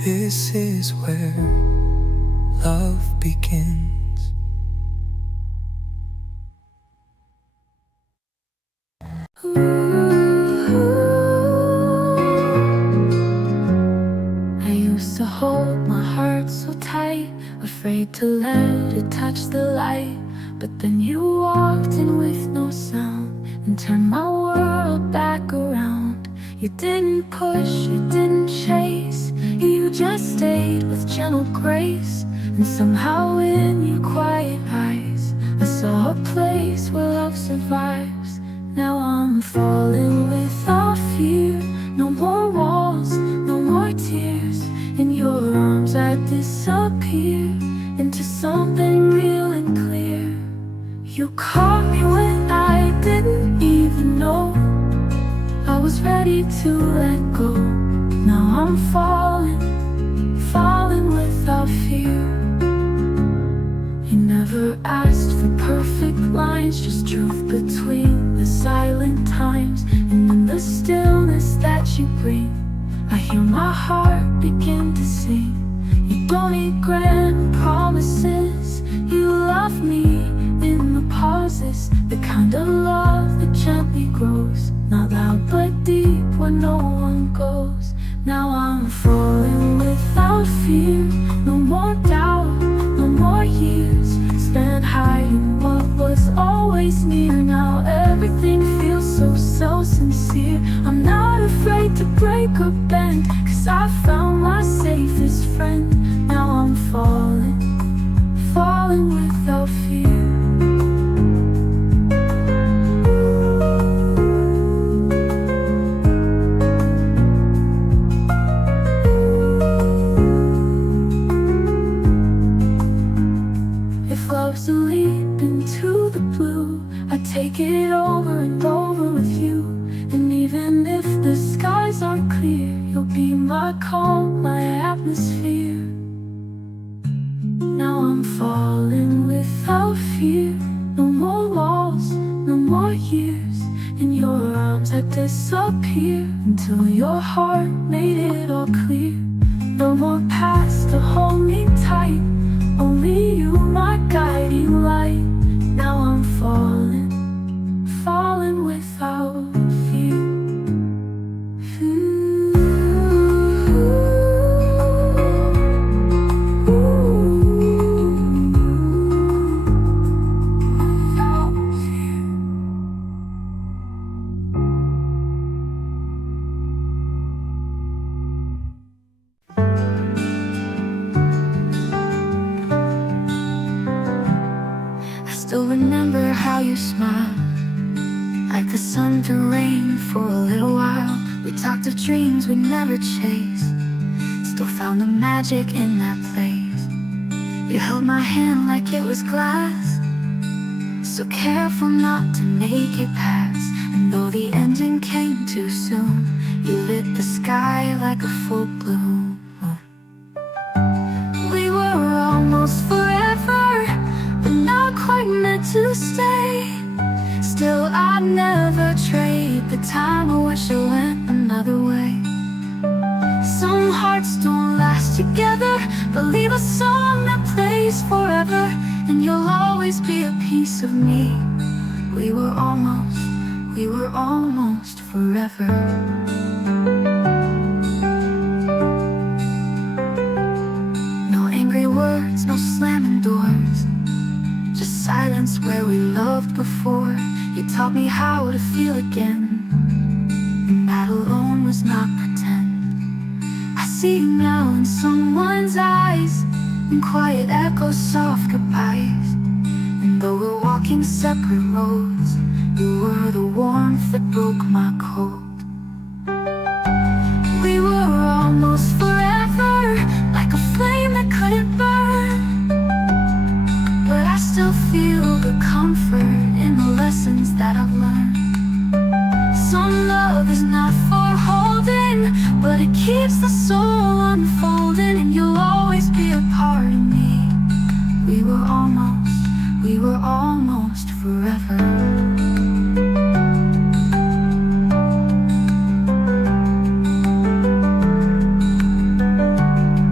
This is where love begins. I used to hold my heart so tight, afraid to let it touch the light. But then you walked in with no sound and turned my world back around. You didn't push, you didn't chase, you just stayed with gentle grace. And somehow in your quiet eyes I saw a place where love survives. Now I'm falling without fear. No more walls, no more tears. In your arms I disappear into something real and clear. You caught me when I didn't even know I was ready to let go. Now I'm falling, falling without fear. You never asked for perfect lines, just truth between the silent times. And in the stillness that you bring, I hear my heart begin to sing. You don't need grand promises, you love me in the pauses, the kind of love that gently grows, not loud but deep where no one goes. Now I'm falling without fear. No more doubt, no more years spent hiding what was always near. Now everything feels so sincere. I'm not afraid to break or bend, 'cause I found my safest friend. Now I'm falling, falling without fear. Love's a leap into the blue, I take it over and over with you. And even if the skies aren't clear, you'll be my calm, my atmosphere. Now I'm falling without fear. No more walls, no more years. In your arms I disappear until your heart made it all clear. No more past to hold me tight, only you, my guiding light. Now I'm falling, falling without fear. Still remember how you smiled, like the sun to rain for a little while. We talked of dreams we never chased, still found the magic in that place. You held my hand like it was glass, so careful not to make it pass. And though the ending came too soon, you lit the sky like a full bloom. We were almost forever, but not quite meant to stay. Still I'd never trade the time. I wish I went another way. Some hearts don't last together, but leave a song that plays forever. And you'll always be a piece of me. We were almost forever. No angry words, no slamming doors, just silence where we loved before. You taught me how to feel again, and that alone was not pretend. I see you now in someone's eyes, in quiet echoes, soft goodbyes. And though we're walking separate roads, you were the warmth that broke my cold. We were almost forever, like a flame that couldn't burn. But I still feel the comfort in the lessons that I've learned. Some love is not for holding, but it keeps the soul unfolding. And you'll always be a part of me. We were almost forever.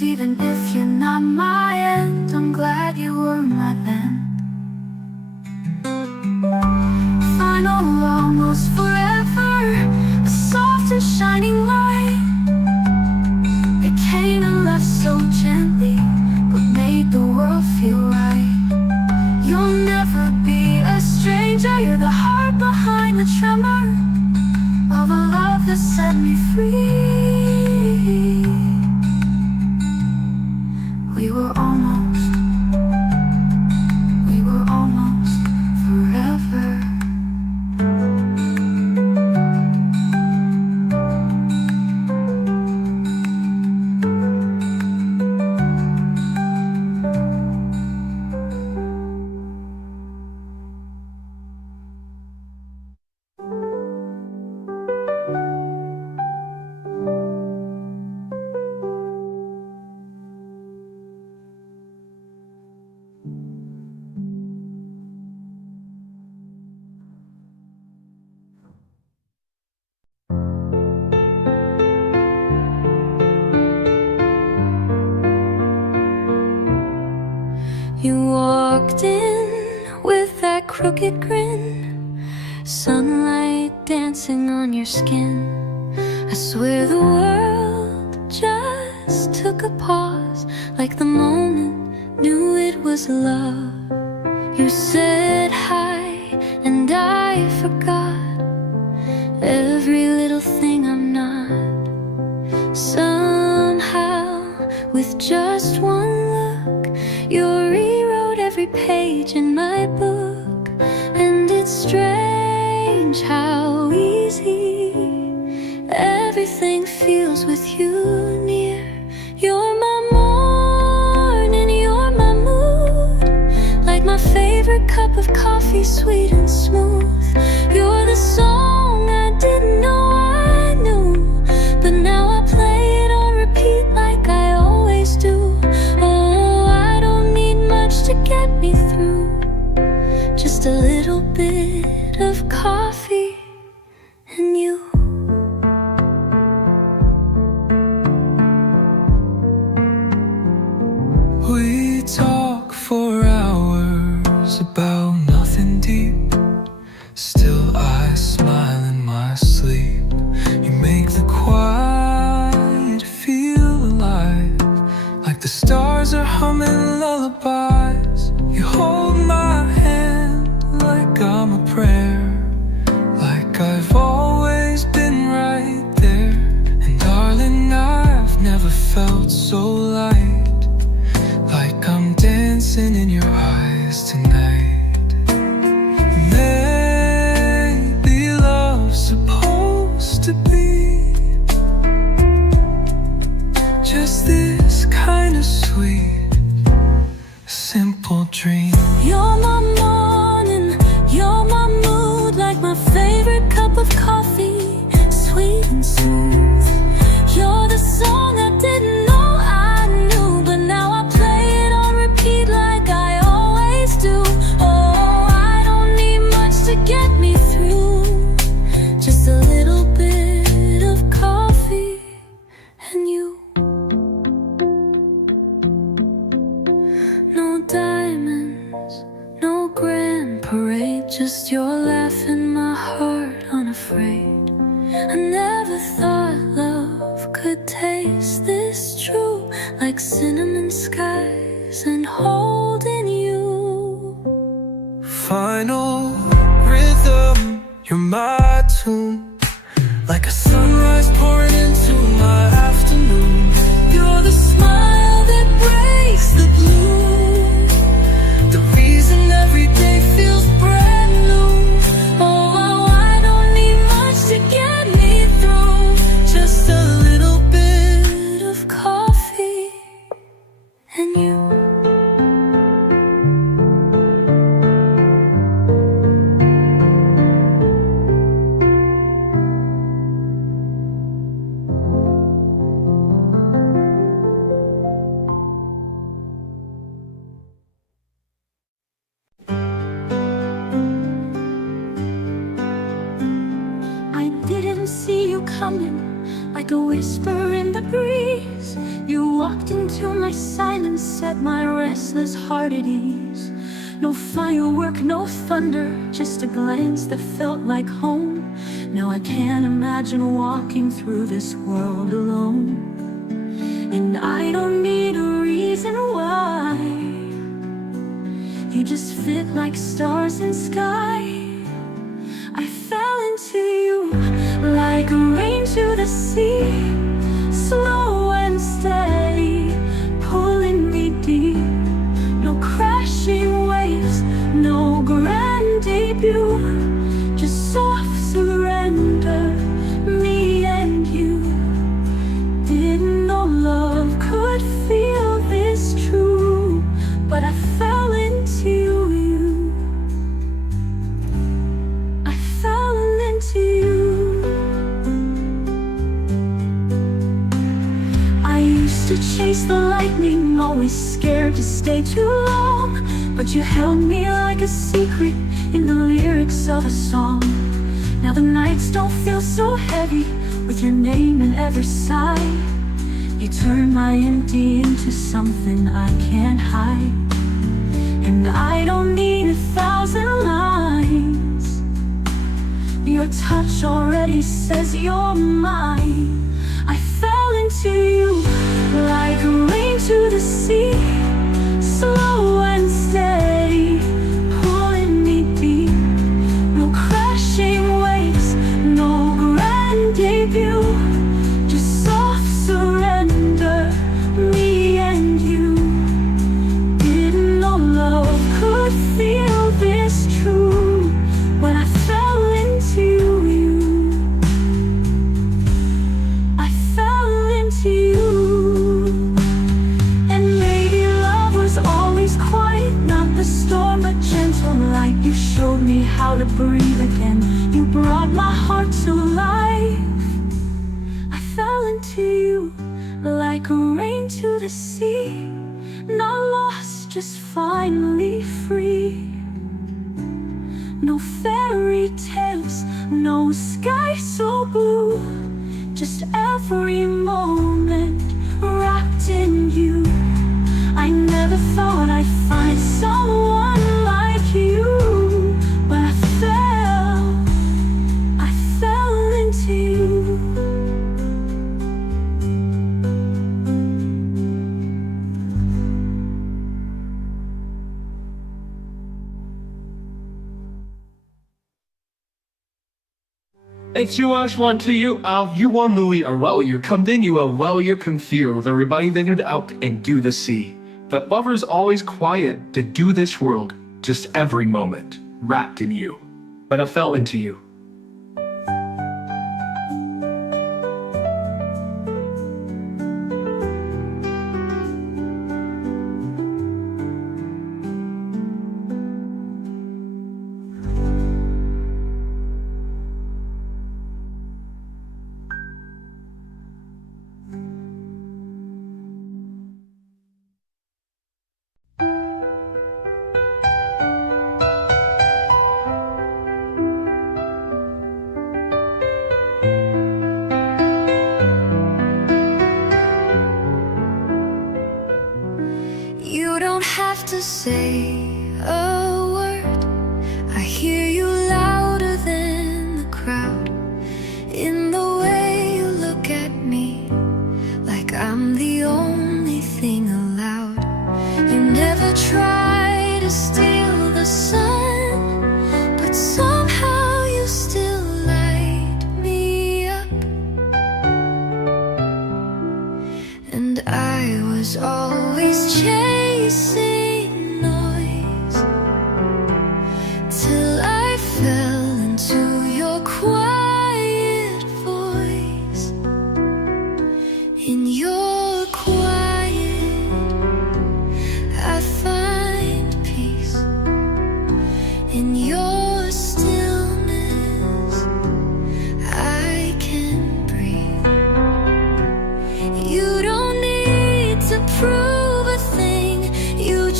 even if you're not my end, I'm glad you were my then. Final, almost forever, a soft and shining light. It came and left so gently, but made the world feel right. You'll never be a stranger, you're the heart behind the tremor of a love that set me free. We were almost forever. You walked in with that crooked grin, sunlight dancing on your skin. I swear the world just took a pause, like the moment knew it was love. You said hi and I forgot every little thing I'm not. Somehow, with just one look, you rewrote every page in my book. And it's strange how easy everything feels with you near. You're my morning, you're my mood, like my favorite cup of coffee, sweet and smooth. You're the song I didn't know I knew, but now I play it on repeat like I always do. To get me through, just a little bit of coffee and you. We talk for hours about nothing deep. Still I smile in my sleep. You make the quiet feel alive, like the stars are humming lullabies. You hold my hand like I'm a prayer, like I've always been right there. And darling, I've never felt so light, like I'm dancing in your eyes tonight. Maybe love's supposed to be just this kind of sweet, simple dream. You're my morning, you're my mood, like my favorite cup of coffee, sweet and smooth. You're the song I didn't know I knew, but now I play it on repeat like I always do. Oh, I don't need much to get me through, just a little bit of coffee and you. No diamonds, no grand parade, just your laugh in my heart unafraid. I never thought love could taste this true, like cinnamon skies and holding you. Final rhythm, you're my tune, like a sunrise pouring into my afternoon. You're the smile that breaks the blue, the reason every day feels brand new. oh, I don't need much to get me through, just a little bit of coffee and you. Like a whisper in the breeze, you walked walked into my silence, set my restless heart at ease. No firework, no thunder, just a glance that felt like home. Now I can't imagine walking through this world alone. And I don't need a reason why. You just fit like stars in sky. I fell into you like rain to the sea, slow and steady, pulling me deep. No crashing waves, no grand debut, just soft surrender, me and you. Didn't know love could feel this true, but I fell into you. I fell into you. I used to chase the lightning, always scared to stay too long, but you held me like a secret in the lyrics of a song. Now the nights don't feel so heavy with your name in every sigh. You turn my empty into something I can't hide. And I don't need 1,000 lines. Your touch already says you're mine. I fell into you like rain to the sea, slow and steady, pulling me deep. No crashing waves, no grand debut, just soft surrender, me and you. Didn't know love could feel this true when I fell into you. I fell into you. And maybe love was always quiet, not the storm but gentle light. You showed me how to breathe again. You brought my heart to life. I fell into you like rain to the sea, not lost, just finally free. No fairy tales, no sky so blue, just every moment wrapped in you. I never thought I'd find someone like you, but I fell into you. It's you ask one to you, you want Louis or well you continue a well you can feel the reminding it out and do the sea. But lover's always quiet to do this world, just every moment, wrapped in you. But I fell into you. You don't have to say a word. I hear you louder than the crowd, in the way you look at me, like I'm the only thing allowed. You never try to steal the sun, but somehow you still light me up. And I was always chasing noise, till I fell into your quiet voice. In your quiet, I find peace. In your stillness, I can breathe. You don't need to prove a thing. You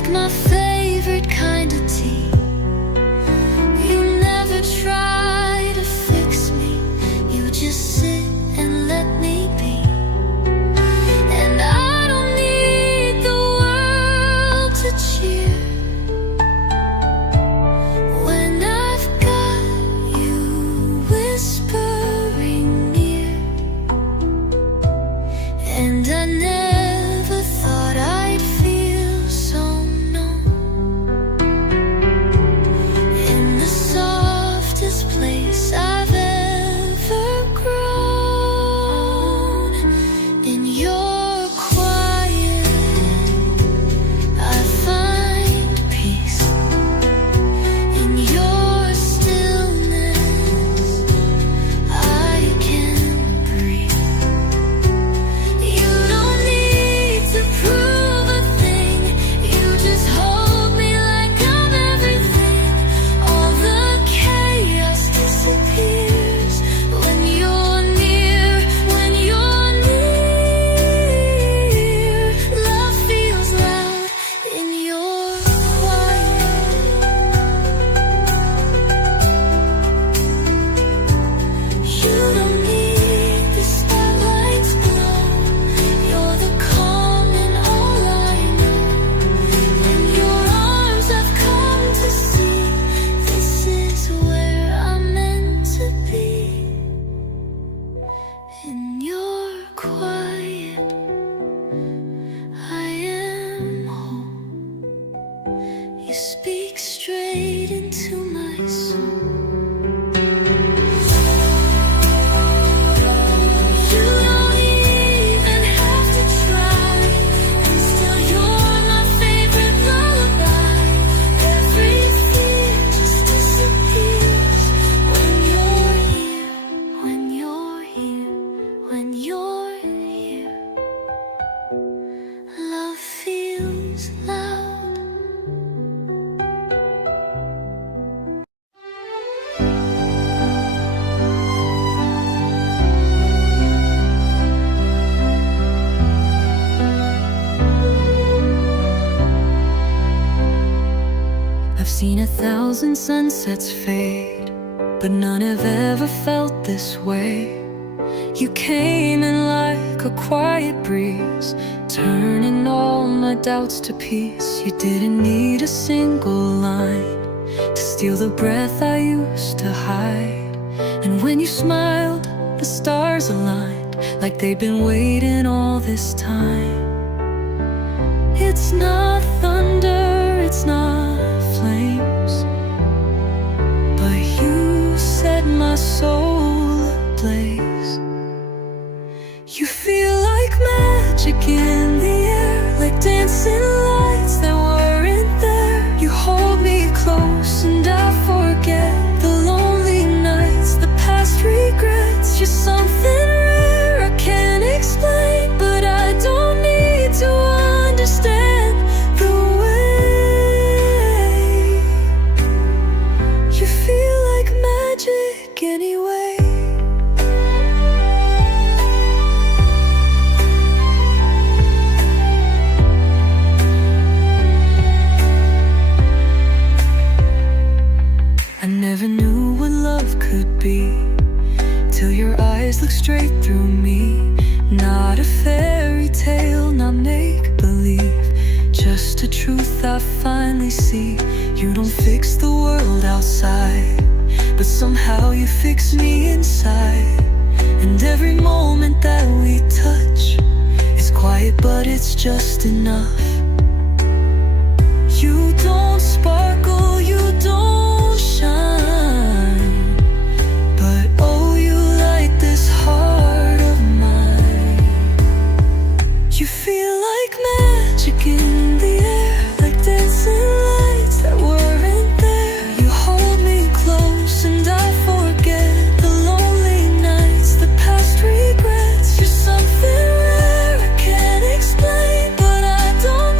like my favorite kind of tea. You never try to fix me, you just sit and let me be. And I don't need the world to cheer when I've got you whispering near. And I never thought I'd feel so numb in the softest place I've ever grown. In your quiet, I find peace. In your stillness, I can breathe. You don't need to prove a thing, you just hold me like I'm everything. All the chaos disappears when you're near, when you're near. Love feels loud in your quiet. You don't need the spotlight's glow, you're the calm in all I know. In your arms I've come to see, this is where I'm meant to be. In your quiet, I am home. You speak straight into my soul. You don't even have to try, and still you're my favorite lullaby. Every fear just disappears when you're here, when you're here, when you're here. Love feels loud. I've seen 1,000 sunsets fade, but none have ever felt this way. You came in like a quiet breeze, turning all my doubts to peace. You didn't need a single line to steal the breath I used to hide. And when you smiled, the stars aligned like they'd been waiting all this time. It's not thunder, it's not flames, but you set my soul ablaze. You feel like magic in the air, like dancing lights that weren't there. You hold me close and I forget the lonely nights, the past regrets. You're something rare I can't explain, but I don't need to understand the way. You feel like magic anyway. I never knew what love could be till your eyes look straight through me. Not a fairy tale, not make-believe, just a truth I finally see. You don't fix the world outside, but somehow you fix me inside. And every moment that we touch is quiet, but it's just enough. You don't sparkle, you don't shine, but oh, you light this heart of mine. You feel like magic in the air, like dancing lights that weren't there. You hold me close and I forget the lonely nights, the past regrets. You're something rare I can't explain, but I don't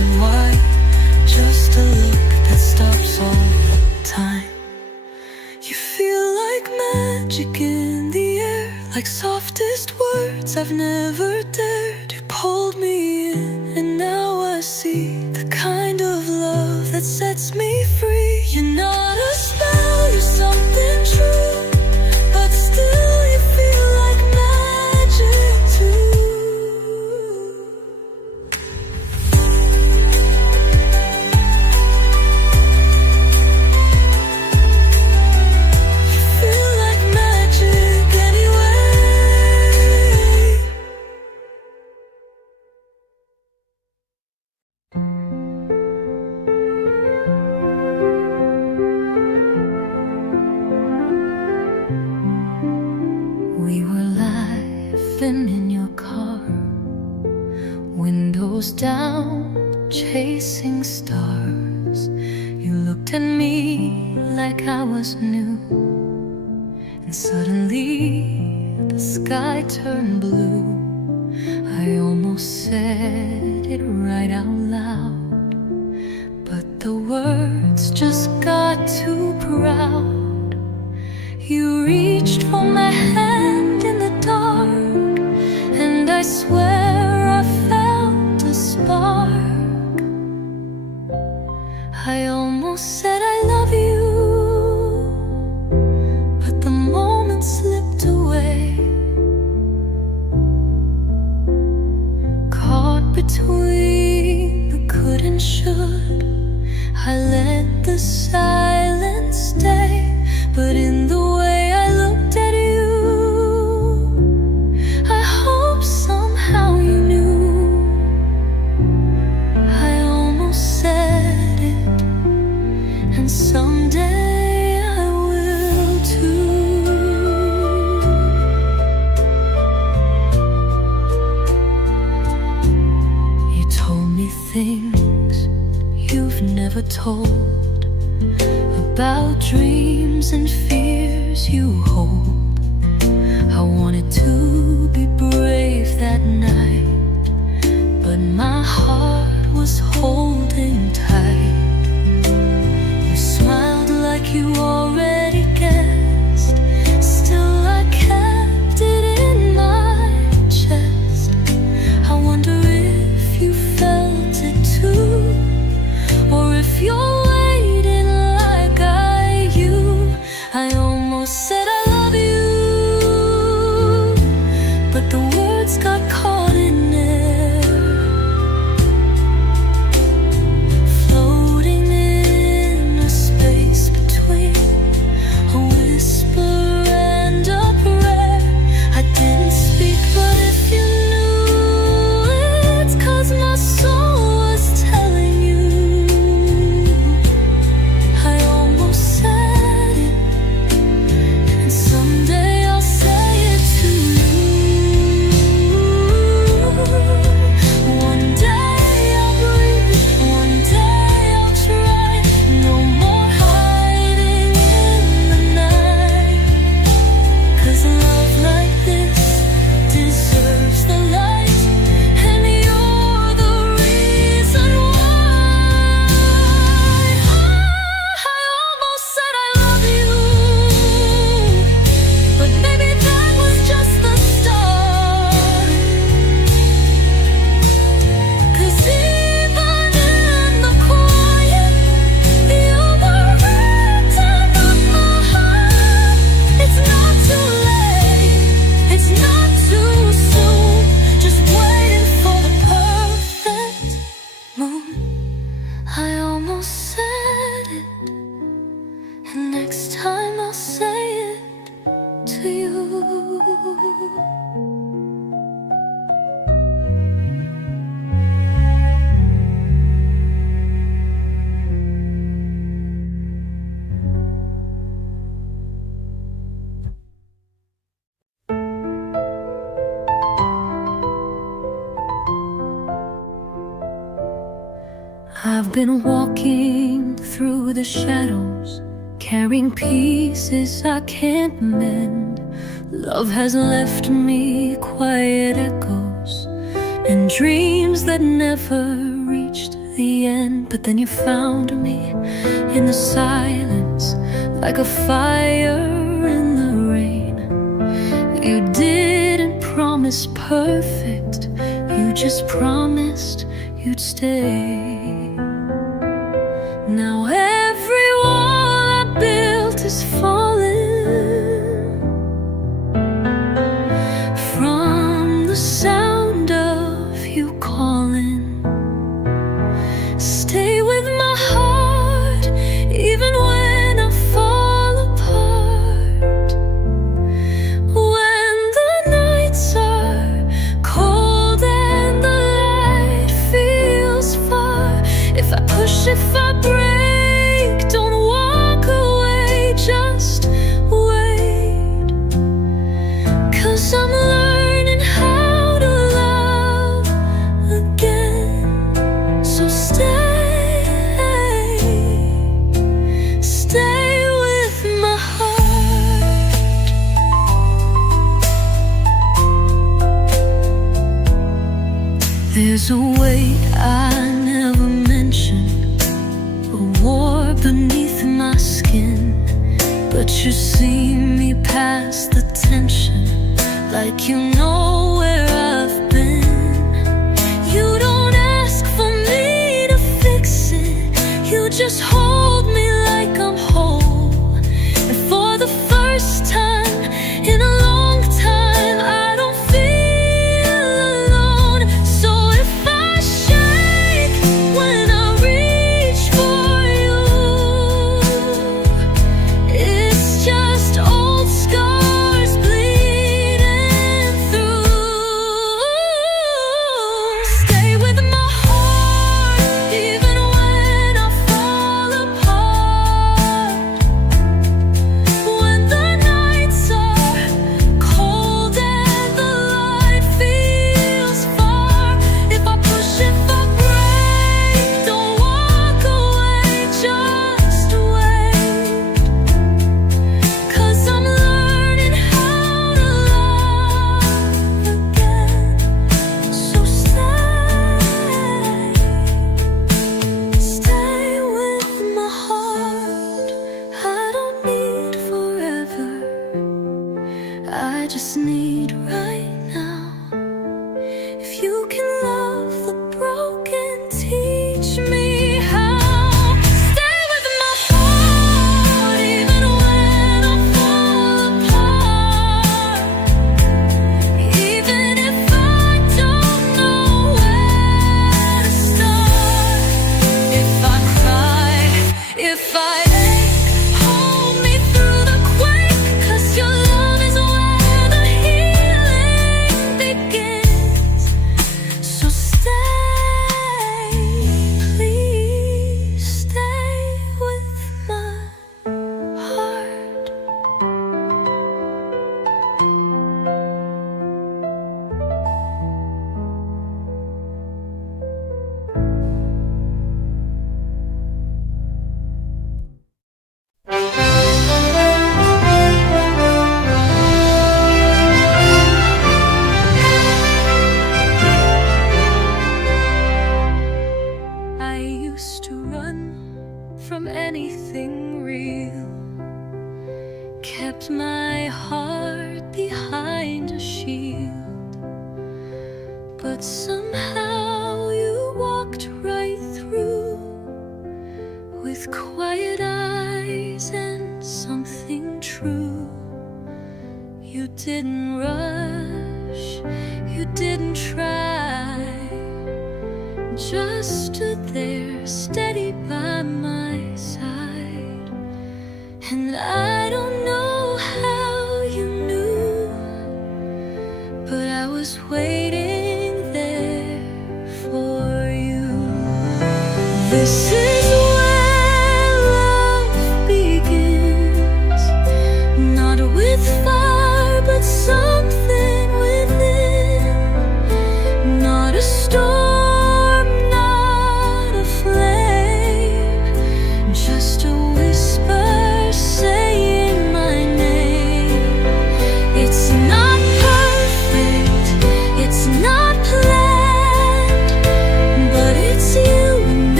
reason why, just a look that stops all time. You feel like magic in the air, like softest words I've never dared. You pulled me in, and now I see the kind of love that sets me free. You're not a spell, you're something true, but still you feel like magic too. You feel like magic anyway. We were laughing in your car, windows down, chasing stars. You looked at me like I was new, and suddenly the sky turned blue. I almost said it right out loud, but the words just got too proud. You reached for my hand in the dark, and I swear I felt a spark. I almost said I love you, but the moment slipped away. Caught between the could and should, I let the silence stay. But in the way I looked at you, I hope somehow you knew. I almost said it, and someday I will too. You told me things you've never told, about dreams and fears you hold. I wanted to be brave that night, but my heart was holding tight. You smiled like you already guessed, still I kept it in my chest. I wonder if you felt it too, or if you're I almost said I love you, but the words got caught in air, floating in a space between a whisper and a prayer. I didn't speak, but if you knew, it's 'cause my soul was telling you. I almost said someday I'll say it to you. One day I'll breathe, one day I'll try. No more hiding in the night, 'cause love like this deserves the light, and you're the reason why. I almost said I love you, but maybe that was just the start. 'Cause even in the quiet, you were written on my heart. It's not too late, it's not too soon, just waiting for the perfect moon. I almost said it, and next time I'll say it to you. I've been walking through the shadows, carrying pieces I can't mend. Love has left me quiet echoes and dreams that never reached the end, but then you found me in the silence, like a fire in the rain. You didn't promise perfect, you just promised you'd stay. Now every wall I built is falling from the sound of you calling. Stay with my heart even when I fall apart. When the nights are cold and the light feels far. If I push, if I break, don't walk away, just wait. 'Cause I'm learning how to love again. So stay with my heart. There's a weight I never mentioned, a war beneath my skin, but you see me past the tension, like you know where I've been. You don't ask for me to fix it, you just hold me like I'm whole. And for the first time in a long time, I don't feel alone. So if I shake when I reach for you, it's just old scars bleeding through. Stay with my heart even when I fall apart. When the nights are cold and the light feels far. If I push, if I break, don't walk away, just wait. 'Cause I'm learning how to love again. So stay with my heart. I don't need forever, I just need right now. If you can love the broken, teach me how. Stay with my heart even when I fall apart. Even if I don't know where to start. If I cry, if I ache, hold me through the quake. 'Cause your love is where the healing begins. So stay, please stay with my heart. I used to run from anything real, kept my heart behind a shield, but somehow you walked right through with quiet eyes and something true. You didn't rush, you didn't try, just stood there steady by my side. And I don't know how you knew, but I was waiting there for you. This is where love begins, not with fire but something within, not a storm, not a flame, just a whisper saying my name. It's not perfect, it's not planned, but it's you and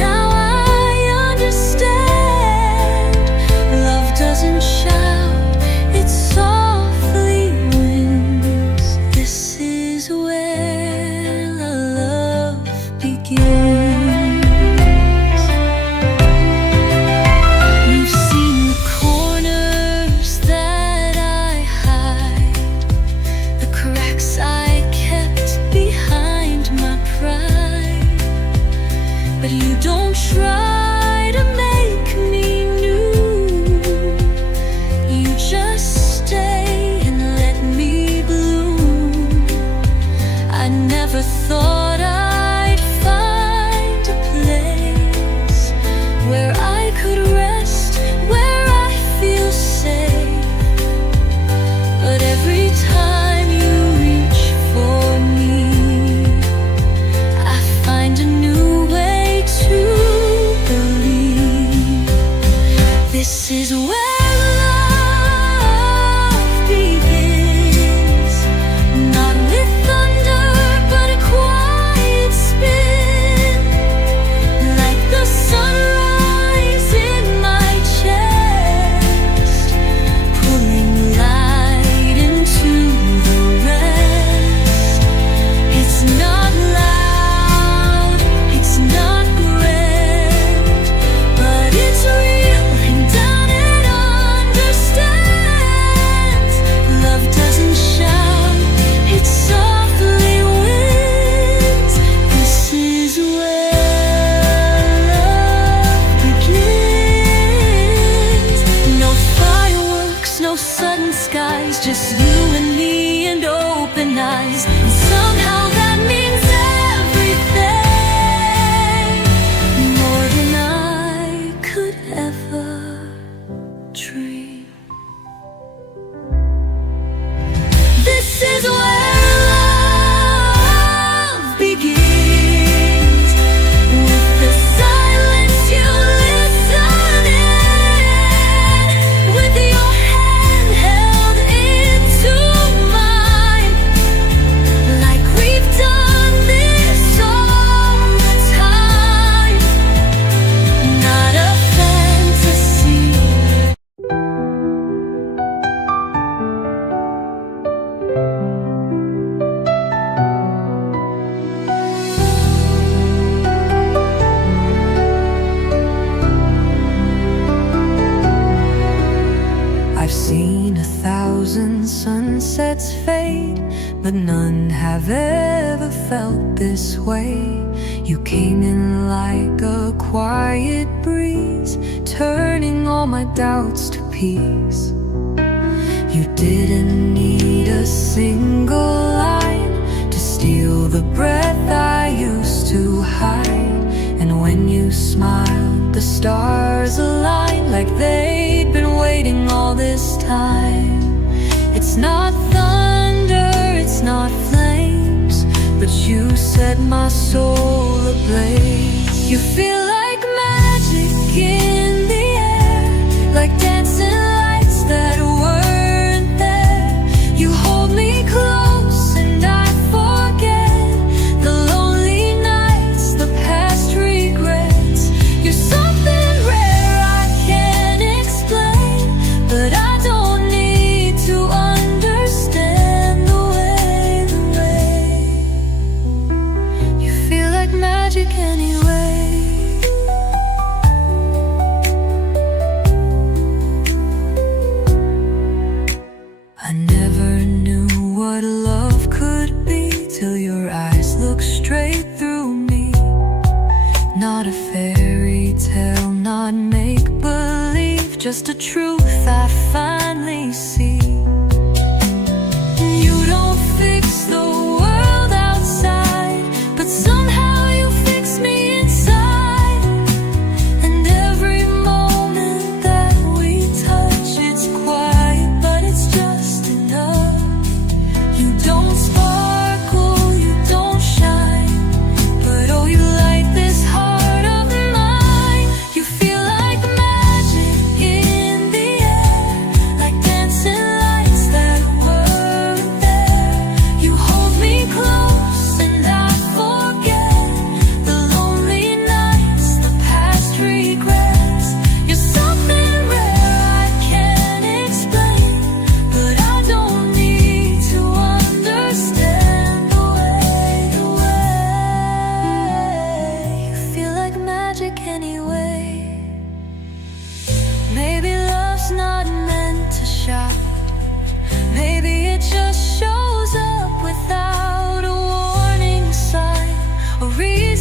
begins. You've seen the corners that I hide, the cracks I kept behind my pride, but you don't try to make me new. You just stay and let me bloom. I never thought I'd find a place where I could rest, where I feel safe. But every time you reach for me, I find a new way to believe. This is where love begins, not with thunder, but a quiet spin, like the sunrise in my chest, pulling light into the rest. It's not loud, it's not grand, but it's real and down it understands. Love doesn't shout, it softly wins. This is where love begins. No fireworks, no sudden skies, just you and me and open eyes. And somehow that means everything, more than I could ever dream. This is where love begins, with the silence you listen in, with your hand held into mine, like we've done this all the time. Not a fantasy. I've seen 1,000 sunsets fade, but none have ever felt this way. You came in like a quiet breeze, turning all my doubts to peace. You didn't need a single line to steal the breath I used to hide. And when you smiled, the stars aligned, like they'd been waiting all this time. It's not thunder, it's not flames, but you set my soul ablaze. You feel like magic in the air, like dancing lights that weren't there. You hold me close and I forget the lonely nights, the past regrets. You're something rare I can't explain, but I don't need to understand the way you feel like magic anyway. I never knew what love could be till your eyes looked straight through me. Not a fairy tale, not make-believe, just a truth I finally see. You don't fix the world outside, but somehow you fix me inside. And every moment that we touch, it's quiet, but it's just enough. You don't sparkle, you don't shine, but oh, you light this heart of mine. You feel like magic in the air, like dancing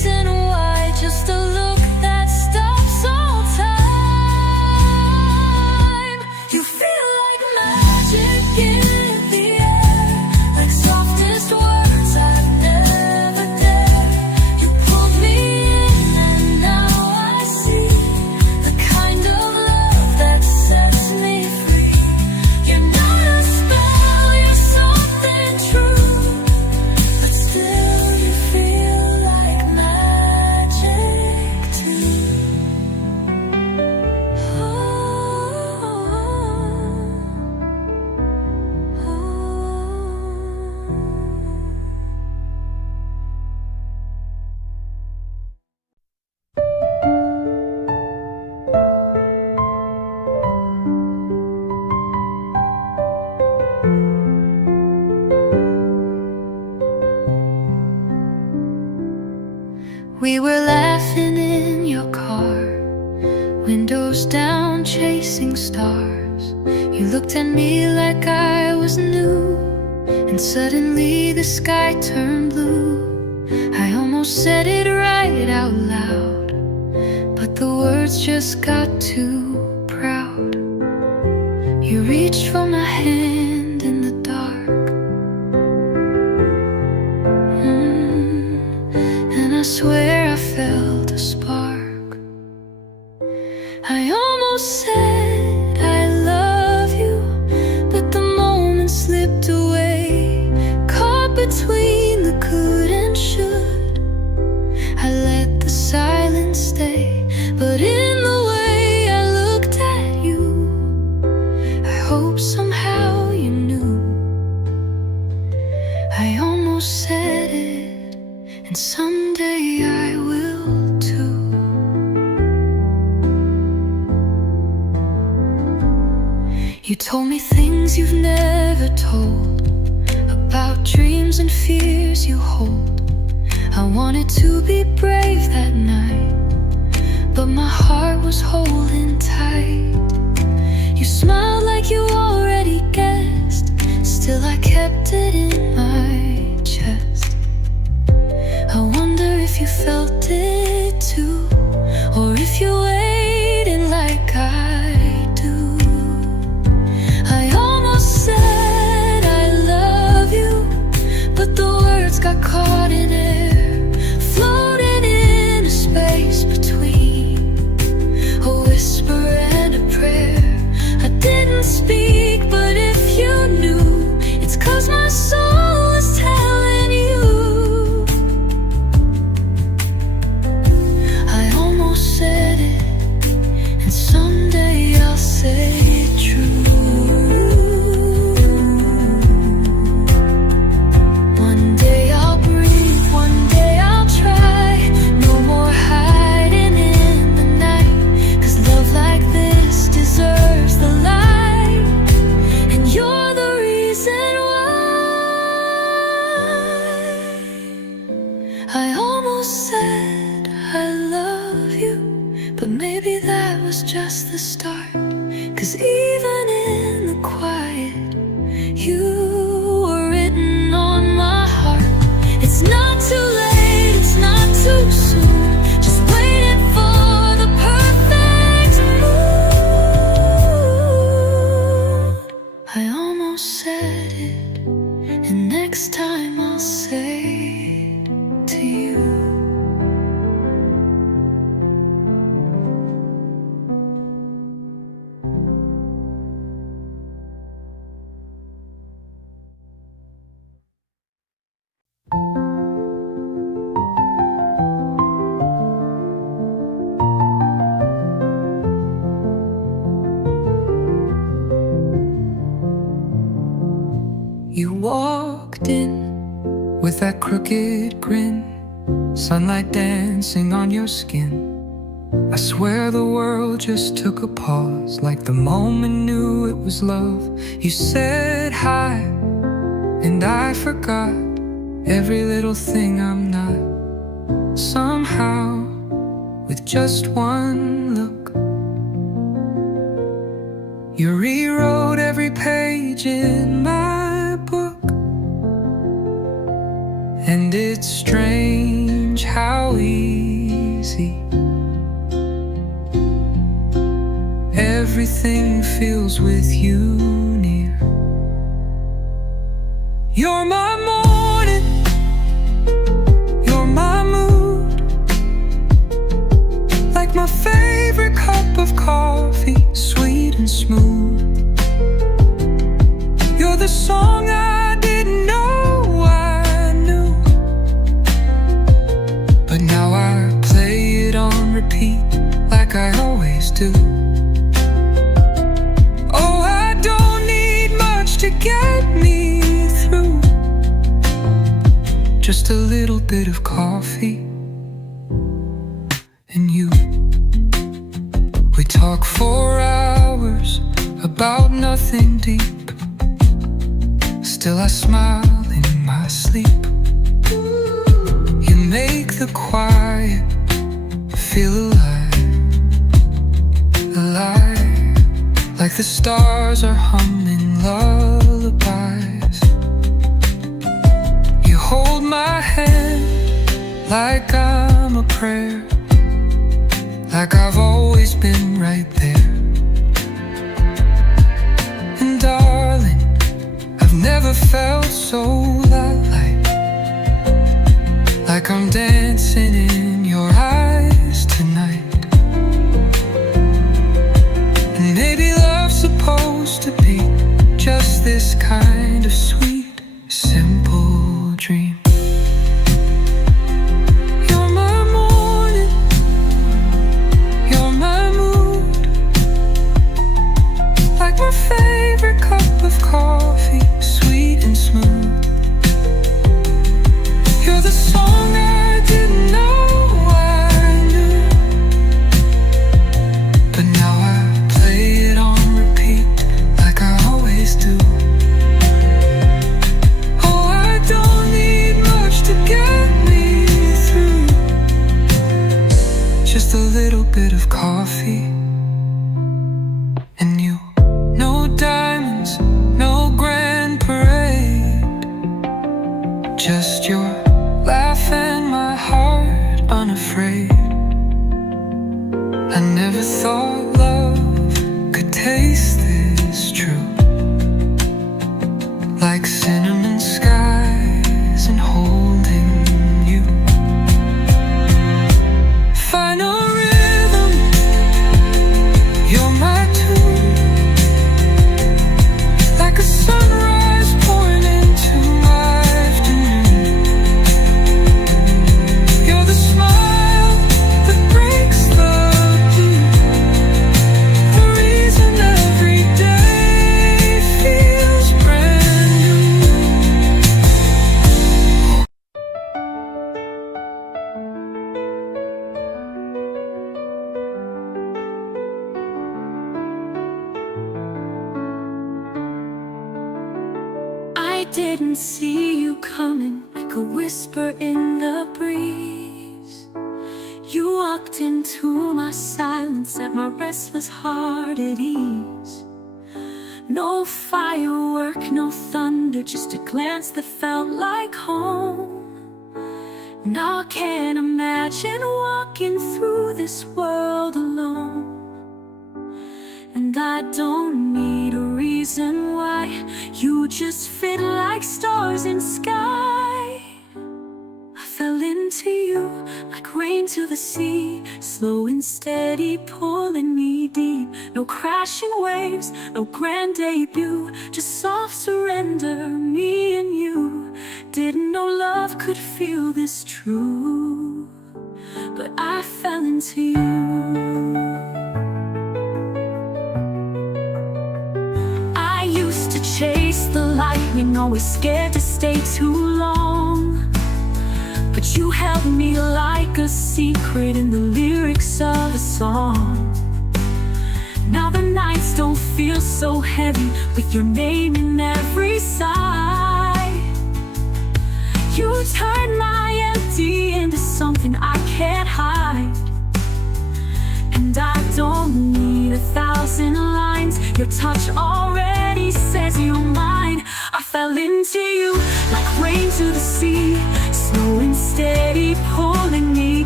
reason why, just a look that stops all time. You feel like magic in the air, like softest words I've never dared. You pulled me in and now I see the kind of love that sets me free. You're not a spell, you're something true, but still you feel like magic too. We were laughing in your car, windows down, chasing stars. You looked at me like I was new, and suddenly the sky turned blue. I almost said it right out loud, but the words just got too proud. You reached for my hand in the dark, and I swear I felt a spark. I almost said I love you, but the moment slipped away, caught between the could and should. I let the silence stay, but in the way I looked at you, I hope somehow you knew. I almost said it, and someday I will too. You told me things you've never told, about dreams and fears you hold. I wanted to be brave that night, but my heart was holding tight. You smiled like you already guessed, still I kept it in my chest. I wonder if you felt it too, or if you waited like I do. I almost said I love you, but the words got caught in air, floating in a space between a whisper and a prayer. I didn't speak, but if you knew, it's 'cause my soul is telling you. I almost said it, and someday I'll say it true. One day I'll breathe, one day I'll try. No more hiding in the night, 'cause love like this deserves the light, and you're the reason why. I almost said I love you, but maybe that was just the start, 'cause even in the quiet, you were written on my heart. It's not too late, it's not too soon, just waiting for the perfect mood. I almost said it, and next time I'll say it to you. You walked in with that crooked grin, sunlight dancing on your skin. I swear the world just took a pause, like the moment knew it was love. You said hi, and I forgot every little thing I'm not. Somehow, with just one look, you rewrote every page in my book. And it's strange how we easy. Everything feels with you near. You're my morning, you're my mood, like my favorite cup of coffee, sweet and smooth. You're the song I didn't know I knew, but now I play it on repeat like I always do. Oh, I don't need much to get me through, just a little bit of coffee and you. We talk for hours about nothing deep, still I smile in my sleep. You make the quiet feel alive, alive, like the stars are humming lullabies. You hold my hand like I'm a prayer, like I've always been right there. And darling, I've never felt so light, like I'm dancing in your eyes tonight. And maybe love's supposed to be just this kind of sweet, simple dream. You're my morning, you're my mood, like my favorite cup of coffee, sweet and smooth. You're the song I didn't know I knew, but now I play it on repeat like I always do. Oh, I don't need much to get me through, just a little bit of coffee and you. No diamonds, no grand parade, just your laugh and my heart unafraid. I never thought love could taste this true, like cinnamon skies and holding you. Final rhythm, you're my tune, like a sunrise pouring into my afternoon. You're the smile that breaks the blue, the reason every day feels brand new. I didn't see you coming, like a whisper in the breeze. You walked into my silence, set my restless heart at ease. No firework, no thunder, just a glance that felt like home. Now I can't imagine walking through this world alone. And I don't need a reason why, you just fit like stars in sky. I fell into you like rain to the sea, slow and steady pulling me deep. No crashing waves, no grand debut, just soft surrender, me and you. Didn't know love could feel this true, but I fell into you. I used to chase the lightning, always scared to stay too long, but you held me like a secret in the lyrics of a song. Now the nights don't feel so heavy, with your name in every sigh. You turned my empty into something I can't hide. And I don't need 1,000 lines, your touch already says you're mine. I fell into you like rain to the sea, slow and steady pulling me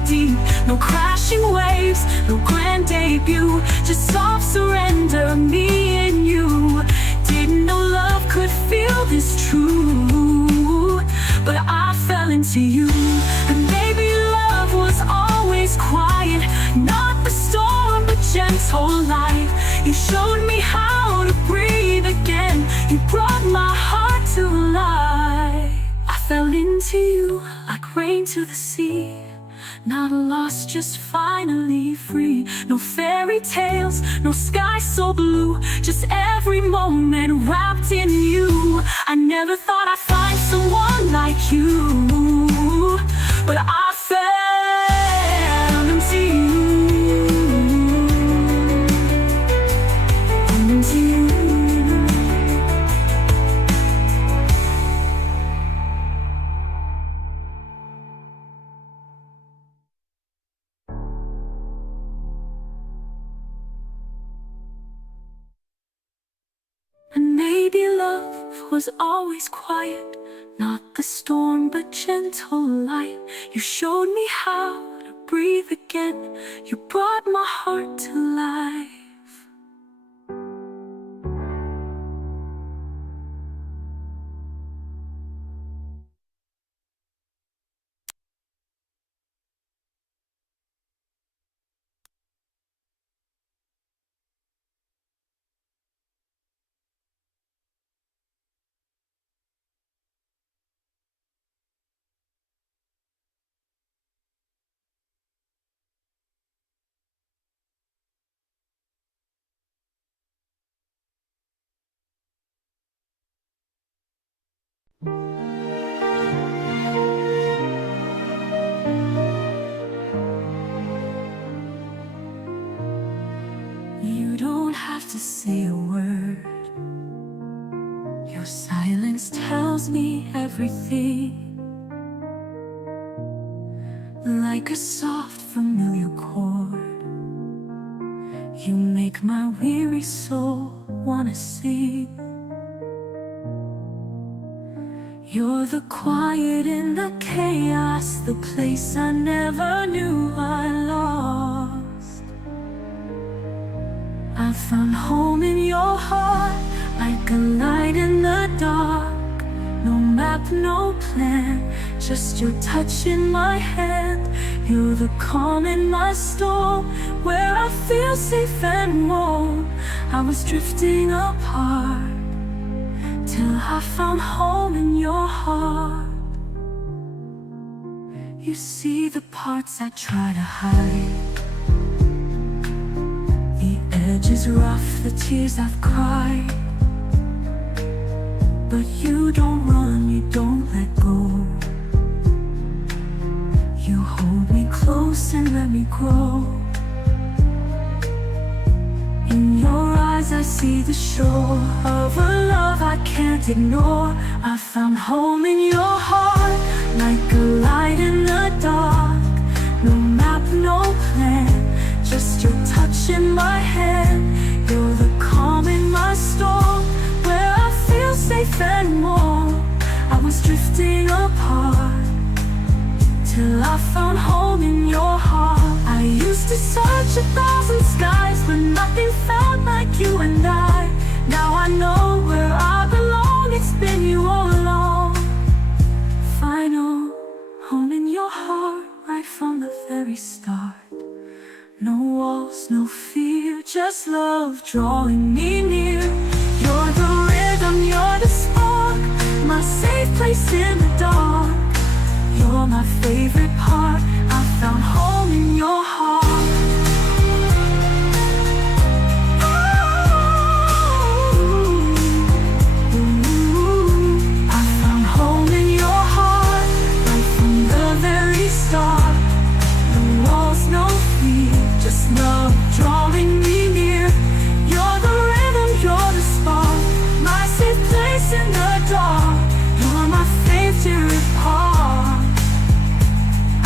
deep. No crashing waves, no grand debut, just soft surrender, me and you. Didn't know love could feel this true, but I fell into you. And maybe love was always quiet, not the storm but gentle light. You showed me how to breathe again, you brought my heart to life. I fell into you like rain to the sea, not lost, just finally free. No fairy tales, no sky so blue, just every moment wrapped in you. I never thought I'd find someone like you, but I fell into you, into you. And maybe love was always quiet, not the storm but gentle light. You showed me how to breathe again, you brought my heart to life. You don't have to say a word, your silence tells me everything. Like a soft familiar chord, you make my weary soul wanna sing. You're the quiet in the chaos, the place I never knew I lost. I found home in your heart, like a light in the dark. No map, no plan, just your touch in my hand. You're the calm in my storm, where I feel safe and warm. I was drifting apart, till I found home in your heart. You see the parts I try to hide, the edges rough, the tears I've cried. But you don't run, you don't let go. You hold me close and let me grow. In your eyes I see the shore of a love I can't ignore. I found home in your heart, like a light in the dark. No map, no plan, just your touch in my hand. You're the calm in my storm, where I feel safe and warm. I was drifting apart, till I found home in your heart. I used to search 1,000 skies, but nothing felt like you and I. Now I know where I belong, it's been you all along. Final home in your heart, right from the very start. No walls, no fear, just love drawing me near. You're the rhythm, you're the spark, my safe place in the dark. You're my favorite part, I found home in your heart. I found home in your heart, right from the very start. No walls, no fear, just love drawing me near. You're the rhythm, you're the spark, my safe place in the dark. You're my favorite part.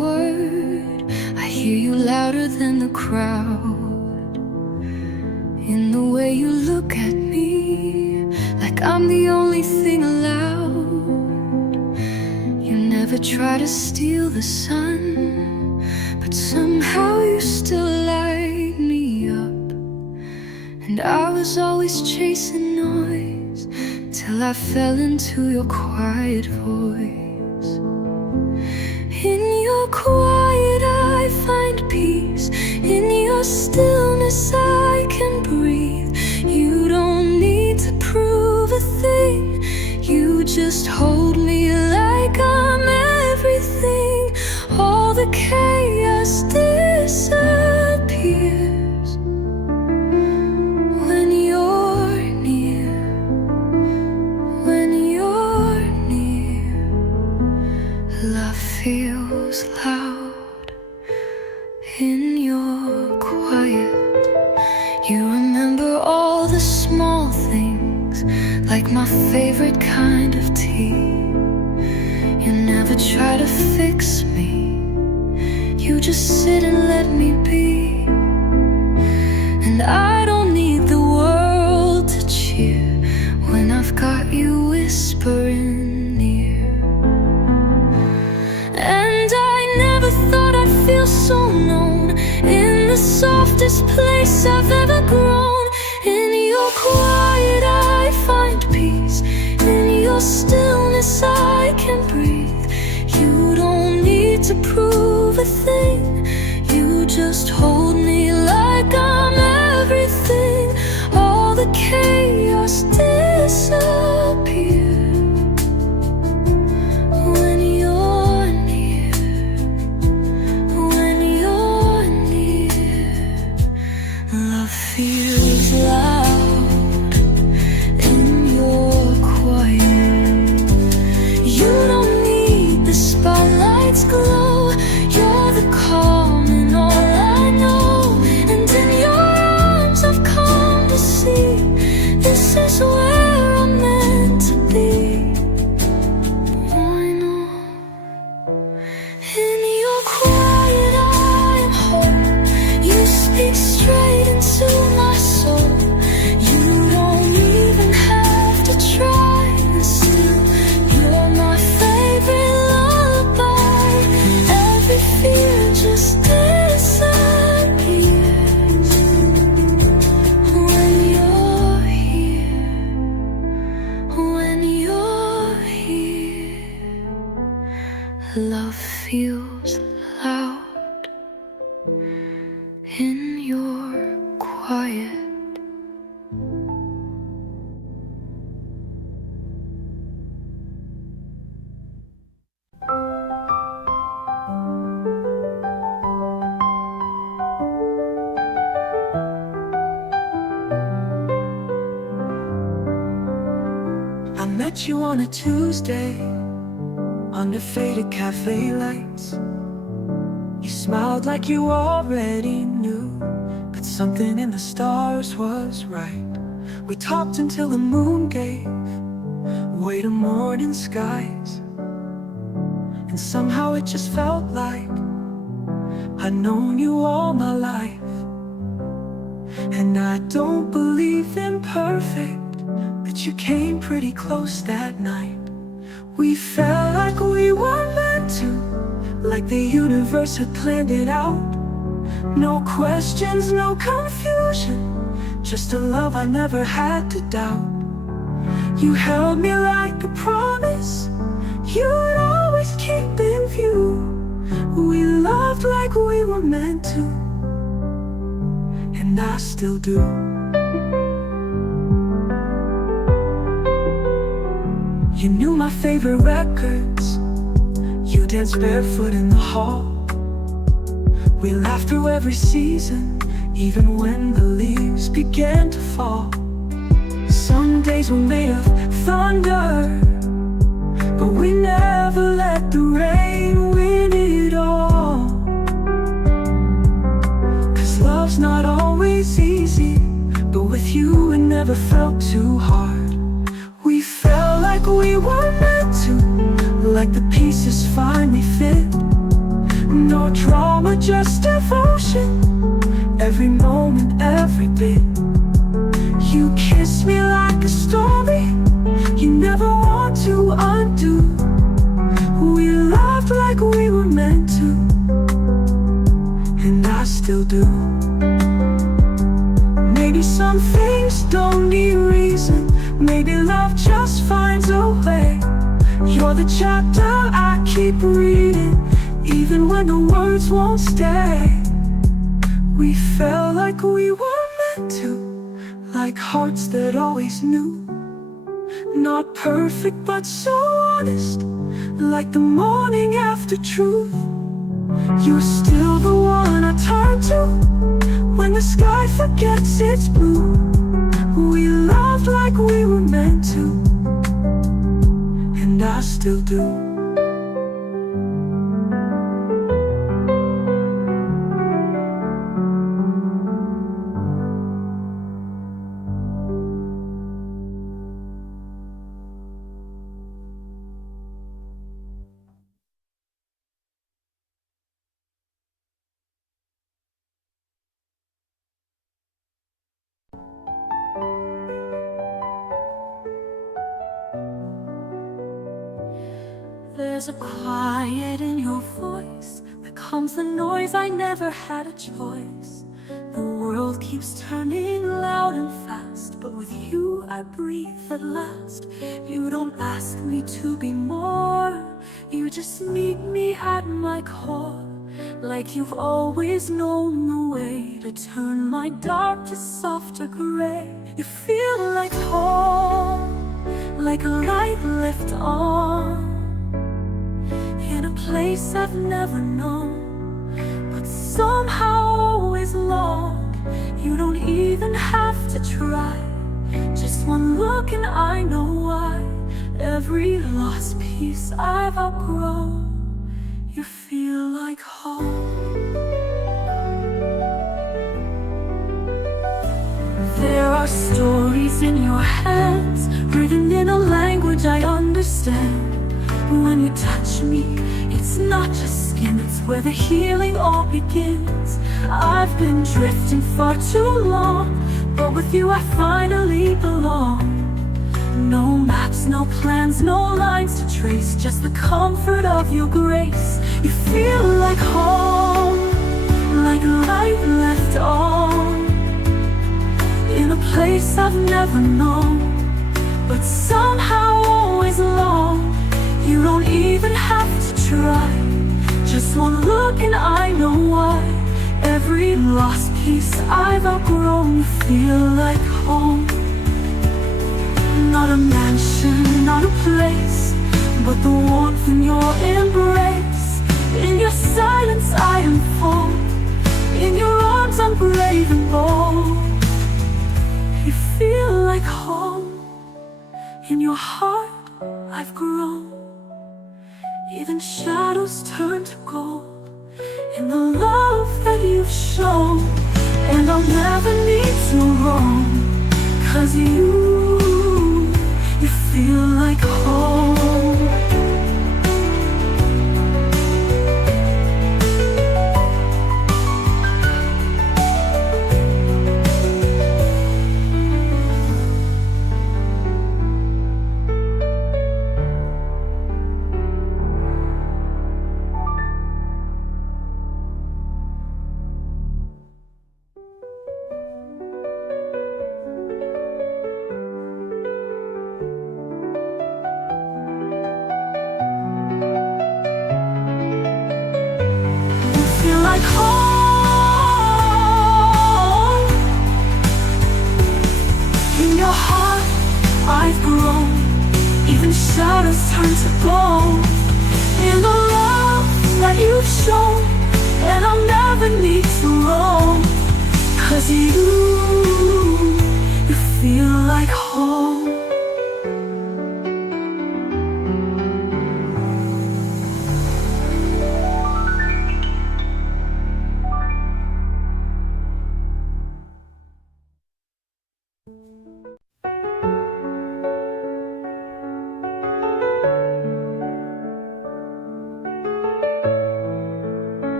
louder than the crowd, in the way you look at me, like I'm the only thing allowed. You never try to steal the sun, but somehow you still light me up. And I was always chasing noise, till I fell into your quiet voice. In your quiet I find peace, in your stillness I can breathe. You don't need to prove a thing, you just hold me like I'm everything. All the chaos disappears when you're near, when you're near. Love feels loud in your quiet. You remember all the small things, like my favorite kind of tea. You never try to fix me, you just sit and let me be. And I don't need the world to cheer when I've got you whispering near. And I never thought I'd feel so known in the softest place I've ever grown. In your quiet I find peace, in your stillness I can breathe. You don't need to prove a thing, you just hold me like I'm everything. All the chaos disappears when you're near, when you're near. Love feels loud in your quiet. You don't need the spotlight's glow, you're the calm in all I know. And in your arms I've come to see, this is where I'm meant to be. I know. In your quiet I am whole, you speak straight into my soul. You don't even have to try, and still you're my favorite lullaby. Every fear just disappears when you're here, when you're here. Love feels loud in your quiet. I met you on a Tuesday, under faded cafe lights. You smiled like you already knew, but something in the stars was right. We talked until the moon gave way to morning skies, and somehow it just felt like I'd known you all my life. And I don't believe in perfect, but you came pretty close that night. We felt like we were meant to, like the universe had planned it out. No questions, no confusion, just a love I never had to doubt. You held me like a promise you'd always keep in view. We loved like we were meant to, and I still do. You knew my favorite records, you danced barefoot in the hall. We laughed through every season, even when the leaves began to fall. Some days were made of thunder, but we never let the rain win it all. 'Cause love's not always easy, but with you it never felt too hard. We felt like we were meant to, like the pieces finally fit. No drama, just devotion. Every moment, every bit. You kiss me like a story you never want to undo. We loved like we were meant to, and I still do. Maybe some things don't need reason. Maybe love just finds a way. You're the chapter I keep reading, even when the words won't stay. We felt like we were meant to, like hearts that always knew. Not perfect but so honest, like the morning after truth. You're still the one I turn to when the sky forgets its blue. We loved like we were meant to, and I still do. There's a quiet in your voice that calms the noise. I never had a choice. The world keeps turning loud and fast, but with you I breathe at last. You don't ask me to be more, you just meet me at my core. Like you've always known the way to turn my dark to softer gray. You feel like home, like a light left on, in a place I've never known, but somehow always long. You don't even have to try, just one look and I know why. Every lost piece I've outgrown, you feel like home. There are stories in your hands, written in a language I understand. When you touch me, it's not just skin, it's where the healing all begins. I've been drifting far too long, but with you I finally belong. No maps, no plans, no lines to trace, just the comfort of your grace. You feel like home, like a light left on, in a place I've never known, but somehow always long. You don't even have to try, just one look and I know why. Every lost piece I've outgrown, you feel like home. Not a mansion, not a place, but the warmth in your embrace. In your silence I am full, in your arms I'm brave and bold. You feel like home, in your heart I've grown. Even shadows turn to gold in the love that you've shown. And I'll never need to roam, 'cause you feel like home. Like home. In your heart I've grown, even shadows turn to gold. In the love that you've shown, and I'll never need to roam, 'cause you feel like home.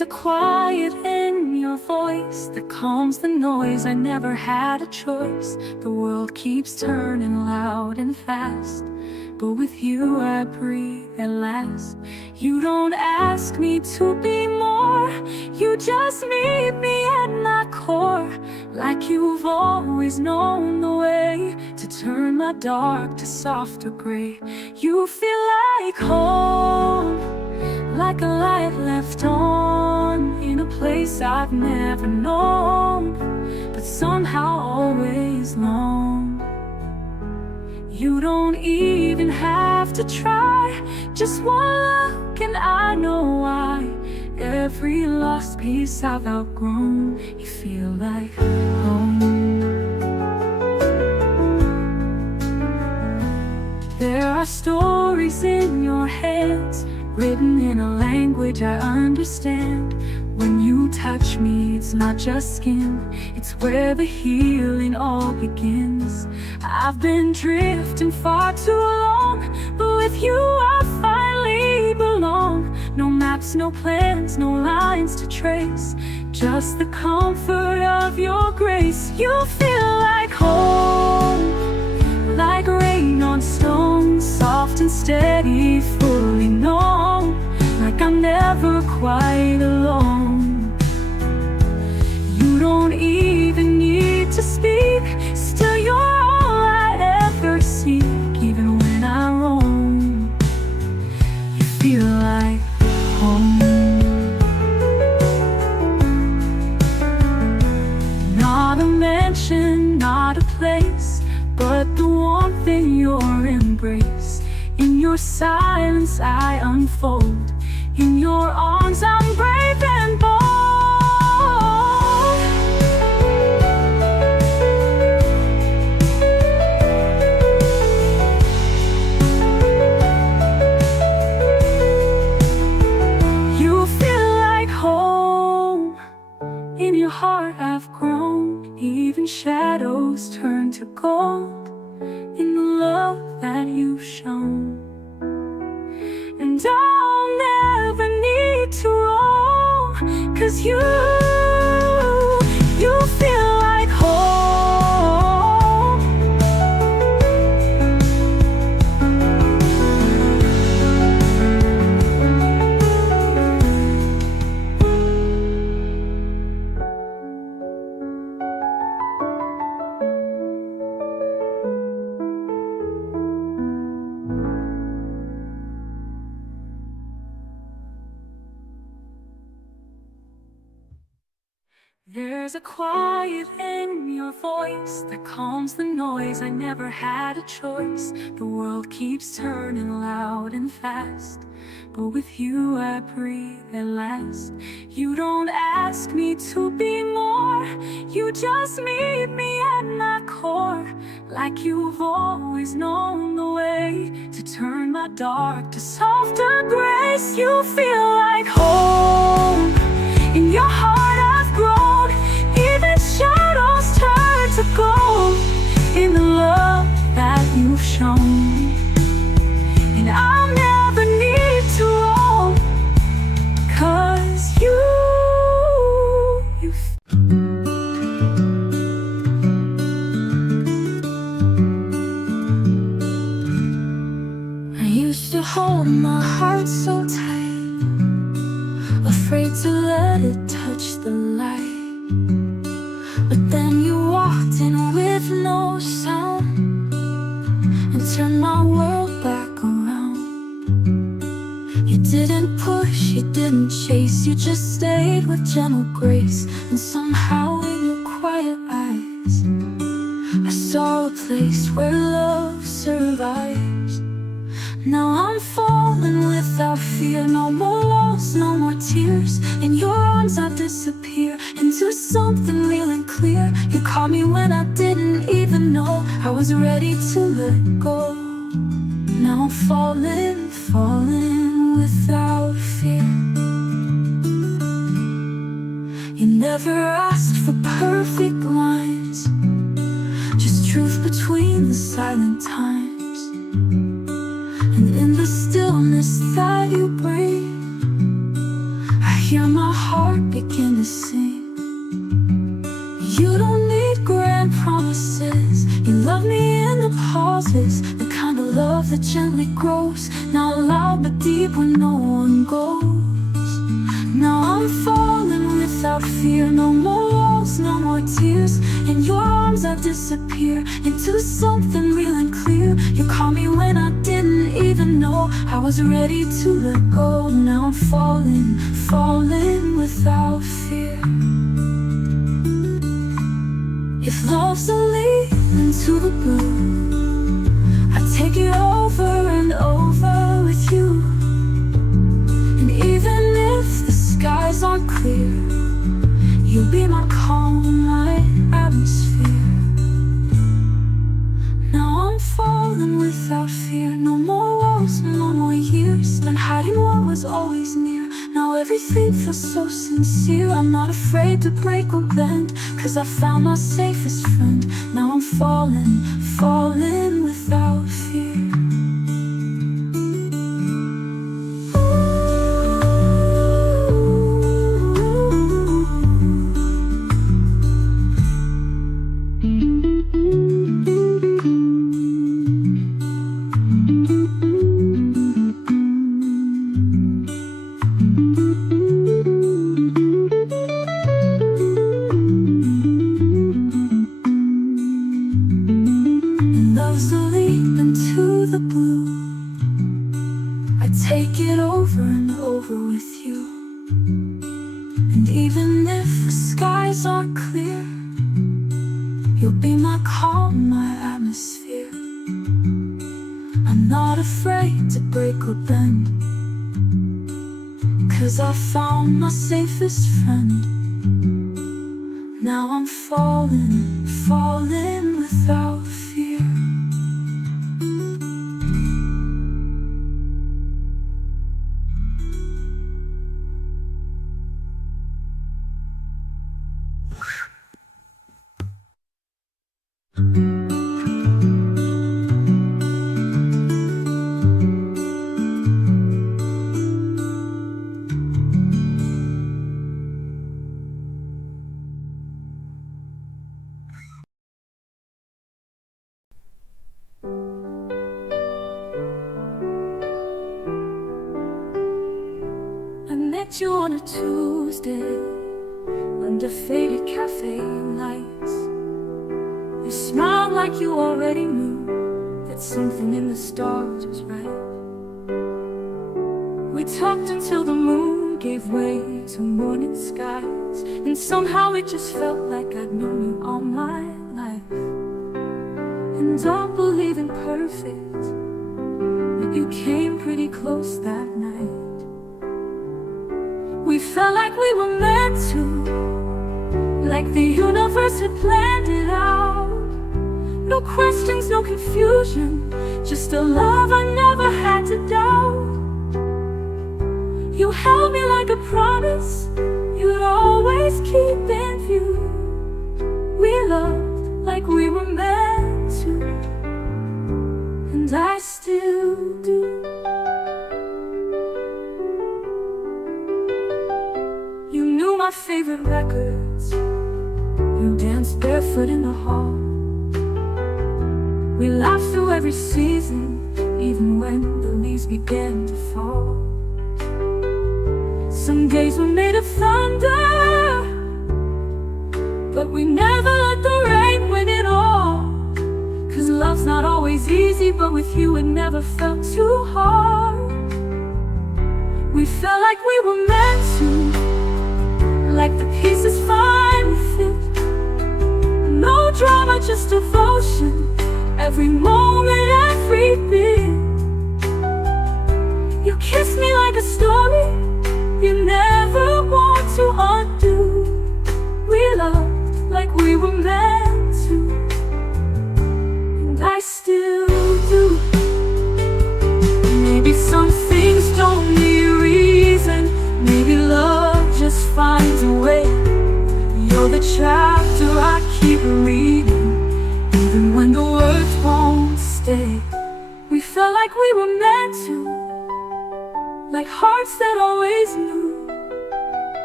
There's a quiet in your voice that calms the noise. I never had a choice. The world keeps turning loud and fast, but with you I breathe at last. You don't ask me to be more, you just meet me at my core. Like you've always known the way to turn my dark to softer gray. You feel like home, like a light left on in a place I've never known, but somehow always long. You don't even have to try, just one look and I know why. Every lost piece I've outgrown, you feel like home. There are stories in your hands, written in a language I understand. When you touch me, it's not just skin, it's where the healing all begins. I've been drifting far too long, but with you I finally belong. No maps, no plans, no lines to trace, just the comfort of your grace. You feel like home, like rain on stone, soft and steady, fully known, like I'm never quite alone. You don't even need to speak, still you're all I ever seek. Even when I roam, you feel like home. Not a mansion, not a place, but the warmth in your embrace. In your silence I unfold, in your arms I'm brave and bold. You feel like home, in your heart I've grown. Even shadows turn to gold in the love that you've shown. And I'll never need to roam, 'cause you feel like home. There's a quiet in your voice that calms the noise. I never had a choice. The world keeps turning loud and fast, but with you I breathe at last. You don't ask me to be more, you just meet me at my core. Like you've always known the way to turn my dark to softer grace. You feel like home, in your heart I've grown. Even shadows turn to gold in the love that you've shown. And I'll never need to roam, 'cause you I used to hold my heart so tight, afraid to let it touch the light. But then you walked in with no sound and turned my world back around. You didn't push, you didn't chase, you just stayed with gentle grace. And somehow in your quiet eyes I saw a place where love survives. Now I'm falling without fear, no more loss, no more tears. In your arms I disappear into something real and clear. You caught me when I didn't even know I was ready to let go. Now I'm falling, falling without fear. You never asked for perfect lines, just truth between the silent times. And in the stillness that you bring, I hear my heart begin to sing. You don't need grand promises. You love me in the pauses, the kind of love that gently grows, not loud but deep when no one goes. Now I'm falling without fear. No more walls, no more tears. In your arms I disappear into something real and clear. You caught me when I didn't even know I was ready to let go. Now I'm falling, falling without fear. If love's a leap into the blue, I take it over and over with you. And even if the skies aren't clear, you'll be my calm, my atmosphere. Now I'm falling without fear. No more walls, no more years spent hiding what was always near. Now everything feels so sincere. I'm not afraid to break or bend, 'cause I found my safest friend. Now I'm falling, falling without fear. I found my safest friend. Now I'm falling, falling without fear. You on a Tuesday under faded cafe lights. You smiled like you already knew that something in the stars was right. We talked until the moon gave way to morning skies, and somehow it just felt like I'd known you all my life. And don't believe in perfect, but you came pretty close that night. We felt like we were meant to, like the universe had planned it out. No questions, no confusion, just a love I never had to doubt. You held me like a promise you'd always keep in view. We loved like we were meant to, and I still do. My favorite records, you danced barefoot in the hall. We laughed through every season, even when the leaves began to fall. Some days were made of thunder, but we never let the rain win it all. 'Cause love's not always easy, but with you it never felt too hard. We felt like we were meant to, like the pieces finally fit. No drama, just devotion, every moment, every bit. You kissed me like a story you never want to undo. We loved like we were meant to, and I still do. Maybe some things don't need reason, maybe love just finds a way. You're the chapter I keep reading, even when the words won't stay. We felt like we were meant to, like hearts that always knew.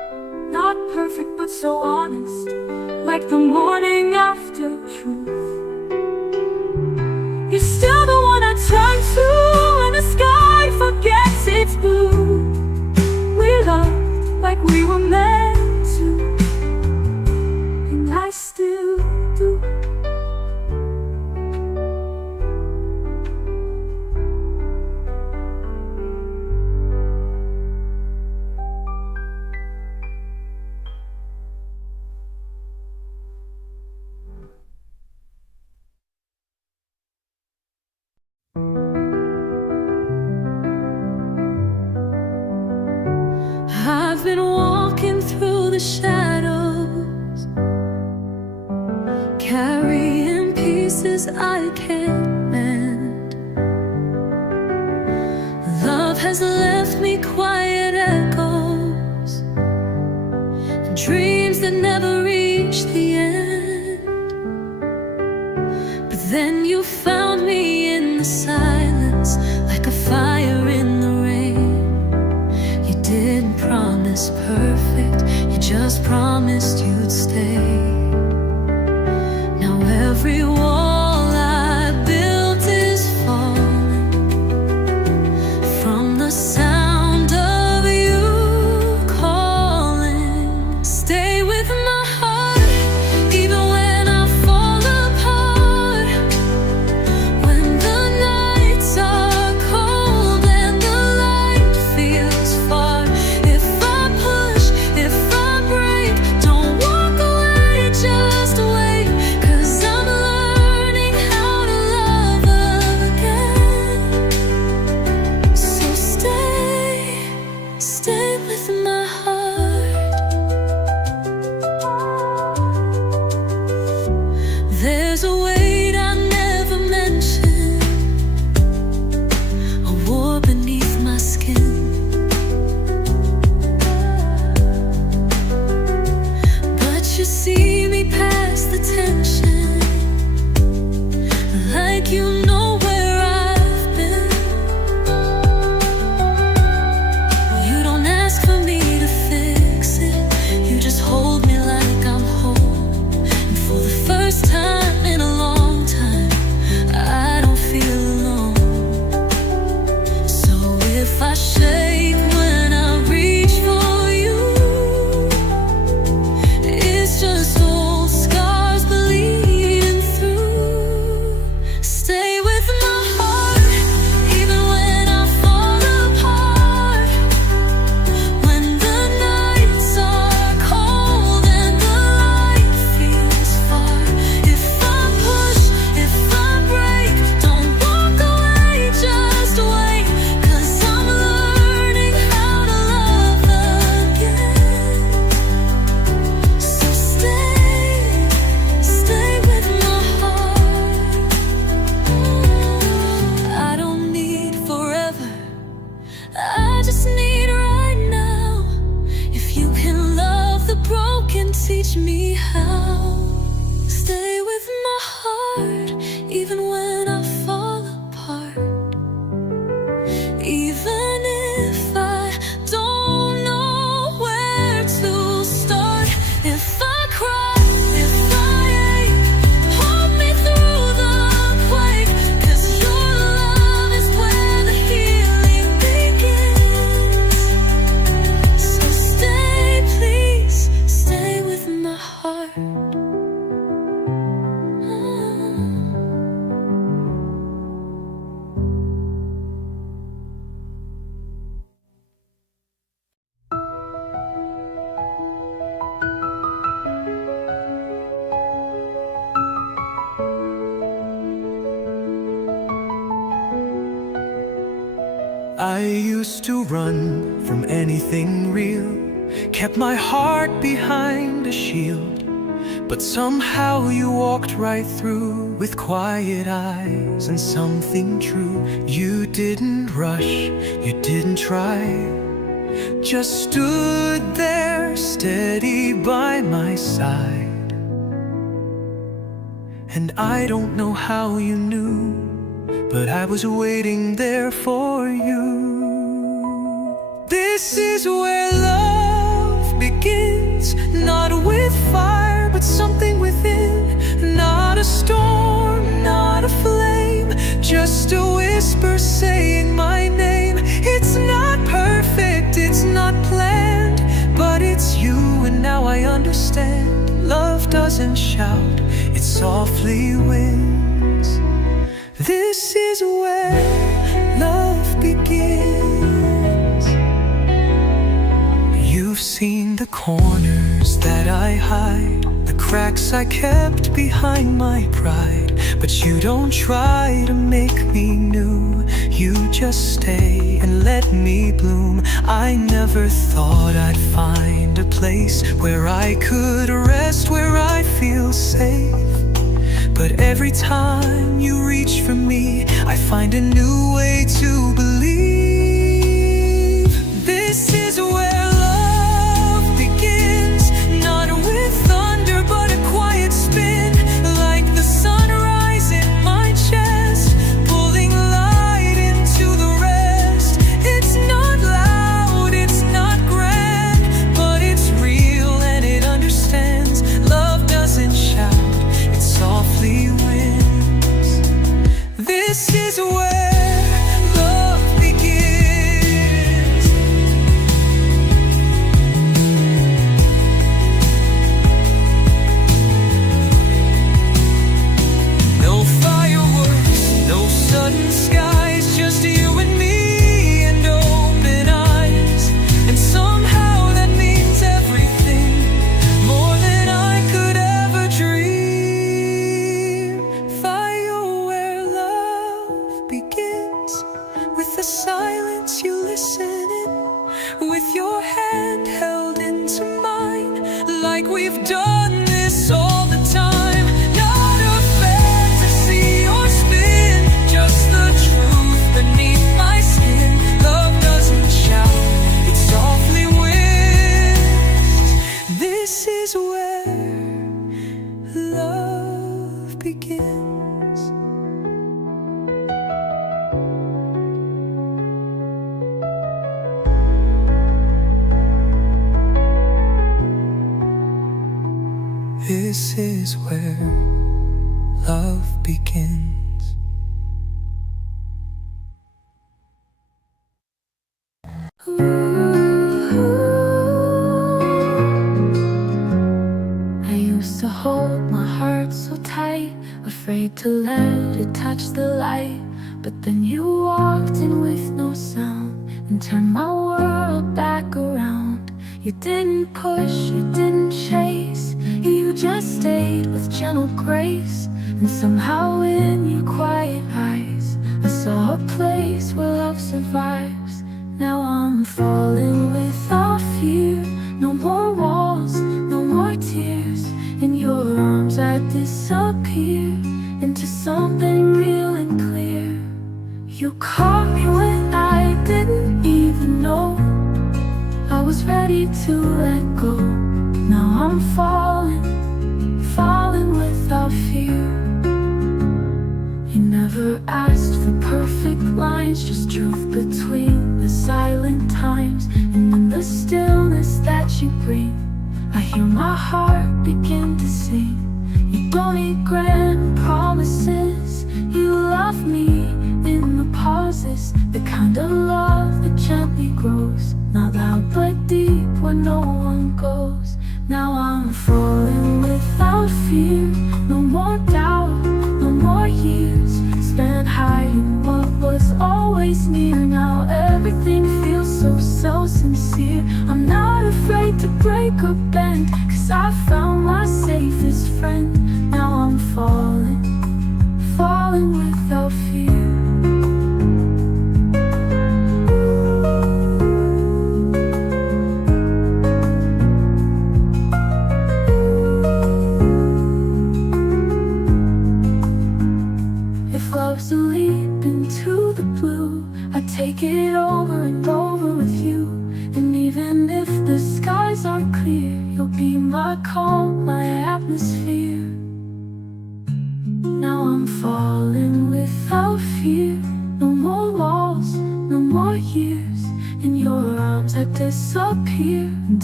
perfect but so honest, like the morning after truth. You're still the one I turn to when the sky forgets its blue. We loved like we were meant to, and I still do. I've been walking through the shadows, carrying pieces I can't mend. Love has left me quiet echoes, dreams that never reach the end. But then you found me in the silence, like a fire in the rain. You didn't promise perfect, you just promised you'd stay. Now every wall I built is falling from the sound of you calling. Stay with my heart, even when I fall apart. When the nights are cold and the light feels far. If I push, if I break, don't walk away, just wait. 'Cause I'm learning how to love again. So stay with my heart. There's a weight I never mentioned, a war beneath my skin. But you see me past the tension, like you know where I've been. You don't ask for me to fix it, you just hold me like I'm whole. And for the first time in a long time, I don't feel alone. So if I shake when I reach for you, it's just old scars bleeding through. Stay with my heart, even when I fall apart. When the nights are cold and the light feels far. If I push, if I break, don't walk away, just wait. 'Cause I'm learning how to love again. So stay with my heart. I don't need forever, I just need right now. If you can love the broken, teach me how. Stay with my heart, even when I fall apart. Even if I don't know where to start. If I cry, if I ache, hold me through the quake. 'Cause your love is where the healing begins. So please, stay with my heart. I used to run from anything real, kept my heart behind a shield. But somehow you walked right through with quiet eyes and something true. You didn't rush, you didn't try, just stood there steady by my side. And I don't know how you knew, but I was waiting there for you. This is where love begins, begins, not with fire, but something within. Not a storm, not a flame, just a whisper saying my name. It's not perfect, it's not planned, but it's you, and now I understand. Love doesn't shout, it softly wins. This is where love begins. You've seen the corners that I hide, the cracks I kept behind my pride, but you don't try to make me new. You just stay and let me bloom. I never thought I'd find a place where I could rest, where I feel safe. But every time you reach for me, I find a new way to believe. This is where love begins, not with thunder, but a quiet spin, like the sunrise in my chest, pulling light into the rest. It's not loud, it's not grand, but it's real and it understands. Love doesn't shout, it softly wins. This is where love begins. No fireworks, no sudden skies, just you and me and open eyes. And somehow that means everything, more than I could ever dream. Fire where love begins, with the silence you listen in, with your hand held into mine, like we've done this all the time. Not a fantasy or spin, just the truth beneath my skin. Love doesn't shout, it softly wins. This is where love begins. This is where love begins. I used to hold my heart so tight, afraid to let it touch the light. But then you walked in with no sound and turned my world back around. You didn't push, you didn't chase, you just stayed with gentle grace. And somehow in your quiet eyes, I saw a place where love survives. Now I'm falling without fear, no more walls, no more tears. In your arms I disappear into something real and clear. You caught me when I didn't even know I was ready to let go. Now I'm falling, falling without fear. You never asked for perfect lines, just truth between the silent times. And in the stillness that you bring, I hear my heart begin to sing. You don't need grand promises, you love me in the pauses, the kind of love that gently grows, not loud but deep where no one goes. Now I'm falling without fear, no more doubt, no more years spent hiding what was always near. Now everything feels so sincere. I'm not afraid to break or bend, 'cause I found my safest friend. Now I'm falling, falling without fear. Love's a leap into the blue, I take it over and over with you. And even if the skies aren't clear, you'll be my calm, my atmosphere. Now I'm falling without fear, no more walls, no more years. In your arms I disappear into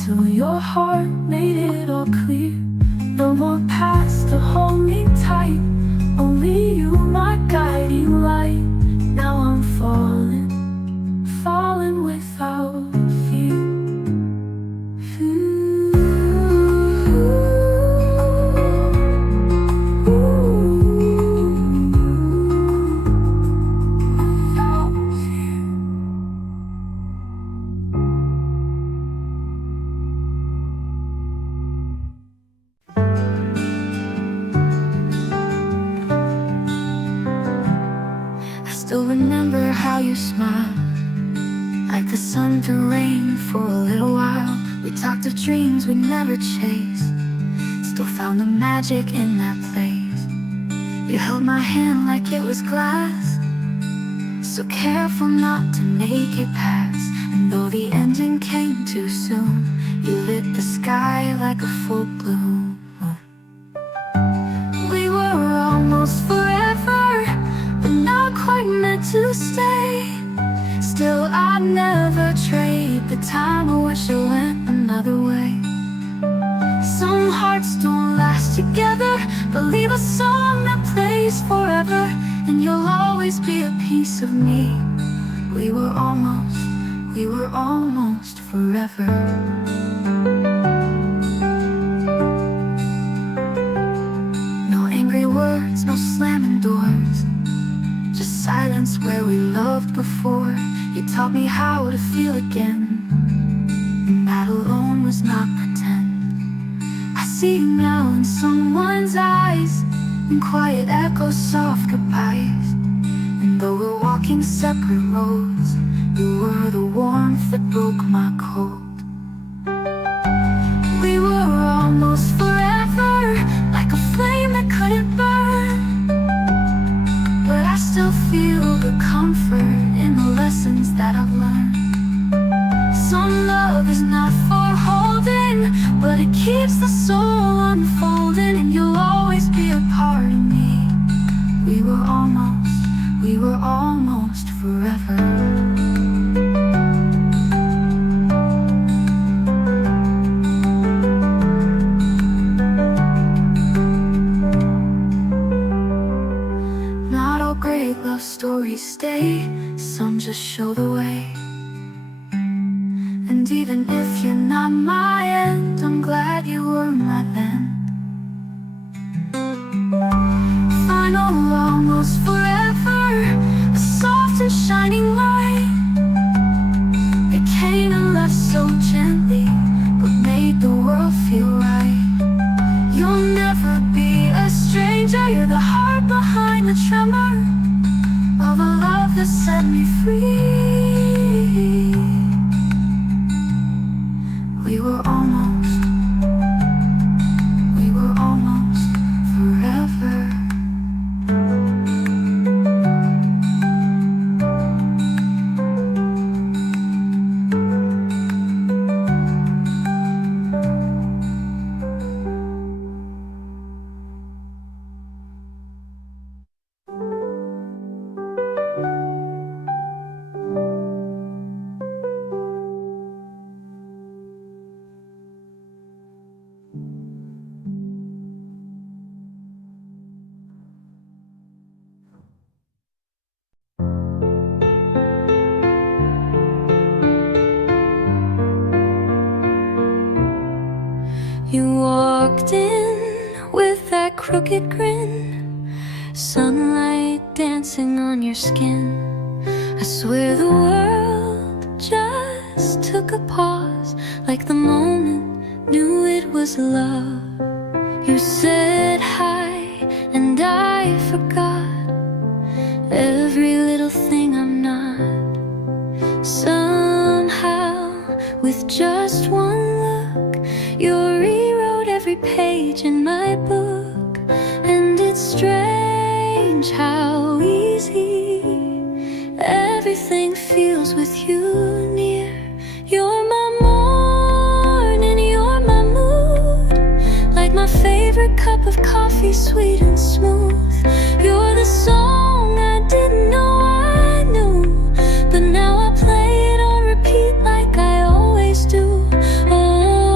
till your heart made it all clear. No more past to hold me tight, only you my guiding light. Now I'm falling, falling without fear. Still remember how you smiled, like the sun through rain for a little while. We talked of dreams we'd never chase, still found the magic in that place. You held my hand like it was glass, so careful not to make it pass. And though the ending came too soon, you lit the sky like a full bloom. We were almost forever, but not quite meant to stay. Still I'd never trade the time. I wish it went another way. Some hearts don't last together, but leave a song that plays forever, and you'll always be a piece of me. We were almost forever. No angry words, no slamming doors, just silence where we loved before. You taught me how to feel again, and that alone was not pretend. I see you now in someone's eyes, in quiet echoes, soft goodbyes. And though we're walking separate roads, you were the warmth that broke my cold. We were almost forever, like a flame that couldn't burn, but I still feel the comfort in the lessons that I've learned. Some love is not for holding, but it keeps the soul unfolding, and you'll always be a part of me. We were almost forever. Great love stories stay, some just show the way. And even if you're not my end, I'm glad you were my then. Final almost forever, a soft and shining light. It came and left so gently, but made the world feel right. You'll never be a stranger, you're the heart behind the tremor of a love that set me free. We were almost forever. You walked in with that crooked grin, sunlight dancing on your skin. I swear the world just took a pause, like the moment knew it was love. You said hi and I forgot every little thing I'm not. Somehow, with just one look, you rewrote every page in my book. And it's strange how easy everything feels with you near. You're my morning, you're my mood, like my favorite cup of coffee, sweet and smooth. You're the song I didn't know I knew, but now I play it on repeat like I always do. Oh,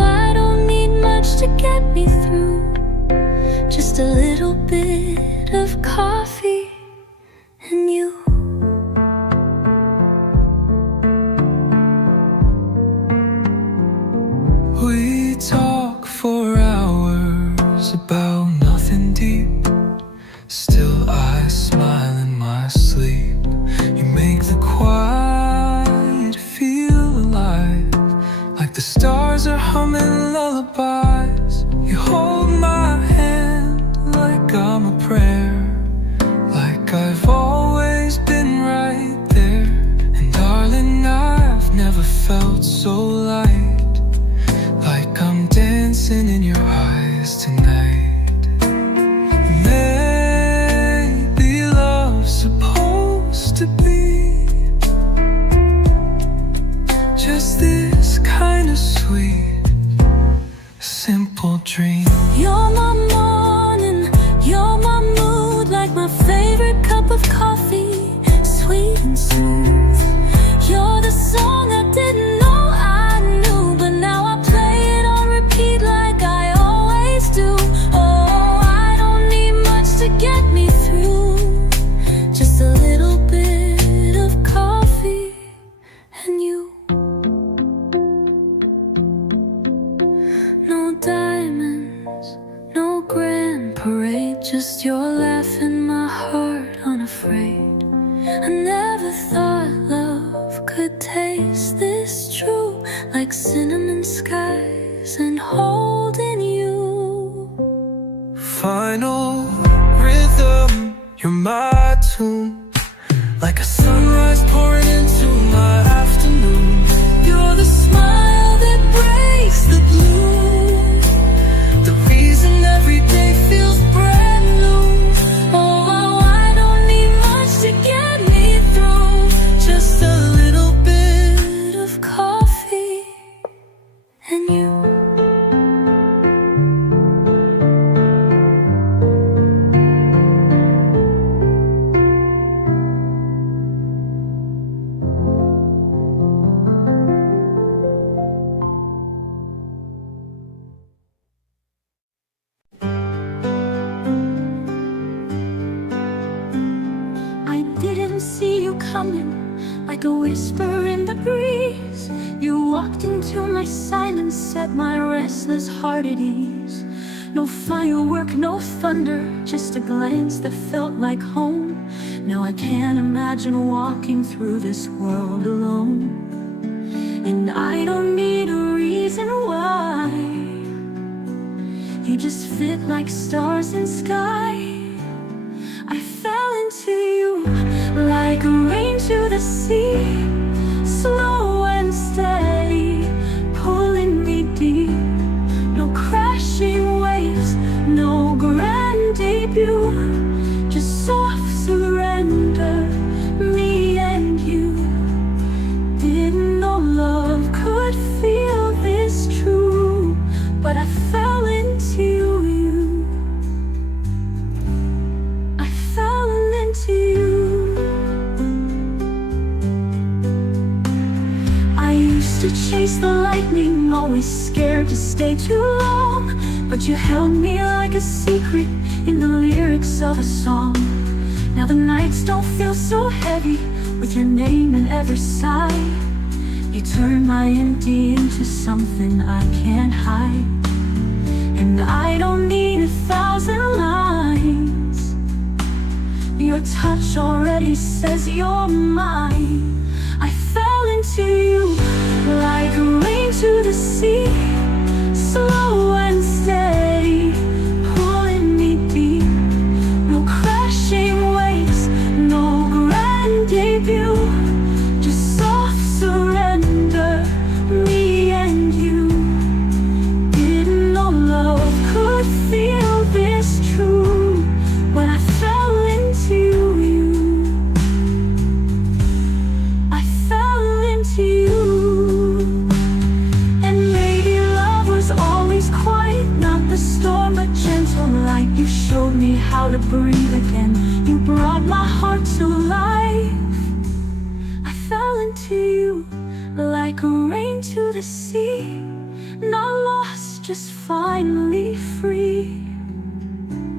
just a little bit of coffee and you. We talk for hours about nothing deep. Still I smile in my sleep. You make the quiet feel alive, like the stars are humming lullabies. You hold my hand like I'm a prayer, like I've always been right there. And darling, I've never felt so light, like I'm dancing in your eyes tonight. Maybe love's supposed to be just this kind of sweet, simple dream. You're my morning, you're my mood, like my favorite cup of coffee, sweet and smooth. You're the song I didn't know I knew, but now I play it on repeat like I always do. Oh, I don't need much to get me through, just a little bit of coffee and you. No diamonds, no grand parade, just your laugh and my heart unafraid. I never thought love could taste this true, like cinnamon skies and holding you. Final rhythm, you're my tune, like a sunrise pouring into my afternoon. You're the smile that breaks the blue, The reason every day feels brand new. oh, I don't need much to get me through, Just a little bit of coffee and you. I didn't see you coming, like a whisper in the breeze. You walked into my silence, set my restless heart at ease. No firework, no thunder, just a glance that felt like home. Now I can't imagine walking through this world alone. And I don't need a reason why, you just fit like stars in sky. I fell into you like rain to the sea, slow and steady, pulling me deep. No crashing waves, no grand debut, just soft surrender, me and you. Didn't know love could feel this true, but I fell into you. I fell into you. I used to chase the lightning, always scared to stay too long, but you held me like a secret in the lyrics of a song. Now the nights don't feel so heavy with your name in every sigh. You turn my empty into something I can't hide. And I don't need 1,000 lines, your touch already says you're mine. I fell into you like rain to the sea, slow and steady, pulling me deep. No crashing waves, no grand debut, just soft surrender, me and you. Didn't know love could feel this true when I fell into you. I fell into you. And maybe love was always quiet, not the storm but gentle light. You showed me how to breathe again, you brought my heart to life. I fell into you like rain to the sea, not lost, just finally free.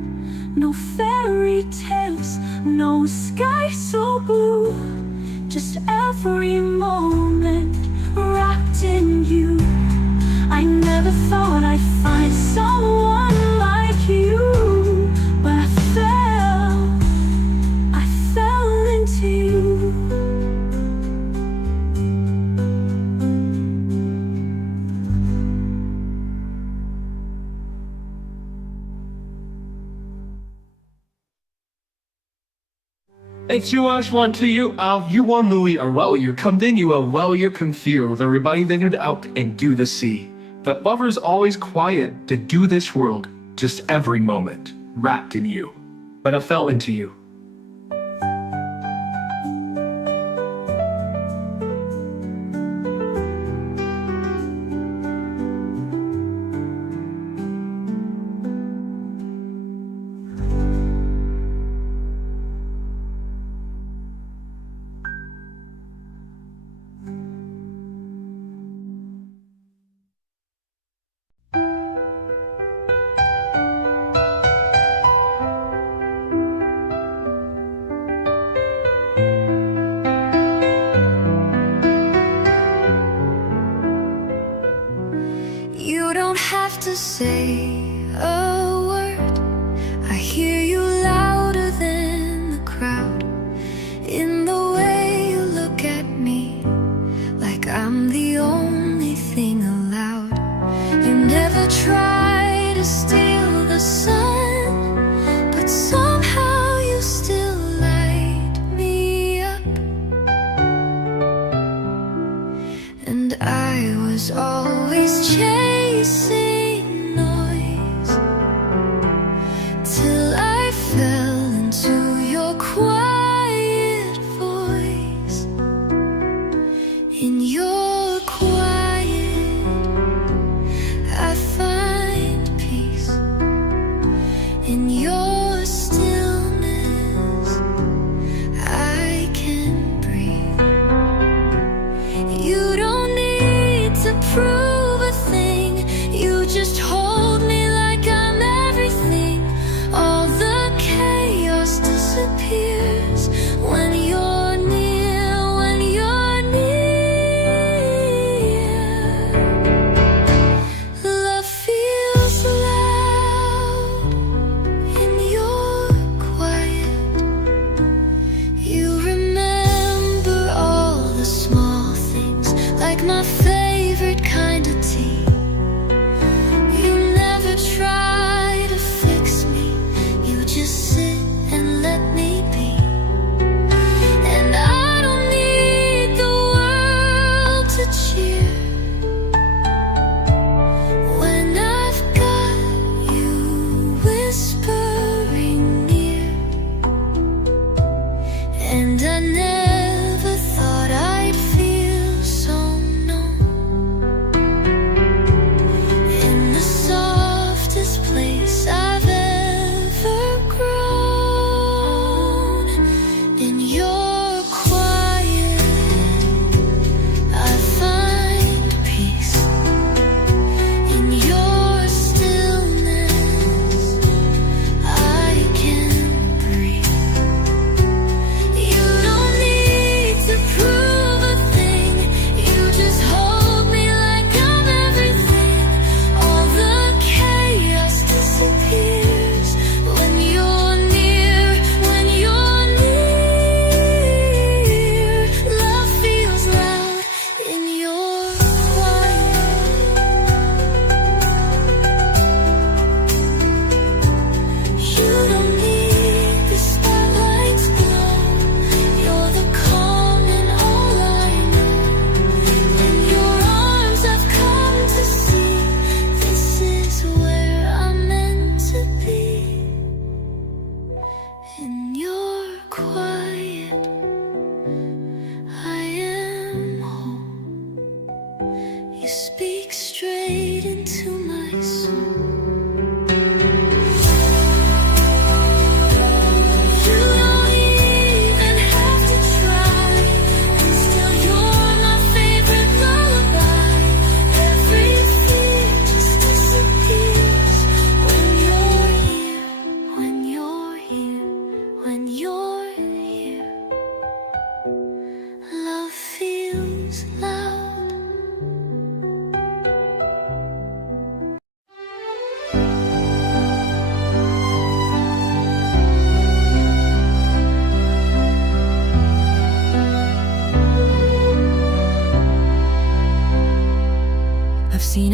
No fairy tales, no sky so blue, just every moment wrapped in you. I never thought I'd find someone like you, but I fell into you. Thanks so much one to you. You want Louis or well, you continue a well, you can feel the reminded out and do the sea. But lover's always quiet to do this world, just every moment wrapped in you. But I fell into you. You don't have to say a word. I hear you louder than the crowd. In the way you look at me, like I'm the only thing allowed. You never try to steal the sun, but somehow you still light me up. And I was always chasing noise till I fell into your quiet voice. In your quiet, I find peace. In your stillness, I can breathe. You don't need to prove a thing. You just hold me like I'm everything. All the chaos disappears when you're near, when you're near. Love feels loud in your quiet. You remember all the small things, like my favorite kind of tea. You never try to fix me, you just sit and let me be. And I don't need the world to cheer when I've got you whispering near. And I never thought I'd feel so known. In the softest place I've ever grown. In your quiet, I find peace. In your stillness, I can breathe. You don't need to prove a thing. You just hold me like I'm everything. All the chaos disappears when you're near, when you're near. Love feels loud in your quiet. You don't need the spotlight's glow. You're the calm in all I know. In your arms I've come to see. This is where I'm meant to be. In your quiet, I am home. You speak straight into my soul.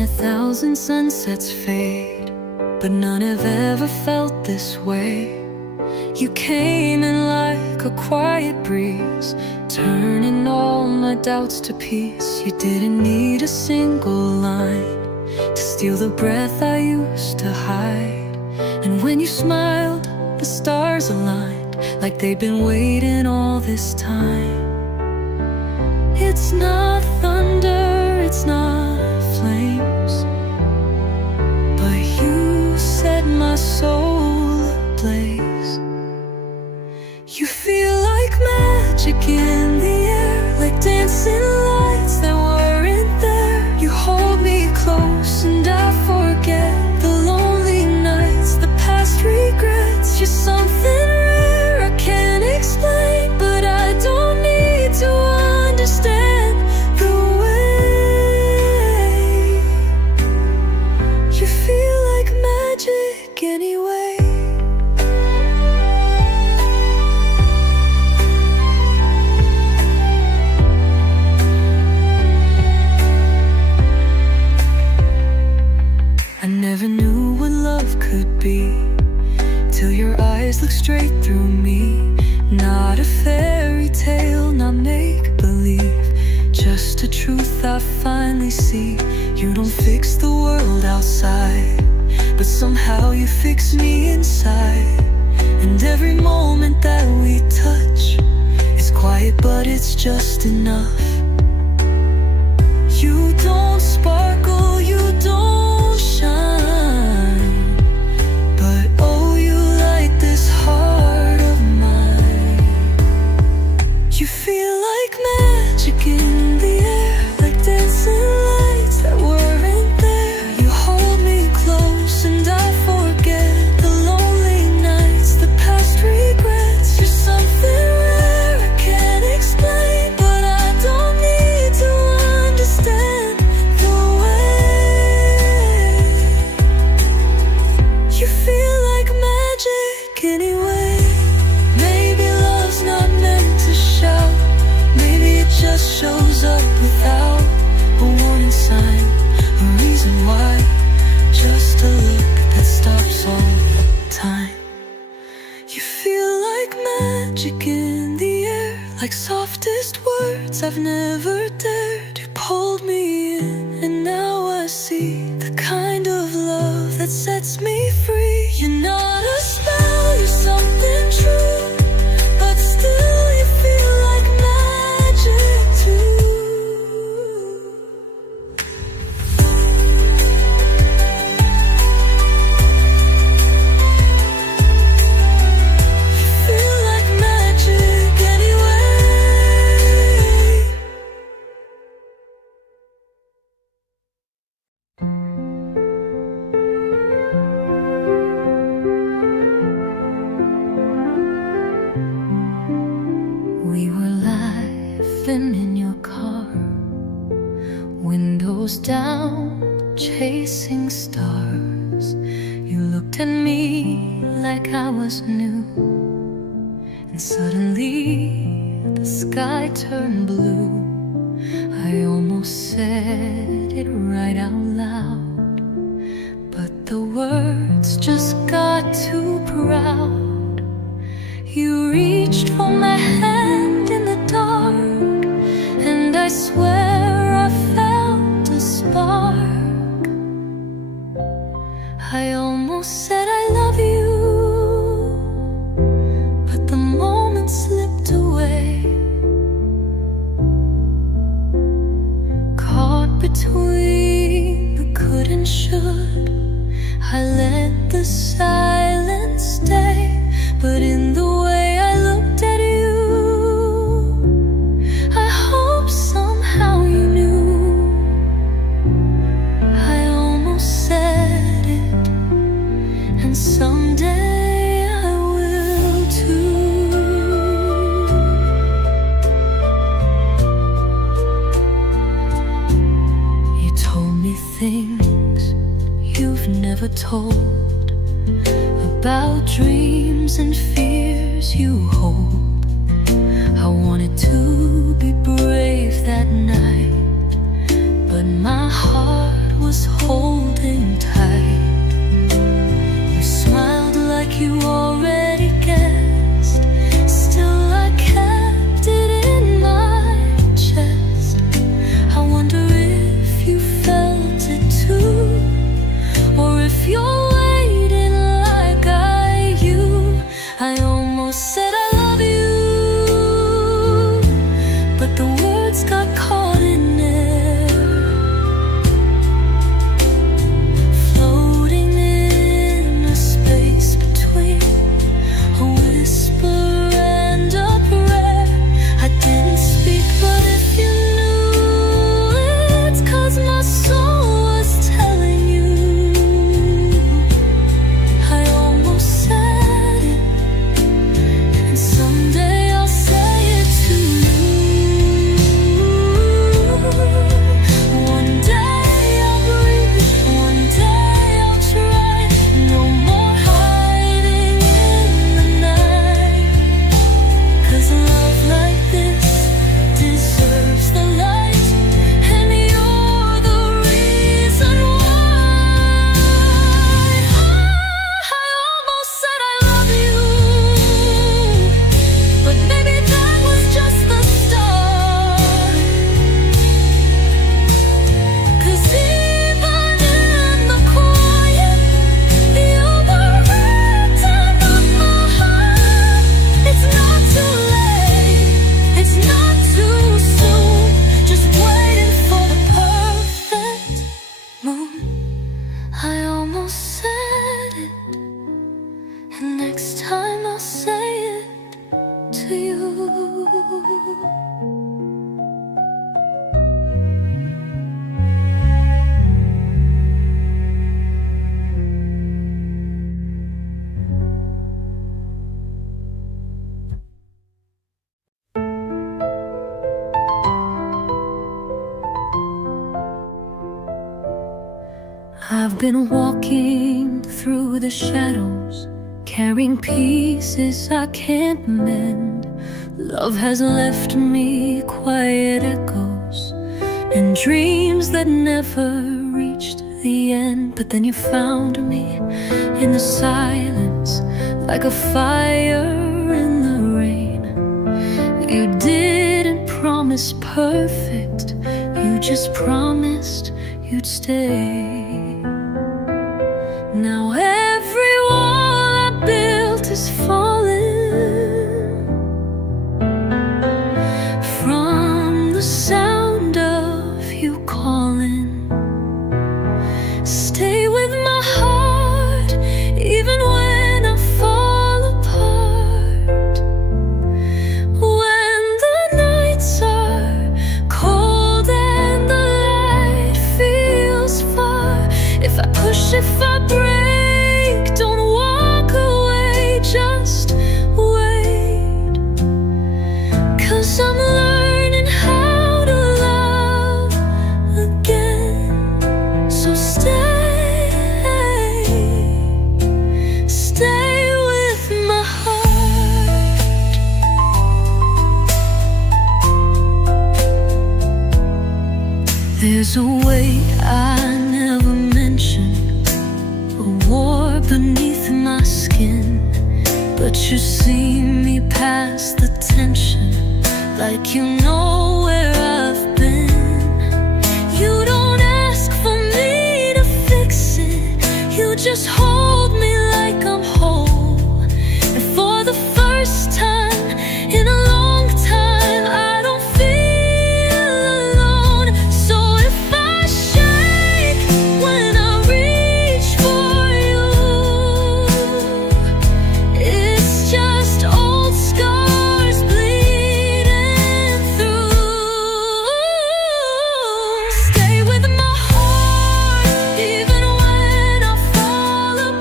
1,000 sunsets fade, but none have ever felt this way. You came in like a quiet breeze, turning all my doubts to peace. You didn't need a single line to steal the breath I used to hide. And when you smiled, the stars aligned, like they'd been waiting all this time. It's not thunder, it's not flames, but you set my soul ablaze. You feel like magic in the air, like dancing lights that weren't there. You hold me close and I forget the lonely nights, the past regrets. You're something rare I can't explain, but I don't need to understand the way. You feel like magic anyway. I never knew what love could be till your eyes look straight through me. Not a fairy tale, not make-believe, just a truth I finally see. You don't fix the world outside, but somehow you fix me inside. And every moment that we touch is quiet, but it's just enough. You don't sparkle, you don't shine, but oh, you light this heart of mine. You feel like magic in the air, like dancing lights that weren't there. You hold me close and I forget the lonely nights, the past regrets. You're something rare I can't explain, but I don't need to understand the way. You feel like magic anyway. Maybe love's not meant to shout, maybe it just shows up without a warning sign, a reason why, just a look that stops all time. You feel like magic in the air, like softest words I've never dared. You pulled me in and now I see the kind of love that sets me free. You're not a spell, you're something true, but still you feel like magic too. You feel like magic anyway. We were laughing in your car, windows down, chasing stars. You looked at me like I was new, and suddenly the sky turned blue. I almost said it right out loud, but the words just got too proud. You reached for my hand in the dark, and I swear I felt a spark. I almost said I love you, but the moment slipped away. Caught between the could and should, I let the silence stay. But in the way I looked at you, I hope somehow you knew. I almost said it, and someday I will too. You told me things you've never told, about dreams and fears you hold. I wanted to be brave that night, but my heart was holding tight. You smiled like you already guessed. Still I kept it in my chest. I wonder if you felt it too, or if you're waiting like I you. I almost said I love you, but the words got caught in air, floating in a space between a whisper and a prayer. I didn't speak, but if you knew, it's 'cause my soul was telling you. I almost said it, and someday I'll say it to you. One day I'll breathe, one day I'll try. No more hiding in the night, 'cause love like this deserves the light, and you're the reason why. I almost said I love you, but maybe that was just the start. 'Cause even in the quiet, you were written on my heart. It's not too late, it's not too soon, just waiting for the perfect moon. I almost said it, and next time I'll say it to you. I've been walking through the shadows, carrying pieces I can't mend. Love has left me quiet echoes and dreams that never reached the end. But then you found me in the silence, like a fire in the rain. You didn't promise perfect, you just promised you'd stay. Now every wall I built is falling from the sound of you calling. Stay with my heart even when I fall apart. When the nights are cold and the light feels far, if I push, if I break, don't walk away, just wait. 'Cause I'm learning how to love again. So stay with my heart. There's a way I never mentioned, a war beneath my skin, but you see me past the tension, like you know where I've been. You don't ask for me to fix it, you just hold me like I'm whole. And for the first time in a long time, I don't feel alone. So if I shake when I reach for you, it's just old scars bleeding through. Stay with my heart even when I fall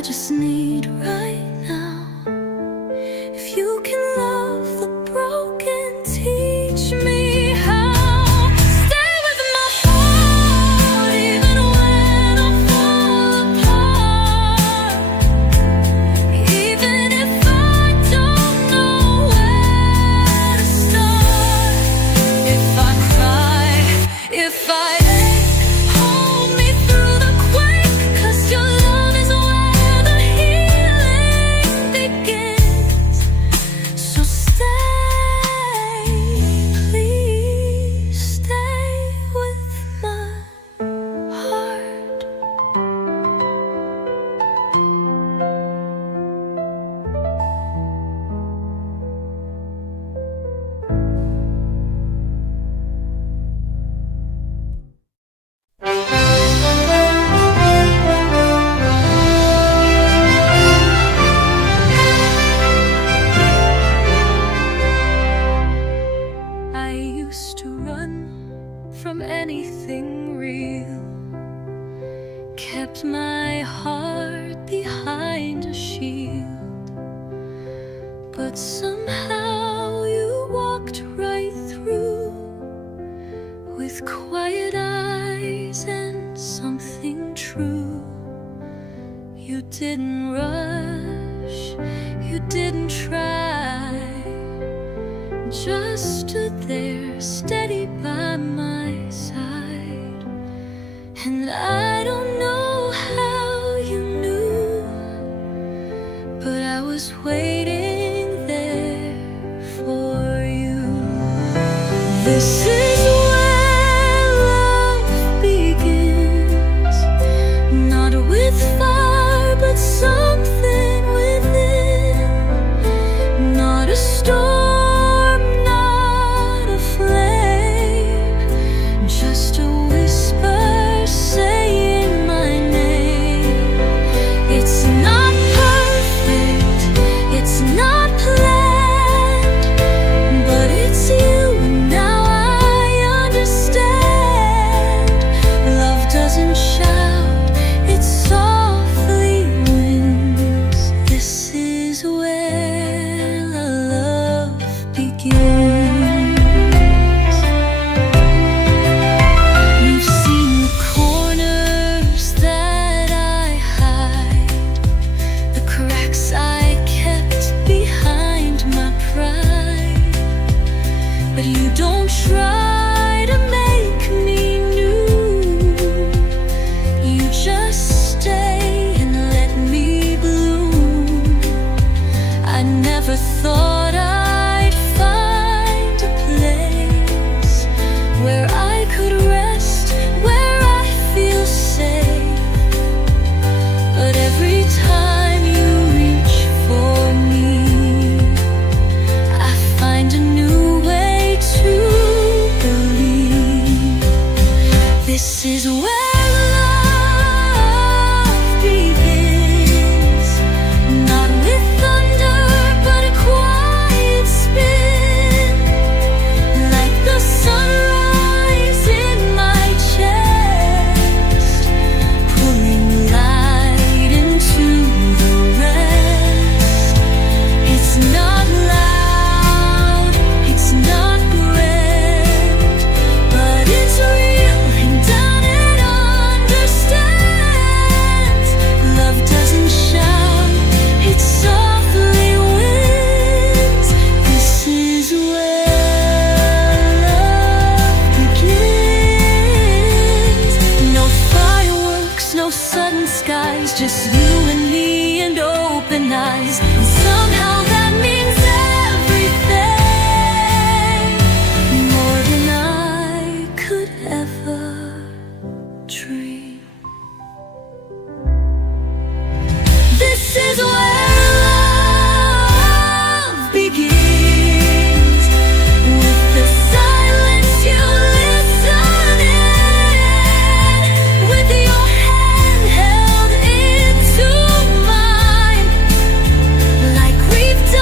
I just need right now. If you can love the broken, teach me how. Stay with my heart even when I fall apart, even if I don't know where to start. If I cry, if I ache, hold me through the quake, 'cause your love is where the healing begins. So stay, please stay with my heart. I used to run from anything real, kept my heart behind a shield, but somehow you walked right through with quiet eyes and something true. You didn't rush, you didn't try, just stood there steady by my side. And I don't know how you knew, but I was waiting there for you. This is where love begins, not with fire but something within, not a storm, not a flame, just a whisper saying my name. It's not perfect, it's not planned, but it's you, and now I understand. Love doesn't shout, it softly wins. This is where love begins. You've seen the corners that I hide, the cracks I kept behind my pride, but you don't try to make me new. You just stay and let me bloom. I never thought I'd find a place where I could rest, where I feel safe. But every time you reach for me, I find a new way to believe. This is where love begins, not with thunder but a quiet spin, like the sunrise in my chest, pulling light into the rest. It's not loud, it's not grand, but it's real, and down it understands. Love doesn't shout, it softly wins. This is where love begins. No fireworks, no sudden skies, just you and me and open eyes. And somehow that means everything, more than I could ever dream. This is where love begins, with the silence you listen in, with your hand held into mine, like we've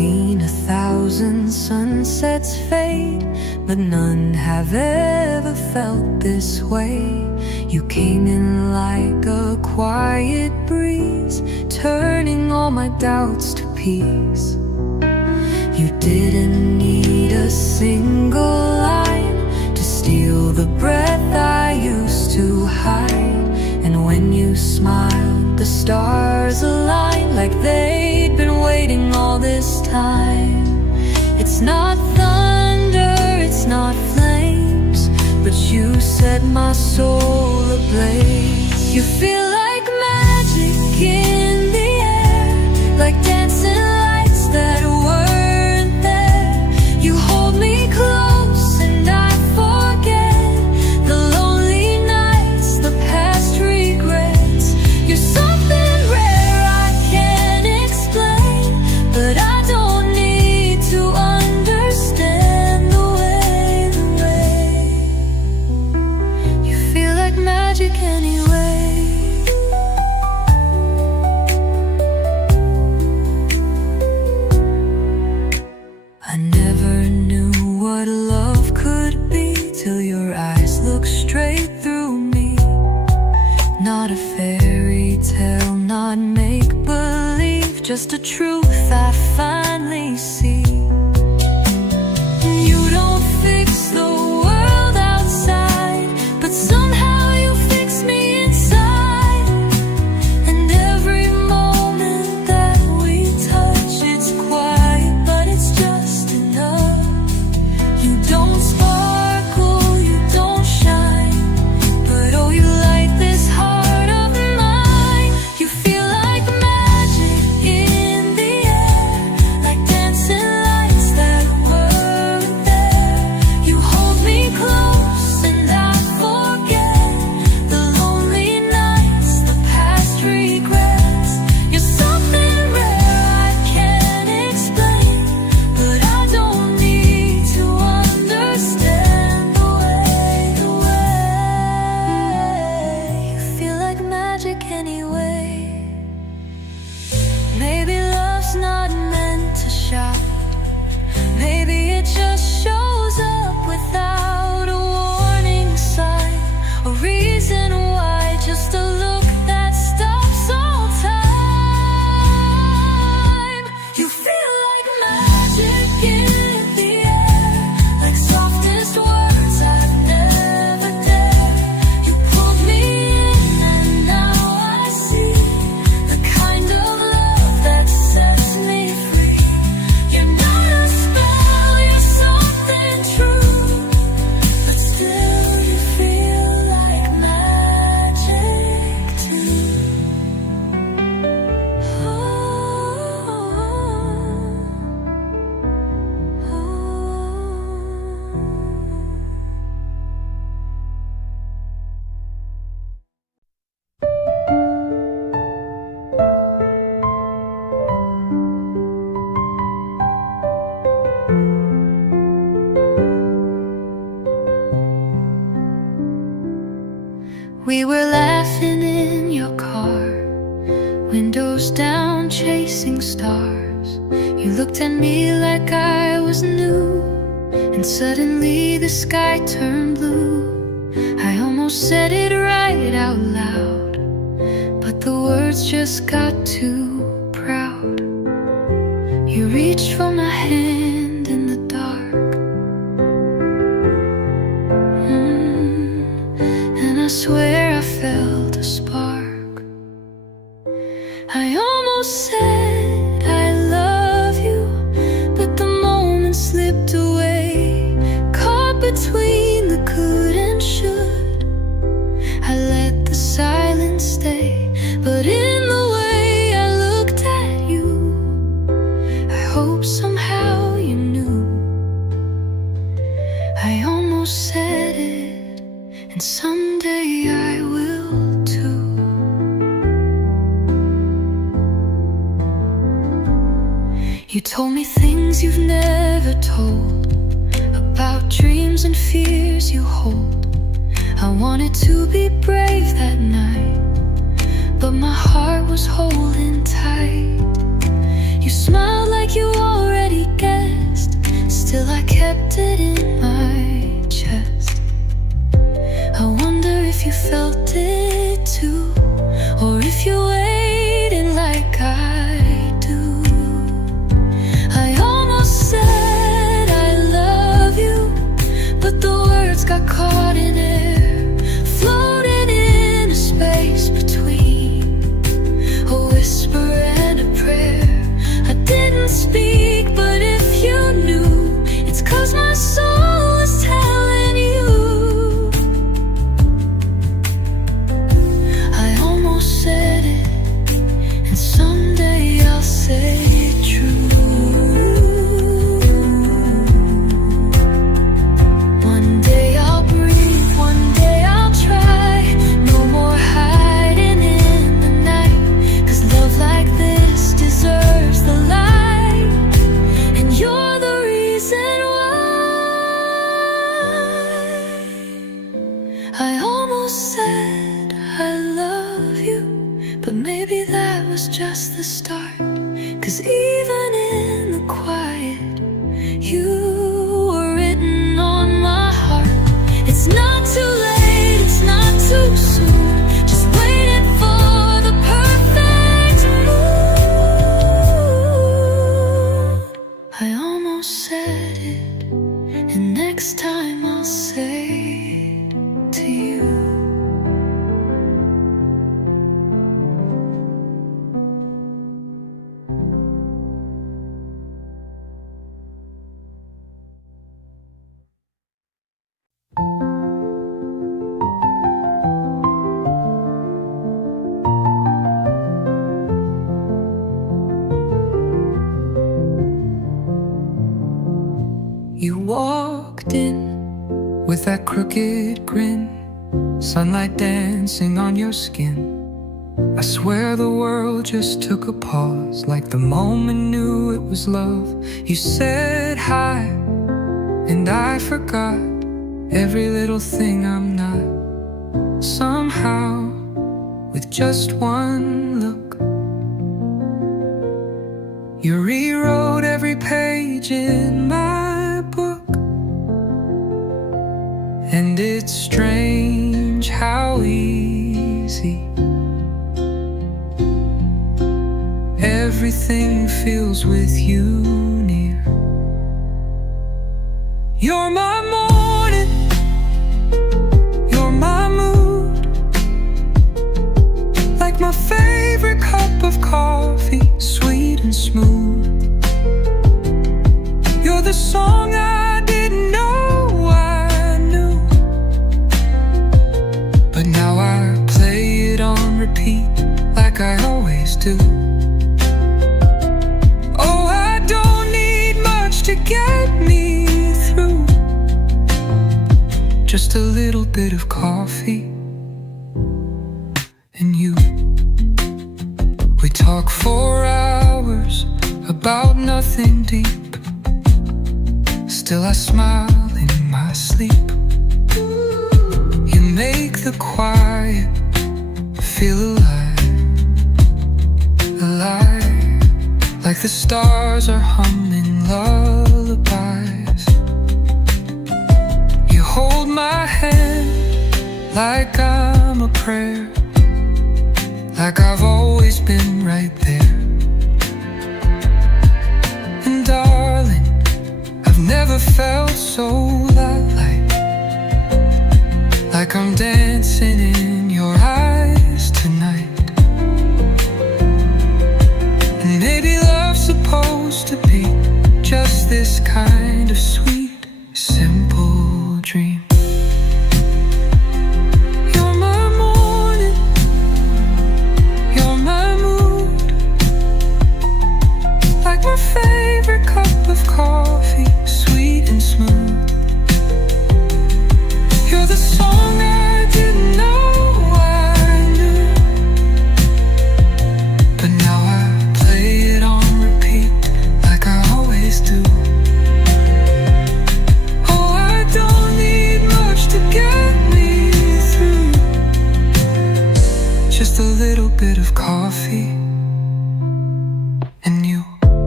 seen 1,000 sunsets fade, but none have ever felt this way. You came in like a quiet breeze, turning all my doubts to peace. You didn't need a single line to steal the breath I used to hide. And when you smiled, the stars aligned like they'd been waiting all this time. It's not thunder, it's not flames, but you set my soul ablaze. You feel like magic in the air, like dancing lights that weren't there. You hold me close and I forget the lonely nights, the past regrets. You're something rare I can't explain, but I don't need to understand the way you feel like magic anyway. I never knew what love could be till your eyes looked straight through me. Not a fairy tale, not make-believe, just a truth I finally see. You don't fix the world outside, but somehow you fix me inside. And every moment that we touch, it's quiet, but it's just enough. You don't sparkle, you don't shine, but oh, you light this heart of mine. You feel like magic in the air, like dancing lights that weren't there. You hold me close and I forget the lonely nights, the past regrets. You're something rare I can't explain, but I don't need to understand the way you feel like magic anyway. Maybe love's not meant to shout, maybe it just shows up without a warning sign, a reason why, just a look that stops all time. You feel like magic in the air, like softest words I've never dared. You pulled me in and now I see the kind of love that sets me free. You're not a spell, you're something true, but still you feel like magic too. We were laughing in your car, windows down, chasing stars. You looked at me like I was new, and suddenly the sky turned blue. I almost said it right out loud, but the words just got too proud. You reached for my hand in the dark, and I swear I felt a spark. I almost said I love you, but the moment slipped away, caught between the could and should. I let the silence stay, but in the way I looked at you, I hope somehow you knew. I almost said it, and someday I will too. You told me things you've never told, about dreams and fears you hold. I wanted to be brave that night, but my heart was holding tight. You smiled like you already guessed. Still I kept it in my chest. I wonder if you felt it too, or if you waited like I do. I almost said I love you, but the words got caught in air, floating in a space between a whisper and a prayer. I didn't speak, but if you knew, it's 'cause my soul is telling you. I almost said it, and someday I'll say it true. One day I'll breathe, one day I'll try. No more hiding in the night, 'cause love like this deserves the light. And you're the reason why. I almost said I love you, but maybe that was just the start. 'Cause even in the quiet, you were written on my heart. It's not too late, it's not too soon, just waiting for the perfect mood. I almost said it, and next time I'll say it to you. You walked in with that crooked grin, sunlight dancing on your skin. I swear the world just took a pause, like the moment knew it was love. You said hi, and I forgot every little thing I'm not. Somehow, with just one look, you rewrote every page in my book. And it's strange how easy everything feels with you near. You're my morning, you're my mood, like my favorite cup of coffee, sweet and smooth. You're the song I didn't know I knew, but now I play it on repeat like I always do. Oh, I don't need much to get me through, just a little bit of coffee and you. We talk for hours about nothing deep, still I smile in my sleep. You make the quiet feel alive, alive, like the stars are humming lullabies. You hold my hand like I'm a prayer, like I've always been right there. And darling, I've never felt so light, like I'm dancing in your eyes tonight. And maybe love's supposed to be just this kind of sweet, simple dream. You're my morning, you're my mood, like my favorite cup of coffee, sweet and smooth. You're the song I didn't know I knew, but now I play it on repeat like I always do. Oh, I don't need much to get me through, just a little bit of coffee and you.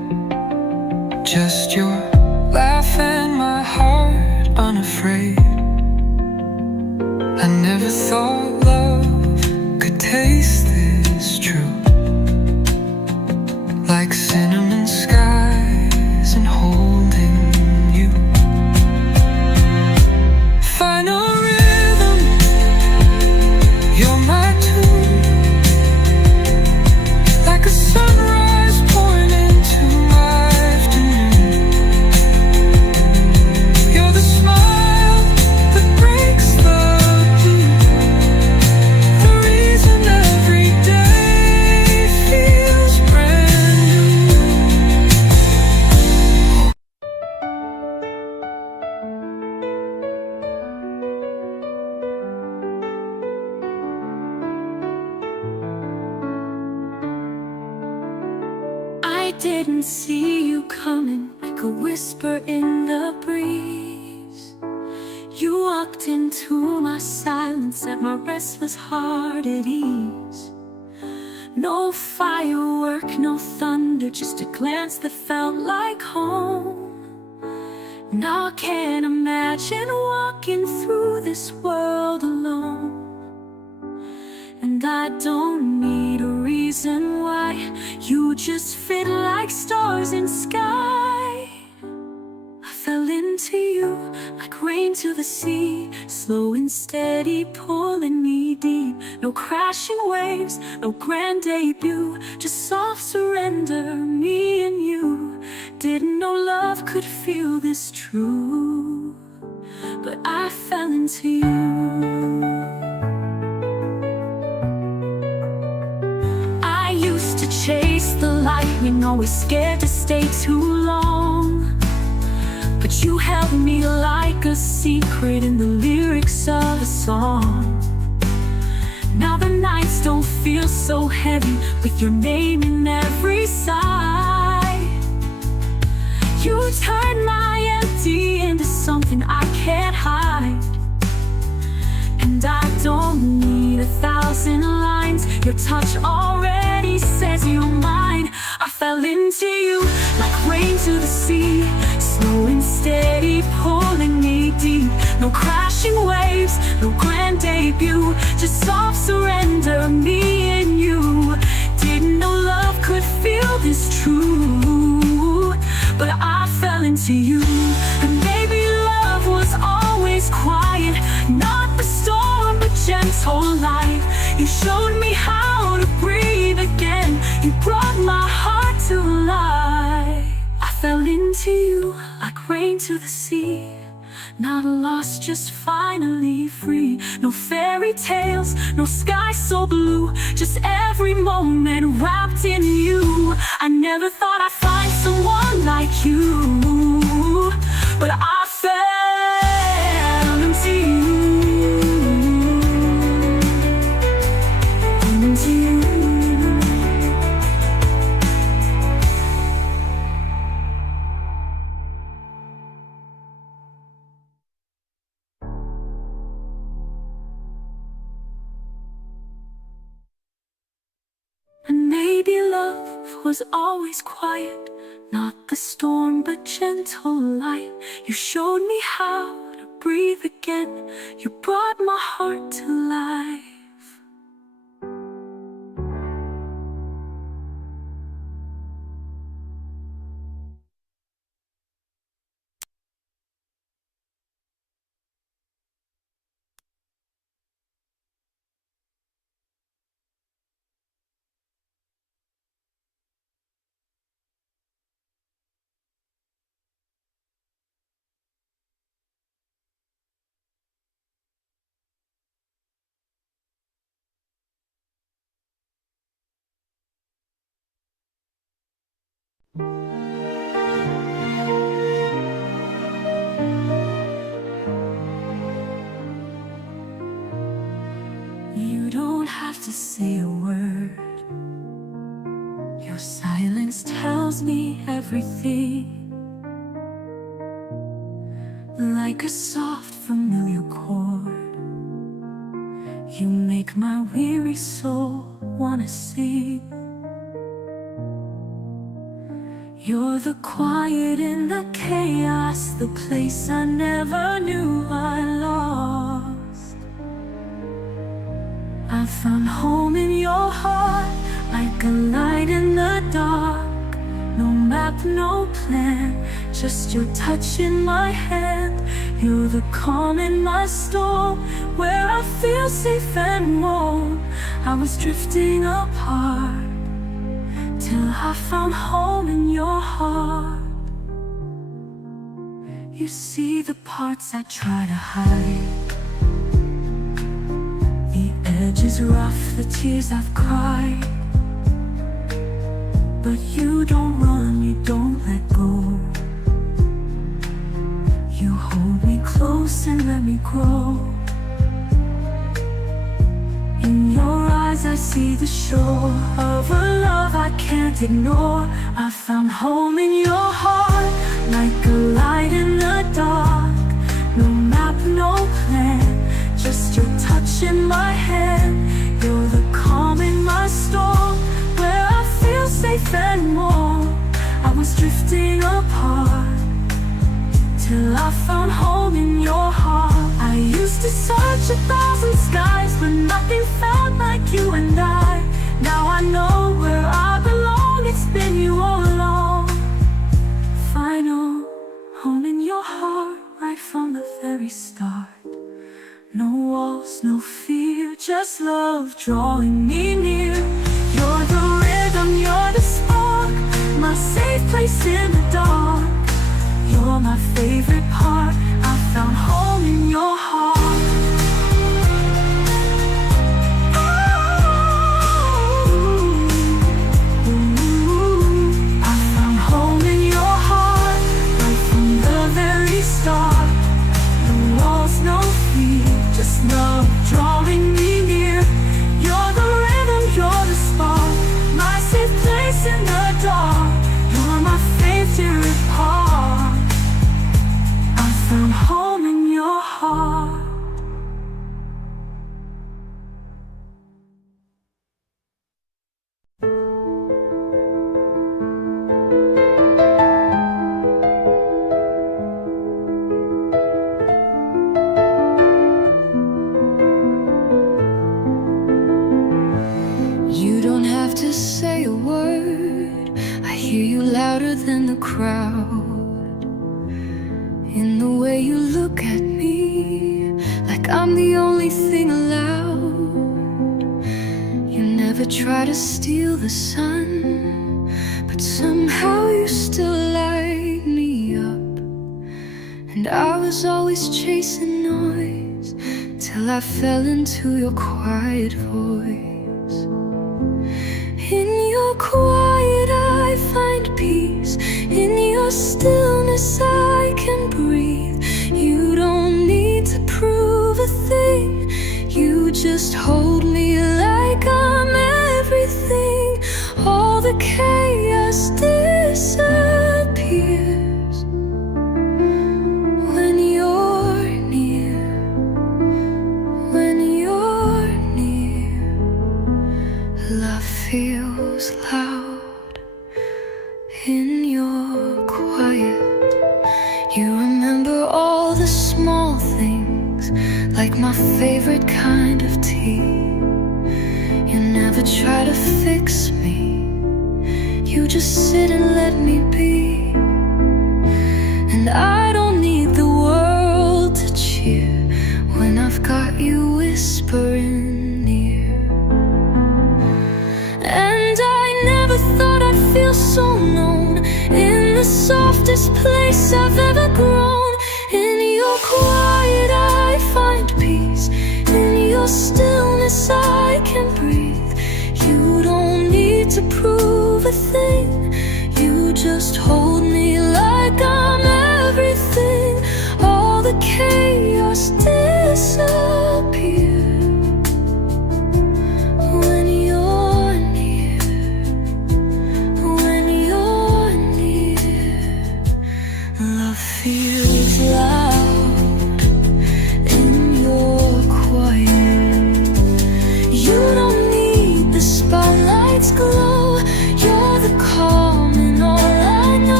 didn't see you coming, like a whisper in the breeze. You walked into my silence, set my restless heart at ease. No firework, no thunder, just a glance that felt like home. Now I can't imagine walking through this world alone. And I don't need a reason why, you just fit like stars in sky. I fell into you like rain to the sea, slow and steady pulling me deep. No crashing waves, no grand debut, just soft surrender, me and you. Didn't know love could feel this true, but I fell into you. I used to chase the lightning, always scared to stay too long. But you held me like a secret in the lyrics of a song. Now the nights don't feel so heavy, with your name in every sigh. You turn my empty into something I can't hide. And I don't need 1,000 lines, your touch already says you're mine. I fell into you like rain to the sea, slow and steady pulling me deep. No crashing waves, no grand debut, just soft surrender, me and you. Didn't know love could feel this true, but I fell into you. And maybe love was always quiet, not the storm but gentle light. You showed me how to breathe again, you brought my heart to life. I fell into you like rain to the sea, not lost, just finally free. No fairy tales, no sky so blue, just every moment wrapped in you. I never thought I'd find someone like you, but I fell into you. Into you. And maybe love was always quiet, not the storm but gentle light. You showed me how to breathe again, you brought my heart to life. You don't have to say a word, your silence tells me everything. Like a soft familiar chord, you make my weary soul wanna sing. You're the quiet in the chaos, the place I never knew I lost. I found home in your heart, like a light in the dark. No map, no plan, just your touch in my hand. You're the calm in my storm, where I feel safe and warm. I was drifting apart, till I found home in your heart. You see the parts I try to hide, the edges rough, the tears I've cried. But you don't run, you don't let go. You hold me close and let me grow. In your eyes I see the shore of a love I can't can't ignore. I found home in your heart, like a light in the dark. No map, no plan, just your touch in my hand. You're the calm in my storm, where I feel safe and more. I was drifting apart, till I found home in your heart. I used to search 1,000 skies, but nothing felt like you and I. Now I know where I belong, it's been you all along. Final home in your heart, right from the very start. No walls, no fear, just love drawing me near. You're the rhythm, you're the spark, my safe place in the dark. You're my favorite part, I found home in your heart. I found home in your heart, right from the very start. No walls, no fear, just love drawing me near. You're the rhythm, you're the spark, my safe place in the dark. You're my favorite part, I found home in your heart. You don't have to say a word, I hear you louder than the crowd. In the way you look at me, like I'm the only thing allowed. You never try to steal the sun, but somehow you still light me up. And I was always chasing noise, till I fell into your quiet voice. In your quiet I find peace, in your stillness I can breathe. You don't need to prove a thing, you just hold me like I'm everything. All the chaos disappears when you're near, when you're near. Love feels loud in your quiet. You remember all the small things, like my favorite kind of tea. You never try to fix me, you just sit and let me be. And I don't need the world to cheer when I've got you whispering near. And I never thought I'd feel so known in the softest place I've ever grown. In your quiet I find peace, in your stillness I can breathe. You don't need to prove a thing, you just hold me like I'm everything. All the chaos disappears when you're near, when you're near. Love feels loud in your quiet. You don't need the spotlight's glow, you're the calm in all I know.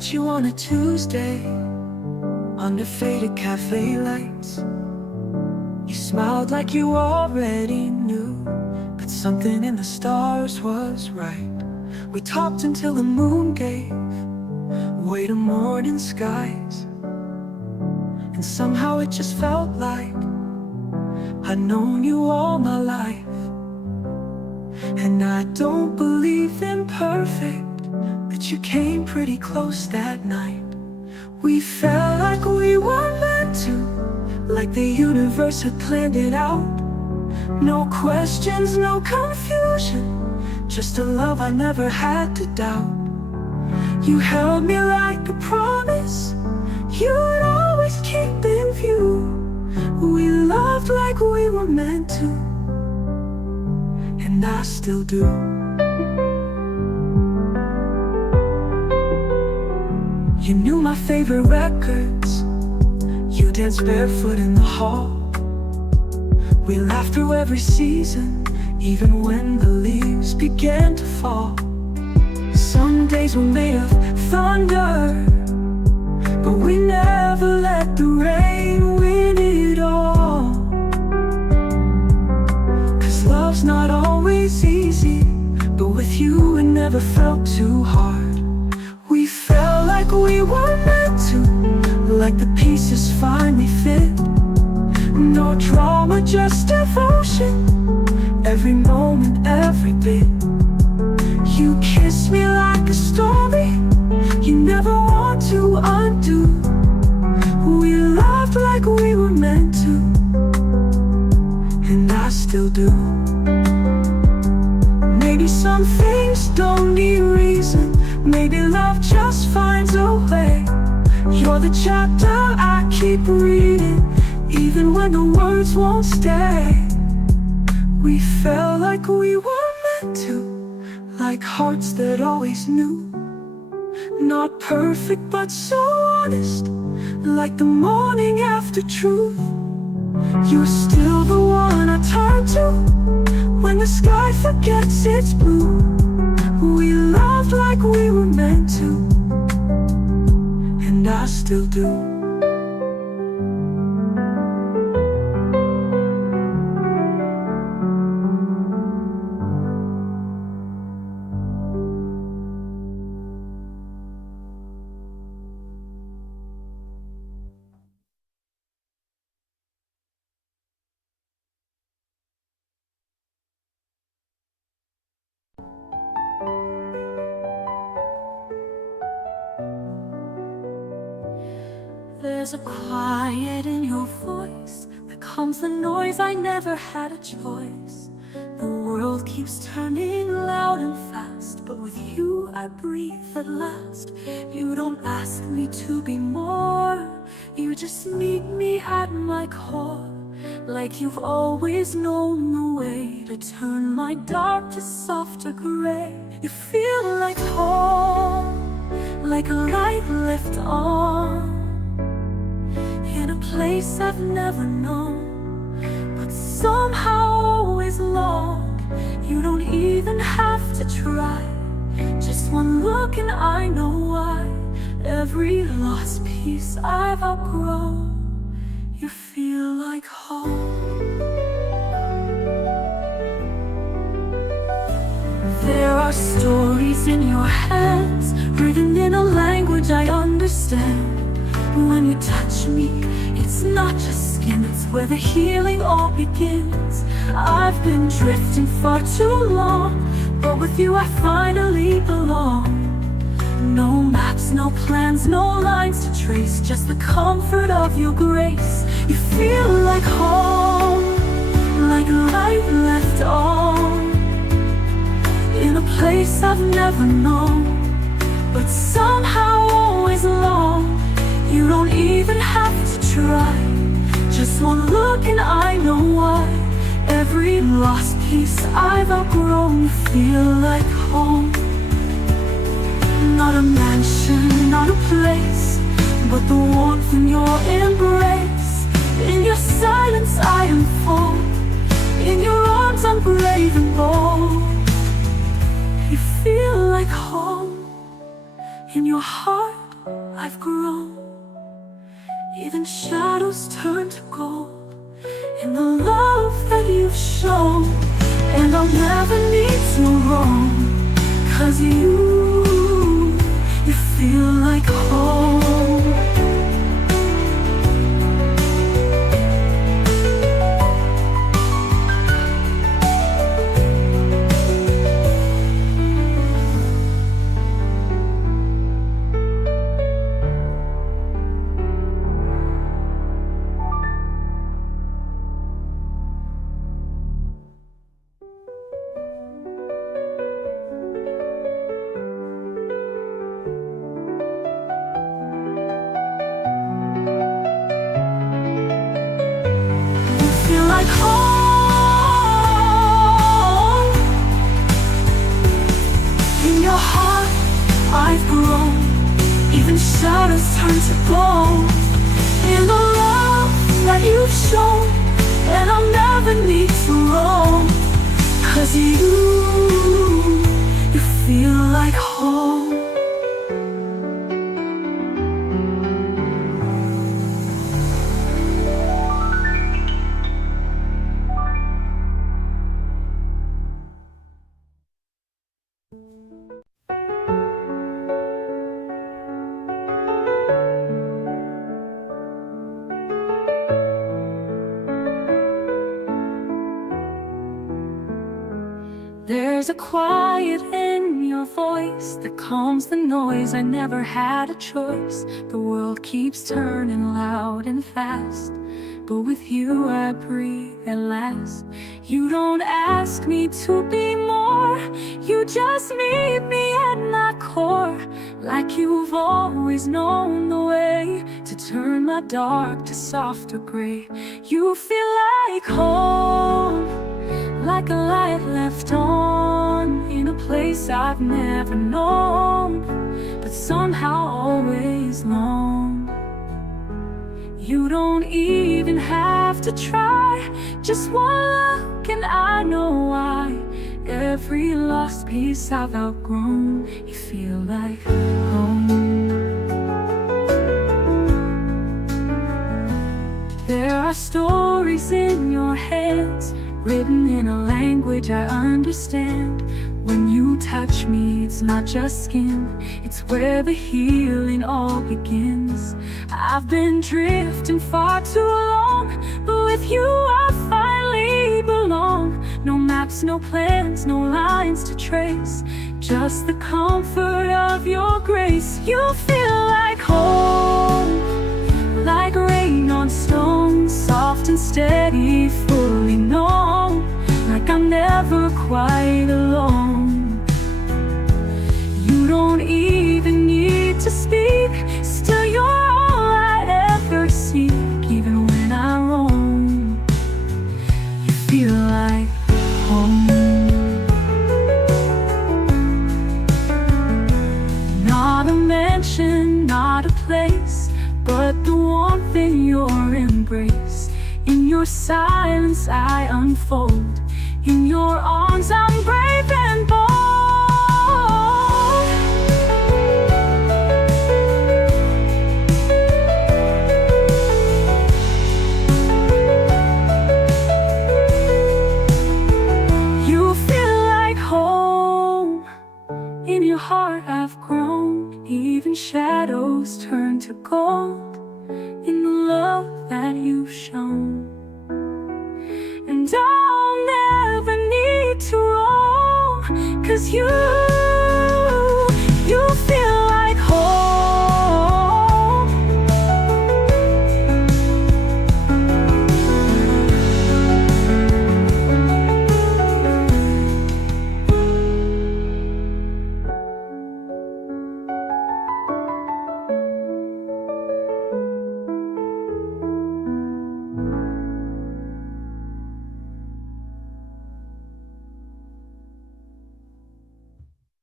met you on a Tuesday under faded cafe lights. You smiled like you already knew, but something in the stars was right. We talked until the moon gave way to morning skies, and somehow it just felt like I'd known you all my life. And I don't believe in perfect, but you came pretty close that night. We felt like we were meant to, like the universe had planned it out. No questions, no confusion, just a love I never had to doubt. You held me like a promise you'd always keep in view. We loved like we were meant to, and I still do. You knew my favorite records, you danced barefoot in the hall. We laughed through every season, even when the leaves began to fall. Some days were made of thunder, but we never let the rain win it all. 'Cause love's not always easy, but with you it never felt too hard. We felt like we were meant to, like the pieces finally fit. No drama, just devotion, every moment, every bit. You kissed me like a story you never want to undo. We loved like we were meant to, and I still do. Maybe some things don't need reason, maybe love just finds a way. You're the chapter I keep reading, even when the words won't stay. We felt like we were meant to, like hearts that always knew. Not perfect but so honest, like the morning after truth. You're still the one I turn to when the sky forgets its blue. We loved like we were meant to, and I still do. There's a quiet in your voice that calms the noise. I never had a choice. The world keeps turning loud and fast, but with you I breathe at last. You don't ask me to be more, you just meet me at my core. Like you've always known the way to turn my dark to softer gray. You feel like home, like a light left on, in a place I've never known, but somehow always long. You don't even have to try, just one look and I know why. Every lost piece I've outgrown, you feel like home. There are stories in your hands, written in a language I understand. When you touch me, it's not just skin, it's where the healing all begins. I've been drifting far too long, but with you I finally belong. No maps, no plans, no lines to trace, just the comfort of your grace. You feel like home, like a light left on, in a place I've never known, but somehow always long. You don't even have to try, just one look and I know why. Every lost piece I've outgrown, you feel like home. Not a mansion, not a place, but the warmth in your embrace. In your silence I am full, in your arms I'm brave and bold. You feel like home, in your heart I've grown. Even shadows turn to gold in the love that you've shown. And I'll never need to roam, 'cause you feel like home. Feel like home. In your heart I've grown. Even shadows turn to gold in the love that you've shown. And I'll never need to roam, 'cause you feel like home. There's a quiet in your voice that calms the noise. I never had a choice. The world keeps turning loud and fast, but with you I breathe at last. You don't ask me to be more, you just meet me at my core. Like you've always known the way to turn my dark to softer gray. You feel like home, like a light left on in a place I've never known, but somehow always long. You don't even have to try, just one look and I know why. Every lost piece I've outgrown, you feel like home. There are stories in your hands, written in a language I understand. When you touch me, it's not just skin, it's where the healing all begins. I've been drifting far too long, but with you I finally belong. No maps, no plans, no lines to trace, just the comfort of your grace. You feel like home, like rain on stone, soft and steady, fully known. Like I'm never quite alone. You don't even need to speak, still you're all I ever seek. Even when I roam, you feel like home. Not a mansion, not a place, but the warmth in your embrace. In your silence I unfold, in your arms I'm brave and bold. You feel like home, in your heart I've grown. Even shadows turn to gold in the love that you've shown. And I'll never need to roam, 'cause you feel like home.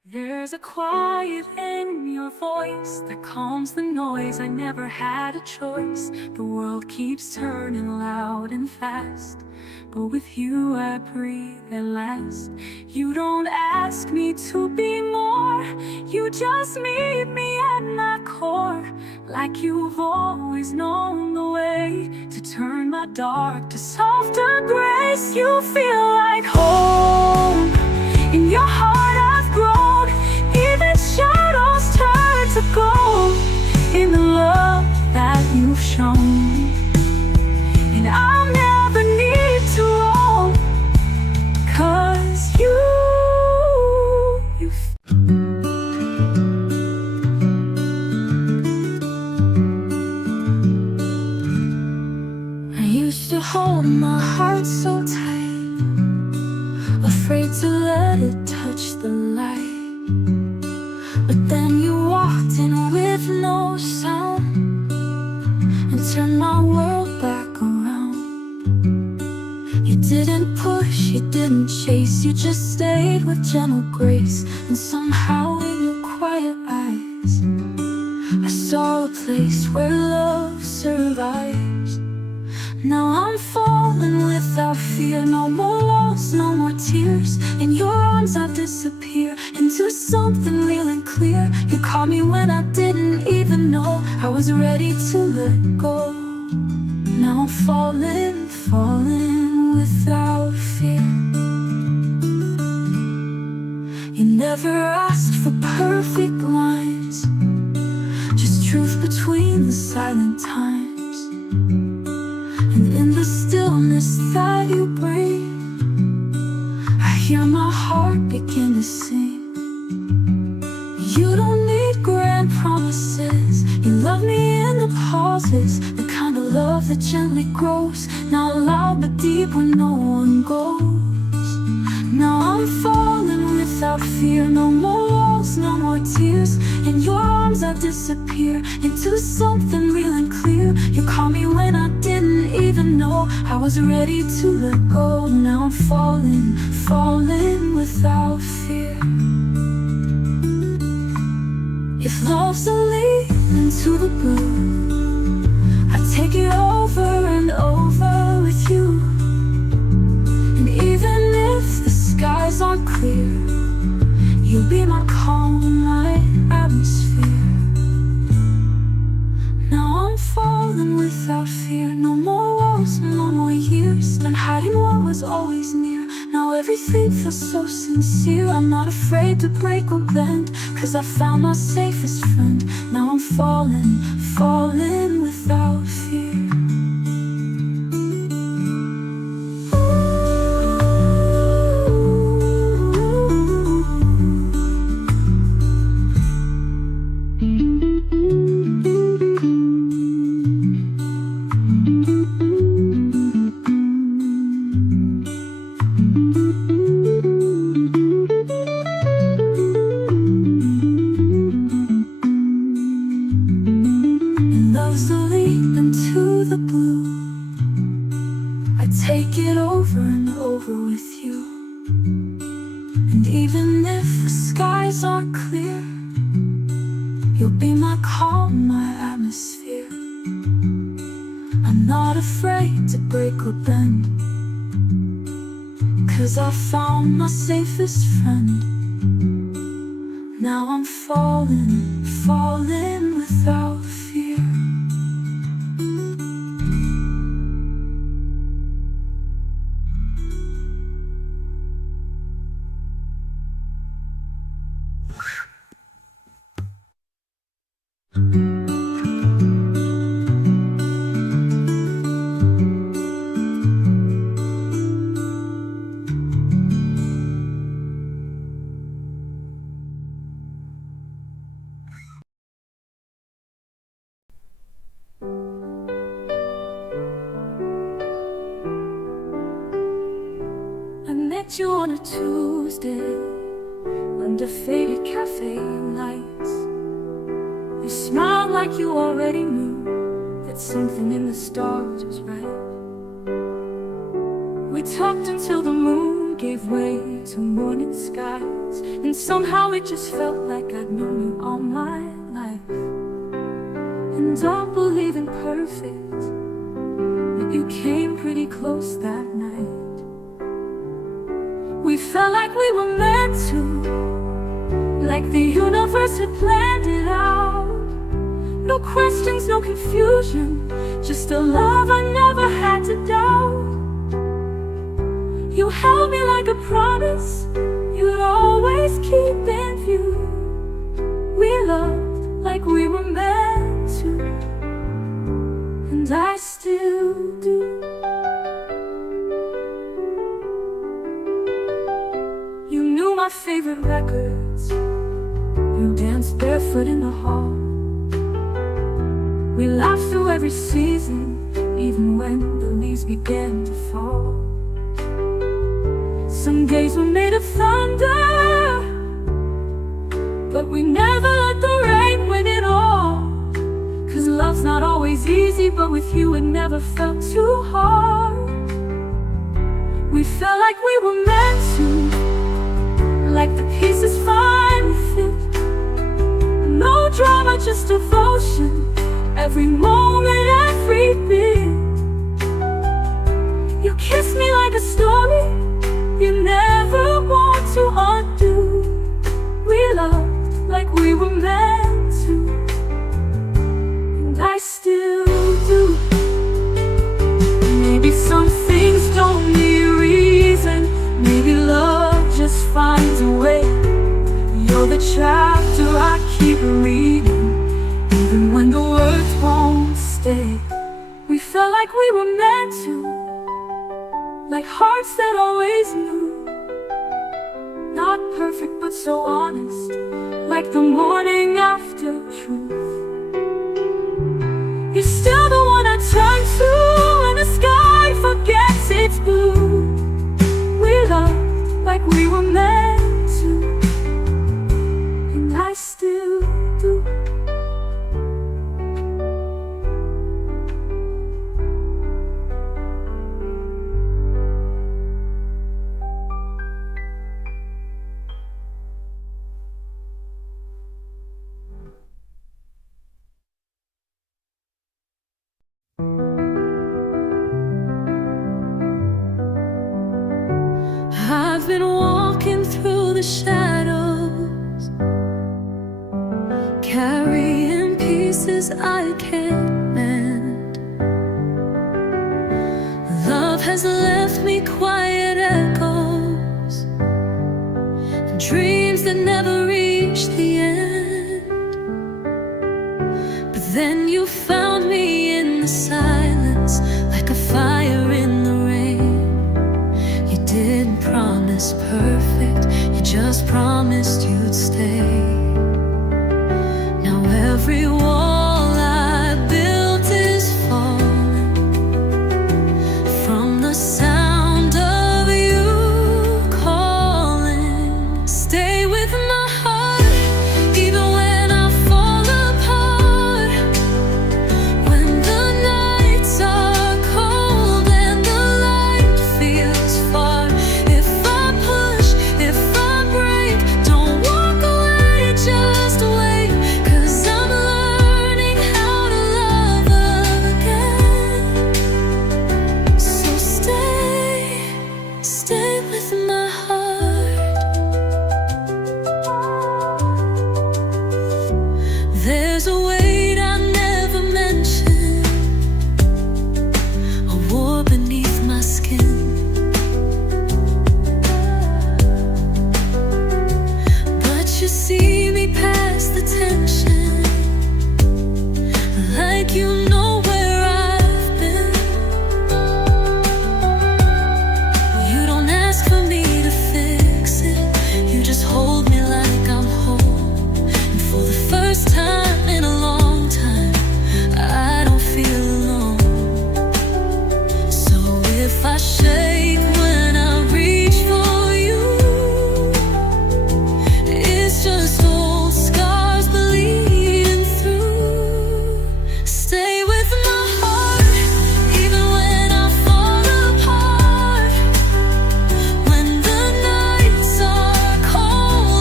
There's a quiet in your voice that calms the noise. I never had a choice. The world keeps turning loud and fast, but with you I breathe at last. You don't ask me to be more, you just meet me at my core. Like you've always known the way to turn my dark to softer grace. You feel like home. In your heart I've grown, even shadows turn to gold in the love that you've shown. And I'll never need to roam, 'cause you I used to hold my heart so tight, afraid to let it touch the light. But then you walked in with no sound and turned my world back around. You didn't push, you didn't chase, you just stayed with gentle grace. And somehow in your quiet eyes I saw a place where love survives. Now I'm falling without fear. No more loss, no more tears. In your arms I disappear into something real and clear. You caught me when I didn't even know I was ready to let go. Now I'm falling, falling without fear. You never asked for perfect lines, just truth between the silent times. And in the stillness that you bring, I hear my heart begin to sing. You don't need grand promises, you love me in the pauses, the kind of love that gently grows, not loud but deep where no one goes. Now I'm falling without fear. No more walls, no more tears. In your arms I disappear into something real and clear. You caught me when I didn't even know I was ready to let go. Now I'm falling, falling without fear. If love's a leap into the blue, I take it over and over with you. And even if the skies aren't clear, you'll be my calm, my atmosphere. Now I'm falling without fear. No more walls, no more years spent hiding what was always near. Now everything feels so sincere. I'm not afraid to break or bend, 'cause I found my safest friend. Now I'm falling, falling without fear. Take it over and over with you. And even if the skies aren't clear, you'll be my calm, my atmosphere. I'm not afraid to break or bend, 'cause I found my safest friend. Now I'm falling, falling without fear. You on a Tuesday under faded cafe lights. You smiled like you already knew that something in the stars was right. We talked until the moon gave way to morning sky. and somehow it just felt like I'd known you all my life. And don't believe in perfect, but you came pretty close that night. We felt like we were meant to, like the universe had planned it out. No questions, no confusion, just a love I never had to doubt. You held me like a promise you'd always keep in view. We loved like we were meant to, and I still do. You knew my favorite records, you danced barefoot in the hall. We laughed through every season, even when the leaves began to fall. Some days were made of thunder, but we never let the rain win it all. 'Cause love's not always easy, but with you it never felt too hard. We felt like we were meant to, like the pieces finally fit. No drama, just devotion, every moment, every bit. You kissed me like a story you never want to undo. We loved like we were meant to, and I still do. Maybe some things don't need reason, maybe love just finds a way. You're the chapter I keep reading, even when the words won't stay. We felt like we were meant to, like hearts that always knew. Not perfect but so honest, like the morning after truth. You're still the one I turn to when the sky forgets its blue. We loved like we were meant to, and I still do. I've been walking through the shadows, carrying pieces I can't mend. Love has left me quiet echoes, dreams that never reach the end. But then you found me in the silence, like a fire in the rain. You didn't promise perfect, you just promised you'd stay. Now every wall I built is falling from the sound of you calling. Stay with my heart, even when I fall apart. When the nights are cold and the light feels far. If I push, if I break, don't walk away, just wait. 'Cause I'm learning how to love again. So stay with my heart. There's a weight I never mentioned, a war beneath my skin. But you see me past the tension, like you know where I've been. You don't ask for me to fix it, you just hold me like I'm whole. And for the first time in a long time, I don't feel alone. So if I shake when I reach for you, it's just old scars bleeding through. Stay with my heart, even when I fall apart. When the nights are cold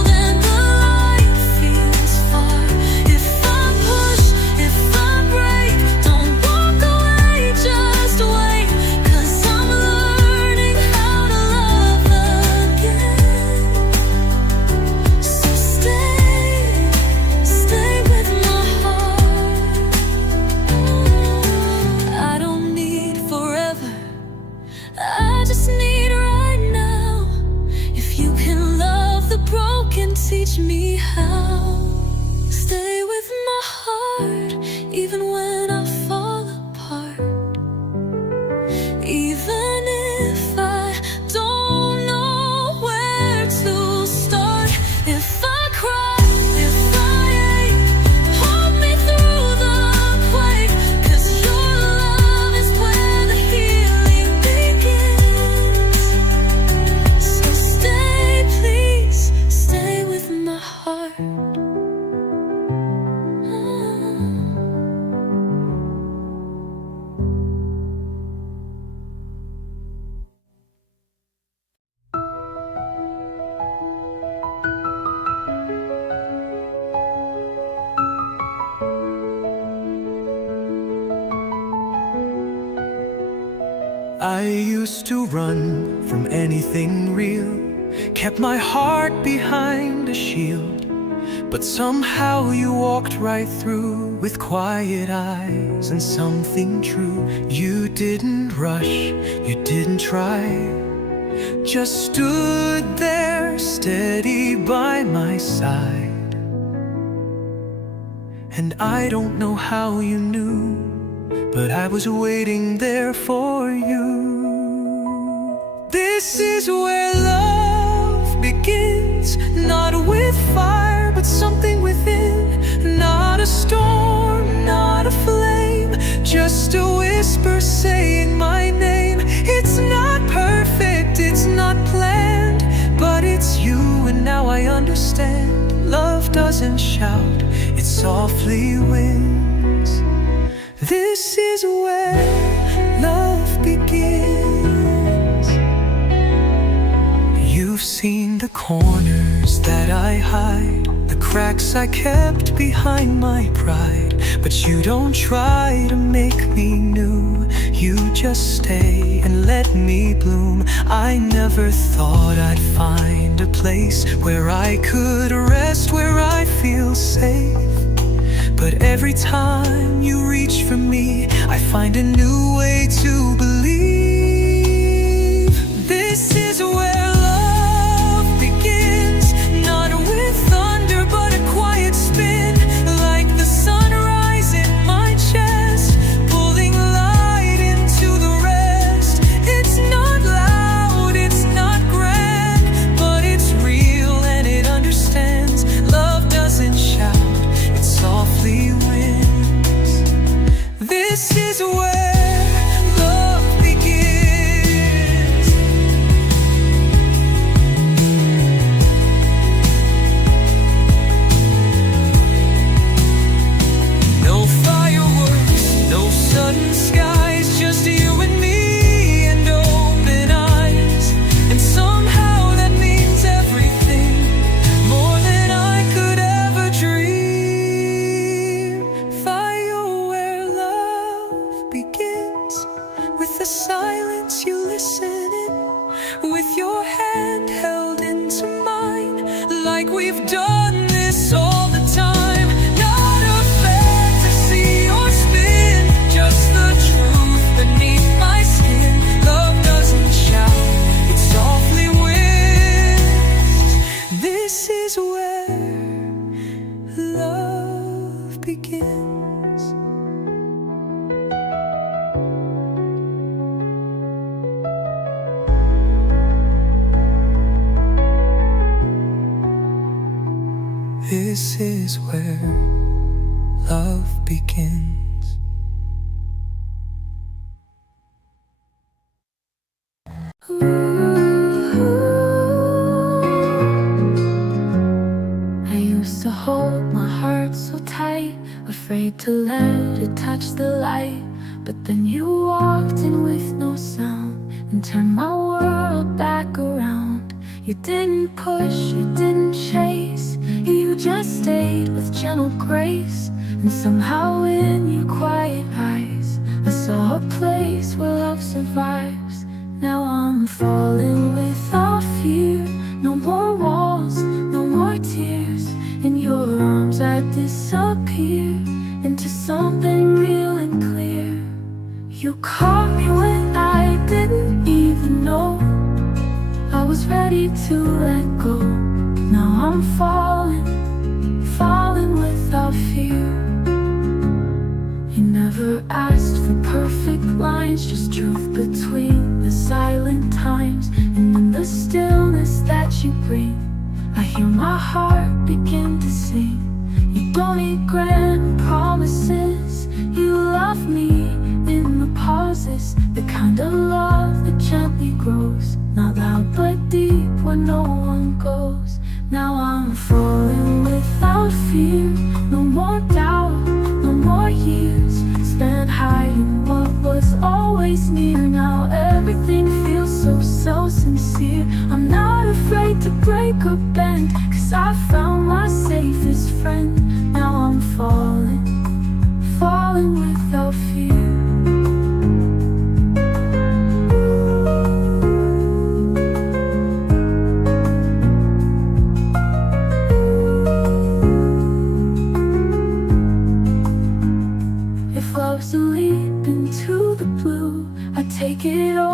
I used to run from anything real, kept my heart behind a shield. But somehow you walked right through with quiet eyes and something true. You didn't rush, you didn't try, just stood there steady by my side. And I don't know how you knew, but I was waiting there for you. This is where love begins, not with fire, but something within. Not a storm, not a flame, just a whisper saying my name. It's not perfect, it's not planned, but it's you, and now I understand. Love doesn't shout, it softly wins. This is where love begins. You've seen the corners that I hide, the cracks I kept behind my pride. But you don't try to make me new, you just stay and let me bloom. I never thought I'd find a place where I could rest, where I feel safe. But every time you reach for me, I find a new way to believe. This is where love begins, not with thunder, but a quiet spin, like the sunrise in my chest, pulling light into the rest. It's not loud, it's not grand, but it's real and it understands. Love doesn't shout, it softly wins. This is where love begins. No fireworks, no sudden skies, just you and me and open eyes. And somehow that means everything, more than I could ever dream. Fire where love begins, with the silence you listen in, with your hand held into mine, like we've done this all the time. Not a fantasy or spin, just the truth beneath my skin. Love doesn't shout, it softly wins. This is where love begins. This is where love begins. I used to hold my heart so tight, afraid to let it touch the light. But then you walked in with no sound and turned my world back around. You didn't push, you didn't chase, you just stayed with gentle grace. And somehow in your quiet eyes, I saw a place where love survives. Now I'm falling without fear, no more walls, no more tears. In your arms I disappear into something real and clear. You caught me when I didn't even know I was ready to let go. Now I'm falling, falling without fear. You never asked for perfect lines, just truth between the silent times. And in the stillness that you bring, I hear my heart begin to sing. You don't need grand promises, you love me in the pauses, the kind of love that gently grows, not loud but deep where no one goes. Now I'm falling without fear, no more doubt, no more years spent hiding what was always near. Now everything feels so sincere. I'm not afraid to break or bend, 'cause I found my safest friend. Now I'm falling, falling without fear.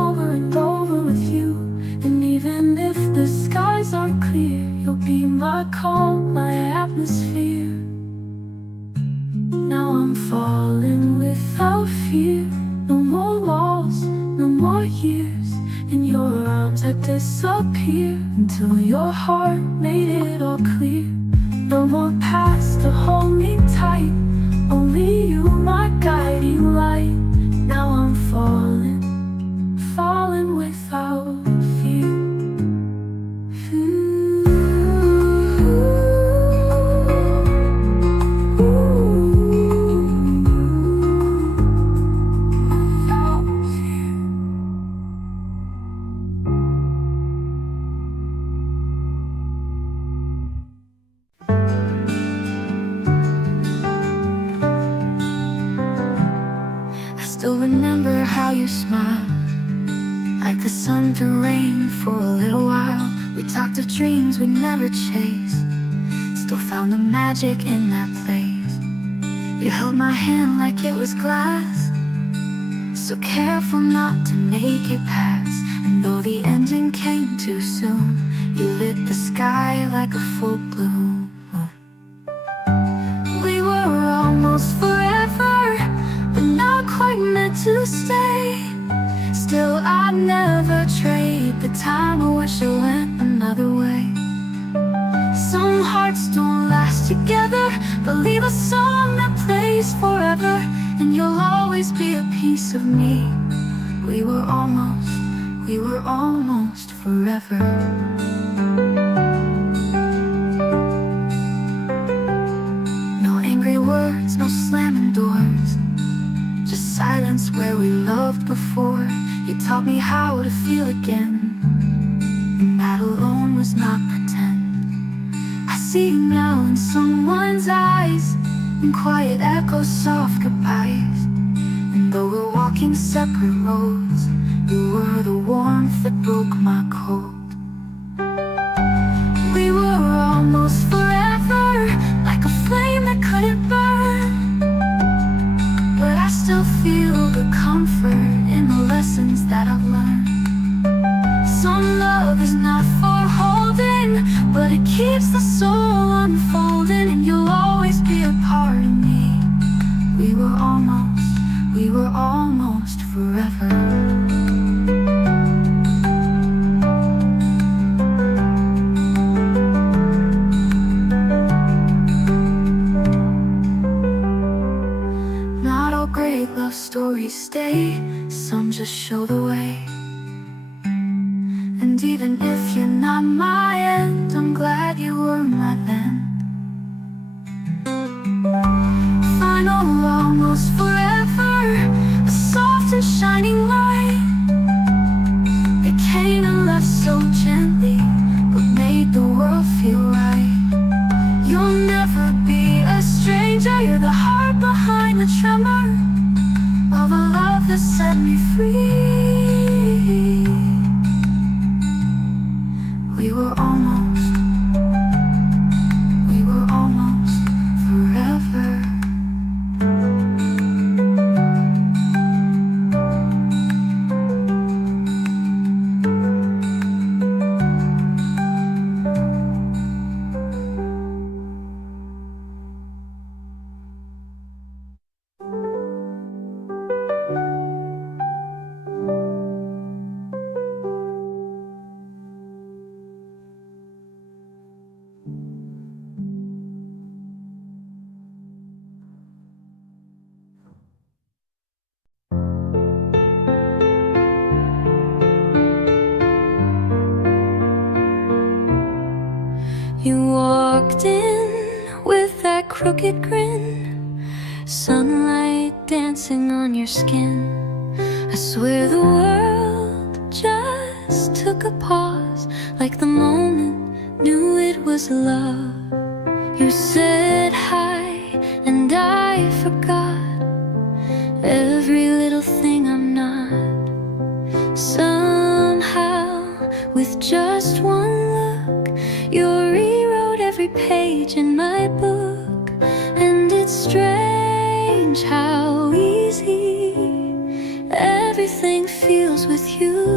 over and over with you. And even if the skies aren't clear, you'll be my calm, my atmosphere. Now I'm falling without fear. No more walls, no more years. In your arms I disappear, until your heart made it all clear. No more past to hold me tight, only you, my guiding light. Now I'm falling, falling without fear. Still remember how you smiled, like the sun through rain for a little while. We talked of dreams we'd never chase, still found the magic in that place. You held my hand like it was glass, so careful not to make it pass. And though the ending came too soon, you lit the sky like a full bloom. We were almost forever, but not quite meant to stay. Still I'd never trade the time. I wish it went another way. Some hearts don't last together, but leave a song that plays forever. And you'll always be a piece of me. We were almost forever. No angry words, no slamming doors, just silence where we loved before. You taught me how to feel again, and that alone was not pretend. I see you now in someone's eyes, in quiet echoes, soft goodbyes. And though we're walking separate roads, you were the warmth that broke my cold. We were almost forever, like a flame that couldn't burn. But I still feel the comfort in the lessons that I've learned. Some love is not for holding, but it keeps the soul unfolding. And you'll always be a part of me. We were almost forever. Not all great love stories stay, some just show the way. And even if you're not my end, I'm glad you were my then. Final, almost forever, a soft and shining light. It came and left so gently, but made the world feel right. You'll never be a stranger, you're the heart behind the tremor of a love that set me free. We were almost forever. You walked in with that crooked grin, sunlight dancing on your skin. I swear the world just took a pause, like the moment knew it was love. You said hi and I forgot every little thing I'm not. Somehow, with just one look, you rewrote every page in my book. And it's strange how easy everything feels with you.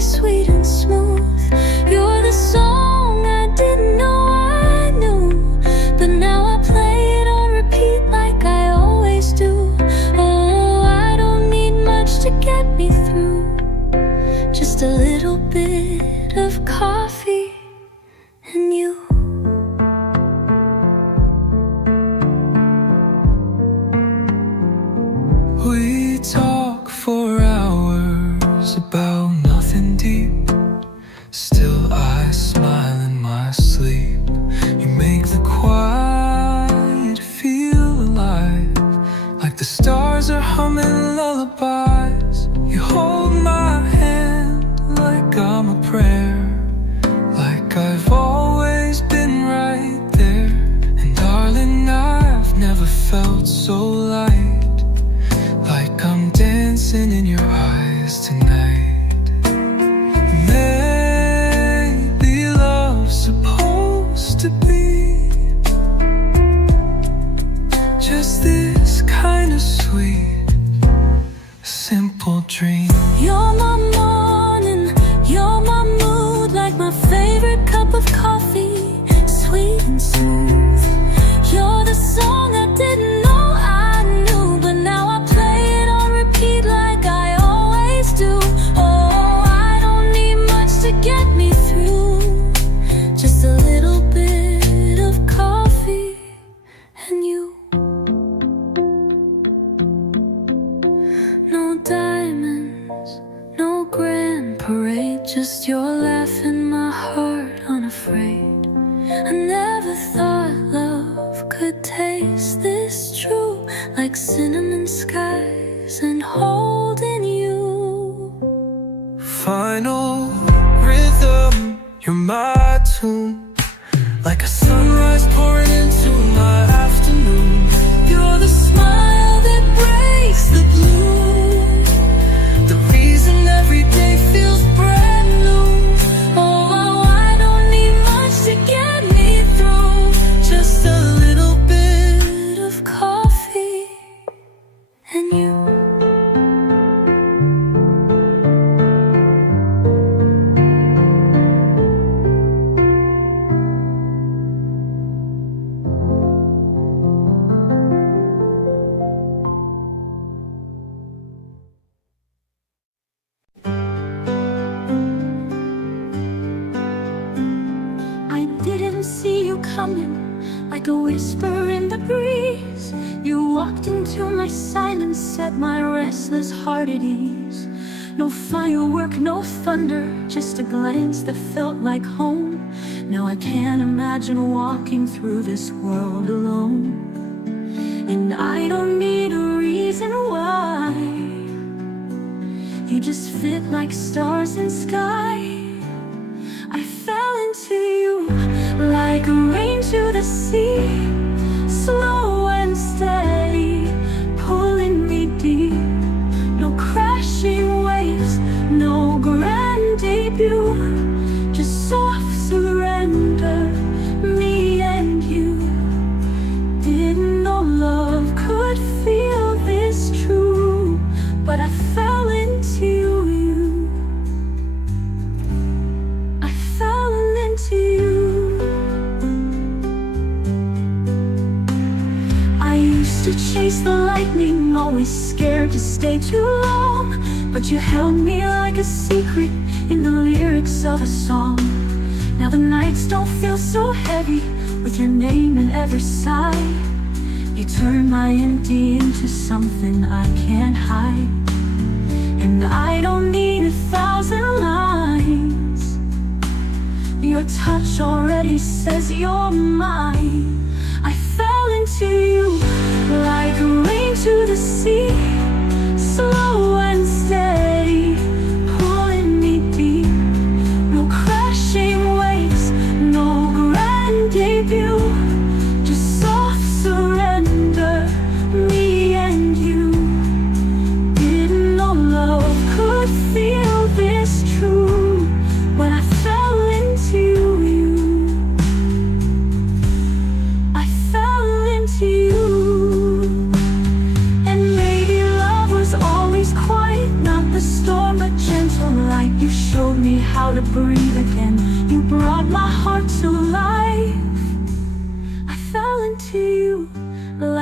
sweet and smooth. You're the song I didn't know I knew, but now I play it on repeat like I always do. Oh, I don't need much to get me through, just a little bit of coffee and you. We talk for hours about nothing deep. Still I smile in my sleep. You make the quiet feel alive, like the stars are humming lullabies. You hold my hand like I'm a prayer, like I've always been right there. And darling, I've never felt so light, like I'm dancing in your eyes tonight. Maybe love's supposed to be just this kind of sweet, simple dream. You're my morning, you're my mood, like my favorite cup of coffee, sweet and smooth. You're the song I didn't know I knew, but now I play it on repeat like I always do. Oh, I don't need much to get me through, just a little bit of coffee and you. No diamonds, no grand parade, just your laugh in my heart unafraid. I never thought love could taste this true, like cinnamon skies and holding you. Final rhythm, you're my tune, like a sunrise pouring into my afternoon. You're the smile that breaks the blue, The reason every day feels brand new. oh, I don't need much to get me through, Just a little bit of coffee and you. I didn't see you coming, like a whisper in the breeze. You walked into my silence, set my restless heart at ease. No firework, no thunder, just a glance that felt like home. Now I can't imagine walking through this world alone, and I don't need a reason why. You just fit like stars in sky. I fell into you like rain to the sea, slow and steady, pulling me deep. No crashing waves, no grand debut, just soft surrender, me and you. Didn't know love could feel this true, but I fell into you. I fell into you. I used to chase the lightning, always scared to stay too long, but you held me like a secret in the lyrics of a song. Now the nights don't feel so heavy with your name in every sigh. You turn my empty into something I can't hide, and I don't need 1,000 lines. Your touch already says you're mine. I fell into you like rain to the sea, slow and steady, pulling me deep. No crashing waves, no grand debut, just soft surrender, me and you. Didn't know love could feel this true when I fell into you. I fell into you.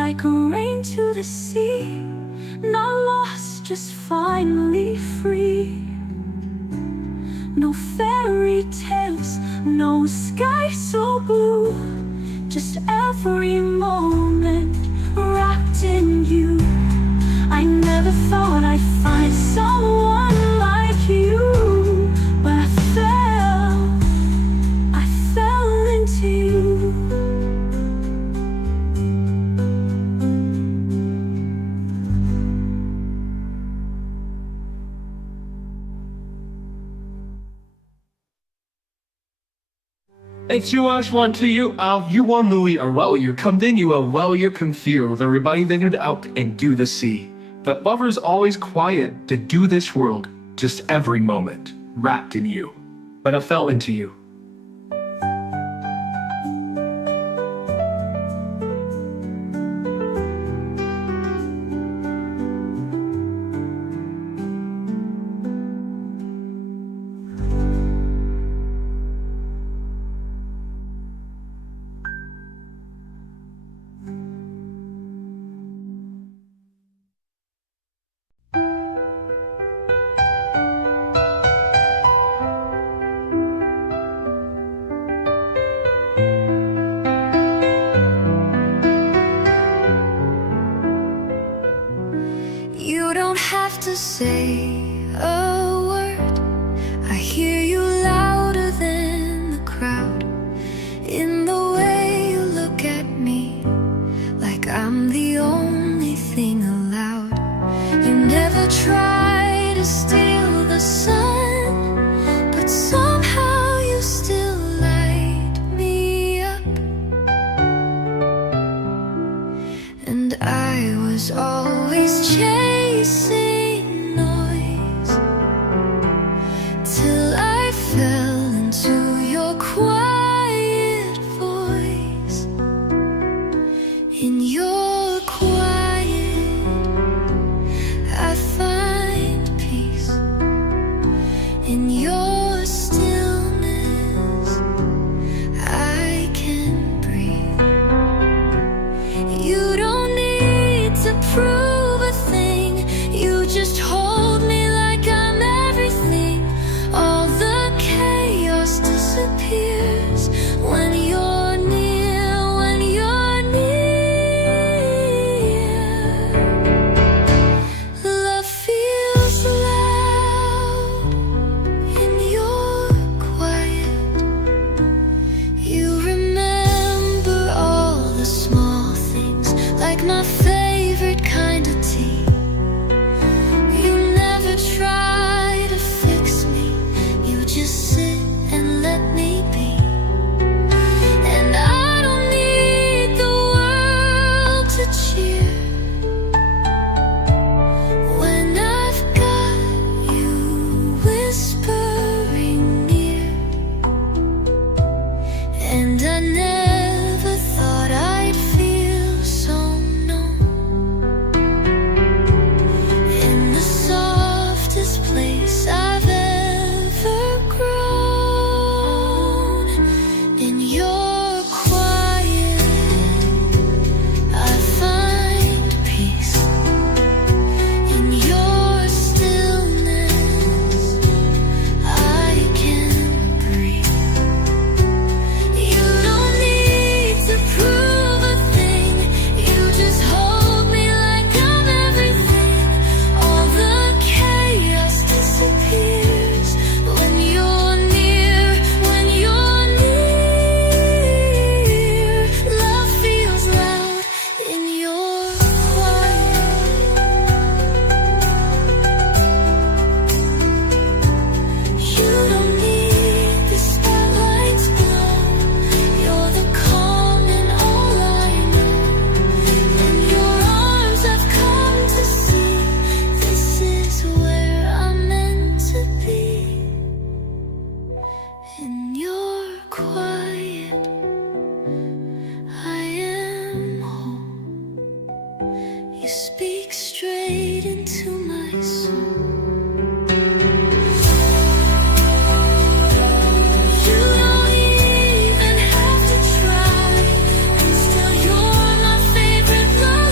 like rain to the sea. Not lost, just finally free. No fairy tales, no sky so blue, just every moment wrapped in you. I never thought I'd find someone like you, but I fell into you. It's you much one to you out, you want Louis or well you come then you well you can feel the reminded out and do the sea. But lovers always quiet to do this world, just every moment, wrapped in you. But I fell into you. You don't have to say a word. I hear you louder than the crowd. In the way you look at me, like I'm the only thing allowed. You never try to steal the sun, but somehow you still light me up. And I was always chasing noise till I fell into your quiet voice. In your quiet, I find peace. In your stillness, I can breathe. You don't need to prove a thing. You just hold me like I'm everything. All the chaos disappears when you're near, when you're near. Love feels loud in your quiet. You remember all the small things, like my favorite kind of tea. You never try to fix me, you just sit and let me be. And I don't need the world to cheer when I've got you whispering near. And I never thought I'd feel so numb in the softest place I've ever grown. In your quiet, I find peace. In your stillness, I can breathe. You don't need to prove a thing. You just hold me like I'm everything. All the chaos disappears when you're near, when you're near. Love feels loud in your quiet. You don't need the spotlight's glow. You're the calm in all I know. In your arms I've come to see. This is where I'm meant to be. In your quiet, I am home. You speak straight into my soul. You don't even have to try, and still you're my favorite love.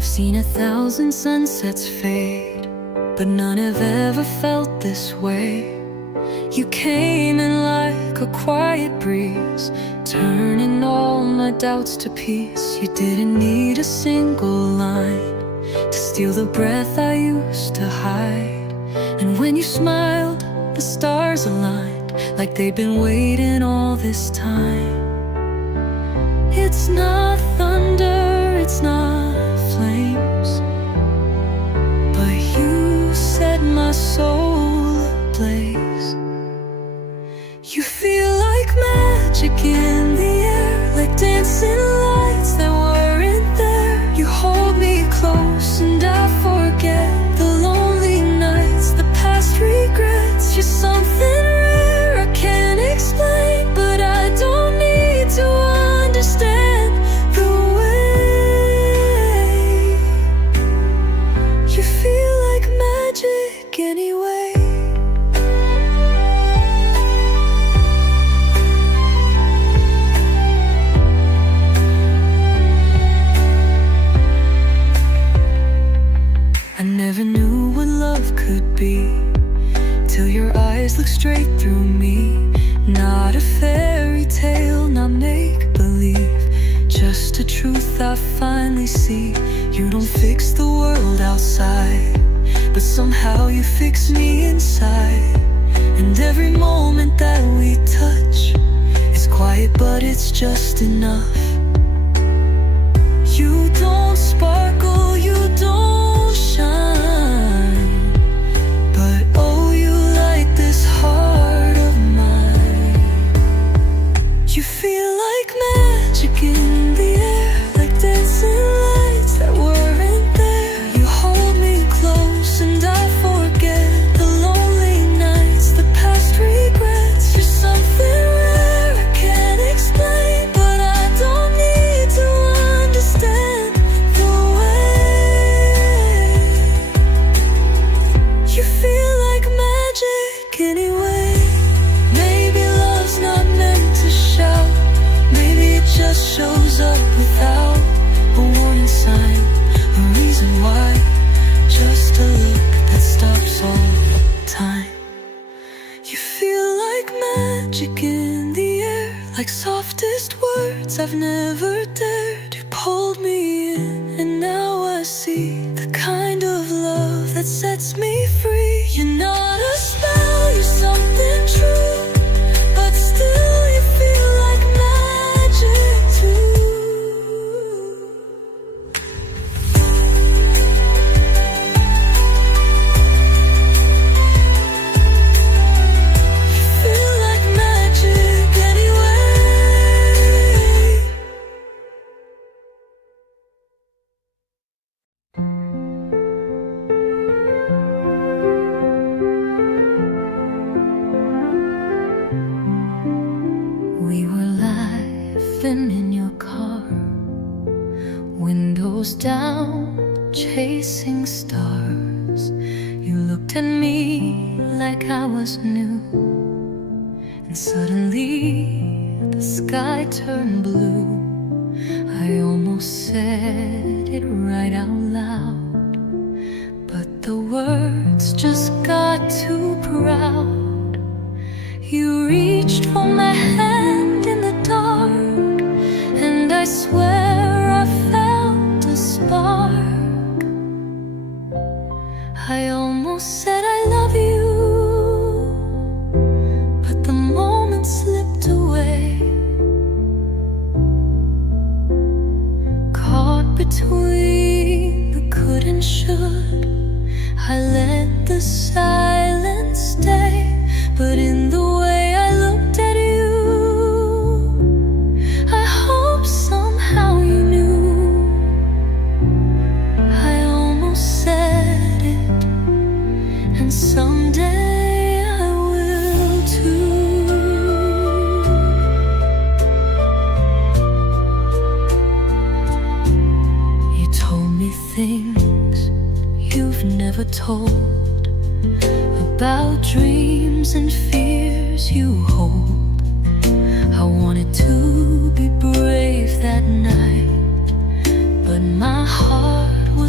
I've seen 1,000 sunsets fade, but none have ever felt this way. You came in like a quiet breeze, turning all my doubts to peace. You didn't need a single line to steal the breath I used to hide. And when you smiled, the stars aligned, like they'd been waiting all this time. It's not thunder, it's not flames, but you set my soul ablaze. You feel like magic in the air, like dancing lights that weren't there. You hold me close and I forget the lonely nights, the past regrets. You're something rare I can't explain, but I don't need to understand the way. You feel like magic anyway. I never knew what love could be, till your eyes look straight through me. Not a fairy tale, not make-believe, just a truth I finally see. You don't fix the world outside, but somehow you fix me inside. And every moment that we touch is quiet, but it's just enough. You don't sparkle, you don't shine, but oh, you light this heart of mine. You feel like magic in the air, like dancing lights that weren't there. You hold me close and I forget the lonely nights, the past regrets. You're something rare I can't explain, but I don't need to understand the way. You feel like magic anyway. Maybe love's not meant to shout, maybe it just shows up without a warning sign, a reason why, just a look that stops all time. You feel like magic in the air, like softest words I've never dared. You pulled me in and now I see the kind of love that sets me free. You're not a spell, you're something true, but still you feel like magic too. You feel like magic anyway. We were laughing in your car, windows down, chasing stars. You looked at me like I was new, and suddenly the sky turned blue. I almost said it right out loud, but the words just got too proud. You reached for my hand in the dark, and I swear I felt a spark. I almost said I love you, but the moment slipped away. Caught between the could and should, I let the silence stay. But in the way I looked at you, I hope somehow you knew. I almost said it, and someday I will too. You told me things you've never told, about dreams and fears you hold. I wanted to be brave that night, but my heart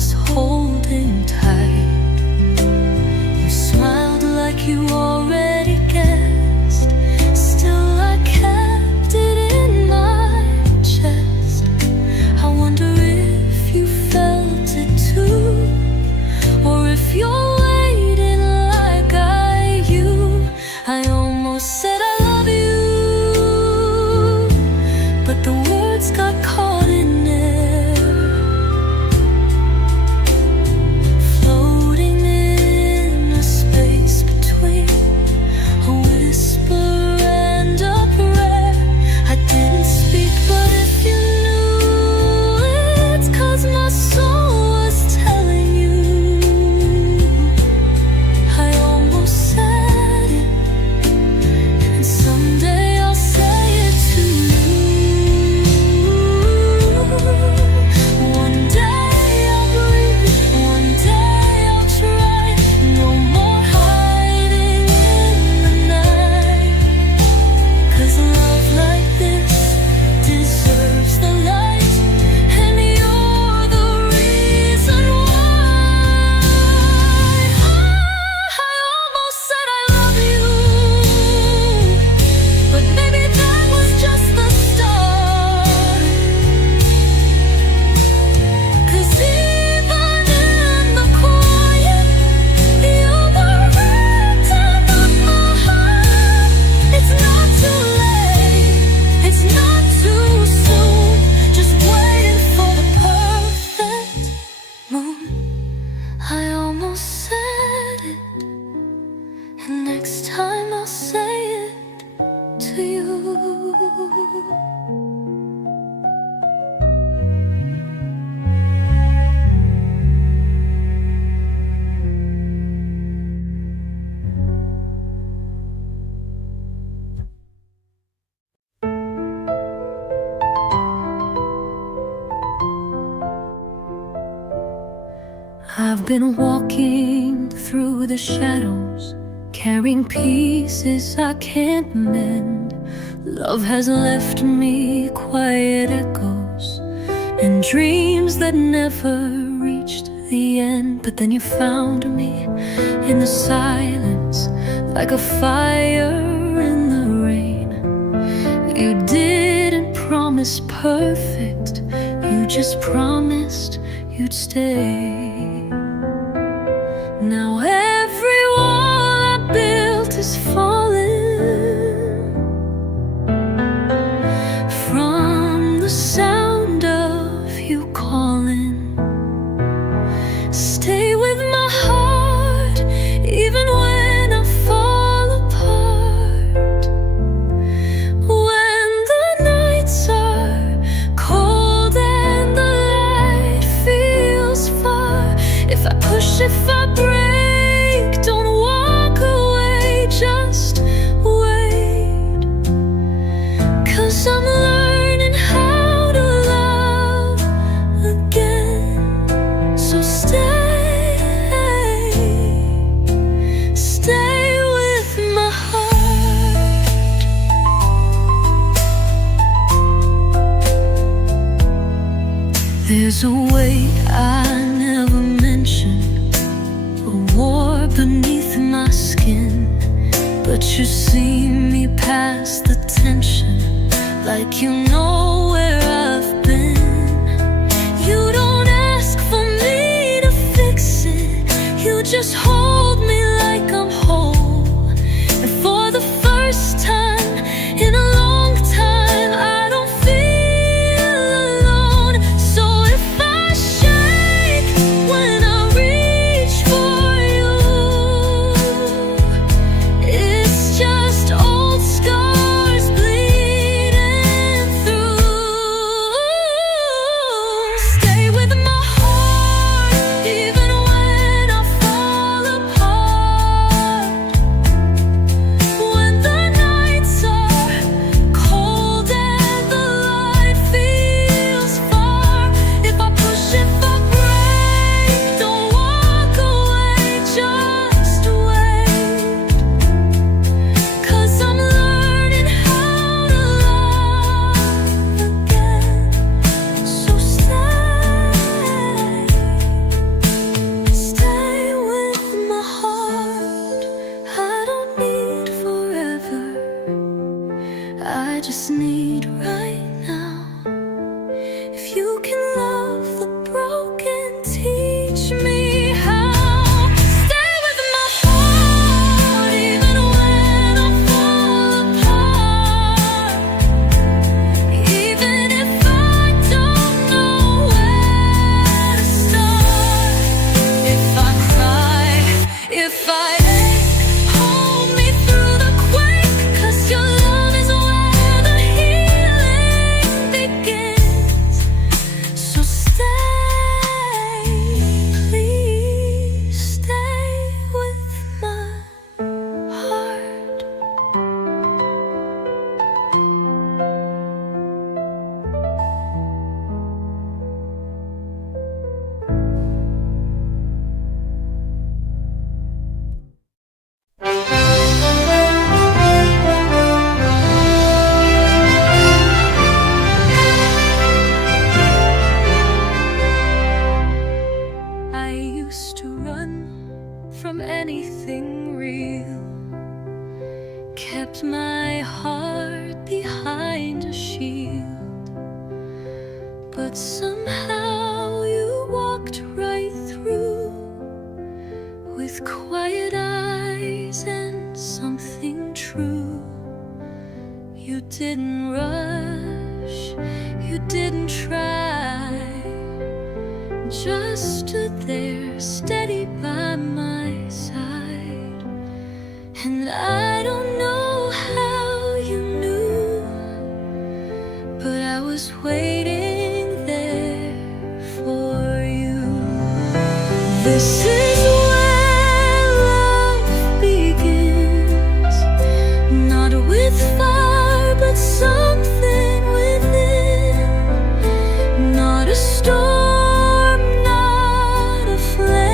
I've been walking through the shadows, carrying pieces I can't mend. Love has left me quiet echoes and dreams that never reached the end. But then you found me in the silence, like a fire in the rain. You didn't promise perfect, you just promised you'd stay. Now every wall I built is falling from the sound of you calling. Stay with my heart even when I fall apart. When the nights are cold and the light feels far, if I push, if I break, don't walk away, just wait. 'Cause I'm learning how to love again. So stay with my heart. There's a weight I never mentioned, a war beneath my skin. But you see me past the tension, like you know where I've been. You don't ask for me to fix it, you just hold me like I'm whole. And for the first time in a long time, I don't feel alone. So if I shake when I reach for you, it's just old scars bleeding through. Stay with my heart even when I fall apart. When the nights are cold and the light feels far, if I push, if I break, don't walk away, just wait. 'Cause I'm learning how to love again. So stay with my heart. I don't need forever, I just need right now. If you can love the broken, teach me how. Stay with my heart even when I fall apart. Even if I don't know where to start. If I cry, if I ache, hold me through the quake. 'Cause your love is where the healing begins. So please stay with my heart. I used to run from anything real, kept my heart behind a shield. But somehow you walked right through with quiet eyes and something true. You didn't rush, you didn't try, just stood there steady by my side. And I don't know how you knew, but I was waiting there for you. This is where love begins, not with fire but something within. Not a storm, not a flame,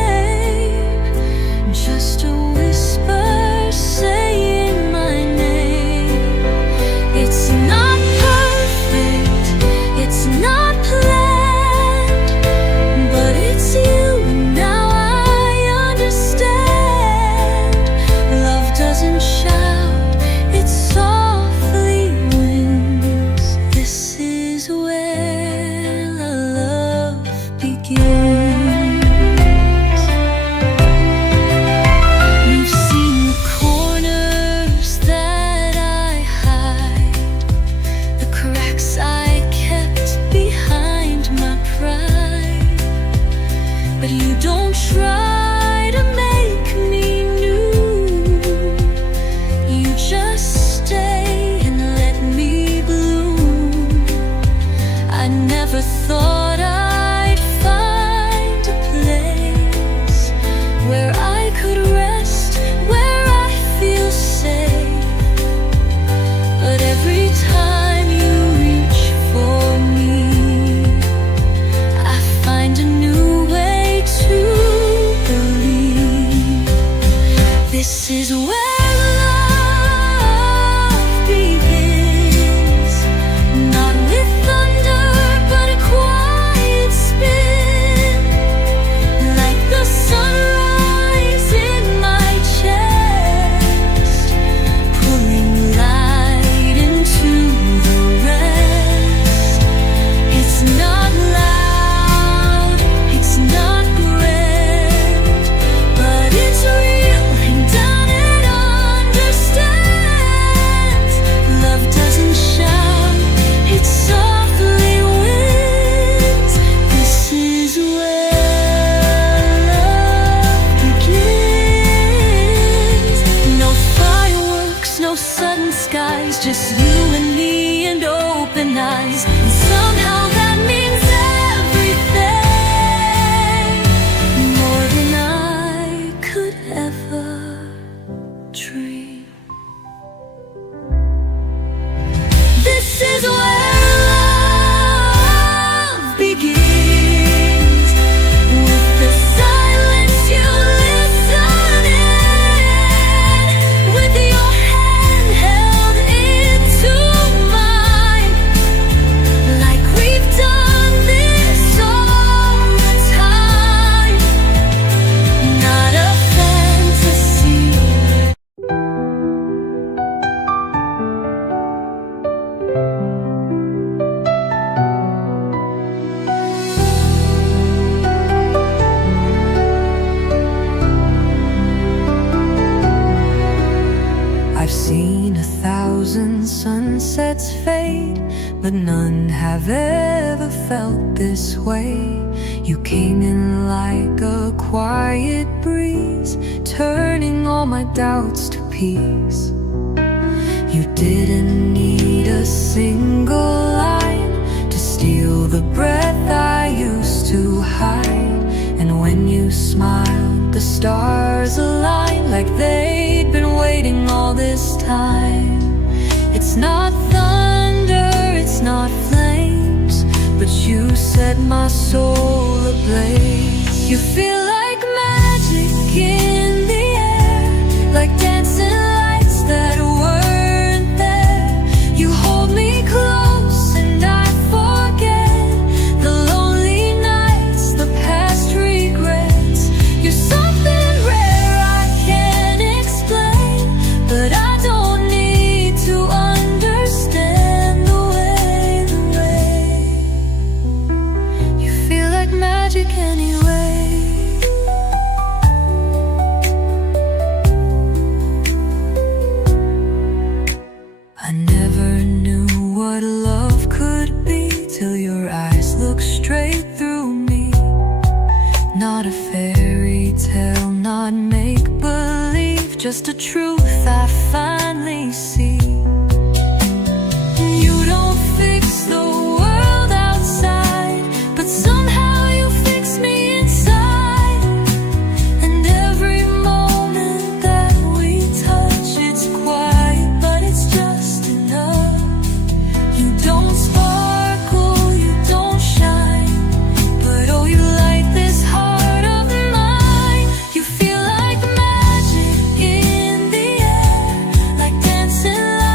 begins. You've seen the corners that I hide, the cracks I kept behind my pride, but you don't try to make me new. You just stay and let me bloom. I never thought I'd find a place where I could rest, where I feel safe. But every time you reach for me, I find a new way to believe. This is where love begins, not with thunder, but a quiet spin, like the sunrise in my chest, pulling light into the rest. It's not loud, it's not grand, but it's real and done it understands. Love doesn't shout, it softly wins. This is where love begins. No fireworks, no sudden skies, just you and me and open eyes. And somehow that means everything, more than I could ever dream. This is where love begins, with the silence you listen in, with your hand held into mine, like we've done this all the time. Not a fantasy. I've seen 1,000 sunsets fade, but none have ever felt this way. You came in like a quiet breeze, turning all my doubts to peace. You didn't need a single line to steal the breath I used to hide. And when you smiled, the stars aligned, like they'd been waiting all this time. It's not thunder, it's not flames, but you set my soul ablaze. You feel like magic in the air, like dancing lights that weren't there. You hold me close and I forget the lonely nights, the past regrets. You're something rare I can't explain, but I don't need to understand the way you feel like magic anyway. I never knew what love could be till your eyes look straight through me. Not a fairy tale, not make-believe, just a truth I finally see. You don't fix the world outside, but somehow you fix me inside. And every moment that we touch, it's quiet, but it's just enough. You don't sparkle, you don't shine, but oh, you light this heart of mine. You feel like magic in the air, like dancing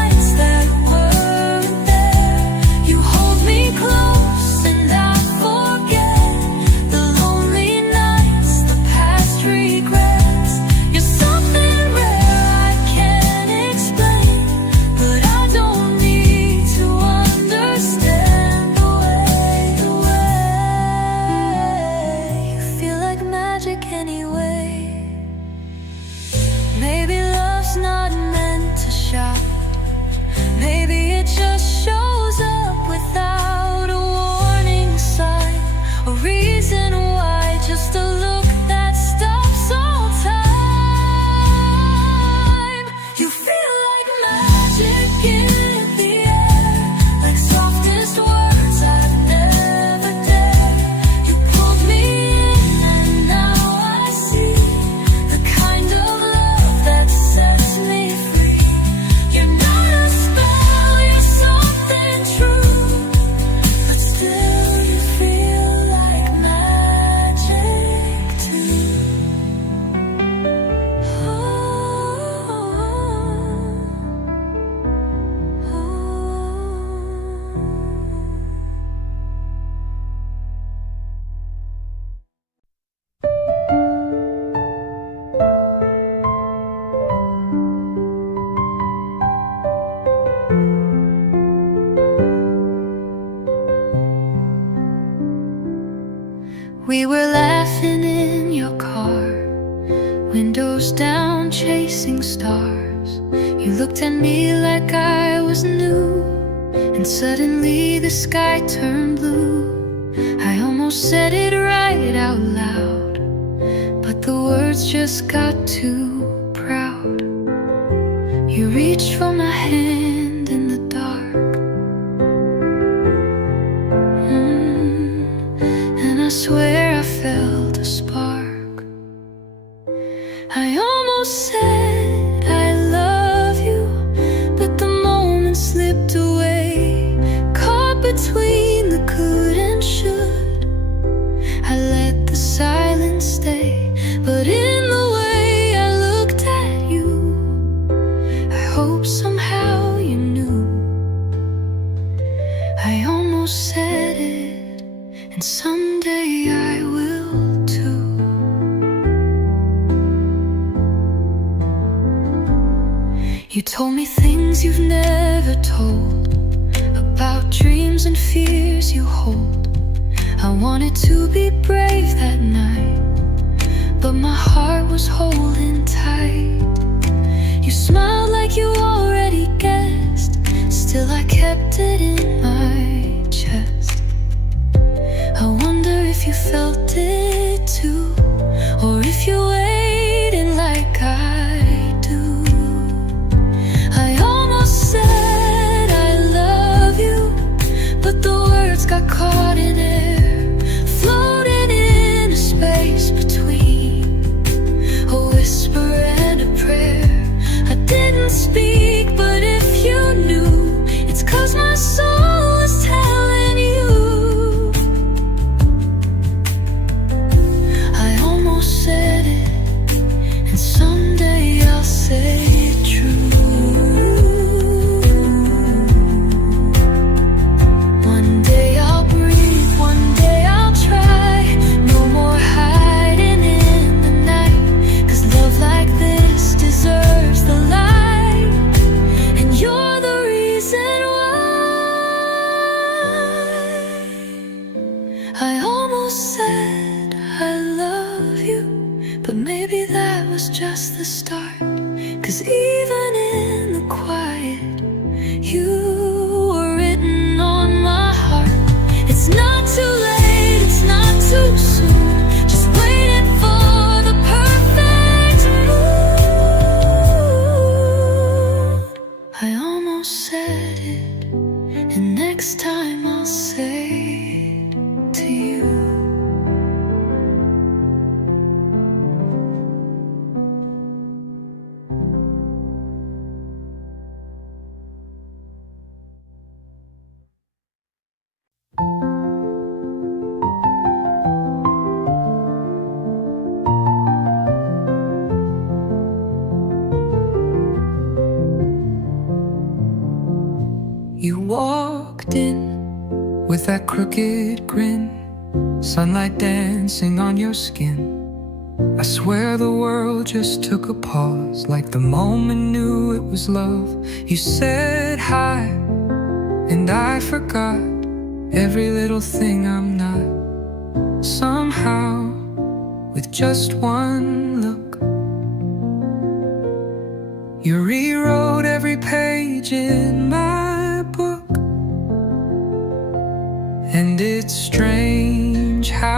a reason why, just a look that stops all time. You feel like magic in the air, like softest words I've never dared. You pulled me in and now I see the kind of love that sets me free. You're not a spell, you're something true, but still you feel like magic too. Oh, oh, oh. We were laughing in your car, windows down, chasing stars. You looked at me like I was new, and suddenly the sky turned blue. I almost said it right out loud, but the words just got too proud. You reached for my hand in the dark, and I swear I felt a spark. I almost said I love you, but the moment slipped away, caught between the could and should. I let the silence stay, but in the way I looked at you, I hope somehow you knew. I almost said it, and someday I will too. You told me things you've never told, about dreams and fears you hold. I wanted to be brave that night, but my heart was holding tight. You smiled like you already guessed, still I kept it in my chest. I wonder if you felt it too, or if you waited like I do. I almost said I love you, but the words got caught in air, floating in a space between a whisper and a prayer. I didn't speak, but if you knew, it's 'cause my soul is telling you. I almost said it, and someday I'll say it true. One day I'll breathe, one day I'll try. No more hiding in the night, 'cause love like this deserves the light, and you're the reason why. I almost said I love you, but maybe that was just the start, 'cause even in the quiet, you were written on my heart. It's not too late, it's not too soon, just waiting for the perfect mood. I almost said it, and next time I'll say it to you. You walked in with that crooked grin, sunlight dancing on your skin. I swear the world just took a pause, like the moment knew it was love. You said hi, and I forgot every little thing I'm not. Somehow, with just one look, you rewrote every page in my book. And it's strange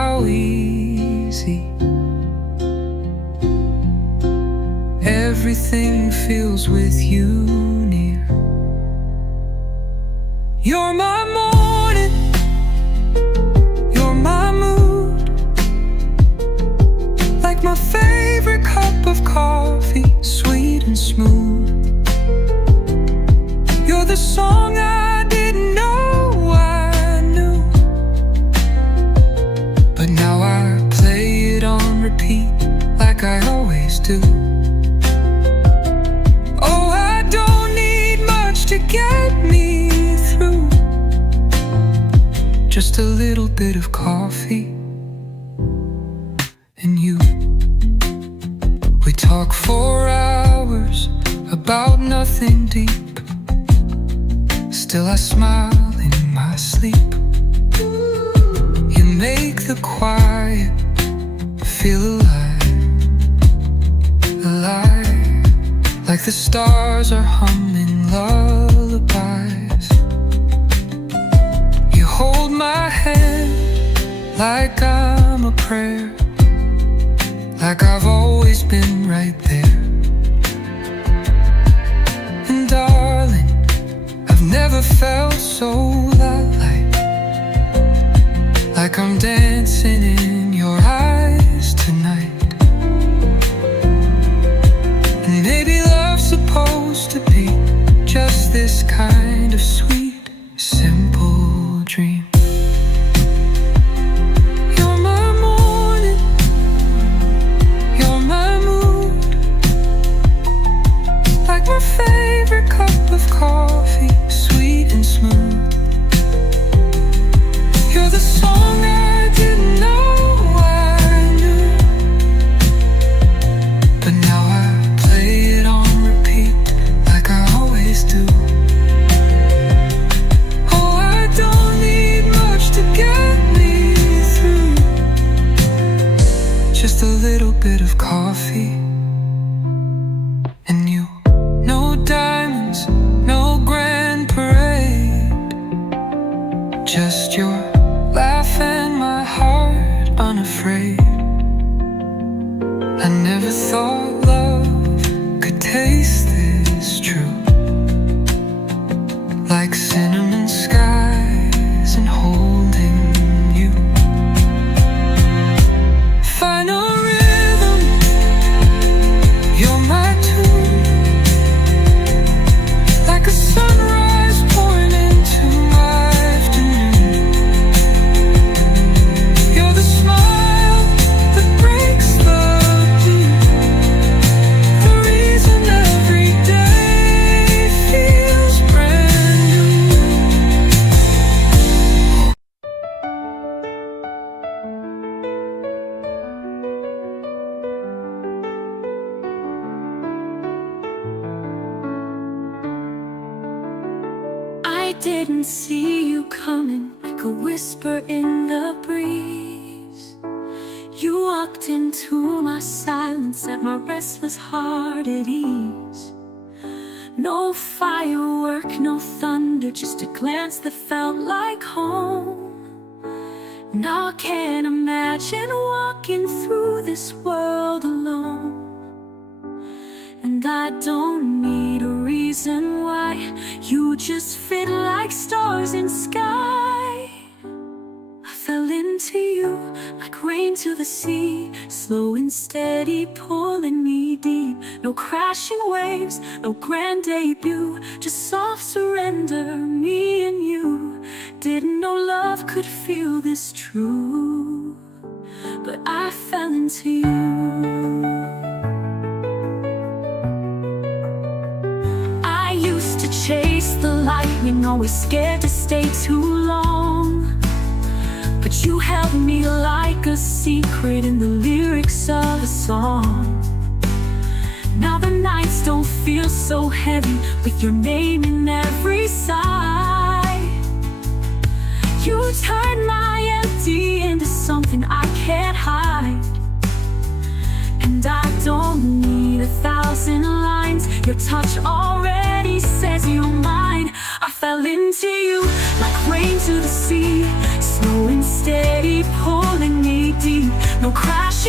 see. Everything feels with you near. You're my morning, you're my mood, like my favorite cup of coffee, sweet and smooth. You're the song I didn't know I knew, but now I play it on repeat like I always do. Oh, I don't need much to get me through, just a little bit of coffee and you. We talk for hours about nothing deep, still I smile in my sleep. You make the quiet feel alive, alive, like the stars are humming lullabies. You hold my hand like I'm a prayer, like I've always been right there. And darling, I've never felt so light, like I'm dancing in your eyes tonight. And maybe love's supposed to be just this kind of sweet, simple dream. You're my morning, you're my mood, like my favorite cup of coffee, sweet and smooth. You're the song I didn't know I knew, but now I play it on repeat like I always do. Oh, I don't need much to get me through, just a little bit of coffee and you. No diamonds, no grand parade, just your laugh and my heart unafraid. I never thought love could taste this true, like cinnamon skies and holding you. Final rhythm, you're my tune, like a sunrise pouring into my afternoon. You're the smile that breaks the deep, the reason every day feels brand new. I didn't see you coming, like a whisper in the breeze. You walked into my silence, set my restless heart at ease. No firework, no thunder, just a glance that felt like home. Now I can't imagine walking through this world alone. And I don't need a reason why, you just fit like stars in sky. I fell into you like rain to the sea, slow and steady pulling me deep. No crashing waves, no grand debut, just soft surrender, me and you. Didn't know love could feel this true, but I fell into you. I used to chase the lightning, always scared to stay too long. But you held me like a secret in the lyrics of a song. Now the nights don't feel so heavy, with your name in every sigh. You turned my empty into something I can't hide. And I don't need 1,000 lines, your touch already says you're mine. I fell into you like rain to the sea, slow and steady pulling me deep. No crash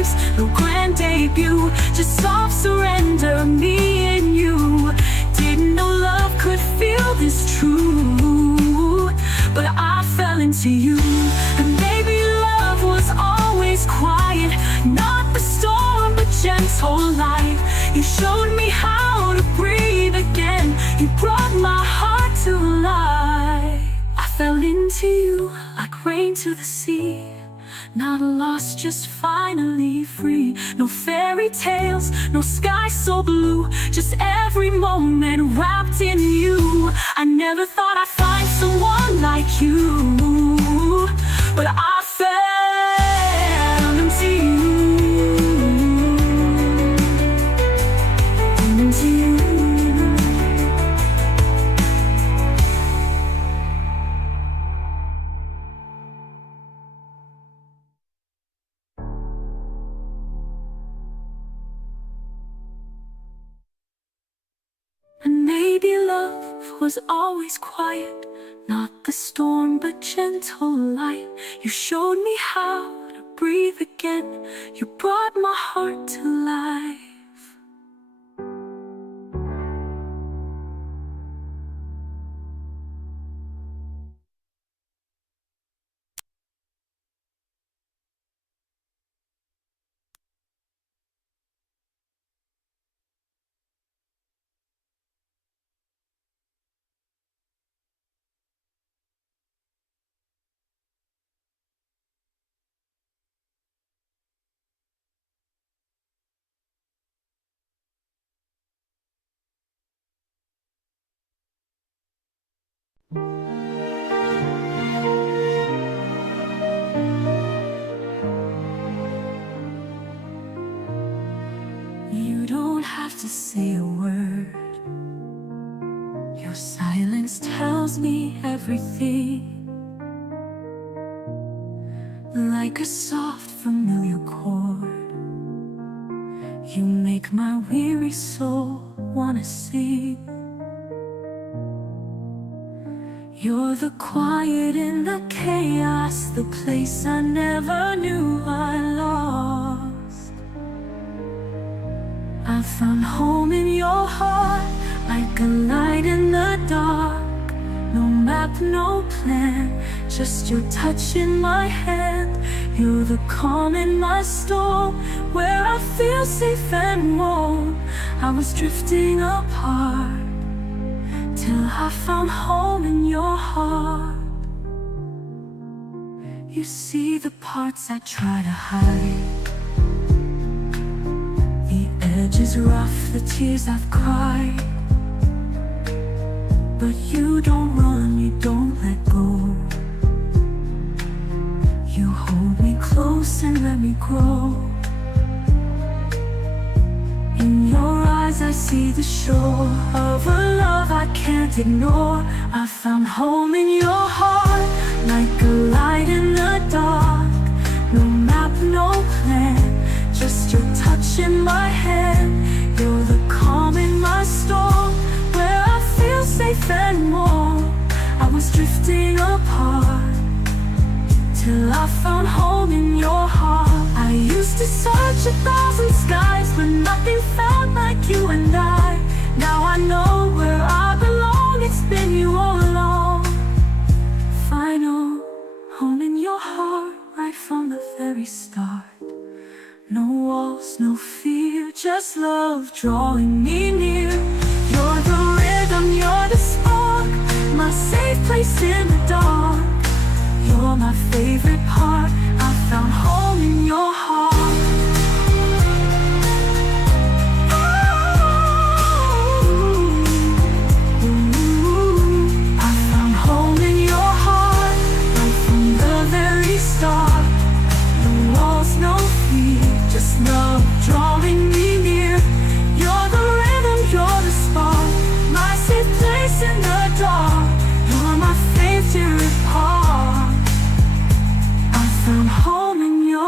waves, no grand debut, just soft surrender, me and you. Didn't know love could feel this true, but I fell into you. And maybe love was always quiet, not the storm but gentle light. You showed me how to breathe again, you brought my heart to life. I fell into you like rain to the sea, not lost, just finally free. No fairy tales, no sky so blue, just every moment wrapped in you. I never thought I'd find someone like you, but I fell into you. Into you. And maybe love was always quiet, not the storm but gentle light. You showed me how to breathe again, you brought my heart to life. You don't have to say a word, your silence tells me everything. Like a soft familiar chord, you make my weary soul wanna sing. You're the quiet in the chaos, the place I never knew I lost. I found home in your heart, like a light in the dark. No map, no plan, just your touch in my hand. You're the calm in my storm, where I feel safe and warm. I was drifting apart, till I found home in your heart. You see the parts I try to hide, the edges rough, the tears I've cried. But you don't run, you don't let go. You hold me close and let me grow. In your eyes I see the shore of a love I can't ignore. I found home in your heart, like a light in the dark. No map, no plan, just your touch in my hand. You're the calm in my storm, where I feel safe and warm. I was drifting apart, till I found home in your heart. I used to search 1,000 skies, but nothing felt like you and I. Now I know where I belong, it's been you all along. Final home in your heart, right from the very start. No walls, no fear, just love drawing me near. You're the rhythm, you're the spark, my safe place in the dark. You're my favorite part, I found home in your heart. I found home in your heart, right from the very start. No walls, no fear, just love drawing me near. You're the rhythm, you're the spark, my safe place in the dark. You're my favorite part, I found home in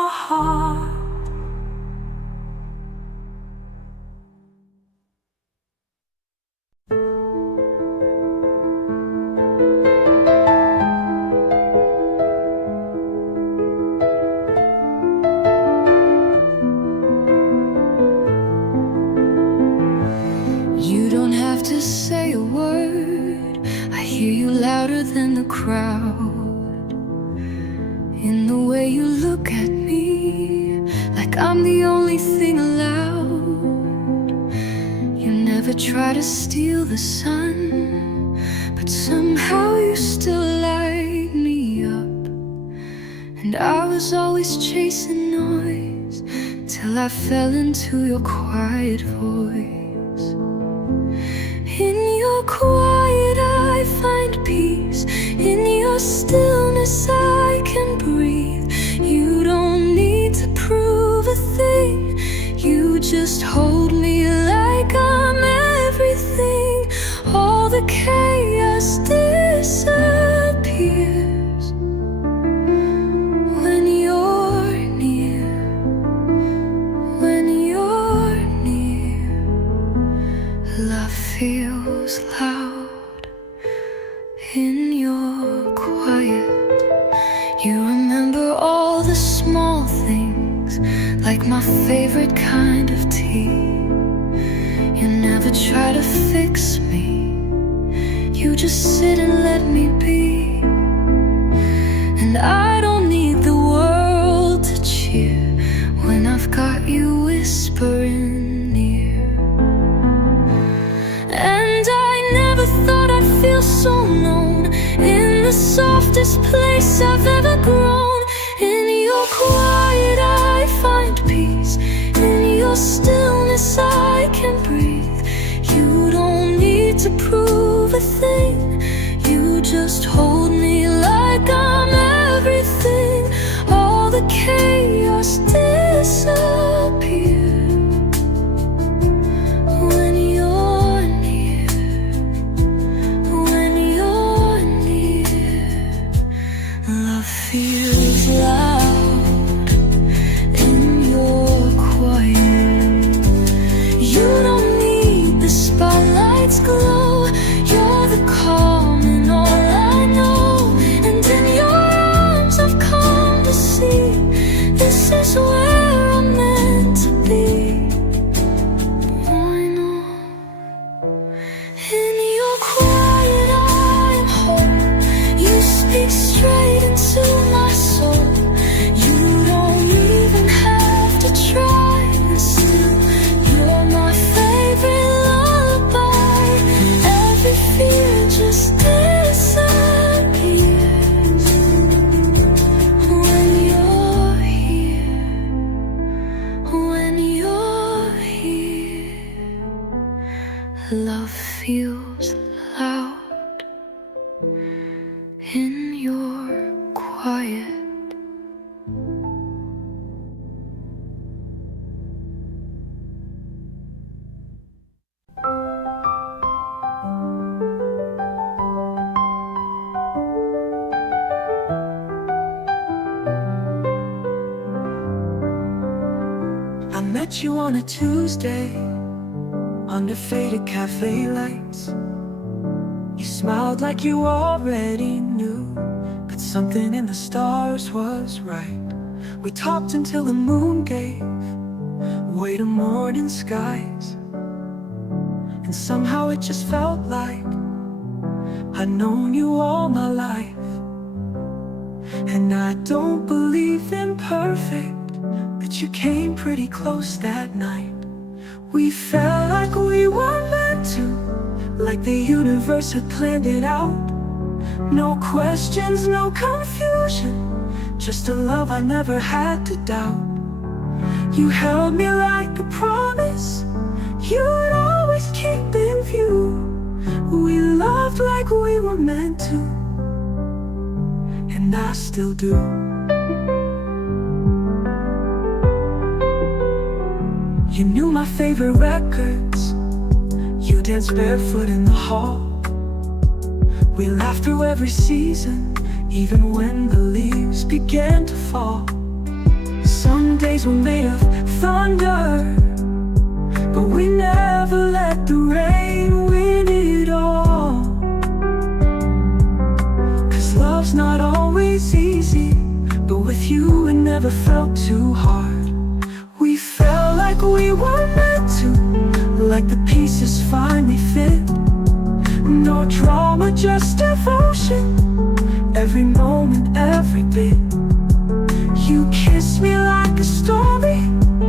like I'm the only thing allowed. You never try to steal the sun, but somehow you still light me up. And I was always chasing noise till I fell into your quiet voice. In your quiet I find peace, in your stillness I can breathe. You don't need to prove a thing, you just hold me like I'm everything. All the chaos disappears when you're near, when you're near. Love feels loud in your quiet. You remember all the small things, like my favorite kind of tea. You never try to fix me, you just sit and let me be. And I don't need the world to cheer when I've got you whispering near. And I never thought I'd feel so known in the softest place I've ever grown. In your quiet I find peace, in your stillness I can breathe. You don't need to prove a thing, you just hold me like I'm everything. All the chaos disappears when you're near, when you're near. Love feels loud in your quiet. You don't need the spotlight's glow, you're the calm in all I know. And in your arms I've come to see, this is where I'm meant to be. I know. In your quiet I am whole, you speak straight into my soul. You don't even have to try, and still you're my favorite lullaby. Every fear just disappears when you're here, when you're here. Love feels loud in your quiet. I met you on a Tuesday under faded cafe lights. You smiled like you already knew that something in the stars was right. We talked until the moon gave way to morning skies, and somehow it just felt like I'd known you all my life. And I don't believe in perfect, but you came pretty close that night. We felt like we were meant to, like the universe had planned it out. No questions, no confusion, just a love I never had to doubt. You held me like a promise you'd always keep in view. We loved like we were meant to, and I still do. You knew my favorite records, you danced barefoot in the hall. We laughed through every season, even when the leaves began to fall. Some days were made of thunder, but we never let the rain win it all. 'Cause love's not always easy, but with you it never felt too hard. We felt like we were meant to, like the pieces finally fit. No drama, just devotion, every moment, every bit. You kissed me like a story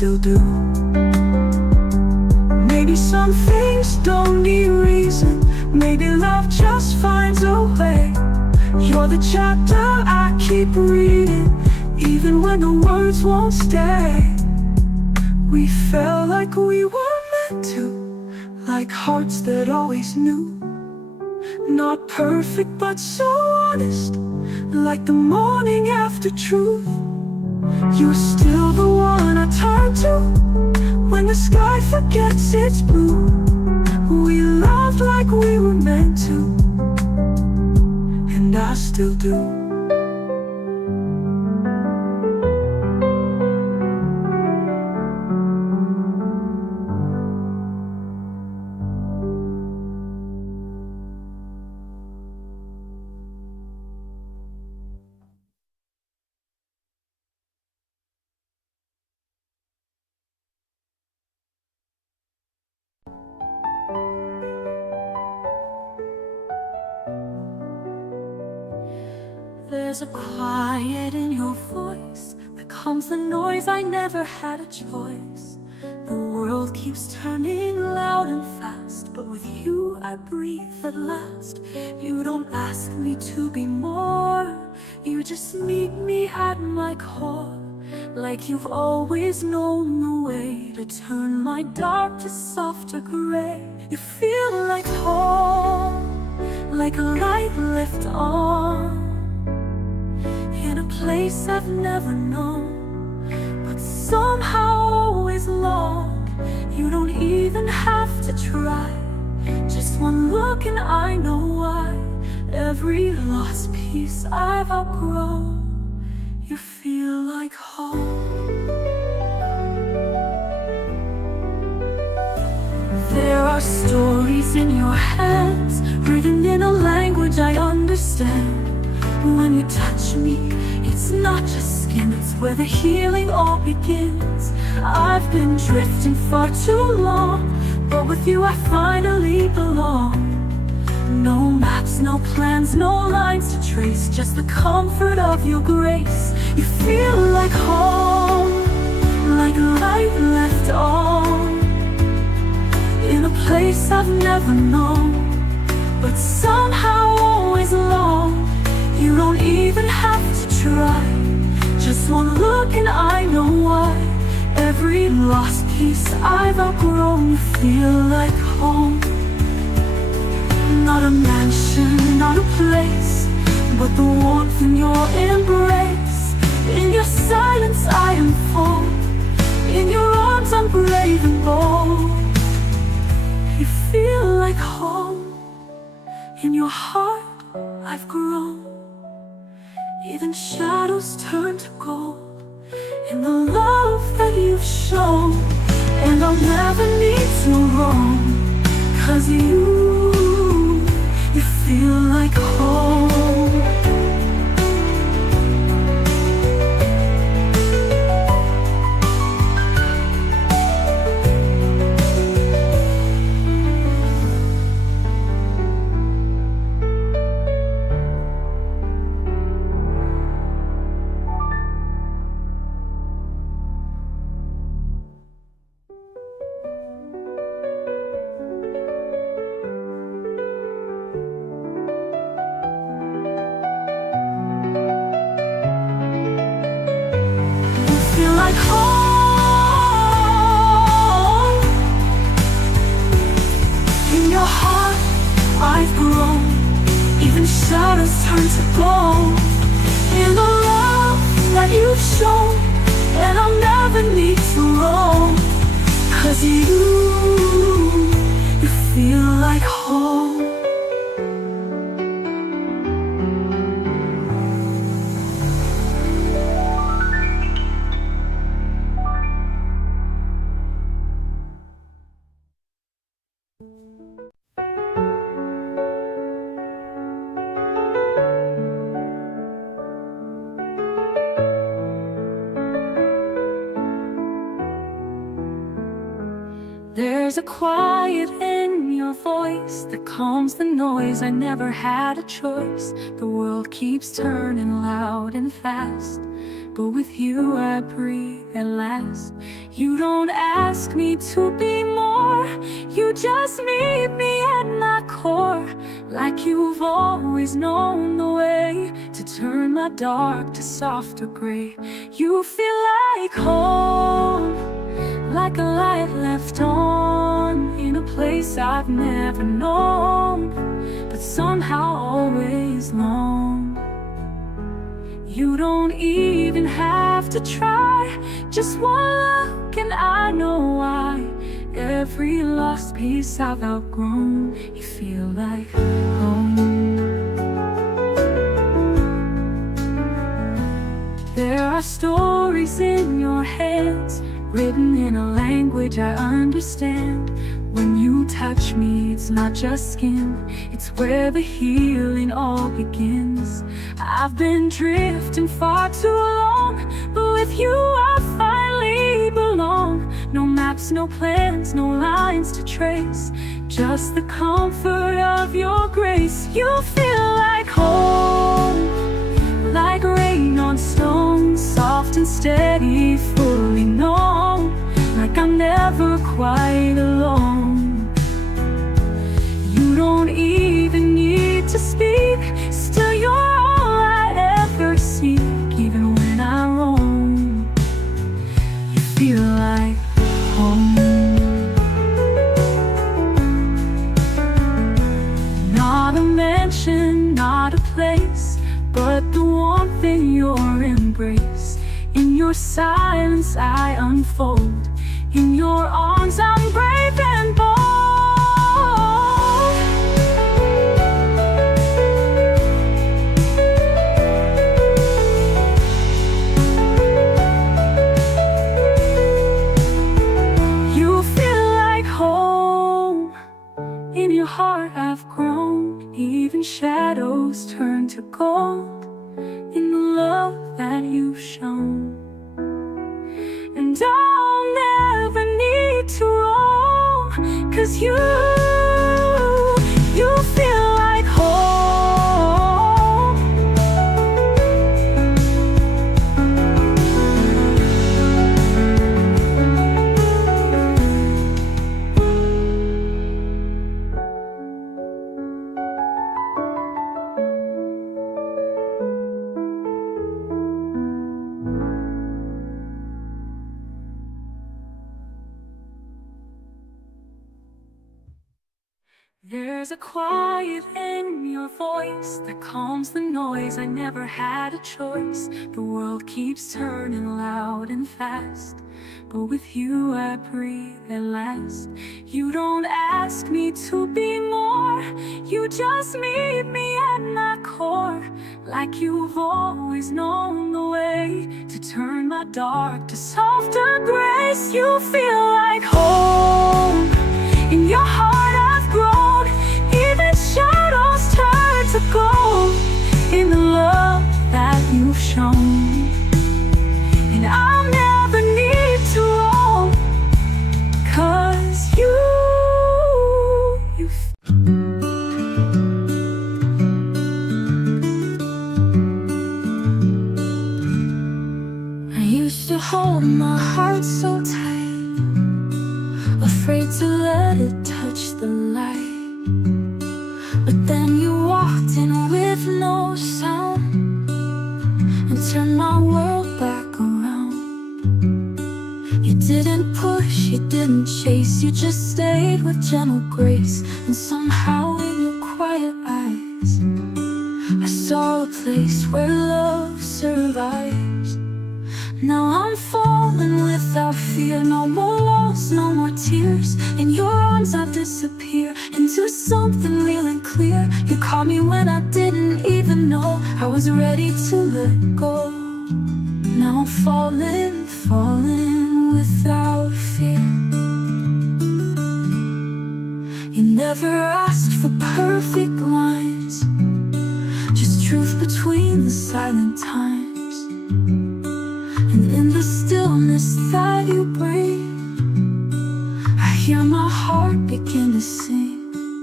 still do. Maybe some things don't need reason. Maybe love just finds a way. You're the chapter I keep reading, even when the words won't stay. We felt like we were meant to, like hearts that always knew. Not perfect but so honest, like the morning after truth. You're still the one I turn to when the sky forgets its blue. We loved like we were meant to, and I still do. There's a quiet in your voice that calms the noise. I never had a choice. The world keeps turning loud and fast, but with you I breathe at last. You don't ask me to be more, you just meet me at my core. Like you've always known the way to turn my dark to softer gray. You feel like home, like a light left on, in a place I've never known, but somehow always long. You don't even have to try, just one look and I know why. Every lost piece I've outgrown, you feel like home. There are stories in your hands, written in a language I understand. When you touch me, it's not just skin, it's where the healing all begins. I've been drifting far too long, but with you I finally belong. No maps, no plans, no lines to trace, just the comfort of your grace. You feel like home, like a light left on, in a place I've never known, but somehow always long. You don't even have to try, just one look and I know why. Every lost piece I've outgrown, you feel like home. Not a mansion, not a place, but the warmth in your embrace. In your silence I am full, in your arms I'm brave and bold. You feel like home, in your heart I've grown. Even shadows turn to gold in the love that you've shown. And I'll never need to roam, 'cause you feel like home. Like home. In your heart I've grown, even shadows turn to gold in the love that you've shown. And I'll never need to roam, 'cause you feel like home. There's a quiet in your your voice that calms the noise. I never had a choice. The world keeps turning loud and fast, but with you I breathe at last. You don't ask me to be more, you just meet me at my core. Like you've always known the way to turn my dark to softer gray. You feel like home, like a light left on in a place I've never known, but somehow always long. You don't even have to try, just one look and I know why. Every lost piece I've outgrown, you feel like home. There are stories in your hands, written in a language I understand. When you touch me, it's not just skin, it's where the healing all begins. I've been drifting far too long, but with you I finally belong. No maps, no plans, no lines to trace, just the comfort of your grace. You feel like home, like rain on stone, soft and steady, fully known, like I'm never quite alone. You don't even need to speak, still you're all I ever seek. Even when I roam, you feel like home. Not a mansion, not a place, but the warmth in your embrace. In your silence I unfold, in your arms I'm brave and bold. You feel like home, in your heart I've grown. Even shadows turn to gold in the love that you've shown. And I'll never need to roam, 'cause you feel like home. There's a quiet in your voice that calms the noise. I never had a choice. The world keeps turning loud and fast, but with you I breathe at last. You don't ask me to be more, you just meet me at my core. Like you've always known the way to turn my dark to softer grace. You feel like home, in your heart I've grown. Even shadows turn to gold in the love that you've shown. And I'll never need to roam, 'cause I used to hold my heart so tight, afraid to let it touch the light. But then you walked in with no sound and turned my world back around. You didn't push, you didn't chase, you just stayed with gentle grace. And somehow in your quiet eyes I saw a place where love survives. Now I'm falling without fear, no more loss, no more tears. In your arms I disappear into something real and clear. You caught me when I didn't even know I was ready to let go. Now I'm falling, falling without fear. You never asked for perfect lines, just truth between the silent times. And in the stillness that you bring, I hear my heart begin to sing.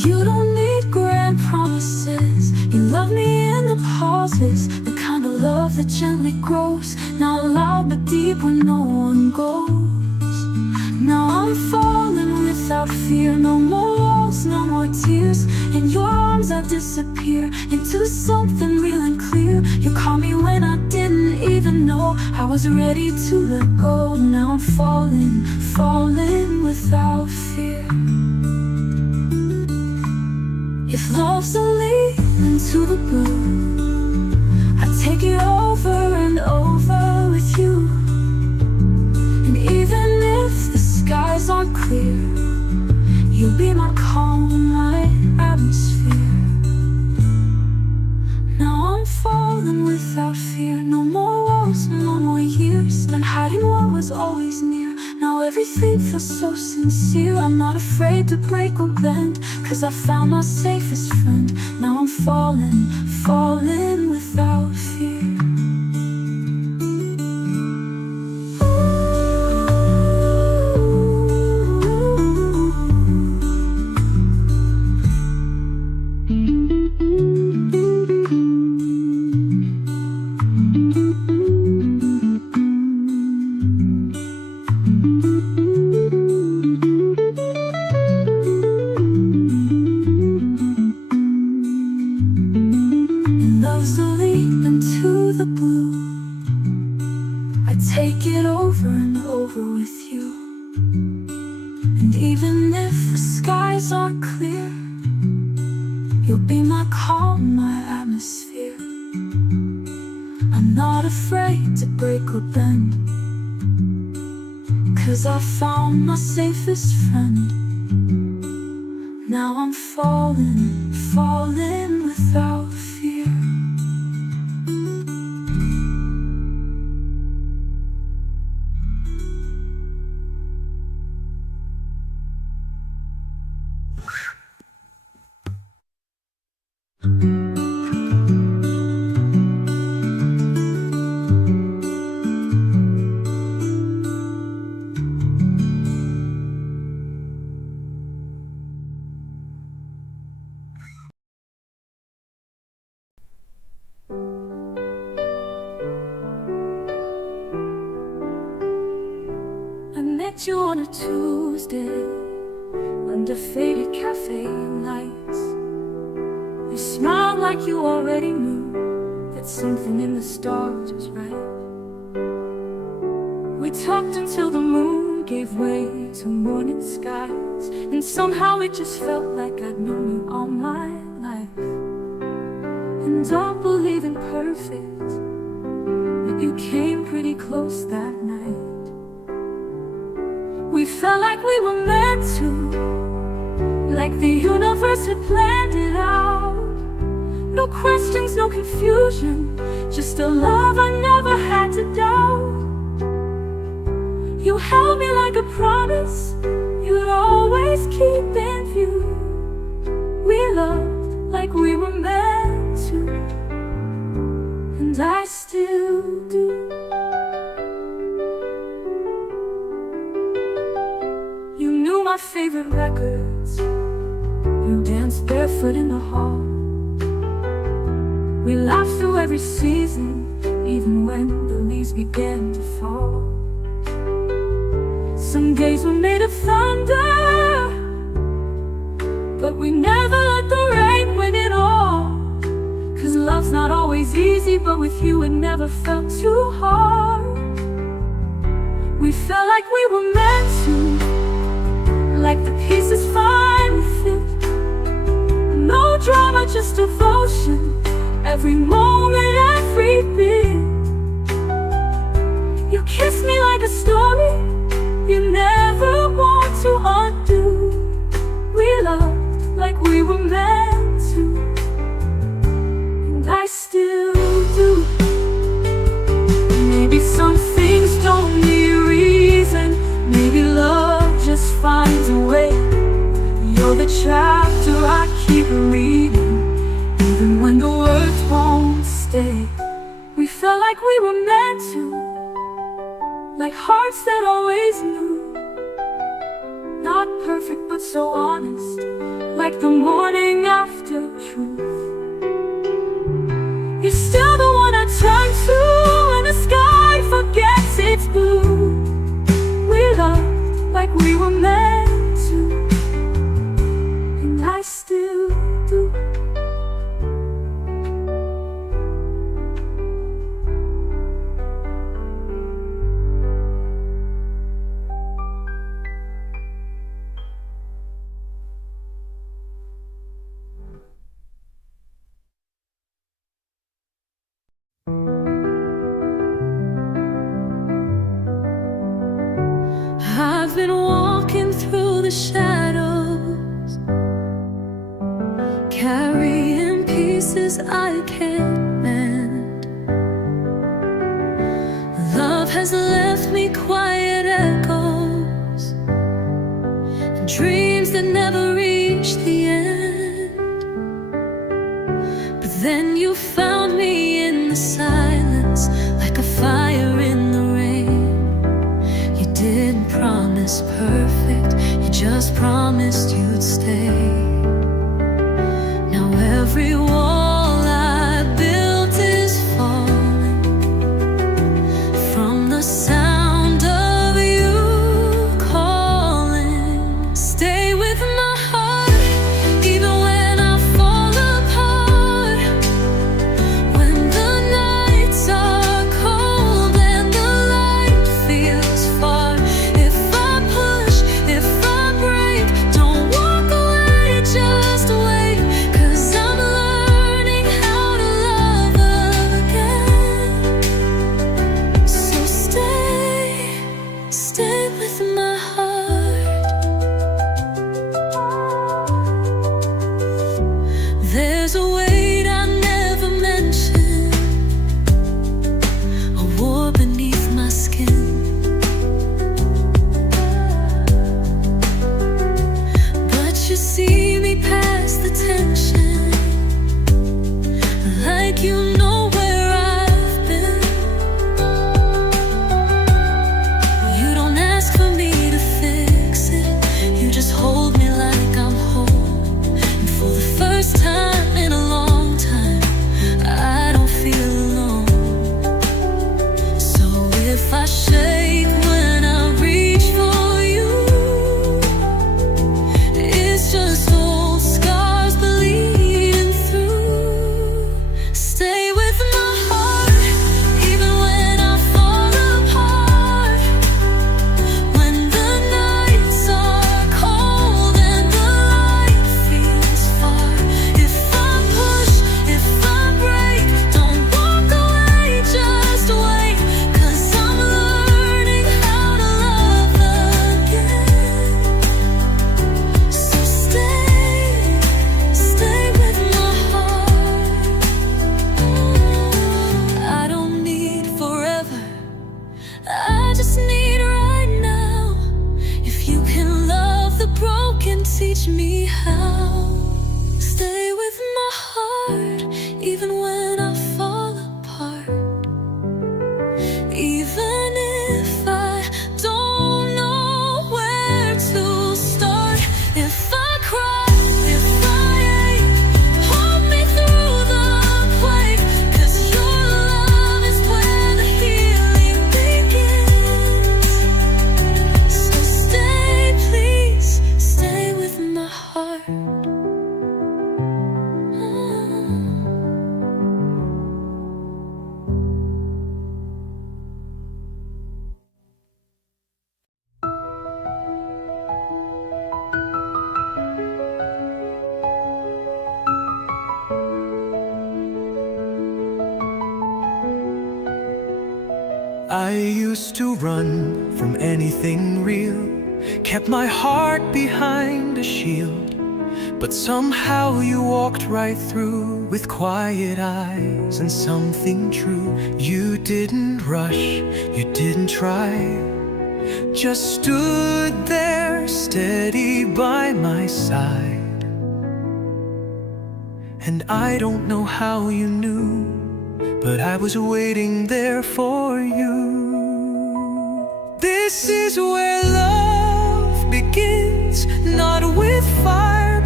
You don't need grand promises. You love me in the pauses, the kind of love that gently grows, not loud but deep when no one goes. Now I'm falling without fear. No more walls, no more tears. In your arms I disappear into something real and clear. You called me when I didn't even know I was ready to let go. Now I'm falling, falling without fear. If love's a leap into the blue, I take it over and over with you. And even if the skies aren't clear, you'll be my calm, my atmosphere. Now I'm falling without fear. No more walls, no more years spent hiding what was always near. Now everything feels so sincere. I'm not afraid to break or bend, 'cause I found my safest friend. Now I'm falling, falling without fear. Take it over and over with you. And even if the skies aren't clear, you'll be my calm, my atmosphere. I'm not afraid to break or bend, 'cause I found my safest friend. Now I'm falling, falling without fear. Met you on a Tuesday under faded cafe lights. You smiled like you already knew that something in the stars was right. We talked until the moon gave way to morning skies, and somehow it just felt like I'd known you all my life. And don't believe in perfect, but you came pretty close that night. We felt like we were meant to, like the universe had planned it out. No questions, no confusion, just a love I never had to doubt. You held me like a promise you'd always keep in view. We loved like we were meant to, and I still do. My favorite records, you danced barefoot in the hall. We laughed through every season, even when the leaves began to fall. Some days were made of thunder, but we never let the rain win it all. 'Cause love's not always easy, but with you it never felt too hard. We felt like we were meant to, like the pieces finally fit. No drama, just devotion, every moment, every bit. You kissed me like a story you never want to undo. We loved like we were meant to, and I still do. Maybe some things don't need reason, maybe love just finds a way. You're the chapter I keep reading, even when the words won't stay. We felt like we were meant to, like hearts that always knew. Not perfect but so honest, like like the morning after truth. You're still the one I turn to when the sky forgets its blue. We loved like we were meant to, and I still do. I've been walking through the shadows, carrying pieces I can't mend. Love has left me quiet echoes and dreams that never reach the end. But then you found me in the silence, like a fire in the rain. You didn't promise perfect, you just promised you'd stay. Now every wall I built is falling from the sound of you calling. Stay with my heart, even when I fall apart. When the nights are cold and the light feels far. If I push, if I break, don't walk away, just wait. 'Cause I'm learning how to love again. So stay with my heart. There's a weight I never mentioned, a war beneath my skin. But you see me past the tension, like you know where I've been. You don't ask for me to fix it, you just hold me like I'm whole. And for the first time in a long time, I don't feel alone. So if I shake when I reach for you, it's just old scars bleeding through. Stay with my heart, even when I fall apart. When the nights are cold and the light feels far. If I push, if I break, don't walk away, just wait. 'Cause I'm learning how to love again. So stay with my heart. I don't need forever, I just need right now. If you can love the broken, teach me how. Stay with my heart, even when I fall apart. Even if I don't know where to start. If I cry, if I ache, hold me through the quake. 'Cause your love is where the healing begins. So please stay with my heart. I used to run from anything real, kept my heart behind a shield. But somehow you walked right through with quiet eyes and something true. You didn't rush, you didn't try, just stood there steady by my side. And I don't know how you knew, but I was waiting there for you. This is where love begins, not with fire, but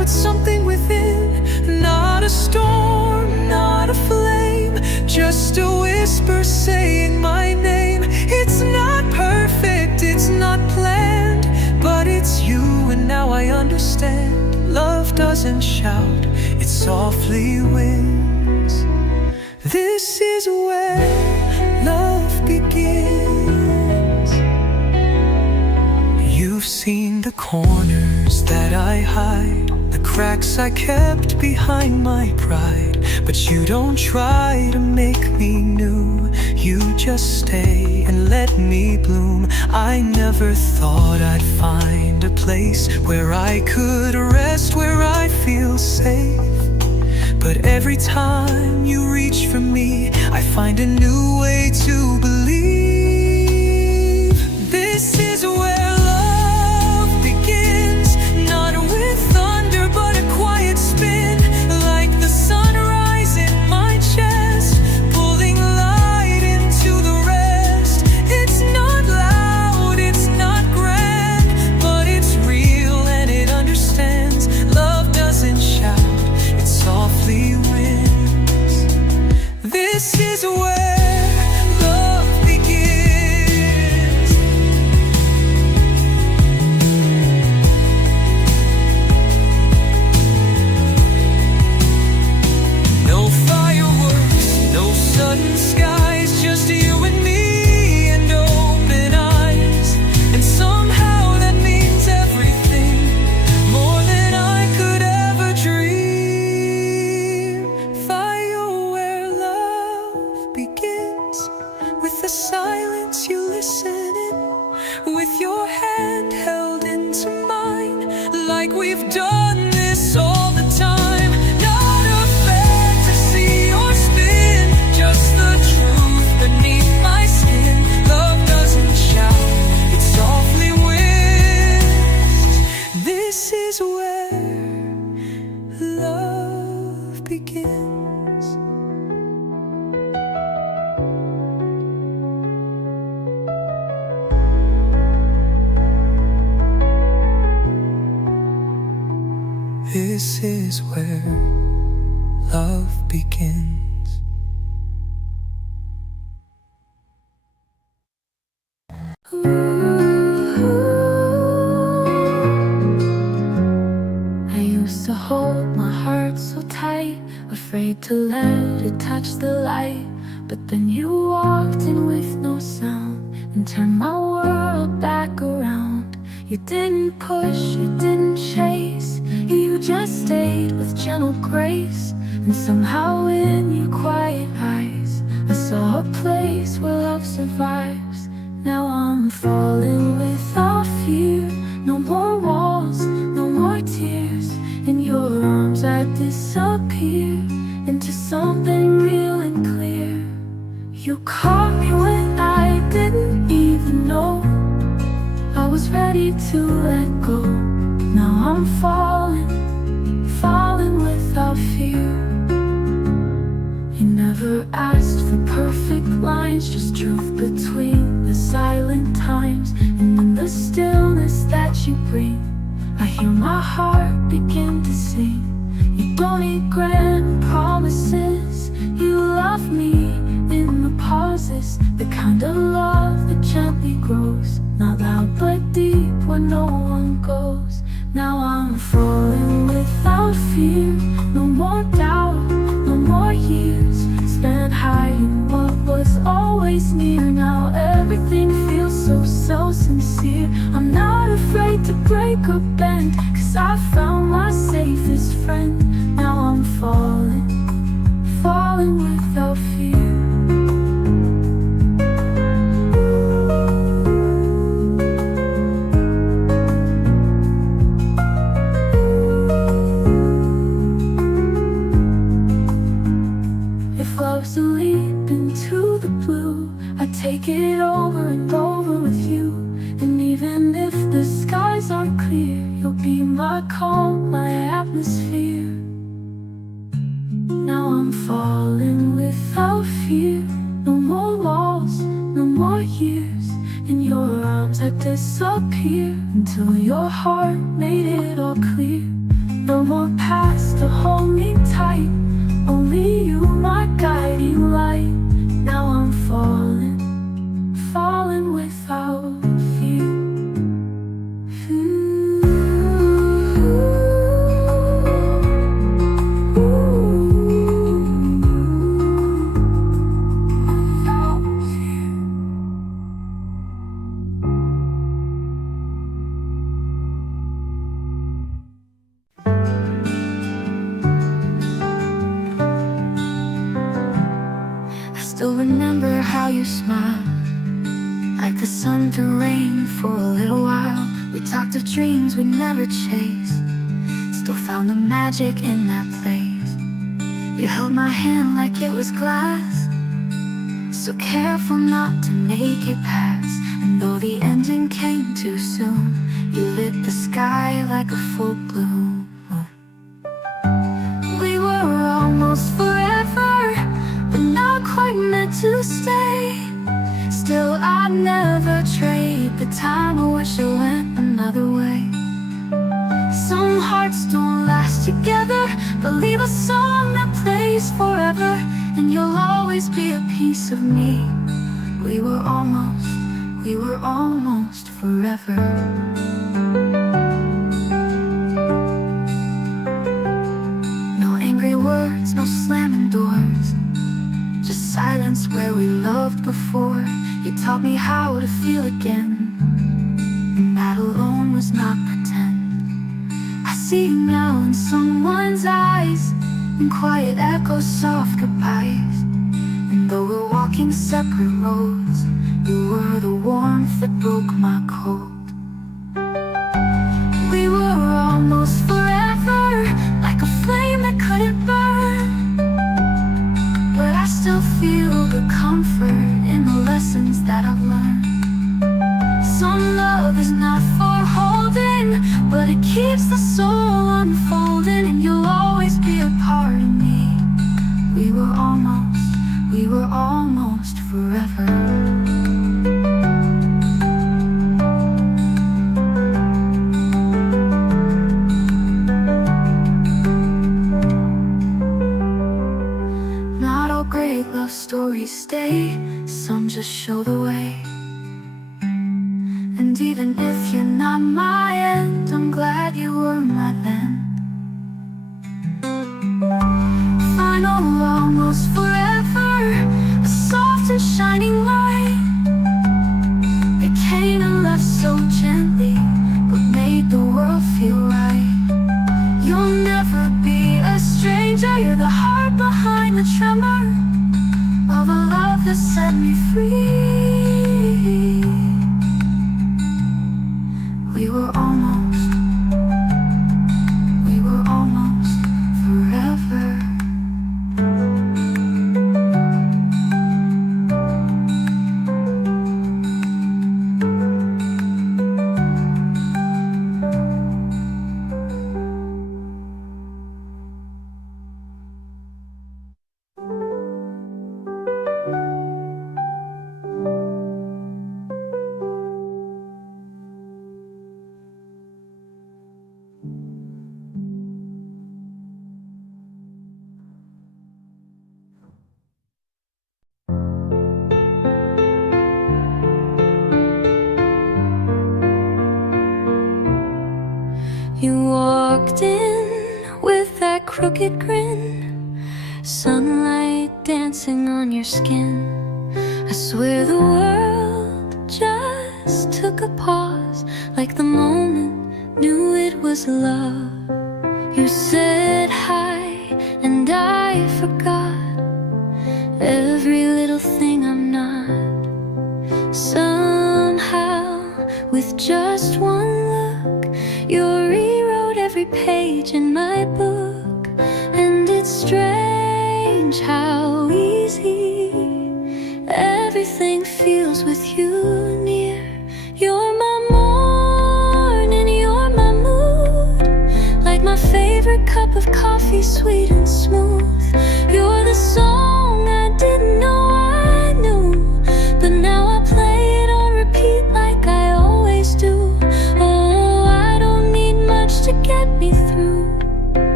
but something within. Not a storm, not a flame, just a whisper saying my name. It's not perfect, it's not planned, but it's you, and now I understand. Love doesn't shout, it softly wins. This is where love begins. You've seen the corners that I hide, the cracks I kept behind my pride, but you don't try to make me new. You just stay and let me bloom. I never thought I'd find a place where I could rest, where I feel safe. But every time you reach for me, I find a new way to believe. This is where love begins, not with thunder but a quiet spin, like the sunrise in my chest, pulling light into the rest. It's not loud, it's not grand, but it's real and it understands. Love doesn't shout, it softly wins. This is where love begins. No fireworks, no sudden skies, just you and me and open eyes. And somehow that means everything, more than I could ever dream. Fire where love begins, with the silence you listen in, with your hand held into mine, like we've done this all the time. Not a fantasy or spin, just the truth beneath my skin. Love doesn't shout, it softly wins. This is where love begins. This is where love begins. I used to hold my heart so tight, afraid to let it touch the light. But then you walked in with no sound and turned my world back around. You didn't push, you didn't chase, you just stayed with gentle grace. And somehow in your quiet eyes I saw a place where love survives. Now I'm falling without fear, no more walls, no more tears. In your arms I disappear into something real and clear. You caught me when I didn't even know I was ready to let go. Now I'm falling, falling without fear. You never asked for perfect lines, just truth between the silent times. And in the stillness that you bring, I hear my heart begin to sing. You don't need grand promises, you love me in the pauses, the kind of love that gently grows, not loud but deep where no one goes. Now I'm falling without fear, no more doubt, no more years spent hiding what was always near. Now everything feels so sincere. I'm not afraid to break or bend, 'cause I found my safest friend. Now I'm falling, falling without fear. If love's a leap into the blue, I take it over and over with you. And even if the skies aren't clear, you'll be my calm, my atmosphere. Now I'm falling without fear, no more walls, no more years. In your arms I disappear until your heart made it all clear. No more past to hold me tight. Only you, my guiding light. Now I'm falling, falling without fear. Still remember how you smiled, like the sun through rain for a little while. We talked of dreams we'd never chase, still found the magic in that place. You held my hand like it was glass, so careful not to make it pass. And though the ending came too soon, you lit the sky like a full bloom. We were almost forever, but not quite meant to stay. Still I'd never trade the time. I wish it went another way. Some hearts don't last together, but leave a song that plays forever. And you'll always be a piece of me. We were almost forever. No angry words, no slamming doors, just silence where we loved before. You taught me how to feel again, and that alone was not pretend. I see you now in someone's eyes, in quiet echoes, soft goodbyes. And though we're walking separate roads, you were the warmth that broke my cold. We were almost forever, like a flame that couldn't burn. But I still feel the comfort in the lessons that I've learned. Some love is not for holding, but it keeps the soul unfolding. And you'll always be a part of me. We were almost forever. Not all great love stories stay, some just show the way. And even if you're not my end, I'm glad you were my then. Final, almost forever, a soft and shining light. It came and left so gently, but made the world feel right. You'll never be a stranger, you're the heart behind the tremor of a love that set me free. We were almost forever. You walked in with that crooked grin, sunlight dancing on your skin. I swear the world just took a pause, like the moment knew it was love. You said hi and I forgot every little thing I'm not. Somehow, with just one look, you rewrote every page in my book. And it's strange how easy everything feels with you near. You're my morning, you're my mood, like my favorite cup of coffee, sweet and smooth. You're the song I didn't know I knew, but now I play it on repeat like I always do. Oh, I don't need much to get me through.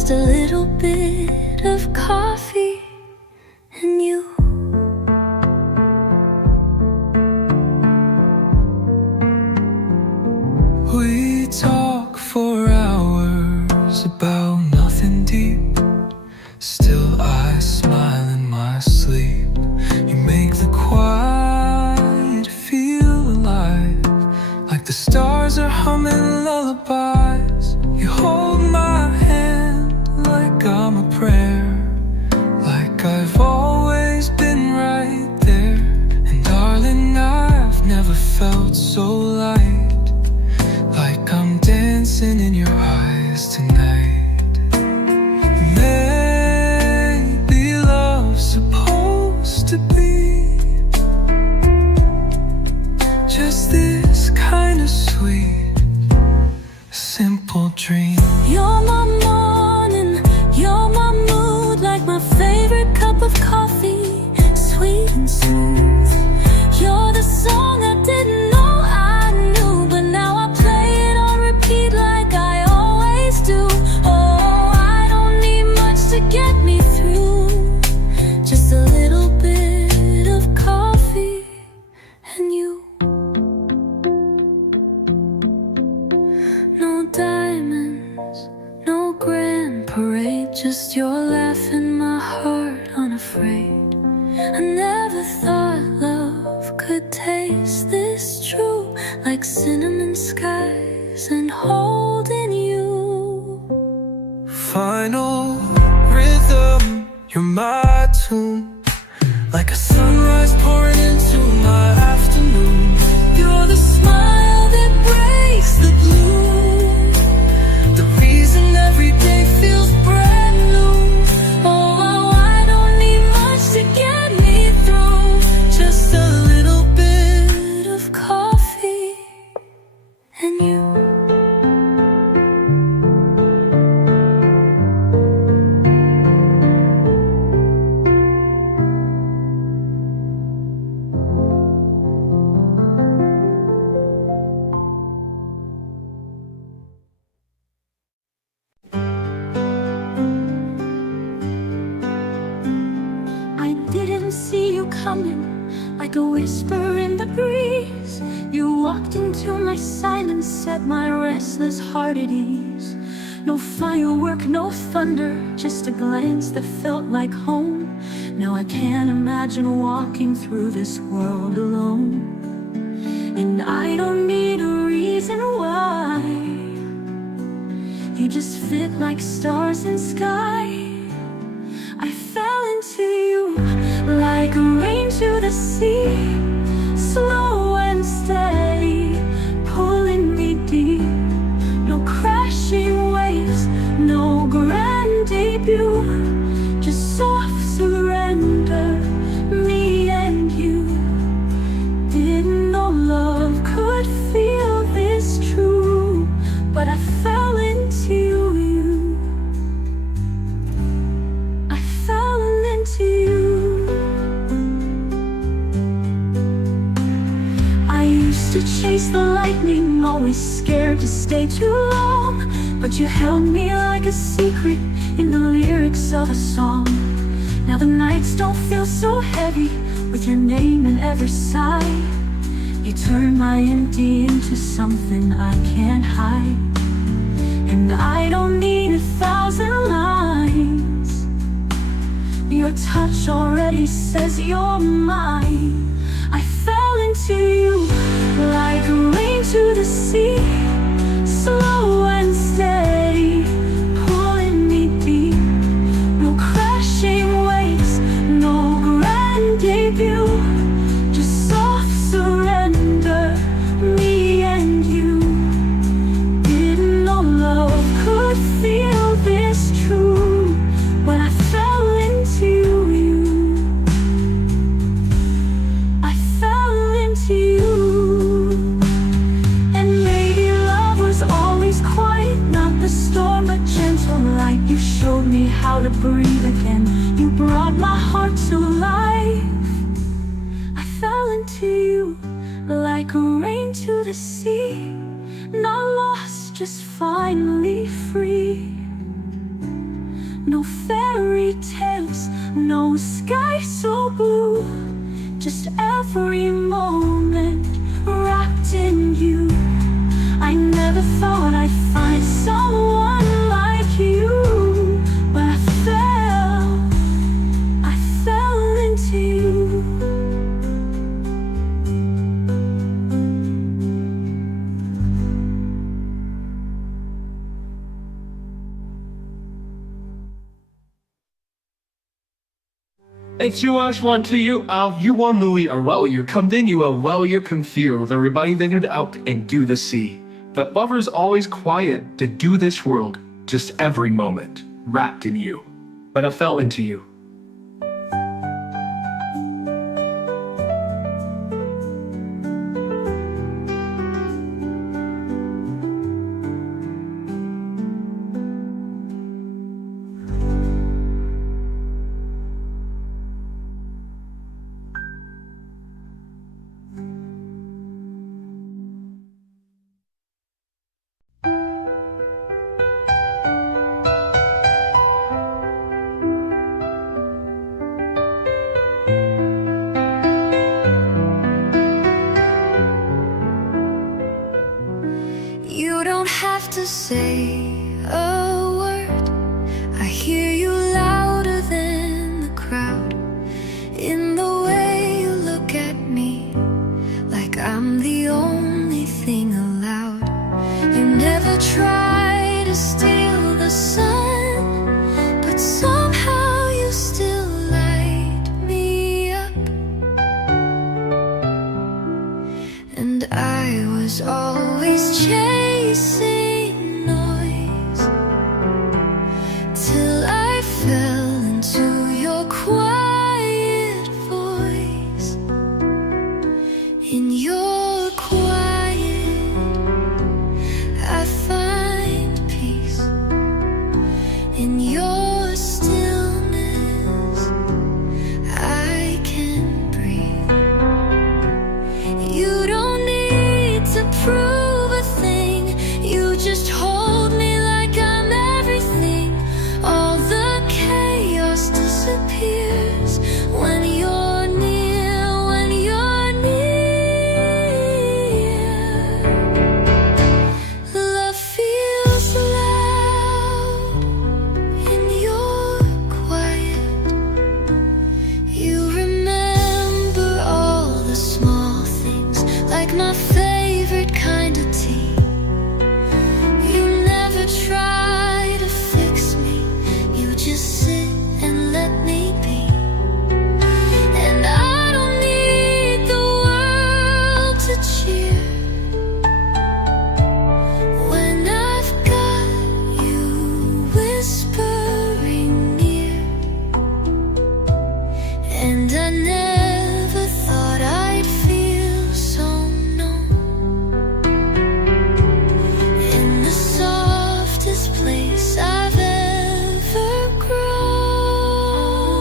just a little bit of coffee and you. We talk for hours about nothing deep. Still I smile in my sleep. You make the quiet feel alive, like the stars are humming lullabies. You hold my hand like I'm a prayer, like I've always been right there. And darling, I've never felt so light, like I'm dancing in your eyes tonight. Maybe love's supposed to be just this kind of sweet, simple dream. You're my morning, you're my mood, like my favorite cup of coffee, sweet and smooth. You're the song I didn't know I knew, but now I play it on repeat like I always do. Oh, I don't need much to get me through, just a little bit of coffee and you. No diamonds, no grand parade, just your laugh and my heart unafraid. I never thought love could taste this true, like cinnamon skies and holding you. Final rhythm, you're my tune, like a sunrise pouring into my afternoon. You're the smile that breaks the blue, The reason every day feels brand new. oh, I don't need much to get me through, Just a little bit of coffee and you. I didn't see you coming, like a whisper in the breeze. You walked into my silence, set my restless heart at ease. No firework, no thunder, just a glance that felt like home. Now I can't imagine walking through this world alone. And I don't need a reason why, you just fit like stars in sky. I fell into you like rain to the sea, slow and steady, pulling me deep. No crashing waves, no grand debut, just soft surrender, me and you. Didn't know love could feel this true, but I fell into you. I fell into you. I used to chase the lightning, always scared to stay too long, but you held me like a secret in the lyrics of a song. Now the nights don't feel so heavy with your name in every sigh. You turn my empty into something I can't hide. And I don't need 1,000 lines, your touch already says you're mine. I fell into you like rain to the sea, slow and steady, pulling me deep. No crashing waves, no grand debut, just soft surrender, me and you. Didn't know love could feel this true when I fell into you. I fell into you. And maybe love was always quiet, not the storm but gentle light. You showed me how to breathe again, you brought my heart to life. I fell into you like rain to the sea, not lost, just finally free. No fairy tales, no sky so blue, just every moment wrapped in you. I never thought I'd find someone like you, but I fell into you. It's you ask one to you out, you want Louis or well you come then you are well you can feel the reminding out and do the sea. But lovers always quiet to do this world, just every moment wrapped in you. But I fell into you. You don't have to say a word. I hear you louder than the crowd. In the way you look at me, like I'm the only thing allowed. You never try to steal the sun, but somehow you still light me up. And I was always chasing noise till I fell into your quiet voice. In your quiet, I find peace. In your stillness, I can breathe. You don't need to prove a thing. You just hold me like I'm everything. All the chaos disappears when you're near, when you're near. Love feels loud in your quiet. You remember all the small things, like my favorite kind of tea. You never try to fix me, you just sit and let me be. And I don't need the world to cheer when I've got you whispering near. And I never thought I'd feel so known in the softest place I've ever grown.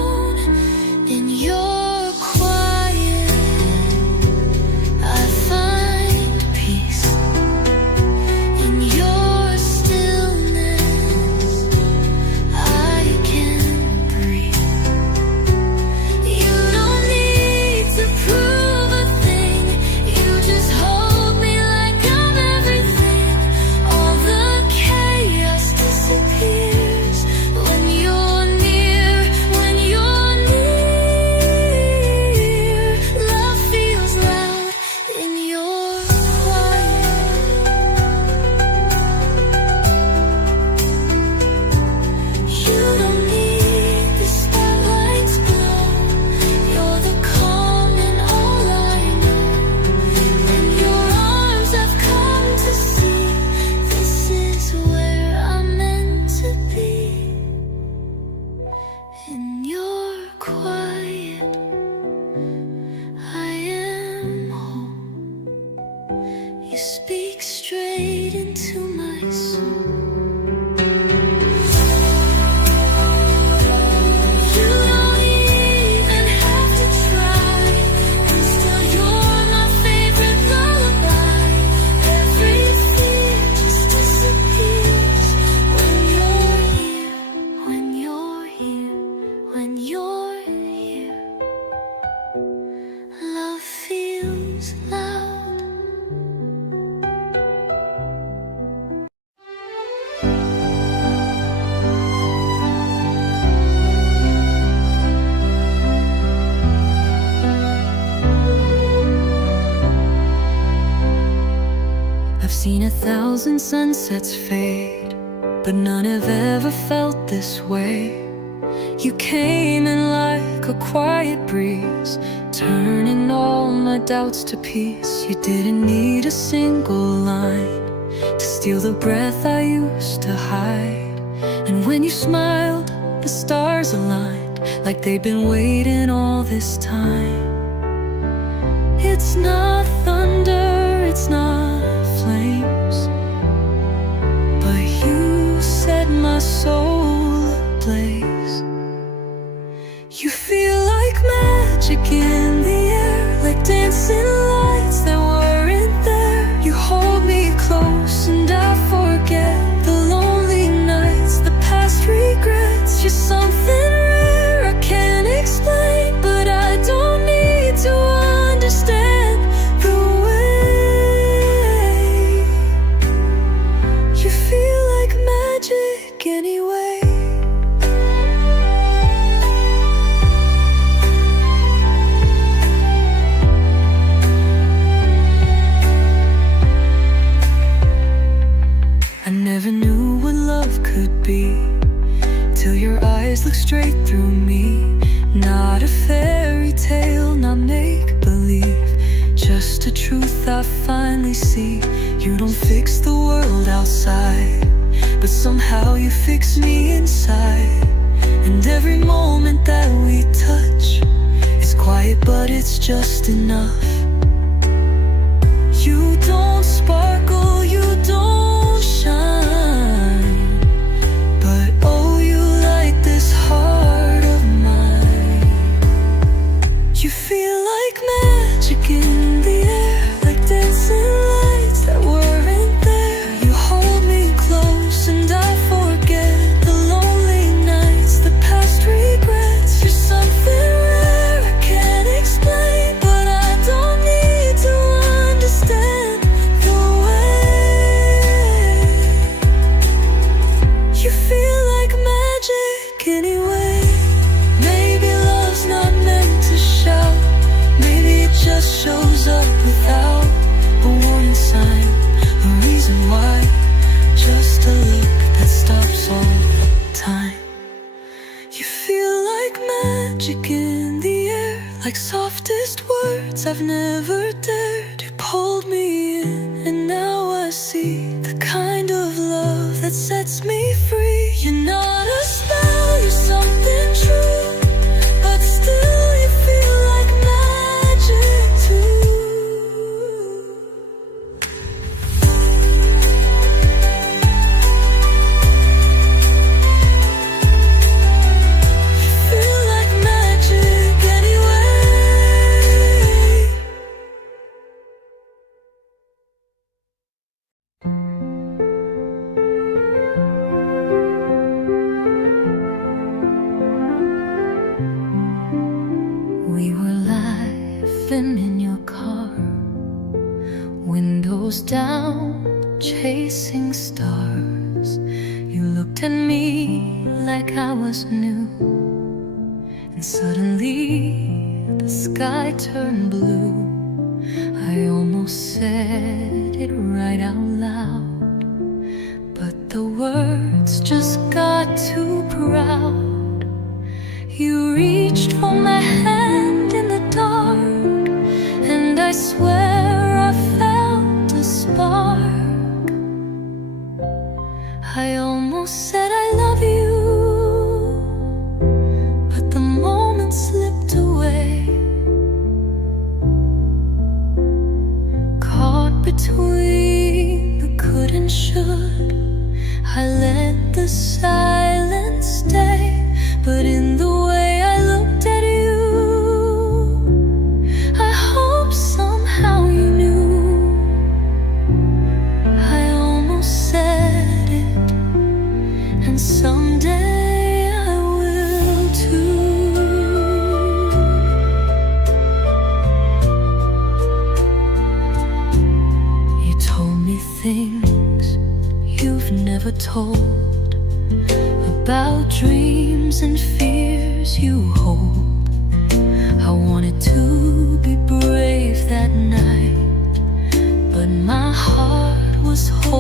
1,000 sunsets fade, but none have ever felt this way. You came in like a quiet breeze, turning all my doubts to peace. You didn't need a single line to steal the breath I used to hide. And when you smiled, the stars aligned, like they'd been waiting all this time. It's not thunder, it's not flames, but you set my soul ablaze. You feel like magic in the air, like dancing lights that weren't there. You hold me close and I forget the lonely nights, the past regrets. You're something rare I can't explain, but I don't need to understand the way. You feel like magic anyway. I never knew what love could be, till your eyes look straight through me. Not a fairy tale, not make-believe, just a truth I finally see. You don't fix the world outside, but somehow you fix me inside. And every moment that we touch is quiet, but it's just enough. You don't sparkle, you don't shine, but oh, you light this heart of mine. You feel like magic in the air, like dancing lights that weren't there. You hold me close and I forget the lonely nights, the past regrets. You're something rare I can't explain, but I don't need to understand the way. You feel like magic anyway. Maybe love's not meant to shout, maybe it just shows up without a warning sign, a reason why, just a look that stops all time. You feel like magic in the air, like softest words I've never dared. You pulled me in and now I see the kind of love that sets me free. You're not a spell, you're something true, but still you feel like magic too. Feel like magic anyway. We were laughing in your car, windows down, chasing stars. You looked at me like I was new, and suddenly the sky turned blue. I almost said it right out loud, but the words just got too proud. You reached for my hand in the dark, and I swear I felt a spark. I almost said I love you, but the moment slipped away. Caught between the could and should, I let the silence stay. But in the way I looked at you, I hope somehow you knew. I almost said it, and someday I will too. You told me things you've never told, about dreams and fears you hold. I wanted to be brave that night, but my heart was whole.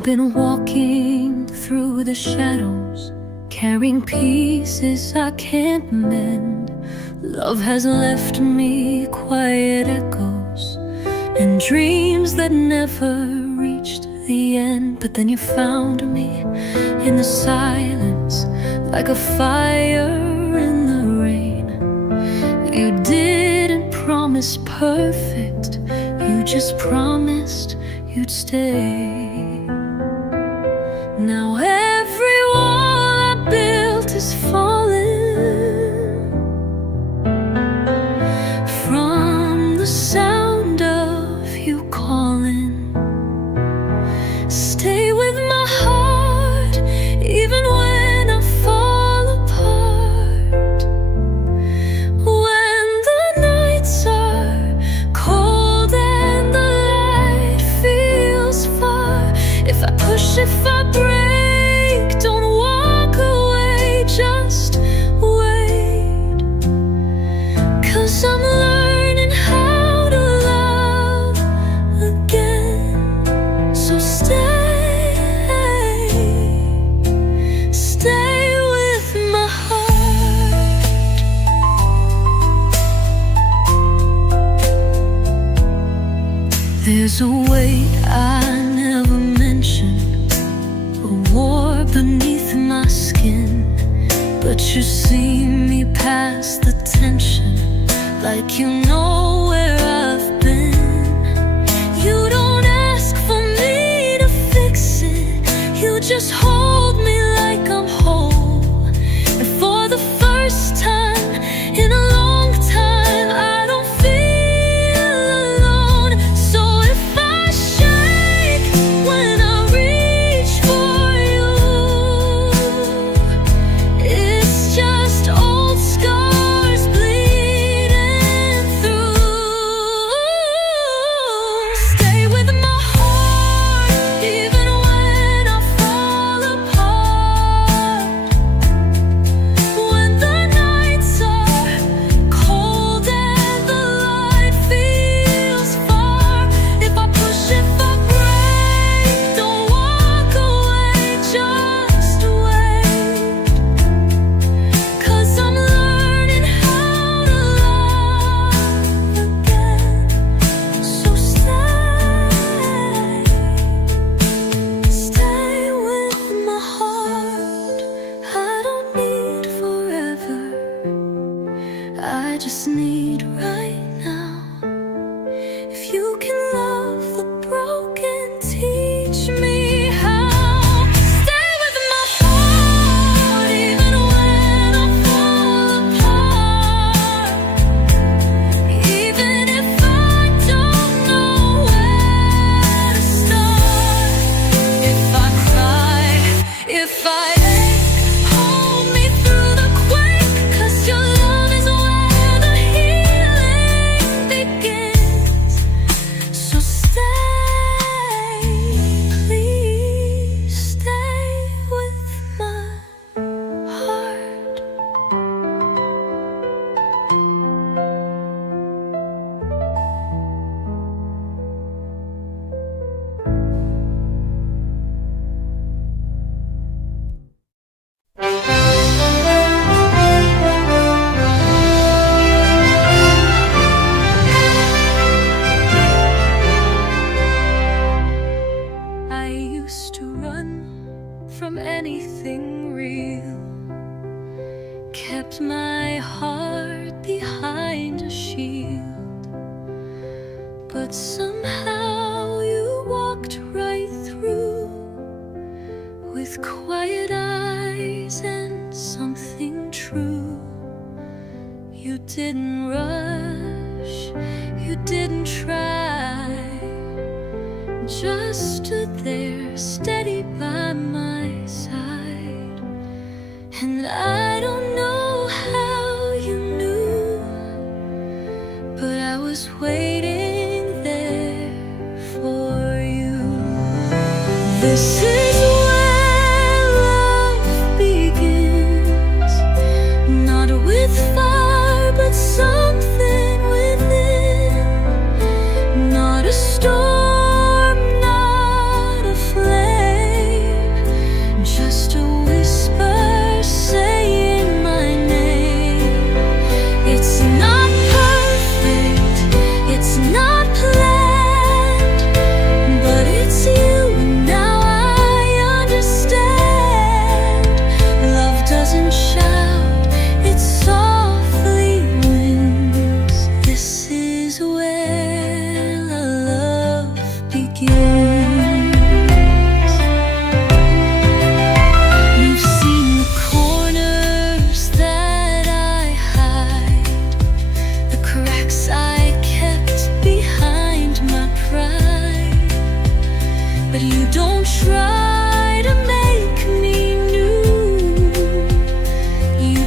I've been walking through the shadows, carrying pieces I can't mend. Love has left me quiet echoes and dreams that never reached the end. But then you found me in the silence, like a fire in the rain. You didn't promise perfect, you just promised you'd stay. Now every wall I built is falling from the sound of you calling. Stay with my heart even when I fall apart. When the nights are cold and the light feels far, if I push, if I break, don't walk away, just wait. 'Cause I'm learning how to love again. So stay with my heart. There's a weight I never mentioned, a war beneath my skin. But you see me past the tension, like you know where I've been. You don't ask for me to fix it, you just hold me like I'm whole. And for the first time in a long time, I don't feel alone. So if I shake when I reach for you, it's just old scars bleeding through. Stay with my heart even when I fall apart. When the nights are cold and the light feels far, if I push, if I break, don't walk away, just wait. 'Cause I'm learning how to love again. So stay with my heart. I don't need forever, I just need right now. If you can love the broken, teach me how. Stay with my heart even when I fall apart. Even if I don't know where to start. If I cry, if I ache, hold me through the quake. 'Cause your love is where the healing begins. So please stay with my heart. I used to run from anything real, kept my heart behind a shield. But somehow you walked right through, with quiet eyes and something true. You didn't rush, you didn't try, just stood there steady by my side. And I don't know how you knew, but I was waiting there for you. This is where love begins, not with fire but something within, not a storm, not a flame.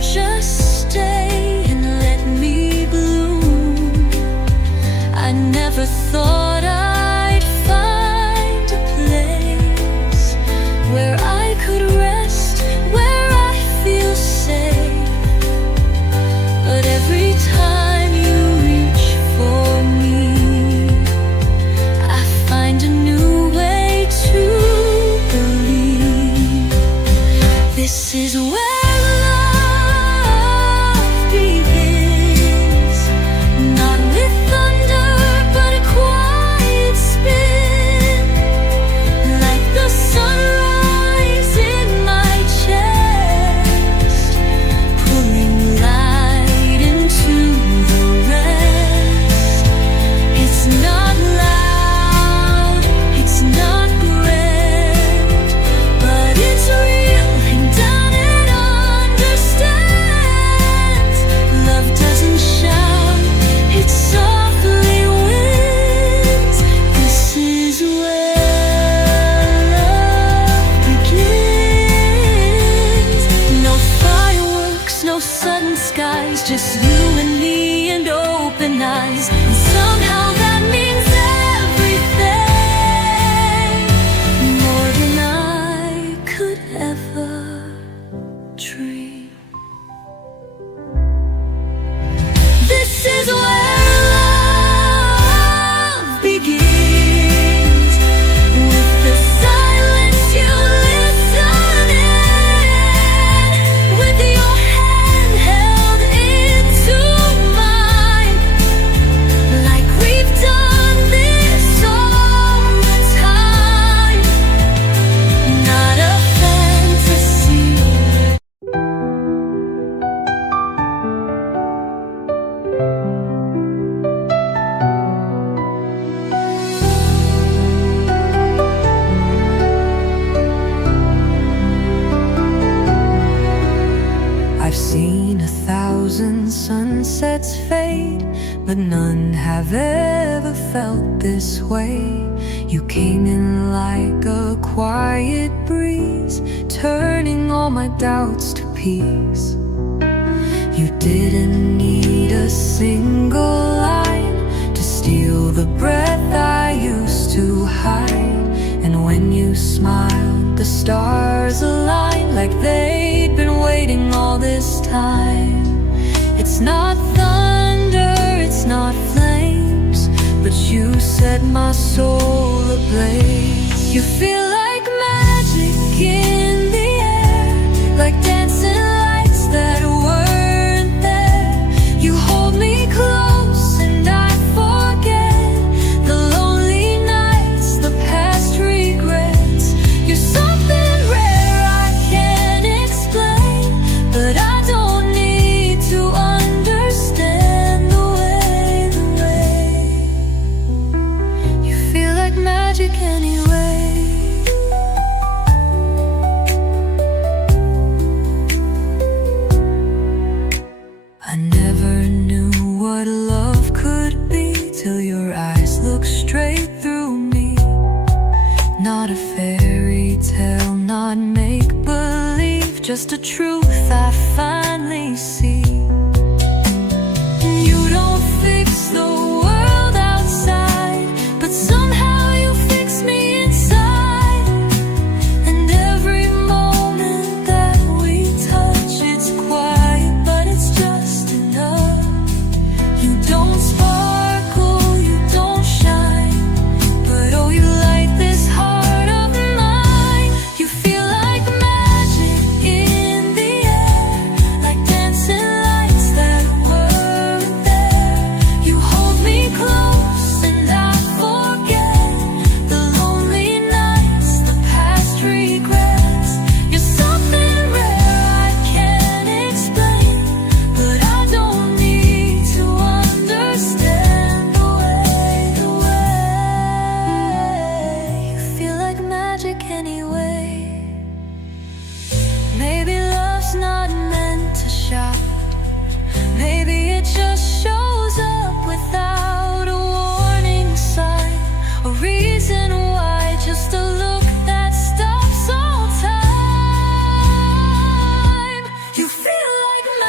Just stay and let me bloom. I never thought I'd find a place where I could rest, where I feel safe. But every time you reach for me, I find a new way to believe. This is where just you and me and open eyes, and somehow that means everything, more than I could ever dream. This is where love begins, with the silence you listen in, with your hand held into mine, like we've done this all the time. Not a fantasy. I've seen 1,000 sunsets fade, but none have ever felt this way. You came in like a quiet breeze, turning all my doubts to peace. You didn't need a single line to steal the breath I used to hide. And when you smiled, the stars aligned, like they'd been waiting all this time. It's not thunder, it's not flames, but you set my soul ablaze. You feel like magic in the air, like dancing lights that weren't there. You hold me close and I forget the lonely nights, the past regrets. You're something rare I can't explain, but I don't need to understand the way you feel like magic anyway. I never knew what love could be till your eyes look straight through me. Not a fairy tale, not make-believe, just a truth I finally see. You don't fix the world outside, but somehow you fix me inside. And every moment that we touch, it's quiet, but it's just enough. You don't sparkle, you don't shine, but oh, you light this heart of mine. You feel like magic in the air, like dancing lights that weren't there. You hold me close and I forget the lonely nights, the past regrets. You're something rare I can't explain, but I don't need to understand the way you feel like magic anyway. Maybe love's not meant to shout, maybe it just shows up without a warning sign, a reason why, just a look that stops all time. You feel like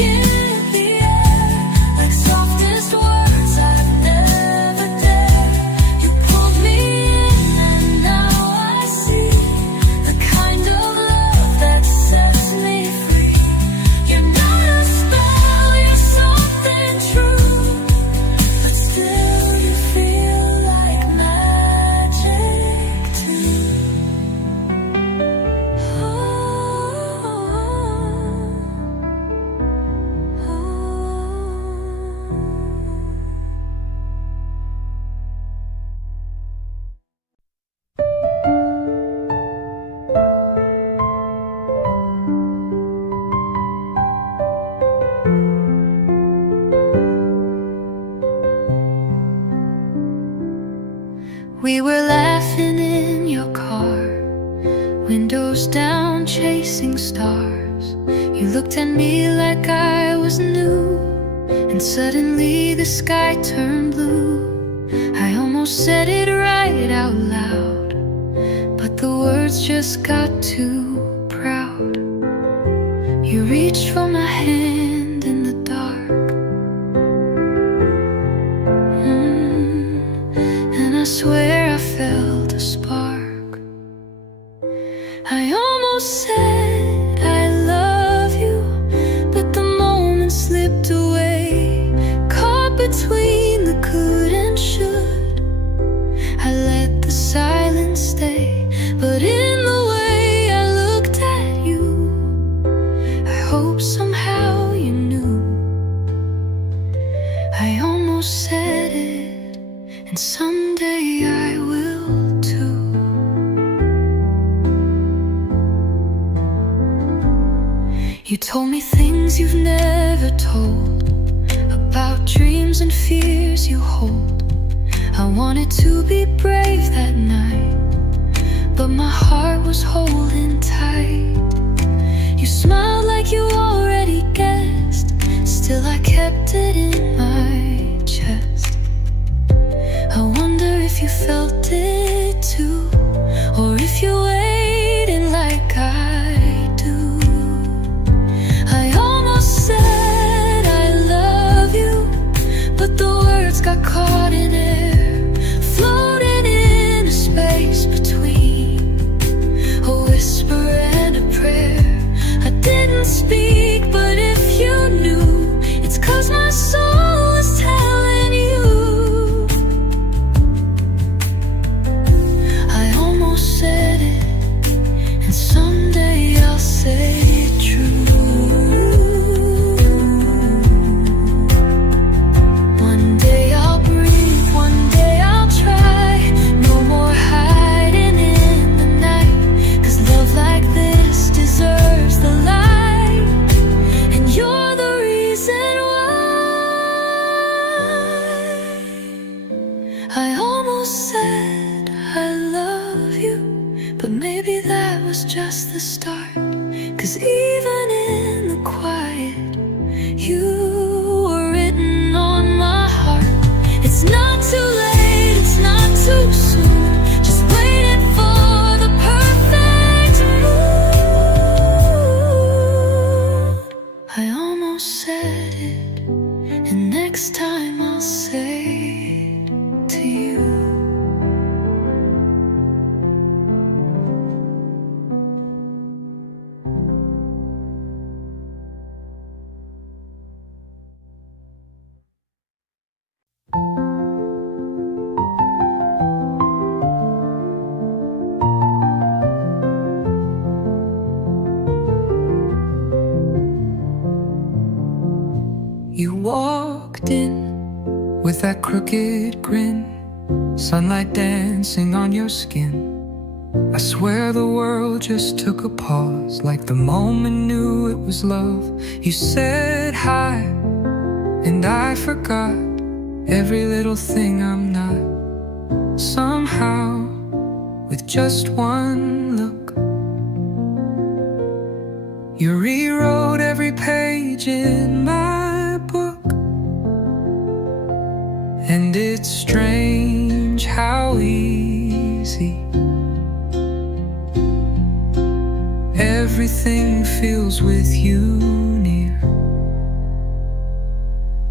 in the air, like softest words I've never dared. You pulled me in and now I see the kind of love that sets me free. You're not a spell, you're something true, but still you feel like magic too. We were laughing in your car, windows down, chasing stars. You looked at me like I was new, and suddenly the sky turned blue. I almost said it right out loud, but the words just got too proud. You reached for my hand in the dark, and I swear I felt a spark. I almost said I love you, but the moment slipped away, caught between the could and should. I let the silence stay, but in the way I looked at you, I hope somehow you knew. I almost said it, and someday I will too. You told me things you've never told, about dreams and fears you hold. I wanted to be brave that night, but my heart was holding tight. You smiled like you already guessed, still I kept it in my chest. I wonder if you felt it too, or if you waited like I do. I almost said I love you, but the words got caught in air, floating in a space between a whisper and a prayer. I didn't speak, but if you knew, it's 'cause my soul is telling you. I almost said it, and someday I'll say it true. One day I'll breathe, one day I'll try. No more hiding in the night, 'cause love like this deserves the light, and you're the reason why. I almost said I love you, but maybe that was just the start, 'cause even in the quiet, you were written on my heart. It's not too late, it's not too soon, just waiting for the perfect mood. I almost said it, and next time I'll say it to you. You walked in with that crooked grin, sunlight dancing on your skin. I swear the world just took a pause, like the moment knew it was love. You said hi, and I forgot every little thing I'm not. Somehow, with just one look, you rewrote every page in my book. And it's strange how easy everything feels with you near.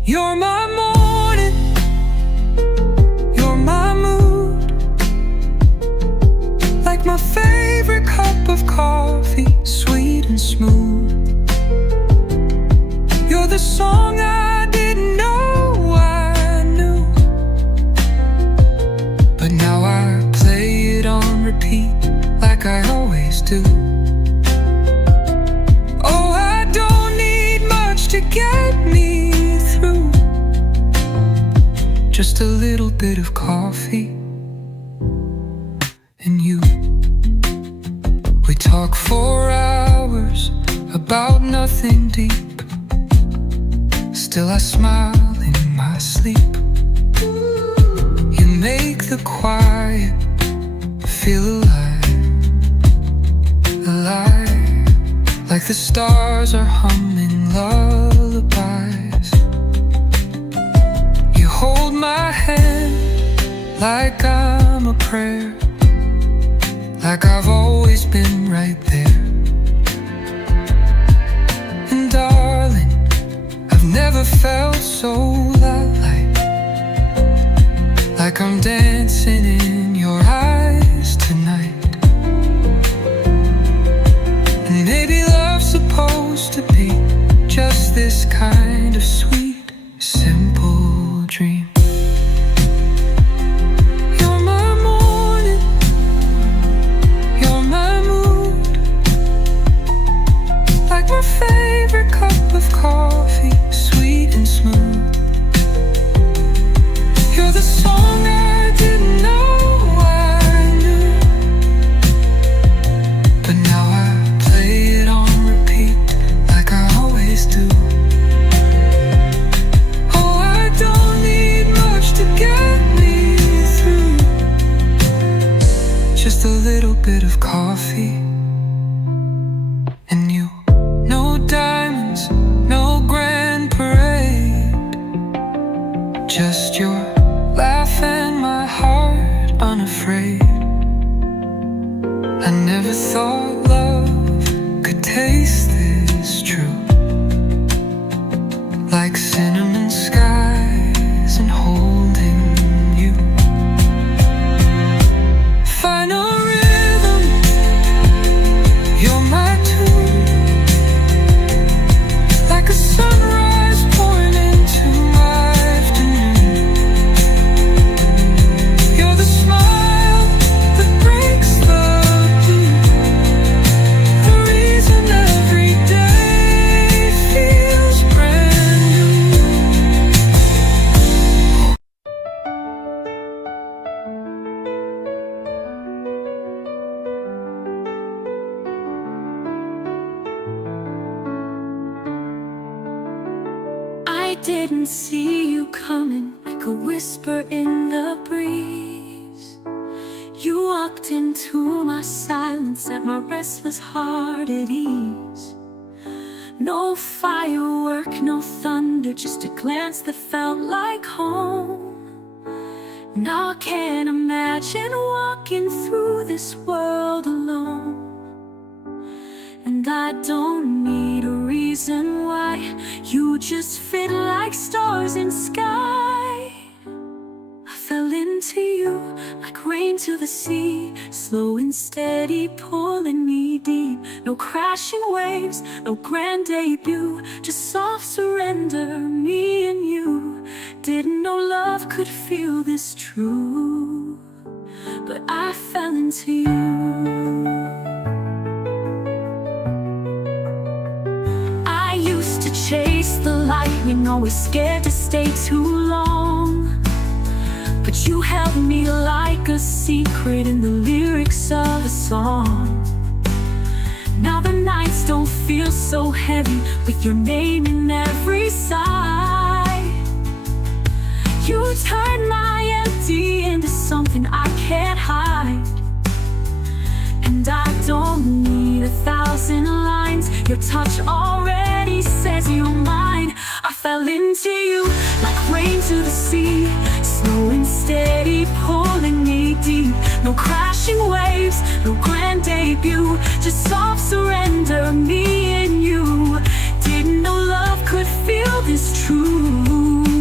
You're my morning, you're my mood, like my favorite cup of coffee, sweet and smooth. You're the song I didn't know I knew, but now I play it on repeat like I always do. Oh, I don't need much to get me through, just a little bit of coffee and you. We talk for hours about nothing deep, still I smile in my sleep. You make the quiet feel alive, alive, like the stars are humming lullabies. You hold my hand like I'm a prayer, like I've always been right there. And darling, I've never felt so light, like I'm dancing in your eyes tonight. And maybe love's supposed to be just this kind of sweet, simple dream. You're my morning, you're my mood, like my favorite cup of coffee, sweet and smooth. You're the song I didn't know I knew, but now I play it on repeat like I always do. Oh, I don't need much to get me through, just a little bit of coffee and you. No diamonds, no grand parade, just your laugh and my heart unafraid. I never thought love could taste this true, like cinnamon skies and holding you. Final rhythm, you're my tune, like a sunrise pouring into my afternoon. You're the smile that breaks the blue, the reason every day feels brand new. I didn't see you coming, like a whisper in the breeze. You walked into my silence, set my restless heart at ease. No firework, no thunder, just a glance that felt like home. Now I can't imagine walking through this world alone. And I don't need a reason why, you just fit like stars in sky. I fell into you like rain to the sea, slow and steady pulling me deep. No crashing waves, no grand debut, just soft surrender, me and you. Didn't know love could feel this true, but I fell into you. I used to chase the lightning, always scared to stay too long, but you held me like a secret in the lyrics of a song. Now the nights don't feel so heavy, with your name in every sigh. You turn my empty into something I can't hide. And I don't need 1,000 lines, your touch already says you're mine. I fell into you like rain to the sea, slow and steady pulling me deep. No crashing waves, no grand debut, just soft surrender, me and you. Didn't know love could feel this true,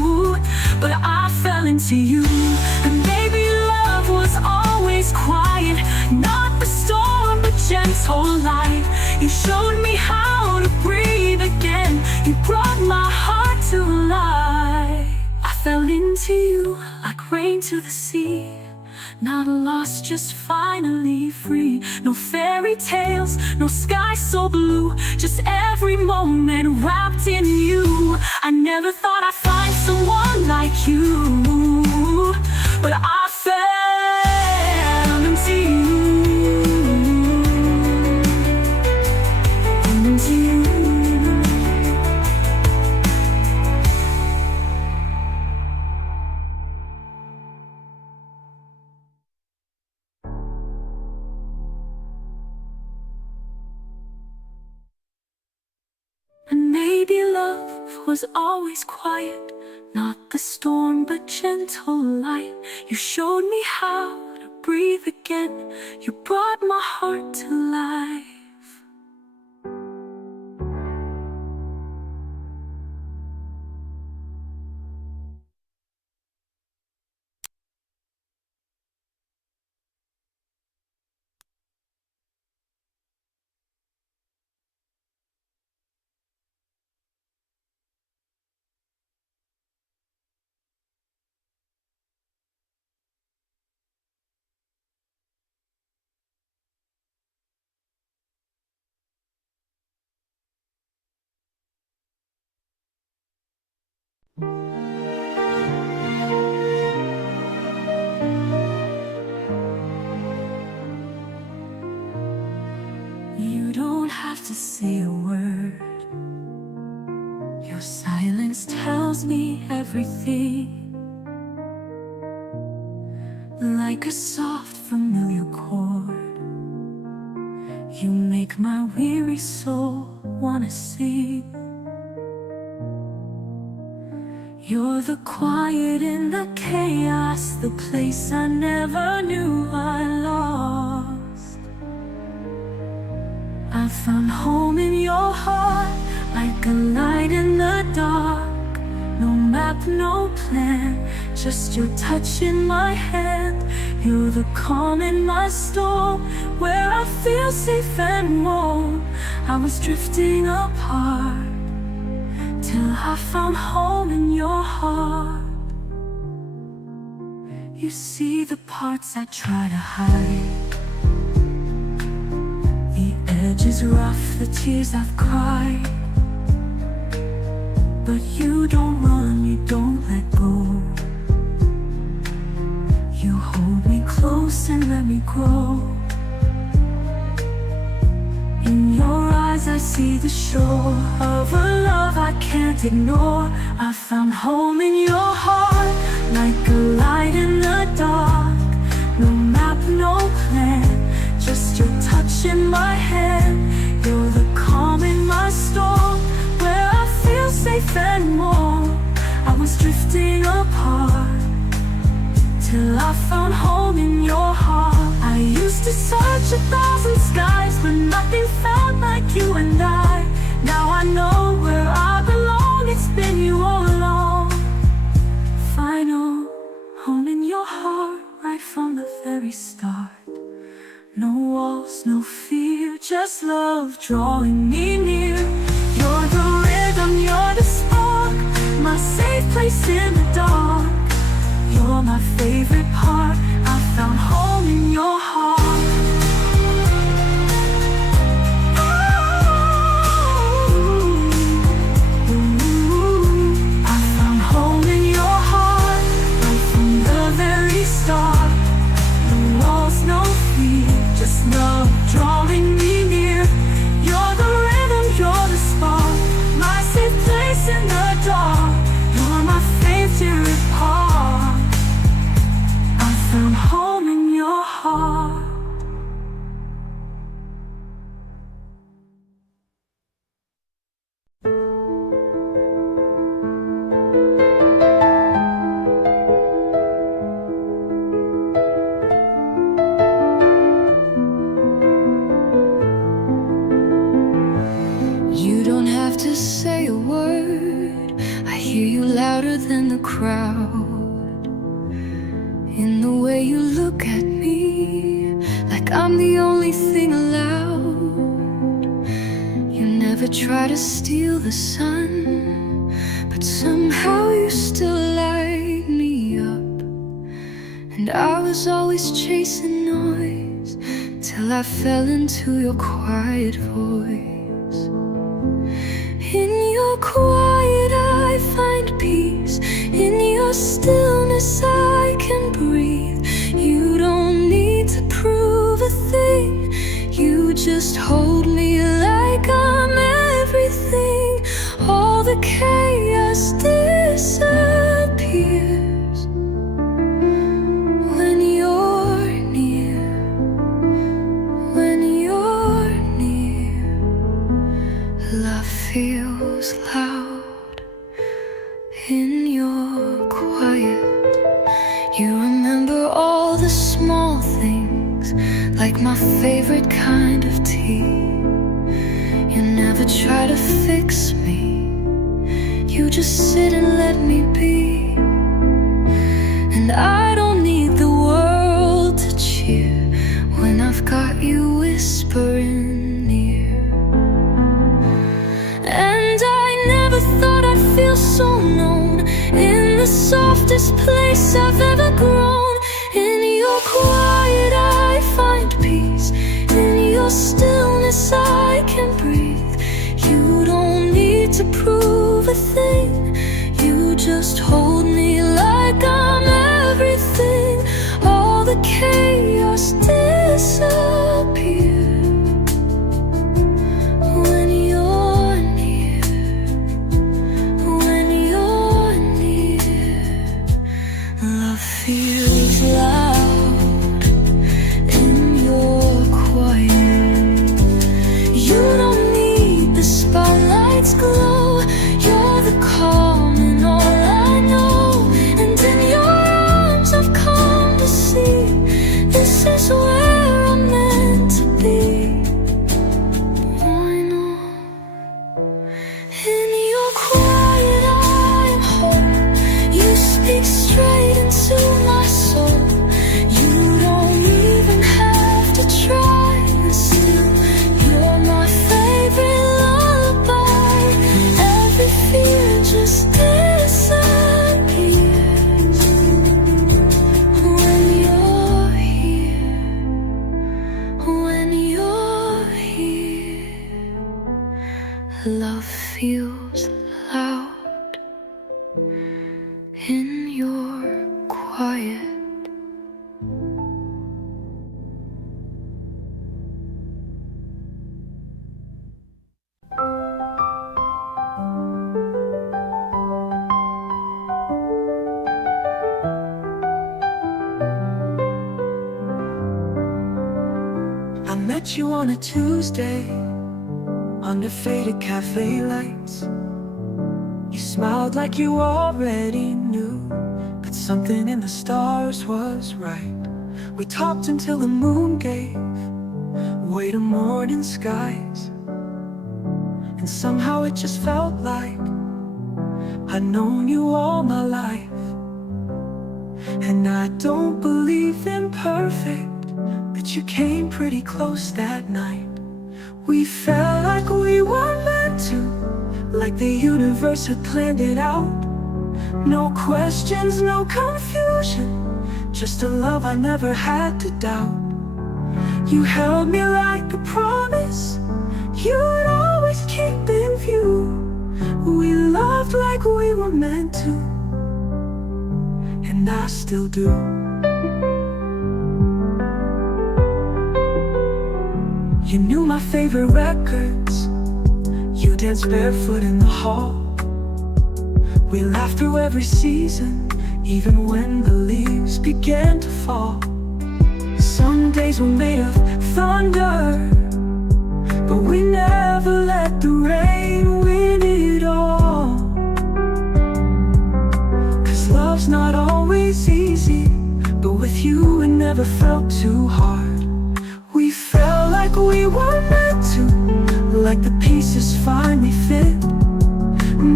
but I fell into you. And baby, love was always quiet, not the storm, but gentle light. You showed me how to breathe again. You brought my heart to life. I fell into you like rain to the sea. Not lost, just finally free. No fairy tales, no sky so blue, just every moment wrapped in you. I never thought I'd find someone like you, but I fell into you, into you. And maybe love was always quiet, not the storm, but gentle light. You showed me how to breathe again. You brought my heart to life. You don't have to say a word. Your silence tells me everything. Like a soft, familiar chord, you make my weary soul wanna sing. You're the quiet in the chaos, the place I never knew I lost. I found home in your heart, like a light in the dark. No map, no plan, just your touch in my hand. You're the calm in my storm, where I feel safe and warm. I was drifting apart, till I found home in your heart. You see the parts I try to hide, the edges rough, the tears I've cried. But you don't run, you don't let go. You hold me close and let me grow. In your eyes I see the shore of a love I can't ignore. I found home in your heart, like a light in the dark. No map, no plan, just your touch in my hand. You're the calm in my storm, where I feel safe and warm. I was drifting apart, till I found home in your heart. I used to search 1,000 skies, but nothing felt like you and I. Now I know where I belong, it's been you all along. Final home in your heart, right from the very start. No walls, no fear, just love drawing me near. You're the rhythm, you're the spark, my safe place in the dark. You're my favorite part, I found home in your heart. I found home in your heart, right from the very start. No walls, no fear, just love drawing me near. You're the rhythm, you're the spark, my safe place in the dark. You're my favorite part, I found home in your heart. You don't have to say a word. I hear you loud louder than the crowd. In the way you look at me, like I'm the only thing allowed. You never try to steal the sun, but somehow you still light me up. And I was always chasing noise, till I fell into your quiet voice. In your quiet I find peace, in your stillness I can breathe. You don't need to prove a thing, you just hold me like I'm everything. All the chaos disappears when you're near, when you're near. Love feels loud in your quiet. You remember all the small things, like my favorite kind of tea. You never try to fix me, you just sit and let me be. And I don't need the world to cheer when I've got you whispering near. And I never thought I'd feel so known in the softest place I've ever grown. In your quiet I find peace, in your stillness I can breathe. You don't need to prove a thing, you just hold me like I'm everything. All the chaos disappears when you're near, when you're near. Love feels loud in your quiet. You don't need the spotlight's glow, you're the calm in all I know. And in your arms I've come to see, this is where I'm meant to be. I know. In your quiet I am whole, you speak straight into my soul. You don't even have to try, and still you're my favorite lullaby. Every fear just disappears when you're here, when you're here. Love feels loud in your quiet. I met you on a Tuesday, under faded cafe lights. You smiled like you already knew that something in the stars was right. We talked until the moon gave way to morning skies, and somehow it just felt like I'd known you all my life. And I don't believe in perfect, but you came pretty close that night. We felt like we were meant to, like the universe had planned it out. No questions, no confusion, just a love I never had to doubt. You held me like a promise you'd always keep in view. We loved like we were meant to, and I still do. You knew my favorite records, you danced barefoot in the hall. We laughed through every season, even when the leaves began to fall. Some days were made of thunder, but we never let the rain win it all. 'Cause love's not always easy, but with you it never felt too hard. We felt like we were meant to, like the pieces finally fit.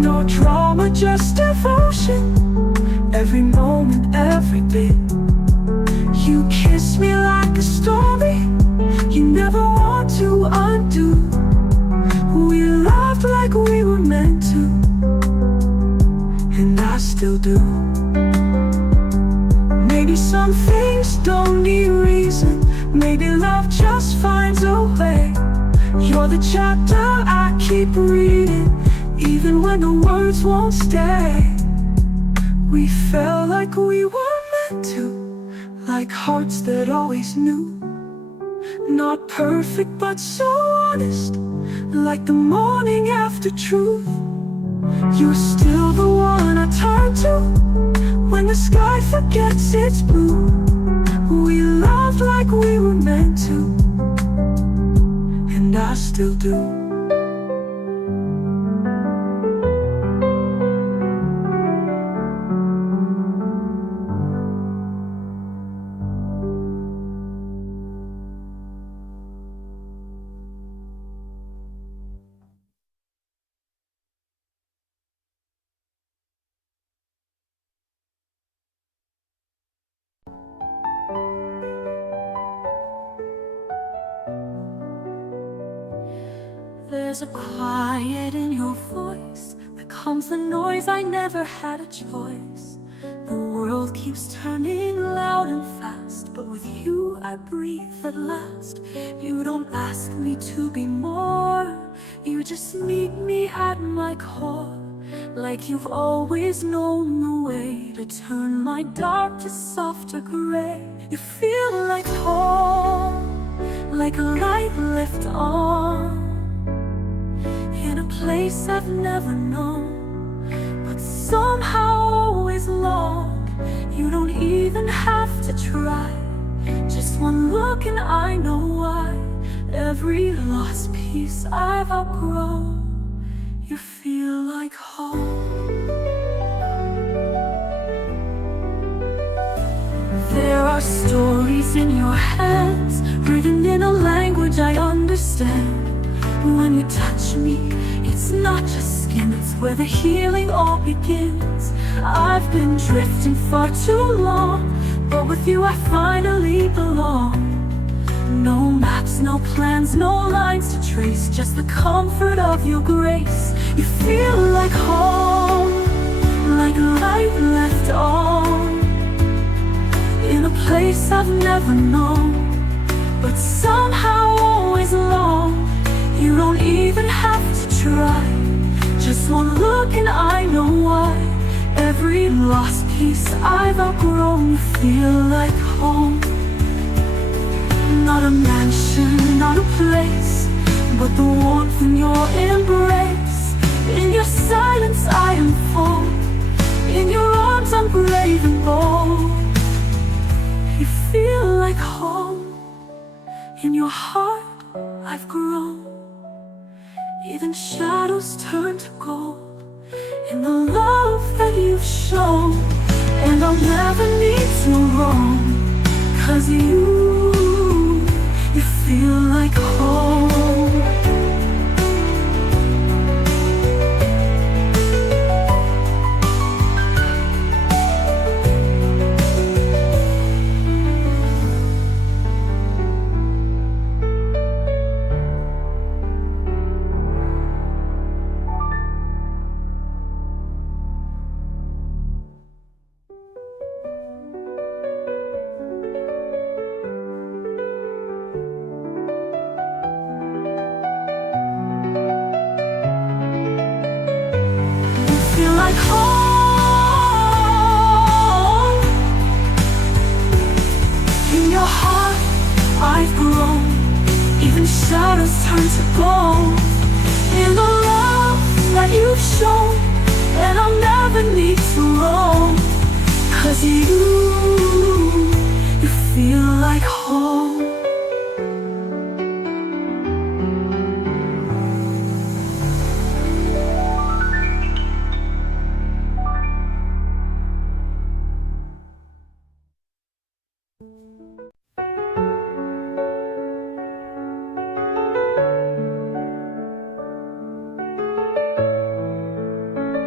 No drama, just devotion. Every moment, every bit. You kiss me like a story you never want to undo. We loved like we were meant to, and I still do. Maybe some things don't need reason. Maybe love just finds a way. You're the chapter I keep reading, even when the words won't stay. We felt like we were meant to, like hearts that always knew. Not perfect but so honest, like the morning after truth. You're still the one I turn to when the sky forgets its blue. We loved like we were meant to, and I still do. There's a quiet in your voice that calms the noise. I never had a choice. The world keeps turning loud and fast, but with you I breathe at last. You don't ask me to be more, you just meet me at my core. Like you've always known the way to turn my dark to softer gray. You feel like home, like a light left on, in a place I've never known, but somehow always long. You don't even have to try, just one look and I know why. Every lost piece I've outgrown, you feel like home. There are stories in your hands, written in a language I understand. When you touch me, it's not just skin, it's where the healing all begins. I've been drifting far too long, but with you I finally belong. No maps, no plans, no lines to trace, just the comfort of your grace. You feel like home, like a light left on, in a place I've never known, but somehow always long. You don't even have to try, just one look and I know why. Every lost piece I've outgrown, you feel like home. Not a mansion, not a place, but the warmth in your embrace. In your silence I am full, in your arms I'm brave and bold. You feel like home, in your heart I've grown. Even shadows turn to gold in the love that you've shown. And I'll never need to roam, 'cause you feel like home. Like home. In your heart I've grown, even shadows turn to gold. In the love that you've shown, and I'll never need to roam, 'cause you feel like home.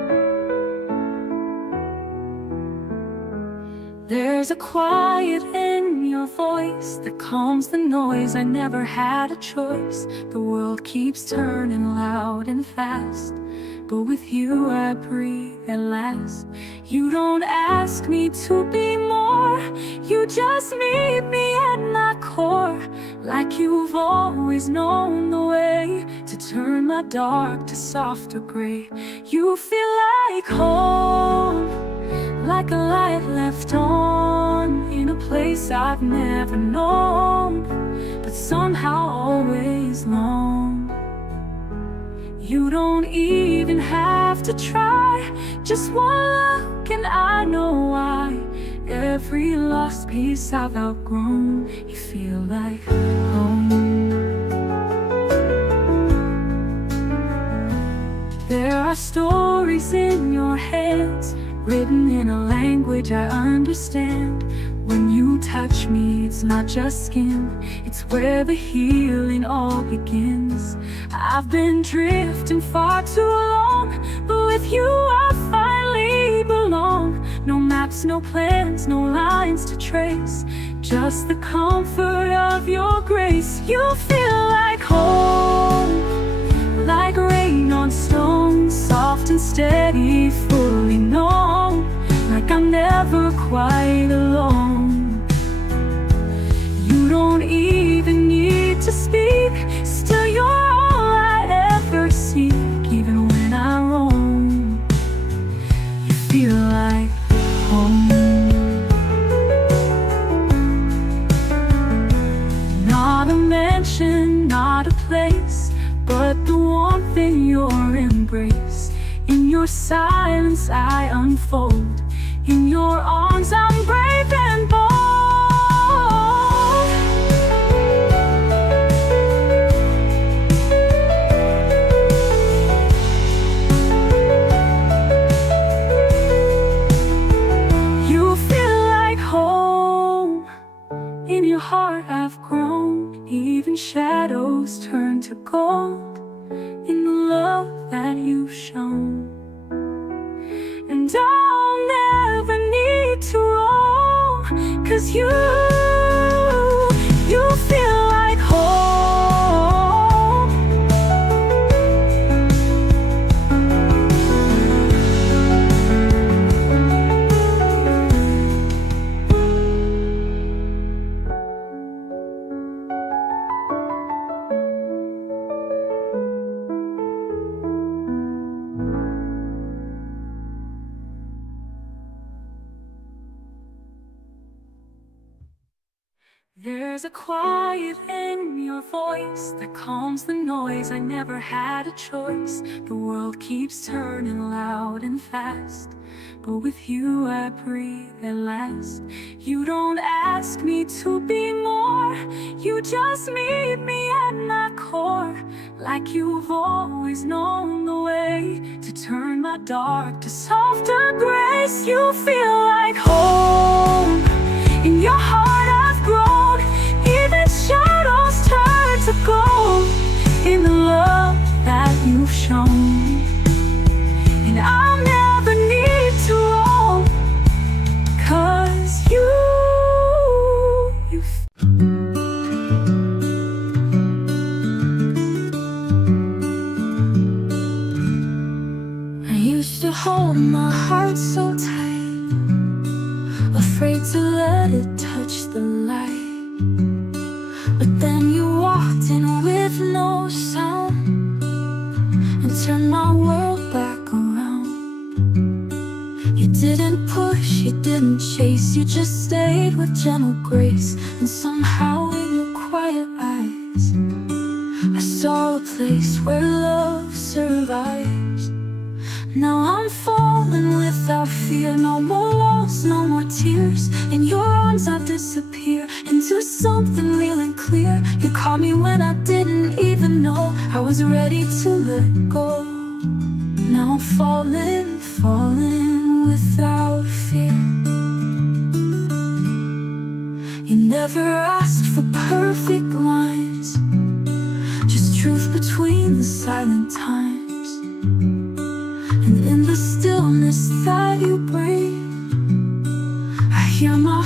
There's a quiet in your voice that calms the noise. I never had a choice. The world keeps turning loud and fast, but with you I breathe at last. You don't ask me to be more, you just meet me at my core. Like you've always known the way to turn my dark to softer gray. You feel like home, like a light left on in a place I've never known, but somehow always long. You don't even have to try, just one look and I know why. Every lost piece I've outgrown, you feel like home. There are stories in your hands, written in a language I understand. When you touch me, it's not just skin, it's where the healing all begins. I've been drifting far too long, but with you I finally belong. No maps, no plans, no lines to trace, just the comfort of your grace. You feel like home, like rain on stone, soft and steady, fully known, like I'm never quite alone. You don't even need to speak, still you're all I ever seek. Even when I roam, you feel like home. Not a mansion, not a place, but the warmth in your embrace. In your silence I unfold, in your arms I'm brave and bold. You feel like home, in your heart I've grown. Even shadows turn to gold in the love that you've shown. And I'll never need to roam, 'cause you feel like home. There's a quiet in your voice that calms the noise. I never had a choice. The world keeps turning loud and fast, but with you I breathe at last. You don't ask me to be more, you just meet me at my core. Like you've always known the way to turn my dark to softer grace. You feel like home, in your heart I've grown. Even shadows turn to gold in the love that you've shown. And I'll never need to roam, 'cause I used to hold my heart so tight, afraid to let it touch the light. But then you walked in with no sound and turned my world back around. You didn't push, you didn't chase, you just stayed with gentle grace. And somehow in your quiet eyes I saw a place where love survives. Now I'm falling without fear, no more loss, no more tears. In your arms I disappear into something real and clear. You caught me when I didn't even know I was ready to let go. Now I'm falling, falling without fear. You never asked for perfect lines, just truth between the silent times. And in the stillness that you bring, I hear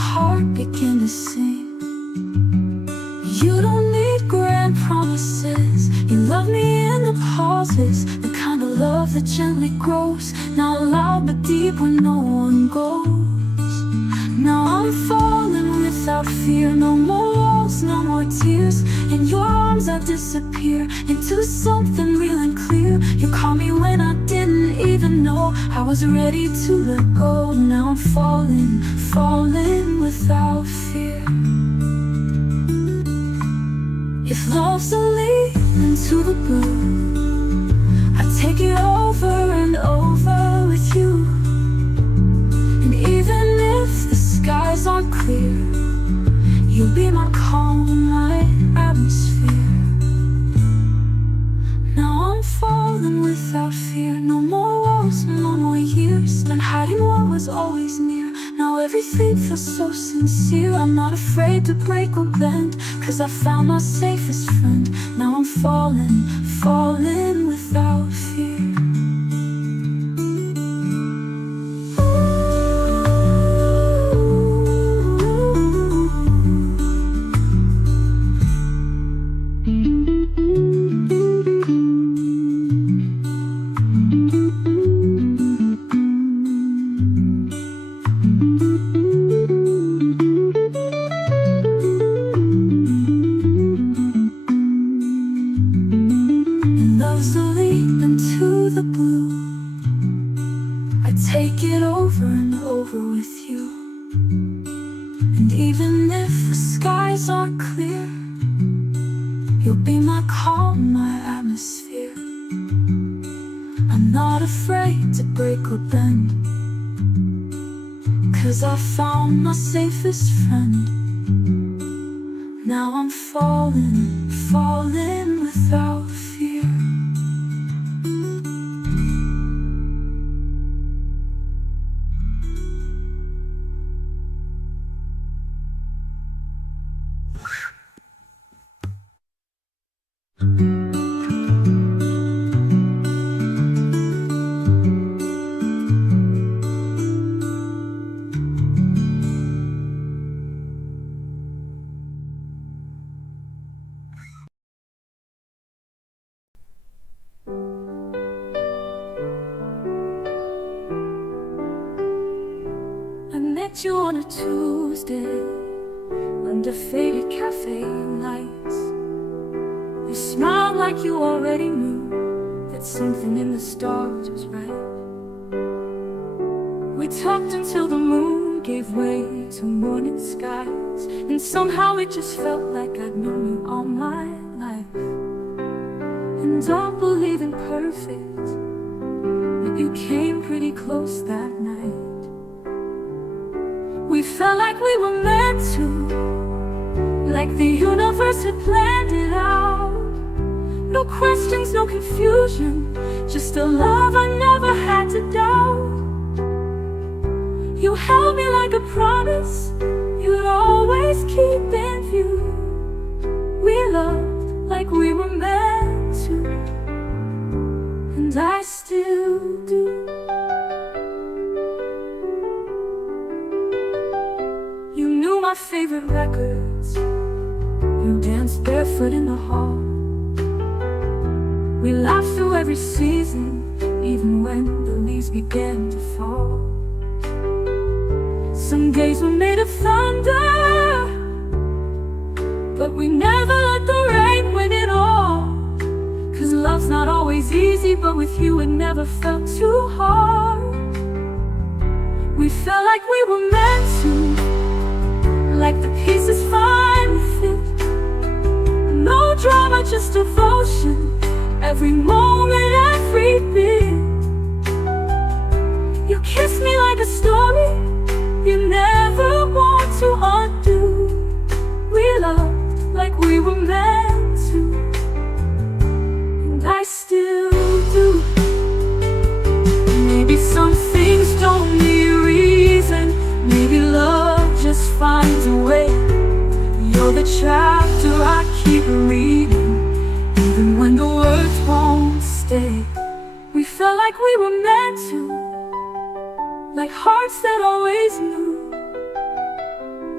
heart began to sing. You don't need grand promises. You love me in the pauses, the kind of love that gently grows, not loud but deep when no one goes. Now I'm falling without fear. No more walls, no more tears. In your arms I disappear into something real and clear. You caught me when I didn't even know I was ready to let go. Now I'm falling, falling without fear. If love's a leap into the blue, I take it over and over with you. And even if the skies aren't clear, you'll be my calm, my atmosphere. Now I'm falling without fear. No more walls, no more years spent hiding what was always near. Now everything feels so sincere. I'm not afraid to break or bend, 'cause I found my safest friend. Now I'm falling, falling without fear. You on a Tuesday under faded cafe lights. You smiled like you already knew that something in the stars was right. We talked until the moon gave way to morning skies, and somehow it just felt like I'd known you all my life. And don't believe in perfect, but you came pretty close that night. We felt like we were meant to, like the universe had planned it out. No questions, no confusion, just a love I never had to doubt. You held me like a promise you'd always keep in view. We loved like we were meant to, and I still do. My favorite records, you danced barefoot in the hall. We laughed through every season, even when the leaves began to fall. Some days were made of thunder, but we never let the rain win it all. 'Cause love's not always easy, but with you it never felt too hard. We felt like we were meant to, like the pieces finally fit. No drama, just devotion, every moment, every bit. You kissed me like a story you never want to undo. We loved like we were meant to, and I still do. Maybe some things don't need reason, maybe love just finds a way. You're the chapter I keep reading, even when the words won't stay. We felt like we were meant to, like hearts that always knew.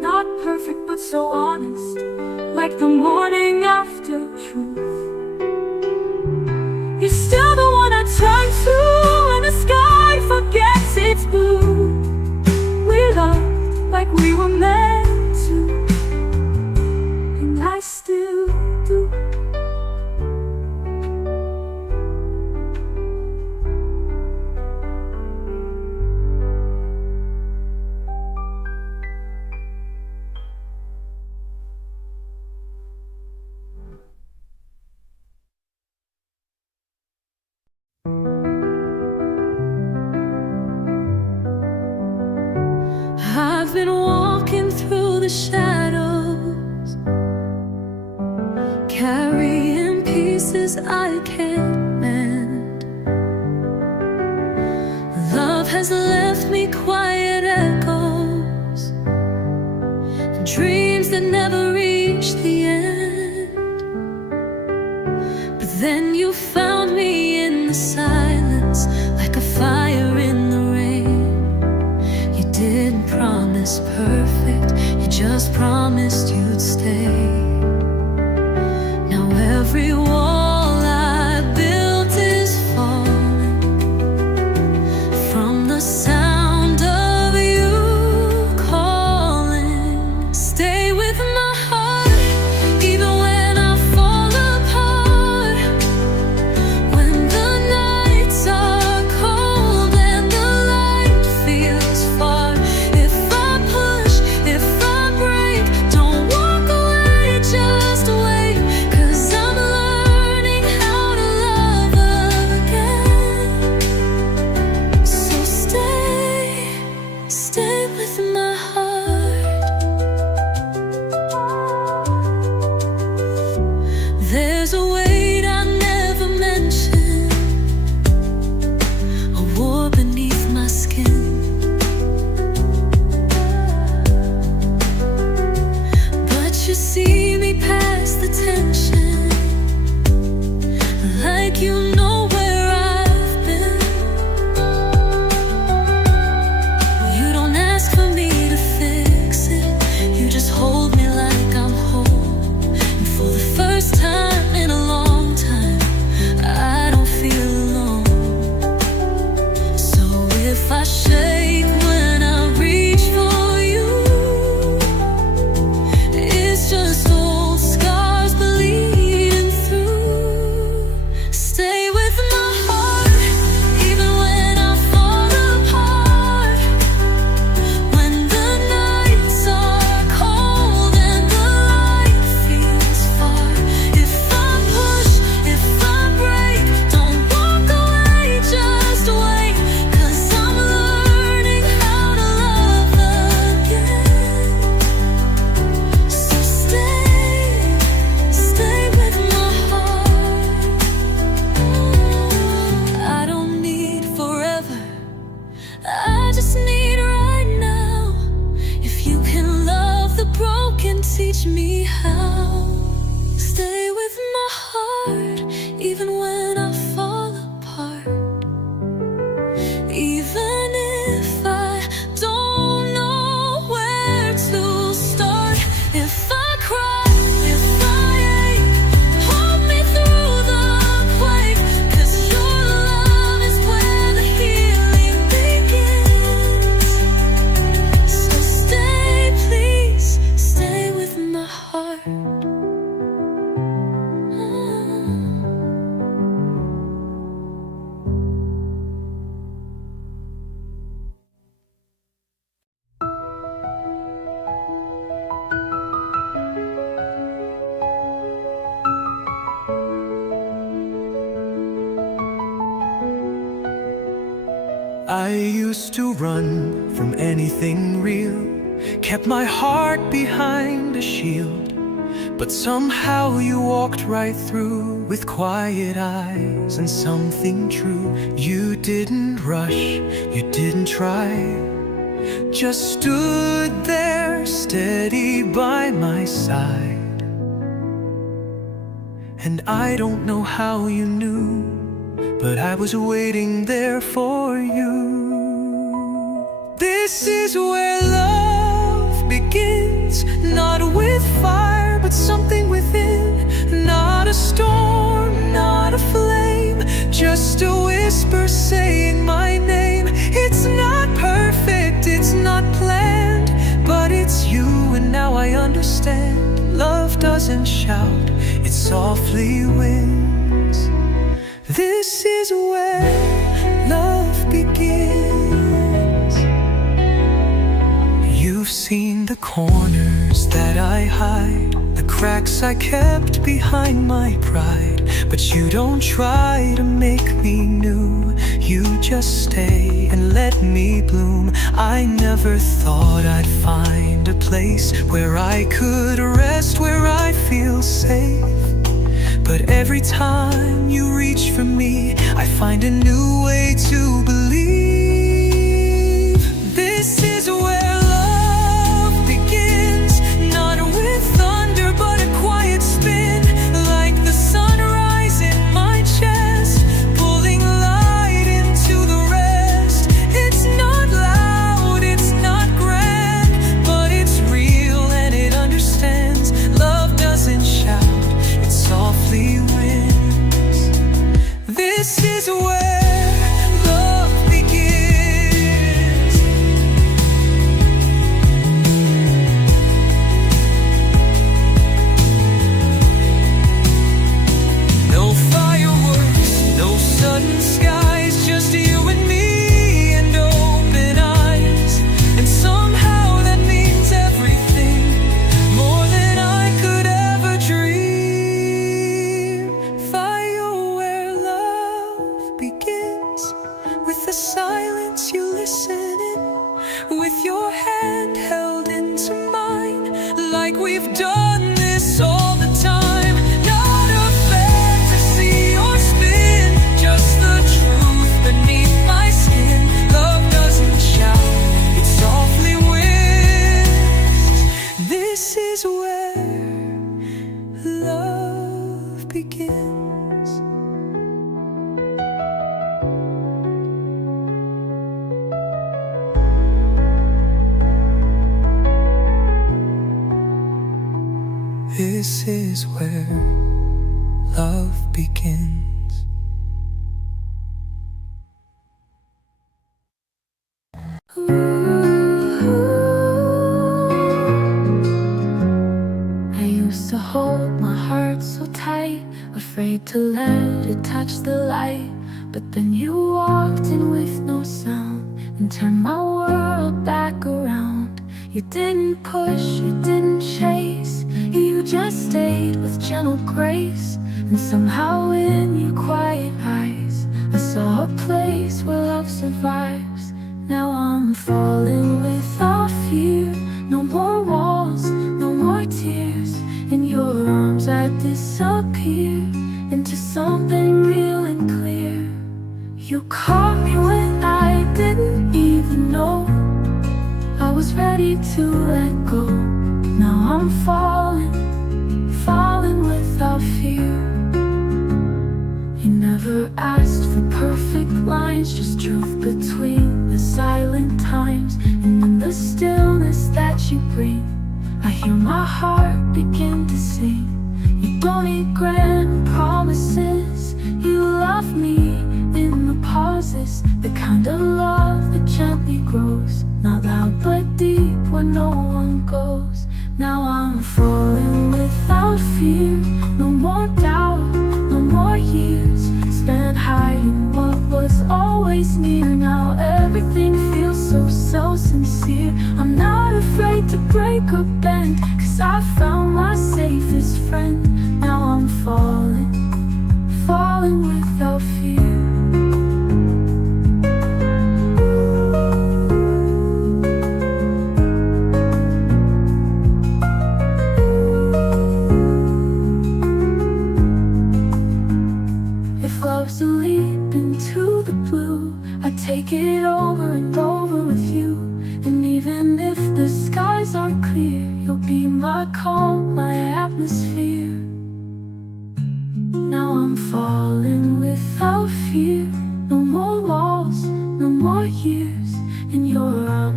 not perfect but so honest, like the morning after truth. You're still the one I turn to when the sky forgets its blue. We loved like we were meant to, and I still do. I've been walking through the shadows, carrying pieces I can't mend. Love has left me quiet echoes, dreams that never reach the end. But then you found me in the silence, like a fire in the rain. You didn't promise perfect, you just promised you'd stay. Now every wall I built is falling from the sound of you calling. Stay with my heart, even when I fall apart. When the nights are cold and the light feels far. If I push, if I break, don't walk away, just wait. 'Cause I'm learning how to love again. So stay with my heart. There's a weight I never mentioned, a war beneath my skin. But you see me past the tension, like you know where I've been. You don't ask for me to fix it, you just hold me like I'm whole. And for the first time in a long time, I don't feel alone. So if I shake when I reach for you, it's just old scars bleeding through. Stay with my heart, even when I fall apart. When the nights are cold and the light feels far. If I push, if I break, don't walk away, just wait. 'Cause I'm learning how to love again. So stay with my heart. I don't need forever, I just need right now. If you can love the broken, teach me how. Stay with my heart, even when I fall apart. Even if I don't know where to start. If I cry, if I ache, hold me through the quake. 'Cause your love is where the healing begins. So please, stay with my heart. I used to run from anything real, kept my heart behind a shield. But somehow you walked right through with quiet eyes and something true. You didn't rush, you didn't try, just stood there steady by my side. And I don't know how you knew, but I was waiting there for you. This is where love begins, begins, not with fire, but something within. Not a storm, not a flame, just a whisper saying my name. It's not perfect, it's not planned, but it's you, and now I understand. Love doesn't shout, it softly wins. This is where love begins. You've seen the corners that I hide, the cracks I kept behind my pride, but you don't try to make me new. You just stay and let me bloom. I never thought I'd find a place where I could rest, where I feel safe. But every time you reach for me, I find a new way to believe. This is where love begins, not with thunder but a quiet spin, like the sunrise in my chest, pulling light into the rest. It's not loud, it's not grand, but it's real and it understands. Love doesn't shout, it softly wins. This is where love begins. No fireworks, no sudden skies, just you and me and open eyes. And somehow that means everything, more than I could ever dream. Fire where love begins, with the silence you listen in, with your hand held into mine, like we've done this all the time. Not a fantasy or spin, just the truth beneath my skin. Love doesn't shout, it softly wins. This is where love begins. This is where love begins. I used to hold my heart so tight, afraid to let it touch the light. But then you walked in with no sound and turned my world back around. You didn't push, you didn't chase, you just stayed with gentle grace. And somehow in your quiet eyes I saw a place where love survives. Now I'm falling without fear, no more walls, no more tears. In your arms I disappear into something real and clear. You caught me when I didn't even know I was ready to let go. Now I'm falling, falling without fear. You never asked for perfect lines, just truth between the silent times. And in the stillness that you bring, I hear my heart begin to sing. You don't need grand promises, you love me in the pauses, the kind of love that gently grows, not loud but deep where no one goes. Now I'm falling without fear, no more doubt, no more years spent hiding what was always near. Now everything feels so sincere. I'm not afraid to break or bend, 'cause I found my safest friend. Now I'm falling, falling without fear. If love's a leap into the blue, I take it over and over with you. And even if the skies aren't clear, you'll be my calm, my atmosphere. Now I'm falling without fear, no more walls, no more years. In your arms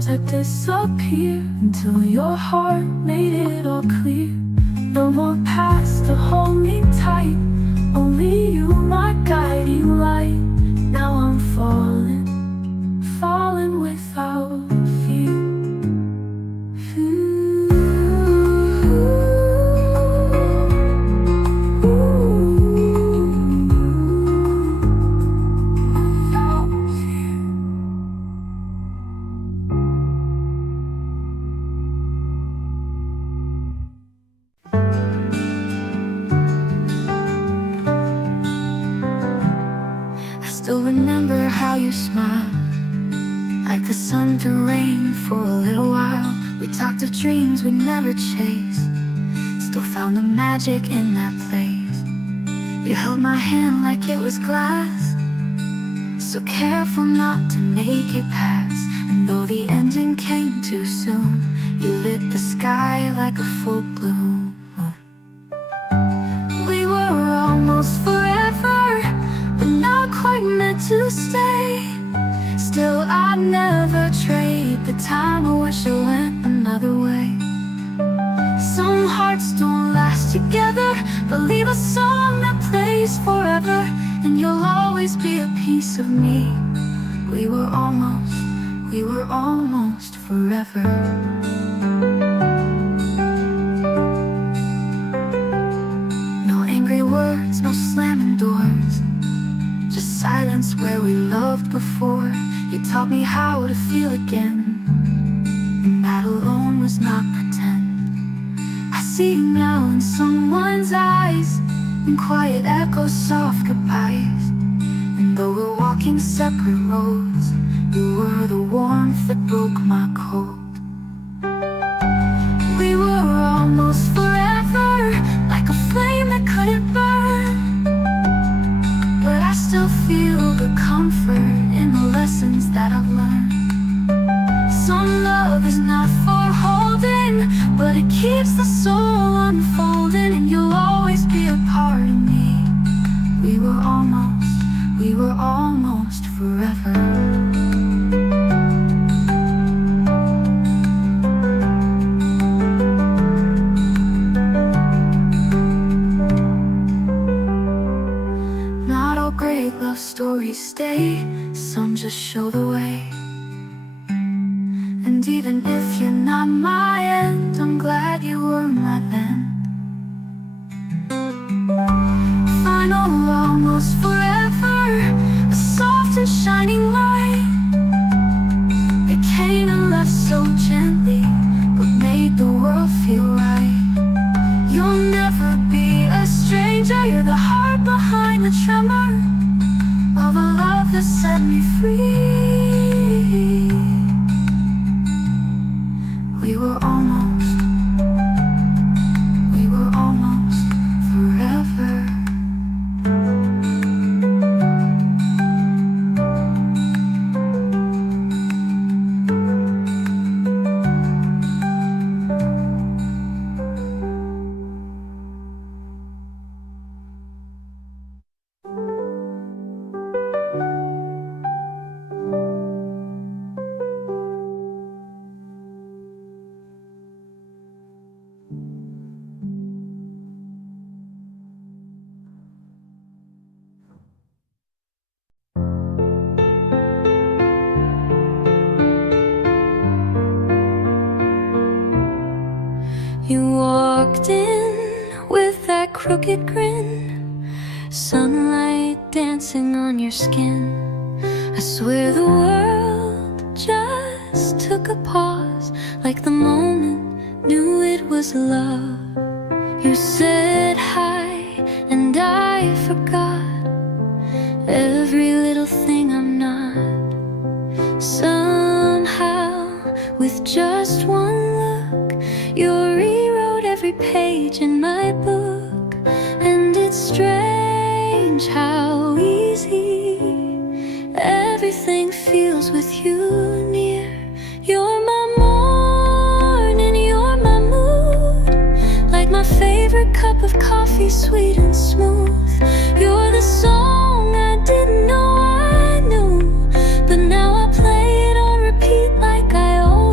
to disappear until your heart made it all clear. No more past to hold me tight, only you my guiding light. Now I'm falling, falling without fear. Still remember how you smiled, like the sun through rain for a little while. We talked of dreams we never chased, still found the magic in that place. You held my hand like it was glass, so careful not to make it pass. And though the ending came too soon, you lit the sky like a full bloom. We were almost forever, but not quite meant to stay. Still I'd never trade the time. I wish I went another way. Some hearts don't last together, but leave a song that plays forever. And you'll always be a piece of me. We were almost forever. No angry words, no slamming doors, just silence where we loved before. You taught me how to feel again, and that alone was not pretend. I see you now in someone's eyes, in quiet echoes, soft goodbyes. And though we're walking separate roads, you were the warmth that broke my cold. We were almost forever, like a flame that couldn't burn. But I still feel the comfort in the lessons that I've learned. Some love is not for holding, but it keeps the soul unfolding. And you'll always be a part of me. We were almost forever. Not all great love stories stay, some just show the way. And even if you're not my end, I'm glad you were my then. Final, almost forever, a soft and shining light. It came and left so gently, but made the world feel right. You'll never be a stranger, you're the heart behind the tremor of a love that set me free. We were almost forever. You walked in with that crooked grin, sunlight dancing on your skin. I swear the world just took a pause, like the moment knew it was love. You said hi and I forgot every little thing I'm not. Somehow, with just one look, you rewrote every page in my book. And it's strange how easy everything feels with you near. You're my morning, you're my mood, like my favorite cup of coffee, sweet and smooth. You're the song I didn't know I knew, but now I play it on repeat like I always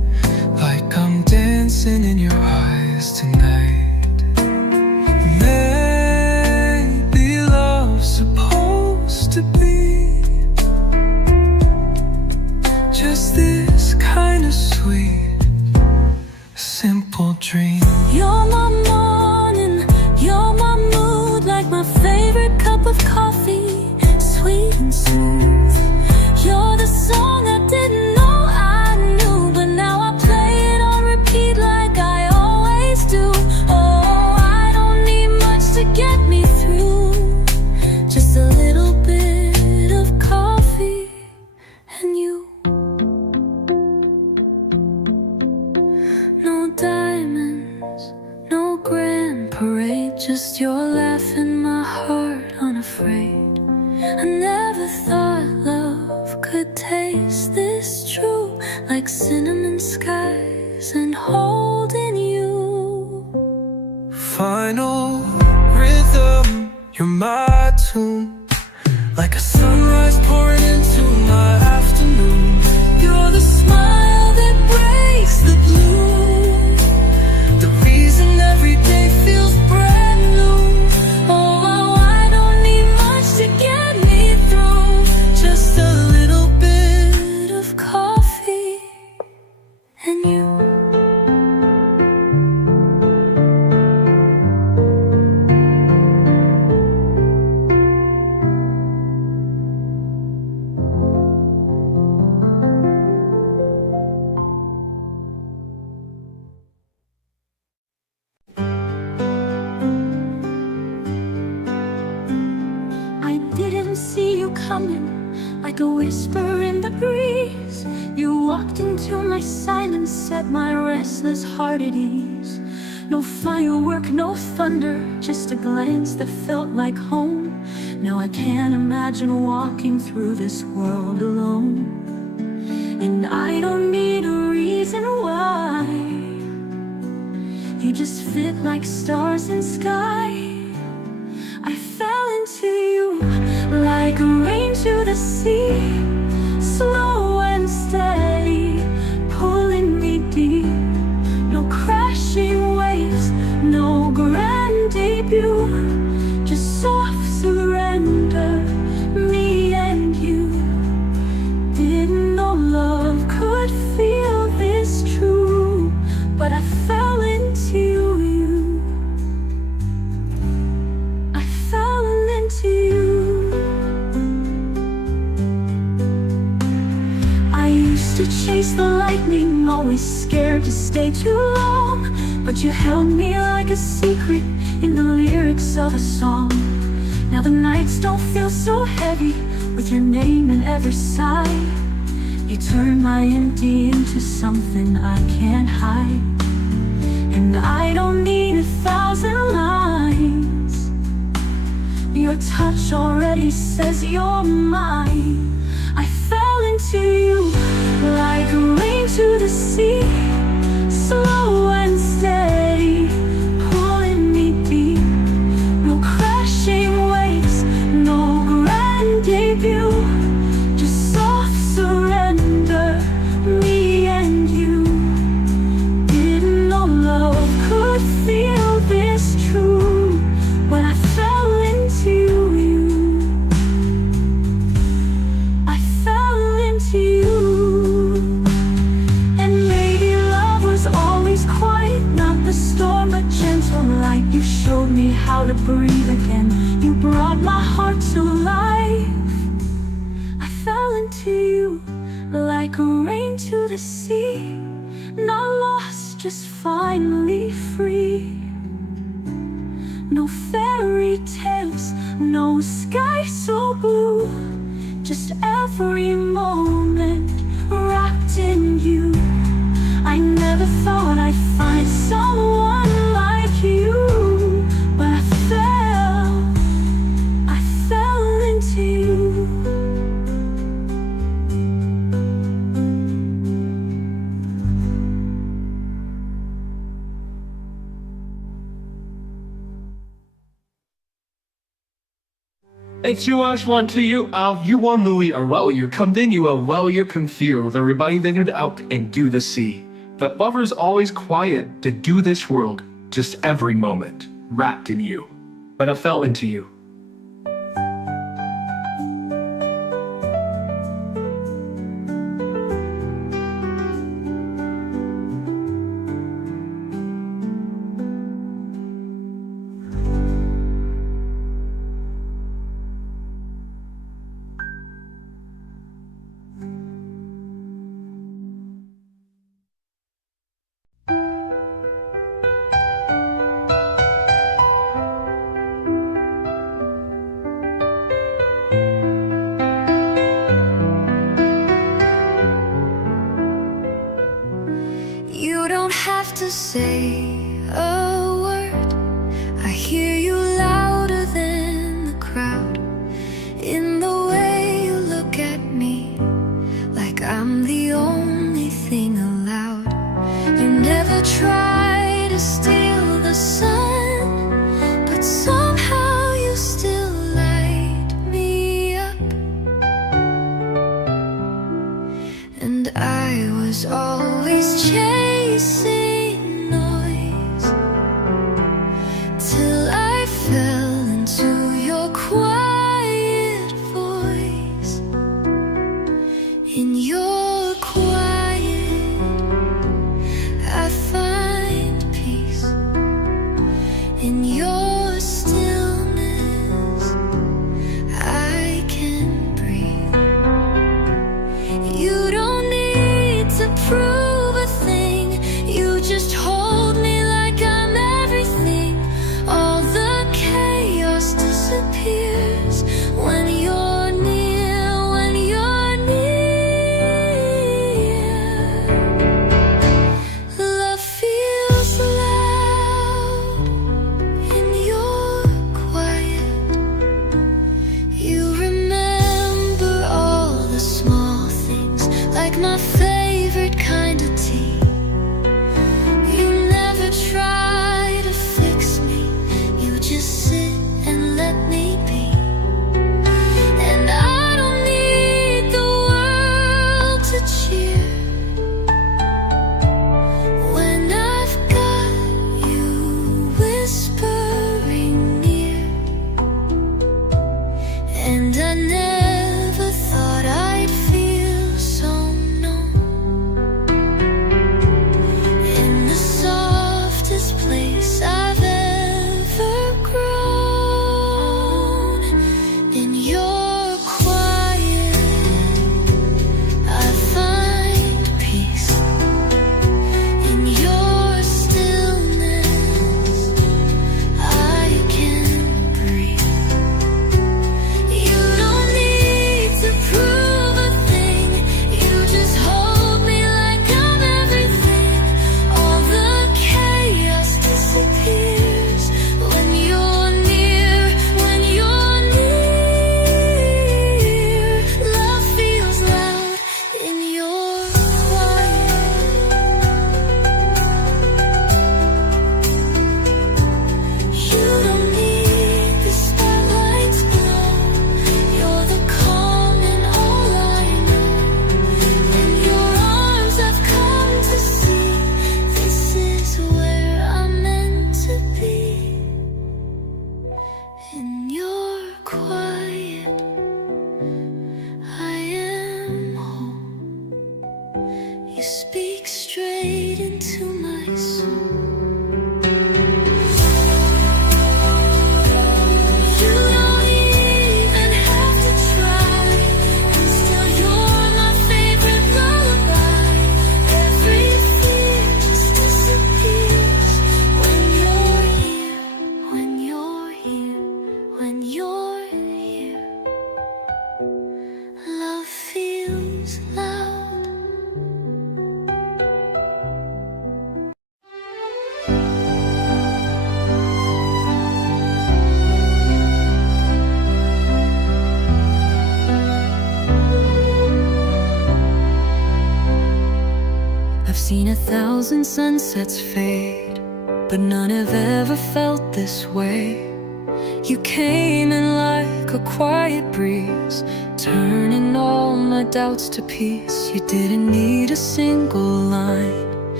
dancing in your eyes tonight. Maybe love's supposed to be just this kind of sweet, simple dream. You're my morning, you're my mood, like my favorite cup of coffee, sweet and smooth. You're the song I didn't know I knew, but now I play it on repeat like I always do. Oh, I don't need much to get me through, just a little bit of coffee and you. No diamonds, no grand parade, just your laugh and my heart unafraid. I never thought love could taste this true, like cinnamon skies and holding you. Final rhythm, you're my tune, like a sunrise pouring into my afternoon. You're the smile that breaks the blue, The reason every day feels brand new. oh, I don't need much to get me through, Just a little bit of coffee and you. I didn't see you coming, like a whisper in the breeze. You walked into my silence, set my restless heart at ease. No firework, no thunder, just a glance that felt like home. Now I can't imagine walking through this world alone. And I don't need a reason why, you just fit like stars in sky. I fell into you like rain to the sea, slow and steady, pulling me deep. No crashing waves, no grand debut, just soft surrender, me and you. Didn't know love could feel this true, but I fell into you. I fell into you. I used to chase the lightning, always scared to stay too long, but you held me like a secret in the lyrics of a song. Now the nights don't feel so heavy, with your name in every sigh. You turn my empty into something I can't hide. And I don't need 1,000 lines, your touch already says you're mine. I fell into you like rain to the sea, slow and steady, pulling me deep. No crashing waves, no grand debut, just soft surrender, me and you. Didn't know love could feel this true, but I fell into you. I fell into you. And maybe love was always quiet, not the storm but gentle light. You showed me how to breathe again, you brought my heart to life. I fell into you like rain to the sea, not lost, just finally free. No fairy tales, no sky so blue, just every moment wrapped in you. I never thought I'd find someone like you, but I fell into you. If you ask one to you, you want Louis or well, you come then you are well, you confused, the reminder out and do the see. But lover's always quiet to do this world, just every moment, wrapped in you. But I fell into you. You don't have to say a word. I hear you louder than the crowd. In the way you look at me, like I'm the only thing allowed. You never try to steal the sun, but somehow you still light me up. And I was always chasing noise, till I fell into your quiet voice. In your quiet, I find peace. In your stillness, I can breathe. You don't need to prove a thing. You just hold me like I'm everything. All the chaos disappears when you're near, when you're near. Love feels loud in your quiet. You remember all the small things, like my favorite kind of tea. You never try to fix me. You just sit and let me be. And I don't need the world to cheer when I've got you whispering near. And I never thought I'd feel so numb. In the softest place I've ever grown. In your quiet, I find peace. In your stillness, I can breathe. You don't need to prove a thing. You just hold me like I'm everything. All the chaos disappears when you're near, when you're near. Love feels loud in your quiet. You don't need the spotlight's glow. You're the calm in all I know. In your arms I've come to see. This is where I'm meant to be. In your quiet, I am home. You speak straight into my soul. You don't even have to try, and still you're my favorite lullaby. Every fear just disappears when you're here, when you're here, when you're here. Love feels loud. I've seen 1,000 sunsets fade, but none have ever felt this way. You came in like a quiet breeze, turning all my doubts to peace. You didn't need a single line,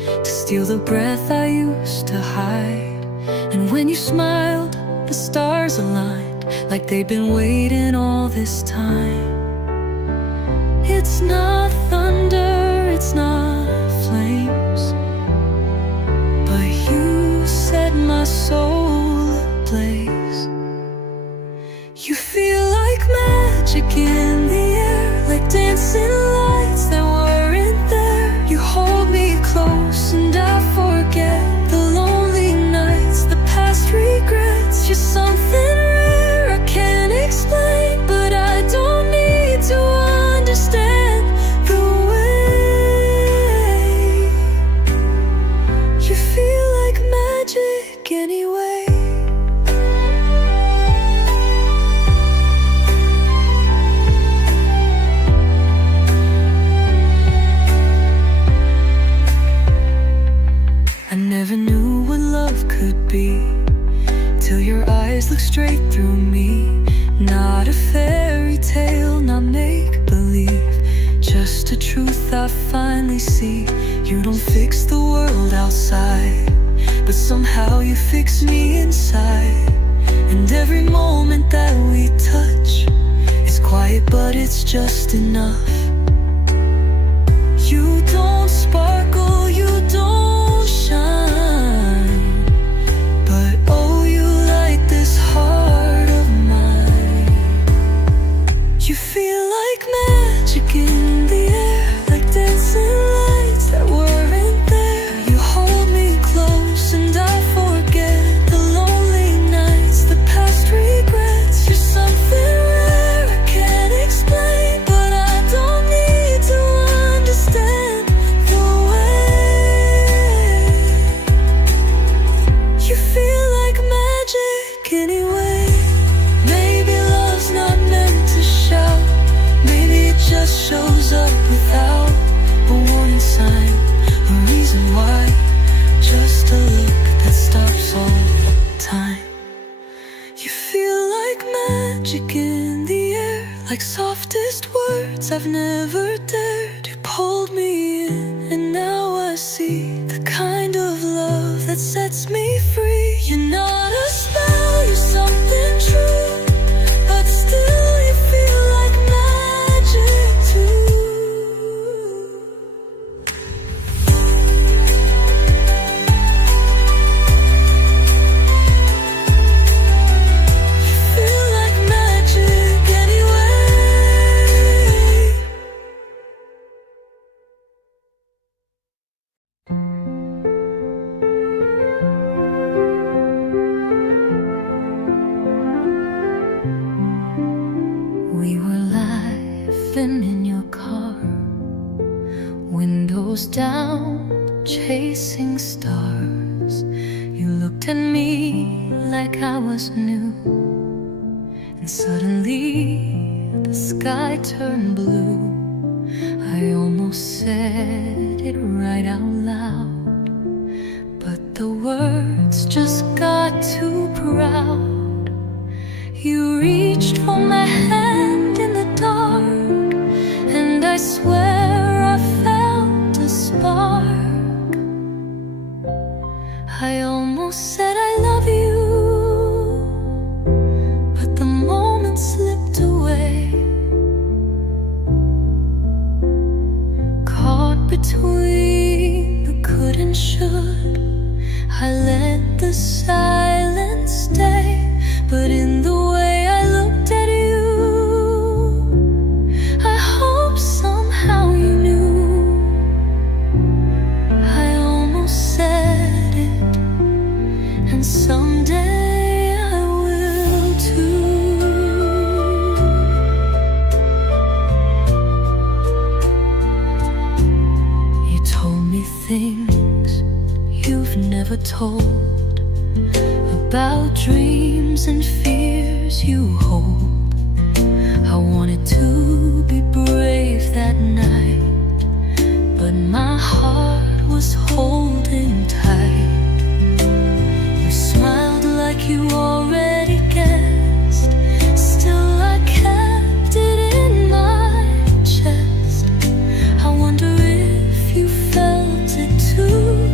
to steal the breath I used to hide. And when you smiled, the stars aligned, like they'd been waiting all this time. It's not thunder, it's not flames, but you set my soul ablaze. You feel like magic in the air, like dancing lights that weren't there. You hold me close and I forget the lonely nights, the past regrets. You're something rare I can't explain, but I don't need to understand the way. You feel like magic anyway. I never knew what love could be till your eyes look straight through me. Not a fairy tale, not make-believe, just a truth I finally see. You don't fix the world outside, but somehow you fix me inside. And every moment that we touch is quiet, but it's just enough. You don't sparkle, you don't shine, but oh, you light this heart of mine. You feel like magic in the air, like dancing lights that weren't there. You hold me close and I forget the lonely nights, the past regrets. You're something rare I can't explain, but I don't need to understand the way. You feel like magic anyway. Maybe love's not meant to shout, maybe it just shows up without a warning sign, a reason why, just a look that stops all time. You feel like magic in the air, like softest words I've never dared. You pulled me in and now I see the kind of love that sets me free. You're not a spell, you're something true, but still you feel like magic too. You feel like magic anyway. We were laughing in your car, windows down, chasing stars. You looked at me like I was new, and suddenly the sky turned blue. I almost said it right out loud, but the words just got too proud. You reached for my hand in the dark, and I swear I felt a spark. I almost said I love you, but the moment slipped away. Caught between the could and should, I let the silence stay. But in the way I looked at you, I hope somehow you knew. I almost said it, and someday I will too. You told me things you've never told, about dreams and fears you hold. I wanted to be brave that night, but my heart was holding tight. You smiled like you already guessed, still I kept it in my chest. I wonder if you felt it too.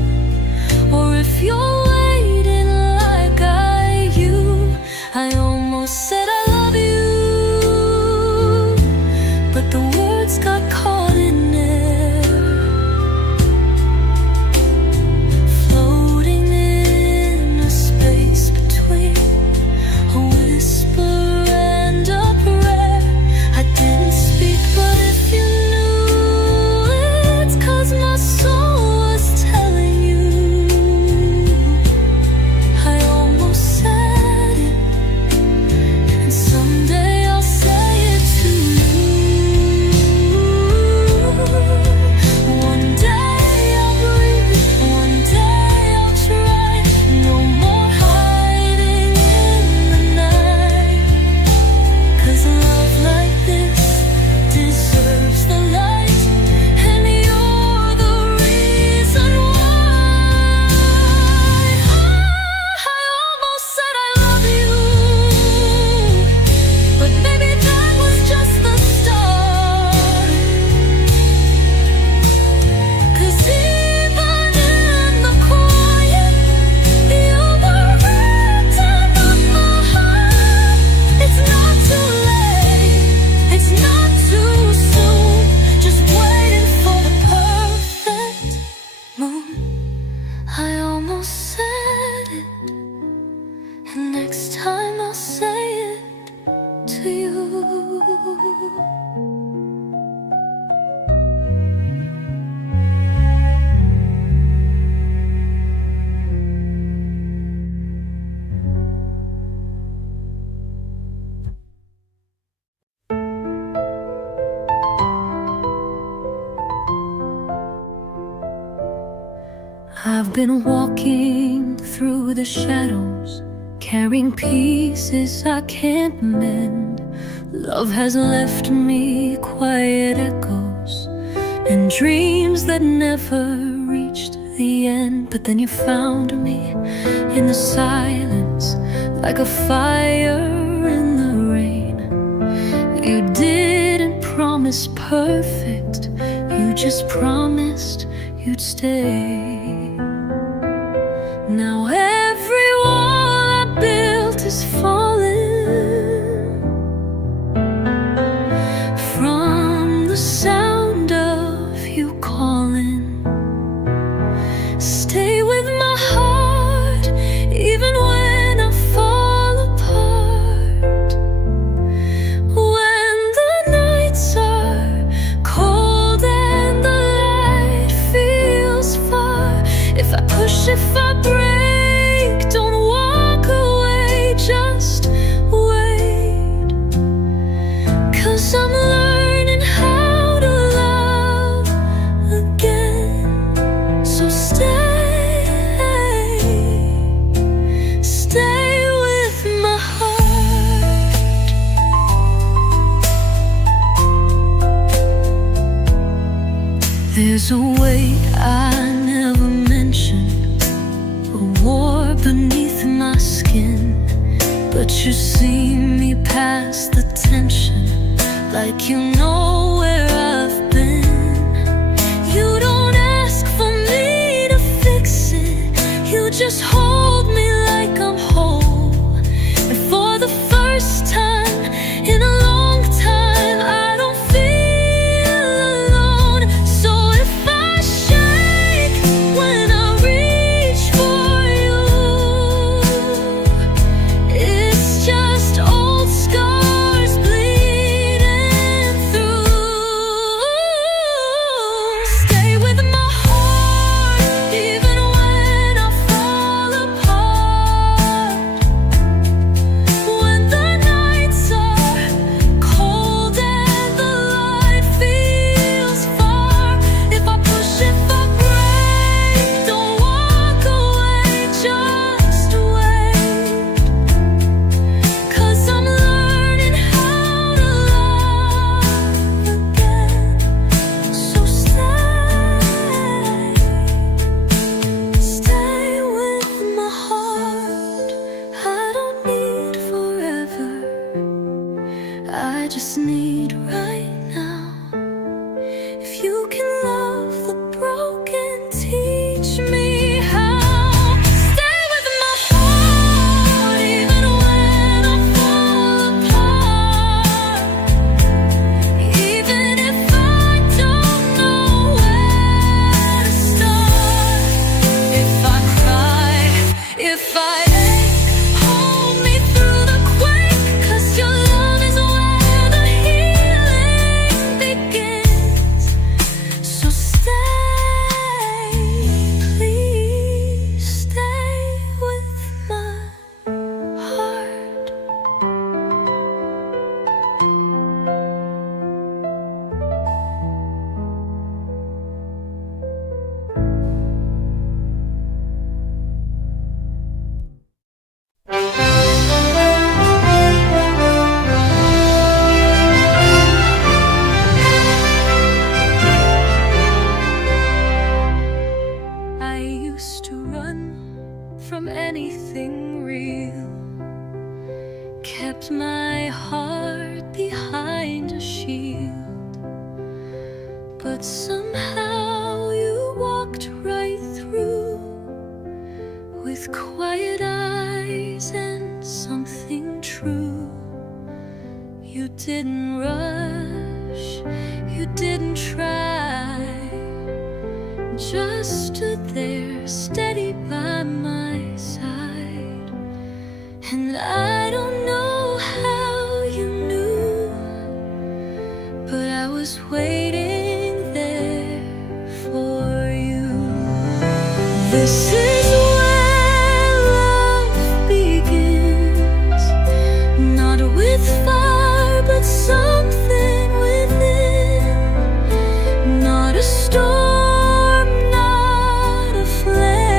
I've been walking through the shadows, carrying pieces I can't mend. Love has left me quiet echoes and dreams that never reached the end. But then you found me in the silence, like a fire in the rain. You didn't promise perfect, you just promised you'd stay. Now every wall I built is falling from the sound of you calling. Stay with my heart even when I fall apart. When the nights are cold and the light feels far, if I push, if I break, don't walk away, just wait. 'Cause I'm learning how to love again. So stay with my heart. There's a weight I never mentioned, a war beneath my skin. But you see me past the tension, like you know where I've been. You don't ask for me to fix it, you just hold me like I'm whole. And for the first time in a long time, I don't feel alone. So if I shake when I reach for you, it's just old scars bleeding through. Stay with my heart even when I fall apart. When the nights are cold and the light feels far, if I push, if I break, don't walk away, just wait. 'Cause I'm learning how to love again. So stay with my heart. I don't need forever, I just need right now. If you can love the broken, teach me how. Stay with my heart even when I fall apart. Even if I don't know where to start. If I cry, if I ache, hold me through the quake. 'Cause your love is where the healing begins. So please stay with my heart. I used to run from anything real, kept my heart behind a shield. But somehow you walked right through, with quiet eyes and something true. You didn't rush, you didn't try, just stood there steady by my side. And I don't know how you knew, but I was waiting there for you. This is where love begins, not with fire but something within, not a storm, not a flame.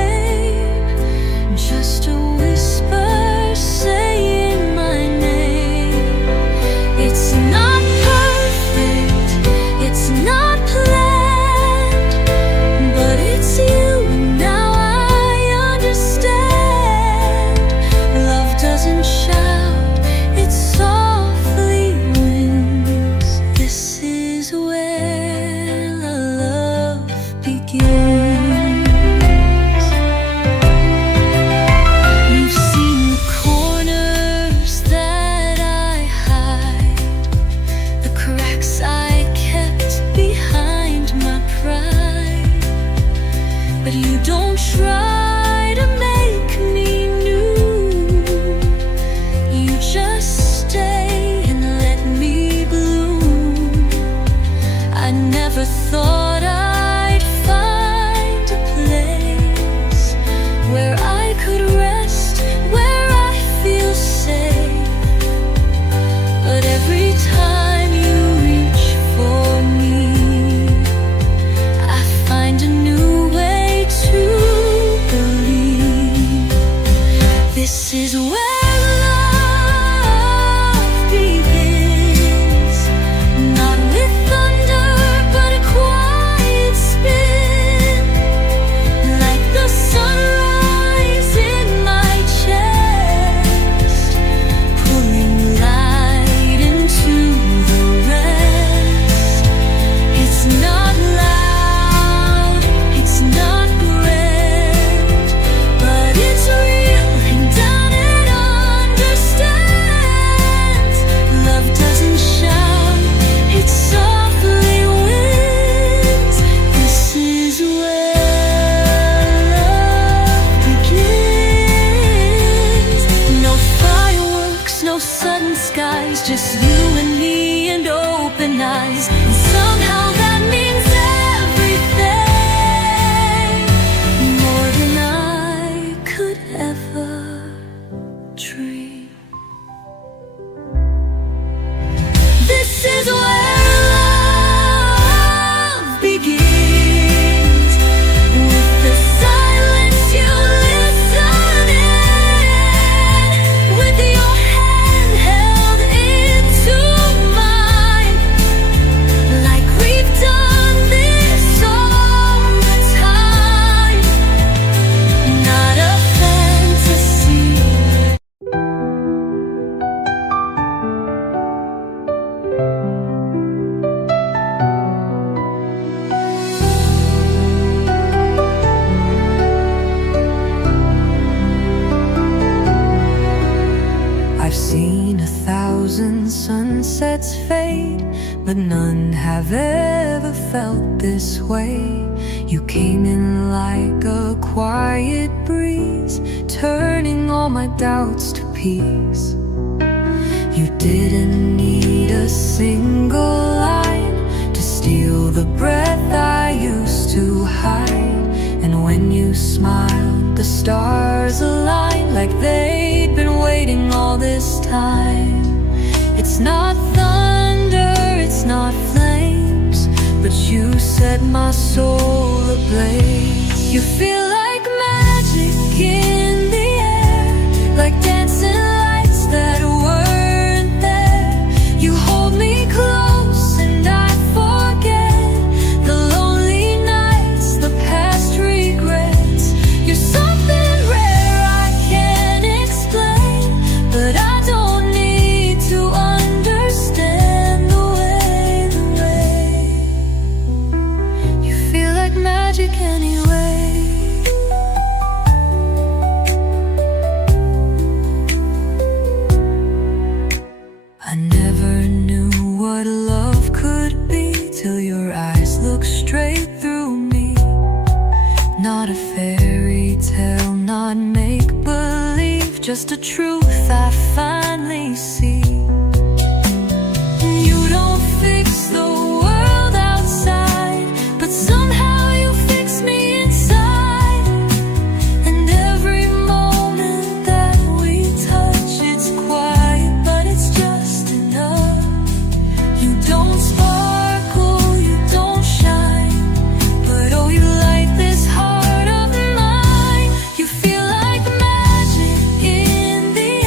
begins. You've seen the corners that I hide, the cracks I kept behind my pride, but you don't try to make me new. You just stay and let me bloom. I never thought I'd find a place where I could rest, where I feel safe. But every time you reach for me, I find a new way to believe. This is where love begins, not with thunder, but a quiet spin, like the sunrise in my chest, pulling light into the rest. It's not loud, it's not grand, but it's real and down it understands. Love doesn't shout, it softly wins. This is where love begins. No fireworks, no sudden skies, just you and me and open eyes. And somehow that means everything, more than I could ever dream. This is where love begins, with the silence you listen in, with your hand held into mine, like we've done this all the time. Not a fantasy. I've seen 1,000 sunsets fade, but none have ever felt this way. You came in like a quiet breeze, turning all my doubts to peace. You didn't need a single line to steal the breath I used to hide. And when you smiled, the stars aligned, like they'd been waiting all this time. It's not thunder, it's not flames, but you set my soul ablaze. You feel like magic in the air, like dancing lights that weren't there. You hold me close and I forget the lonely nights, the past regrets. You're something rare I can't explain, but I don't need to understand the way you feel like magic anyway. I never knew what love could be till your eyes looked straight through me. Not a fairy tale, not make-believe, just a truth I finally see. You don't fix the world outside, but somehow you fix me inside. And every moment that we touch, it's quiet, but it's just enough. You don't sparkle, you don't shine, but oh, you light this heart of mine. You feel like magic in the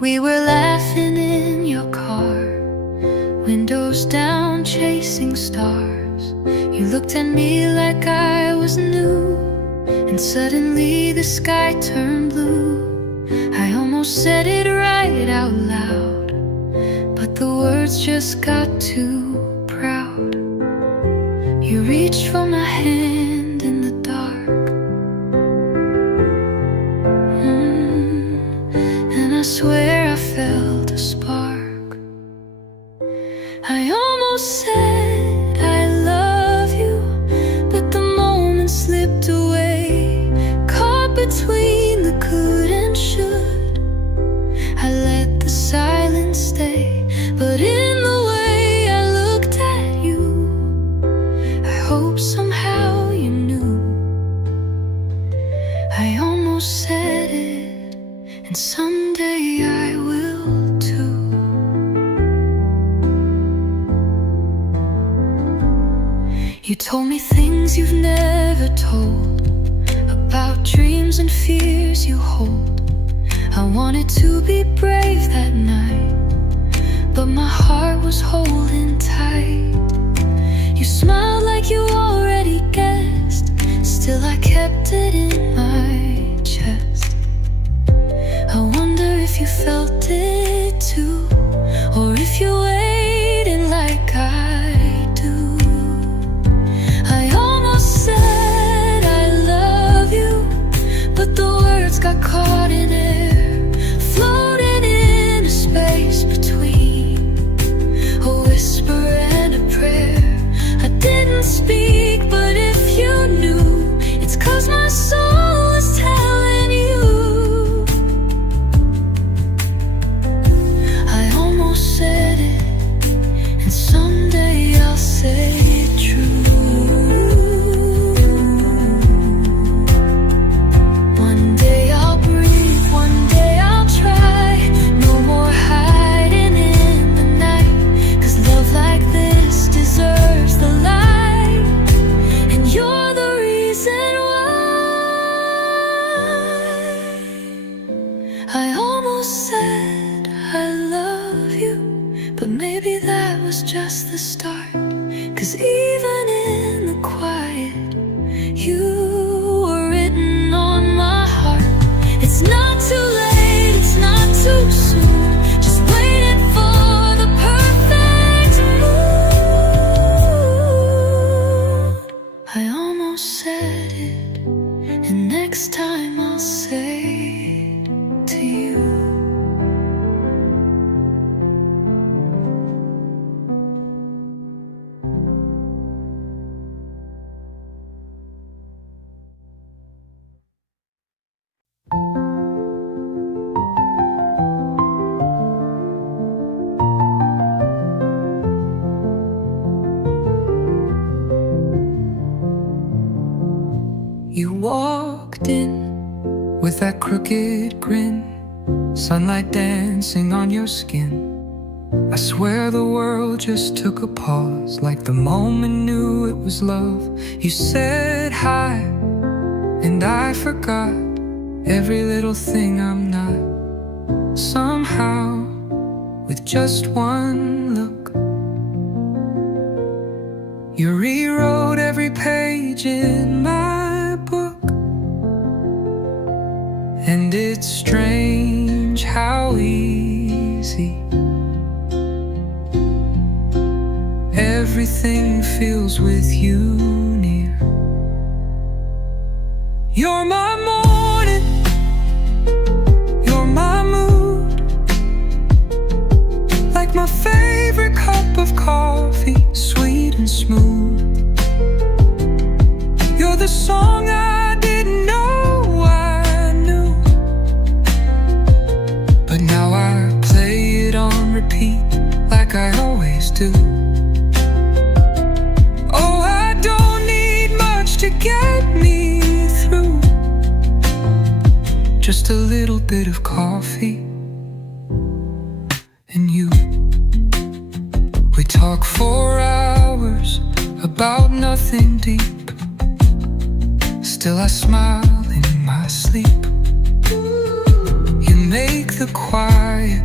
We were laughing in your car, windows down, chasing stars. You looked at me like I was new, and suddenly the sky turned blue. I almost said it right out loud, but the words just got too proud. You reached for my hand in the dark, and I swear I felt a spark. I almost said I love you, but the moment slipped away, caught between the could and should. I let the silence stay, but in the way I looked at you, I hope somehow you knew. I almost said it, and someday I will too. You told me things you've never told, about dreams and fears you hold. I wanted to be brave that night, but my heart was holding tight. You smiled like you already guessed, still I kept it in my chest. I wonder if you felt it too, or if you waited like I do. I almost said I love you, but the words got caught in air, floating in a space between a whisper and a prayer. I didn't speak, but if you knew, it's 'cause my soul is telling you. I almost said it, and someday I'll say it true. One day I'll breathe, one day I'll try. No more hiding in the night, 'cause love like this deserves the light, and you're the reason why. I almost said I love you, but maybe that was just the start, 'cause even in the quiet, you were written on my heart. It's not too late, it's not too soon, just waiting for the perfect mood. I almost said it, and next time I'll say it to you. You walked in with that crooked grin, sunlight dancing on your skin. I swear the world just took a pause, like the moment knew it was love. You said hi, and I forgot every little thing I'm not. Somehow, with just one look, you rewrote every page in my book. And it's strange how easy everything feels with you near. You're my morning, you're my mood, like my favorite cup of coffee, sweet and smooth. You're the song I didn't know I knew, but now I play it on repeat like I always do. Oh, I don't need much to get me through, just a little bit of coffee and you. We talk for hours about nothing deep, still I smile in my sleep. You make the quiet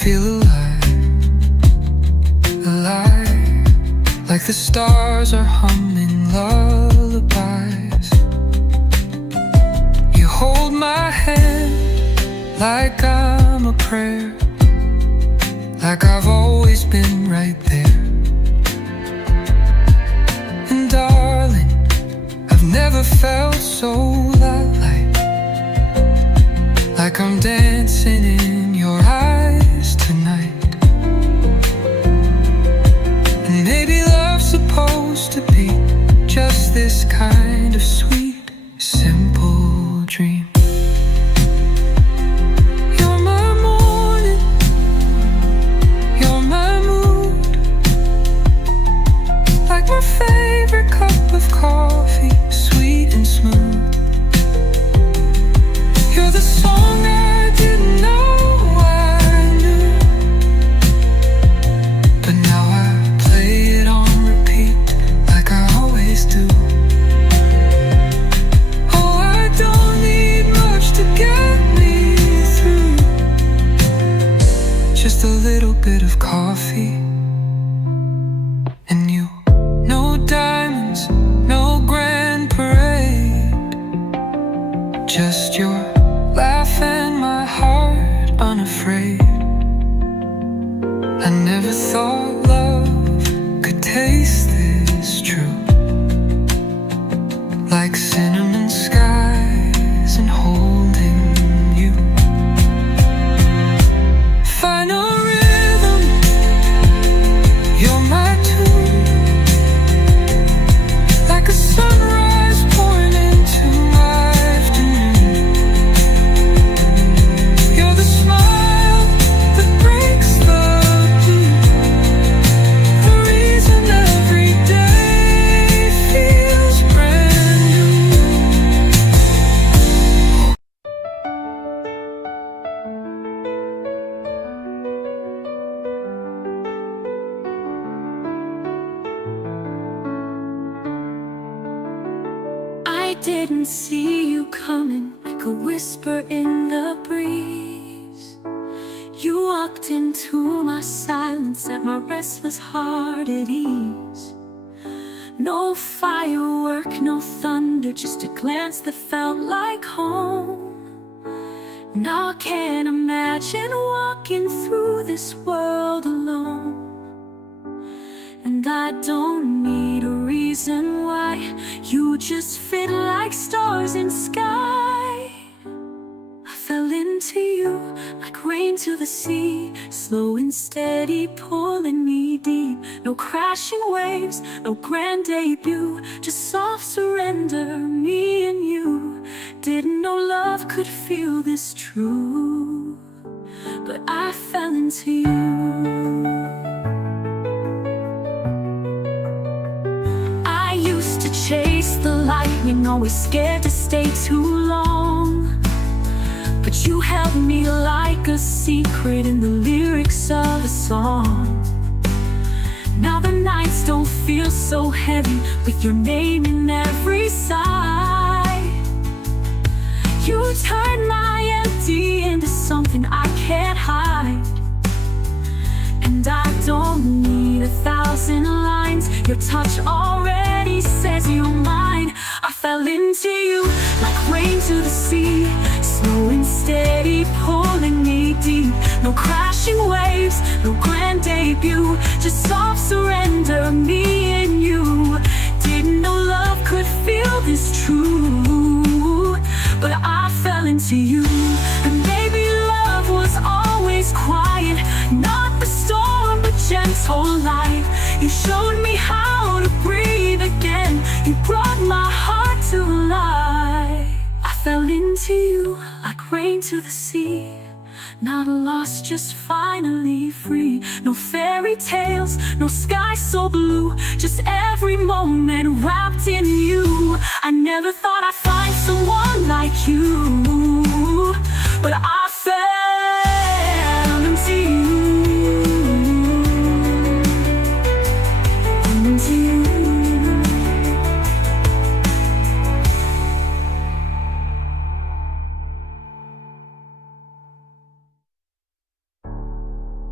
feel alive, alive, like the stars are humming lullabies. You hold my hand like I'm a prayer, like I've always been right there. And darling, I've never felt so light, like I'm dancing in your eyes tonight. And maybe love's supposed to be just this kind of sweet, simple dream. You're my morning, you're my mood, like my favorite cup of coffee, sweet and smooth. You're the song I didn't know I knew, but now I play it on repeat like I always do. Oh, I don't need much to get me through, just a little bit of coffee and you. No diamonds, no grand parade, just your laugh and my heart unafraid. I never thought love could taste this true, like cinnamon skies and holding you. Final rhythm, you're my tune, like a sunrise pouring into my afternoon. You're the smile that breaks the blue, the reason every day feels brand new. I didn't see you coming, like a whisper in the breeze. You walked into my silence, set my restless heart at ease. No firework, no thunder, just a glance that felt like home. Now I can't imagine walking through this world alone. And I don't need a reason why, you just fit like stars in sky. I fell into you like rain to the sea, slow and steady pulling me deep. No crashing waves, no grand debut, just soft surrender, me and you. Didn't know love could feel this true, but I fell into you. I used to chase the lightning, always scared to stay too long, but you held me like a secret in the lyrics of a song. Now the nights don't feel so heavy, with your name in every sigh. You turned my empty into something I can't hide. And I don't need 1,000 lines, your touch already says you're mine. I fell into you like rain to the sea, slow and steady pulling me deep. No crashing waves, no grand debut, just soft surrender, me and you. Didn't know love could feel this true, but I fell into you. And maybe love was always quiet, not the storm but gentle light. You showed me how to breathe again, you brought my heart to life. I fell into you like rain to the sea, not lost, just finally free. No fairy tales, no sky so blue, just every moment wrapped in you. I never thought I'd find someone like you, but I fell into you. Into you.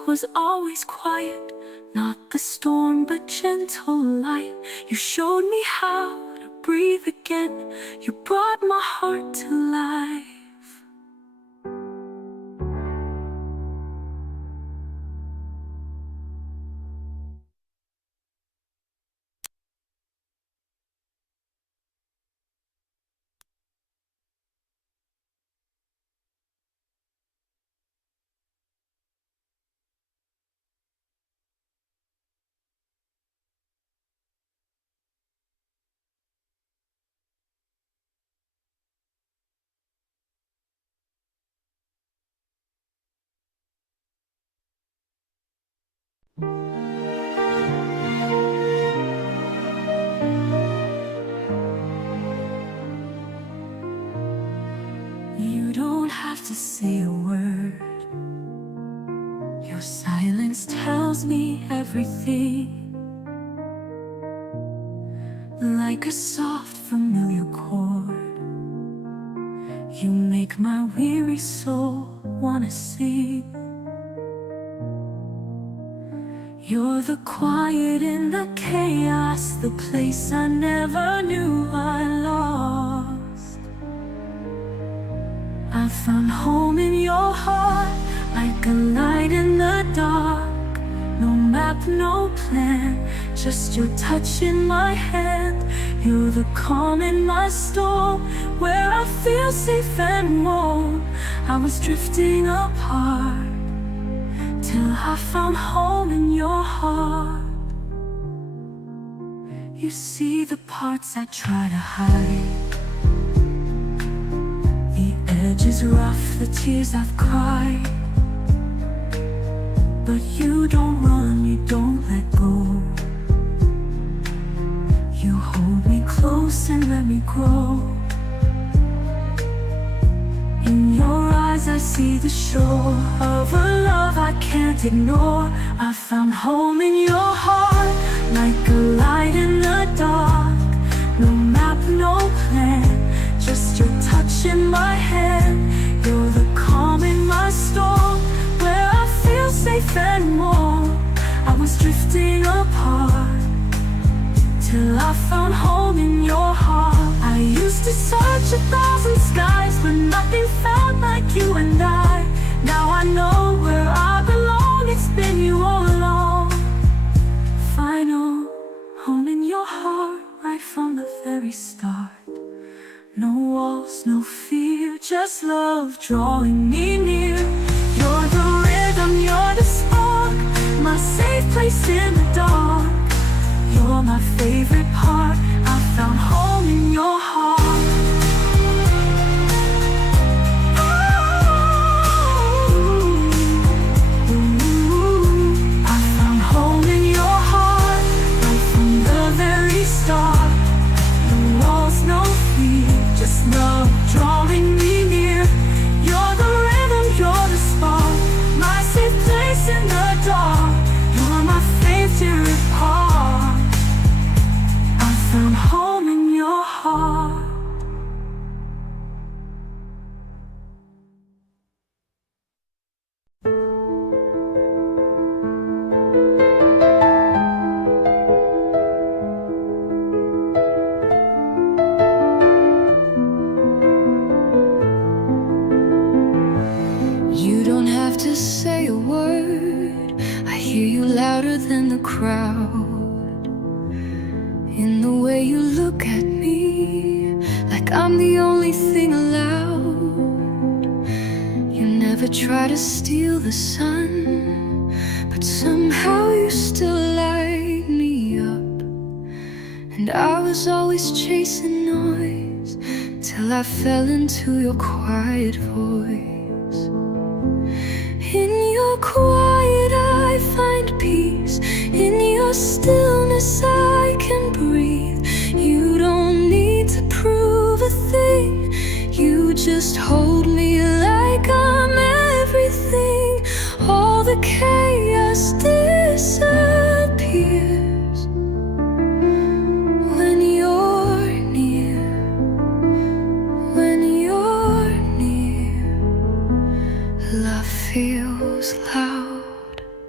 was always quiet, not the storm but gentle light. You showed me how to breathe again. You brought my heart to life. You don't have to say a word. Your silence tells me everything. Like a soft, familiar chord, you make my weary soul wanna sing. You're the quiet in the chaos, the place I never knew I lost. I found home in your heart, like a light in the dark. No map, no plan, just your touch in my hand. You're the calm in my storm, where I feel safe and warm. I was drifting apart, till I found home in your heart. You see the parts I try to hide, the edges rough, the tears I've cried. But you don't run, you don't let go. You hold me close and let me grow. In your eyes I see the shore of a love I can't ignore. I found home in your heart, like a light in the dark. No map, no plan, just your touch in my hand. You're the calm in my storm, where I feel safe and warm. I was drifting apart, till I found home in your heart. I used to search 1,000 skies, but nothing felt like you and I. Now I know where I belong, it's been you all along. Final home in your heart, right from the very start. No walls, no fear, just love drawing me near. You're the rhythm, you're the spark, my safe place in the dark. You're my favorite part, I found home in your heart. I found home in your heart, right from the very start. No walls, no fear, just love drawing me near. You're the rhythm, you're the spark, my safe place in the dark. You're my favorite part, I found home in your heart. You don't have to say a word, I hear you louder than the crowd. In the way you look at me, like I'm the only thing allowed. You never try to steal the sun, but somehow you still light me up. And I was always chasing noise, till I fell into your quiet voice. In your quiet I find peace, in your stillness I can breathe. You don't need to prove a thing, you just hold me like I'm everything. All the chaos disappears when you're near, when you're near. Love feels loud.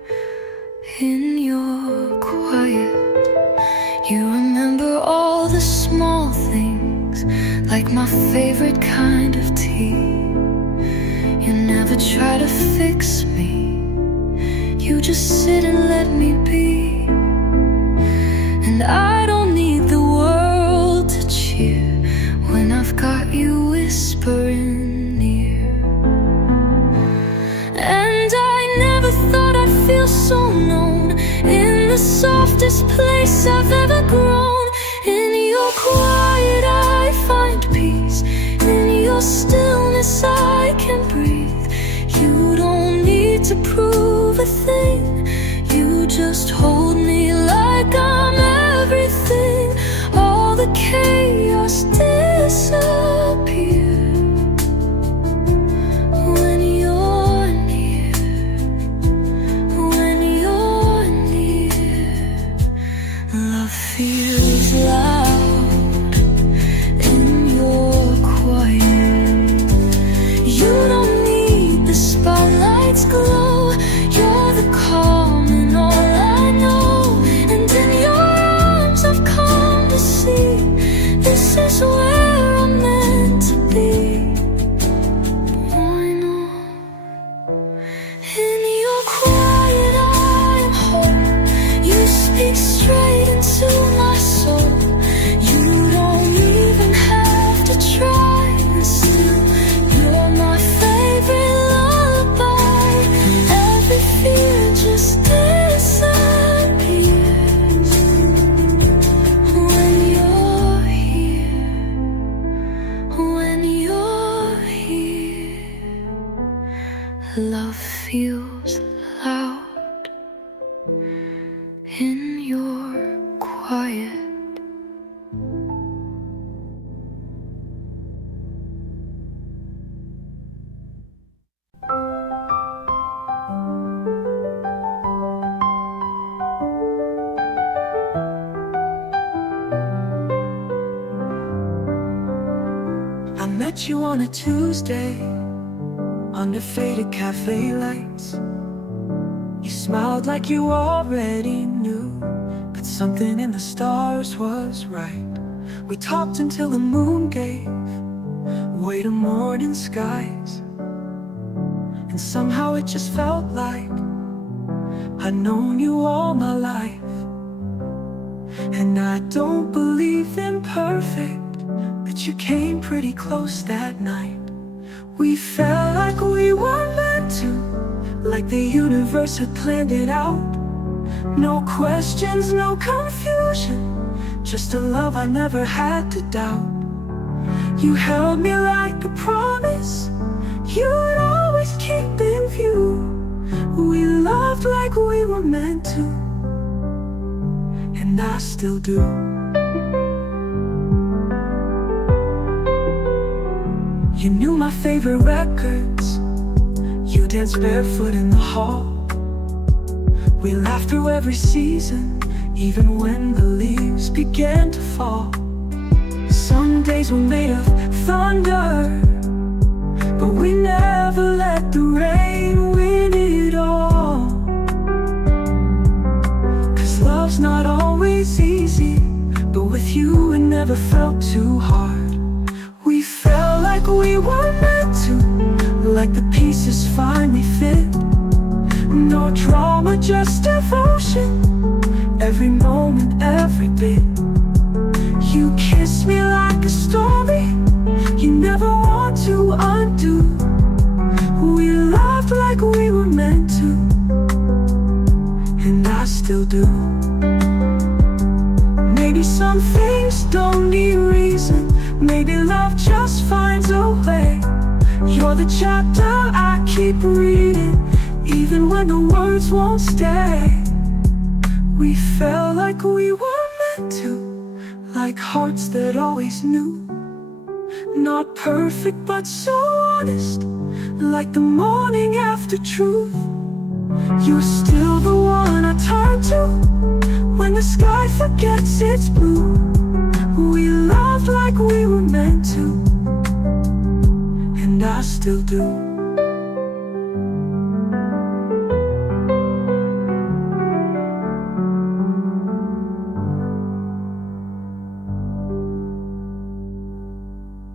like my favorite kind of tea. You never try to fix me, you just sit and let me be. And I don't need the world to cheer when I've got you whispering near. And I never thought I'd feel so known in the softest place I've ever grown. In your quiet I find peace, in your stillness I can breathe. You don't need to prove a thing, you just hold me like I'm everything. All the chaos disappears when you're near, when you're near. Love feels loud in your quiet. You don't need the spotlight's glow, you're the calm in all I know. And in your arms I've come to see, this is where I'm meant to be. I know. In your quiet I am whole, you speak straight into my soul. You don't even have to try, and still you're my favorite lullaby. Every fear just disappears when you're here, when you're here. Love feels loud in your quiet. I met you on a Tuesday under faded cafe lights. You smiled like you already knew, but something in the stars was right. We talked until the moon gave way to morning skies, and somehow it just felt like I'd known you all my life. And I don't believe in perfect, but you came pretty close that night. We felt like we were meant to, like the universe had planned it out. No questions, no confusion, just a love I never had to doubt. You held me like a promise you'd always keep in view. We loved like we were meant to, and I still do. You knew my favorite records, you danced barefoot in the hall. We laughed through every season, even when the leaves began to fall. Some days were made of thunder, but we never let the rain win it all. 'Cause love's not always easy, but with you it never felt too hard. We felt like we were meant to, like the pieces finally fit. No drama, just devotion, every moment, every bit. You kissed me like a story you never want to undo. We loved like we were meant to, and I still do. Maybe some things don't need reason, maybe love just finds a way. You're the chapter I keep reading, even when the words won't stay. We felt like we were meant to, like hearts that always knew. Not perfect but so honest, like the morning after truth. You're still the one I turn to when the sky forgets its blue. We loved like we were meant to, and I still do.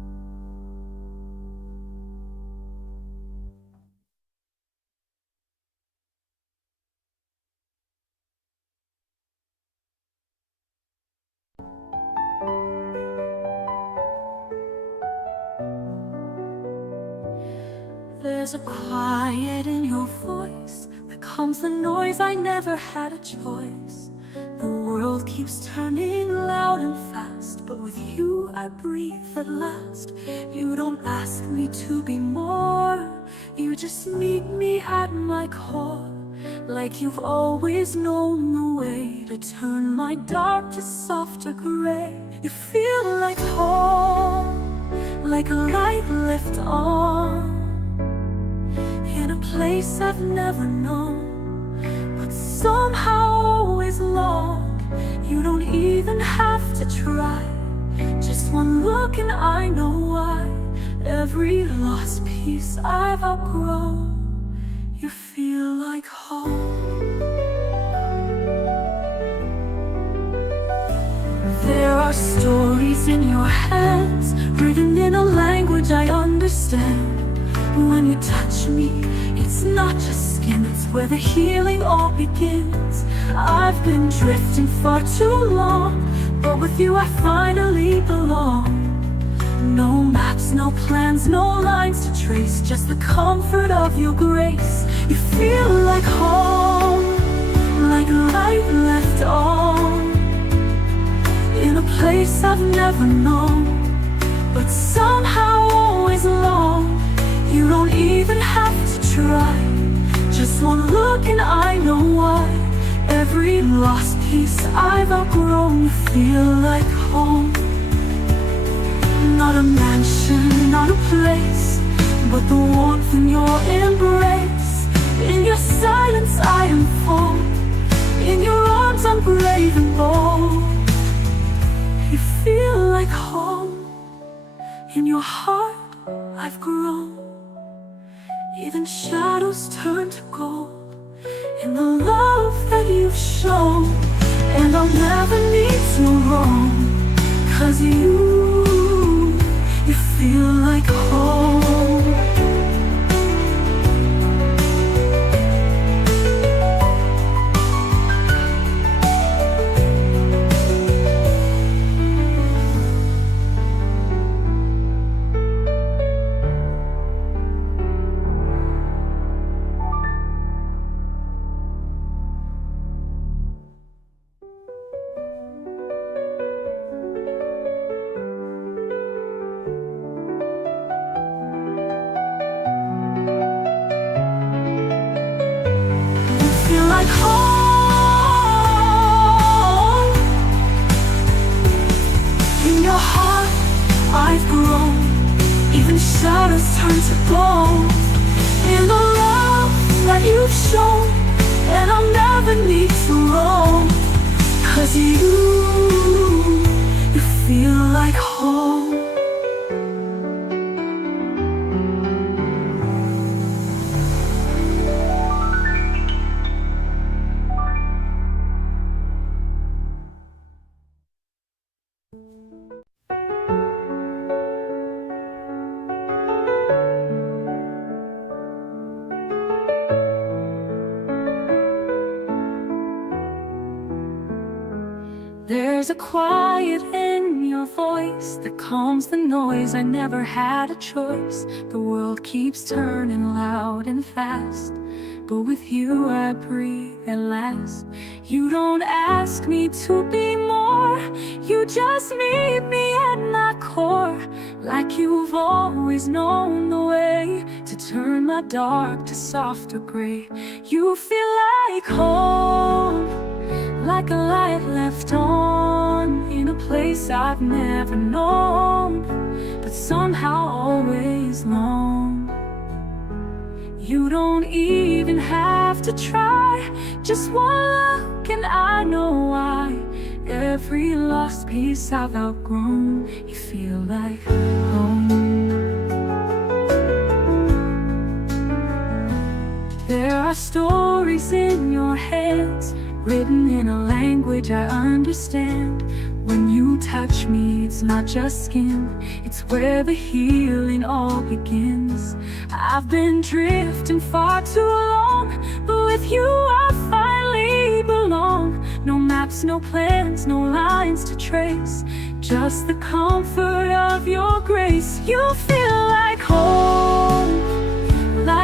There's a quiet in your voice that calms the noise. I never had a choice. The world keeps turning loud and fast, but with you I breathe at last. You don't ask me to be more, you just meet me at my core. Like you've always known the way to turn my dark to softer gray. You feel like home, like a light left on, in a place I've never known, but somehow always long. You don't even have to try, just one look and I know why. Every lost piece I've outgrown, you feel like home. There are stories in your hands, written in a language I understand. When you touch me, it's not just skin, it's where the healing all begins. I've been drifting far too long, but with you I finally belong. No maps, no plans, no lines to trace, just the comfort of your grace. You feel like home, like a light left on, in a place I've never known, but somehow always long. You don't even have to try, just one look and I know why. Every lost piece I've outgrown, you feel like home. Not a mansion, not a place, but the warmth in your embrace. In your silence I am full, in your arms I'm brave and bold. You feel like home, in your heart I've grown. Even shadows turn to gold in the love that you've shown. And I'll never need to roam, 'cause you feel like home. Like home, in your heart I've grown. Even shadows turn to gold in the love that you've shown. And I'll never need to roam, 'cause you feel like home. There's a quiet in your voice that calms the noise. I never had a choice. The world keeps turning loud and fast, but with you I breathe at last. You don't ask me to be more, you just meet me at my core. Like you've always known the way to turn my dark to softer gray. You feel like home, like a light left on, in a place I've never known, but somehow always long. You don't even have to try, just one look and I know why. Every lost piece I've outgrown, you feel like home. There are stories in your hands, written in a language I understand. When you touch me, it's not just skin, it's where the healing all begins. I've been drifting far too long, but with you I finally belong. No maps, no plans, no lines to trace, just the comfort of your grace. You feel like home,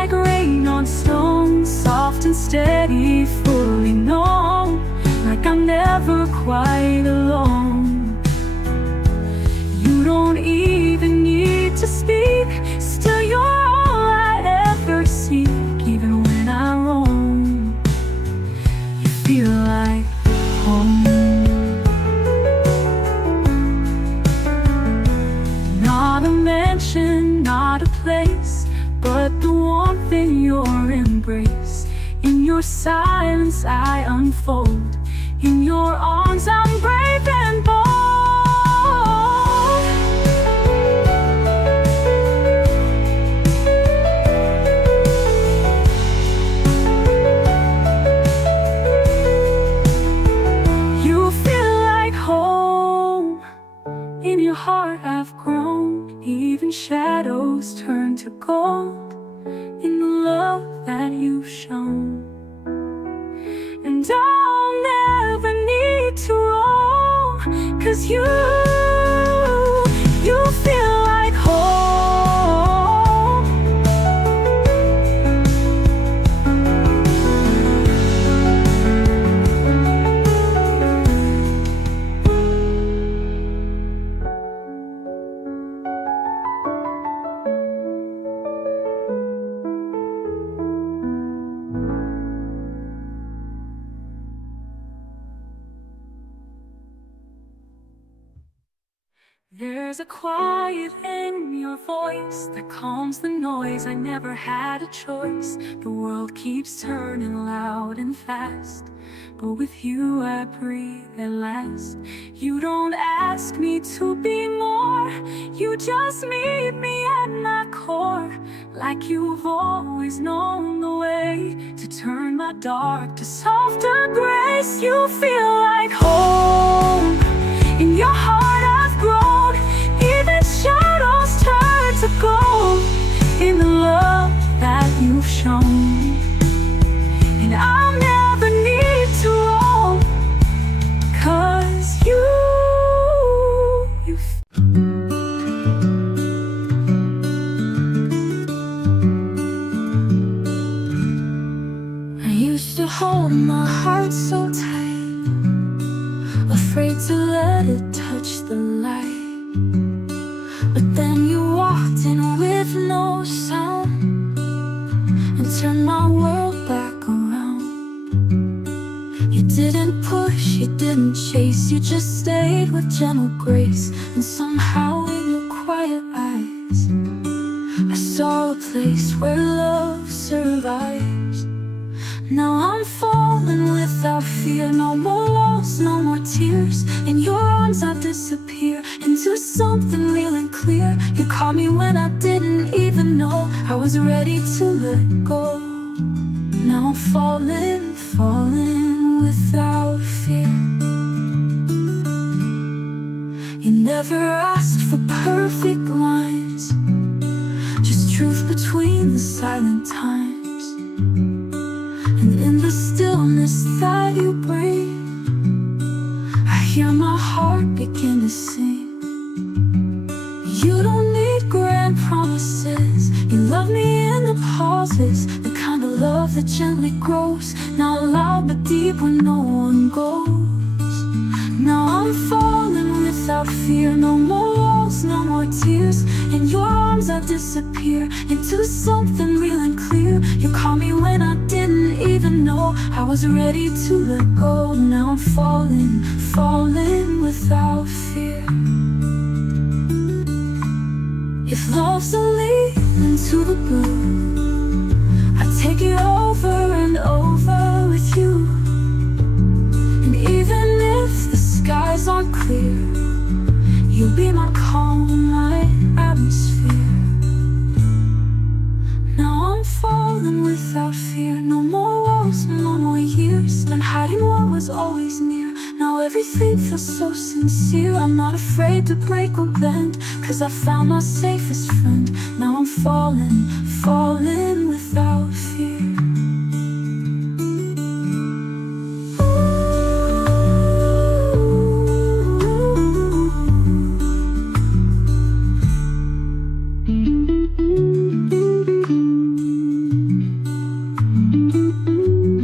and steady, fully known, like I'm never quite alone. You don't even need to speak, still you're all I ever seek. Even when I roam, you feel like home. Not a mansion, not a place, but the warmth in your embrace. In your silence I unfold, in your arms I'm brave and bold. You feel like home, in your heart I've grown. Even shadows turn to gold in the love that you've shown. And I'll never need to roam, 'cause you feel like home. There's a quiet in your voice that calms the noise. I never had a choice. The world keeps turning loud and fast, but with you I breathe at last. You don't ask me to be more, you just meet me at my core. Like you've always known the way to turn my dark to softer grace. You feel like home, in your heart I've grown. Even shadows turn to gold in the love that you've shown. And I'll never need to roam, 'cause you I used to hold my heart so tight, afraid to let it touch the light. But then you walked in with no sound and turned my world back around. You didn't push, you didn't chase, you just stayed with gentle grace. And somehow in your quiet eyes I saw a place where love survives. Now I'm falling without fear, no more loss, no more tears. In your arms I disappear into something real and clear. You caught me when I didn't even know I was ready to let go. Now I'm falling, falling without fear. You never asked for perfect lines, just truth between the silent times. And in the stillness that you bring, I hear my heart begin to sing. You don't need grand promises, you love me in the pauses, the kind of love that gently grows, not loud but deep when no one goes. Now I'm falling without fear, no more walls, no more tears. In your arms I disappear into something real and clear. You caught me when I didn't even know I was ready to let go. Now I'm falling, falling without fear. If love's a leap into the blue, I take it over and over with you. And even if the skies aren't clear, you'll be my calm, my atmosphere. Now I'm falling without fear, no more walls, no more years. I'm hiding what was always near. Now everything feels so sincere. I'm not afraid to break or bend, 'cause I found my safest friend. Now I'm falling, falling without fear.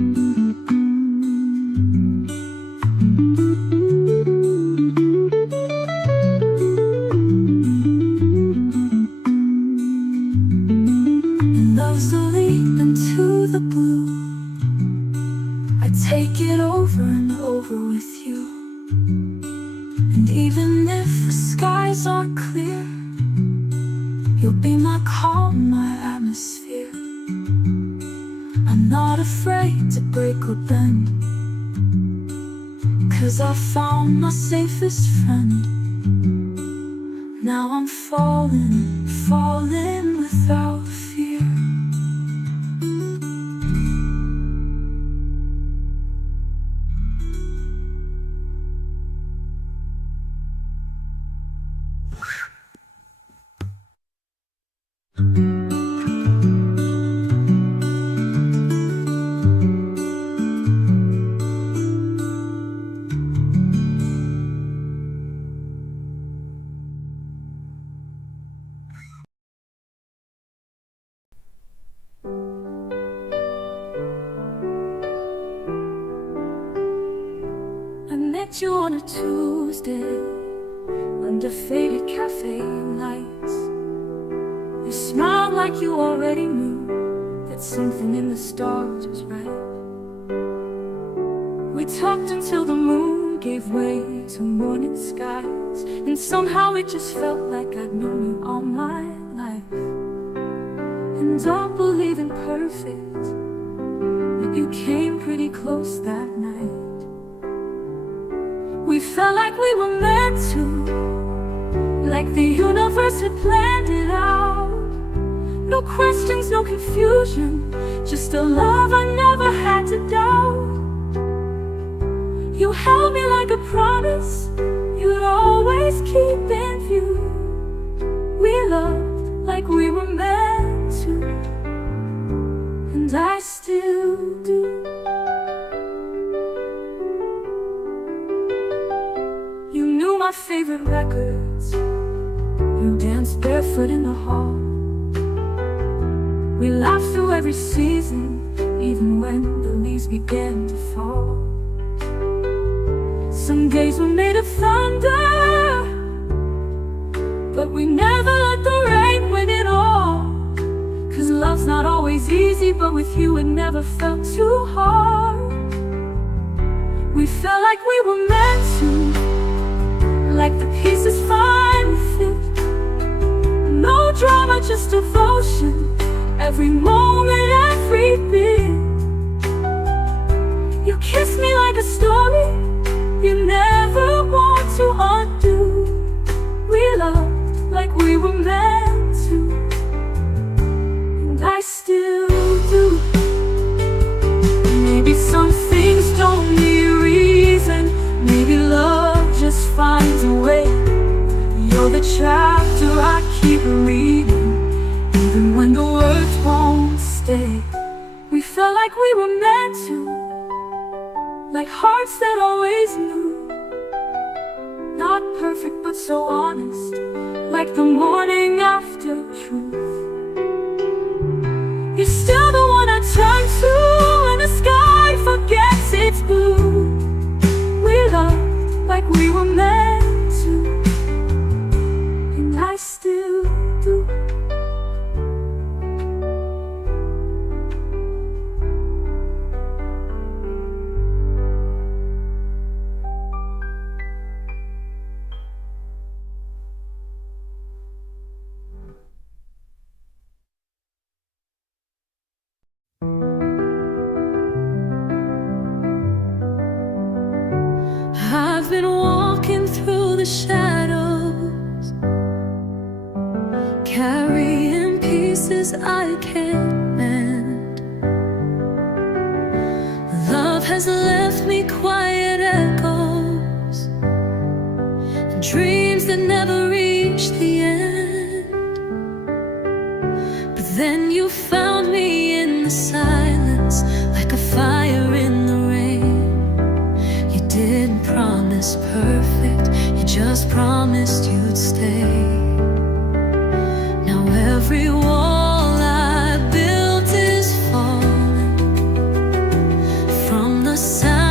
You'll be my calm, my atmosphere. I'm not afraid to break or bend, 'cause I found my safest friend. Now I'm falling, falling without fear. I met you on a Tuesday under faded cafe lights. You smiled like you already knew that something in the stars was right. We talked until the moon gave way to morning skies, and somehow it just felt like I'd known you all my life. And don't believe in perfect, but you came pretty close that night. We felt like we were meant to, like the universe had planned it out. No questions, no confusion, just a love I never had to doubt. You held me like a promise you'd always keep in view. We loved like we were meant to, and I still do. You knew my favorite records. You danced barefoot in the hall. We laughed through every season, even when the leaves began to fall. Some days were made of thunder, but we never let the rain win it all. 'Cause love's not always easy, but with you it never felt too hard. We felt like we were meant to, like the pieces finally fit. No drama, just devotion, every moment, every bit. You kissed me like a story you never want to undo. We loved like we were meant to, and I still do. Maybe some things don't need reason, maybe love just finds a way. You're the chapter I keep reading, even when the words won't stay. We felt like we were meant to, like hearts that always knew. Not perfect but so honest, like the morning after truth. You're still the one I turn to when the sky forgets its blue. We loved like we were meant to, and I still do. I've been walking through the shadows, carrying pieces I can't mend. Love has left me quiet echoes, dreams that never reach the end. But then you found me in the silence, like a fire in the rain. You didn't promise perfect, you just promised you'd stay. Now every wall I built is falling from the sound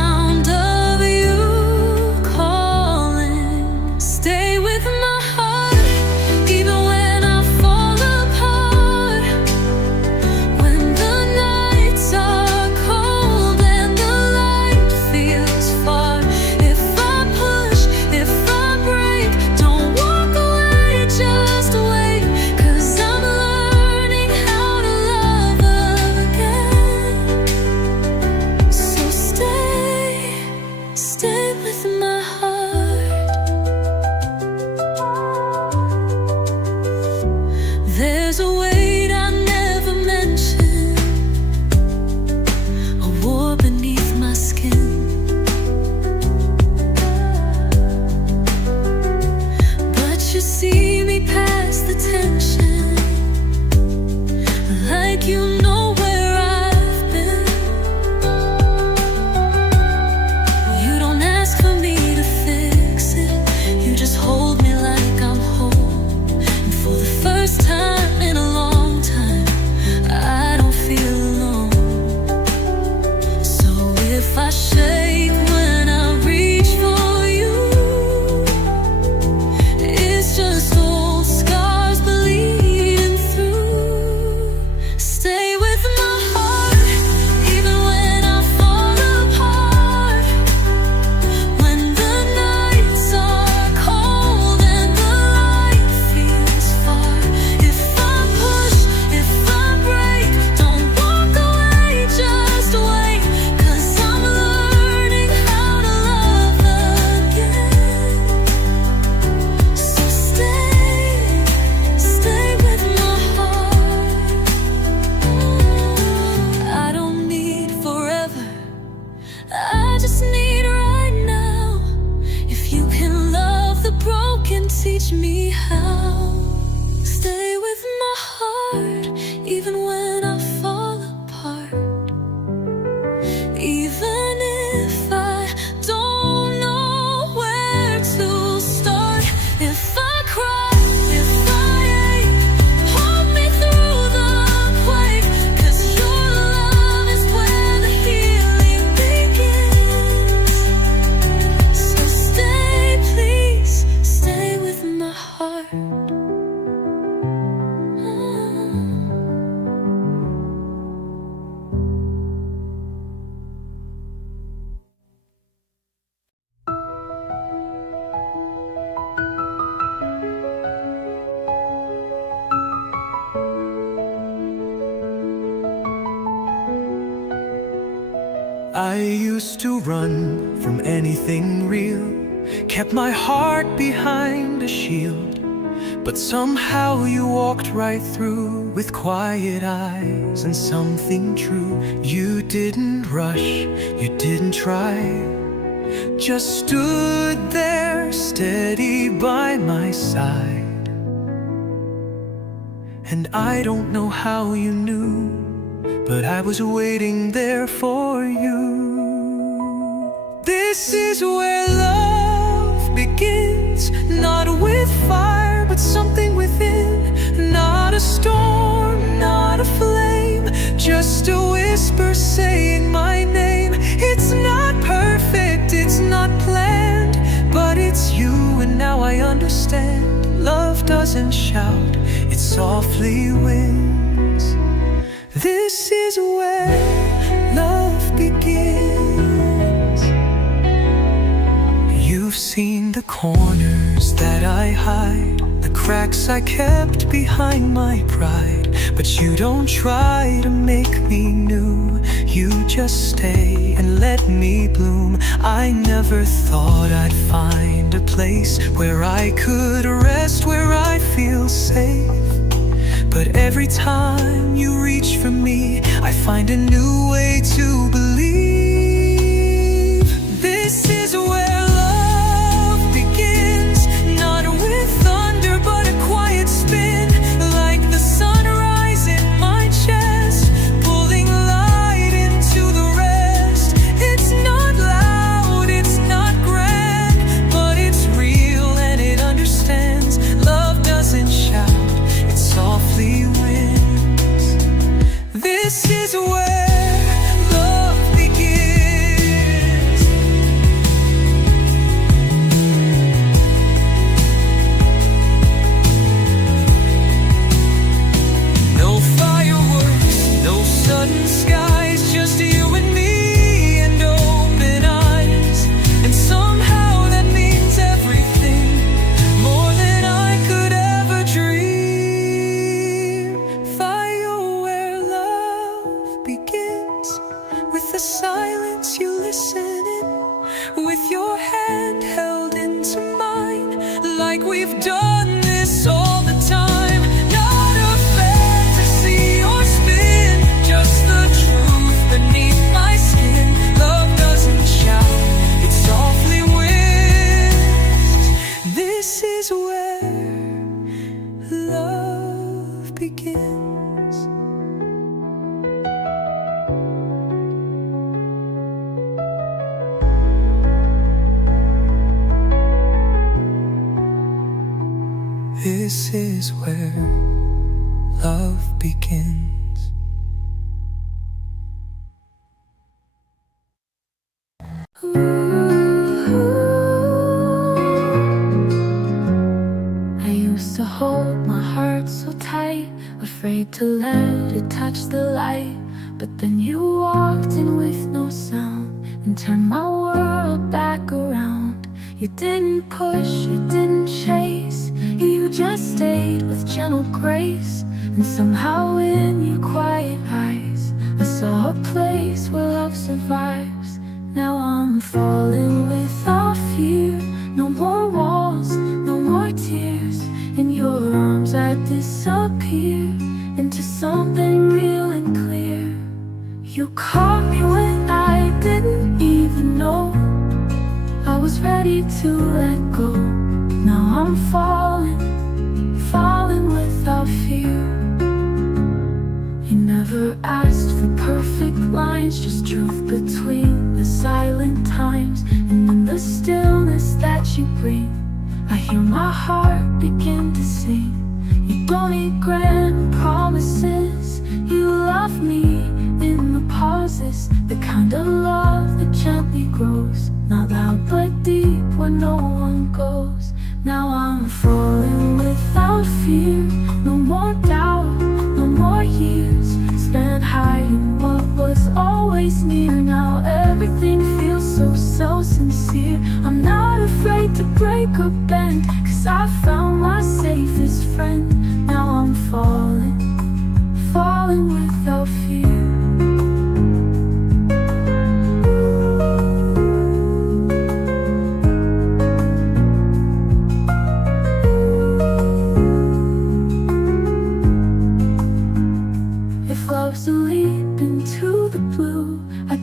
I used to run from anything real, kept my heart behind a shield. But somehow you walked right through with quiet eyes and something true. You didn't rush, you didn't try, just stood there steady by my side. And I don't know how you knew, but I was waiting there for you. This is where love begins, not with fire, but something within. Not a storm, not a flame, just a whisper saying my name. It's not perfect, it's not planned, but it's you, and now I understand. Love doesn't shout, it softly wins. This is where love begins. You've seen the corners that I hide, the cracks I kept behind my pride. But you don't try to make me new, you just stay and let me bloom. I never thought I'd find a place where I could rest, where I feel safe. But every time you reach for me, I find a new way to believe. This is where love begins, not with thunder but a quiet spin, like the sunrise in my chest, pulling light into the rest. It's not loud, it's not grand, but it's real and it understands. Love doesn't shout, it softly wins. This is where love begins. No fireworks, no sudden skies, just you and me and open eyes. And somehow that means everything, more than I could ever dream. Fire where love begins, with the silence you listen in, with your hand held into mine, like we've done this all the time. Not a fantasy or spin, just the truth beneath my skin. Love doesn't shout, it softly wins. This is where love begins. This is where love begins. I used to hold my heart so tight, afraid to let it touch the light. But then you walked in with no sound and turned my world back around. You didn't push, you didn't chase, you just stayed with gentle grace. And somehow in your quiet eyes, I saw a place where love survives. Now I'm falling without fear, no more walls, no more tears. In your arms I disappear into something real and clear. You caught me when I didn't even know I was ready to let go. Now I'm falling, falling without fear. You never asked for perfect lines, just truth between the silent times. And in the stillness that you bring, I hear my heart begin to sing. You don't need grand promises, you love me in the pauses, the kind of love that gently grows, not loud but deep where no one goes. Now I'm falling without fear, no more doubt, no more years spent hiding what was always near. Now everything feels so sincere. I'm not afraid to break or bend, 'cause I found my safest friend. Now I'm falling, falling without fear.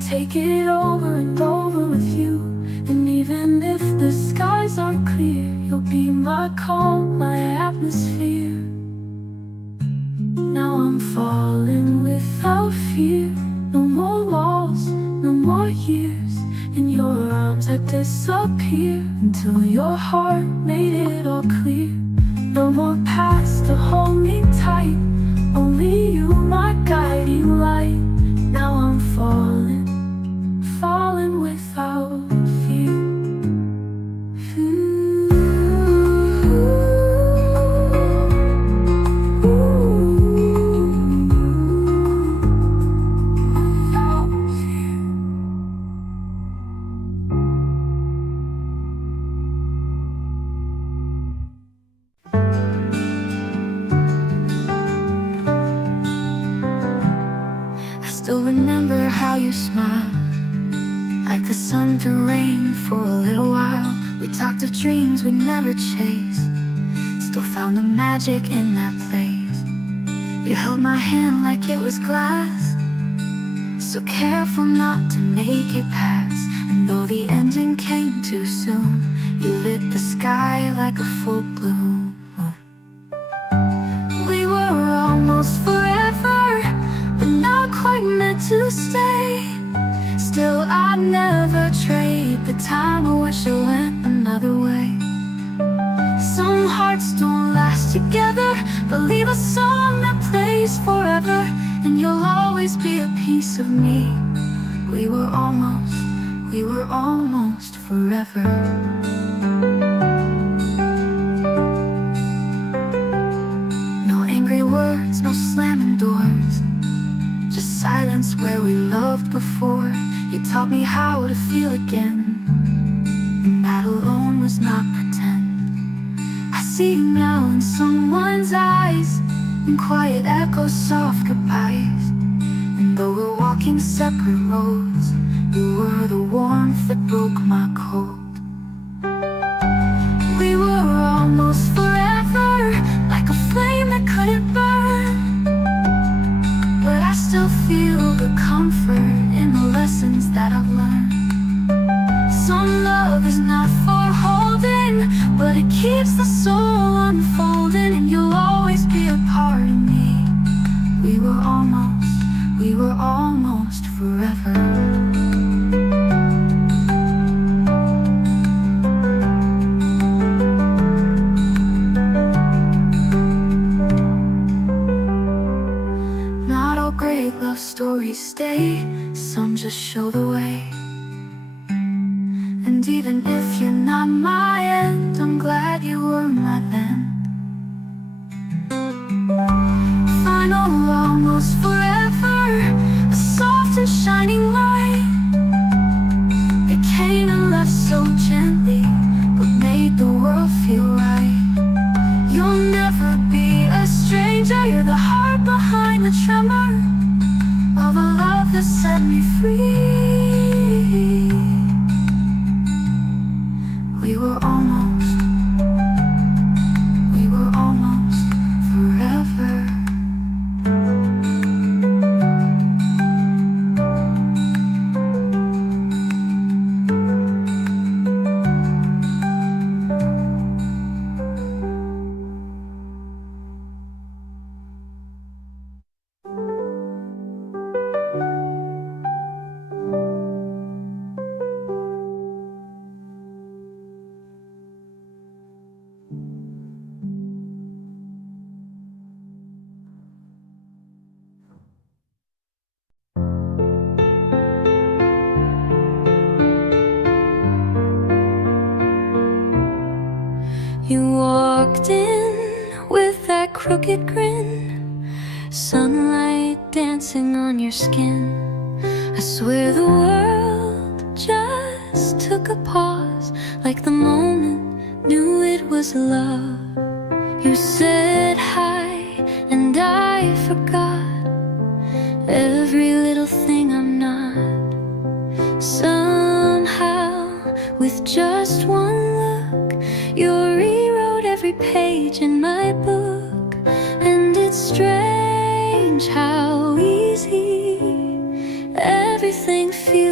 take it over and over with you. And even if the skies aren't clear, you'll be my calm, my atmosphere. Now I'm falling without fear. No more walls, no more years. In your arms I disappear until your heart made it all clear. No more past to hold me tight, only you, my guiding light. Now I'm falling, falling without fear. Still remember how you smiled, like the sun through rain for a little while. We talked of dreams we never chased, still found the magic in that place. You held my hand like it was glass, so careful not to make it pass. And though the ending came too soon, you lit the sky like a full bloom. We were almost forever, but not quite meant to stay. Still I'd never trade the time. I wish I went another way. Some hearts don't last together, but leave a song that plays forever. And you'll always be a piece of me. We were almost forever. No angry words, no slamming doors, just silence where we loved before. You taught me how to feel again, and that alone was not pretend. I see you now in someone's eyes, in quiet echoes, soft goodbyes. And though we're walking separate roads, you were the warmth that broke my cold. We were almost forever, like a flame that couldn't burn. But I still feel the comfort in the lessons that I've learned. Some love is not for holding, but it keeps the soul unfolding. And you'll always be a part of me. We were almost forever. Great love stories stay, some just show the way. And even if you're not my end, I'm glad you were my then. Final, almost forever, a soft and shining light. It came and left so gently, but made the world feel right. You'll never be a stranger, you're the heart behind the tremor of a love that set me free. We were almost forever. You walked in with that crooked grin, sunlight dancing on your skin. I swear the world just took a pause, like the moment knew it was love. You said hi and I forgot every little thing I'm not. Somehow, with just one look, you rewrote every page in my book. And it's strange how easy everything feels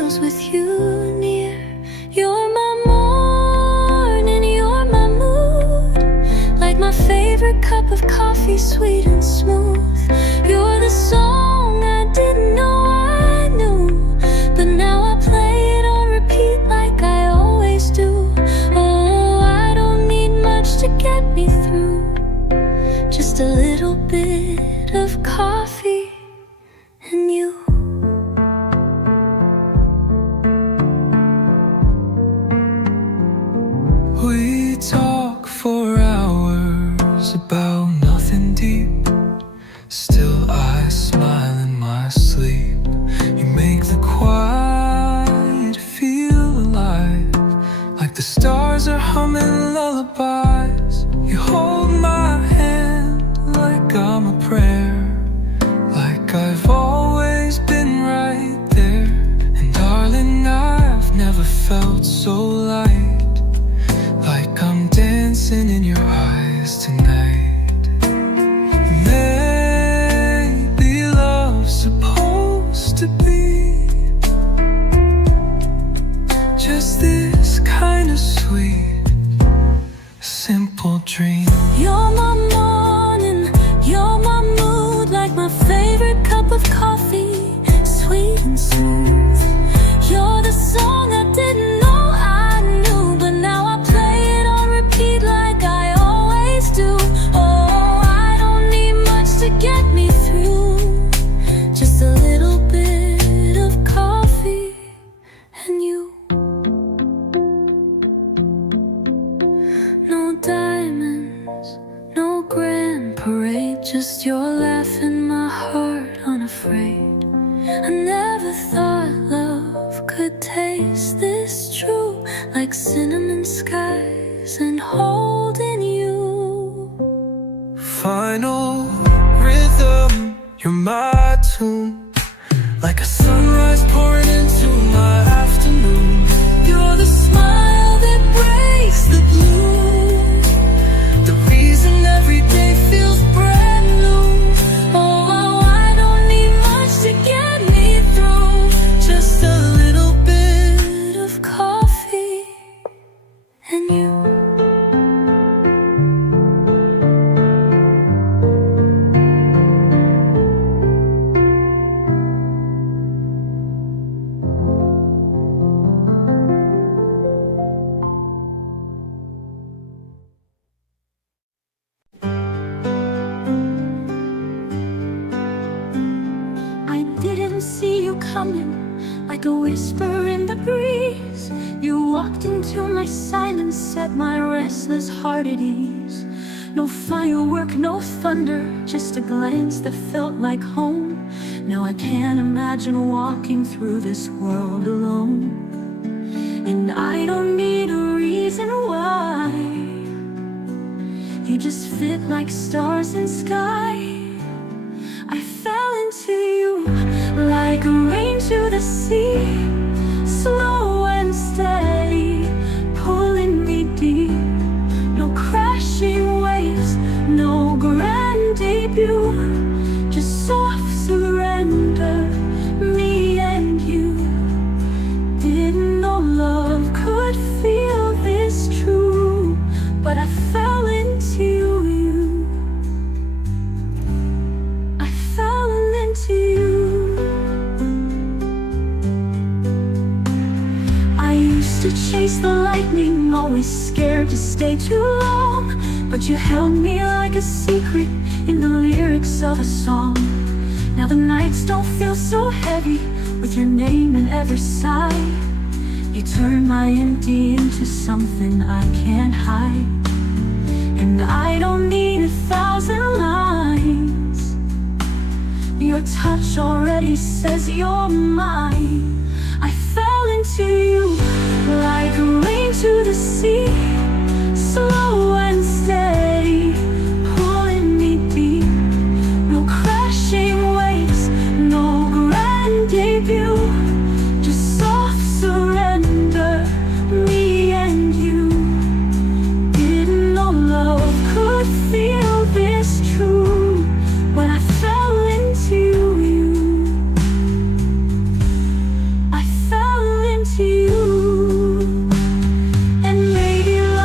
coffee, sweet and smooth. You're the song I didn't know I knew, but now I play it on repeat like I always do. Oh, I don't need much to get me through, just a little bit of coffee and you. We talk for hours about nothing deep. Still I smile in my sleep. You make the quiet feel alive, like the stars are humming lullabies. You hold my hand like I'm a prayer, like I've always been right there. And darling, I've never felt so light, like I'm dancing in your eyes tonight. Maybe love's supposed to be just this kind of sweet, simple dream. You're my morning, you're my mood, like my favorite cup of coffee, sweet and smooth. You're the song I didn't know I knew, but now I play it on repeat like I always do. Oh, I don't need much to get me through, just a little bit of coffee and you. No diamonds, no grand parade, just your laugh in my heart unafraid. I never thought love could taste this true, like cinnamon skies and holding you. Final rhythm, you're my tune, like a sunrise pouring into my afternoon. You're the smile that breaks the blue, The reason every day feels brand new. oh, I don't need much to get me through, Just a little bit of coffee and you. I didn't see you coming, like a whisper in the breeze. You walked into my silence, set my restless heart at ease. No firework, no thunder, just a glance that felt like home. Now I can't imagine walking through this world alone. And I don't need a reason why, you just fit like stars in sky. I fell into you like rain to the sea, slow and steady, pulling me deep. No crashing waves, no grand debut, just soft surrender, me and you. Didn't know love could feel this true, but I fell into you. I fell into you. I used to chase the lightning, always scared to stay too long, but you held me like a secret in the lyrics of a song. Now the nights don't feel so heavy, with your name in every sigh. You turn my empty into something I can't hide. And I don't need 1,000 lines, your touch already says you're mine. I fell into you like rain to the sea, slow and steady, pulling me deep. No crashing waves, no grand debut, just soft surrender, me and you. Didn't know love could feel this true, when I fell into you. I fell into you. And maybe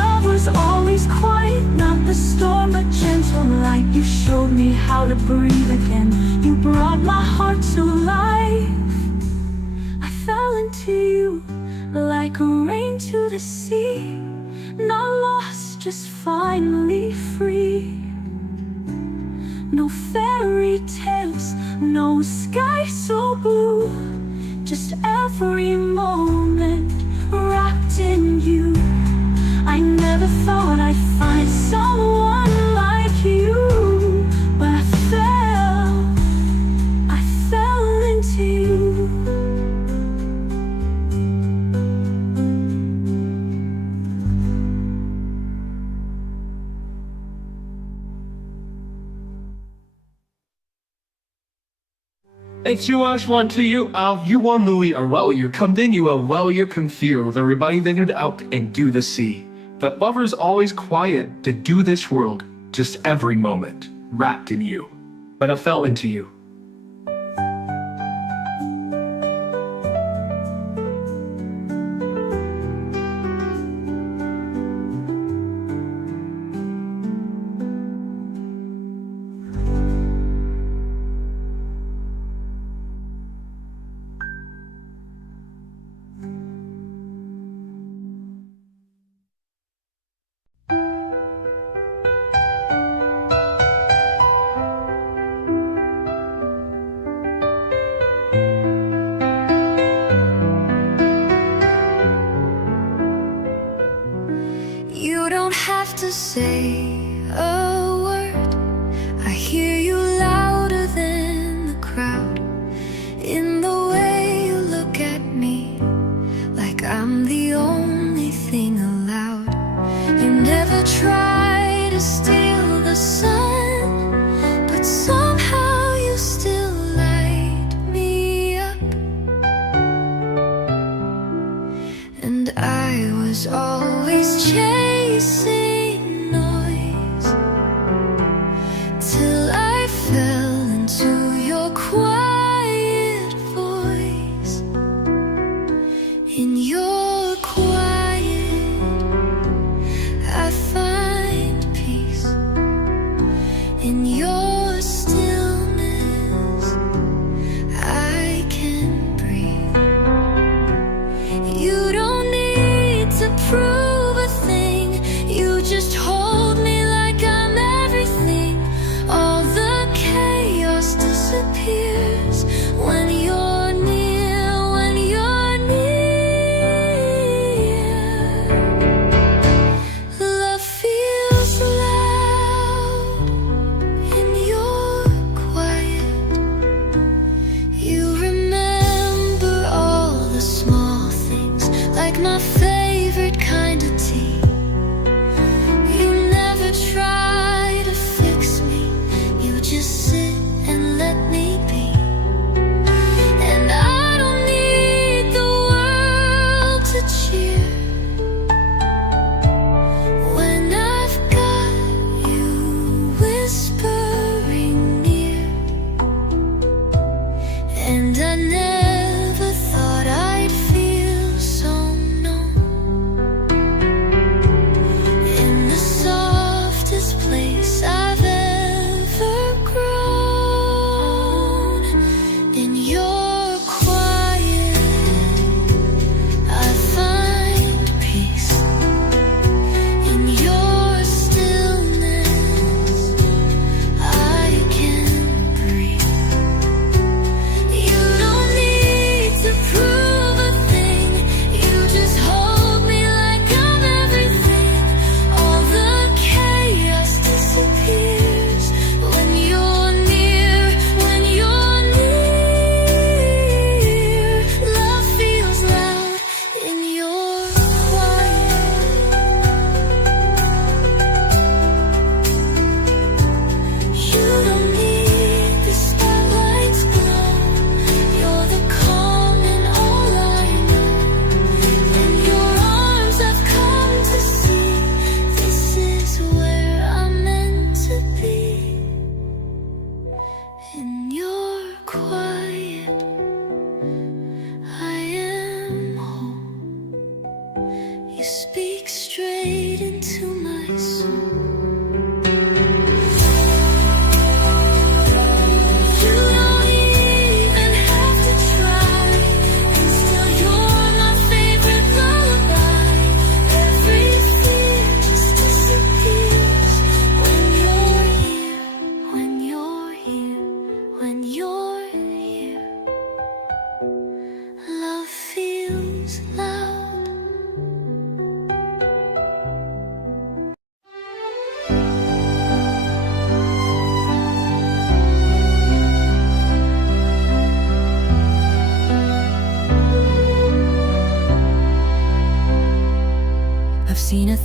how to breathe again. You brought my heart to life. I fell into you like rain to the sea. Not lost, just finally free. No fairy tales, no sky so blue, just every moment wrapped in you. I never thought I'd find someone like you, but I fell into you. It's you ask one to you, you want Louis or well you continue well you can feel the reminding out and do the sea. But lovers always quiet to do this world, just every moment wrapped in you. But I fell into you. You don't have to say a word. I hear you louder than the crowd. In the way you look at me, like I'm the only thing allowed. You never try to steal the sun, but somehow you still light me up. And I was always chasing noise till I fell into your quiet voice. In your quiet, I find peace. In your stillness,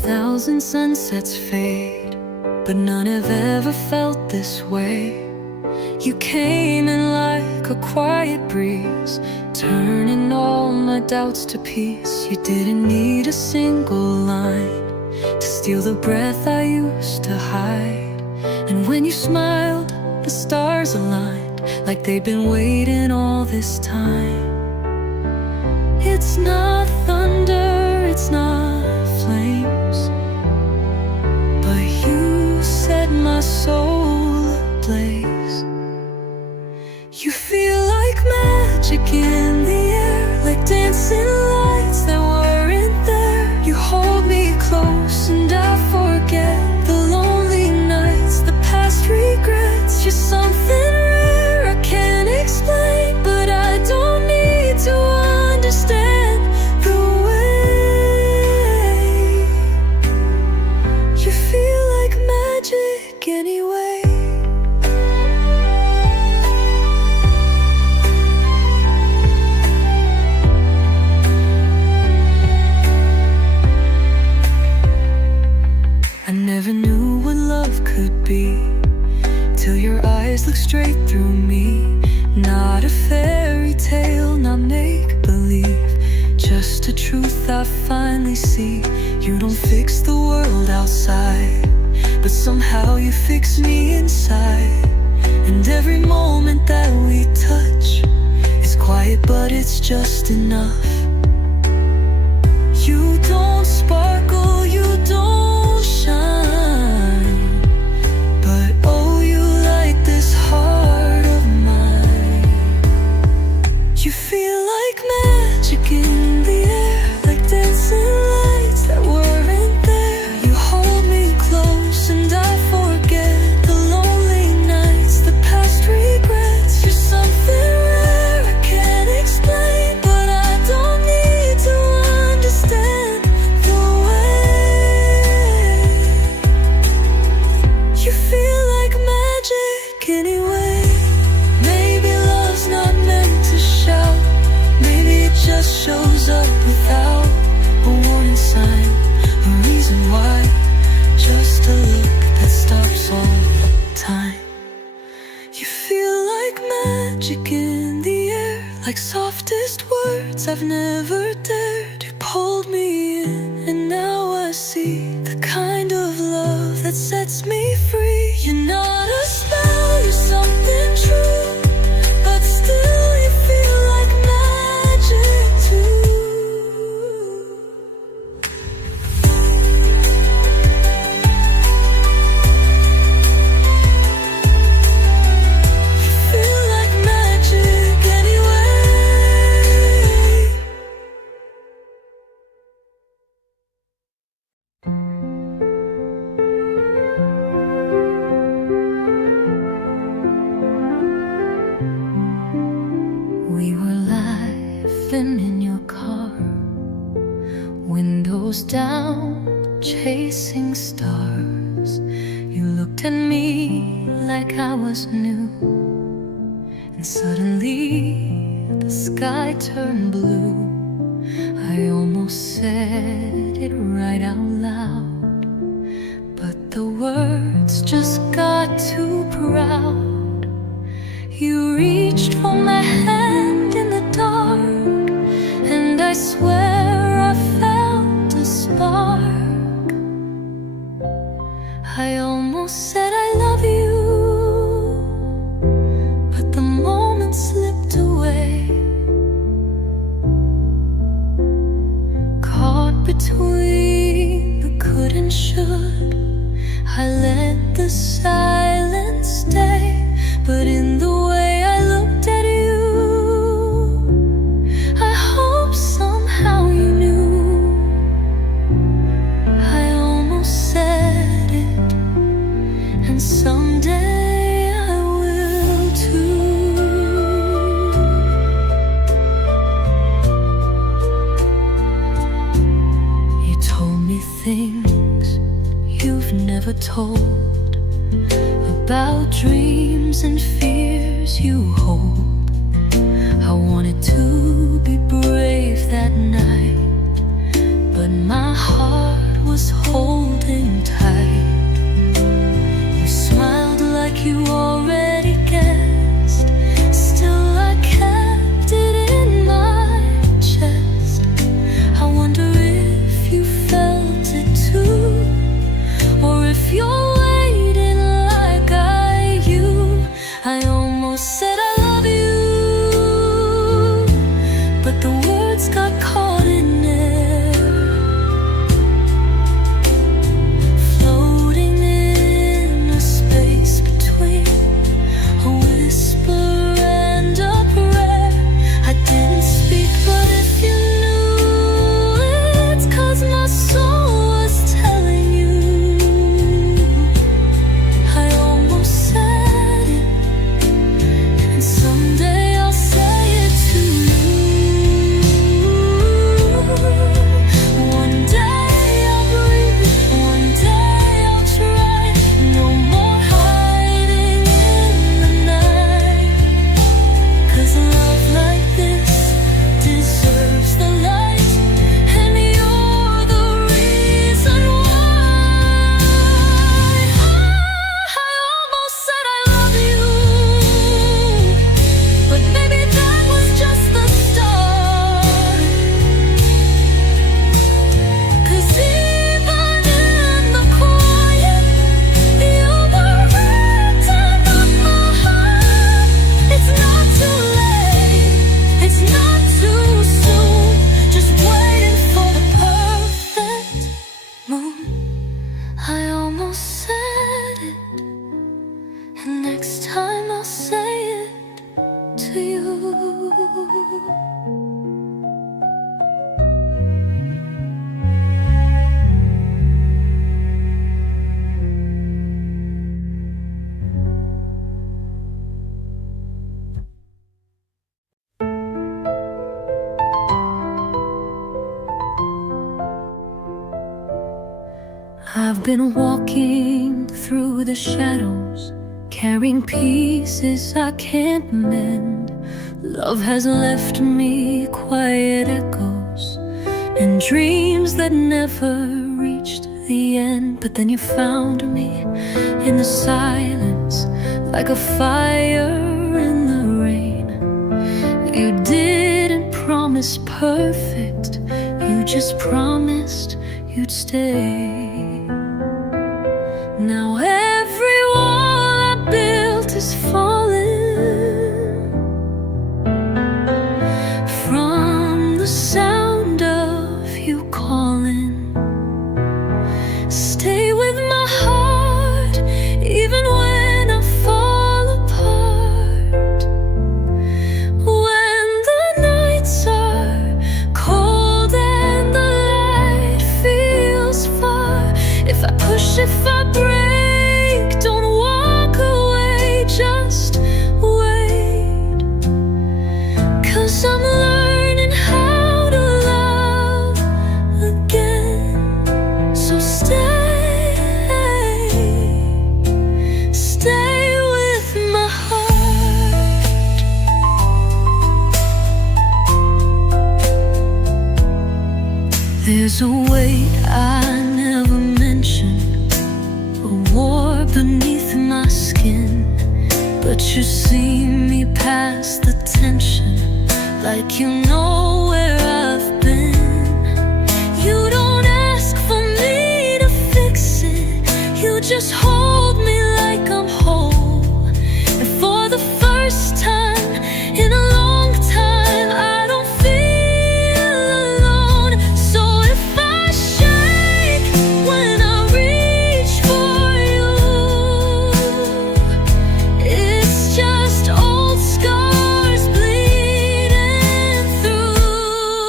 1,000 sunsets fade, but none have ever felt this way. You came in like a quiet breeze, turning all my doubts to peace. You didn't need a single line to steal the breath I used to hide. And when you smiled, the stars aligned, like they'd been waiting all this time. It's not thunder, it's not flames, but you set my soul ablaze. You feel like magic in the air, like dancing lights that weren't there. You hold me close and I forget the lonely nights, the past regrets. You're something rare I can't explain, but I don't need to understand the way. You feel like magic anyway. I never knew what love could be, till your eyes look straight through me. Not a fairy tale, not make-believe, just a truth I finally see. You don't fix the world outside, but somehow you fix me inside. And every moment that we touch is quiet, but it's just enough. You don't sparkle, you don't shine, but oh, you light this heart of mine. You feel like magic in the air, like dancing lights that weren't there. You hold me close and I forget the lonely nights, the past regrets. You're something rare I can't explain, but I don't need to understand the way. You feel like magic anyway. Maybe love's not meant to shout, maybe it just shows up without a warning sign, a reason why, just a look that stops all time. You feel like magic in the air, like softest words I've never dared. You pulled me in and now I see the kind of love that sets me free. You're not a spell, you're something true, but still you feel like magic too. You feel like magic anyway. We were laughing in your car, windows down, chasing stars. You looked at me like I was new, and suddenly the sky turned blue. I almost said it right out loud, but the words just got too proud. You reached for my hand in the dark, and I swear I felt a spark. I almost said I love you, but the moment slipped away. Caught between the could and should, I let the silence stay. But in the way I looked at you, I hope somehow you knew. I almost said it, and someday I will too. You told me things you've never told, about dreams and fears you hold. I wanted to be brave that night, but my heart was was holding tight. You smiled like you already guessed. Still I kept it in my chest. I wonder if you felt it too, or if you're waiting like I you. I almost said I love you, but the words got caught in air, floating in a space between a whisper and a prayer. I didn't speak, but if you knew, it's 'cause my soul was telling you. I almost said it, and someday I'll say it to you. One day I'll breathe, one day I'll try. No more hiding in the night, 'cause love like this deserves the light, and you're the reason why. I almost said I love you, but maybe that was just the start. 'Cause even in the quiet, you were written on my heart. It's not too late, it's not too soon, just waiting for the perfect moon. I almost said it, and next time I'll say it to you. I've been walking through the shadows, carrying pieces I can't mend. Love has left me quiet echoes and dreams that never reached the end. But then you found me in the silence, like a fire in the rain. You didn't promise perfect, you just promised you'd stay. Now every wall I built is falling from the sound of you calling. Stay with my heart even when I fall apart. When the nights are cold and the light feels far, if I push, if I break, don't walk away, just wait. 'Cause I'm learning how to love again. So stay with my heart. There's a weight I never mentioned, a war beneath my skin, but you see me past the tension, like you know where I've been. You don't ask for me to fix it, you just hold me like I'm whole. And for the first time in a long time, I don't feel alone. So if I shake when I reach for you, it's just old scars bleeding through.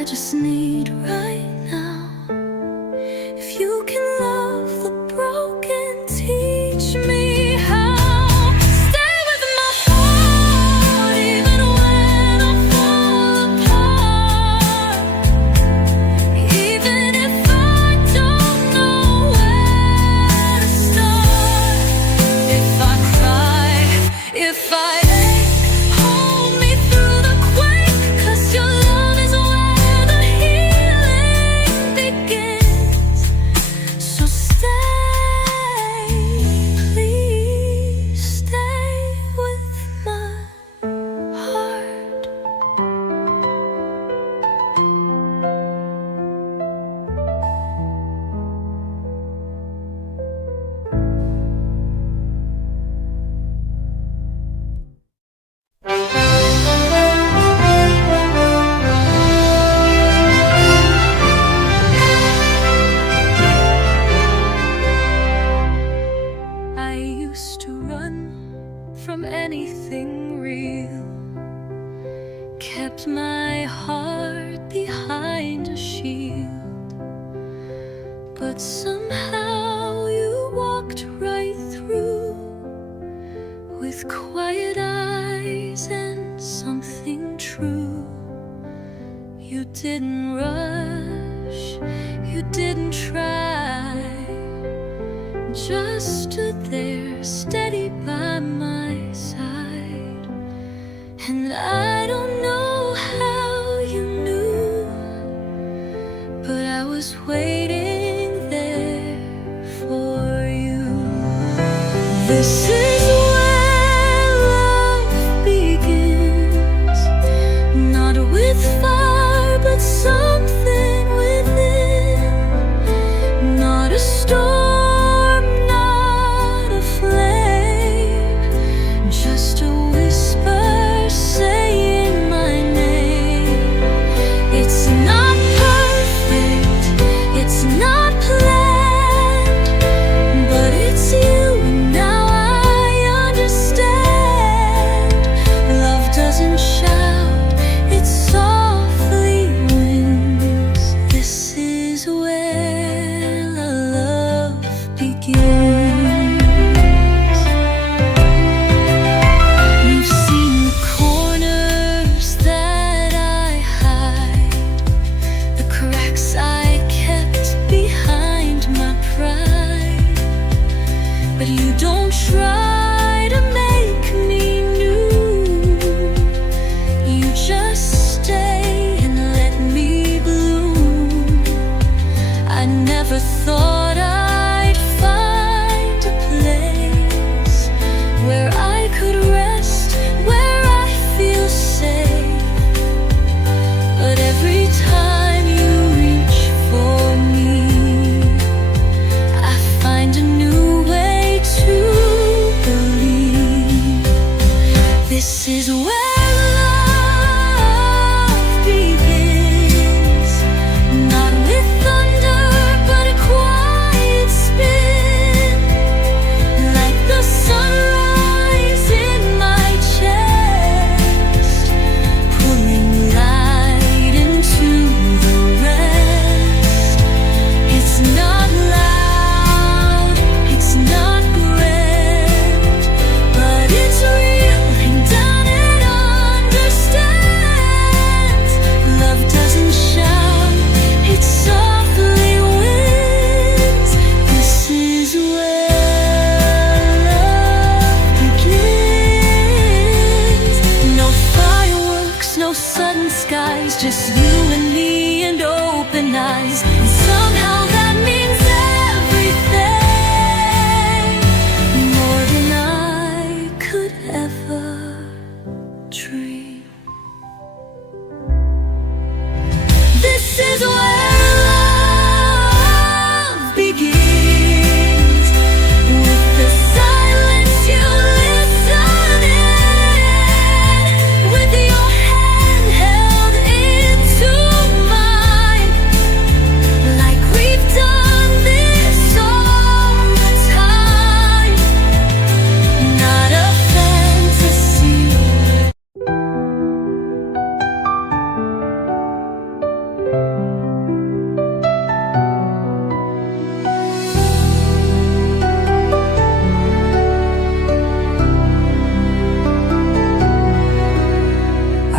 I just need right now. If you can love the broken, teach me how. Stay with my heart even when I fall apart. Even if I don't know where to start. If I cry, if I ache, hold me through the quake. 'Cause your love is where the healing begins. So stay, please stay with my heart. I used to run from anything real, kept my heart behind a shield. But somehow you walked right through, with quiet eyes and something true. You didn't rush, you didn't try, just stood there steady by my side. And I don't know how you knew, but I was waiting there for you. This is where love begins, not with fire but something within. Not a storm, not a flame, just a whisper saying my name. It's not perfect, it's not planned, but it's you, and now I understand. Love doesn't shout, it softly wins. This is where love begins. You've seen the corners that I hide, the cracks I kept behind my pride. But you don't try to make me new, you just stay and let me bloom. I never thought I'd find a place where I could rest, where I feel safe. But every time you reach for me, I find a new way to believe. This is where love begins, not with thunder but a quiet spin, like the sunrise in my chest, pulling light into the rest. It's not loud, it's not grand, but it's real, and down it understands. Love doesn't shout, it softly wins. This is where love begins. No fireworks, no sudden skies, just you and me and open eyes. And somehow that means everything, more than I could ever dream. This is where love begins, with the silence you listen in, with your hand held into mine, like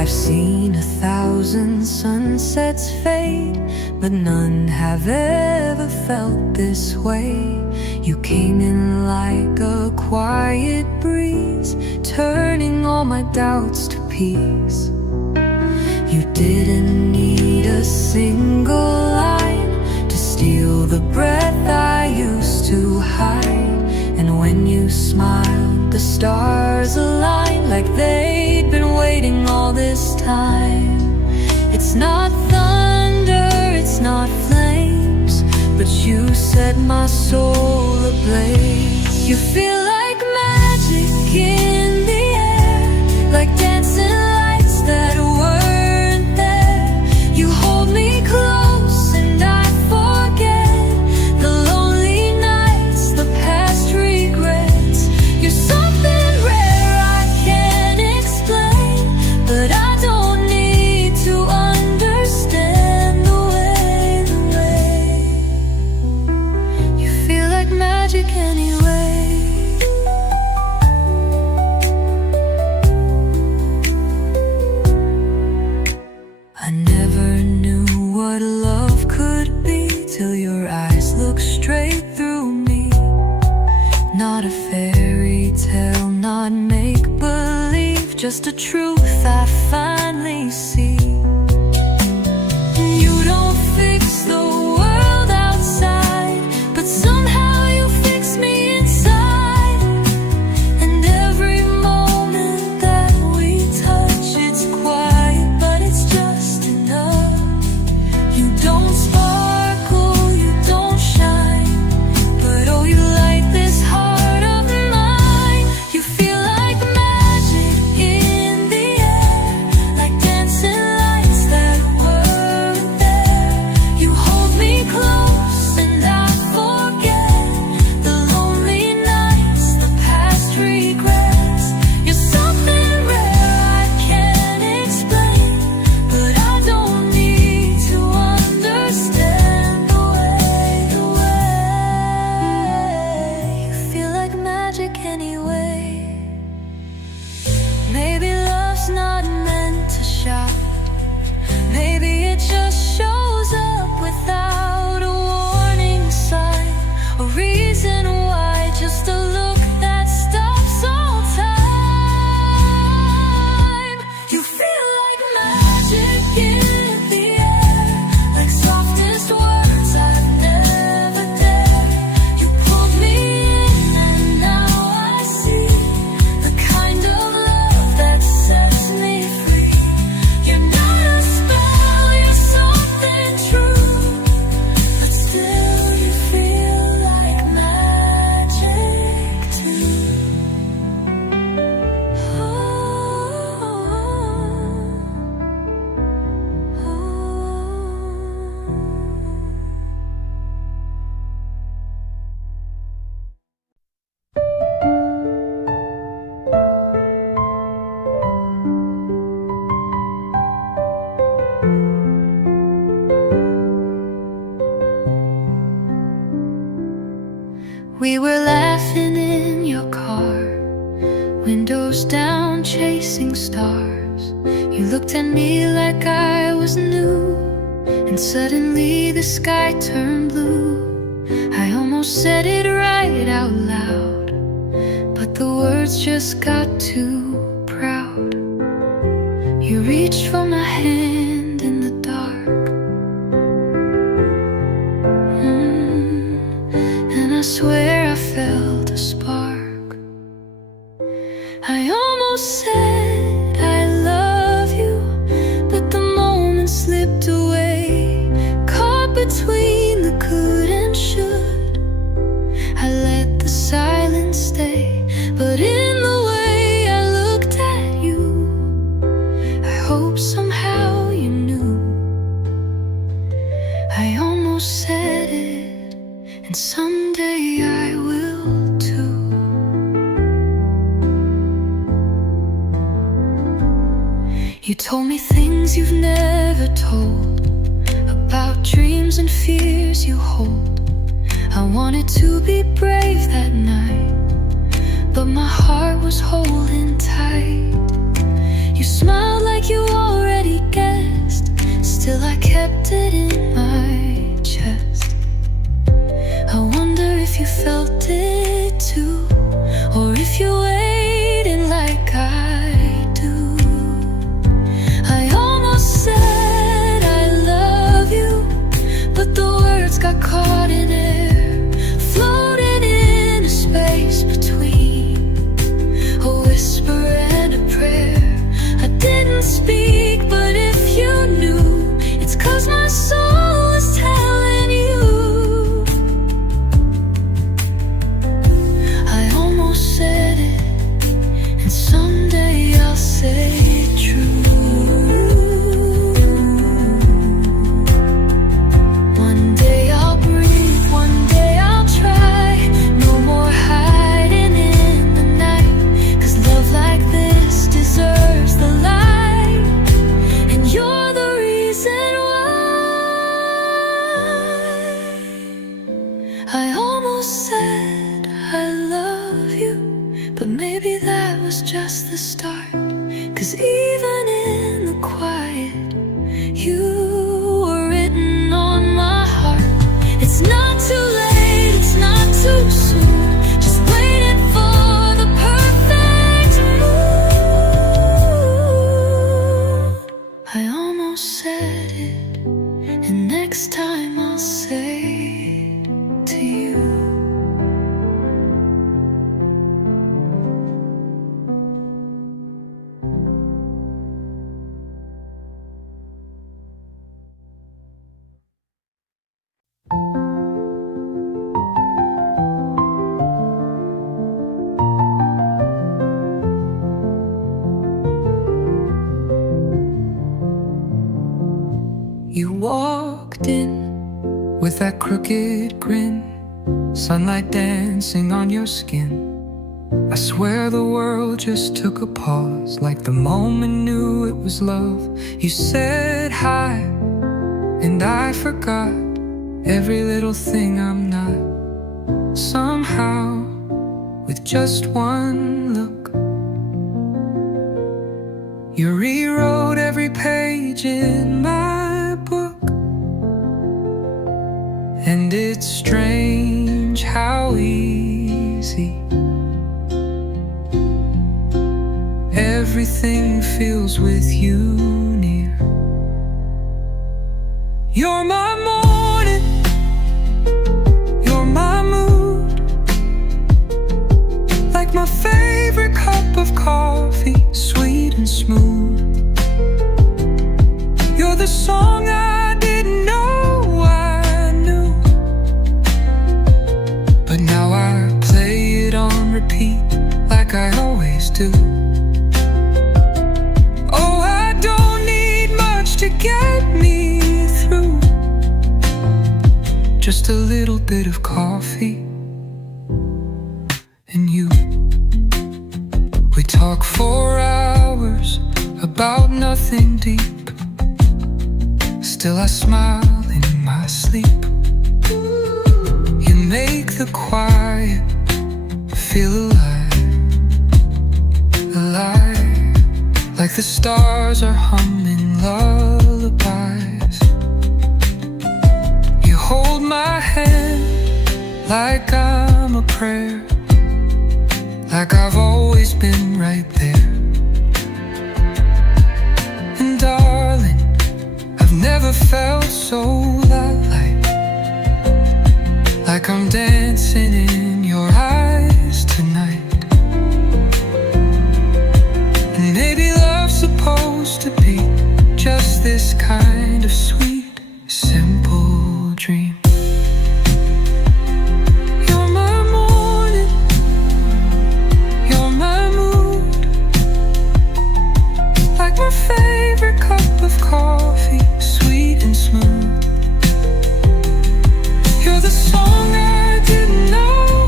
I've seen 1,000 sunsets fade, but none have ever felt this way. You came in like a quiet breeze, turning all my doubts to peace. You didn't need a single line to steal the breath I used to hide. And when you smiled, the stars aligned like they'd been waiting all this time. It's not thunder, it's not flames, but you set my soul ablaze. You feel like magic in the air, like dancing lights that weren't there. You hold me close and I forget the lonely nights, the past regrets. You're something rare I can't explain, but I don't need to understand the way you feel like magic anyway. I never knew what love could be till your eyes looked straight through me. Not a fairy tale, not make-believe, just a truth I finally see. You don't fix the world outside, but somehow you fix me inside. And every moment that we touch, it's quiet, but it's just enough. You don't sparkle, you don't shine, but oh, you light this heart of mine. You feel like magic in the air, like dancing lights that weren't there. You hold me close and I forget the lonely nights, the past regrets. You're something rare I can't explain, but I don't need to understand the way you feel like magic anyway. Maybe love's not meant to shout, maybe it just shows up without a warning sign, a reason why, just a look that stops all time. You feel like magic in the air, like softest words I've never dared. You pulled me in and now I see the kind of love that sets me free. You're not a spell, you're something true, but still you feel like magic too. We were laughing in your car, windows down, chasing stars. You looked at me like I was new, and suddenly the sky turned blue. I almost said it right out loud, but the words just got too proud. You reached for my hand in the dark, and I swear I felt a spark. I almost said I love you, but the moment slipped away, caught between the could and should. I let the silence stay, but in the way I looked at you, I hope somehow you knew. I almost said it, and someday I will too. You told me things you've never told, about dreams and fears you hold. I wanted to be brave that night, but my heart was holding tight. You smiled like you already guessed. Still I kept it in my chest. I wonder if you felt it too, or if you waited like I do. I almost said I love you, but the words got caught in air, floating in a space between a whisper and a prayer. I didn't speak, but if you knew, it's 'cause my soul is telling you. I almost said it, and someday I'll say it true. One day I'll breathe, one day I'll try. No more hiding in the night, 'cause love like this deserves the light. And you're the reason why. I almost said I love you, but maybe that was just the start. 'Cause even in the quiet, you were written on my heart. It's not too late, it's not too soon, just waiting for the perfect mood. I almost said it, and next time I'll say it to you. You walked in with that crooked grin, sunlight dancing on your skin. I swear the world just took a pause, like the moment knew it was love. You said hi, and I forgot every little thing I'm not. Somehow, with just one look, you rewrote every page in my book. And it's strange how easy everything feels with you near. You're my morning, you're my mood, like my favorite cup of coffee, sweet and smooth. You're the song I didn't know I knew, but now I play it on repeat like I always do. Oh, I don't need much to get me through, just a little bit of coffee and you. We talk for hours about nothing deep, still I smile in my sleep. You make the quiet feel alive, alive, like the stars are humming lullabies. You hold my hand like I'm a prayer, like I've always been right there. And darling, I've never felt so light, like I'm dancing in your eyes tonight. And maybe love's supposed to be just this kind of sweet, simple dream. You're my morning, you're my mood, like my favorite cup of coffee, sweet and smooth. You're the song I didn't know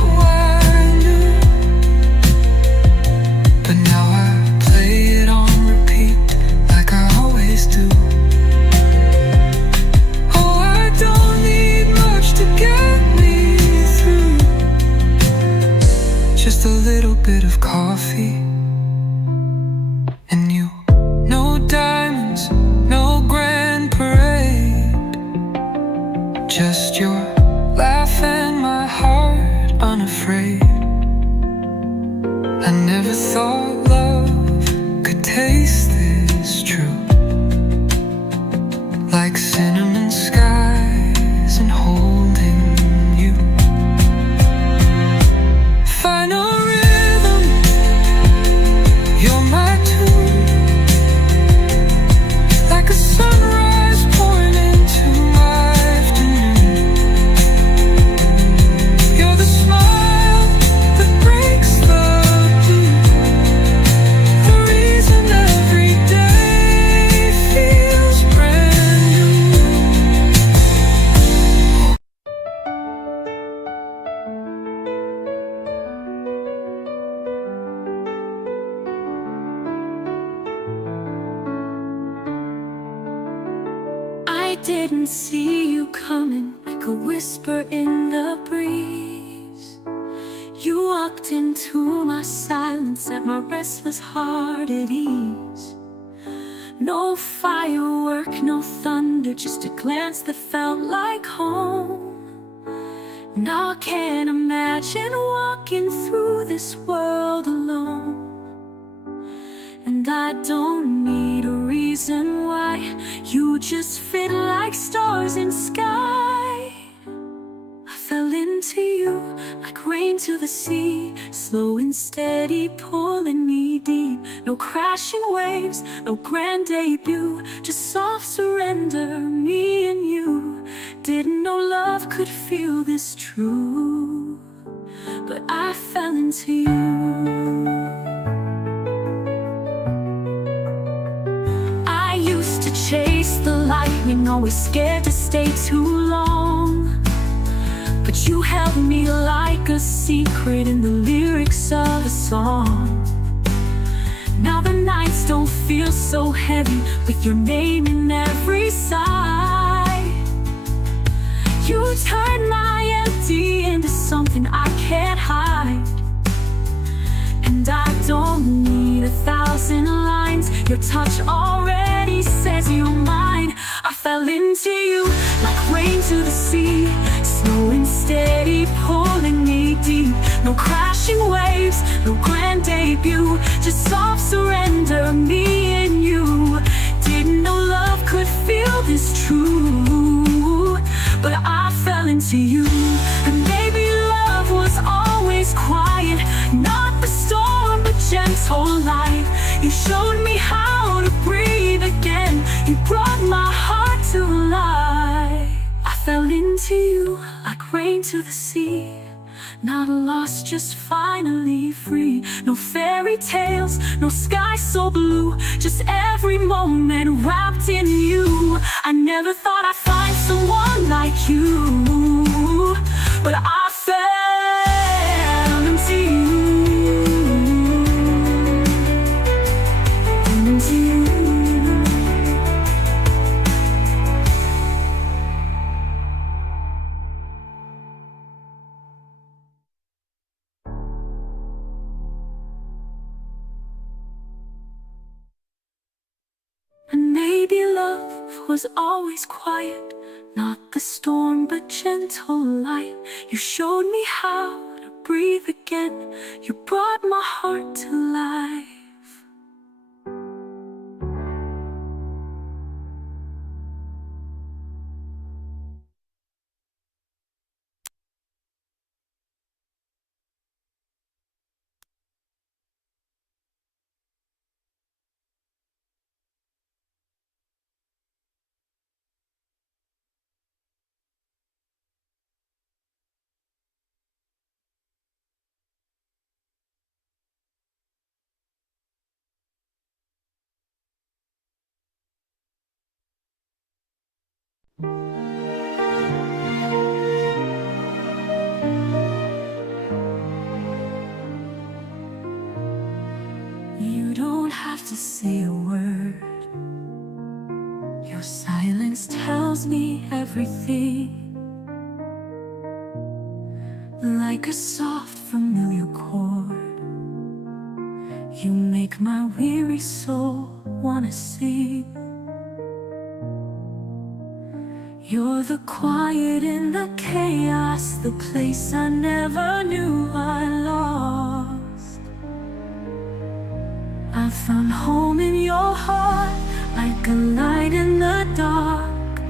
like cinnamon skies and holding you. Final rhythm, you're my tune, like a sunrise pouring into my afternoon. You're the smile that breaks the blue, the reason every day feels brand new. I didn't see you coming, like a whisper in the breeze. You walked into my silence, set my restless heart at ease. No firework, no thunder, just a glance that felt like home. Now I can't imagine walking through this world alone. And I don't need a reason why, you just fit like stars in sky. I fell into you like rain to the sea, slow and steady pulling me deep. No crashing waves, no grand debut, just soft surrender, me and you. Didn't know love could feel this true, but I fell into you. I used to chase the lightning, always scared to stay too long. But you held me like a secret in the lyrics of a song. Now the nights don't feel so heavy, with your name in every sigh. You turned my empty into something I can't hide. And I don't need 1,000 lines, your touch already says you're mine. I fell into you like rain to the sea, slow and steady pulling me deep. No crashing waves, no grand debut, just soft surrender, me and you. Didn't know love could feel this true, but I fell into you. And maybe love was always quiet, not the storm but gentle light. You showed me how to breathe again, you brought my heart to life. I fell into you like rain to the sea, not lost, just finally free. No fairy tales, no sky so blue, just every moment wrapped in you. I never thought I'd find someone like you, but I fell into you. Into you. And maybe love was always quiet, not the storm but gentle light. You showed me how to breathe again, you brought my heart to life. You don't have to say a word, your silence tells me everything. Like a soft familiar chord, you make my weary soul wanna sing. You're the quiet in the chaos, the place I never knew I lost. I found home in your heart, like a light in the dark.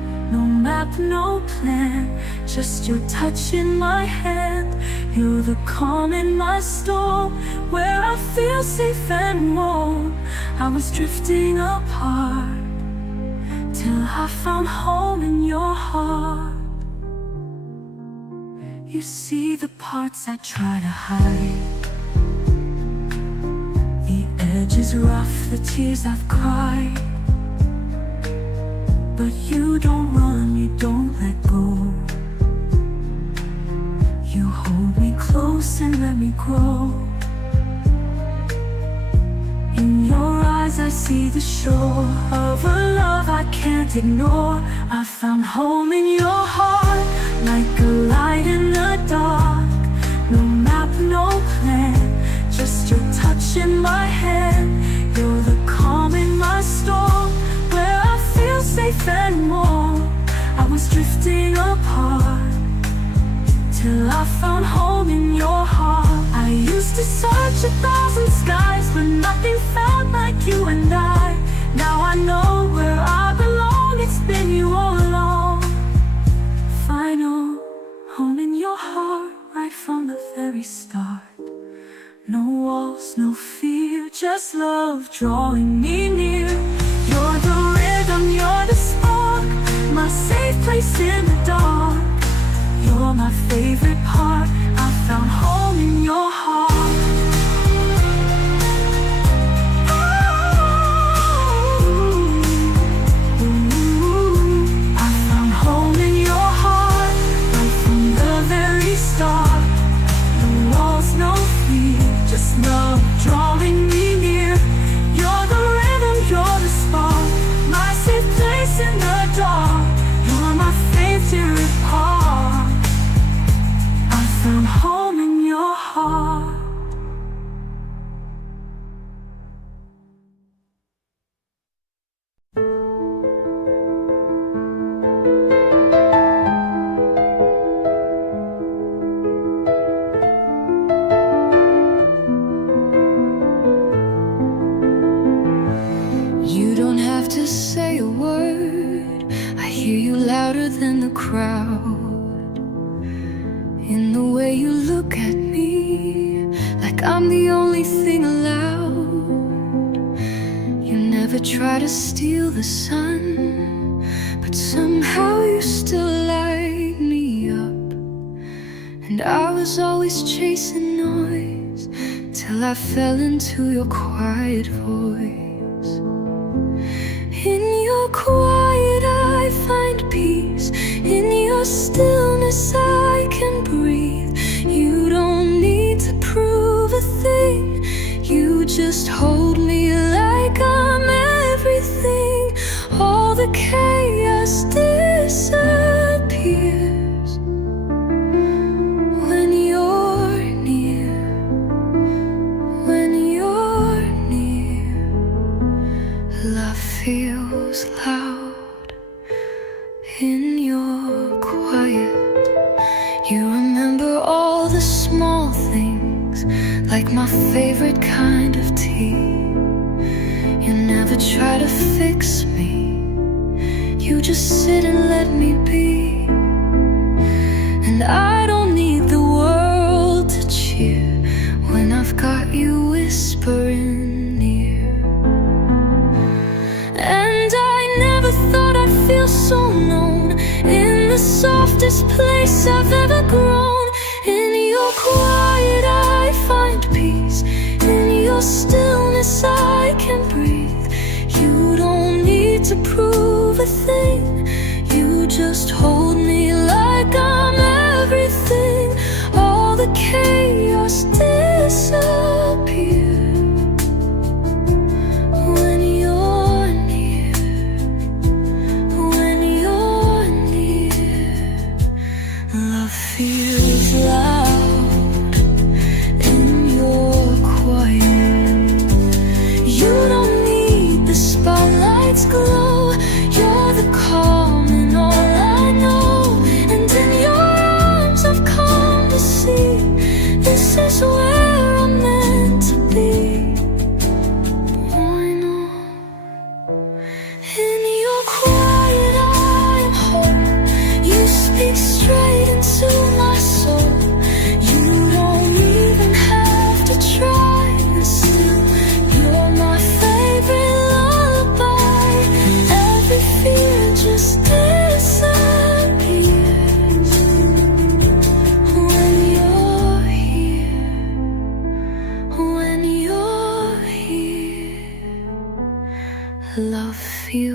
map, no plan, just your touch in my hand. You're the calm in my storm, where I feel safe and warm. I was drifting apart till I found home in your heart. You see the parts I try to hide, the edges rough, the tears I've cried. But you don't run, you don't let go. You hold me close and let me grow. In your eyes I see the shore of a love I can't ignore. I found home in your heart, like a light in the dark. No map, no plan, just your touch in my hand. You're the calm in my storm, where I feel safe and warm. I was drifting apart till I found home in your heart. I used to search 1,000 skies, but nothing felt like you and I. Now I know where I belong, it's been you all along. Final home in your heart, right from the very start. No walls, no fear, just love drawing me near. You're the rhythm, you're the spark, my safe place in the dark. You're my favorite part, I found home in your heart. I found home in your heart, right from the very start. No walls, no fear, just love drawing me near. You're the rhythm, you're the spark, my safe place in the dark. You're my favorite part, I found home in your heart. You don't have to say a word, I hear you louder than the crowd. In the way you look at me, like I'm the only thing allowed. You never try to steal the sun, but somehow you still light me up. And I was always chasing noise, till I fell into your quiet voice. In your quiet I find peace, in your stillness I can breathe. You don't need to prove a thing, you just hold me like I'm everything. All the chaos disappears when you're near, when you're near. Love feels loud in your quiet. You remember all the small things, like my favorite kind of tea. You never try to fix me, you just sit and let me be. And I don't need the world to cheer when I've got you whispering near. And I never thought I'd feel so known in the softest place I've ever grown. In your quiet I find peace, in your stillness I can breathe. You don't need to prove a thing, you just hold me like I'm everything. All the chaos disappears when you're near, when you're near. Love feels loud in your quiet. You don't need the spotlight's glow, you're the calm in all I know. And in your arms I've come to see, this is where I'm meant to be. I know in your quiet I am home,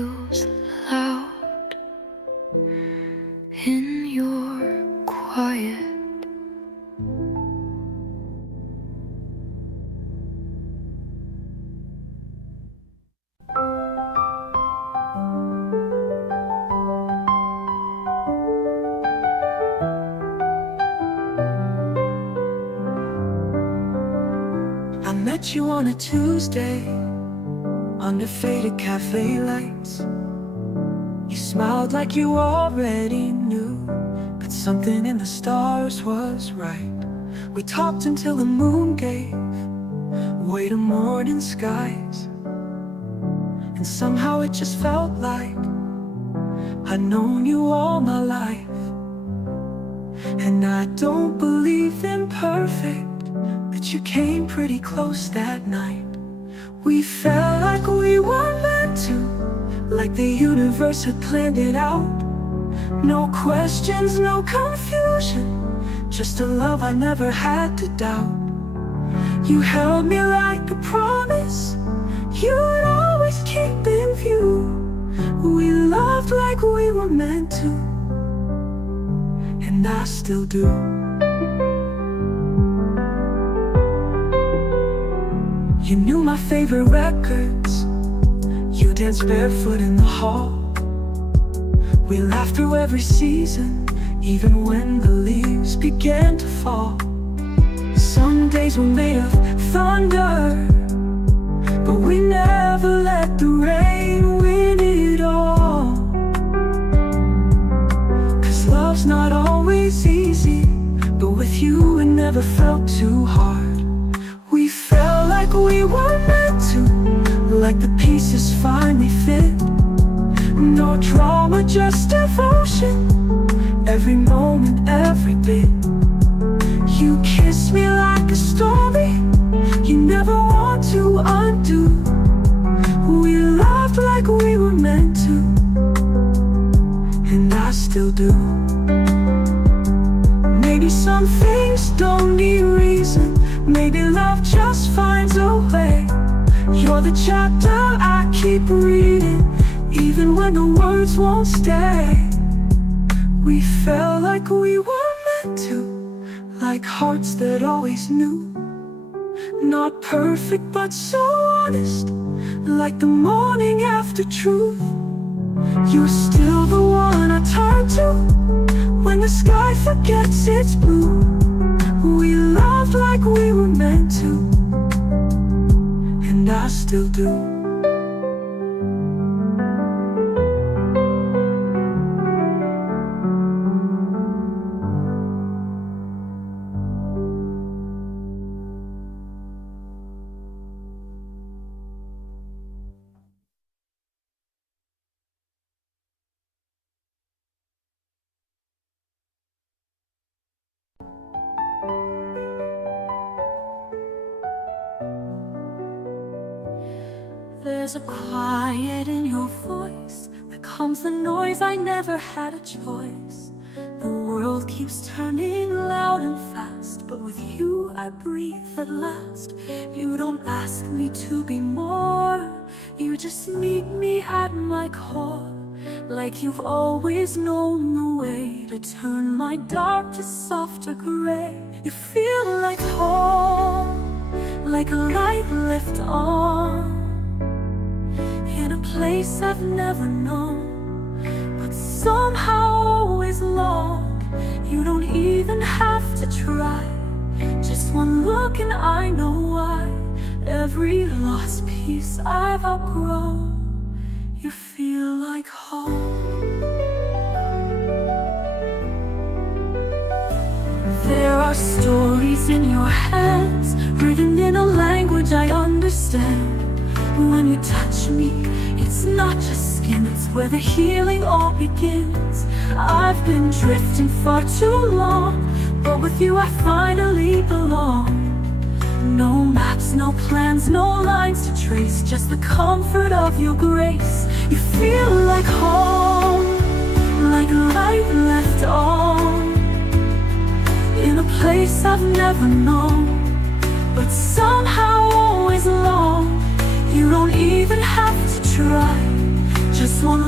feels loud in your quiet. I met you on a Tuesday under faded cafe lights. You smiled like you already knew, but something in the stars was right. We talked until the moon gave way to morning skies, and somehow it just felt like I'd known you all my life. And I don't believe in perfect, but you came pretty close that night. We felt like we were meant to, like the universe had planned it out. No questions, no confusion, just a love I never had to doubt. You held me like a promise you'd always keep in view. We loved like we were meant to, and I still do. You knew my favorite records, you danced barefoot in the hall. We laughed through every season, even when the leaves began to fall. Some days were made of thunder, but we never let the rain win it all. 'Cause love's not always easy, but with you it never felt too hard. We felt like we were meant to, like the pieces finally fit. No drama, just devotion, every moment, every bit. You kissed me like a story you never want to undo. We loved like we were meant to, and I still do. Maybe some things don't need reason, maybe love just finds a way. You're the chapter I keep reading, even when the words won't stay. We felt like we were meant to, like hearts that always knew. Not perfect but so honest, like the morning after truth. You're still the one I turn to when the sky forgets its blue. We loved like we were meant to, and I still do. There's a quiet in your voice that calms the noise. I never had a choice. The world keeps turning loud and fast, but with you I breathe at last. You don't ask me to be more, you just meet me at my core. Like you've always known the way to turn my dark to softer gray. You feel like home, like a light left on, in a place I've never known, but somehow always long. You don't even have to try, just one look and I know why. Every lost piece I've outgrown, you feel like home. There are stories in your hands, written in a language I understand. When you touch me, it's not just skin, it's where the healing all begins. I've been drifting far too long, but with you I finally belong. No maps, no plans, no lines to trace, just the comfort of your grace. You feel like home, like a light left on, in a place I've never known, but somehow always long. You don't even have to try, just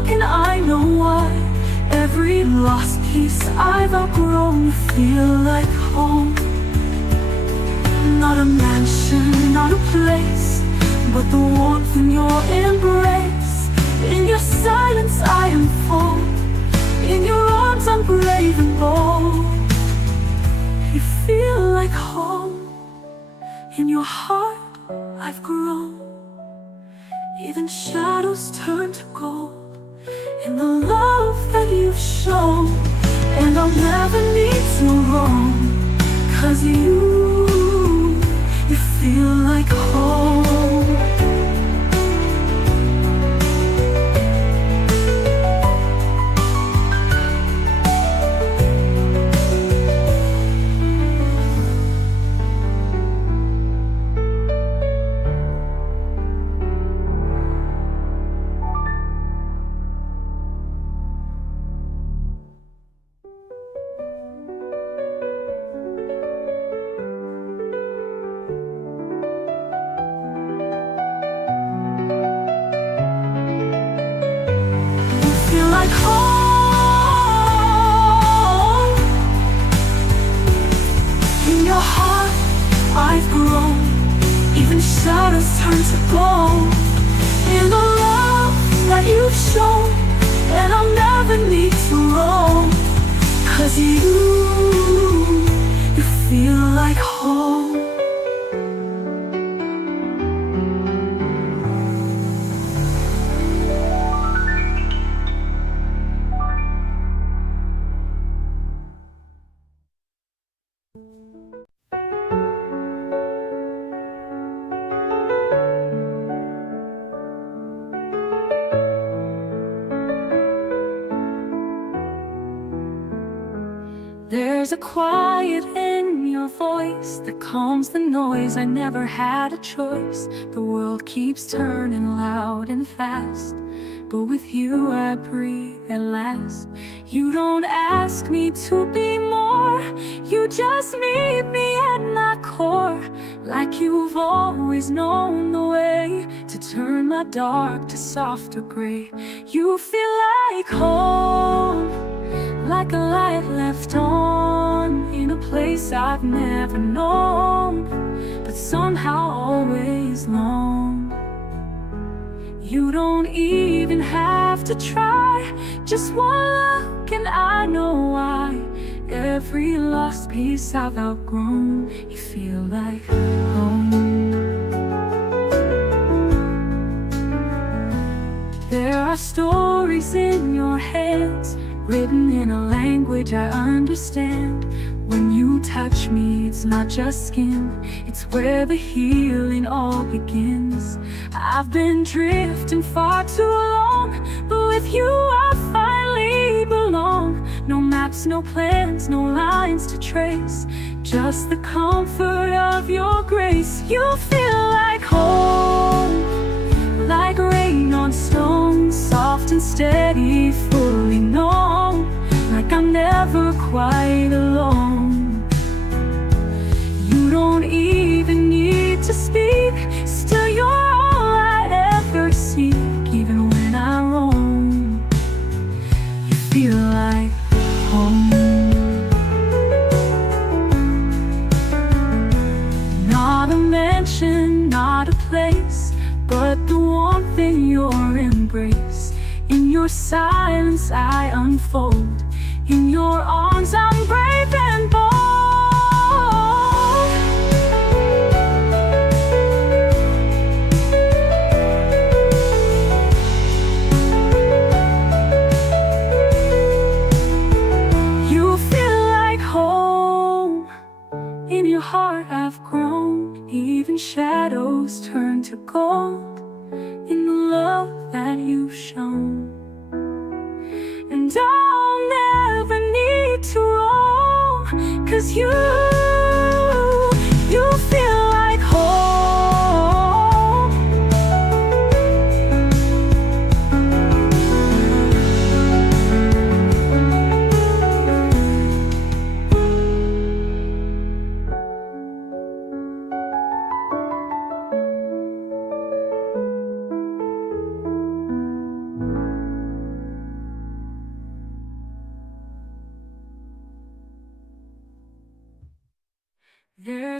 look and I know why. Every lost piece I've outgrown, you feel like home. Not a mansion, not a place, but the warmth in your embrace. In your silence I unfold, in your arms I'm brave and bold. You feel like home, in your heart I've grown. Even shadows turn to gold in the love that you've shown. And I'll never need to roam, 'cause you feel like home. Like home. In your heart I've grown, even shadows turn to gold in the love that you've shown. And I'll never need to roam, 'cause you feel like home. There's a quiet in your voice that calms the noise. I never had a choice. The world keeps turning loud and fast, but with you I breathe at last. You don't ask me to be more, you just meet me at my core. Like you've always known the way to turn my dark to softer gray. You feel like home, like a light left on in a place I've never known, but somehow always known. You don't even have to try, just one look and I know why. Every lost piece I've outgrown, you feel like home. There are stories in your heads, written in a language I understand. When you touch me, it's not just skin, it's where the healing all begins. I've been drifting far too long, but with you I finally belong. No maps, no plans, no lines to trace, just the comfort of your grace. You feel like home, like rain on stone, soft and steady, fully known. Like I'm never quite alone. You don't even need to speak, still you're all I ever seek. Even when I roam, you feel like home. Not a mansion, not a place, but the warmth in your embrace. In your silence I unfold, in your arms I'm brave and bold. You feel like home, in your heart I've grown. Even shadows turn to gold in the love that you've shown. And I'll never need to roam, 'cause you feel like home.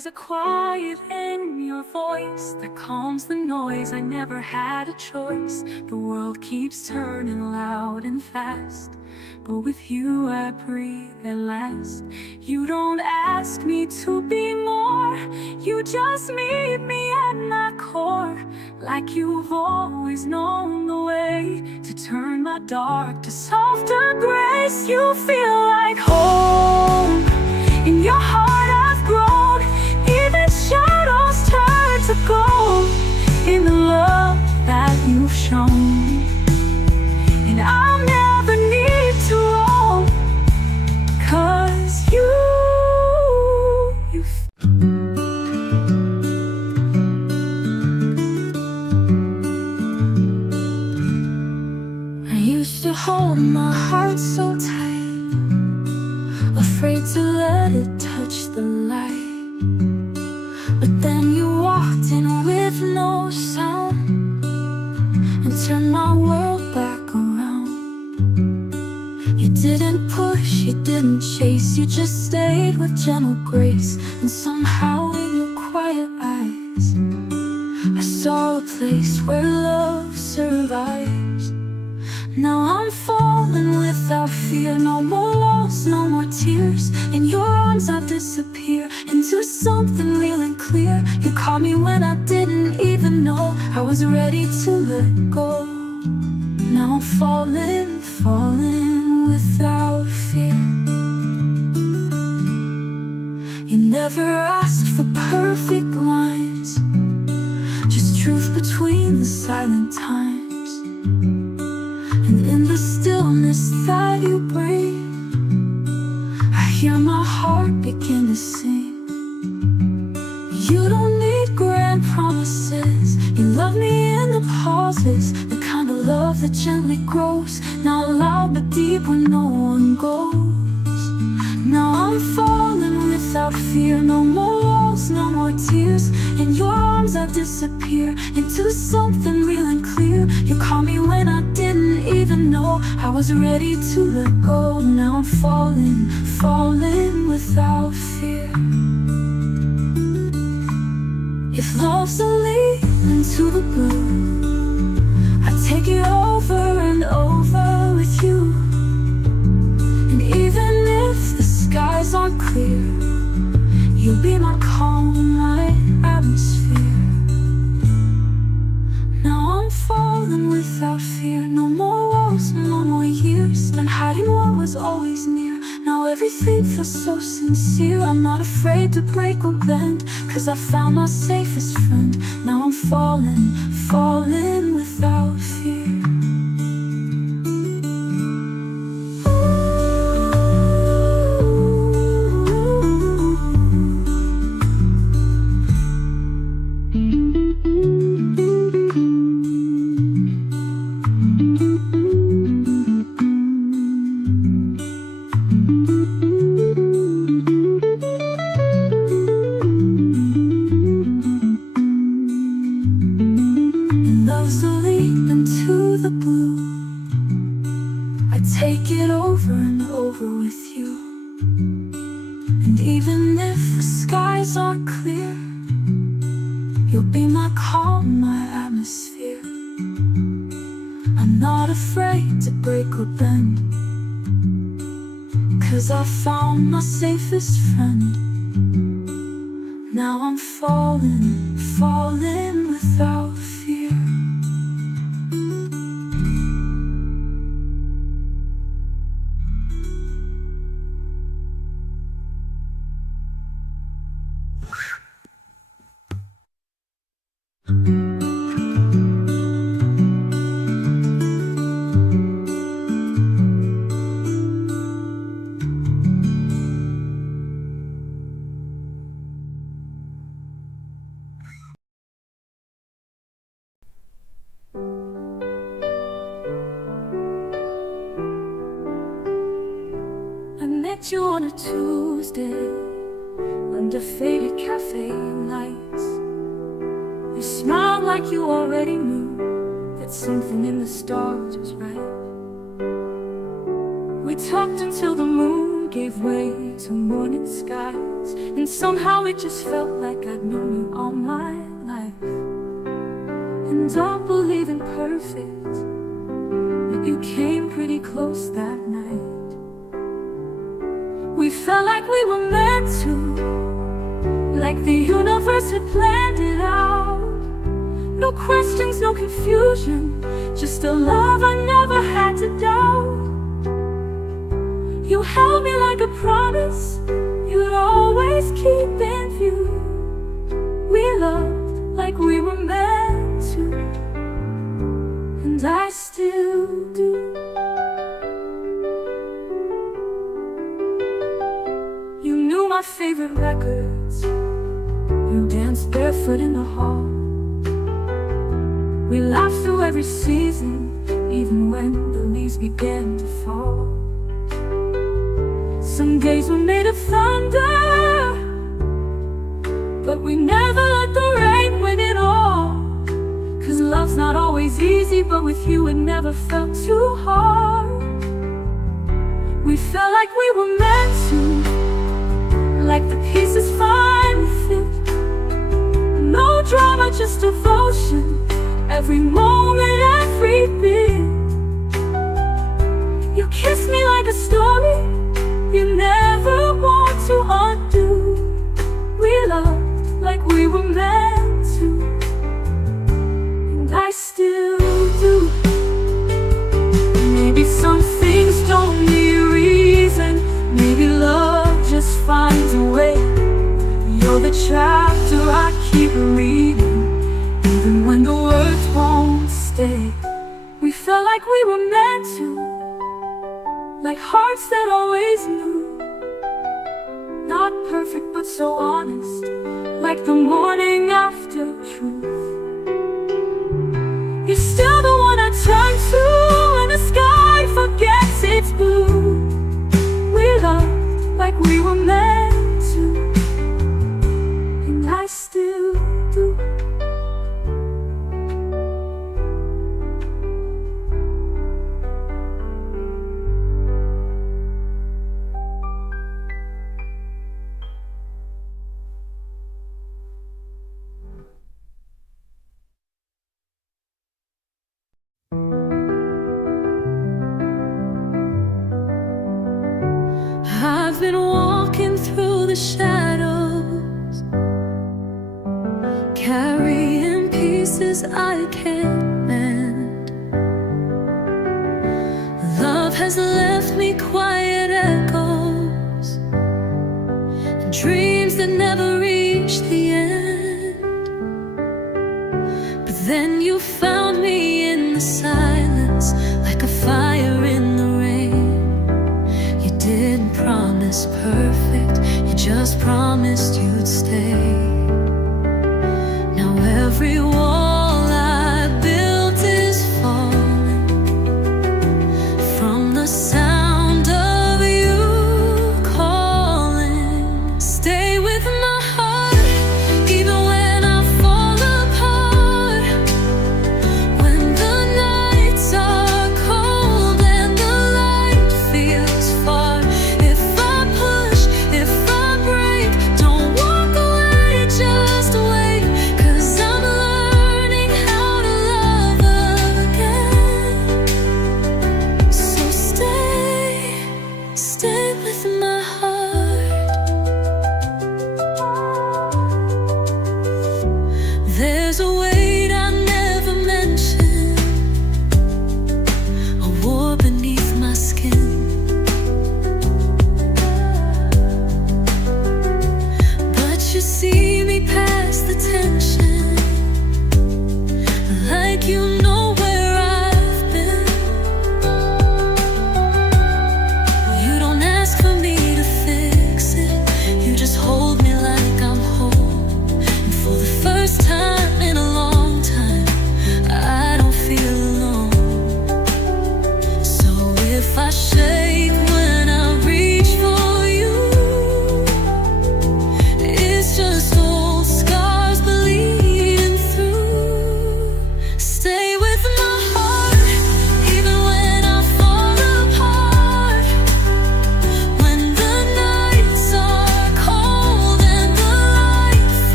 There's a quiet in your voice that calms the noise. I never had a choice. The world keeps turning loud and fast, but with you I breathe at last. You don't ask me to be more, you just meet me at my core. Like you've always known the way to turn my dark to softer grace. You feel like home, in your heart I've grown. Even shadows turn to gold in the love that you've shown. And I'll never need to roam, 'cause you I used to hold my heart so tight, afraid to let it touch the light. But then you walked in with no sound and turned my world back around. You didn't push, you didn't chase, you just stayed with gentle grace. And somehow in your quiet eyes I saw a place where love survives. Now I'm falling without fear, no more loss, no more tears. In your arms I disappear into something real and clear. You caught me when I didn't even know I was ready to let go. Now I'm falling, falling without fear. You never asked for perfect lines, just truth between the silent times. And in the stillness that you bring, I hear my heart begin to sing. You don't need grand promises, you love me in the pauses, the kind of love that gently grows, not loud but deep when no one goes. Now I'm falling without fear, no more walls, no more tears. In your arms I disappear into something real and clear. You caught me when I didn't even know I was ready to let go. Now I'm falling, falling without fear. If love's a leap into the blue, I take it over and over with you. And even if the skies aren't clear, you'll be my calm, my atmosphere. Now I'm falling without fear, no more walls, no more years. Been hiding what was always near, now everything feels so sincere. I'm not afraid to break or bend, 'cause I found my safest friend. Now I'm falling, falling without fear. I found my safest friend. Now I'm falling, falling without fear. You on a Tuesday under faded cafe lights. You smiled like you already knew that something in the stars was right. We talked until the moon gave way to morning skies. words, and somehow it just felt like I'd known you all my life. And don't believe in perfect, but you came pretty close that night. We felt like we were meant to, like the universe had planned it out. No questions, no confusion, just a love I never had to doubt. You held me like a promise you'd always keep in view. We loved like we were meant to, and I still do. You knew my favorite records, you danced barefoot in the hall. We laughed through every season, even when the leaves began to fall. Some days were made of thunder, but we never let the rain win it all. 'Cause love's not always easy, but with you it never felt too hard. We felt like we were meant to, like the pieces finally fit. No drama, just devotion, every moment, every bit. You kissed me like a story you never want to undo. We loved like we were meant to, and I still do. Maybe some things don't need a reason, maybe love just finds a way. You're the chapter I keep reading, even when the words won't stay. We felt like we were meant to, like hearts that always knew. Not perfect but so honest, like the morning after truth. You're still the one I turn to when the sky forgets its blue. We loved like we were meant to, and I still do. I've been walking through the shadows, carrying pieces I can't mend. Love has left me quiet echoes, dreams that never reach the end. But then you found me in the silence, like a fire in the rain. You didn't promise perfect, you just promised you'd stay. Now every wall I built is falling from the sound of you calling. Stay with my heart, even when I fall apart. When the nights are cold and the light feels far. If I push, if I break, don't walk away, just wait. 'Cause I'm learning how to love again. So stay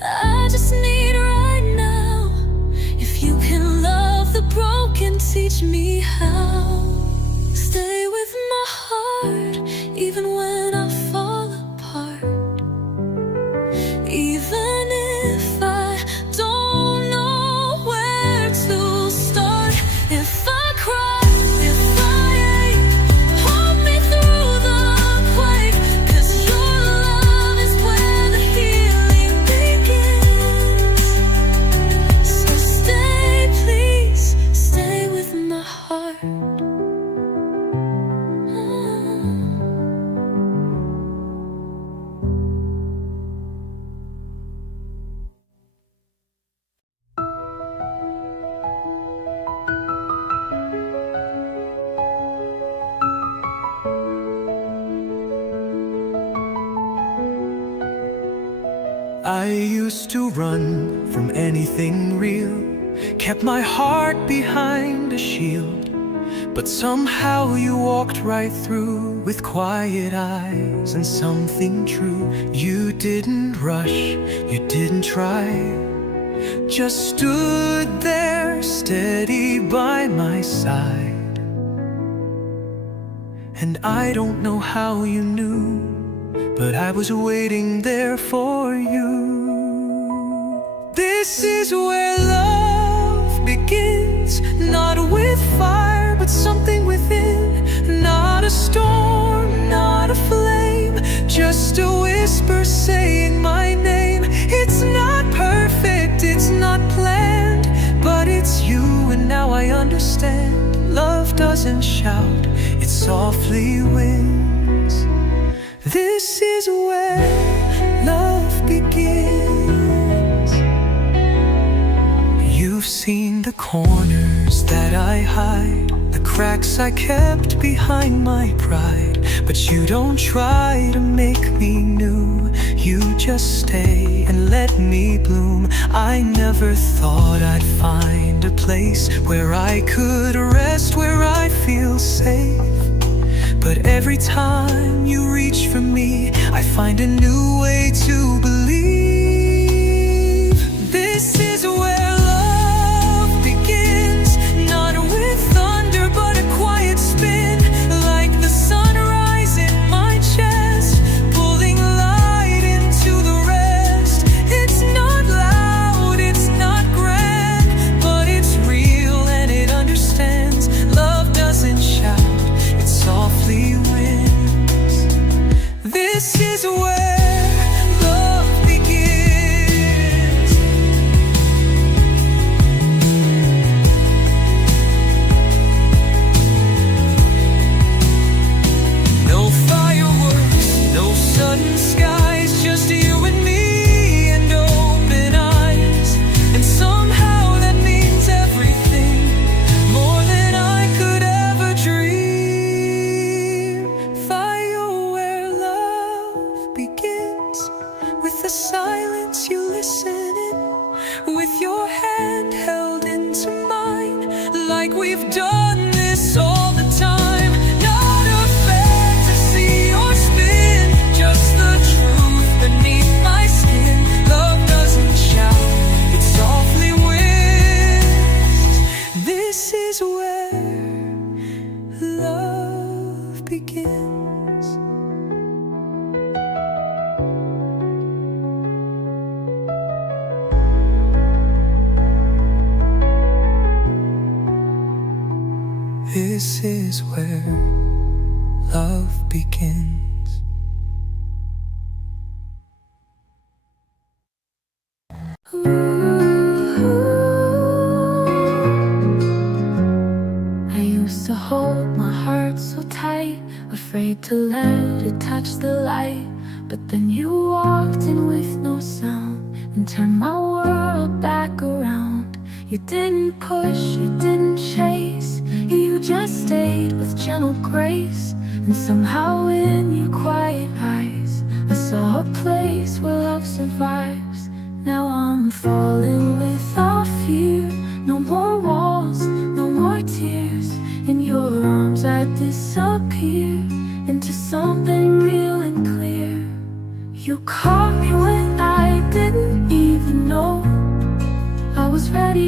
I just need right now. If you can love the broken, teach me how. Stay with my heart, even when I fall apart. Even if I don't know where to start. If I cry, if I ache, hold me through the quake. 'Cause your love is where the healing begins. So stay, please, stay with my heart. I used to run from anything real, kept my heart behind a shield. But somehow you walked right through with quiet eyes and something true. You didn't rush, you didn't try, just stood there steady by my side. And I don't know how you knew, but I was waiting there for you. This is where love begins, not with fire, but something within. Not a storm, not a flame, just a whisper saying my name. It's not perfect, it's not planned, but it's you, and now I understand. Love doesn't shout, it softly wins. This is where love begins. You've seen the corners that I hide, the cracks I kept behind my pride. But you don't try to make me new, you just stay and let me bloom. I never thought I'd find a place where I could rest, where I feel safe. But every time you reach for me, I find a new way to believe. This is where love begins, not with thunder, but a quiet spin. Like the sunrise in my chest, pulling light into the rest. It's not loud, it's not grand, but it's real and it understands. Love doesn't shout, it softly wins. This is where love begins. No fireworks, no sudden skies, just you and me and open eyes. And somehow that means everything, more than I could ever dream. Fire where love begins, with the silence you listen in, with your hand held into mine, like we've done this all the time. Not a fantasy or spin, just the truth beneath my skin. Love doesn't shout, it softly wins. This is where love begins. This is where love begins. I used to hold my heart so tight, afraid to let it touch the light. But then you walked in with no sound and turned my world back around. You didn't push, you didn't chase, you just stayed with gentle grace. And somehow in your quiet eyes, I saw a place where love survives. Now I'm falling without fear, no more walls, no more tears. In your arms I disappear into something real and clear. You caught me when I didn't even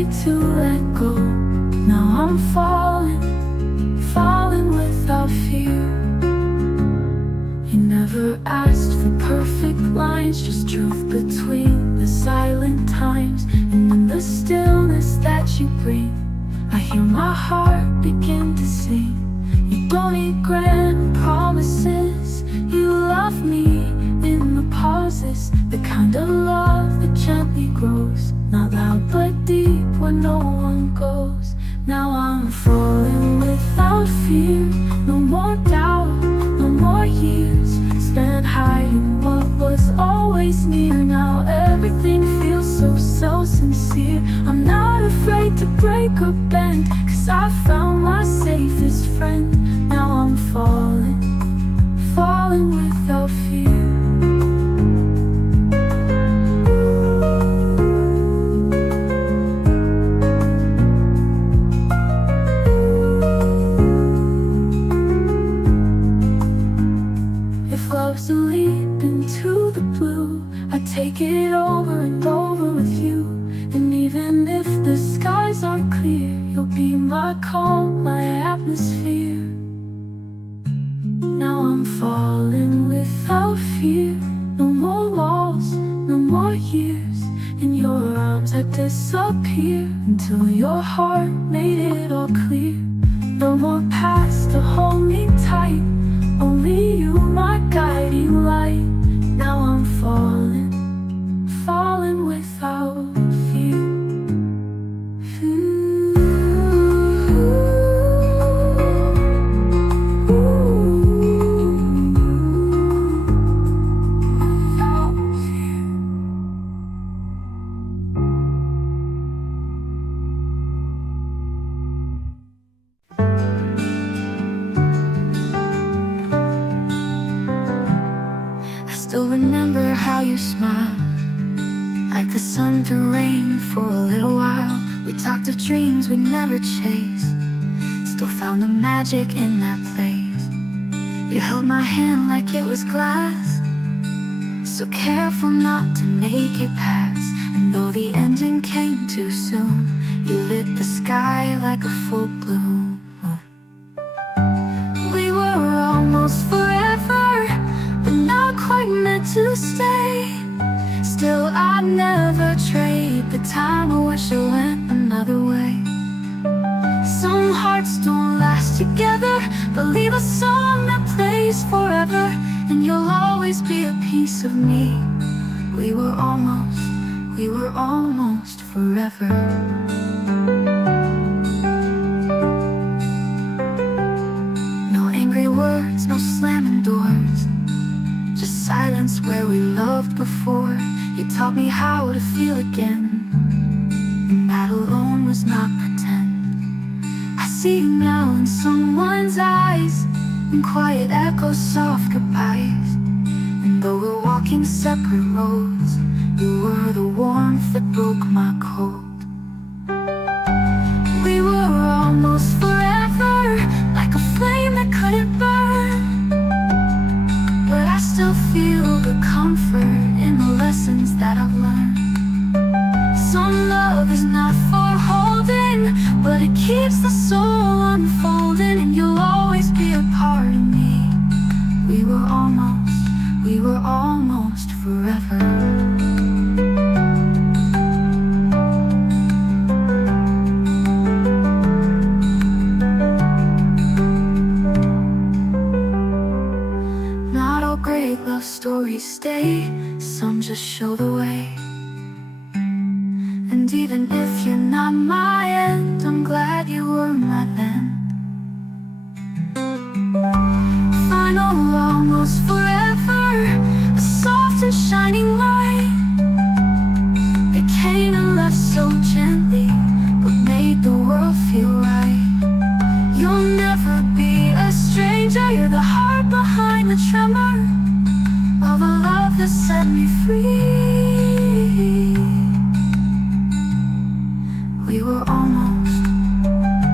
afraid to let go. Now I'm falling, falling without fear. You never asked for perfect lines, just truth between the silent times. And in the stillness that you bring, I hear my heart begin to sing. You don't need grand promises, you love me in the pauses, the kind of love that gently grows, not loud but deep where no one goes. Now I'm falling without fear, no more doubt, no more years spent hiding what was always near. Now everything feels so sincere. I'm not afraid to break or bend, 'cause I found my safest friend. Now I'm falling, falling without fear. If love's a leap into the blue, I take it over and over with you. And even if the skies aren't clear, you'll be my calm, my atmosphere. Now I'm falling without fear. No more walls, no more years. In your arms I disappear, until your heart made it all clear. No more past to hold me tight, only you, my guiding light. Now I'm falling, falling without fear. Still remember how you smiled, like the sun through rain for a little while. We talked of dreams we never chased, still found the magic in that place. You held my hand like it was glass, so careful not to make it pass. And though the ending came too soon, you lit the sky like a full bloom. We were almost forever, but not quite meant to stay. Still I'd never trade the time. I wish I went another way. Some hearts don't last together, but leave a song that plays forever. And you'll always be a piece of me. We were almost forever. No angry words, no slamming doors, just silence where we loved before. You taught me how to feel again, and that alone was not pretend. I see you now in someone's eyes, in quiet echoes, soft goodbyes. And though we're walking separate roads, you were the warmth that broke my cold. We were almost forever, like a flame that couldn't burn. But I still feel the comfort in the lessons that I've learned. Some love is not for holding, but it keeps the soul unfolding. And you'll always be a part of me. We were almost forever. Not all great love stories stay, some just show the way. And even if you're not my end, I'm glad you were my then. Final almost forever, a soft and shining light. It came and left so gently, but made the world feel right. You'll never be a stranger, you're the heart behind the tremor of a love that set me free. We were almost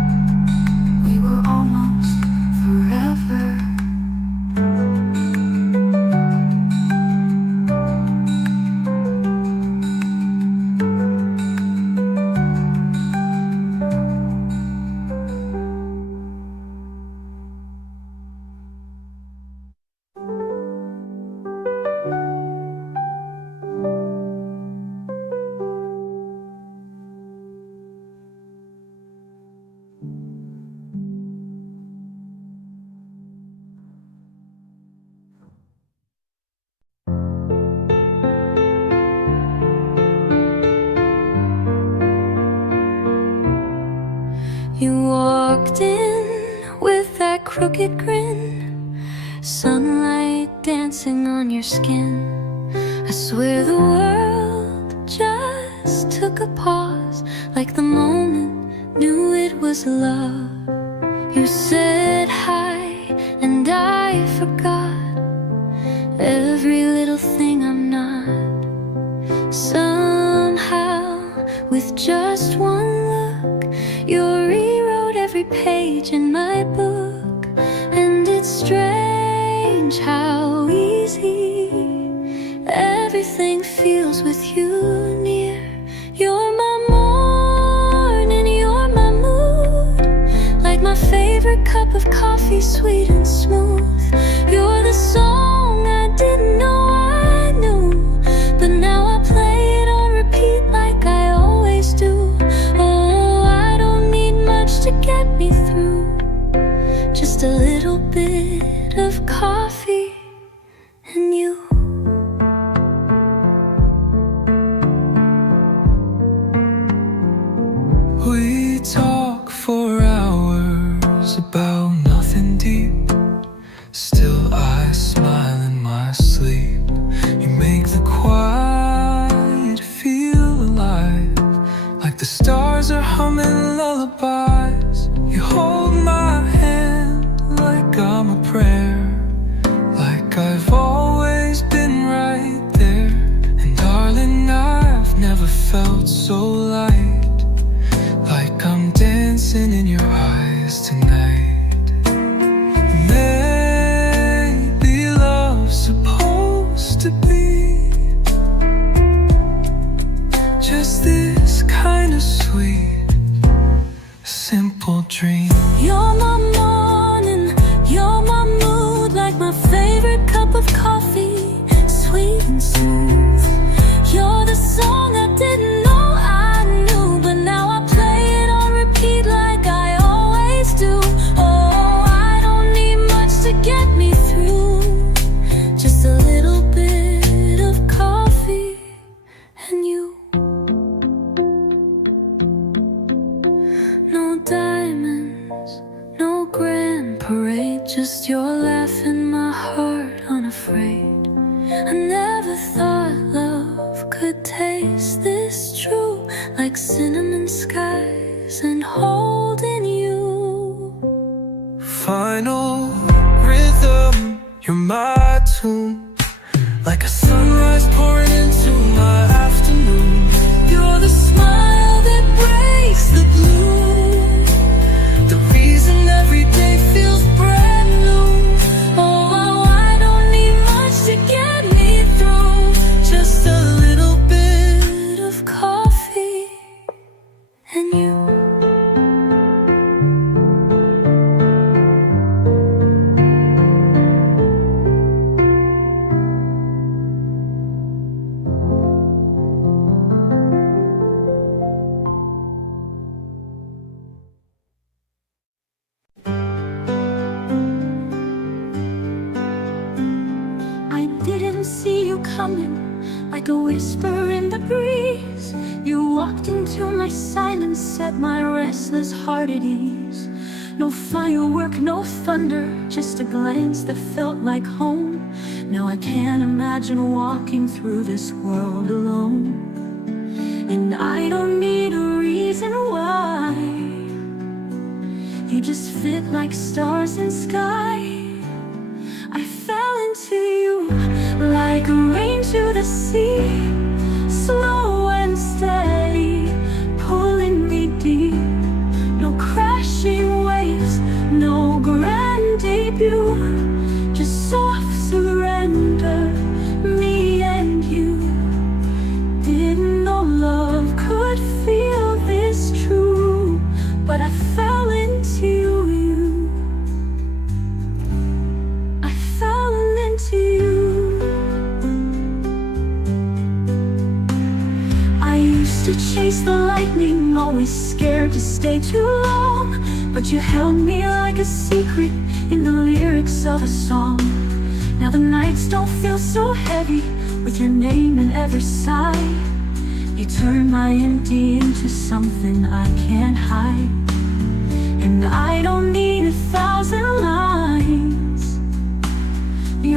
crooked grin, sunlight dancing on your skin. I swear the world just took a pause, like the moment knew it was love. You said hi and I forgot every little thing I'm not. Somehow, with just one look, you rewrote every page in my book. And it's strange how easy everything feels with you near. You're my morning, you're my mood, like my favorite cup of coffee, sweet and smooth. You're the song I didn't know I knew, but now I play it on repeat like I always do. Oh, I don't need much to get me through, just a little bit of coffee and you. We talk for hours about nothing deep. Still I smile in my sleep. You make the quiet feel alive, like the stars are humming lullabies. You hold my hand like I'm a prayer, like I've always been right there. And darling, I've never felt so light, like I'm dancing in your eyes tonight. Maybe love's supposed to be just this kind of sweet, simple dream. You're my morning, you're my mood, like my favorite cup of coffee, sweet and smooth. You're the song I didn't know I knew, but now I play it on repeat like I always do. Oh, I don't need much to get me through, just a little bit of coffee and you. No diamonds, no grand parade, just your laugh in my heart unafraid. I never thought love could taste this true, like cinnamon skies and holding you. Final rhythm, you're my tune, like a sunrise pouring into my afternoon. You're the smile that breaks the blue, The reason every day feels brand new. oh, I don't need much to get me through, Just a little bit of coffee and you. I didn't see you coming, like a whisper in the breeze. You walked into my silence, set my restless heart at ease. No firework, no thunder, just a glance that felt like home. Now I can't imagine walking through this world alone. And I don't need a reason why, you just fit like stars in sky. I fell into you like rain to the sea, slow and steady, pulling me deep. No crashing waves, no grand debut, just soft surrender, me and you. Didn't know love could feel this true, but I fell into you. I fell into you. I used to chase the lightning, always scared to stay too long, but you held me like a secret in the lyrics of a song. Now the nights don't feel so heavy with your name in every sigh. You turn my empty into something I can't hide. And I don't need 1,000 lines,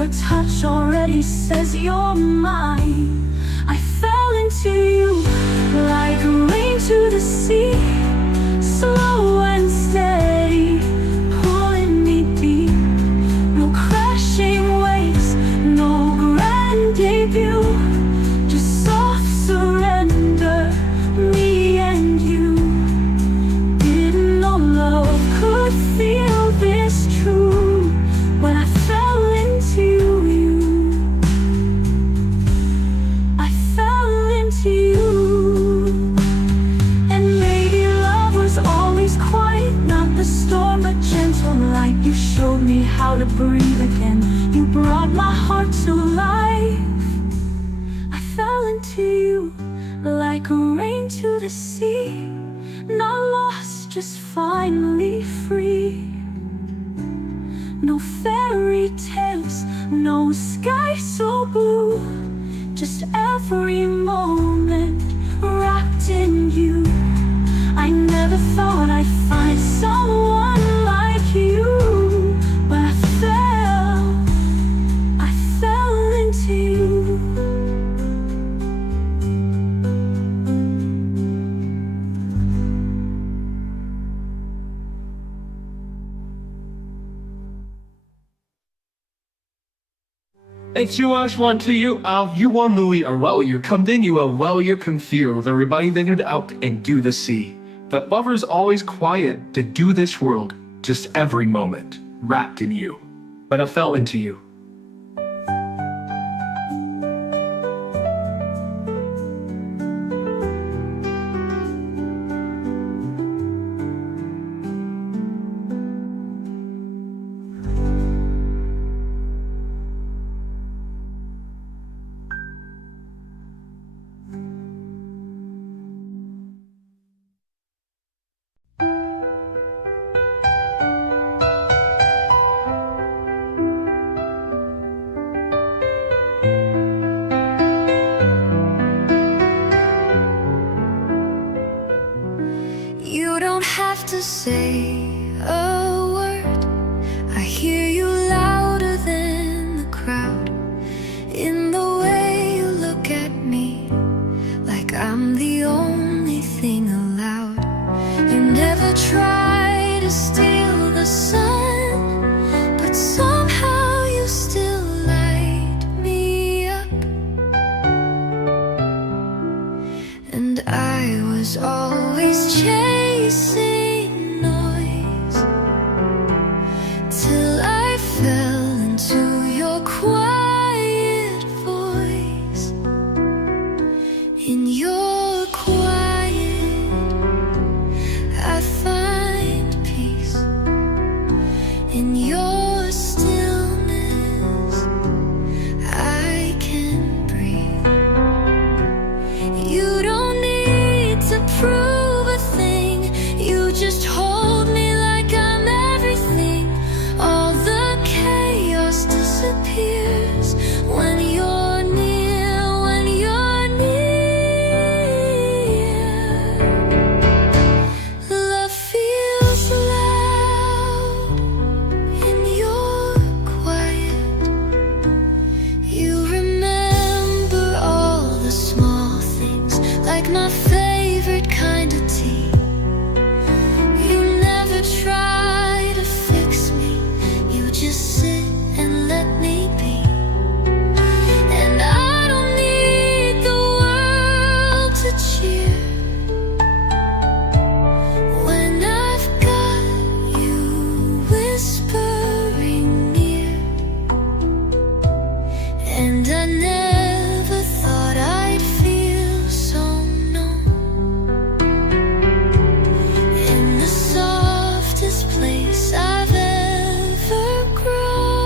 your touch already says you're mine. I fell into you like rain to the sea, slow and steady, pulling me deep. No crashing waves, no grand debut, just soft surrender, me and you. Didn't know love could feel this true when I fell into you. I fell into you. And maybe love was always quiet, not the storm but gentle light. You showed me how to breathe again. You brought my heart to life. I fell into you like rain to the sea, not lost, just finally free. No fairy tales, no sky so blue, just every moment wrapped in you. I never thought I'd find someone like you, but I fell into you. H2H1 to you, you want Louis or well you come then you well you can feel the reminding out and do the sea. But lover's always quiet to do this world, just every moment wrapped in you. But I fell into you. You don't have to say a word. I hear you louder than the crowd, in the way you look at me, like I'm the only thing allowed. You never try to steal the sun, but somehow you still light me up. And I was always chasing noise, till I fell into your quiet voice. In your quiet, I find peace. In your stillness, I can breathe. You don't need to prove a thing, you just hold me like I'm everything. All the chaos disappears when you're near, when you're near. Love feels loud in your quiet. You remember all the small things, like my favorite kind of tea. You never try to fix me, you just sit and let me be. And I don't need the world to cheer when I've got you whispering near. And I never thought I'd feel so known, in the softest place I've ever grown.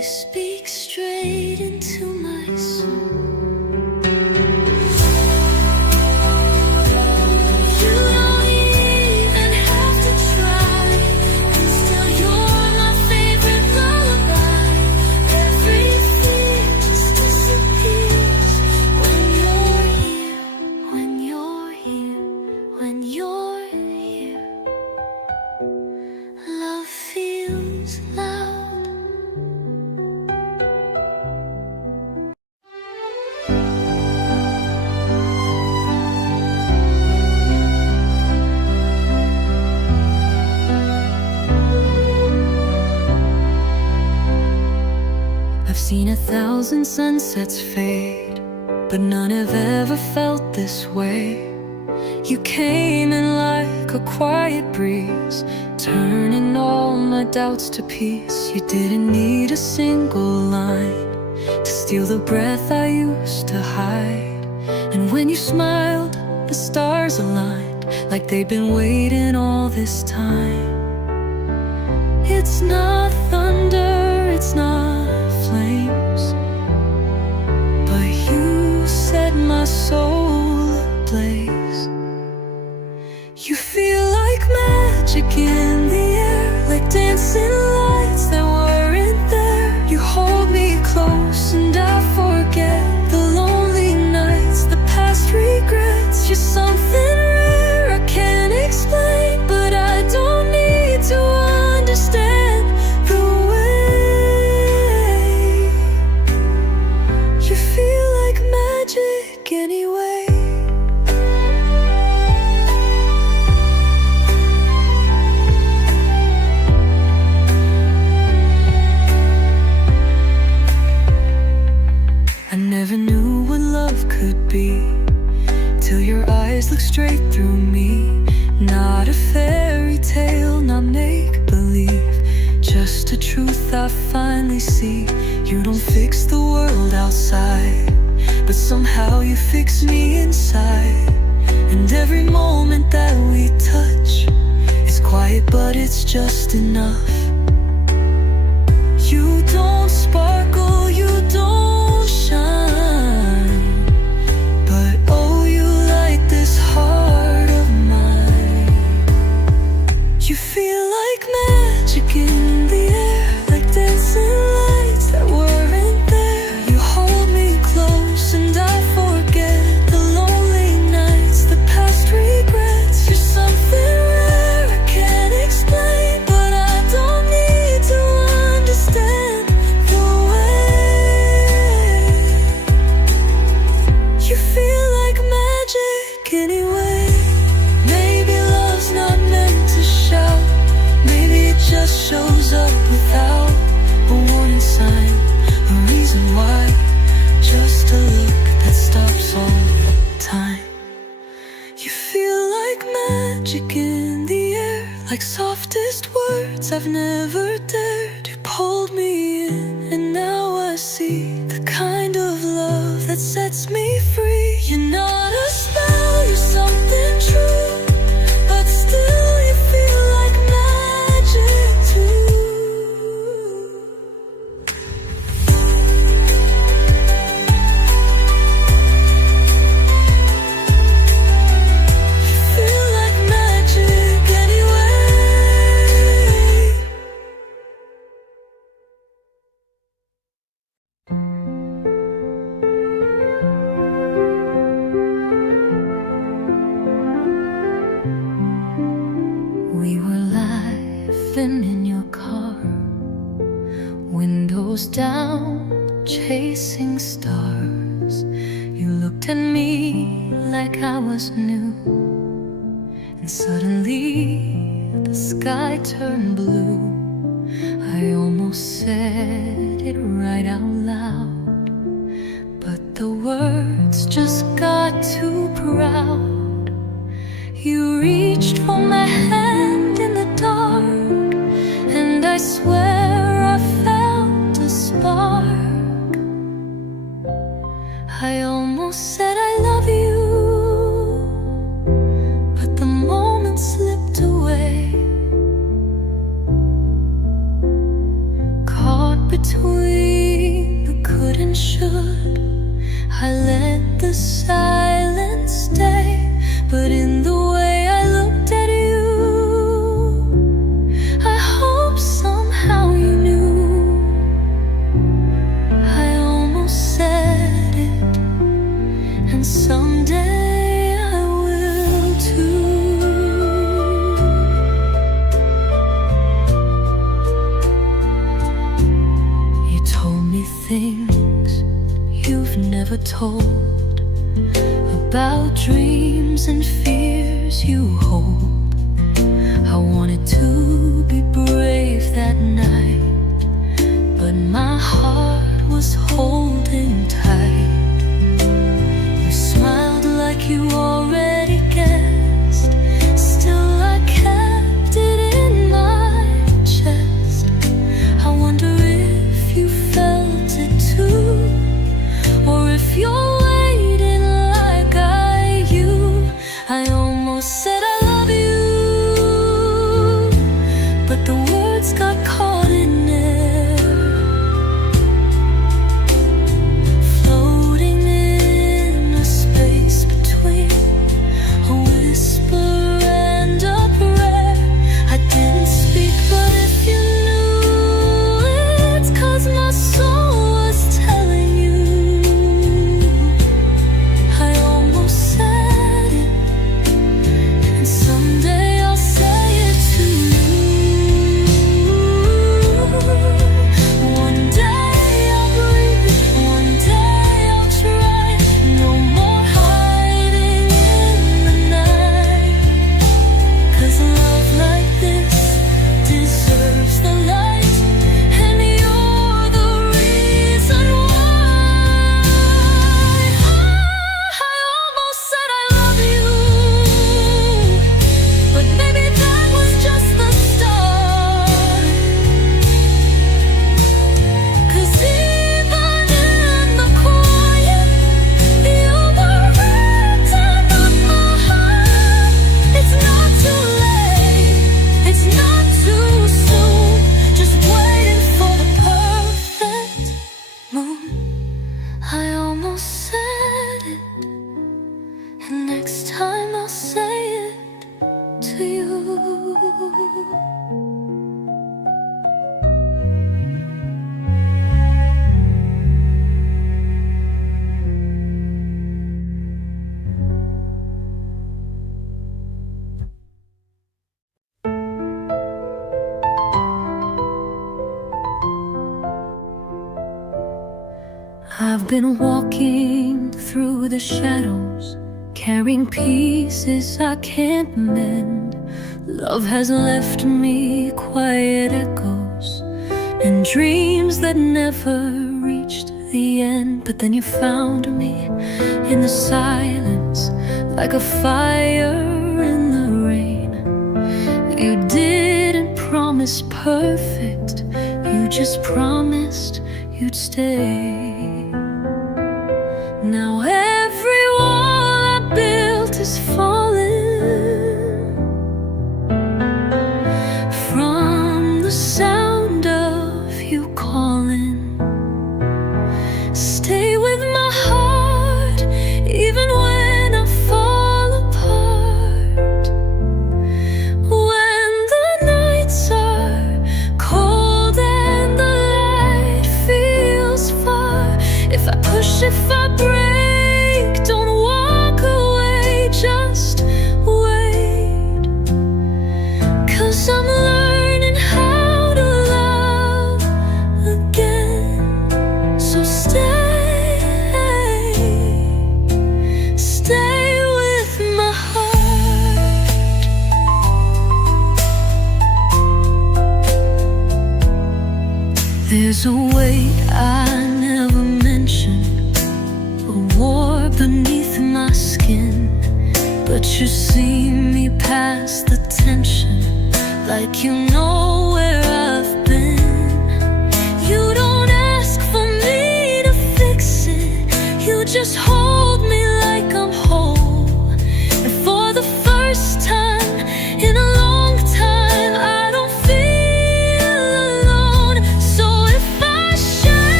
You speak straight into my soul. You don't even have to try, and still you're my favorite lullaby. Everything just disappears when you're here, when you're here, when you're here. Love feels loud. I've seen 1,000 sunsets fade, but none have ever felt this way. You came in like a quiet breeze, turning all my doubts to peace. You didn't need a single line to steal the breath I used to hide. And when you smiled, the stars aligned, like they've been waiting all this time. It's not thunder, it's not flames, but you set my soul ablaze. You feel like magic in the air, like dancing lights that weren't there. You hold me close and I forget the lonely nights, the past regrets. You're something rare I can't explain, but I don't need to understand the way. You feel like magic anyway. I never knew what love could be, till your eyes look straight through me. Not a fairy tale, not make-believe, just a truth I finally see. You don't fix the world outside, but somehow you fix me inside. And every moment that we touch is quiet, but it's just enough. You don't sparkle, you don't shine, but oh, you light this heart of mine. You feel like magic in the air, like dancing lights that weren't there. You hold me close and I forget the lonely nights, the past regrets. You're something rare I can't explain, but I don't need to understand the way. You feel like magic anyway. Maybe love's not meant to shout, maybe it just shows up without a warning sign, a reason why, just a look that stops all time. You feel like magic in the air, like softest words I've never dared. You pulled me in and now I see the kind of love that sets me free. You're not a spell, you're something true, but still you feel like magic too. You feel like magic anyway. We were laughing in your car, windows down, chasing stars. You looked at me like I was new, and suddenly the sky turned blue. I almost said it right out loud, but the words just got too proud. You reached for my hand in the dark, and I swear I felt a spark. I almost said I love you, but the moment slipped away. Caught between the could and should. I let the silence stay, but in the way I looked at you, I hope somehow you knew. I almost said it, and someday I will too. You told me things you've never told, about dreams and fears you hold. I wanted to be brave that night, but my heart was holding tight. You smiled like you already guessed, still I kept it in my chest. I wonder if you felt it too, or if you're waiting like I you. I almost said I love you, but the words got caught in air, floating in a space between a whisper and a prayer. I didn't speak, but if you knew, it's 'cause my soul was telling you. I almost said it, and someday I'll say it to you. One day I'll breathe, one day I'll try. No more hiding in the night, 'cause love like this deserves the light, and you're the reason why. I almost said I love you, but maybe that was just the start. 'Cause even in the quiet, you were written on my heart. It's not too late, it's not too soon, just waiting for the perfect moon. I almost said it, and next time I'll say it to you. I've been walking through the shadows, carrying pieces I can't mend. Love has left me quiet echoes and dreams that never reached the end. But then you found me in the silence, like a fire in the rain. You didn't promise perfect, you just promised you'd stay. Now every wall I built is falling from the sound of you calling. Stay with my heart even when I fall apart, when the nights are cold and the light feels far. If I push, if I break, don't walk away, just wait. 'Cause I'm learning how to love again. So stay with my heart. There's a weight I never mentioned, a war beneath my skin, but you see me past the tension, like you know where I've been. You don't ask for me to fix it, you just hold me like I'm whole. And for the first time in a long time, I don't feel alone. So if I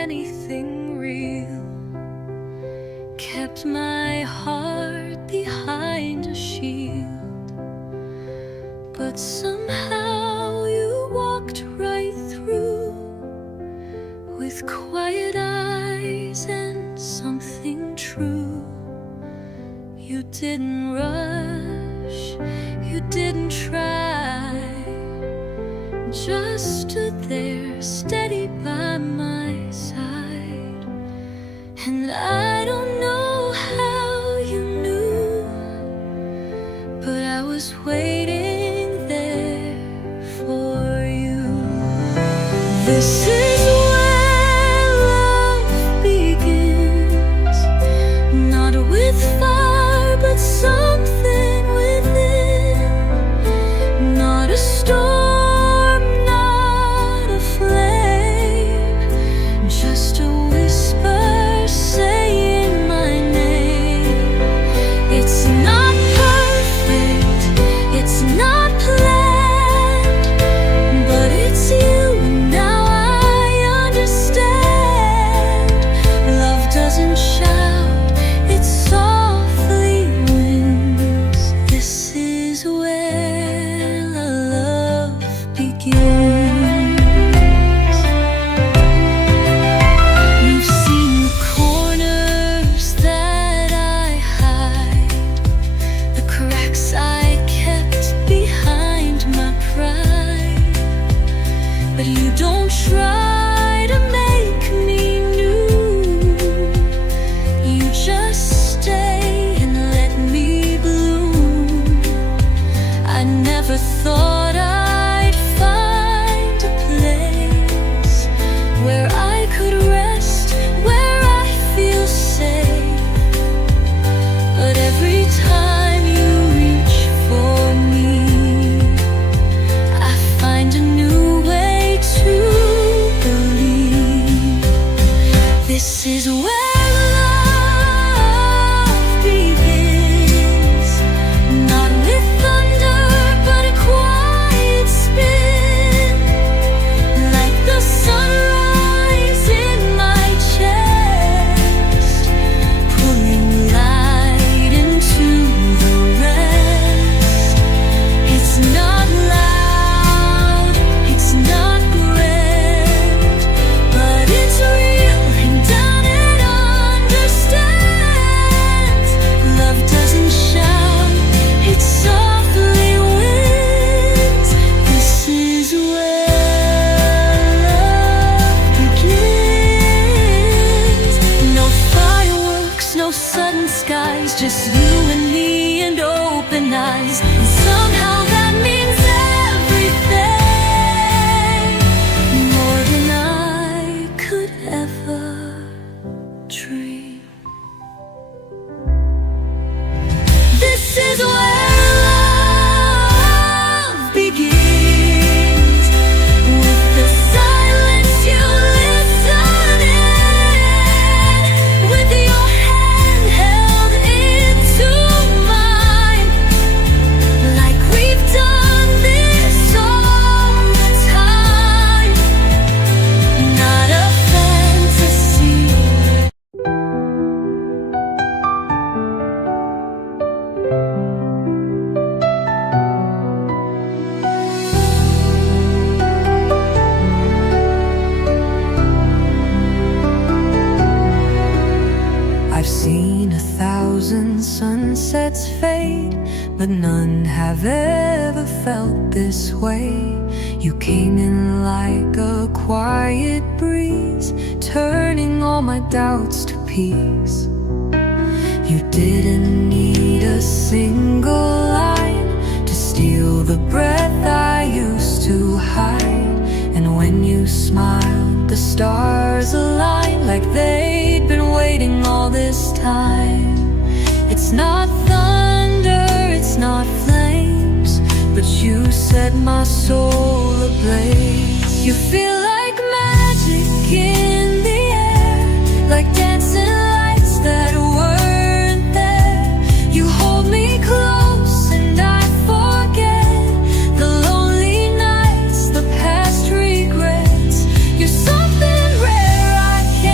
anything real, kept my heart behind a shield. But somehow you walked right through, with quiet eyes and something true. You didn't rush, you didn't try, just stood there steady by my side. And I don't know how you knew, but I was waiting there for you. This is where love begins, not with fire but something within, not a storm, not a flame, just a whisper saying my name. It's not perfect, it's not planned, but it's you, and now I understand. Love doesn't shout, it softly wins. This is where love begins. You've seen the corners that I hide, the cracks I kept behind my pride. But you don't try to make me new, you just stay and let me bloom. I never thought I'd find a place where I could rest, where I feel safe. But every time you reach for me, I find a new way to believe. This is where love begins, not with thunder but a quiet spin, like the sunrise in my chest, pulling light into the rest. It's not loud, it's not grand, but it's real, and down it understands. Love doesn't shout, it softly wins. This is where love begins. No fireworks, no sudden skies, just you and me and open eyes. And somehow that means everything, more than I could ever dream. This is where love begins, with the silence you listen in, with your hand held into mine, like we've done this all the time. Not a fantasy. I've seen 1,000 sunsets fade, but none have ever felt this way. You came in like a quiet breeze, turning all my doubts to peace. You didn't need a single line to steal the breath I used to hide. And when you smiled, the stars aligned, like they'd been waiting all this time. It's not thunder, it's not flames, but you set my soul ablaze. You feel like magic in the air, like dancing lights that weren't there. You hold me close and I forget the lonely nights, the past regrets. You're something rare I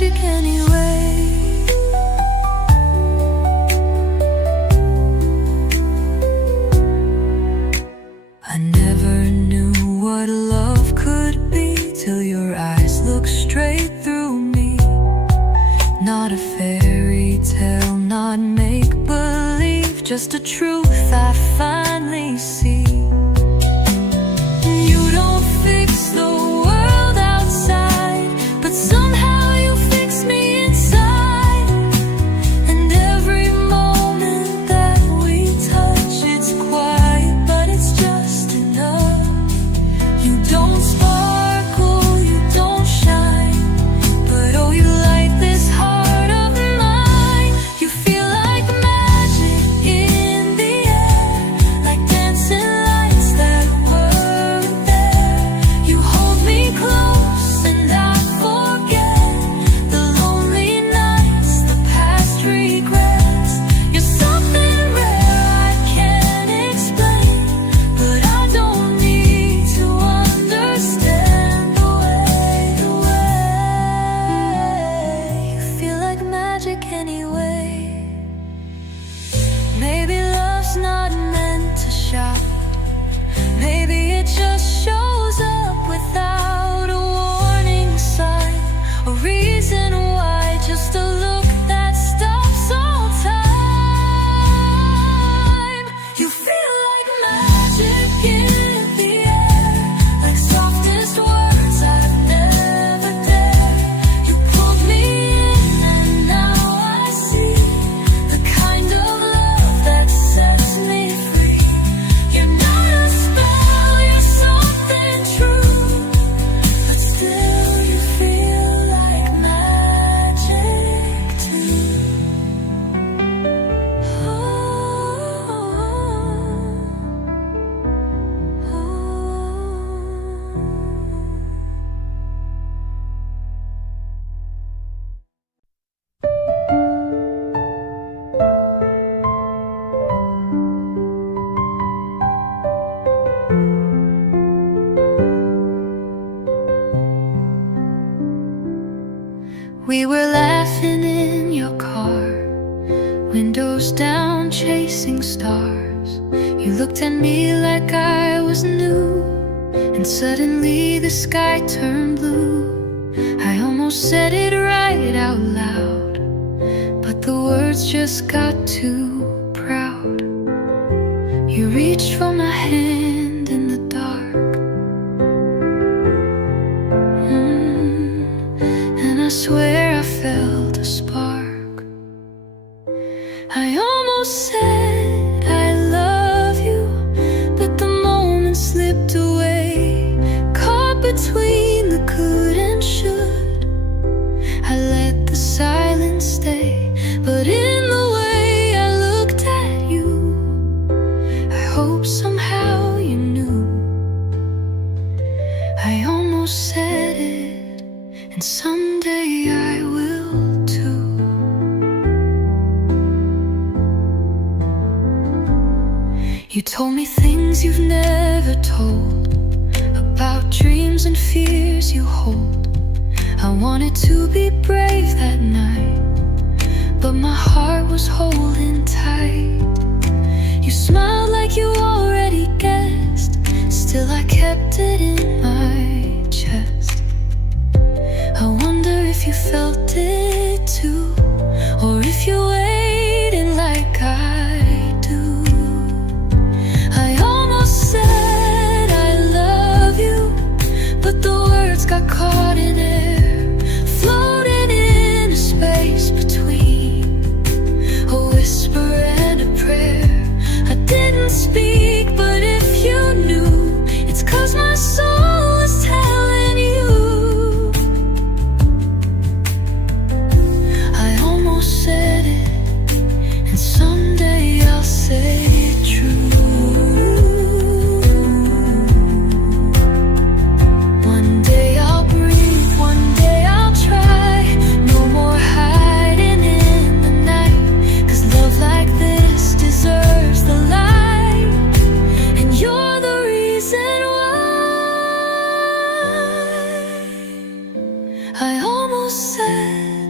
magic anyway. I never knew what love could be till your eyes look straight through me. Not a fairy tale, not make-believe, just a truth I finally see. You don't fix the world outside, but somehow you fix me inside. And every moment that we touch, it's quiet, but it's just enough. You don't sparkle, you don't shine, but oh, you light this heart of mine. You feel like magic in the air, like dancing lights that weren't there. You hold me close and I forget the lonely nights, the past regrets. You're something rare I can't explain, but I don't need to understand the way you feel like magic anyway. Maybe love's not meant to shout, maybe it just shows up without a warning sign, a reason why, just a look that stops all time. You feel like magic in the air, like softest words I've never dared. You pulled me in and now I see the kind of love that sets me free. You're not a spell, you're something true, but still you feel like magic too. We were laughing in your car, windows down, chasing stars. You looked at me like I was new, and suddenly the sky turned blue. I almost said it right out loud, but the words just got too proud. You reached for my hand in the dark, and I swear I felt a spark. I almost said I love you, but the moment slipped away, caught between the could and should. I let the silence stay, but in the way I looked at you, I hope somehow you knew. I almost said it, and someday I will too. You told me things you've never told, about dreams and fears you hold. I wanted to be brave that night, but my heart was holding tight. You smiled like you already guessed, still I kept it in my chest. I wonder if you felt it too, or if you waited like I do. I almost said I love you, but the words got caught in air, floating in a space between a whisper and a prayer. I didn't speak, but if you knew, it's 'cause my soul is telling you. I almost said it, and someday I'll say it true. One day I'll breathe, one day I'll try. No more hiding in the night, 'cause love like this deserves the light, and you're the reason why. I almost said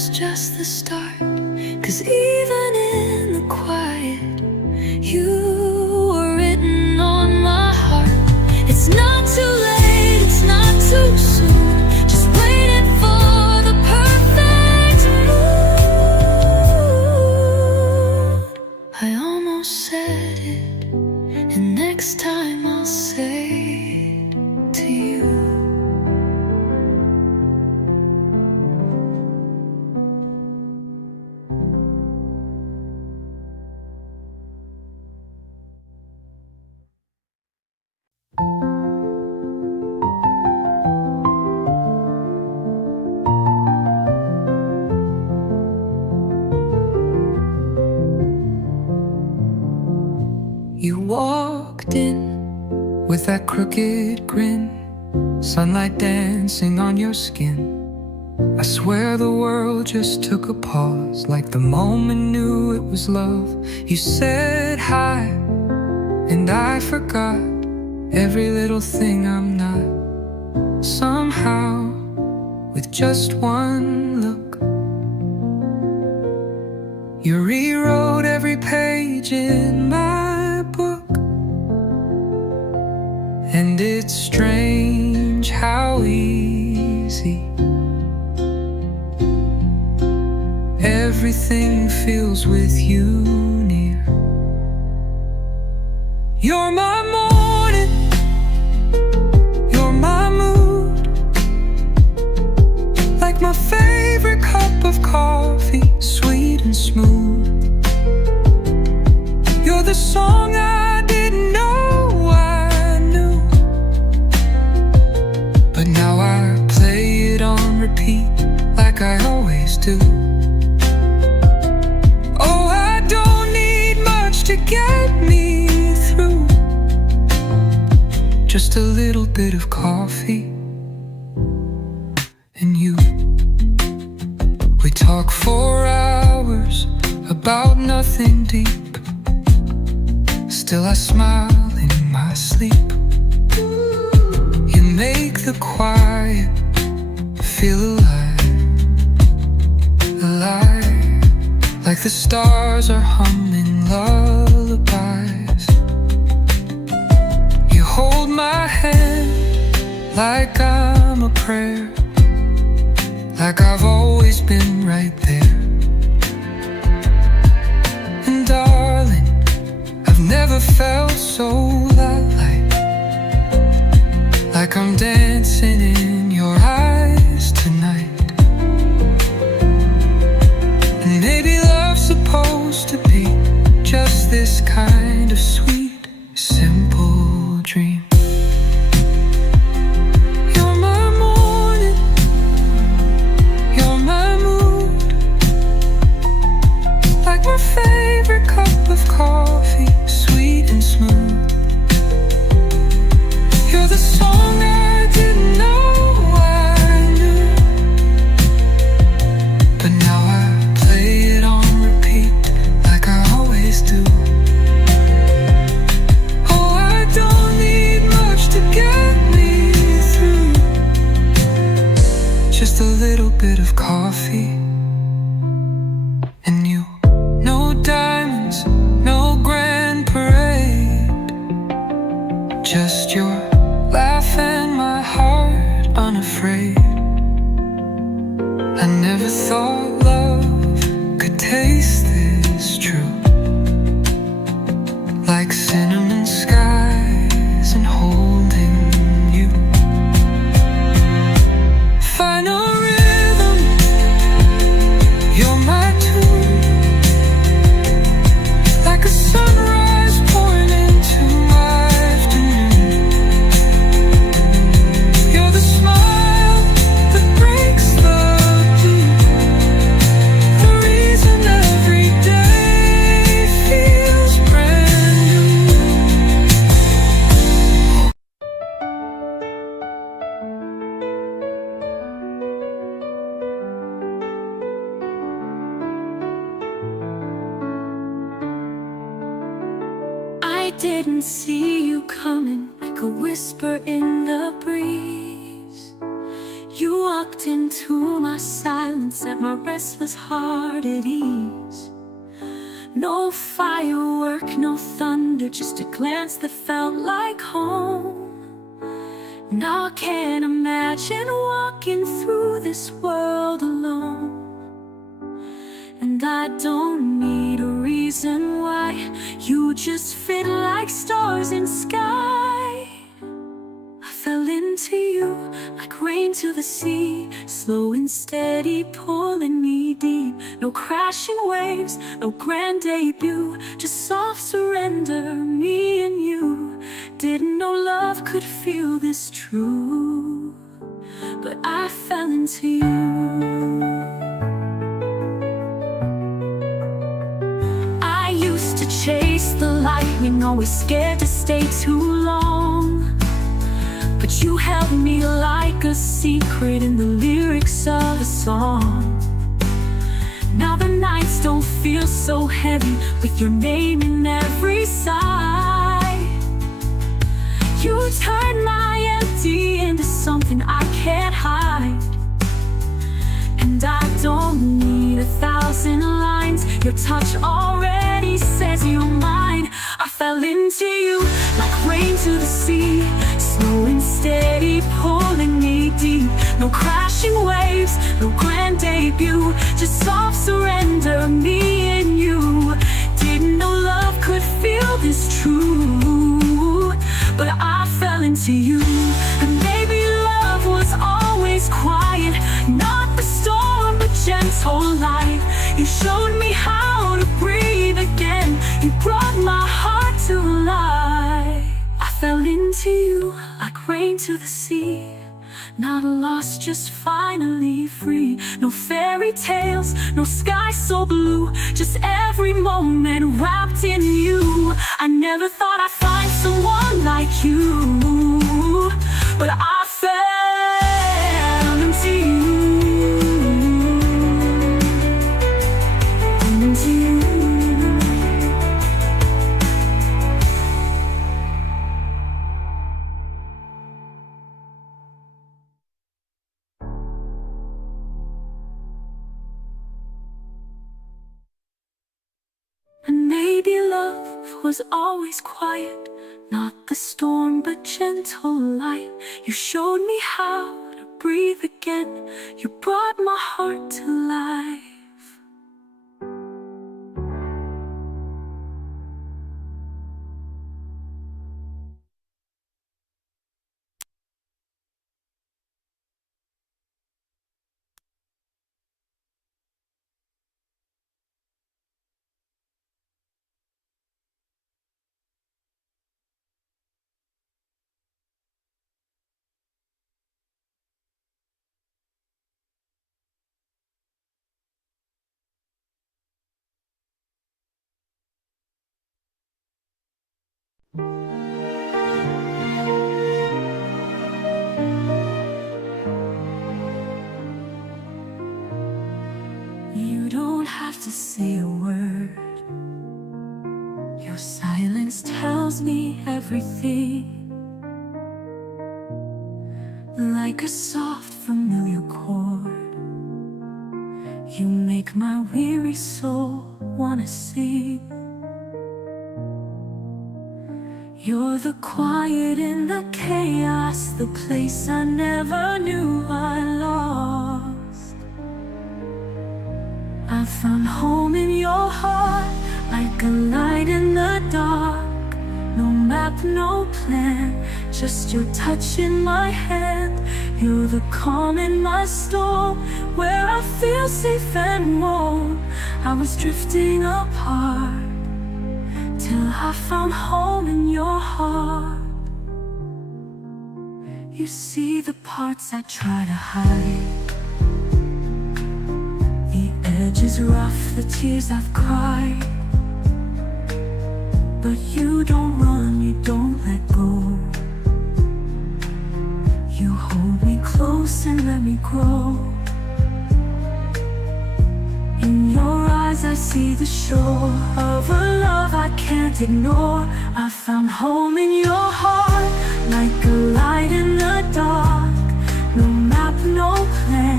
was just the start. 'Cause even in the quiet, you were written on my heart. It's not too late, it's not too soon, just waiting for the perfect mood. I almost said it, and next time I'll say it to you. You walked in with that crooked grin, sunlight dancing on your skin. I swear the world just took a pause, like the moment knew it was love. You said hi, and I forgot every little thing I'm not. Somehow, with just one look, you rewrote every page in my book. And it's strange how easy everything feels with you near. You're my morning, you're my mood, like my favorite cup of coffee, sweet and smooth. You're the song I didn't know I knew, but now I play it on repeat like I always do. Oh, I don't need much to get me through, just a little bit of coffee and you. We talk for hours about nothing deep, still I smile in my sleep. You make the quiet feel alive, alive, like the stars are humming lullabies. You hold my hand like I'm a prayer, like I've always been right there. And darling, I've never felt so light, like I'm dancing in your eyes tonight. And maybe love's supposed to be just this kind of sweet, simple dream. You're my morning, you're my mood, like my favorite cup of coffee, sweet and smooth. You're the song I didn't know I knew, but now I play it on repeat like I always do. Oh, I don't need much to get me through, just a little bit of coffee and you. No diamonds, no grand parade, just your laugh and my heart unafraid. I never thought love could taste this true, like cinnamon skies and holding you. Final rhythm, you're my tune, like a sunrise pouring into my afternoon. You're the smile that breaks the blue, the reason every day feels brand new. I didn't see you coming, like a whisper in the breeze. You walked into my silence, set my restless heart at ease. No firework, no thunder, just a glance that felt like home. Now I can't imagine walking through this world alone. And I don't need a reason why, you just fit like stars in sky. I fell into you like rain to the sea, slow and steady pulling me deep. No crashing waves, no grand debut, just soft surrender, me and you. Didn't know love could feel this true, but I fell into you. I used to chase the lightning, always scared to stay too long. But you held me like a secret in the lyrics of a song. Now the nights don't feel so heavy, with your name in every sigh. You turn my empty into something I can't hide. And I don't need 1,000 lines, your touch already says you're mine. I fell into you like rain to the sea, slow and steady pulling me deep. No crashing waves, no grand debut, just soft surrender, me and you. Didn't know love could feel this true, but I fell into you. And maybe love was always quiet, not the storm but gentle light. You showed me how to breathe again, you brought my heart to life. I fell into you like rain to the sea, not lost, just finally free. No fairy tales, no sky so blue, just every moment wrapped in you. I never thought I'd find someone like you, but I fell into you. Into you. And maybe love was always quiet, not the storm but gentle light. You showed me how to breathe again, you brought my heart to life. You don't have to say a word, your silence tells me everything. Like a soft familiar chord, you make my weary soul wanna sing. You're the quiet in the chaos, the place I never knew I lost. I found home in your heart, like a light in the dark. No map, no plan, just your touch in my hand. You're the calm in my storm, where I feel safe and warm. I was drifting apart, till I found home in your heart. You see the parts I try to hide, the edges rough, the tears I've cried. But you don't run, you don't let go. You hold me close and let me grow. In your eyes I see the shore of a love I can't ignore. I found home in your heart, like a light in the dark. No map, no plan,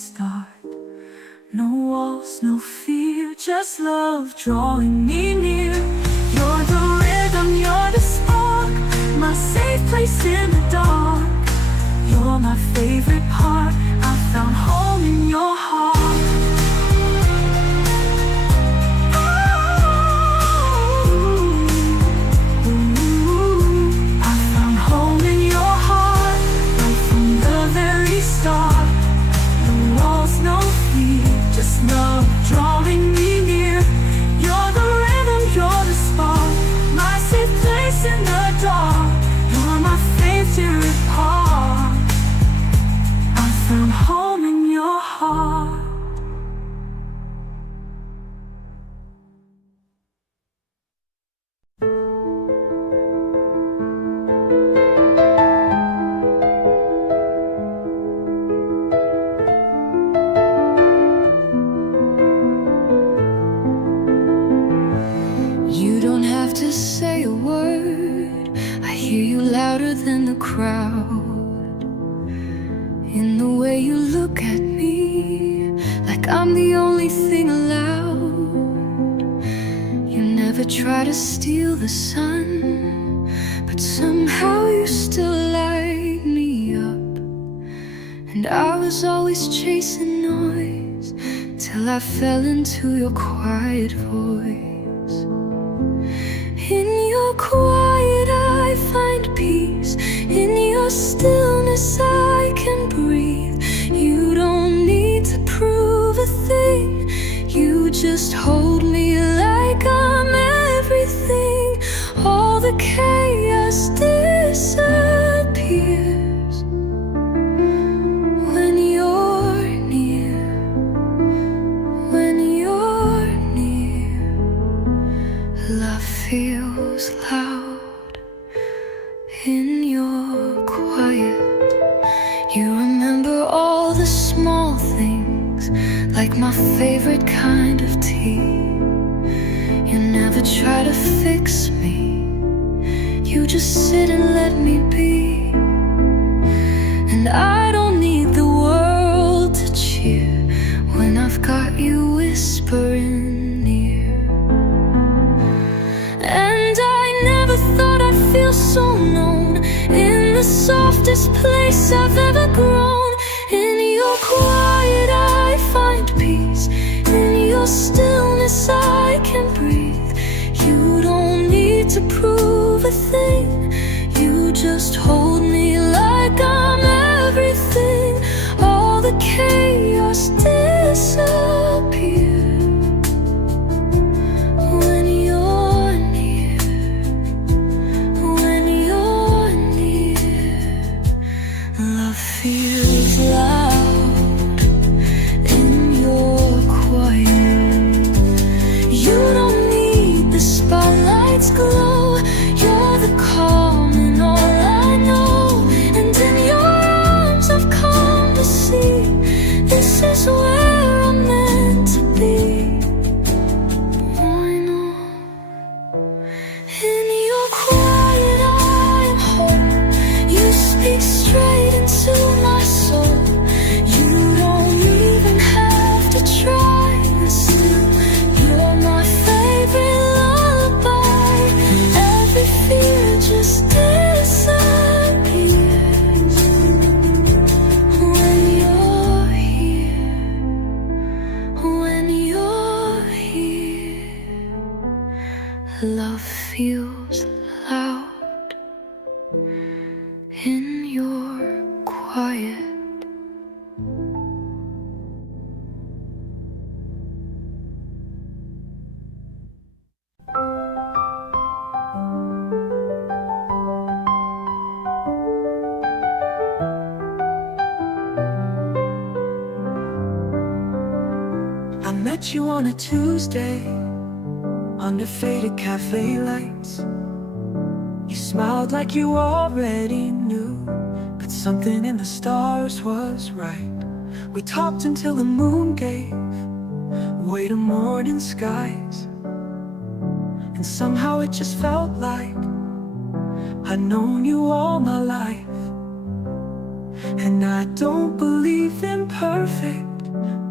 start. No walls, no fear, just love drawing me near. You're the rhythm, you're the spark, my safe place in the dark. You're my favorite part, I found home in your heart. I found home in your heart, right from the very start. No walls, no fear, just love drawing me near. You're the rhythm, you're the spark, my safe place in the dark. You're my favorite part, I found home in your heart. You don't have to say a word, I hear you louder than the crowd. In the way you look at me, like I'm the only thing allowed. You never try to steal the sun, but somehow you still light me up. And I was always chasing noise, till I fell into your quiet voice. In your quiet I find peace, in your stillness I can breathe. You don't need to prove a thing, you just hold me like I'm everything. All the chaos disappears when you're near, when you're near. Love feels loud in your quiet. You remember all the small things, like my favorite kind of tea. You never try to fix me, you just sit and let me be. And I don't need the world to cheer when I've got you whispering near. And I never thought I'd feel so known in the softest place I've ever grown. In your quiet I find peace, in your stillness I can breathe. You don't need to prove a thing, you just hold me like I'm everything. All the chaos disappears when you're near, when you're near. Love feels loud in your quiet. You don't need the spotlight's glow, you're the calm in all I know. And in your arms I've come to see, this is where I'm meant to be. I know. In your quiet I am home, you speak straight into my soul. You don't even have to try, and still you're my favorite lullaby. Every fear just disappears when you're here, when you're here. Love feels loud in your quiet. I met you on a Tuesday, under faded cafe lights. You smiled like you already knew, but something in the stars was right. We talked until the moon gave way to morning skies, and somehow it just felt like I'd known you all my life. And I don't believe in perfect,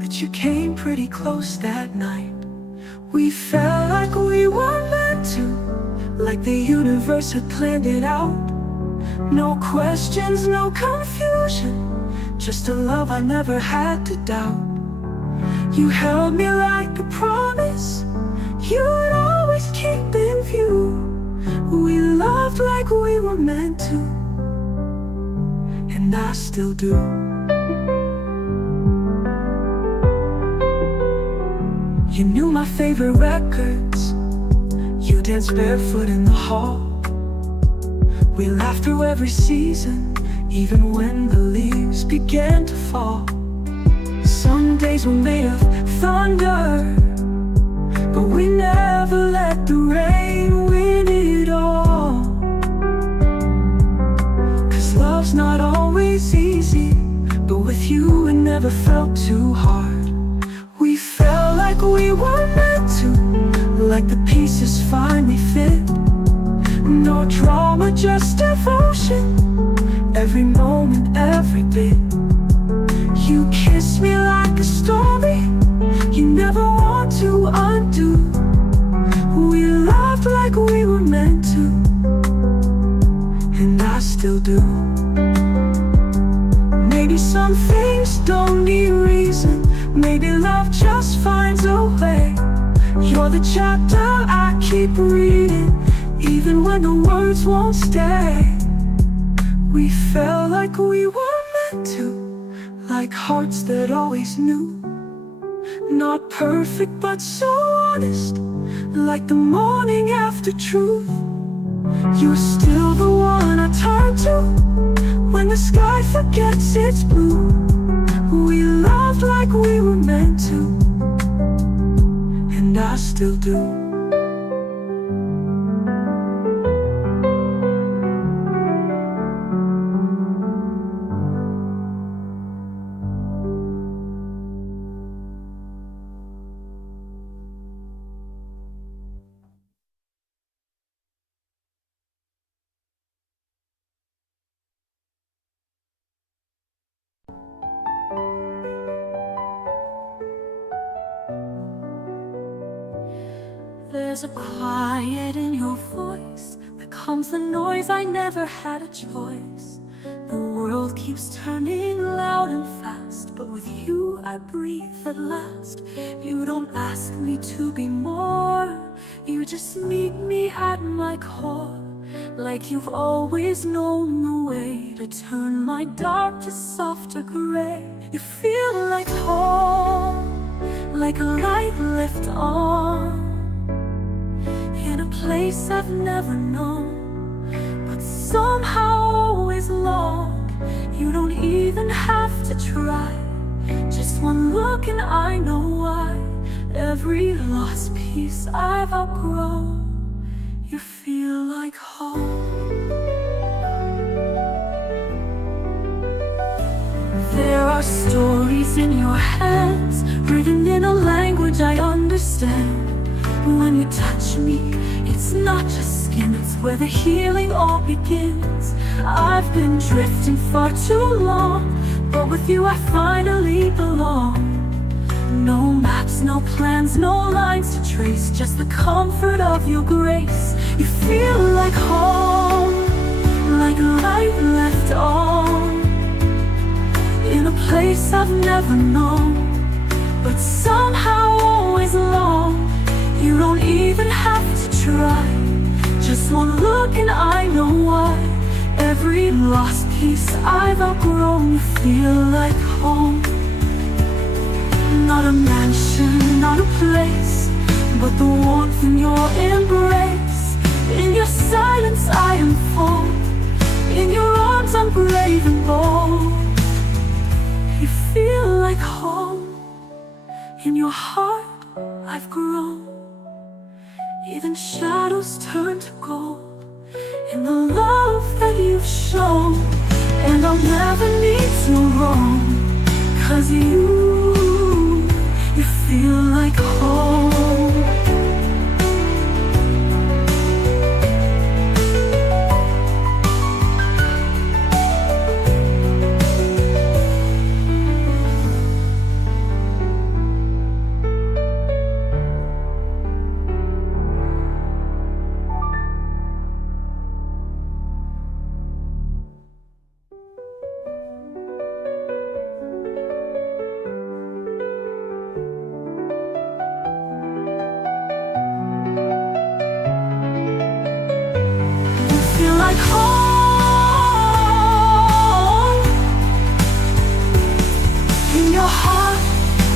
that you came pretty close that night. We felt like we were meant to, like the universe had planned it out. No questions, no confusion, just a love I never had to doubt. You held me like a promise you'd always keep in view. We loved like we were meant to, and I still do. You knew my favorite records, you danced barefoot in the hall. We laughed through every season, even when the leaves began to fall. Some days were made of thunder, but we never let the rain win it all. 'Cause love's not always easy, but with you it never felt too hard. We felt like we were meant to, like the pieces finally fit. No drama, just devotion, every moment, every bit. You kissed me like a story you never want to undo. We loved like we were meant to, and I still do. Maybe some things don't need reason, maybe love just finds a way. You're the chapter I keep reading, even when the words won't stay. We felt like we were meant to, like hearts that always knew. Not perfect but so honest, like the morning after truth. You're still the one I turn to when the sky forgets its blue. We loved like we were meant to, and I still do. There's a quiet in your voice that calms the noise. I never had a choice. The world keeps turning loud and fast, but with you I breathe at last. You don't ask me to be more, you just meet me at my core. Like you've always known the way to turn my dark to softer gray. You feel like home, like a light left on, in a place I've never known, but somehow always long. You don't even have to try, just one look and I know why. Every lost piece I've outgrown, you feel like home. There are stories in your hands, written in a language I understand. When you touch me, it's not just skin, it's where the healing all begins. I've been drifting far too long, but with you I finally belong. No maps, no plans, no lines to trace, just the comfort of your grace. You feel like home, like a light left on, in a place I've never known, but somehow always long. You don't even have to try, just one look and I know why. Every lost piece I've outgrown, you feel like home. Not a mansion, not a place, but the warmth in your embrace. In your silence I am full, in your arms I'm brave and bold. You feel like home, in your heart I've grown. Even shadows turn to gold in the love that you've shown. And I'll never need to roam, 'cause you feel like home.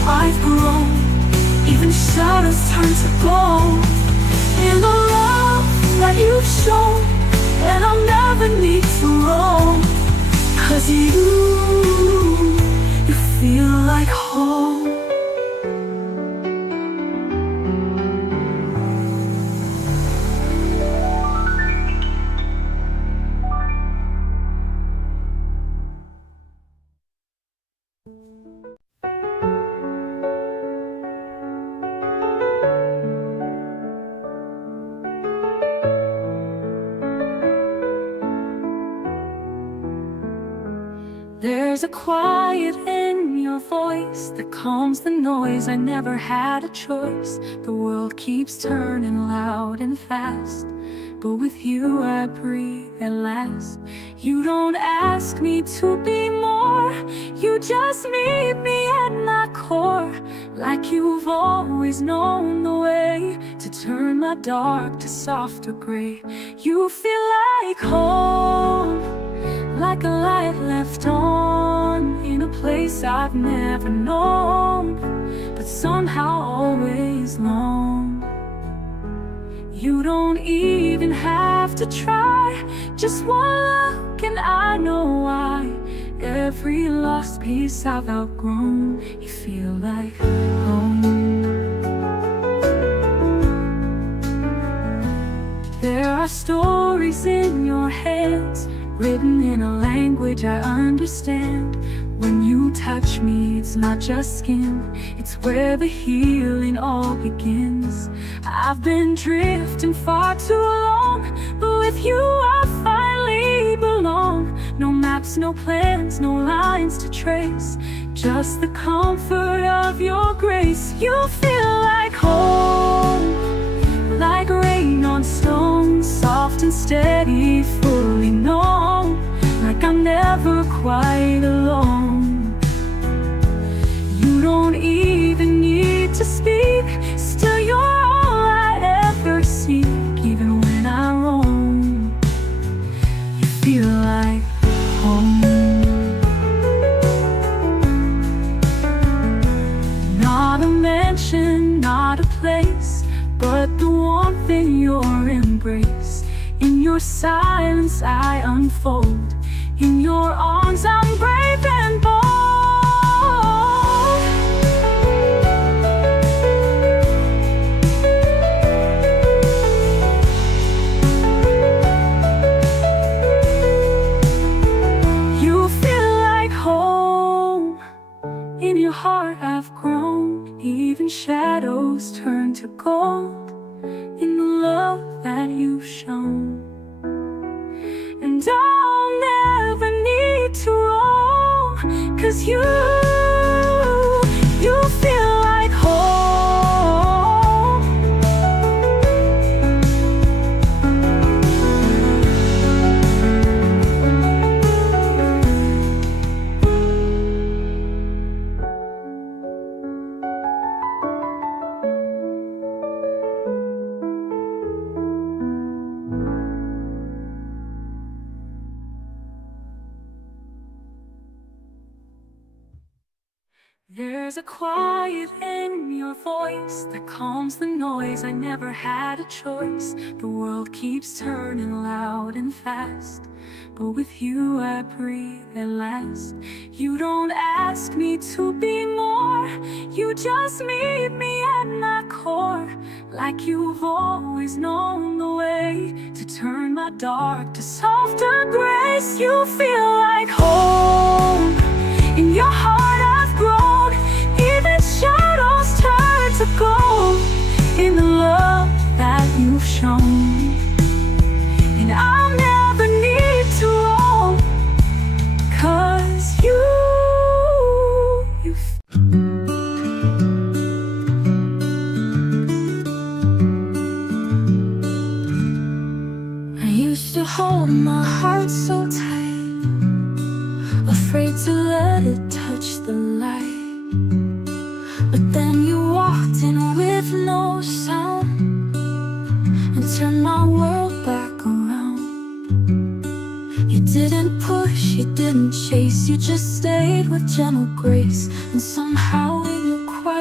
I've grown, even shadows turn to gold in the love that you've shown. And I'll never need to roam, 'cause you feel like home. There's a quiet in your voice that calms the noise. I never had a choice. The world keeps turning loud and fast, but with you I breathe at last. You don't ask me to be more, you just meet me at my core. Like you've always known the way to turn my dark to softer gray. You feel like home, like a light left on in a place I've never known, but somehow always long. You don't even have to try, just one look and I know why. Every lost piece I've outgrown, you feel like home. There are stories in your hands, written in a language I understand. When you touch me, it's not just skin, it's where the healing all begins. I've been drifting far too long, but with you I finally belong. No maps, no plans, no lines to trace, just the comfort of your grace. You feel like home, like rain on stone, soft and steady, fully known. Like I'm never quite alone. You don't even need to speak, still you're all I ever seek. Even when I roam, you feel like home. Not a mansion, not a place, but the warmth in your embrace. In your silence I unfold, in your arms I'm brave and bold. You feel like home, in your heart I've grown. Even shadows turn to gold in the love that you've shown. And I'll never need to roam, 'cause you feel like home. There's a quiet in your voice that calms the noise. I never had a choice. The world keeps turning loud and fast, but with you I breathe at last. You don't ask me to be more, you just meet me at my core. Like you've always known the way to turn my dark to softer grace. You feel like home, in your heart I've grown. Even shadows turn to gold in the love that you've shown. And I'll never need to roam, 'cause you I used to hold my heart so tight, afraid to let it touch the light. But then you walked in with no sound and turned my world back around. You didn't push, you didn't chase, you just stayed with gentle grace. And somehow in your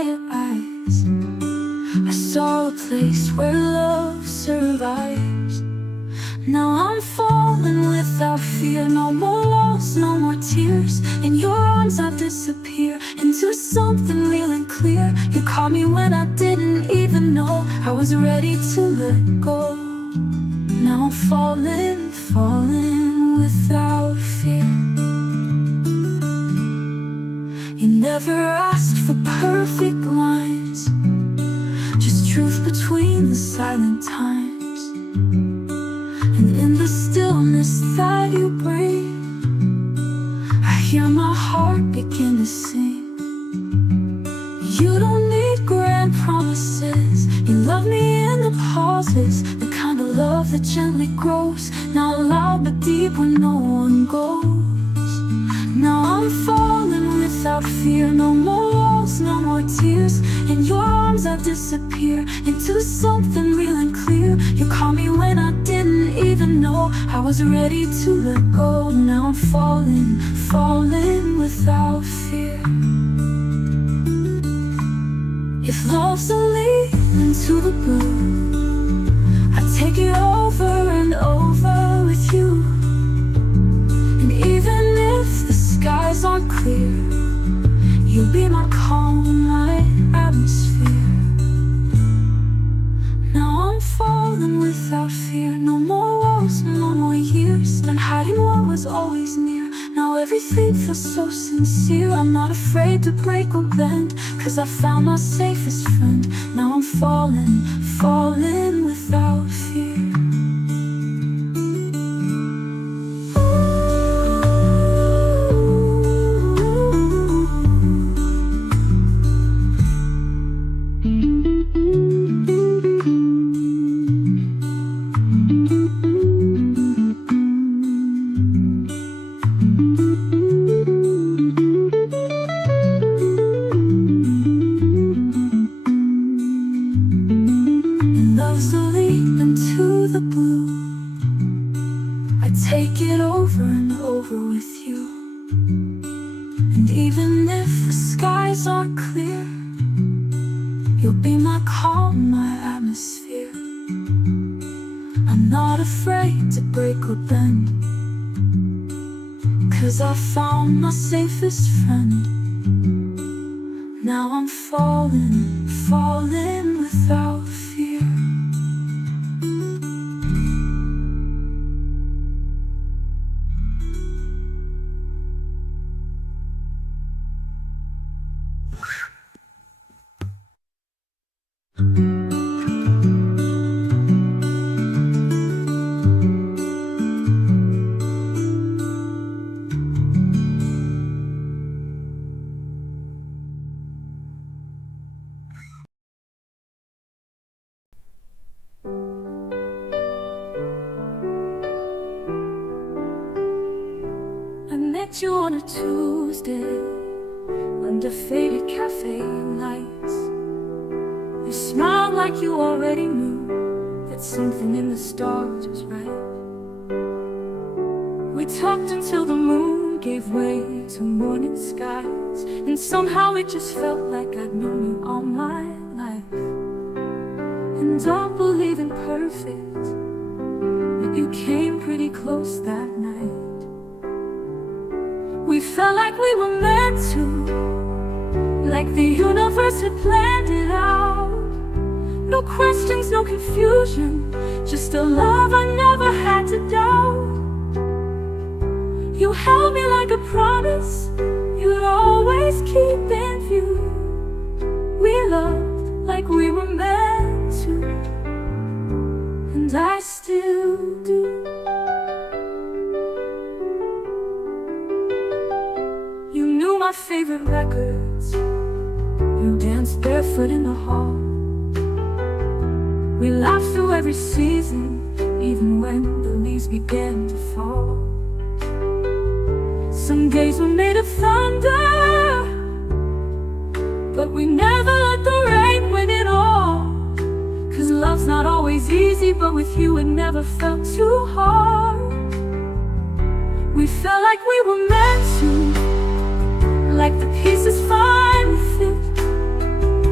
quiet eyes. I saw a place where love survives. Now I'm falling without fear. No more loss, no more tears. In your arms I disappear into something real and clear. You caught me when I didn't even know I was ready to let go. Now I'm falling, falling without fear. You never asked for perfect lines, just truth between the silent times. And in the stillness that you bring, I hear my heart begin to sing. You don't need grand promises. You love me in the pauses, the kind of love that gently grows, not loud but deep when no one goes. Now I'm falling without fear. No more walls, no more tears. In your arms I disappear into something real and clear. You caught me when I didn't even know I was ready to let go. Now I'm falling, falling without fear. If love's a leap into the blue, I take it over and over with you. And even if the skies aren't clear, you'll be my calm, my atmosphere. Now I'm falling without fear. No more walls, no more years spent hiding what was always near. Now everything feels so sincere. I'm not afraid to break or bend, 'cause I found my safest friend. Now I'm falling, falling without fear. You on a Tuesday under faded cafe lights. You smiled like you already knew that something in the stars was right. We talked until the moon gave way to morning skies, and somehow it just felt like I'd known you all my life. And don't believe in perfect, but you came pretty close that night. We felt like we were meant to, like the universe had planned it out. No questions, no confusion, just a love I never had to doubt. You held me like a promise you'd always keep in view. We loved like we were meant to, and I still do. My favorite records, you danced barefoot in the hall. We laughed through every season, even when the leaves began to fall. Some days were made of thunder, but we never let the rain win it all. 'Cause love's not always easy, but with you it never felt too hard. We felt like we were meant to, like the pieces finally fit.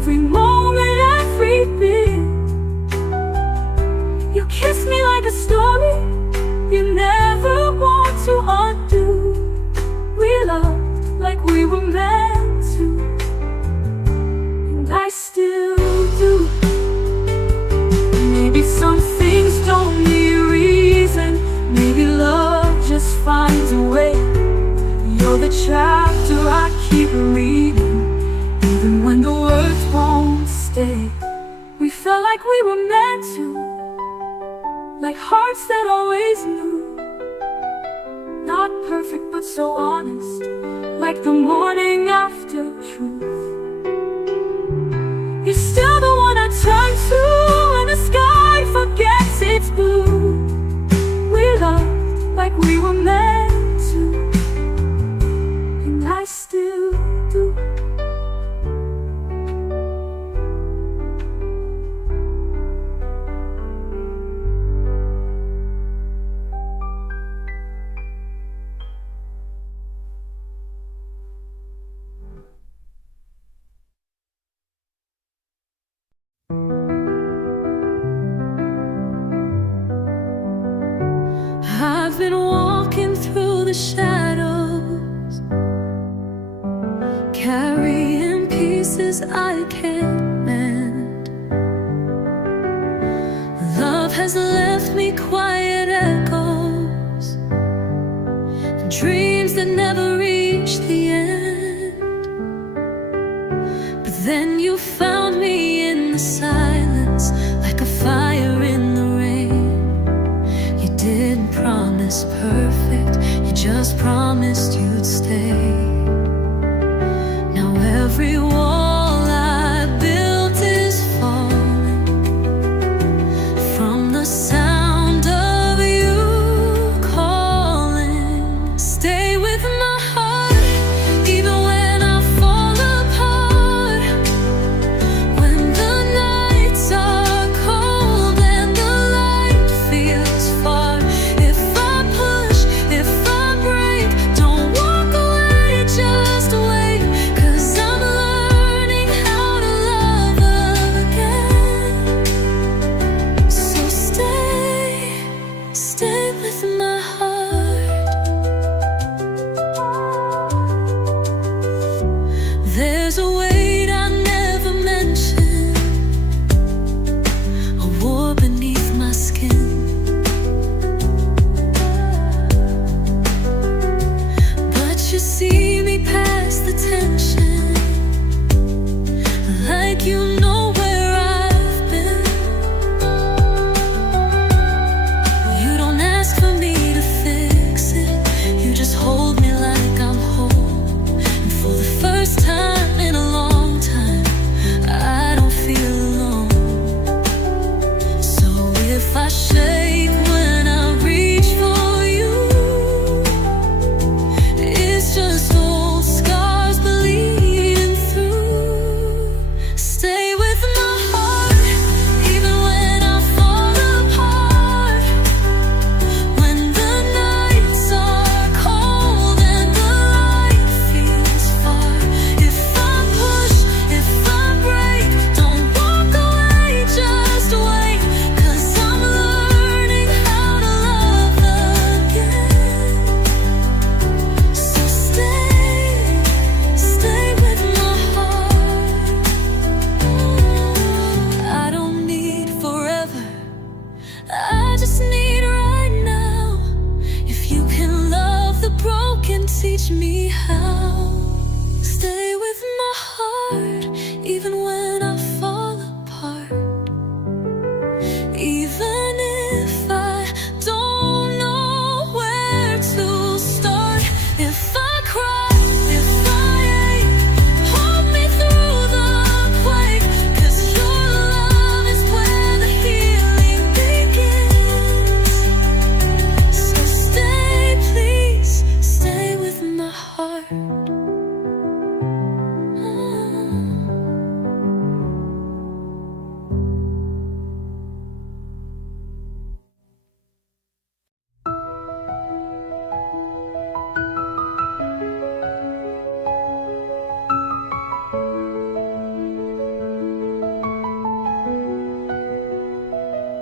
every moment, every bit. You kiss me like a story you never want to undo. We loved like we were meant to, and I still do. Maybe some things don't need reason. Maybe love just finds a way. You're the chapter I keep reading, even when the words won't stay. We felt like we were meant to, like hearts that always knew. Not perfect but so honest, like the morning after truth. You're still the one I turn to when the sky forgets its blue. We loved like we were meant to, and I still do. I've been walking through the shadows, carrying pieces I can't mend. Love has left me quiet echoes, dreams that never reach the end. But then you found me in the silence, like a fire in the rain. You didn't promise perfect, you just promised you'd stay. Now every wall I built is falling from the sound of you calling. Stay with my heart, even when I fall apart. When the nights are cold and the light feels far. If I push, if I break, don't walk away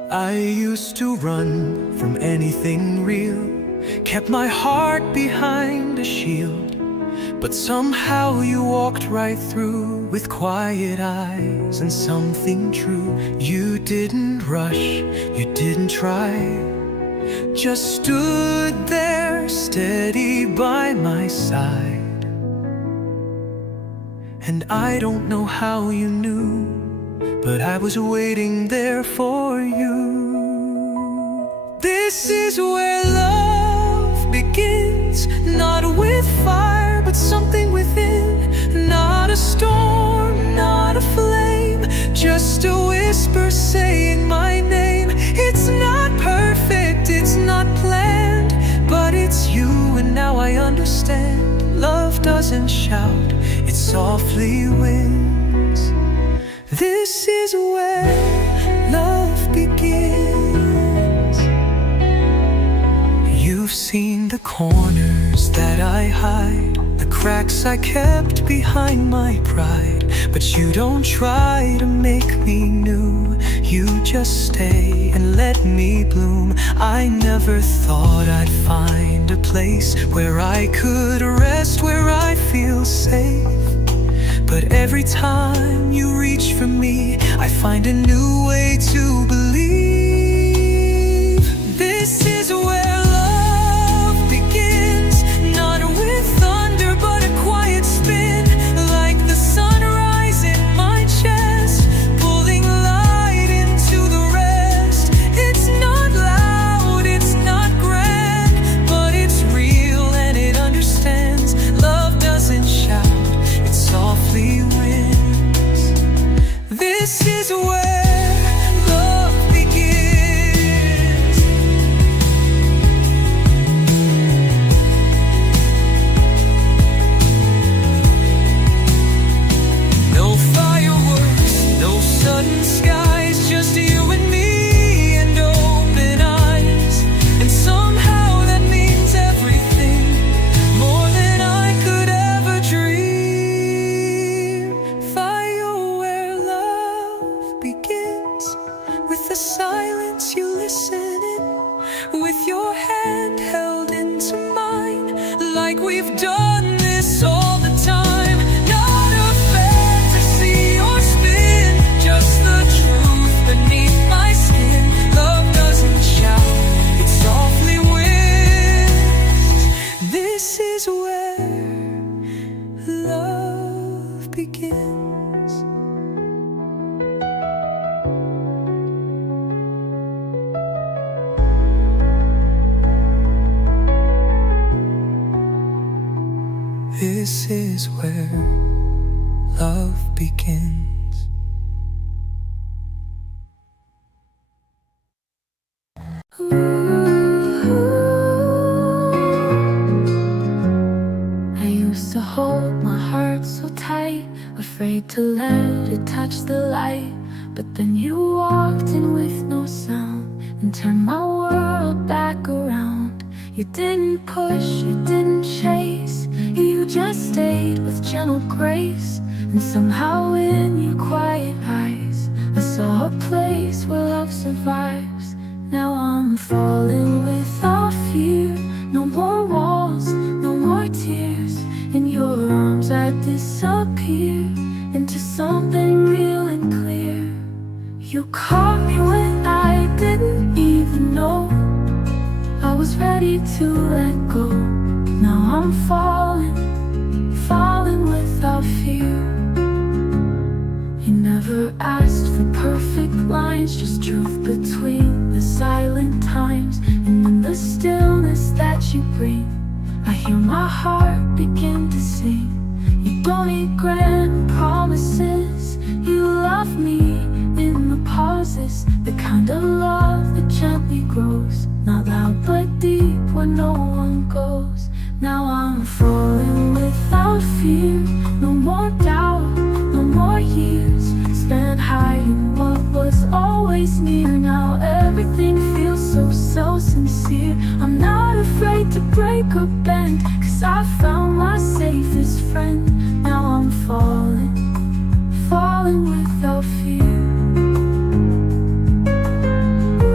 I used to run from anything real, kept my heart behind a shield. But somehow you walked right through with quiet eyes and something true. You didn't rush, you didn't try, just stood there steady by my side. And I don't know how you knew, but I was waiting there for you. This is where love begins, not with fire, but something within. Not a storm, not a flame, just a whisper saying my name. It's not perfect, it's not planned, but it's you, and now I understand. Love doesn't shout, it softly wins. This is where love begins. You've seen the corners that I hide, the cracks I kept behind my pride. But you don't try to make me new, you just stay and let me bloom. I never thought I'd find a place where I could rest, where I feel safe. But every time you reach for me, I find a new way to believe. This is where love begins, not with thunder but a quiet spin, like the sunrise in my chest, pulling light into the rest. It's not loud, it's not grand, but it's real and it understands. Love doesn't shout, it softly wins. This is where love begins. No fireworks, no sudden skies, just you and me and open eyes. And somehow that means everything, more than I could ever dream. Fire where love begins, with the silence you listen in, with your hand held into mine, like we've done this all the time. Not a fantasy or spin, just the truth beneath my skin. Love doesn't shout, it softly wins. This is where love begins. This is where love begins. I used to hold my heart so tight, afraid to let it touch the light. But then you walked in with no sound and turned my world back around. You didn't push, you didn't chase, you just stayed with gentle grace. And somehow in your quiet eyes, I saw a place where love survives. Now I'm falling without fear, no more walls, no more tears. In your arms I disappear into something real and clear. You caught me when I didn't even know I was ready to let go. Now I'm falling, falling without fear. You never asked for perfect lines, just truth between the silent times. And in the stillness that you bring, I hear my heart begin to sing. You don't need grand promises, you love me in the pauses, the kind of love that gently grows, not loud but deep where no one goes. Now I'm falling without fear, no more doubt, no more years spent hiding what was always near. Now everything feels so sincere. I'm not afraid to break or bend, 'cause I found my safest friend. Now I'm falling, falling without fear.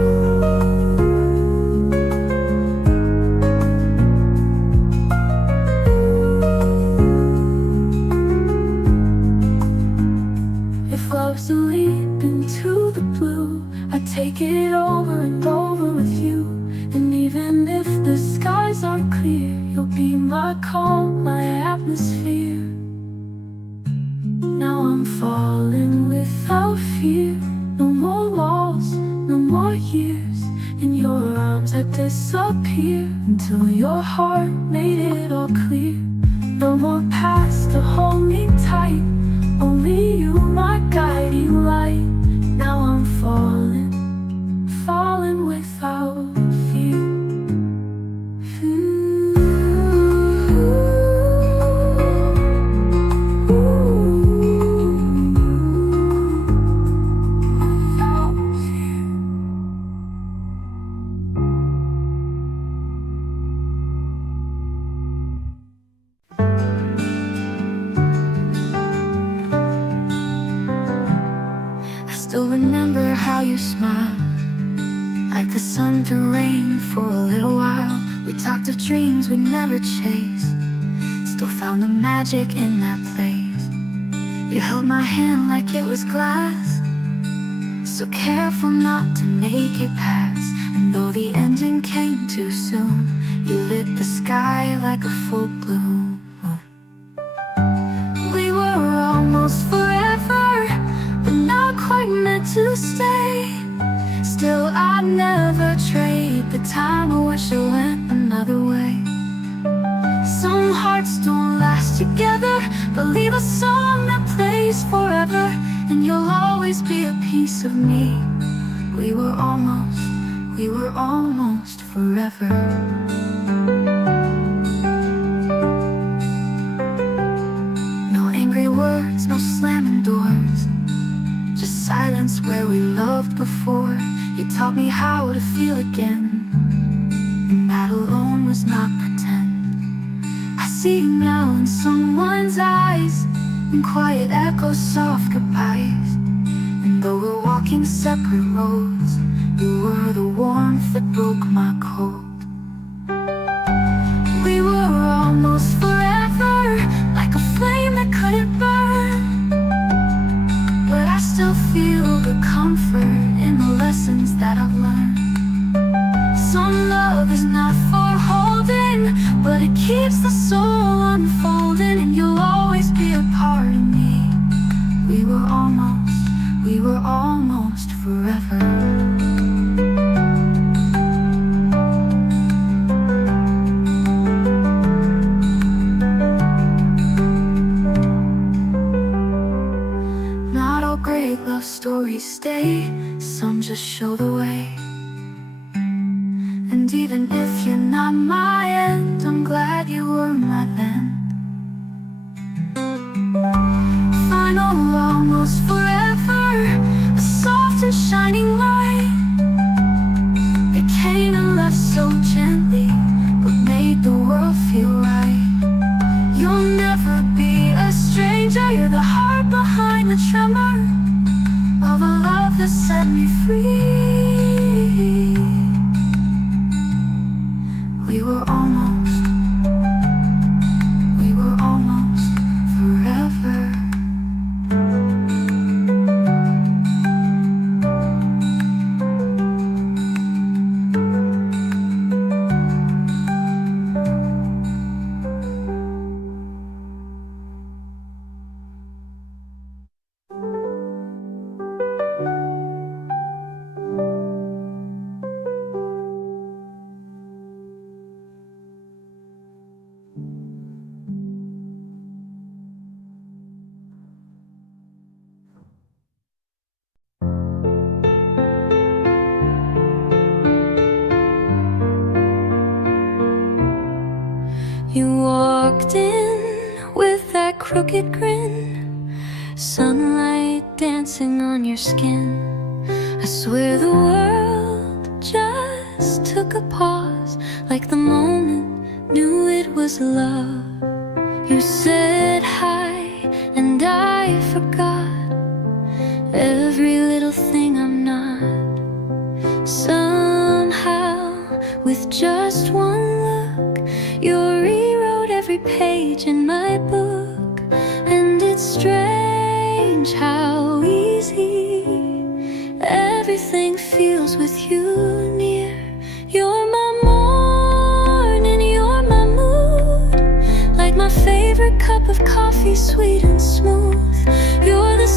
falling without fear. No more walls, no more years. In your arms I disappear until your heart made it all clear. No more past to hold me tight. Only you, my guiding light. Now I'm falling, falling without fear. Still remember how you smiled, like the sun through rain for a little while. We talked of dreams we'd never chase, still found the magic in that place. You held my hand like it was glass, so careful not to make it pass. And though the ending came too soon, you lit the sky like a full bloom. We were almost forever, but not quite meant to stay. Still I'd never trade the time. I wish I went another way. Some hearts don't last together, but leave a song that plays forever. And you'll always be a piece of me. We were almost forever. No angry words, no slamming doors, just silence where we loved before. You taught me how to feel again, and that alone was not pretend. I see you now in someone's eyes, in quiet echoes, soft goodbyes. And though we're walking separate roads, you were the warmth that broke my cold. We were almost forever, like a flame that couldn't burn. But I still feel the comfort in the lessons that I've learned. Some love is not for holding, but it keeps the soul unfolding. And you'll always be a part of me. We were almost forever. Not all great love stories stay, some just show the way. And even if you're not my end, I'm glad you were my then. Final, almost forever, a soft and shining light. It came and left so gently, but made the world feel right. You'll never be a stranger, you're the heart behind the tremor of a love that set me free. We were almost forever. You walked in with that crooked grin, sunlight dancing on your skin. I swear the world just took a pause, like the moment knew it was love. You said hi and I forgot every little thing I'm not. Somehow, with just one look, you rewrote every page in my book. And it's strange how easy everything feels with you near. You're my morning, you're my mood, like my favorite cup of coffee, sweet and smooth. You're the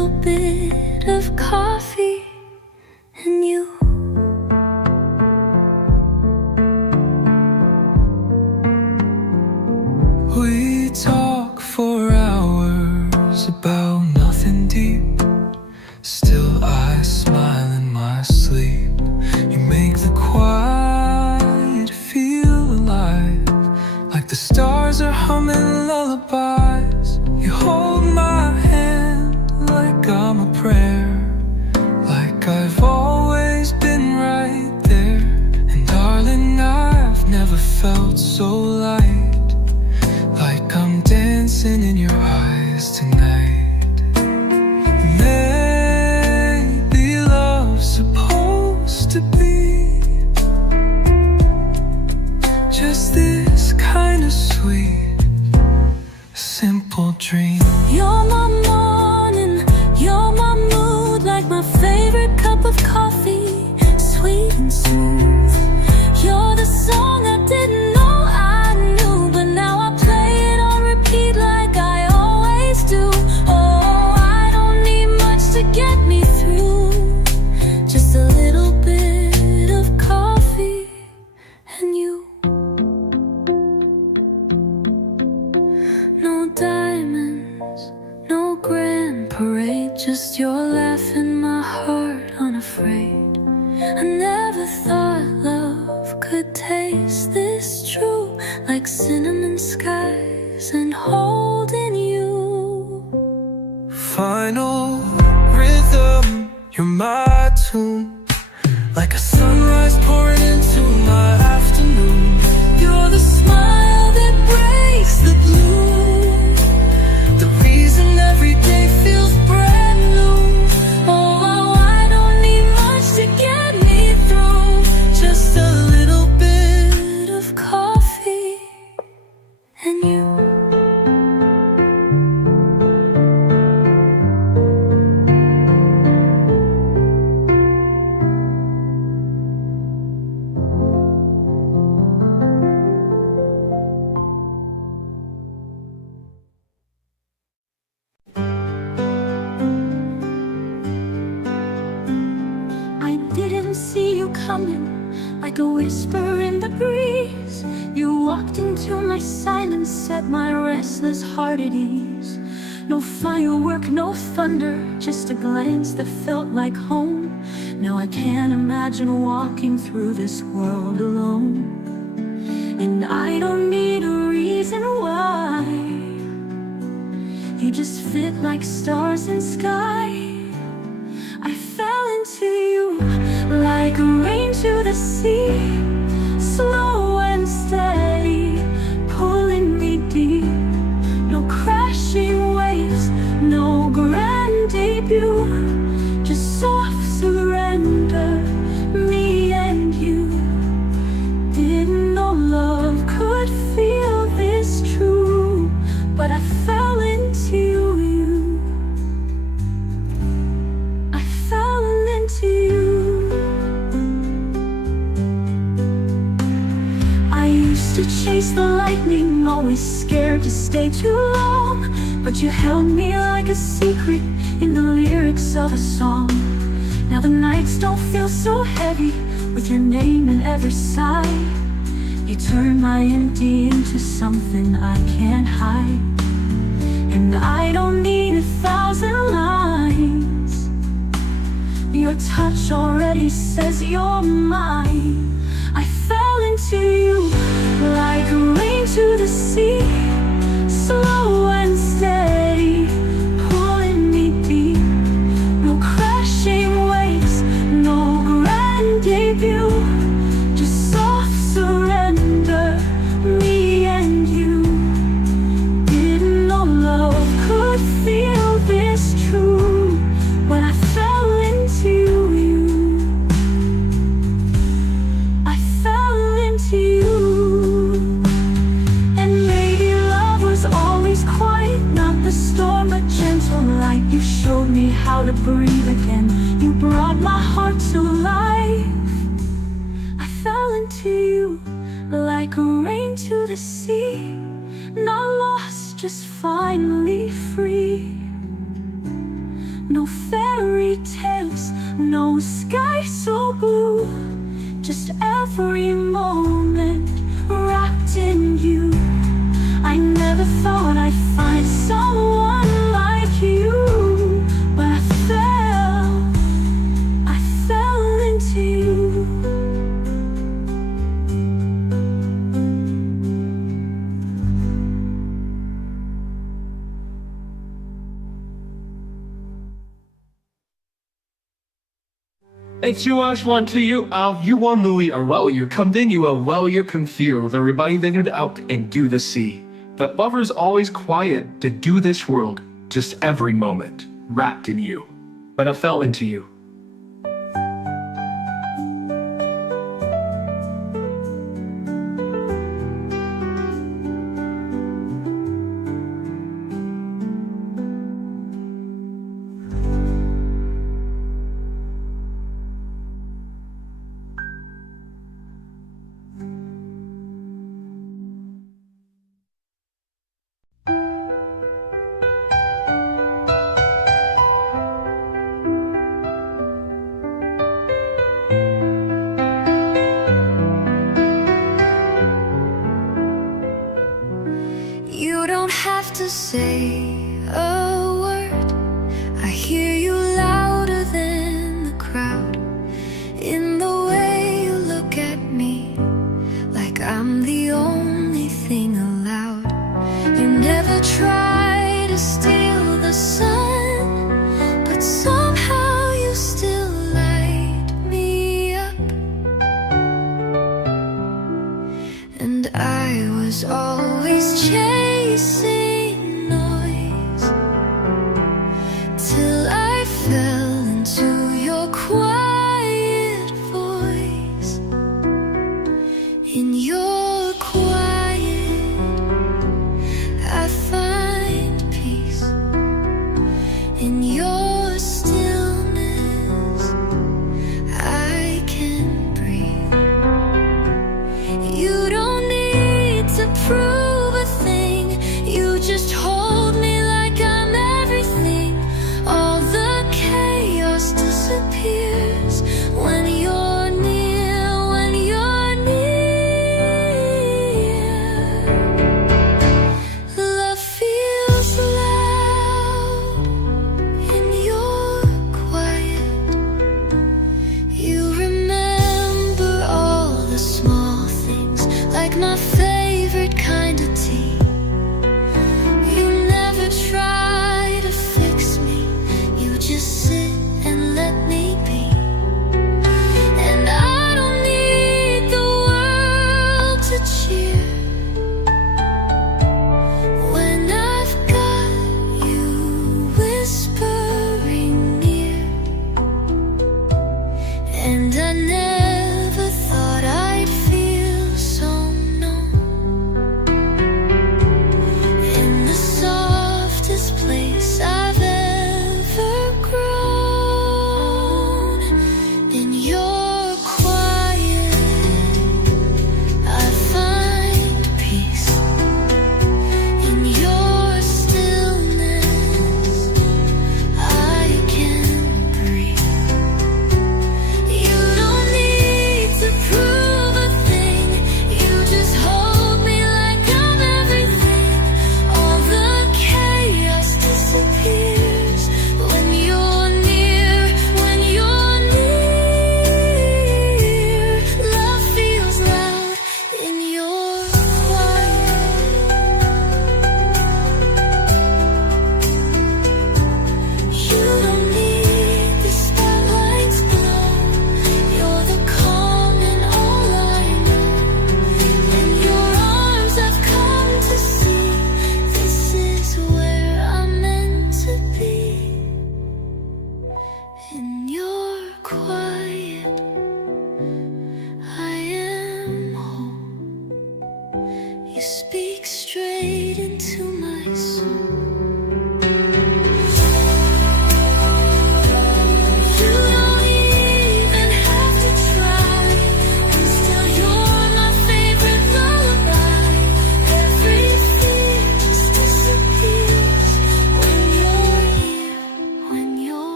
little bit of coffee and you. We talk for hours about nothing deep. Still I smile in my sleep. You make the quiet feel alive, like the stars are humming lullabies. You hold my hand like I'm a prayer, like I've always been right there. And darling, I've never felt so light, like I'm dancing in your eyes tonight. Maybe love's supposed to be just this kind of sweet, simple dream. You're my morning, you're my mood, like my favorite cup of coffee, sweet and smooth. You're the song I didn't know I knew, but now I play it on repeat like I always do. Oh, I don't need much to get me through, just a little bit of coffee and you. No diamonds, no grand parade, just your laugh in my heart unafraid. I never thought love could taste this true, like cinnamon skies and holding you. Final rhythm, you're my tune, like a sunrise pouring into my afternoon. You're the smile that breaks the blue, The reason every day feels brand new. oh, I don't need much to get me through, Just a little bit of coffee and you. I didn't see you coming, like a whisper in the breeze. You walked into my silence, set my restless heart at ease. No firework, no thunder, just a glance that felt like home. Now I can't imagine walking through this world alone. And I don't need a reason why, you just fit like stars in sky. I fell into you like rain to the sea, slow and steady, pulling me deep. No crashing waves, no grand debut, just soft surrender, me and you. Didn't know love could feel this true, but I fell into you. I fell into you. I used to chase the lightning, always scared to stay too long, but you held me like a secret in the lyrics of a song. Now the nights don't feel so heavy, with your name in every side. You turn my empty into something I can't hide. And I don't need 1,000 lines, your touch already says you're mine. I fell into you like rain to the sea, slow and steady, pulling me deep. No crashing waves, no grand debut, just soft surrender, me and you. Didn't know love could feel this true, when I fell into you. I fell into you. And maybe love was always quiet, not the storm but gentle light. You showed me how to breathe again, you brought my heart to life. I fell into you like rain to the sea, not lost, just finally free. No fairy tales, no sky so blue, just every moment wrapped in you. I never thought I'd find someone like you, but I fell into you. It's you ask one to you out, you want Louis or well you come then you well you can feel the reminded out and do the sea. But lovers always quiet to do this world, just every moment wrapped in you. But I fell into you. You don't have to say a word. I hear you louder than the crowd, in the way you look at me, like I'm the only thing allowed. You never try to steal the sun, but somehow you still light me up. And I was always chasing noise, till I fell into your quiet voice. In your quiet, I find peace. In your stillness, I can breathe. You don't need to prove a thing, you just hold me like I'm everything. All the chaos disappears when you're near, when you're near. Love feels loud in your quiet. You remember all the small things, like my favorite kind of tea. You never try to fix me, you just sit and let me be. And I don't need the world to cheer when I've got you whispering near. And I never thought I'd feel so known, in the softest place I've ever grown.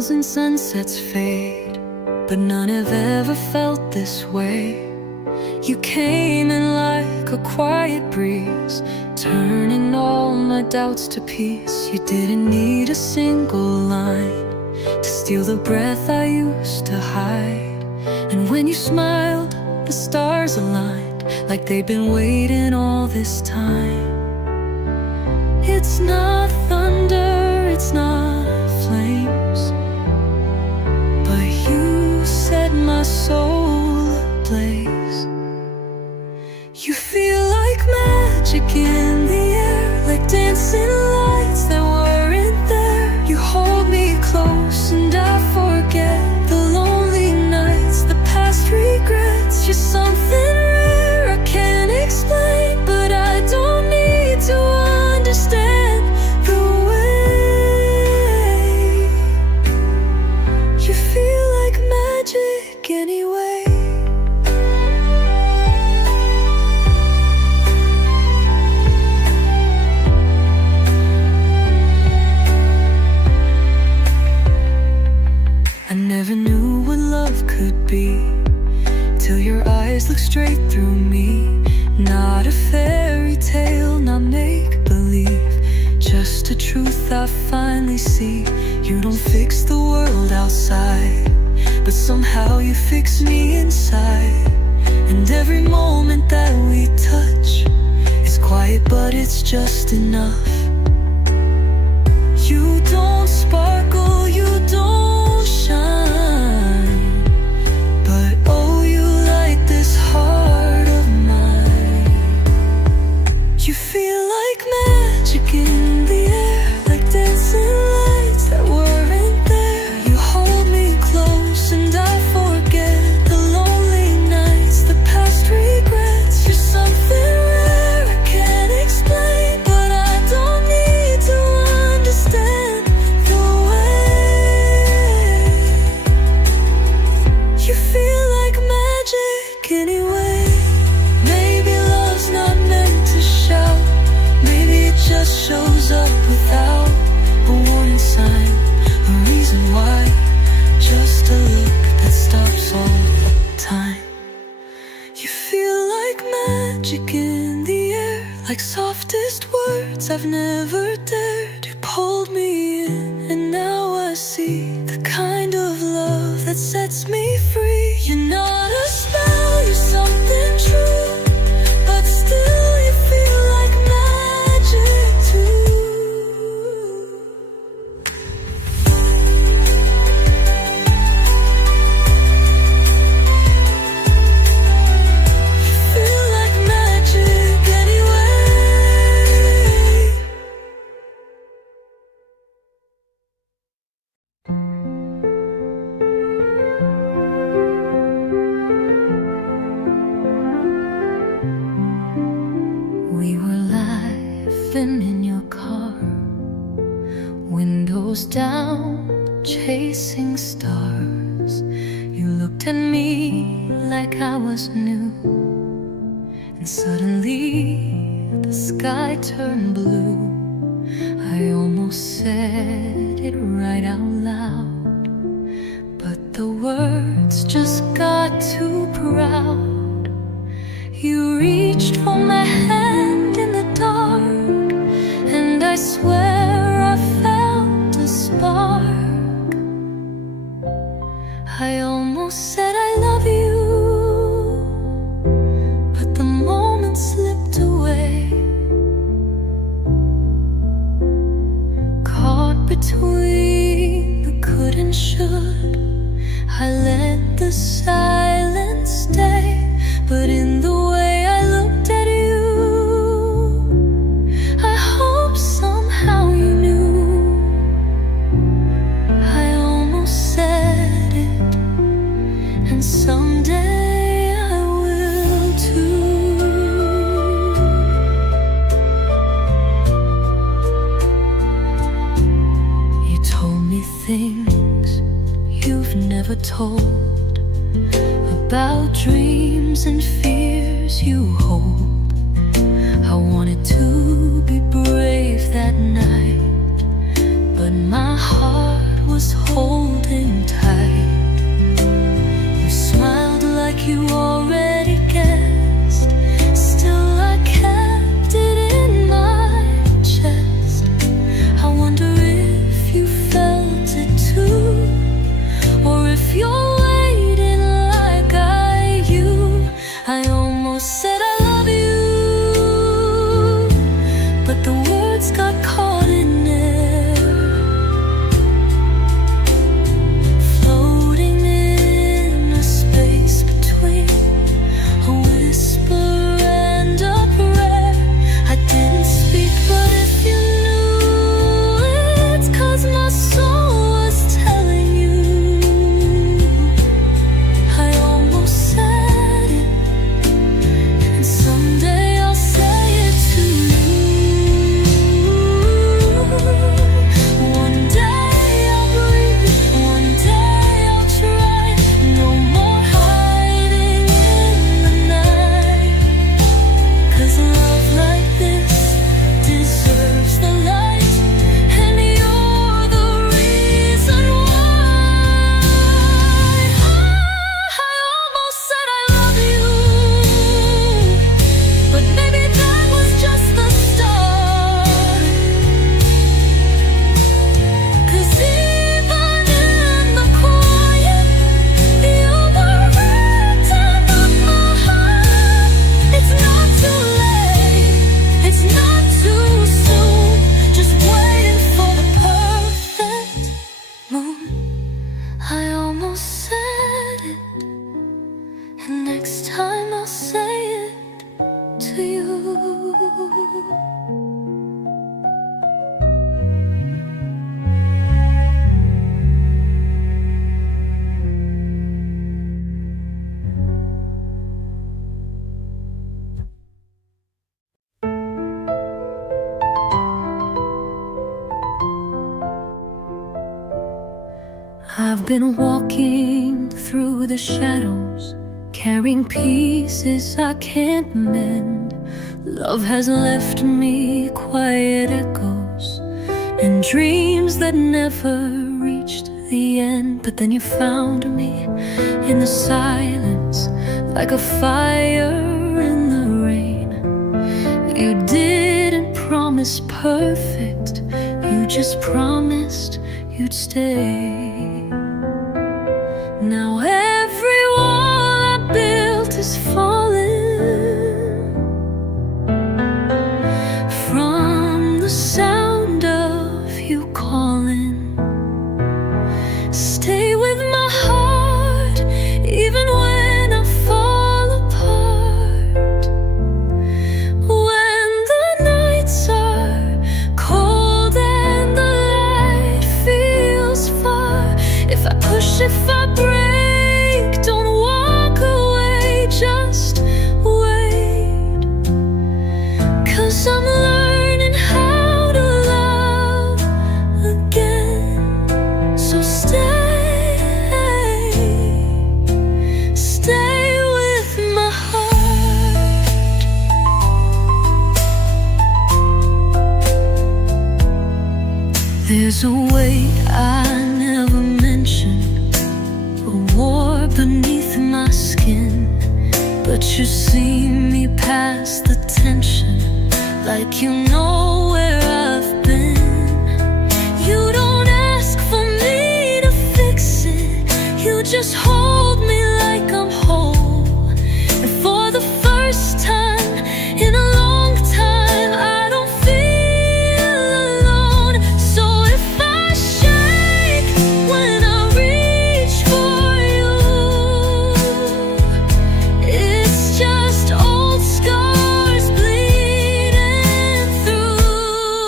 thousand sunsets fade, but none have ever felt this way. You came in like a quiet breeze, turning all my doubts to peace. You didn't need a single line to steal the breath I used to hide. And when you smiled, the stars aligned, like they'd been waiting all this time. It's not thunder, it's not flames, but you set my soul ablaze. You feel like magic in the air, like dancing lights that weren't there. You hold me close and I forget the lonely nights, the past regrets. You're something rare I can't explain, but I don't need to understand the way. You feel like magic anyway. I never knew what love could be till your eyes look straight through me. Not a fairy tale, not make-believe, just a truth I finally see. You don't fix the world outside, but somehow you fix me inside. And every moment that we touch is quiet, but it's just enough. You don't sparkle, you don't shine, but oh, you light this heart of mine. You feel like magic in the air, like dancing lights that weren't there. You hold me close and I forget the lonely nights, the past regrets. You're something rare I can't explain, but I don't need to understand the way. You feel like magic anyway. Maybe love's not meant to shout, maybe it just shows up without a warning sign, a reason why, just a look that stops all time. You feel like magic in the air, like softest words I've never dared. You pulled me in and now I see the kind of love that sets me free. You're not a spell, you're something true, but still you feel like magic too. You feel like magic anyway. We were laughing in your car, windows down, chasing stars. You looked at me like I was new, and suddenly the sky turned blue. I almost said it right out loud, but the words just got too proud. You reached for my hand in the dark, and I swear I felt a spark. I almost said I love you, but the moment slipped away. Caught between the could and should, I let the silence stay. But in the way I looked at you, I hope somehow you knew. I almost said it, and someday I will too. You told me things you've never told, about dreams and fears you hold. I wanted to be brave that night, but my heart was was holding tight. You smiled like you already guessed. Still I kept it in my chest. I wonder if you felt it too, or if you're waiting like I you. I almost said I love you, but the words got caught in air, floating in a space between a whisper and a prayer. I didn't speak, but if you knew, it's 'cause my soul was telling you. I almost said it, and someday I'll say it to you. One day I'll breathe, one day I'll try. No more hiding in the night, 'cause love like this deserves the light, and you're the reason why. I almost said I love you, but maybe that was just the start. 'Cause even in the quiet, you were written on my heart. It's not too late, it's not too soon, just waiting for the perfect moon. I almost said it, and next time I'll say it to you. I've been walking through the shadows, carrying pieces I can't mend. Love has left me quiet echoes and dreams that never reached the end. But then you found me in the silence, like a fire in the rain. You didn't promise perfect, you just promised you'd stay. Now every wall I built is falling from the sound of you calling. Stay with my heart even when I fall apart. When the nights are cold and the light feels far, if I push, if I break, don't walk away, just wait. 'Cause I'm learning how to love again. So stay with my heart. There's a weight I never mentioned, a war beneath my skin, but you see me past the tension, like you know where I've been. You don't ask for me to fix it, you just hold me like I'm whole. And for the first time in a long time, I don't feel alone. So if I shake when I reach for you, it's just old scars bleeding through.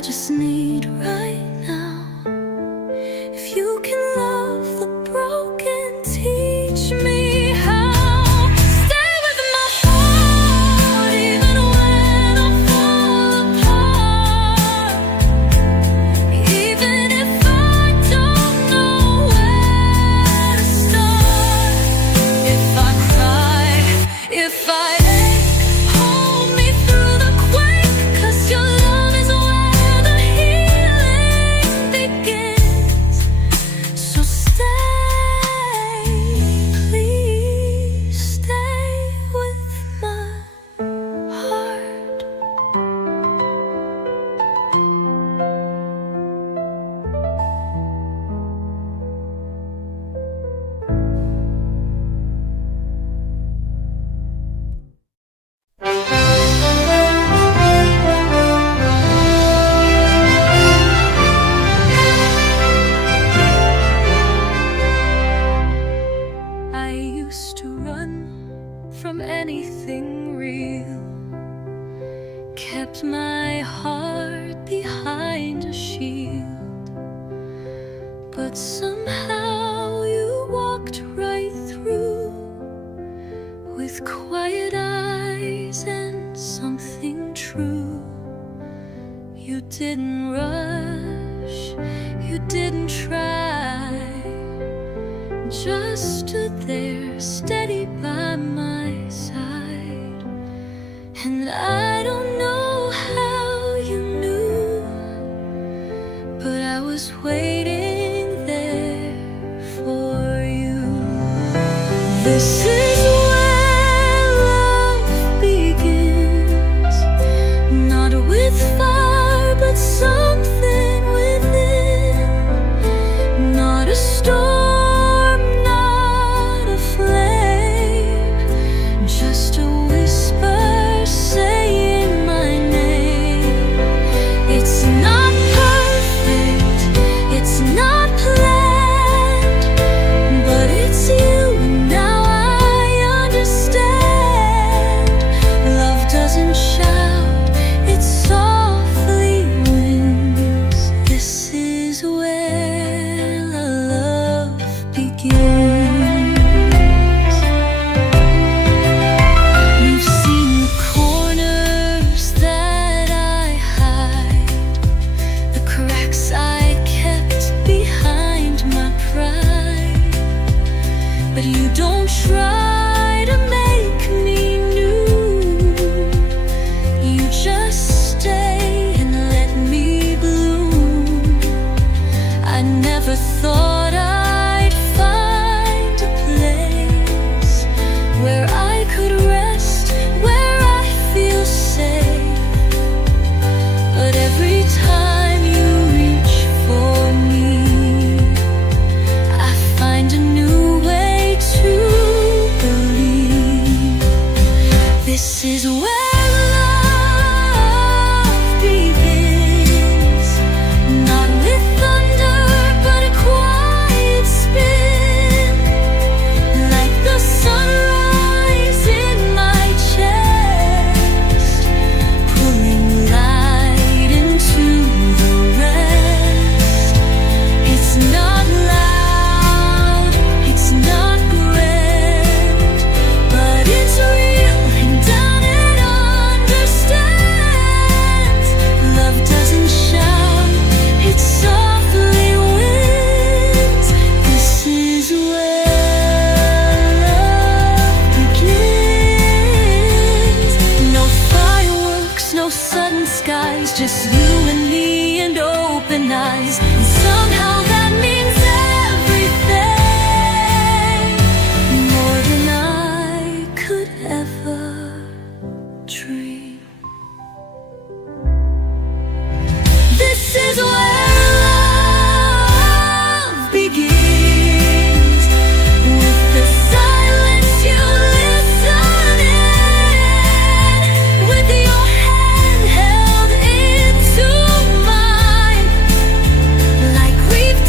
just need right now. If you can love the broken, teach me how. Stay with my heart even when I fall apart, even if I don't know where to start. If I cry, if I ache, hold me through the quake, 'cause your love is where the healing begins. So stay, please stay with my heart. I used to run from anything real, kept my heart behind a shield, but somehow you walked right through with quiet eyes and something true. You didn't rush, you didn't try, just stood there steady by my side. And I don't know how you knew, but I was waiting there for you. This is where love begins, not with fire but something within, not a storm, not a flame, just a whisper saying my name. It's not perfect, it's not planned, but it's you, and now I understand. Love doesn't shout, it softly wins. This is where love begins. You've seen the corners that I hide, the cracks I kept behind my pride, but you don't try to make me new. You just stay and let me bloom. I never thought I'd find a place where I could rest, where I feel safe. But every time you reach for me, I find a new way to believe. This is where love begins, not with thunder but a quiet spin, like the sunrise in my chest, pulling light into the rest. It's not loud, it's not grand, but it's real, and down it understands. Love doesn't shout, it softly wins. This is where love begins. No fireworks, no sudden skies, just you and me and open eyes. And somehow that means everything, more than I could ever dream. This is where love begins, with the silence you listen in, with your hand held into mine, like we've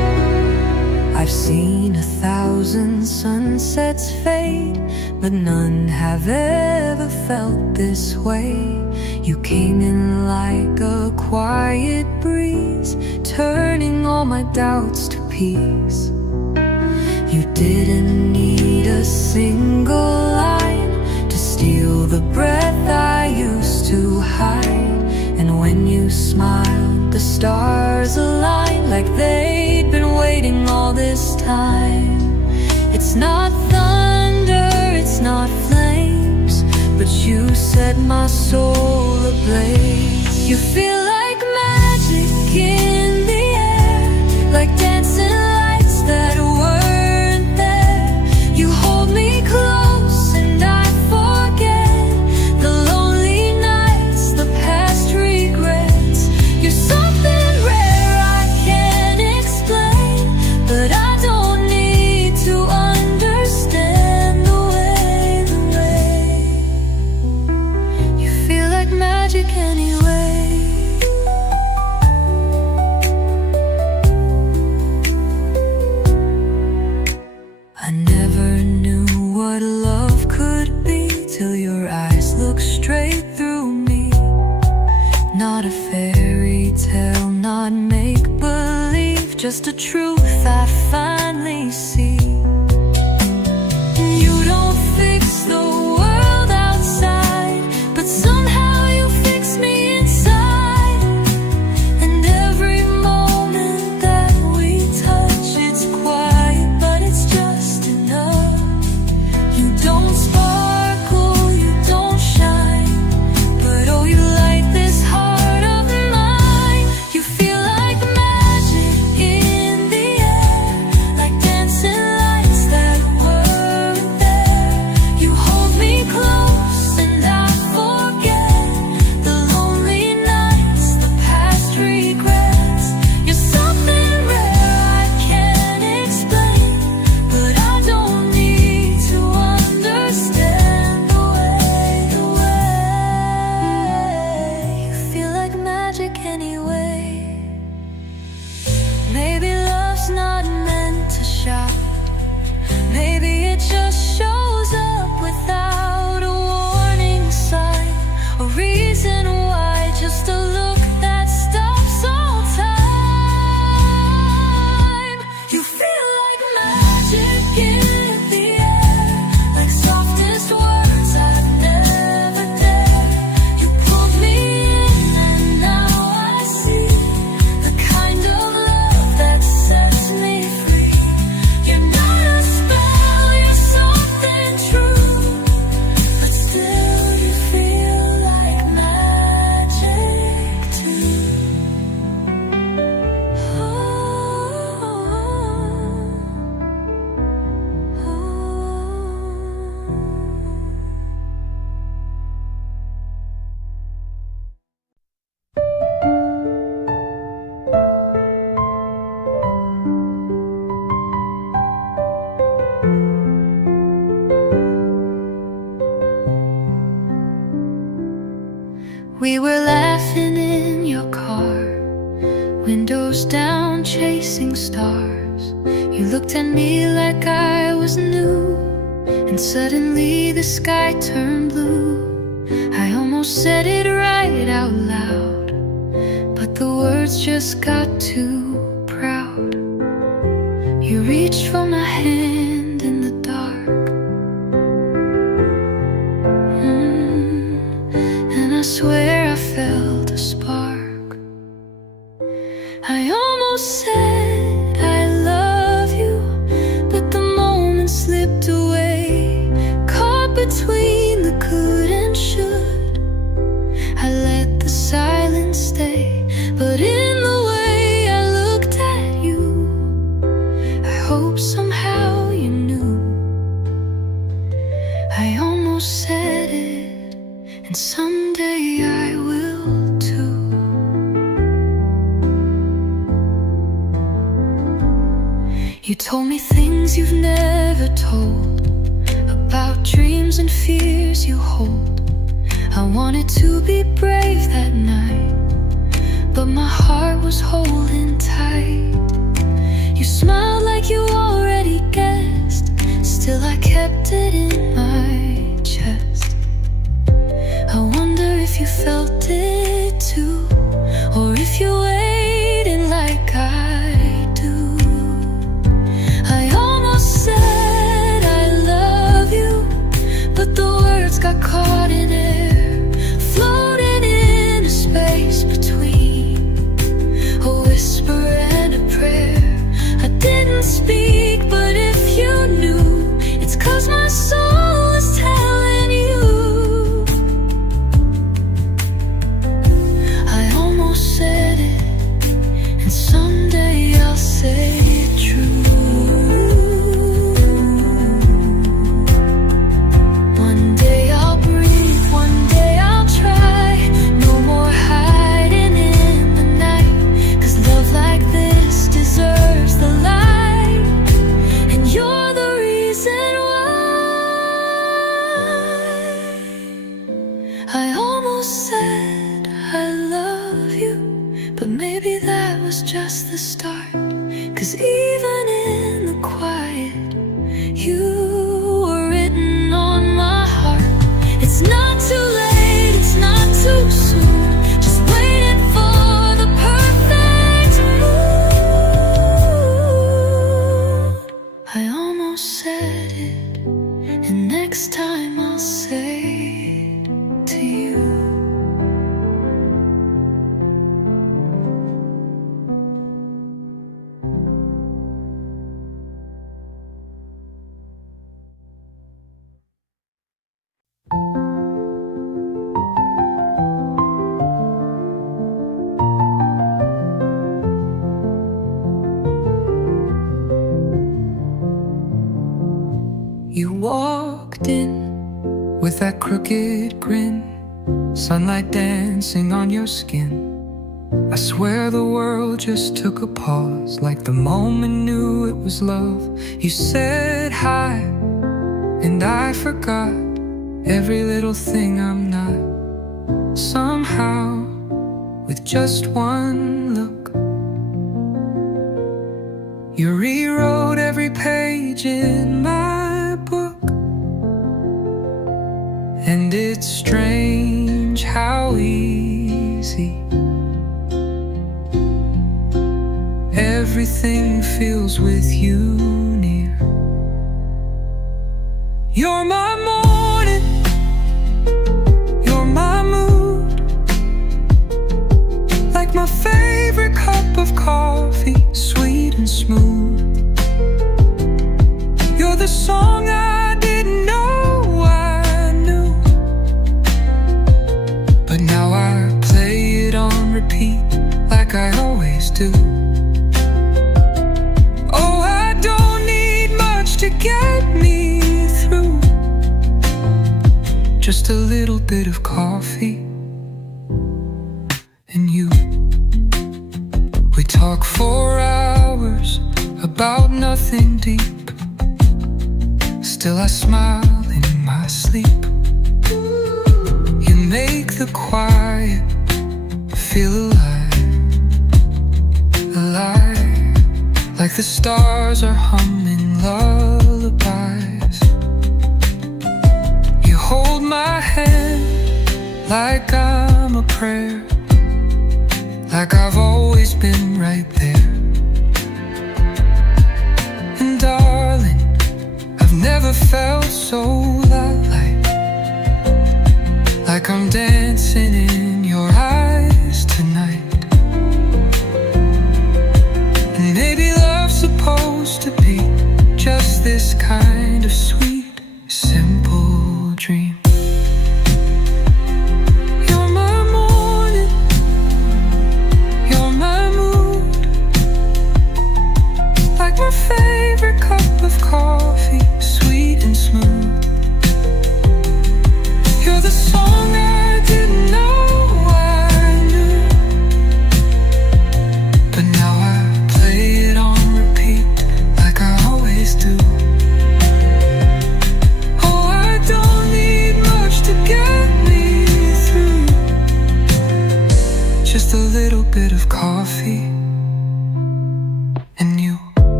seen 1,000 sunsets fade, but none have ever felt this way. You came in like a quiet breeze, turning all my doubts to peace. You didn't need a single line to steal the breath I used to hide. And when you smiled, the stars aligned like they'd been waiting all this time. It's not thunder, it's not flames, but you set my soul ablaze. You feel like magic in the air, like dancing lights that weren't there. You hold me close and I forget the lonely nights, the past regrets. You're something rare I can't explain, but I don't need to understand the way you feel like magic anyway. I never knew what love could be till your eyes looked straight through me. Not a fairy tale, not make-believe, just a truth I finally see. You don't fix the world outside, but somehow you fix me inside. And every moment that we touch, it's quiet, but it's just enough. You don't sparkle, you don't shine, but oh, you light this heart of mine. You feel like magic in the air, like dancing lights that weren't there. You hold me close and I forget the lonely nights, the past regrets. You're something rare I can't explain, but I don't need to understand the way you feel like magic anyway. Maybe love's not meant to shout, maybe it just shows up without a warning sign, a reason why, just a look that stops all time. You feel like magic in the air, like softest words I've never dared. You pulled me in and now I see the kind of love that sets me free. You're not a spell, you're something true, but still you feel like magic too. We were laughing in your car, windows down, chasing stars. You looked at me like I was new, and suddenly the sky turned blue. I almost said it right out loud, but the words just got too proud. You reached for my hand in the dark, and I swear I felt a spark. I almost said I love you, but the moment slipped away, caught between the could and should. I let the silence stay, but in the way I looked at you, I hope somehow you knew. I almost said it, and someday I will too. You told me things you've never told, about dreams and fears you hold. I wanted to be brave that night, but my heart was holding tight. You smiled like you already guessed. Still I kept it in my chest. I wonder if you felt it too, or if you waited like I do. I almost said I love you, but the words got caught in air, floating in a space between a whisper and a prayer. I didn't speak, but if you knew, it's 'cause my soul is telling you. I almost said it, and someday I'll say it true. One day I'll breathe, one day I'll try. No more hiding in the night, 'cause love like this deserves the light. And you're the reason why. I almost said I love you, but maybe that was just the start. 'Cause even in the quiet, you were written on my heart. It's not too late, it's not too soon, just waiting for the perfect mood. I almost said it, and next time I'll say it to you. You walked in with that crooked grin, sunlight dancing on your skin. I swear the world just took a pause, like the moment knew it was love. You said hi, and I forgot every little thing I'm not. Somehow, with just one look, you rewrote every page in my book. And it's strange how easy everything feels with you near. You're my morning, you're my mood, like my favorite cup of coffee, sweet and smooth. You're the song I didn't know I knew, but now I play it on repeat like I always do. Oh, I don't need much to get me through, just a little bit of coffee and you. We talk for hours about nothing deep, still I smile in my sleep. You make the quiet feel alive, alive, like the stars are humming lullabies. You hold my hand like I'm a prayer, like I've always been right there. And darling, I've never felt so light, like I'm dancing in your eyes tonight. And maybe love's supposed to be just this kind of sweet, simple dream. You're my morning, you're my mood, like my favorite cup of coffee, sweet and smooth. You're the song I didn't know I knew, but now I play it on repeat like I always do. Oh, I don't need much to get me through, just a little bit of coffee and you.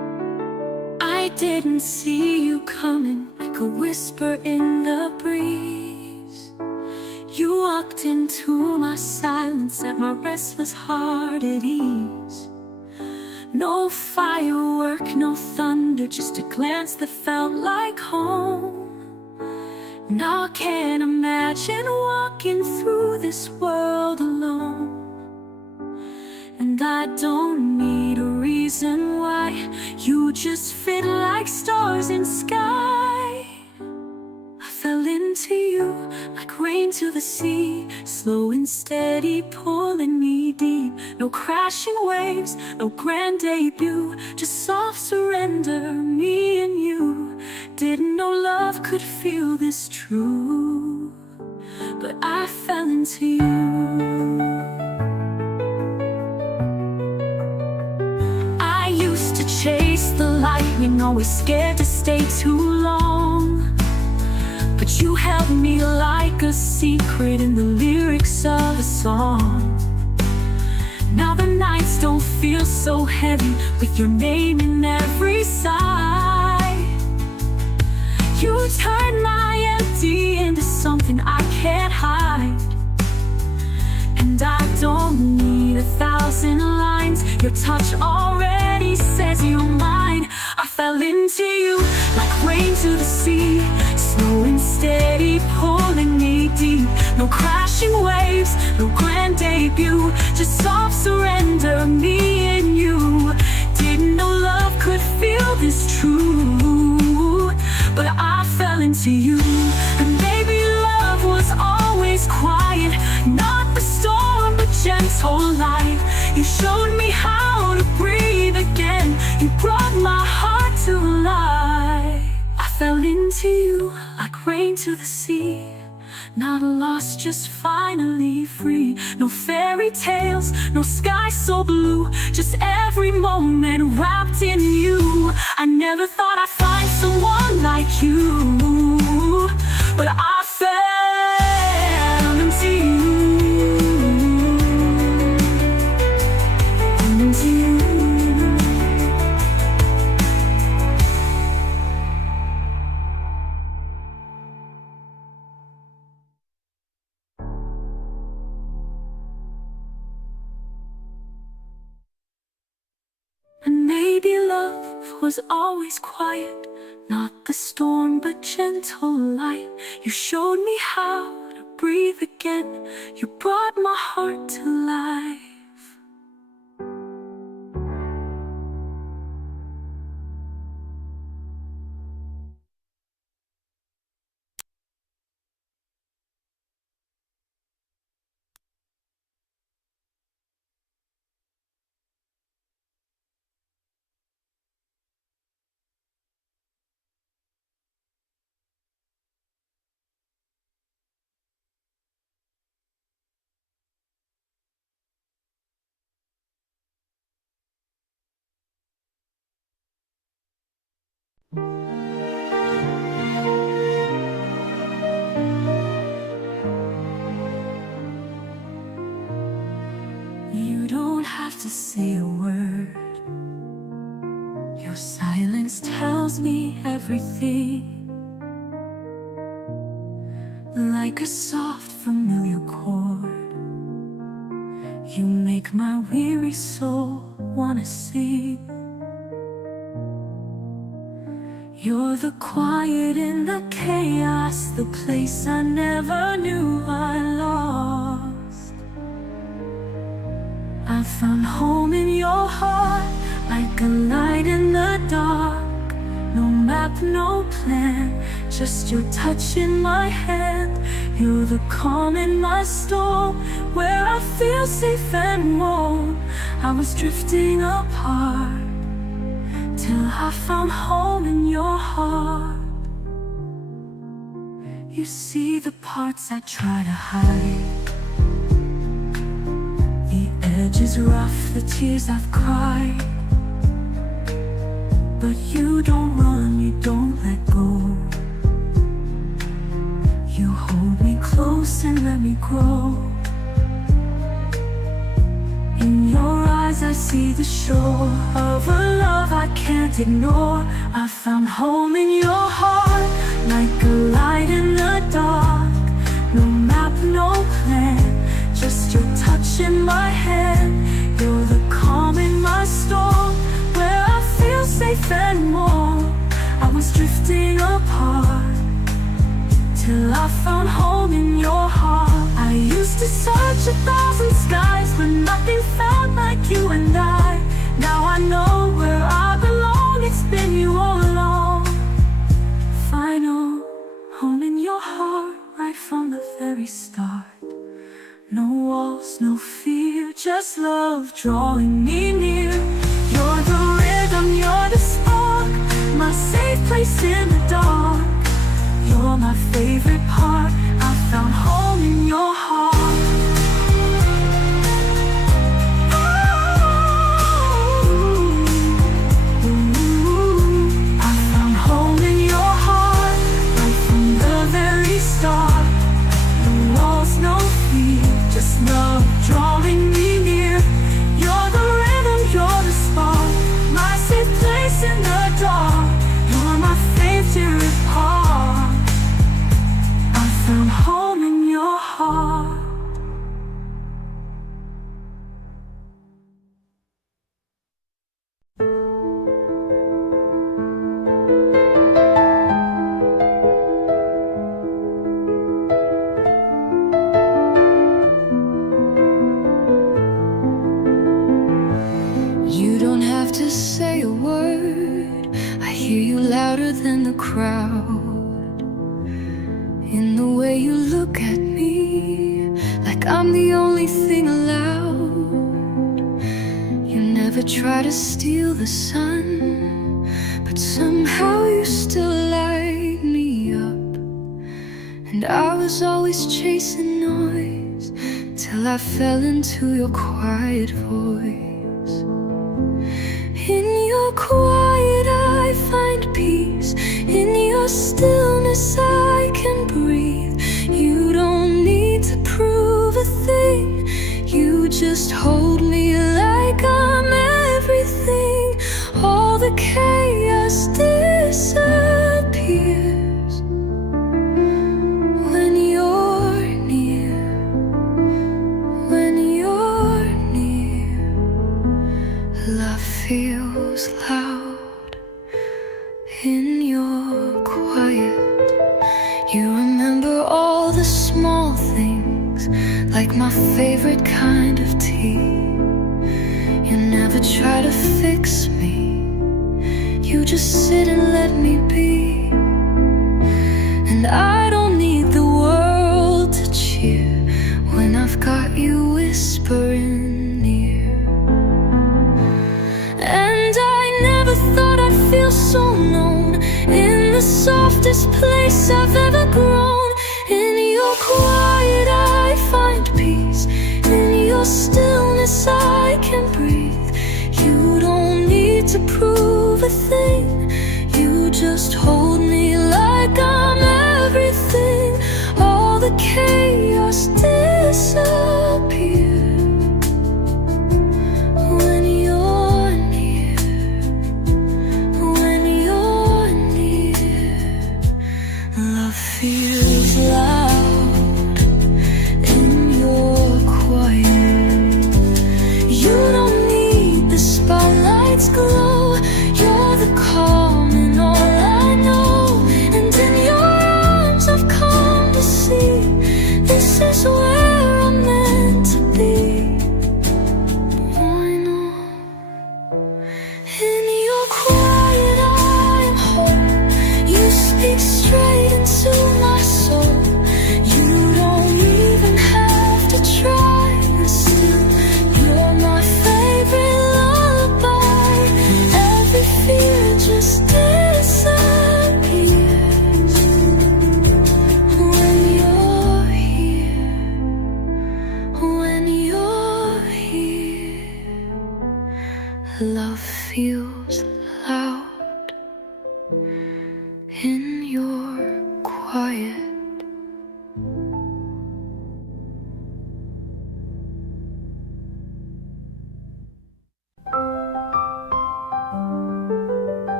didn't see you coming, like a whisper in the breeze. You walked into my silence, set my restless heart at ease. No firework, no thunder, just a glance that felt like home. Now I can't imagine walking through this world alone. And I don't need a reason why, you just fit like stars in sky. I fell into you like rain to the sea, slow and steady pulling me deep. No crashing waves, no grand debut, just soft surrender, me and you. Didn't know love could feel this true, but I fell into you. I used to chase the lightning, always scared to stay too long. But you held me like a secret in the lyrics of a song. Now the nights don't feel so heavy, with your name in every sigh. You turned my empty into something I can't hide. And I don't need 1,000 lines, your touch already says you're mine. I fell into you like rain to the sea, slow and steady pulling me deep. No crashing waves, no grand debut, just soft surrender, me and you. Didn't know love could feel this true, but I fell into you. And maybe love was always quiet, not the storm but gentle light. You showed me how to breathe again, you brought my heart to life. I fell into you like rain to the sea, not lost, just finally free. No fairy tales, no sky so blue, just every moment wrapped in you. I never thought I'd find someone like you, but I fell into you. Into you. And maybe love was always quiet, not the storm but gentle light. You showed me how to breathe again, you brought my heart to life. You don't have to say a word, your silence tells me everything. Like a soft familiar chord, you make my weary soul wanna sing. You're the quiet in the chaos, the place I never knew I lost. I found home in your heart, like a light in the dark. No map, no plan, just your touch in my hand. You're the calm in my storm, where I feel safe and warm. I was drifting apart, till I found home in your heart. You see the parts I try to hide, the edges rough, the tears I've cried. But you don't run, you don't let go. You hold me close and let me grow. In your eyes I see the shore of a love I can't can't ignore. I found home in your heart, like a light in the dark. No map, no plan, just your touch in my hand. You're the calm in my storm, where I feel safe and warm. I was drifting apart, till I found home in your heart. I used to search 1,000 skies, but nothing felt like you and I. Now I know where I belong, it's been you all along. Final home in your heart, right from the very start. No walls, no fear, just love drawing me near. You're the rhythm, you're the spark, my safe place in the dark. You're my favorite part, I found home in your heart. I found home in your heart, right from the very start. No walls, no fear, just love drawing me near. You're the rhythm, you're the spark, my safe place in the dark. You're my favorite part, I found home in your heart. You don't have to say a word, I hear you louder than the crowd. In the way you look at me, like I'm the only thing allowed. You never try to steal the sun, but somehow you still light me up. And I was always chasing noise, till I fell into your quiet voice. In your quiet I find peace, in your stillness I can breathe. You don't need to prove a thing, you just hold me like I'm everything. All the chaos disappears when you're near, when you're near. Love feels loud in your quiet. You remember all the small things, like my favorite kind of tea. You never try to fix me, you just sit and let me be. And I don't need the world to cheer when I've got you whispering near. And I never thought I'd feel so known, in the softest place I've ever grown. In your quiet I find peace, in your stillness I can breathe. You don't need to prove a thing, you just hold me like I'm everything. All the chaos disappears when you're near, when you're near. Love feels loud in your quiet. You don't need the spotlight's glow, you're the calm in all I know. And in your arms I've come to see, this is where I'm meant to be. I know. In your quiet I am home, you speak straight into my soul. You don't even have to try, and still you're my favorite lullaby. Every fear just disappears when you're here, when you're here. Love feels loud in your quiet.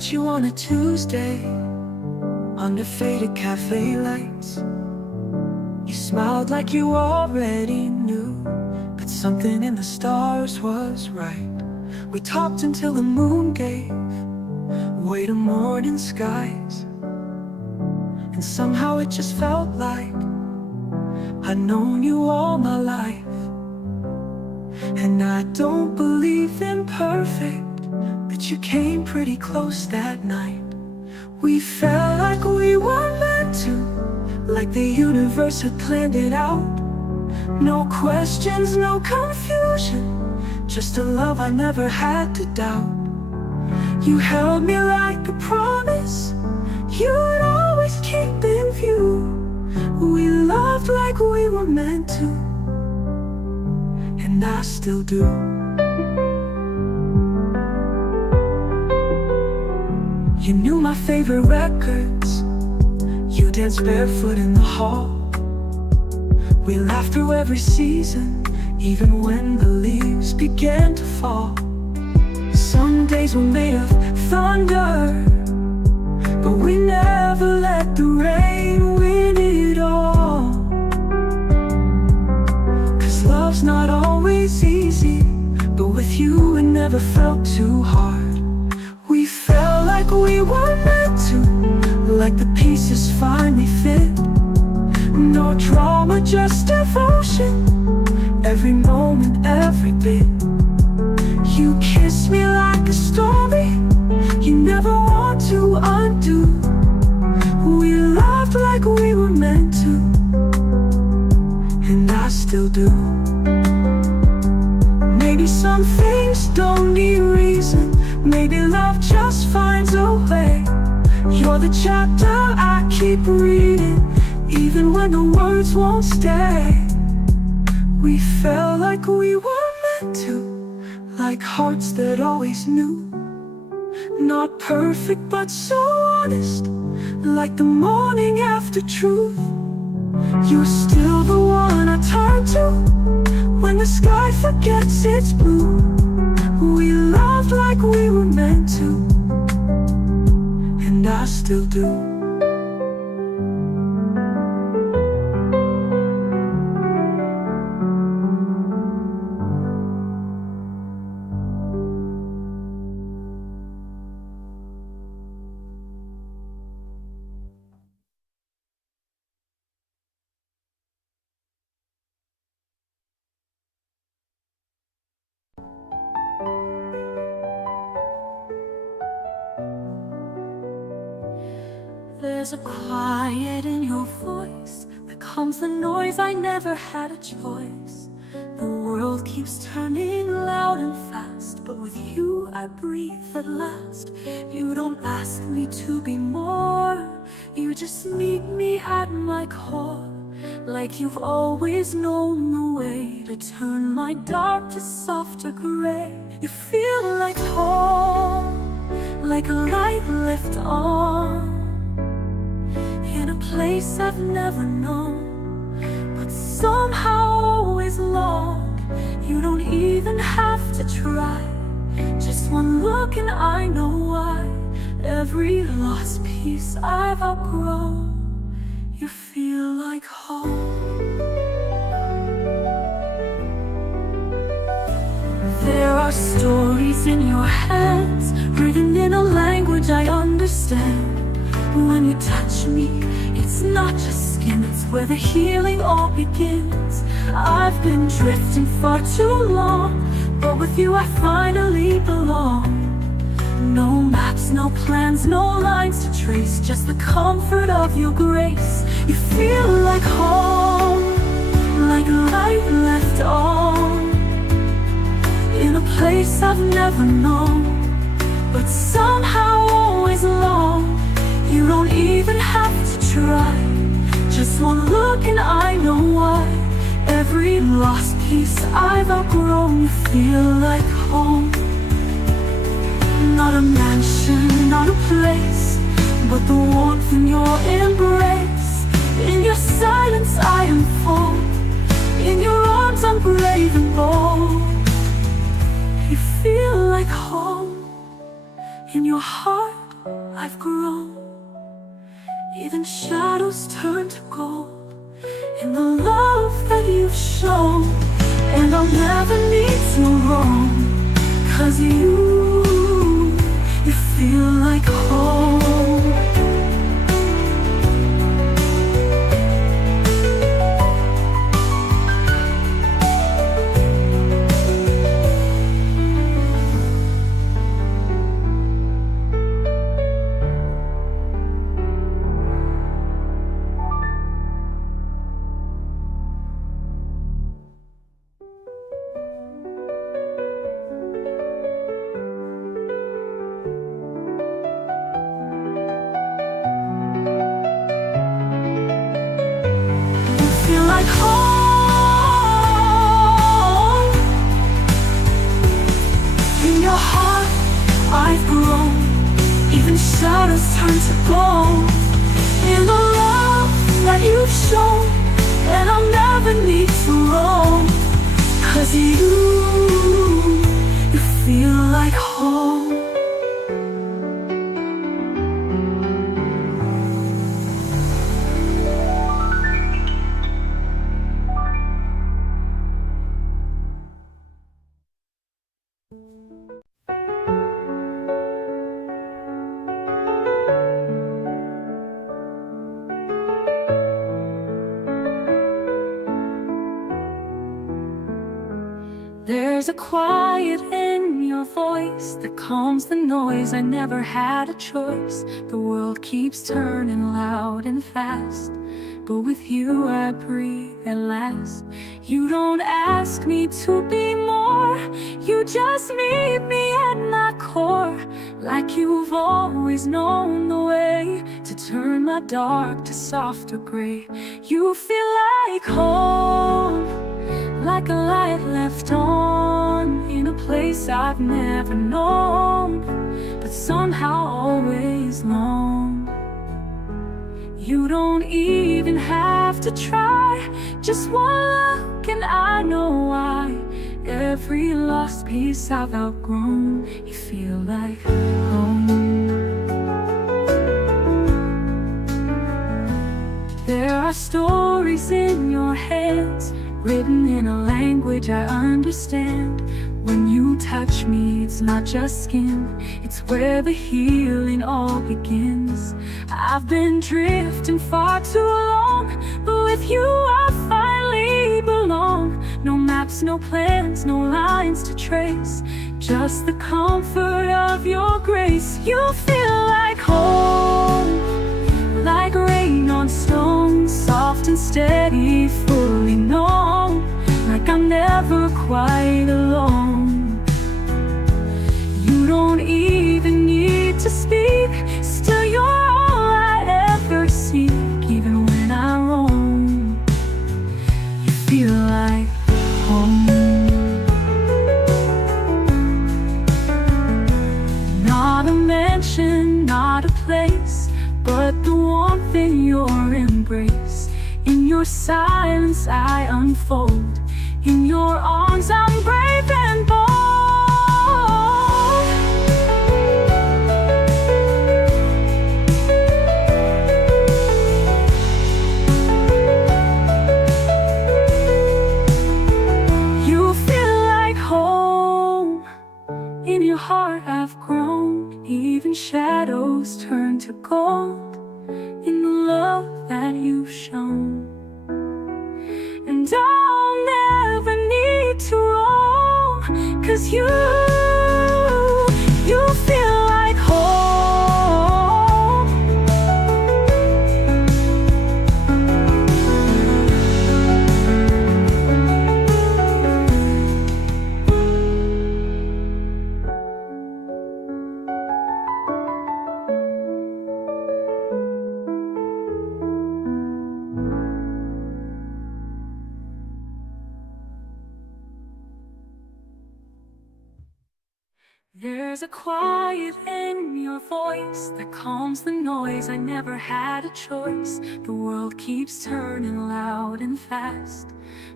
met you on a Tuesday under faded cafe lights. You smiled like you already knew, but something in the stars was right. We talked until the moon gave way to morning skies, and somehow it just felt like I'd known you all my life. And I don't believe in perfect, but you came pretty close that night. We felt like we were meant to, like the universe had planned it out. No questions, no confusion, just a love I never had to doubt. You held me like a promise you'd always keep in view. We loved like we were meant to, and I still do. You knew my favorite records, you danced barefoot in the hall. We laughed through every season, even when the leaves began to fall. Some days were made of thunder, but we never let the rain win it all. 'Cause love's not always easy, but with you it never felt too hard. We felt like we were meant to, like the pieces finally fit. No drama, just devotion, every moment, every bit. You kissed me like a story you never want to undo. We loved like we were meant to, and I still do. Maybe some things don't need reason, maybe love just finds a way. You're the chapter I keep reading, even when the words won't stay. We felt like we were meant to, like hearts that always knew. Not perfect but so honest, like the morning after truth. You're still the one I turn to when the sky forgets its blue. We loved like we were meant to, and I still do. There's a quiet in your voice that calms the noise. I never had a choice. The world keeps turning loud and fast, but with you I breathe at last. You don't ask me to be more, you just meet me at my core. Like you've always known the way to turn my dark to softer gray. You feel like home, like a light left on, in a place I've never known, but somehow always long. You don't even have to try, just one look and I know why. Every lost piece I've outgrown, you feel like home. There are stories in your hands, written in a language I understand. When you touch me, it's not just skin, it's where the healing all begins. I've been drifting far too long, but with you I finally belong. No maps, no plans, no lines to trace, just the comfort of your grace. You feel like home, like a light left on, in a place I've never known, but somehow always long. You don't even have to try, just one look and I know why. Every lost piece I've outgrown, you feel like home. Not a mansion, not a place, but the warmth in your embrace. In your silence I am full, in your arms I'm brave and bold. You feel like home, in your heart I've grown. Even shadows turn to gold in the love that you've shown. And I'll never need to roam, 'cause you feel like home. Feel like home. In your heart I've grown. Even shadows turn to gold in the love that you've shown. And I'll never need to roam, 'cause you feel like home. There's a quiet in your voice that calms the noise. I never had a choice. The world keeps turning loud and fast, but with you I breathe at last. You don't ask me to be more, you just meet me at my core. Like you've always known the way to turn my dark to softer gray. You feel like home, like a light left on in a place I've never known, but somehow always long. You don't even have to try, just one look and I know why. Every lost piece I've outgrown, you feel like home. There are stories in your hands, written in a language I understand. When you touch me, it's not just skin, it's where the healing all begins. I've been drifting far too long, but with you I finally belong. No maps, no plans, no lines to trace, just the comfort of your grace. You feel like home, like rain on stone, soft and steady, fully known. Like I'm never quite alone. You don't even need to speak, still you're all I ever seek. Even when I roam, you feel like home. Not a mansion, not a place, but the warmth in your embrace. In your silence I unfold, in your arms I'm brave and bold. You feel like home, in your heart I've grown. Even shadows turn to gold in the love that you've shown. And I'll never need to roam, 'cause you feel like home. There's a quiet in your voice that calms the noise. I never had a choice. The world keeps turning loud and fast,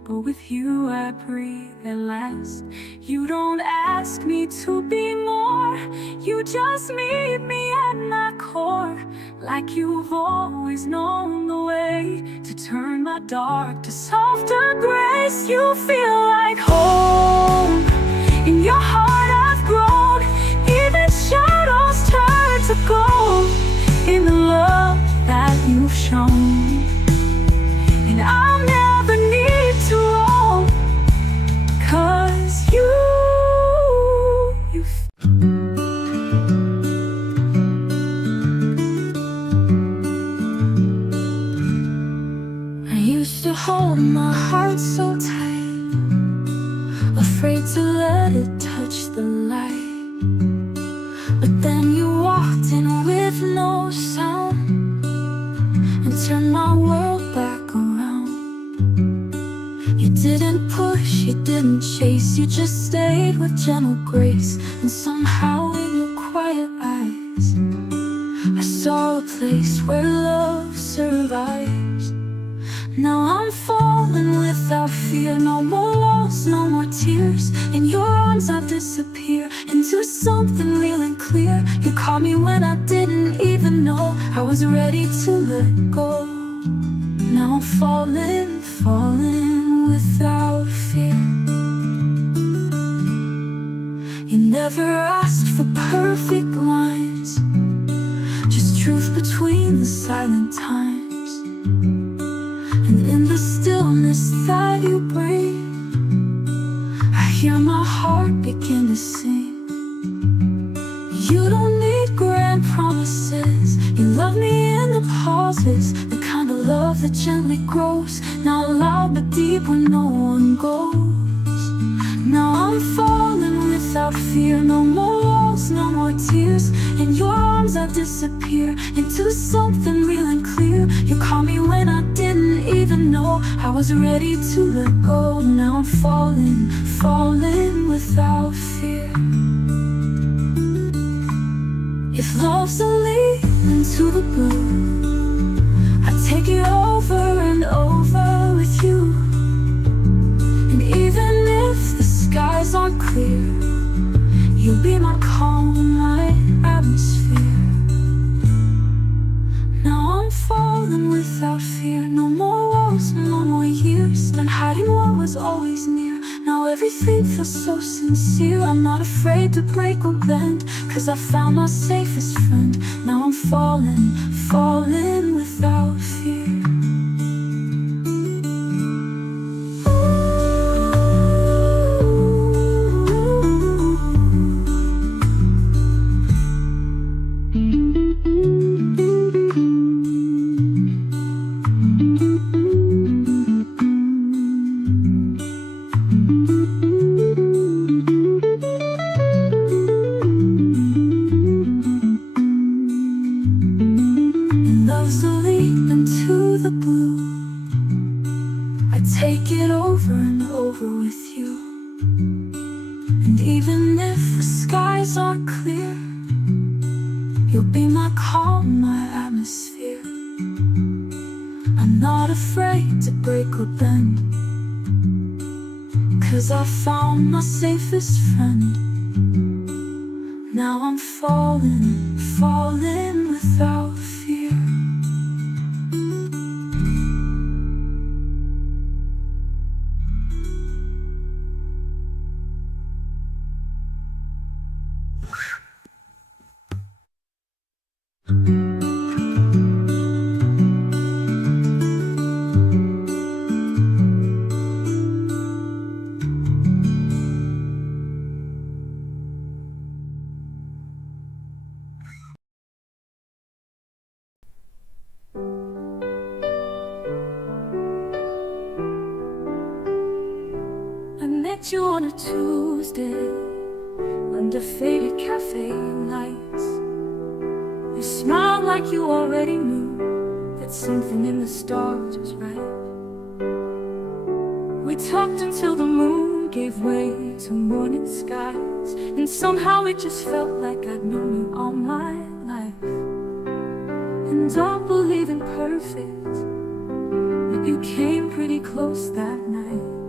but with you I breathe at last. You don't ask me to be more, you just meet me at my core. Like you've always known the way to turn my dark to softer grace. You feel like home, in your heart I've grown. Even shadows turn to gold in the love that you've shown. And I'll never need to roam, 'cause I used to hold my heart so tight, afraid to let it touch the light. But then you walked in with no sound and turned my world back around. You didn't push, you didn't chase, you just stayed with gentle grace. And somehow in your quiet eyes I saw a place where love survives. Now I'm falling without fear, no more walls, no more tears. In your arms I disappear into something real and clear. You caught me when I didn't even know I was ready to let go. Now I'm falling, falling without fear. You never asked for perfect lines, just truth between the silent times. And in the stillness that you bring, I hear my heart begin to sing. You don't need grand promises, you love me in the pauses, the kind of love that gently grows, not loud but deep where no one goes. Now I'm falling without fear, no more walls, no more tears. In your arms I disappear into something real and clear. You caught me when I didn't even know I was ready to let go. Now I'm falling, falling without fear. If love's a leap into the blue, I take it over and over with you. And even if the skies aren't clear, you'll be my calm, my atmosphere. Now I'm falling without fear, no more walls, no more years spent hiding what was always near. Now everything feels so sincere. I'm not afraid to break or bend, 'cause I found my safest friend. Now I'm falling, falling without fear. I found my safest friend. Now I'm falling, falling without fear. You on a Tuesday under faded cafe lights. You smiled like you already knew that something in the stars was right. We talked until the moon gave way to morning skies, and somehow it just felt like I'd known you all my life. And don't believe in perfect, but you came pretty close that night.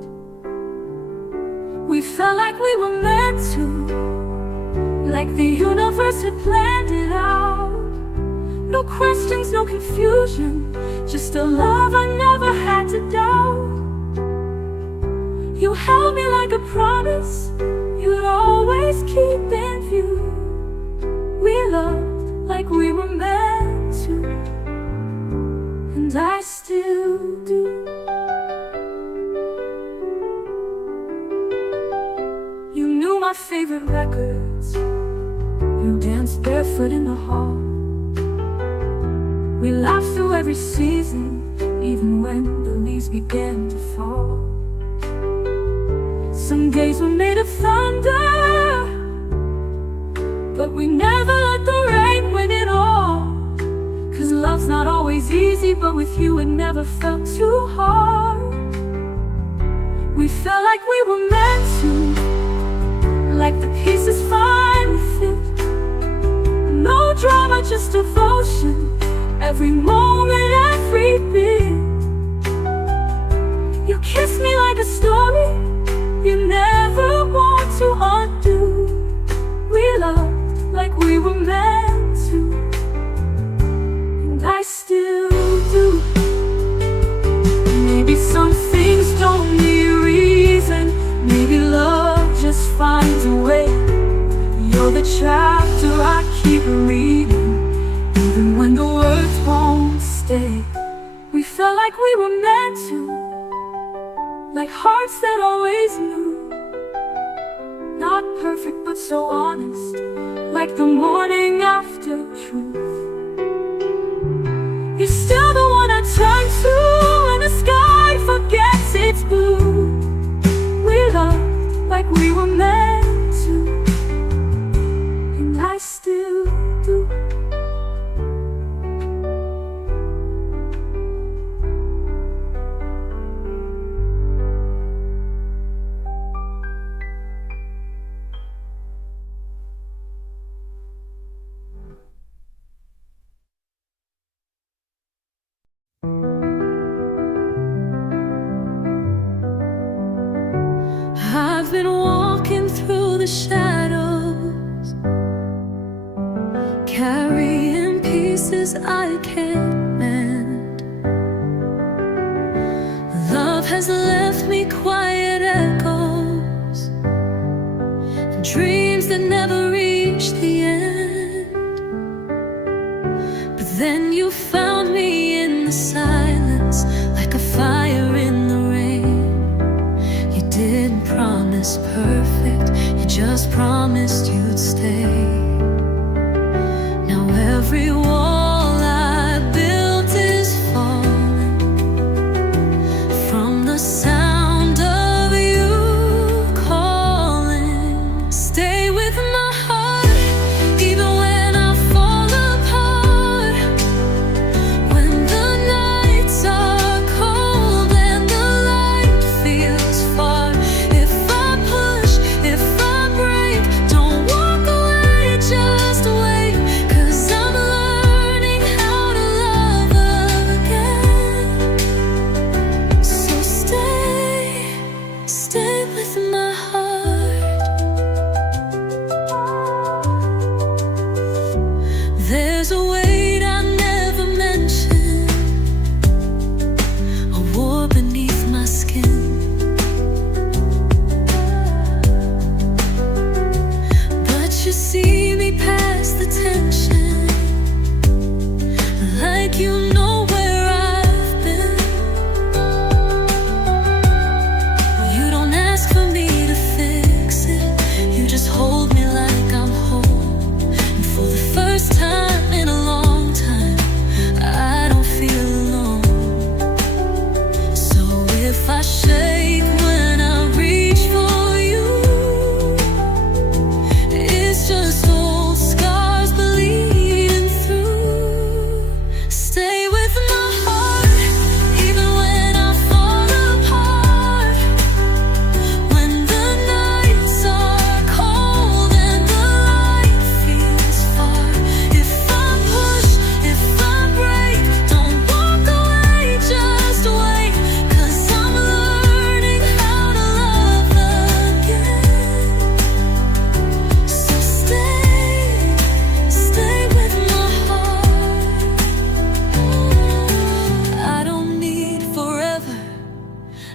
like the universe had planned it out. No questions, no confusion, just a love I never had to doubt. You held me like a promise you'd always keep in view. We loved like we were meant to, and I still do. You knew my favorite records, you danced barefoot in the hall. We laughed through every season, even when the leaves began to fall. Some days were made of thunder, but we never let the rain win it all. 'Cause love's not always easy, but with you it never felt too hard. We felt like we were meant to, like the pieces finally fit. No drama, just devotion, every moment, every bit. You kissed me like a story you never want to undo. We loved like we were meant to, and I still do. Maybe some things don't need a reason, maybe love just finds a way. You're the chapter I keep reading, even when the words won't stay. We felt like we were meant to, like hearts that always knew. Not perfect but so honest, like the morning after truth. You're still the one I turn to when the sky forgets its blue. We loved like we were meant to, and I still do. I've been walking through the shadows, carrying pieces I can't mend. Love has left me quiet echoes, and dreams that never reach the end. But then you found me in the silence, like a fire in the rain. You didn't promise perfect, you just promised you'd stay. Now every wall I built is falling from the sound of you calling. Stay with my heart, even when I fall apart. When the nights are cold and the light feels far. If I push, if I break, don't want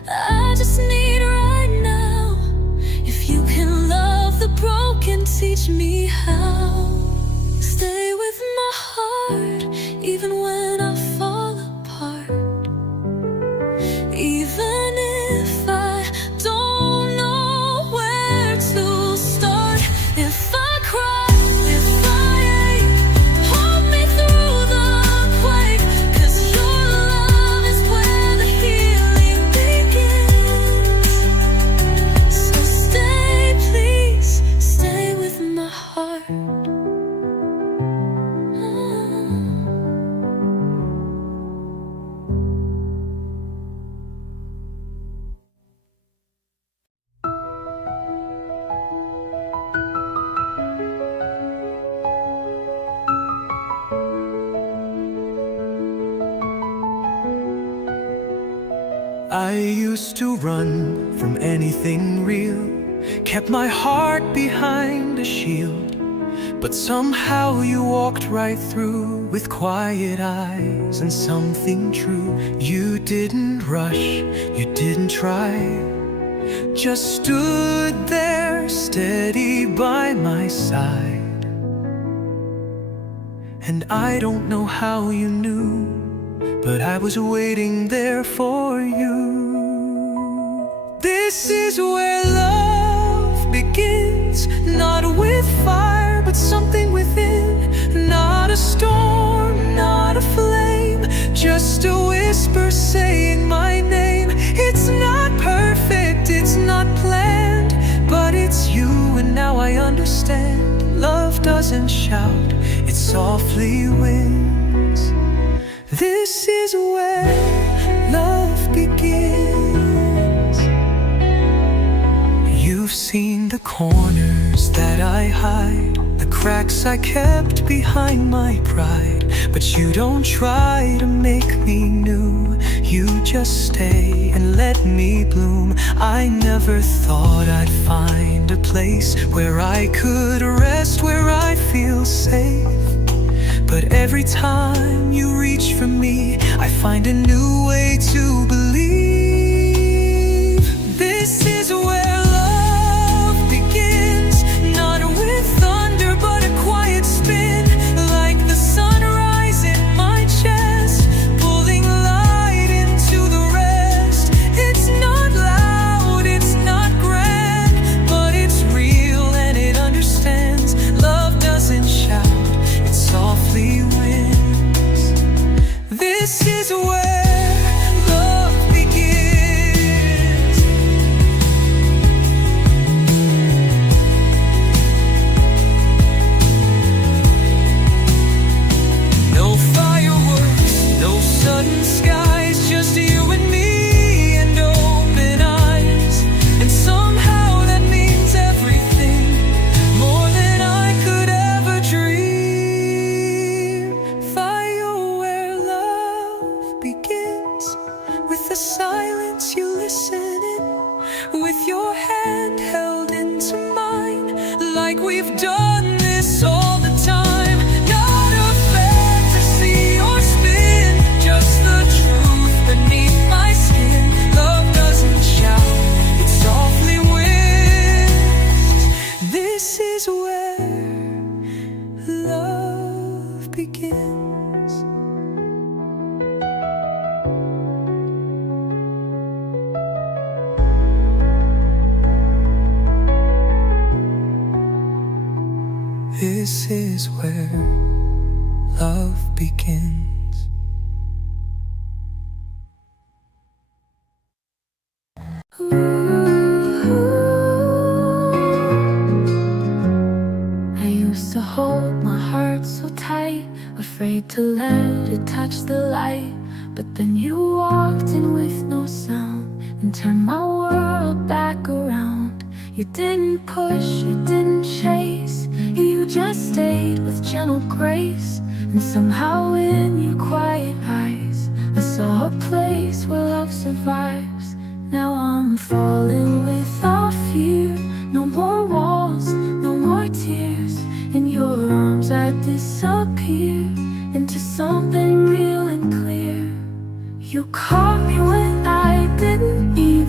I just need right now. If you can love the broken, teach me how. Stay with my heart, even when I fall apart. Even if I don't know where to start. If I cry, if I ache, hold me through the quake. 'Cause your love is where the healing begins. So stay, please, stay with my heart. I used to run from anything real, kept my heart behind a shield. But somehow you walked right through with quiet eyes and something true. You didn't rush, you didn't try, just stood there steady by my side. And I don't know how you knew, but I was waiting there for you. This is where love begins, not with fire, but something within. Not a storm, not a flame, just a whisper saying my name. It's not perfect, it's not planned, but it's you, and now I understand. Love doesn't shout, it softly wins. This is where love begins. You've seen the corners that I hide, the cracks I kept behind my pride. But you don't try to make me new, you just stay and let me bloom. I never thought I'd find a place where I could rest, where I feel safe. But every time you reach for me, I find a new way to believe. This is where love begins, not with thunder, but a quiet spin. Like the sunrise in my chest, pulling light into the rest. It's not loud, it's not grand, but it's real and it understands. Love doesn't shout, it softly wins. This is where love begins. No fireworks, no sudden skies, just you and me and open eyes. And somehow that means everything, more than I could ever dream. Fire where love begins, with the silence you listen in, with your hand held into mine, like we've done this all the time. Not a fantasy or spin, just the truth beneath my skin. Love doesn't shout, it softly wins. This is where love begins. This is where love begins. I used to hold my heart so tight, afraid to let it touch the light. But then you walked in with no sound and turned my world back around. You didn't push, you didn't chase, you just stayed with gentle grace. And somehow in your quiet eyes, I saw a place where love survives. Now I'm falling without fear, no more walls, no more tears. In your arms I disappear into something real and clear. You caught me when I didn't even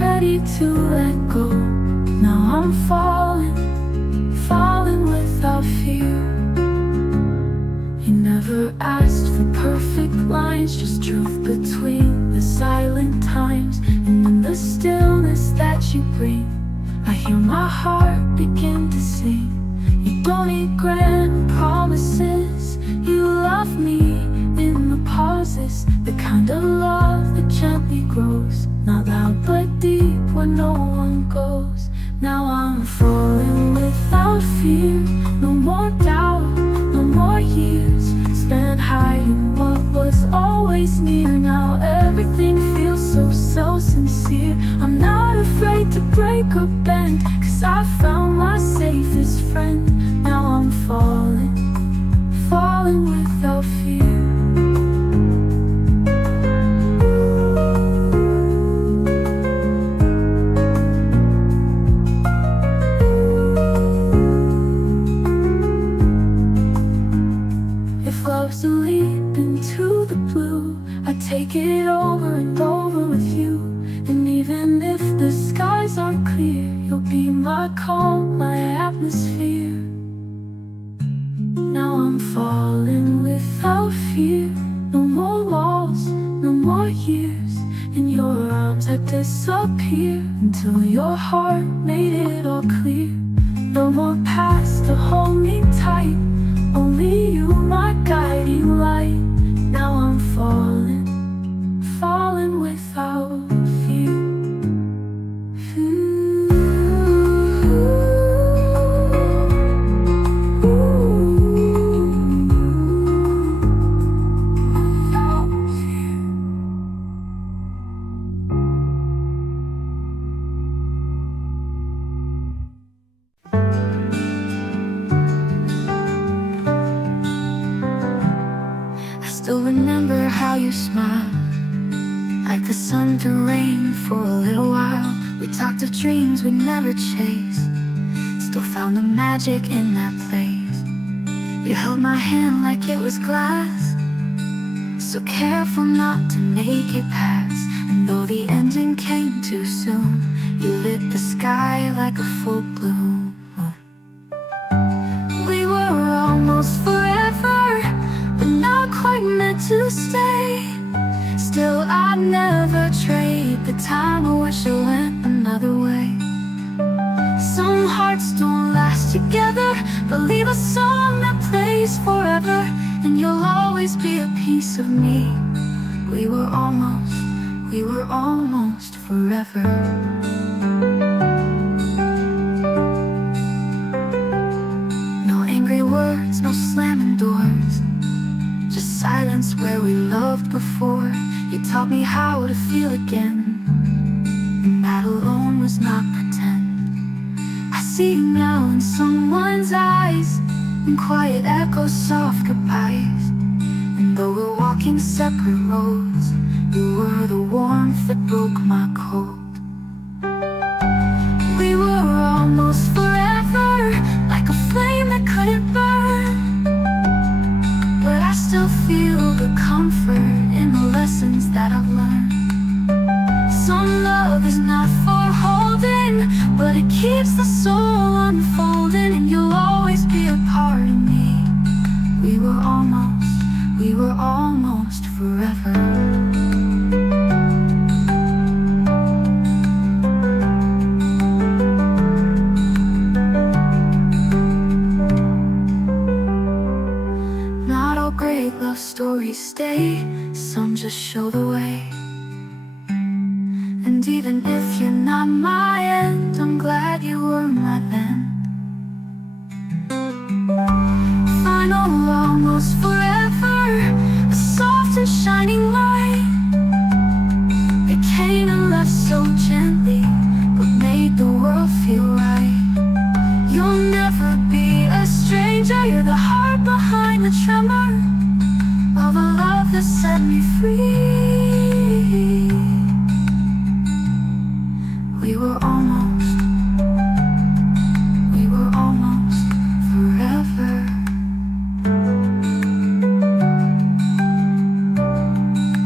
ready to let go. Now I'm falling, falling without fear. You never asked for perfect lines, just truth between the silent times. And in the stillness that you bring, I hear my heart begin to sing. You don't need grand promises, you love me in the pauses, the kind of love that gently grows, not loud but deep where no one goes. Now I'm falling without fear, no more doubt, no more years spent hiding what was always near. Now everything feels so sincere. I'm not afraid to break or bend, 'cause I found my safest friend. Now I'm falling, falling without fear. If love's a leap into the blue, I take it over and over with you. And even if the skies aren't clear, you'll be my calm, my atmosphere. Now I'm falling without fear, no more walls, no more years. In your arms I disappear, until your heart made it all clear. No more past to hold me tight, only you my guiding light. Now I'm falling, falling without fear. Still remember how you smiled, like the sun through rain for a little while. We talked of dreams we never chased, still found the magic in that place. You held my hand like it was glass, so careful not to make it pass. And though the ending came too soon, you lit the sky like a full bloom. We were almost forever, but not quite meant to stay. Still I'd never trade the time. I wish it went another way. Some hearts don't last together, but leave a song that plays forever. And you'll always be a piece of me. We were almost forever. No angry words, no slamming doors, just silence where we loved before. You taught me how to feel again, and that alone was not pretend. I see you now in someone's eyes, in quiet echoes, soft goodbyes. And though we're walking separate roads, you were the warmth that broke my cold. We were almost forever, like a flame that couldn't burn. But I still feel the comfort in the lessons that I've learned. Some love is not for holding, but it keeps the soul unfolding. And you'll always be a part of me. We were almost forever. Not all great love stories stay, some just show the way. And even if you're not my end, I'm glad you were my then. Final, almost forever, a soft and shining light. It came and left so gently, but made the world feel right. You'll never be a stranger, you're the heart behind the tremor of a love that set me free. We were almost forever.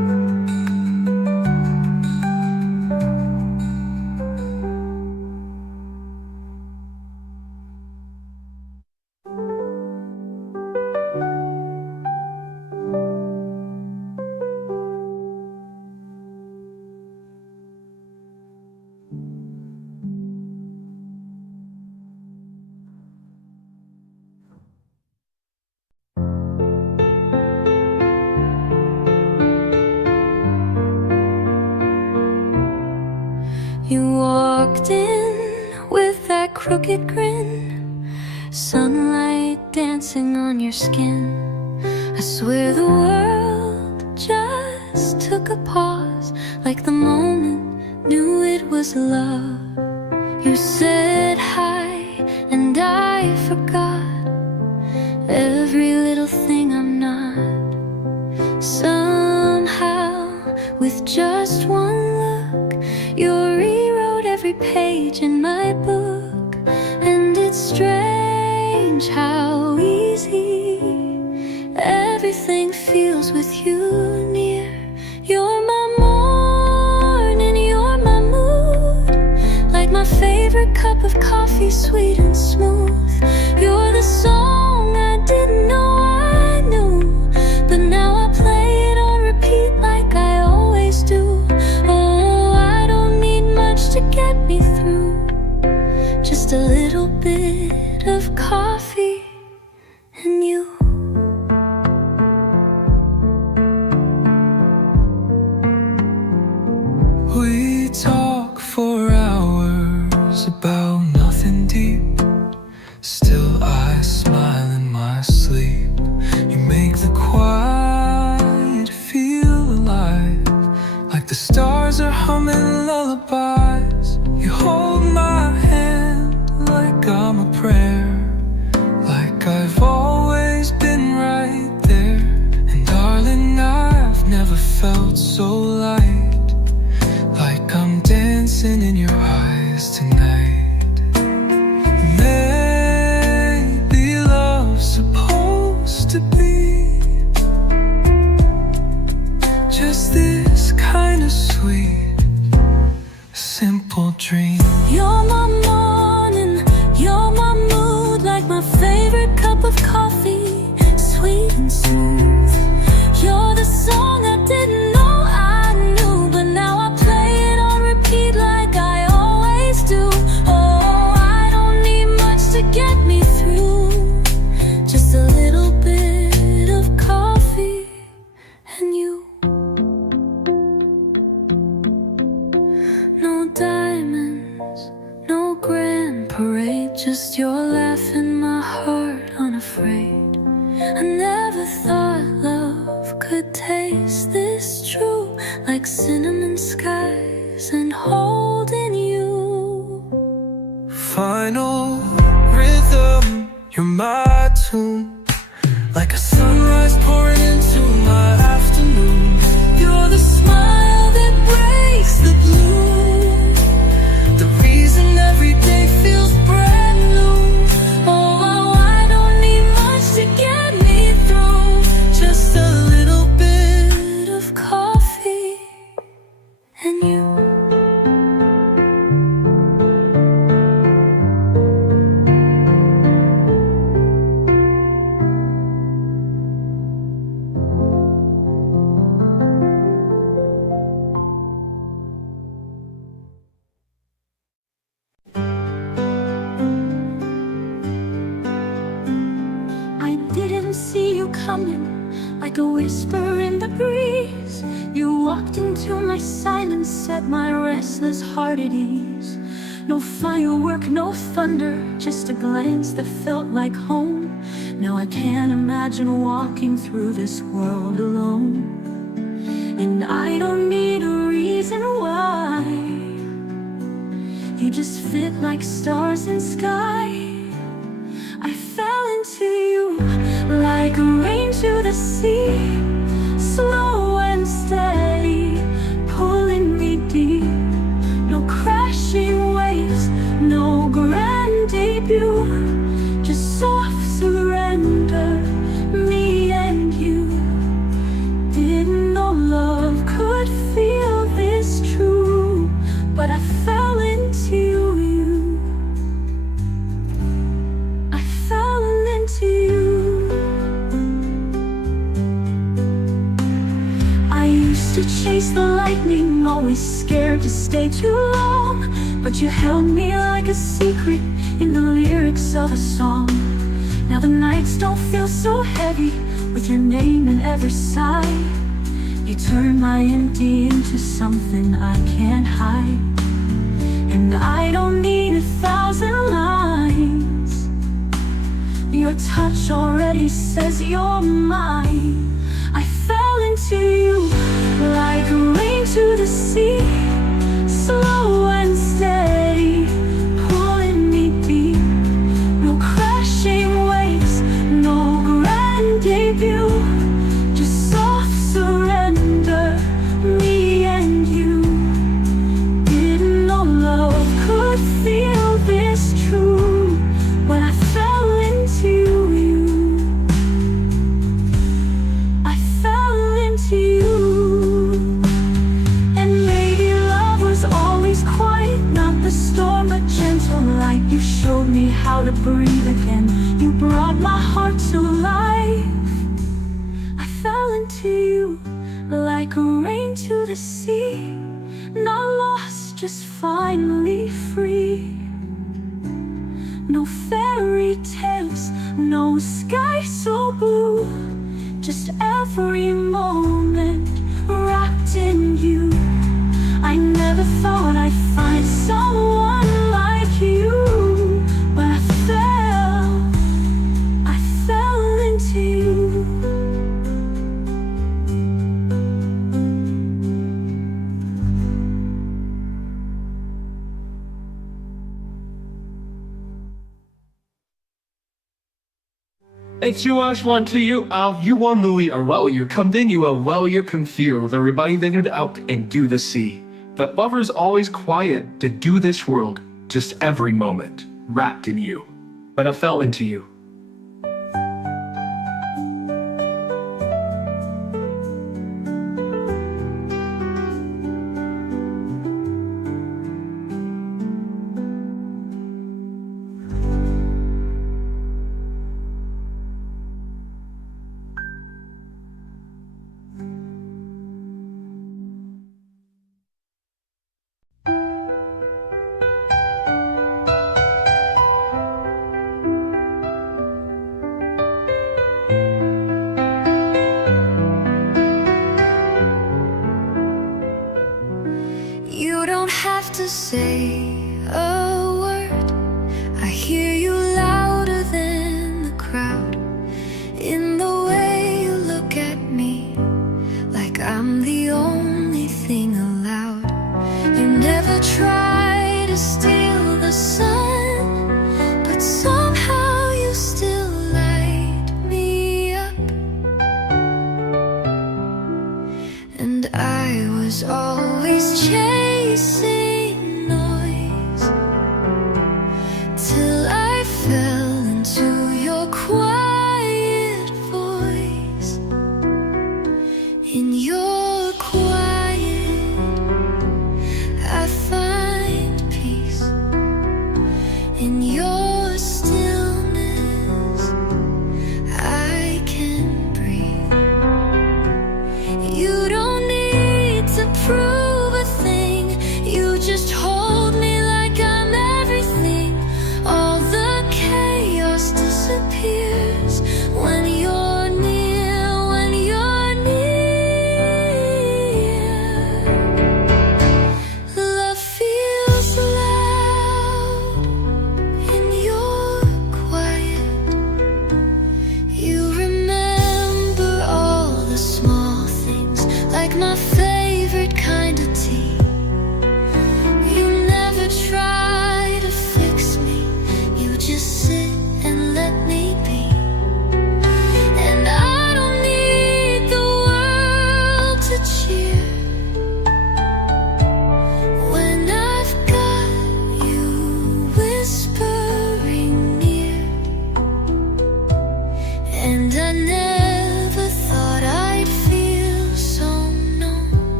walked in with that crooked grin, sunlight dancing on your skin. I swear the world just took a pause, like the moment knew it was love. You said hi and I forgot every little thing I'm not. Somehow, with just one look, you rewrote every page in my book. And it's strange how easy everything feels with you near. You're my morning, you're my mood, like my favorite cup of coffee, sweet and smooth. You're the song I didn't know I knew, but now I play it on repeat like I always do. Oh, I don't need much to get me through, just a little bit of coffee and you. We talk for hours about nothing deep. Still I smile in my sleep. You make the quiet feel alive, like the stars are humming lullabies. You hold my hand like I'm a prayer, like I've always been right there. And darling, I've never felt so light, like I'm dancing in your eyes tonight. Maybe love's supposed to be just this kind of sweet, simple dream. You're my morning, you're my mood, like my favorite cup of coffee, sweet and smooth. You're the song I didn't know I knew, but now I play it on repeat like I always do. Oh, I don't need much to get me through, just a little bit of coffee and you. No diamonds, no grand parade, just your laugh and my heart unafraid. I never thought love could taste this true, like cinnamon skies and holding you. Final rhythm, you're my tune, like a sunrise pouring into my afternoon. You're the smile that breaks the blue, The reason every day feels brand new. oh, I don't need much to get me through, Just a little bit of coffee and you. I didn't see you coming, like a whisper in the breeze. You walked into my silence, set my restless heart at ease. No firework, no thunder, just a glance that felt like home. Now I can't imagine walking through this world alone. And I don't need a reason why, you just fit like stars in sky. I fell into you like rain to the sea, slow and steady, pulling me deep. No crashing waves, no grand debut, just soft surrender, me and you. Didn't know love could feel this true, but I fell into you. I fell into you. I used to chase the lightning, always scared to stay too long, but you held me like a secret in the lyrics of a song. Now the nights don't feel so heavy with your name in every sigh. You turn my empty into something I can't hide. And I don't need 1,000 lines. Your touch already says you're mine. I fell into you like rain to the sea, slow and steady, pulling me deep. No crashing waves, no grand debut, just soft surrender, me and you. Didn't know love could feel this true when I fell into you. I fell into you. And maybe love was always quiet, not the storm but gentle light. You showed me how to breathe again. You brought my heart to life. I fell into you like rain to the sea, not lost, just finally free. No fairy tales, no sky so blue, just every moment wrapped in you. I never thought I'd find someone like you, but I fell into you. It's you ask one to you out, you want Louis or well you come then you well you can feel the reminded out and do the sea. But lovers always quiet to do this world, just every moment wrapped in you. But I fell into you. You don't have to say a word. I hear you louder than the crowd, in the way you look at me, like I'm the only thing allowed. You never try to steal the sun, but somehow you still light me up. And I was always chasing noise, till I fell into your quiet voice. In your quiet, I find peace. In your stillness, I can breathe. You don't need to prove a thing. You just hold me like I'm everything. All the chaos disappears when you're near, when you're near. Love feels loud in your quiet. You remember all the small things, like my favorite kind of tea. You never try to fix me, you just sit and let me be. And I don't need the world to cheer when I've got you whispering near. And I never thought I'd feel so known.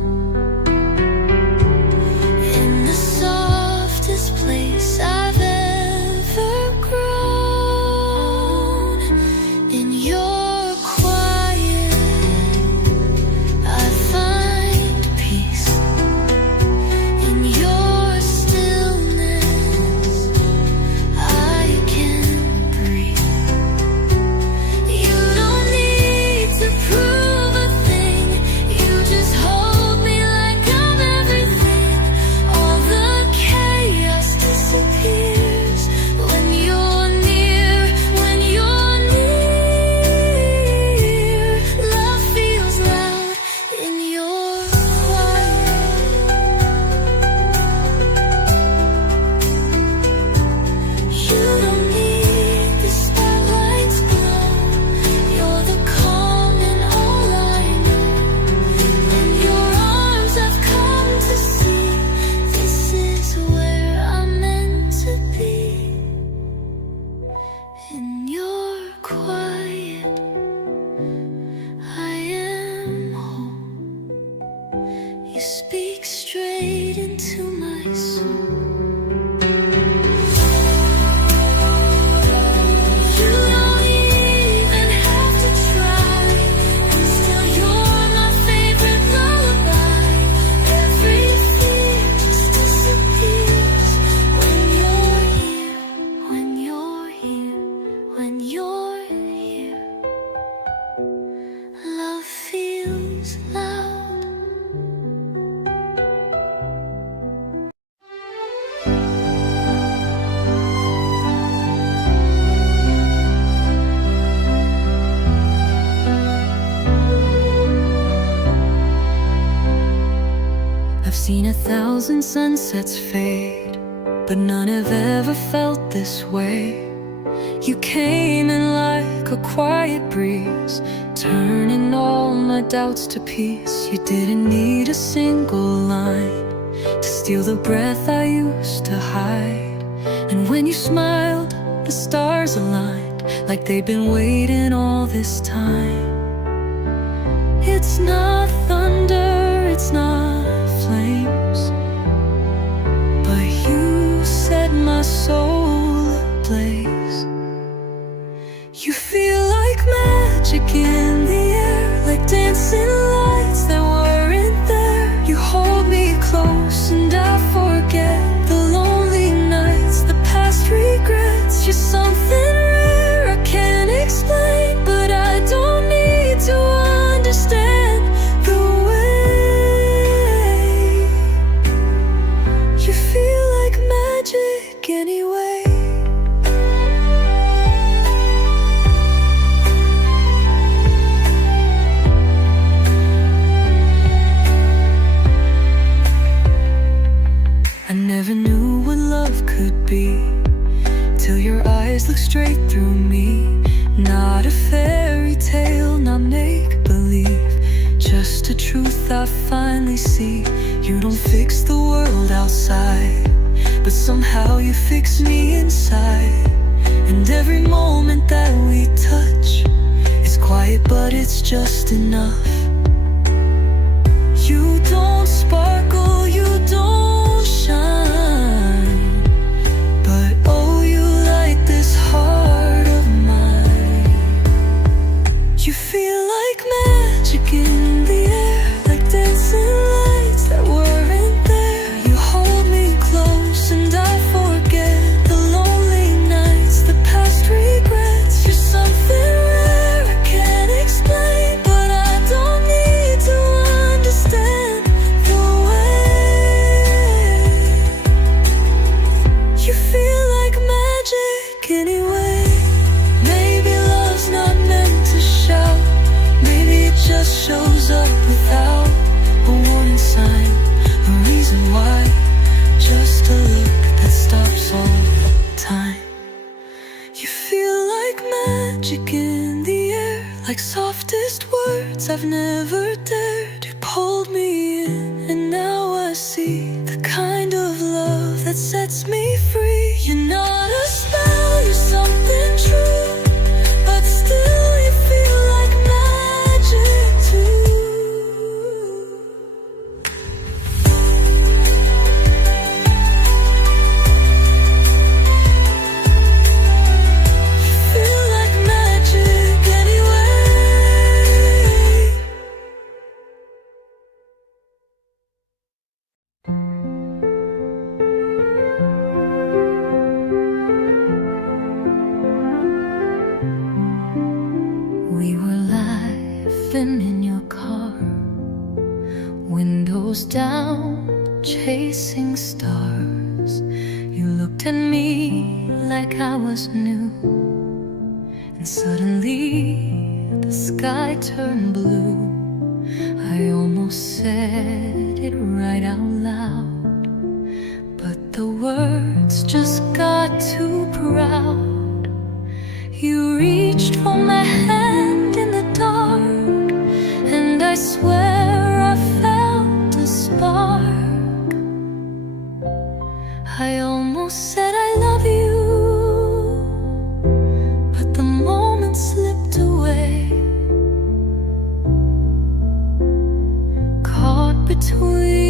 speak straight into my soul. Seen 1,000 sunsets fade, but none have ever felt this way. You came in like a quiet breeze, turning all my doubts to peace. You didn't need a single line to steal the breath I used to hide. And when you smiled, the stars aligned, like they'd been waiting all this time. It's not thunder, it's not flames, but you set my soul ablaze. You feel like magic in the air, like dancing lights that weren't there. You hold me close and I forget the lonely nights, the past regrets. You're something rare I can't explain, but I don't need to understand the way you feel like magic anyway. I never knew what love could be till your eyes look straight through me. Not a fairy tale, not make-believe, just a truth I finally see. You don't fix the world outside, but somehow you fix me inside. And every moment that we touch is quiet, but it's just enough. You don't sparkle, you don't shine, but oh, you light this heart of mine. You feel like magic in the air, like dancing lights that weren't there. You hold me close and I forget the lonely nights, the past regrets. You're something rare I can't explain, but I don't need to understand the way you feel like magic anyway. Maybe love's not meant to shout, maybe it just shows up without a warning sign, a reason why, just a look that stops all time. You feel like magic in the air, like softest words I've never dared. You pulled me in and now I see the kind of love that sets me free. You're not a spell, you're something true, but still you feel like magic too. Feel like magic anyway. We were laughing in your car, windows down, chasing stars. You looked at me like I was new, and suddenly the sky turned blue. I almost said it right out loud, but the words just got too proud. You reached for my hand in the dark, and I swear I felt a spark. I almost said I love you, but the moment slipped away, caught between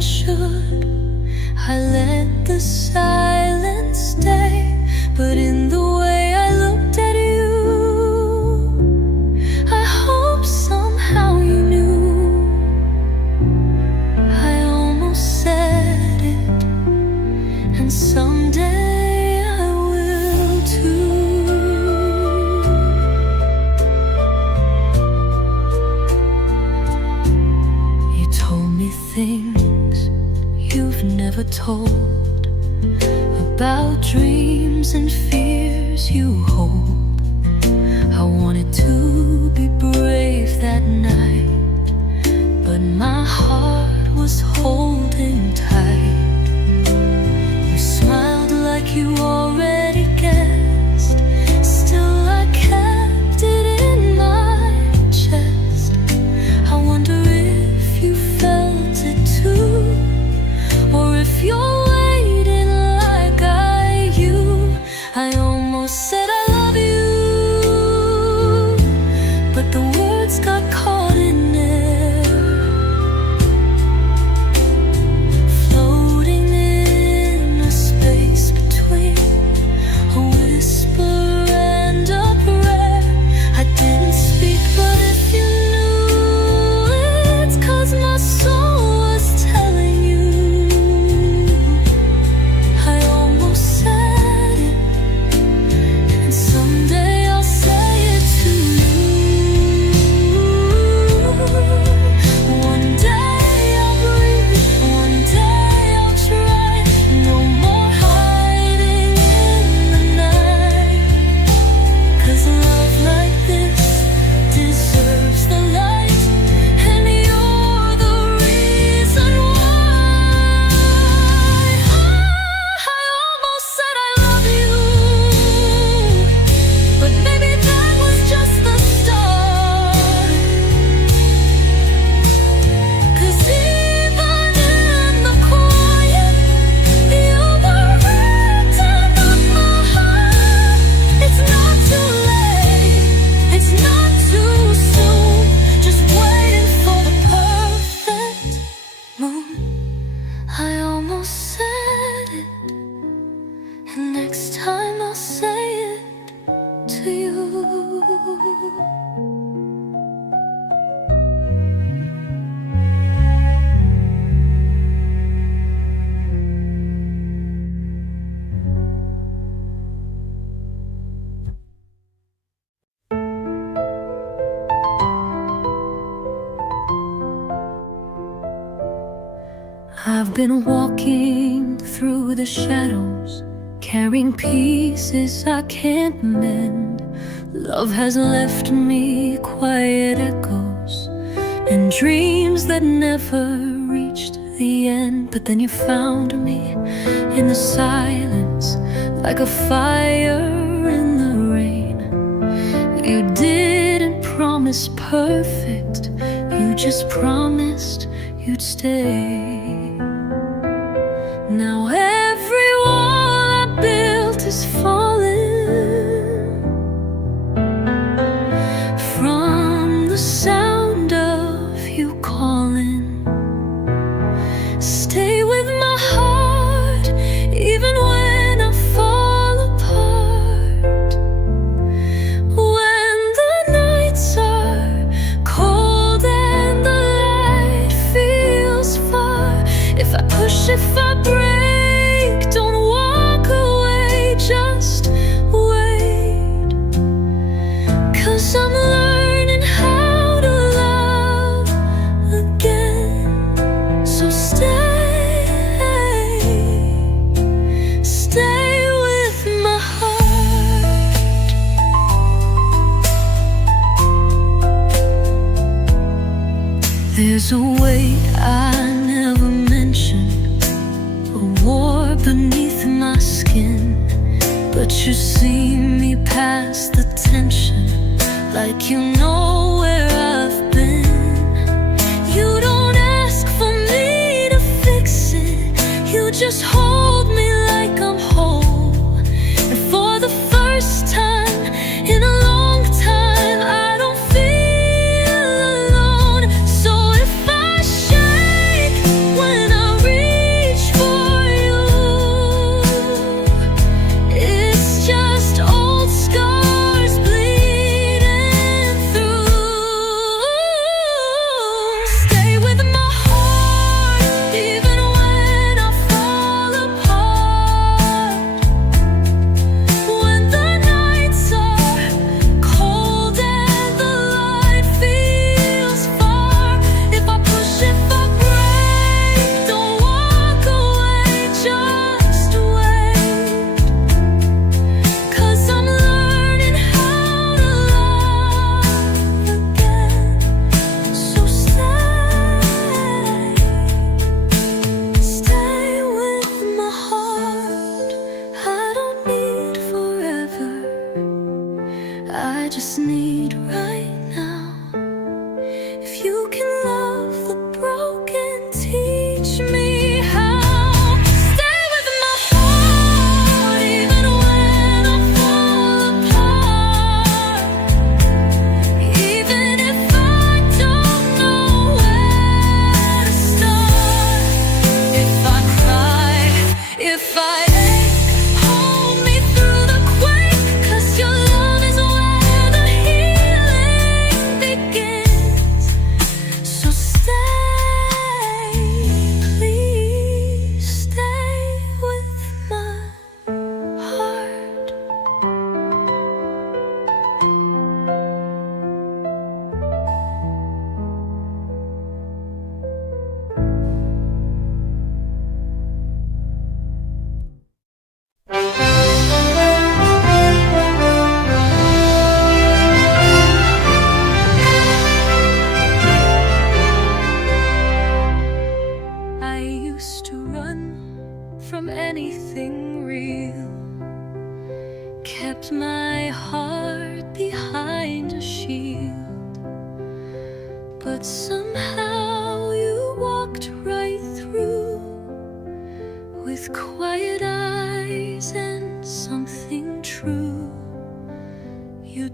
than should. I let the silence stay, but in the way I looked at you, I hope somehow you knew. I almost said it, and someday I will too. You told me things you've never told, about dreams and fears you hold. I wanted to be brave that night, but my heart was holding tight. You smiled like you already guessed, still I kept it in my chest. I wonder if you felt it too, or if you're waiting like I you. I almost said I love you, but the words got caught in air, floating in a space between a whisper and a prayer. I didn't speak, but if you knew, it's 'cause my soul was telling you. I almost said it, and someday I'll say it to you. One day I'll breathe, one day I'll try. No more hiding in the night, 'cause love like this deserves the light, and you're the reason why. I almost said I love you, but maybe that was just the start. 'Cause even in the quiet, you were written on my heart. It's not too late, it's not too soon, just waiting for the perfect moon. I almost said it, and next time I'll say it to you. I've been walking through the shadows, carrying pieces I can't mend. Love has left me quiet echoes and dreams that never reached the end. But then you found me in the silence, like a fire in the rain. You didn't promise perfect, you just promised you'd stay. Now every wall I built is falling from the sound of you calling. Stay with my heart even when I fall apart, when the nights are cold and the light feels far. If I push, if I break, don't walk away, just wait. 'Cause I'm learning how to love again. So stay with my heart. There's a weight I never mentioned, a war beneath my skin, but you see me past the tension, like you know where I've been. You don't ask for me to fix it, you just hold me like I'm whole. And for the first time in a long time, I don't feel alone. So if I shake when I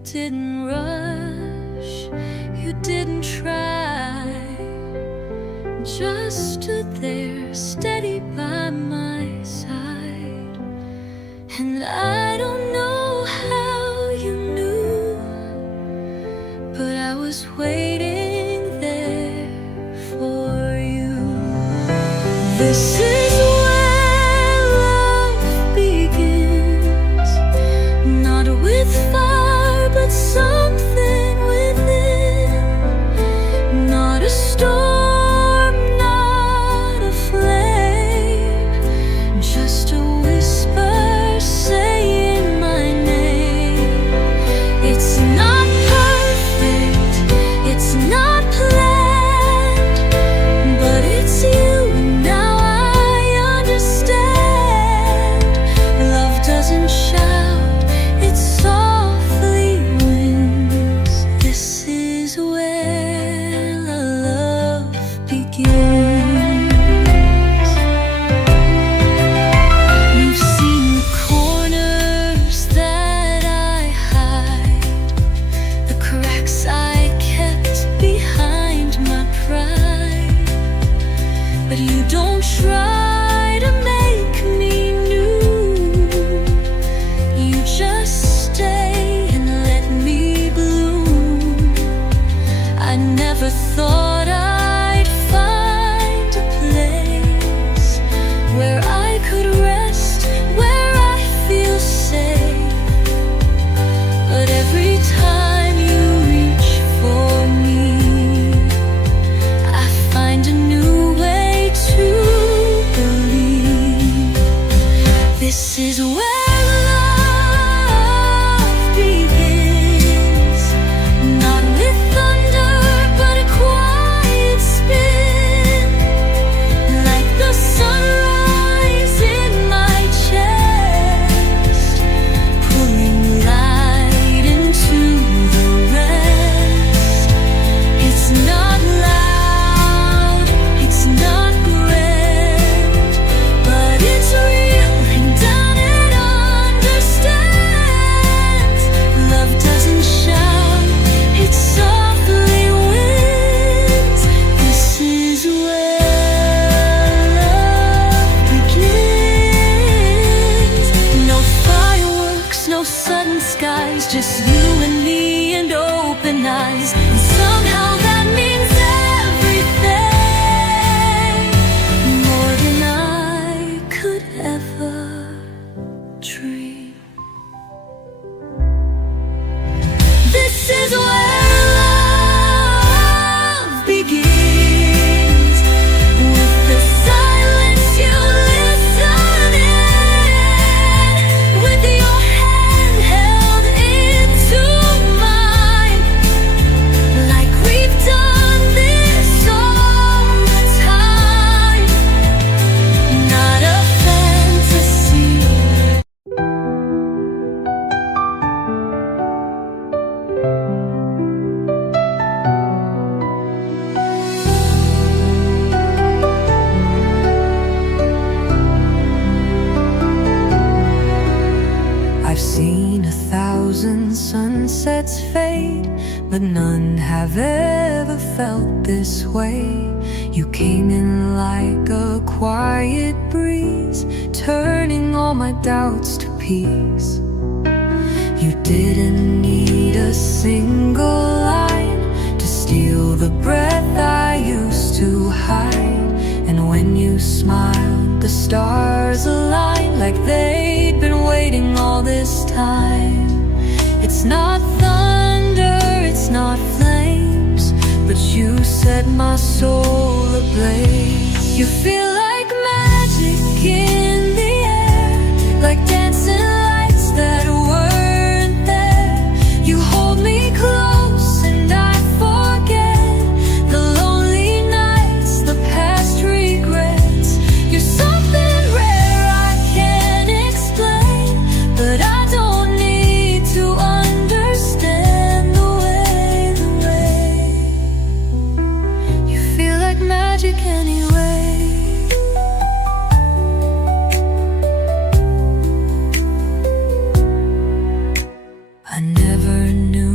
didn't rush, you didn't try, just stood there steady by my side. And I don't know how you knew, but I was waiting there for you. This is where love begins, not with fire but something within, not a storm, not a flame, just a whisper saying my name. It's not perfect, it's not planned, but it's you. Now I understand. Love doesn't shout, it softly wins. This is where love begins. You've seen the corners that I hide, the cracks I kept behind my pride, but you don't try to make me new. You just stay and let me bloom. I never thought I'd find a place where I could rest, where I feel safe. But every time you reach for me, I find a new way to believe. This is where love begins, not with thunder but a quiet spin, like the sunrise in my chest, pulling light into the rest. It's not loud, it's not grand, but it's real and down it understands. Love doesn't shout, it softly wins. This is where love begins. No fireworks, no sudden skies, just you and me and open eyes. And somehow that means everything, more than I could ever dream. This is where love begins, with the silence you listen in, with your hand held into mine, like we've done this all the time. Not a fantasy. I've seen 1,000 sunsets fade, but none have ever felt this way. You came in like a quiet breeze, turning all my doubts to peace. You didn't need a single line to steal the breath I used to hide. And when you smiled, the stars aligned like they'd been waiting all this time. It's not thunder, it's not flames, but you set my soul ablaze. You feel like magic in the air, like dancing lights that weren't there. You hold me close and I forget the lonely nights, the past regrets. You're something rare I can't explain, but I don't need to understand the way you feel like magic anyway. I never knew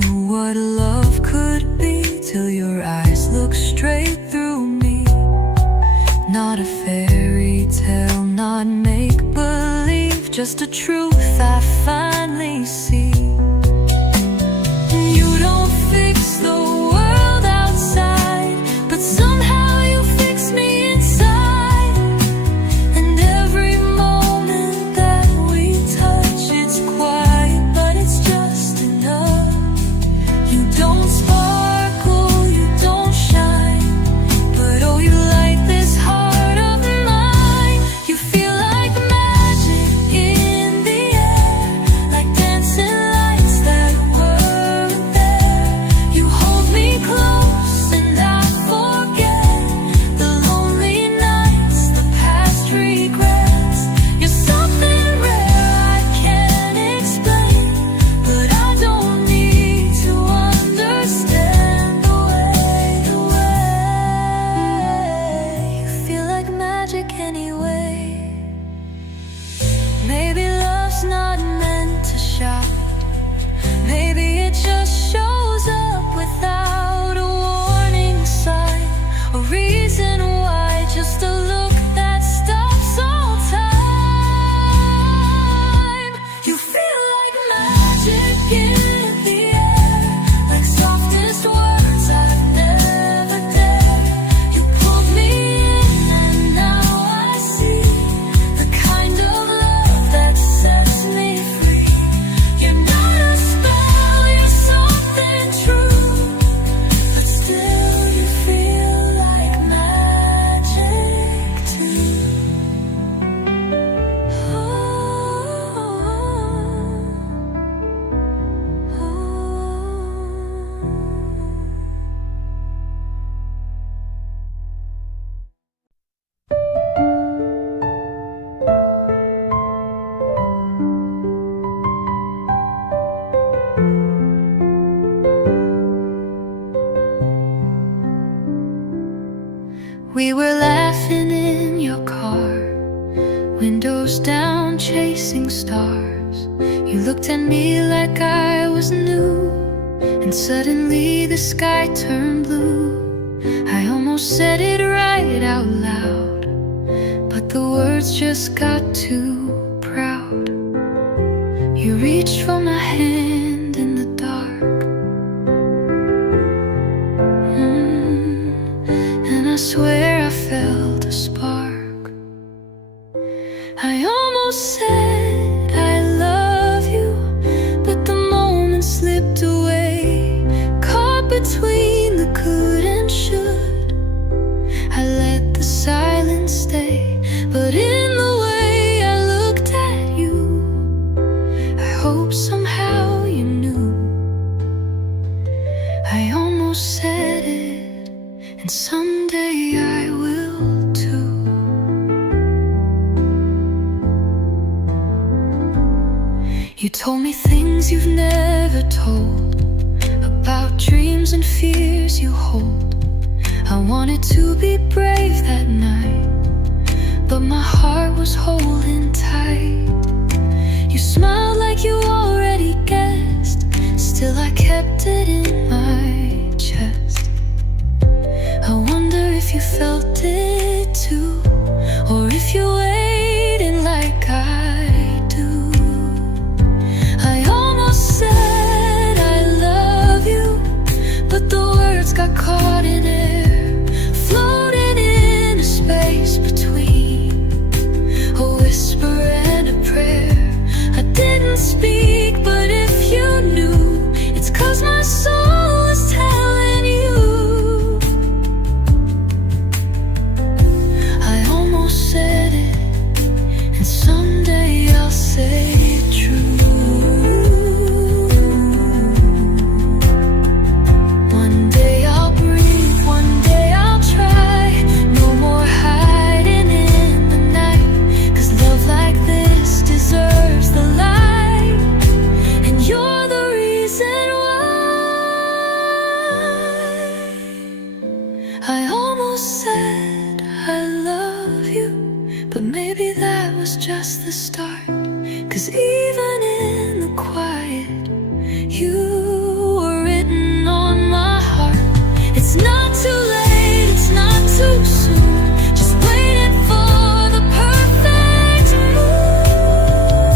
just a truth I finally see. You don't fix the world outside, but somehow you fix me inside. And every moment that we touch, it's quiet, but it's just enough. You don't sparkle, you don't shine, but oh, you light this heart of mine. You feel like magic in the air, like dancing lights that weren't there. You hold me close and I forget the lonely nights, the past regrets. You're something rare I can't explain, but I don't need to understand the way you feel like magic anyway. Maybe love's not meant to shout, maybe it just shows up without a warning sign, a reason why, just a look that stops all time. You feel like magic in the air, like softest words I've never dared. You pulled me in and now I see the kind of love that sets me free. You're not a spell, you're something true, but still you feel like magic too. We were laughing in your car, windows down, chasing stars. You looked at me like I was new, and suddenly the sky turned blue. I almost said it right out loud, but the words just got too proud. You reached for my hand in the dark, and I swear I felt a spark. I almost said I love you, but the moment slipped away, caught between the could and should. I let the silence stay, but in the way I looked at you, I hope somehow you knew. I almost said it, and someday I will too. You told me things you've never told, about dreams and fears you hold. I wanted to be brave that night, but my heart was holding tight. You smiled like you already guessed, still I kept it in my chest. I wonder if you felt it too, or if you waited like I do. I almost said I love you, but the words got caught in air, floating in a space between a whisper and a prayer. I didn't speak, but if you knew, it's 'cause my soul is telling you. I almost said it, and someday I'll say it true. One day I'll breathe, one day I'll try. No more hiding in the night, 'cause love like this deserves the light, and you're the reason why. I almost said I love you, but maybe that was just the start, 'cause even in the quiet, you were written on my heart. It's not too late, it's not too soon, just waiting for the perfect moon.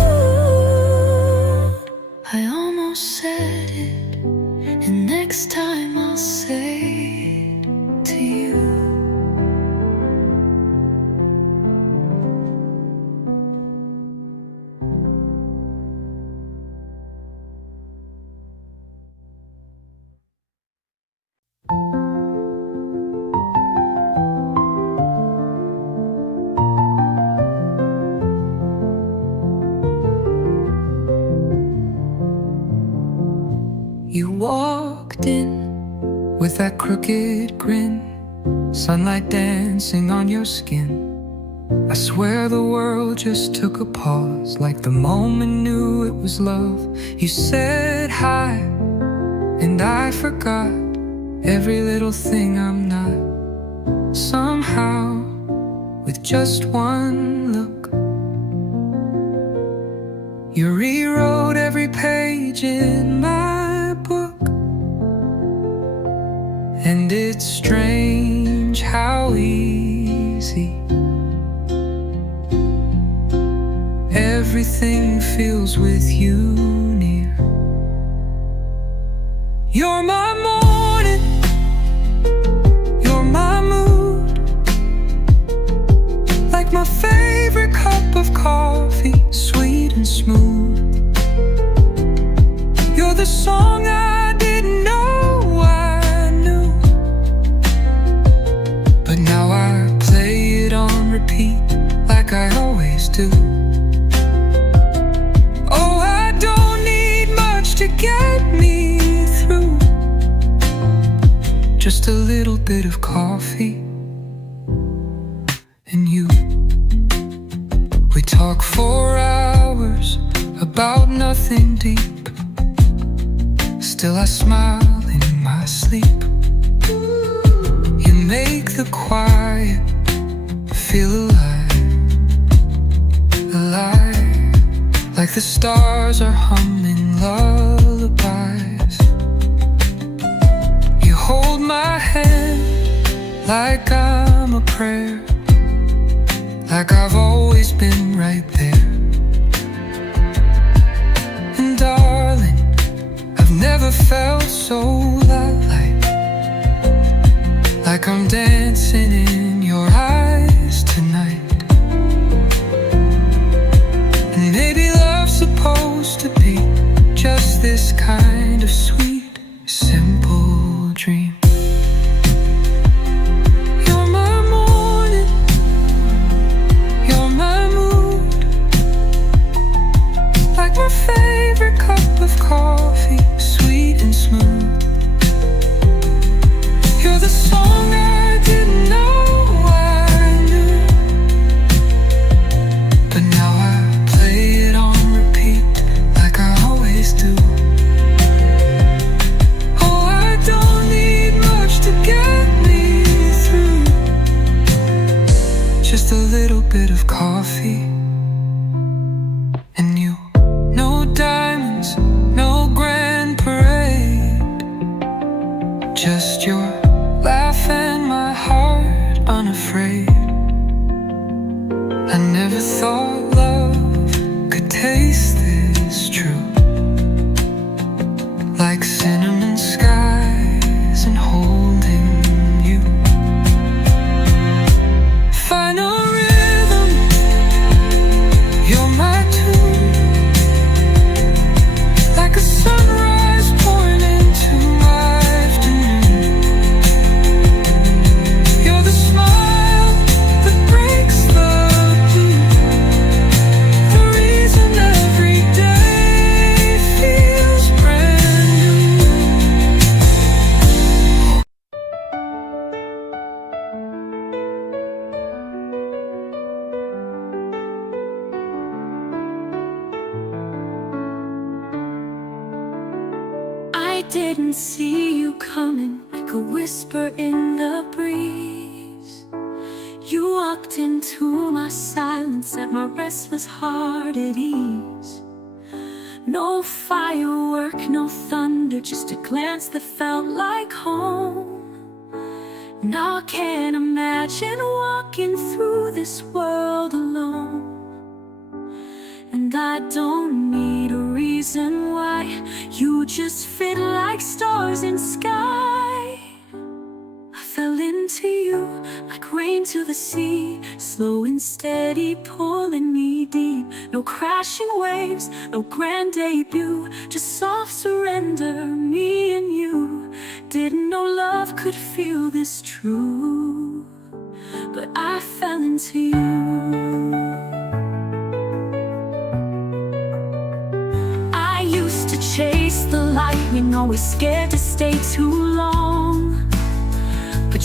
crooked grin, sunlight dancing on your skin. I swear the world just took a pause, like the moment knew it was love. You said hi, and I forgot every little thing I'm not. Somehow, with just one look, you rewrote every page in my book. And it's strange how easy everything feels with you near. You're my morning, you're my mood, like my favorite cup of coffee, sweet and smooth. You're the song I didn't know I knew, but now I play it on repeat like I always do. Oh, I don't need much to get me through, just a little bit of coffee and you. We talk for hours about nothing deep, still I smile in my sleep. You make the quiet feel alive, alive, like the stars are humming lullabies. You hold my hand like I'm a prayer, like I've always been right there. And darling, I've never felt so light, like I'm dancing in your eyes tonight. And maybe love's supposed to be just this kind of sweet, simple dream. You're my morning, you're my mood, like my favorite cup of coffee, sweet and smooth. You're the song I didn't know I knew, but now I play it on repeat like I always do. Oh, I don't need much to get me through, just a little bit of coffee and you. No diamonds, no grand parade, just your laugh and my heart unafraid. I never thought love could taste this true, like cinnamon skies and holding you. Final rhythm, you're my tune, like a sunrise pouring into my afternoon. You're the smile that breaks the blue, the reason every day feels brand new. I didn't see you coming, like a whisper in the breeze. You walked into my silence, set my restless heart at ease. No firework, no thunder, just a glance that felt like home. Now I can't imagine walking through this world alone. And I don't need a reason why, you just fit like stars in sky. I fell into you like rain to the sea, slow and steady pulling me deep. No crashing waves, no grand debut, just soft surrender, me and you. Didn't know love could feel this true, but I fell into you. I used to chase the lightning, always scared to stay too long.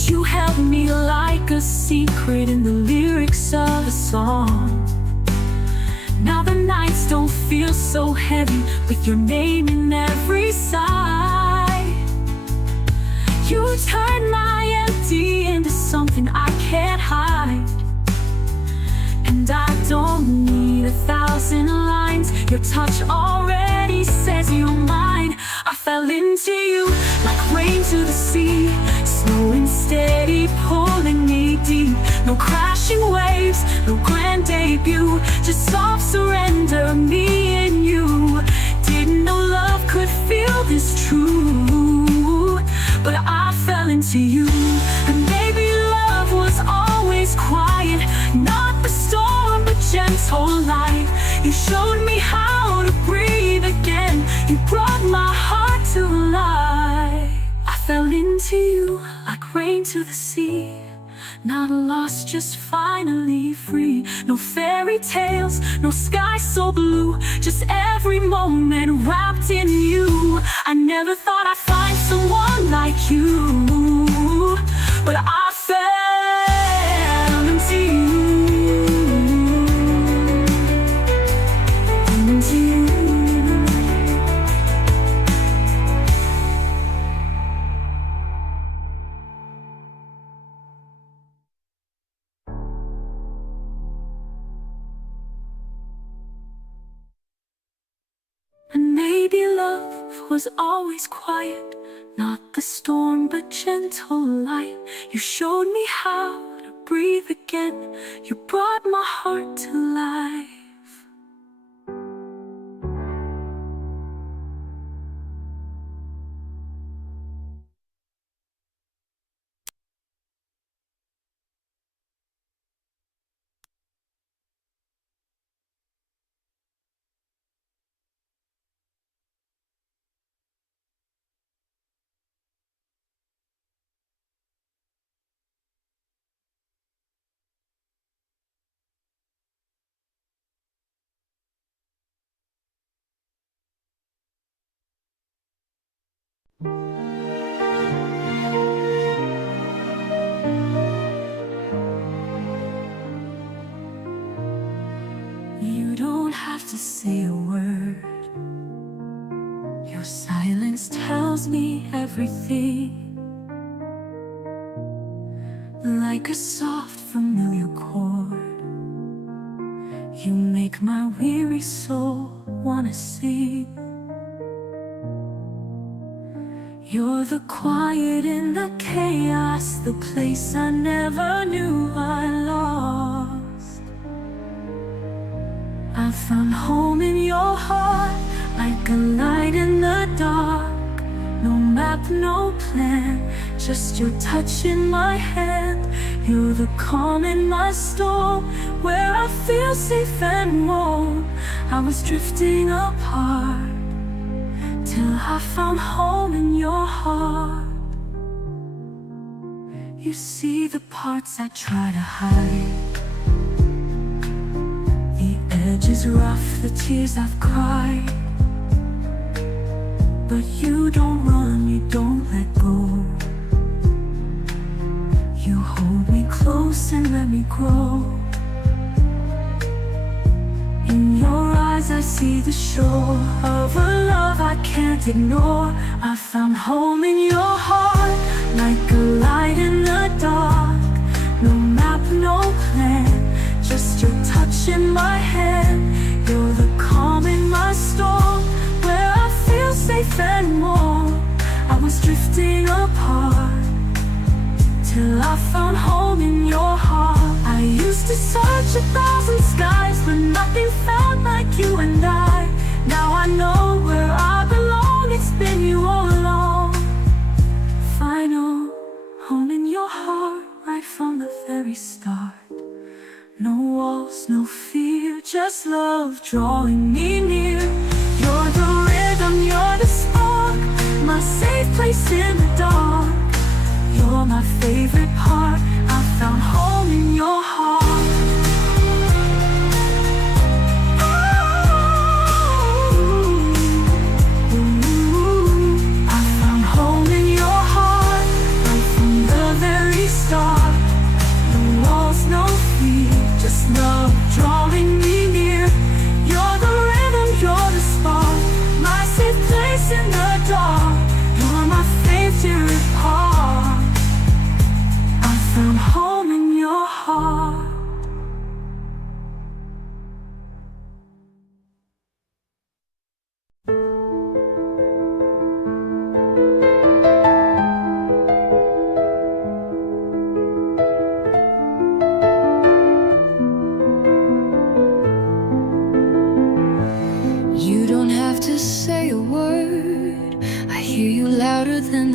You held me like a secret in the lyrics of a song. Now the nights don't feel so heavy with your name in every sigh. You turn my empty into something I can't hide. And I don't need 1,000 lines. Your touch already says you're mine. I fell into you like rain to the sea, slow and steady, pulling me deep. No crashing waves, no grand debut, just soft surrender, me and you. Didn't know love could feel this true, but I fell into you. And maybe love was always quiet, not the storm but gentle light. You showed me how to breathe again. You brought my heart to life. I fell into you like rain to the sea, not lost, just finally free. No fairy tales, no sky so blue, just every moment wrapped in you. I never thought I'd find someone like you, but I fell into you. Into you. And maybe love was always quiet, not the storm but gentle light. You showed me how to breathe again. You brought my heart to life. You don't have to say a word. Your silence tells me everything. Like a soft familiar chord, you make my weary soul wanna sing. You're the quiet in the chaos, the place I never knew I lost. I found home in your heart, like a light in the dark. No map, no plan, just your touch in my hand. You're the calm in my storm, where I feel safe and warm. I was drifting apart, till I found home in your heart. You see the parts I try to hide, the edges rough, the tears I've cried. But you don't run, you don't let go. You hold me close and let me grow. In your eyes I see the shore of a love I can't ignore. I found home in your heart, like a light in the dark. No map, no plan, just your touch in my hand. You're the calm in my storm, where I feel safe and warm. I was drifting apart, till I found home in your heart. I used to search 1,000 skies, but nothing felt like you and I. Now I know where I belong, it's been you all along. Final home in your heart, right from the very start. No walls, no fear, just love drawing me near. You're the rhythm, you're the spark, my safe place in the dark. You're my favorite part, I found home in your heart. I found home in your heart, right from the very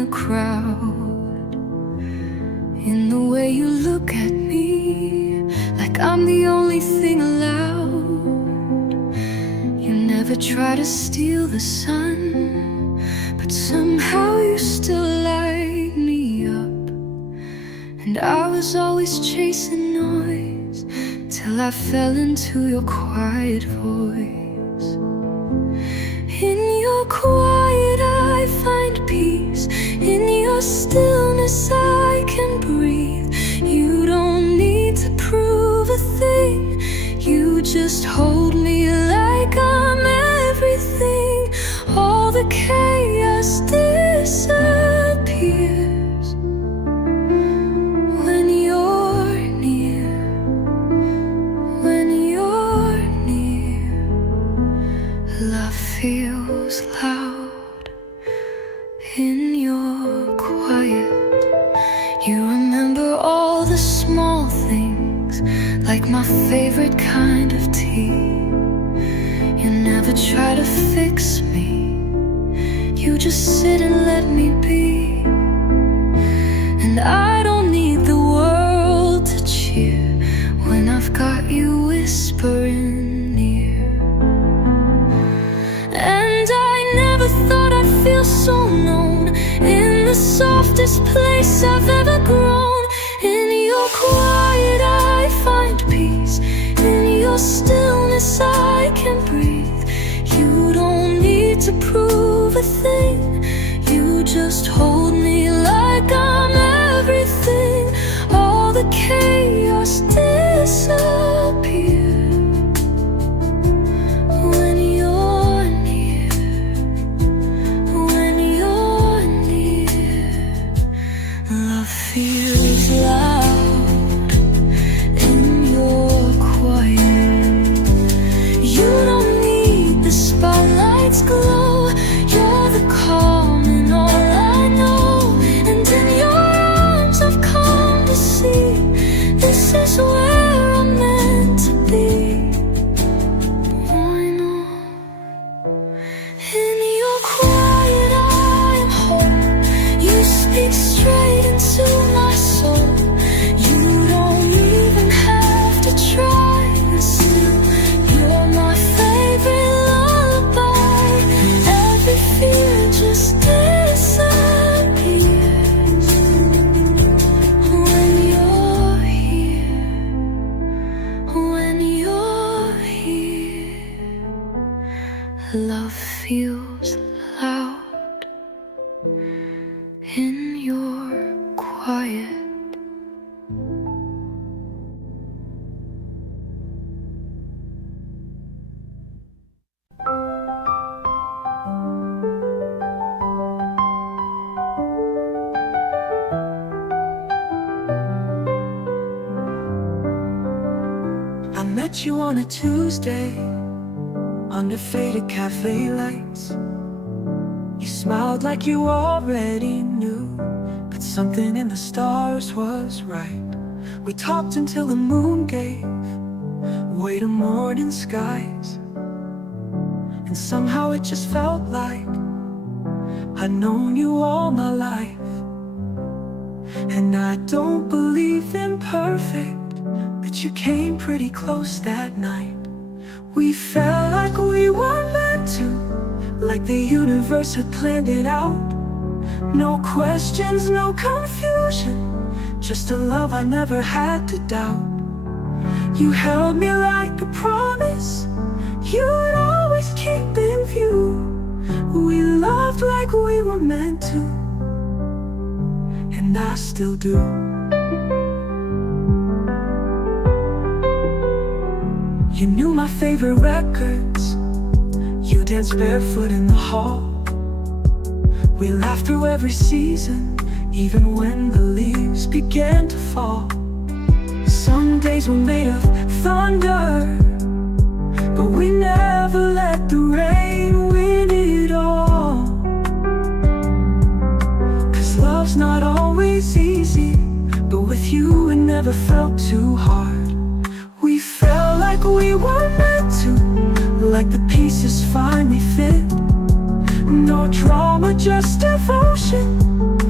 the crowd, in the way you look at me, like I'm the only thing allowed. You never try to steal the sun, but somehow you still light me up. And I was always chasing noise, till I fell into your quiet voice. In your quiet I find peace, in your stillness I can breathe. You don't need to prove a thing, you just hold me like I'm everything. All the chaos disappears when you're near, when you're near. Love feels loud in your quiet. You remember all the small things, like my favorite kind of tea. You never try to fix me, you just sit and let me be. And I don't need the world to cheer when I've got you whispering near. And I never thought I'd feel so known in the softest place I've ever grown. In your quiet I find peace, in your stillness I can breathe. You don't need to prove a thing, you just hold me like I'm everything. All the chaos disappears when you're near, when you're near. Love feels loud in your quiet. You don't need the spotlight's glow, you're the calm in all I know. And in your arms I've come to see, this is where I'm meant to be. I know. In your quiet I am whole, you speak straight into my soul. You don't even have to try, and still you're my favorite lullaby. Every fear just disappears when you're here, when you're here. Love feels loud in your quiet. I met you on a Tuesday, under faded cafe lights. You smiled like you already knew, but something in the stars was right. We talked until the moon gave way to morning skies, and somehow it just felt like I'd known you all my life. And I don't believe in perfect, but you came pretty close that night. We felt like we were meant to, like the universe had planned it out. No questions, no confusion, just a love I never had to doubt. You held me like a promise you'd always keep in view. We loved like we were meant to, and I still do. You knew my favorite records, you danced barefoot in the hall. We laughed through every season, even when the leaves began to fall. Some days were made of thunder, but we never let the rain win it all. 'Cause love's not always easy, but with you it never felt too hard. We felt like we were meant to, like the pieces finally fit. No drama, just devotion,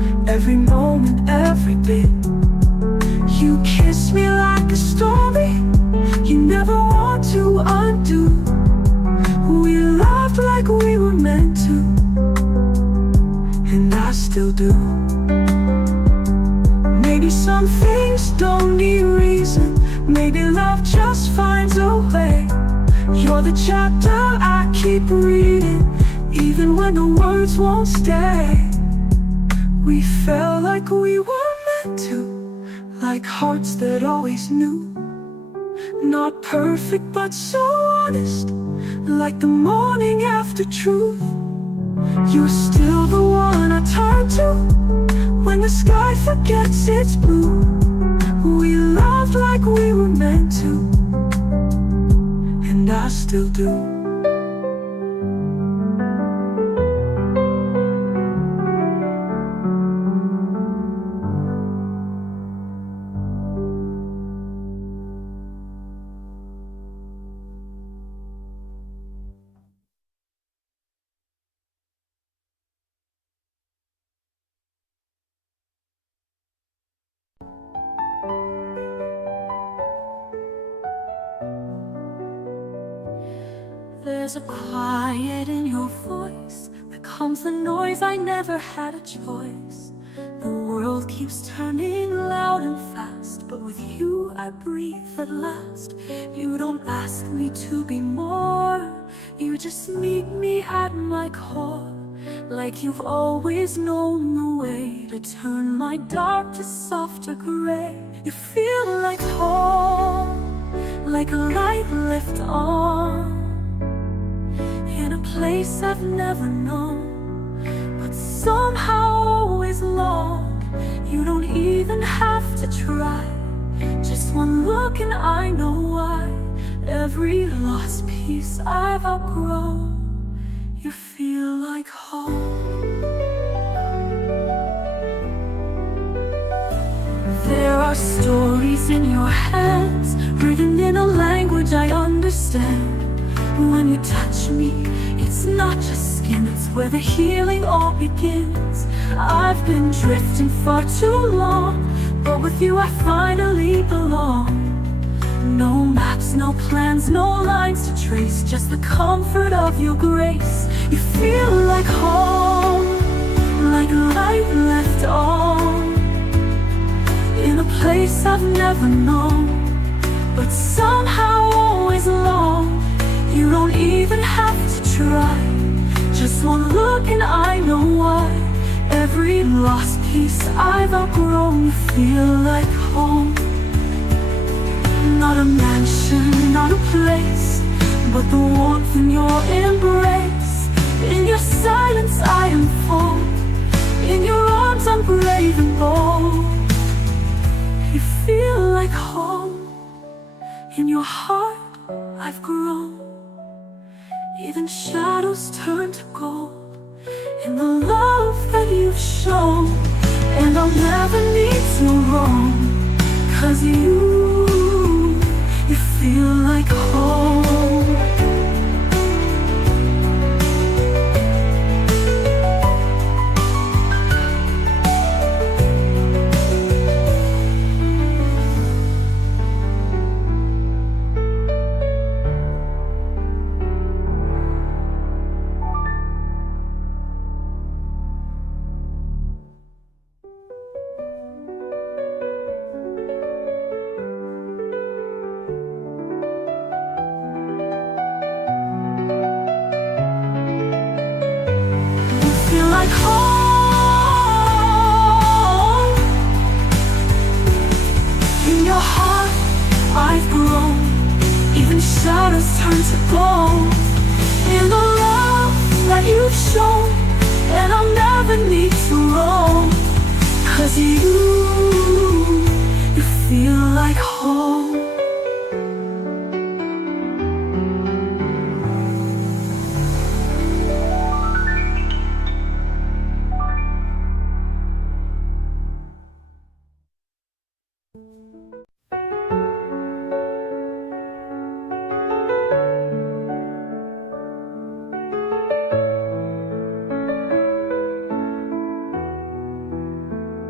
every moment, every bit. You kiss me like a story you never want to undo. We loved like we were meant to, and I still do. Maybe some things don't need reason, maybe love just finds a way. You're the chapter I keep reading, even when the words won't stay. We felt like we were meant to, like hearts that always knew. Not perfect but so honest, like the morning after truth. You're still the one I turn to when the sky forgets its blue. We loved like we were meant to, and I still do. There's a quiet in your voice that calms the noise. I never had a choice. The world keeps turning loud and fast, but with you I breathe at last. You don't ask me to be more, you just meet me at my core. Like you've always known the way to turn my dark to softer gray. You feel like home, like a light left on, in a place I've never known, but somehow always long. You don't even have to try, just one look and I know why. Every lost piece I've outgrown, you feel like home. There are stories in your hands, written in a language I understand. When you touch me, it's not just skin, it's where the healing all begins. I've been drifting far too long, but with you I finally belong. No maps, no plans, no lines to trace, just the comfort of your grace. You feel like home, like a light left on, in a place I've never known, but somehow always long. You don't even have to try, just one look and I know why. Every lost piece I've outgrown, feel like home. Not a mansion, not a place, but the warmth in your embrace. In your silence I am full, in your arms I'm brave and bold. You feel like home, in your heart I've grown. Even shadows turn to gold in the love that you've shown. And I'll never need to roam, 'cause you feel like home. Like home. In your heart I've grown, even shadows turn to gold. In the love that you've shown, and I'll never need to roam, 'cause you feel like home.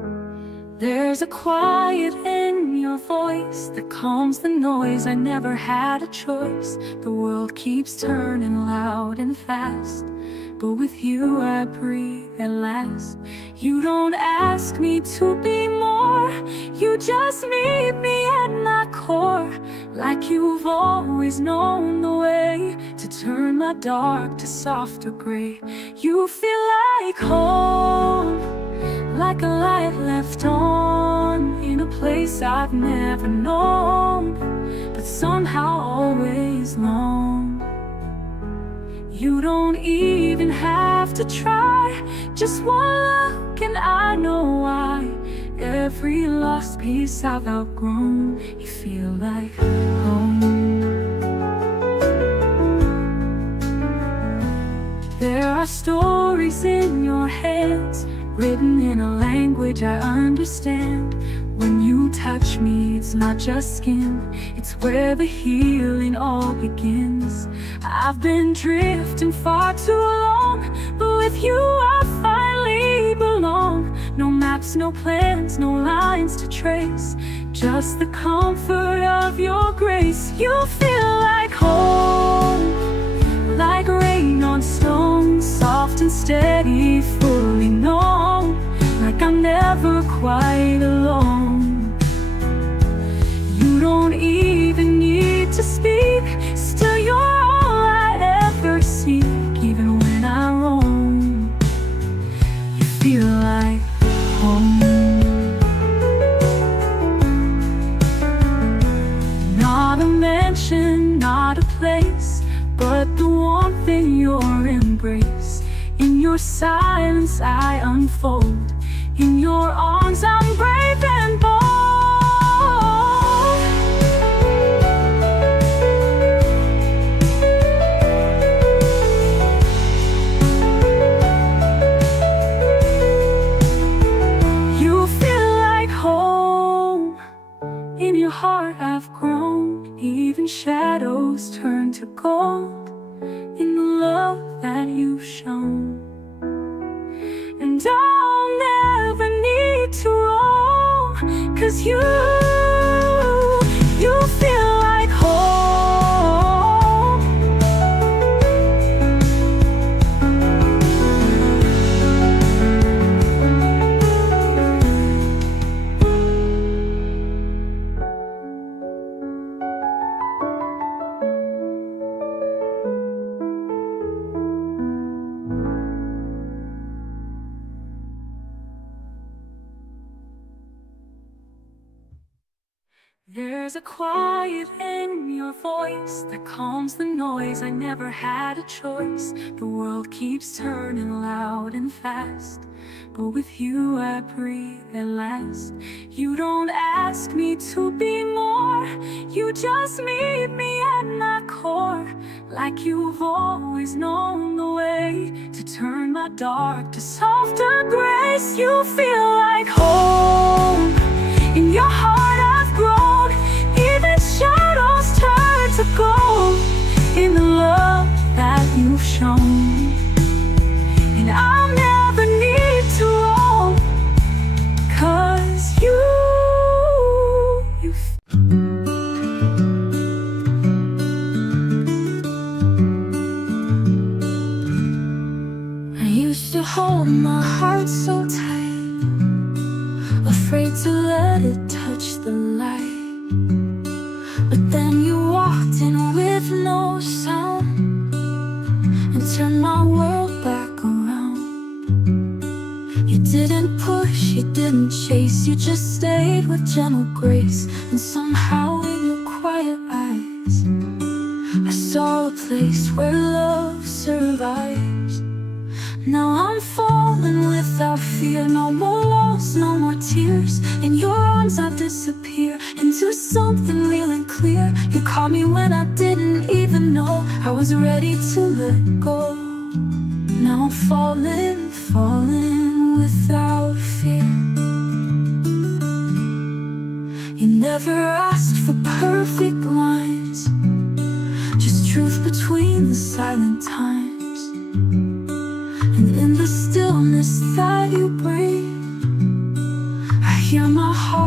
There's a quiet in your voice that calms the noise. I never had a choice. The world keeps turning loud and fast, but with you I breathe at last. You don't ask me to be more, you just meet me at my core. Like you've always known the way to turn my dark to softer gray. You feel like home, like a light left on in a place I've never known, but somehow always long. You don't even have to try, just one look and I know why. Every lost piece I've outgrown, you feel like home. There are stories in your hands, written in a language I understand. When you touch me, it's not just skin, it's where the healing all begins. I've been drifting far too long, but with you I finally belong. No maps, no plans, no lines to trace, just the comfort of your grace. You feel like home, like rain on stone, soft and steady, fully known, like I'm never quite alone. You don't even need to speak, still you're all I ever seek. Even when I roam, you feel like home. Not a mansion, not a place, but the warmth in your embrace. In your silence I unfold, in your arms I'm brave and bold. You feel like home, in your heart I've grown. Even shadows turn to gold in the love that you've shown. And I'll never need to roam, 'cause you feel like home. There's a quiet in your voice that calms the noise. I never had a choice. The world keeps turning loud and fast, but with you I breathe at last. You don't ask me to be more, you just meet me at my core. Like you've always known the way to turn my dark to softer grace. You feel like home, in your heart I've grown. Even shadows turn to gold in the love that you've shown. And I'll never need to roam, 'cause I used to hold my heart so tight, afraid to let it touch the light. But then you walked in with no sound and turned my world back around. You didn't push, you didn't chase, you just stayed with gentle grace. And somehow in your quiet eyes I saw a place where love survives. Now I'm falling without fear, no more loss, no more tears. In your arms I disappear into something real and clear. You caught me when I didn't even know I was ready to let go. Now I'm falling, falling without fear. You never asked for perfect lines, just truth between the silent times. And in the stillness that you bring, I hear my heart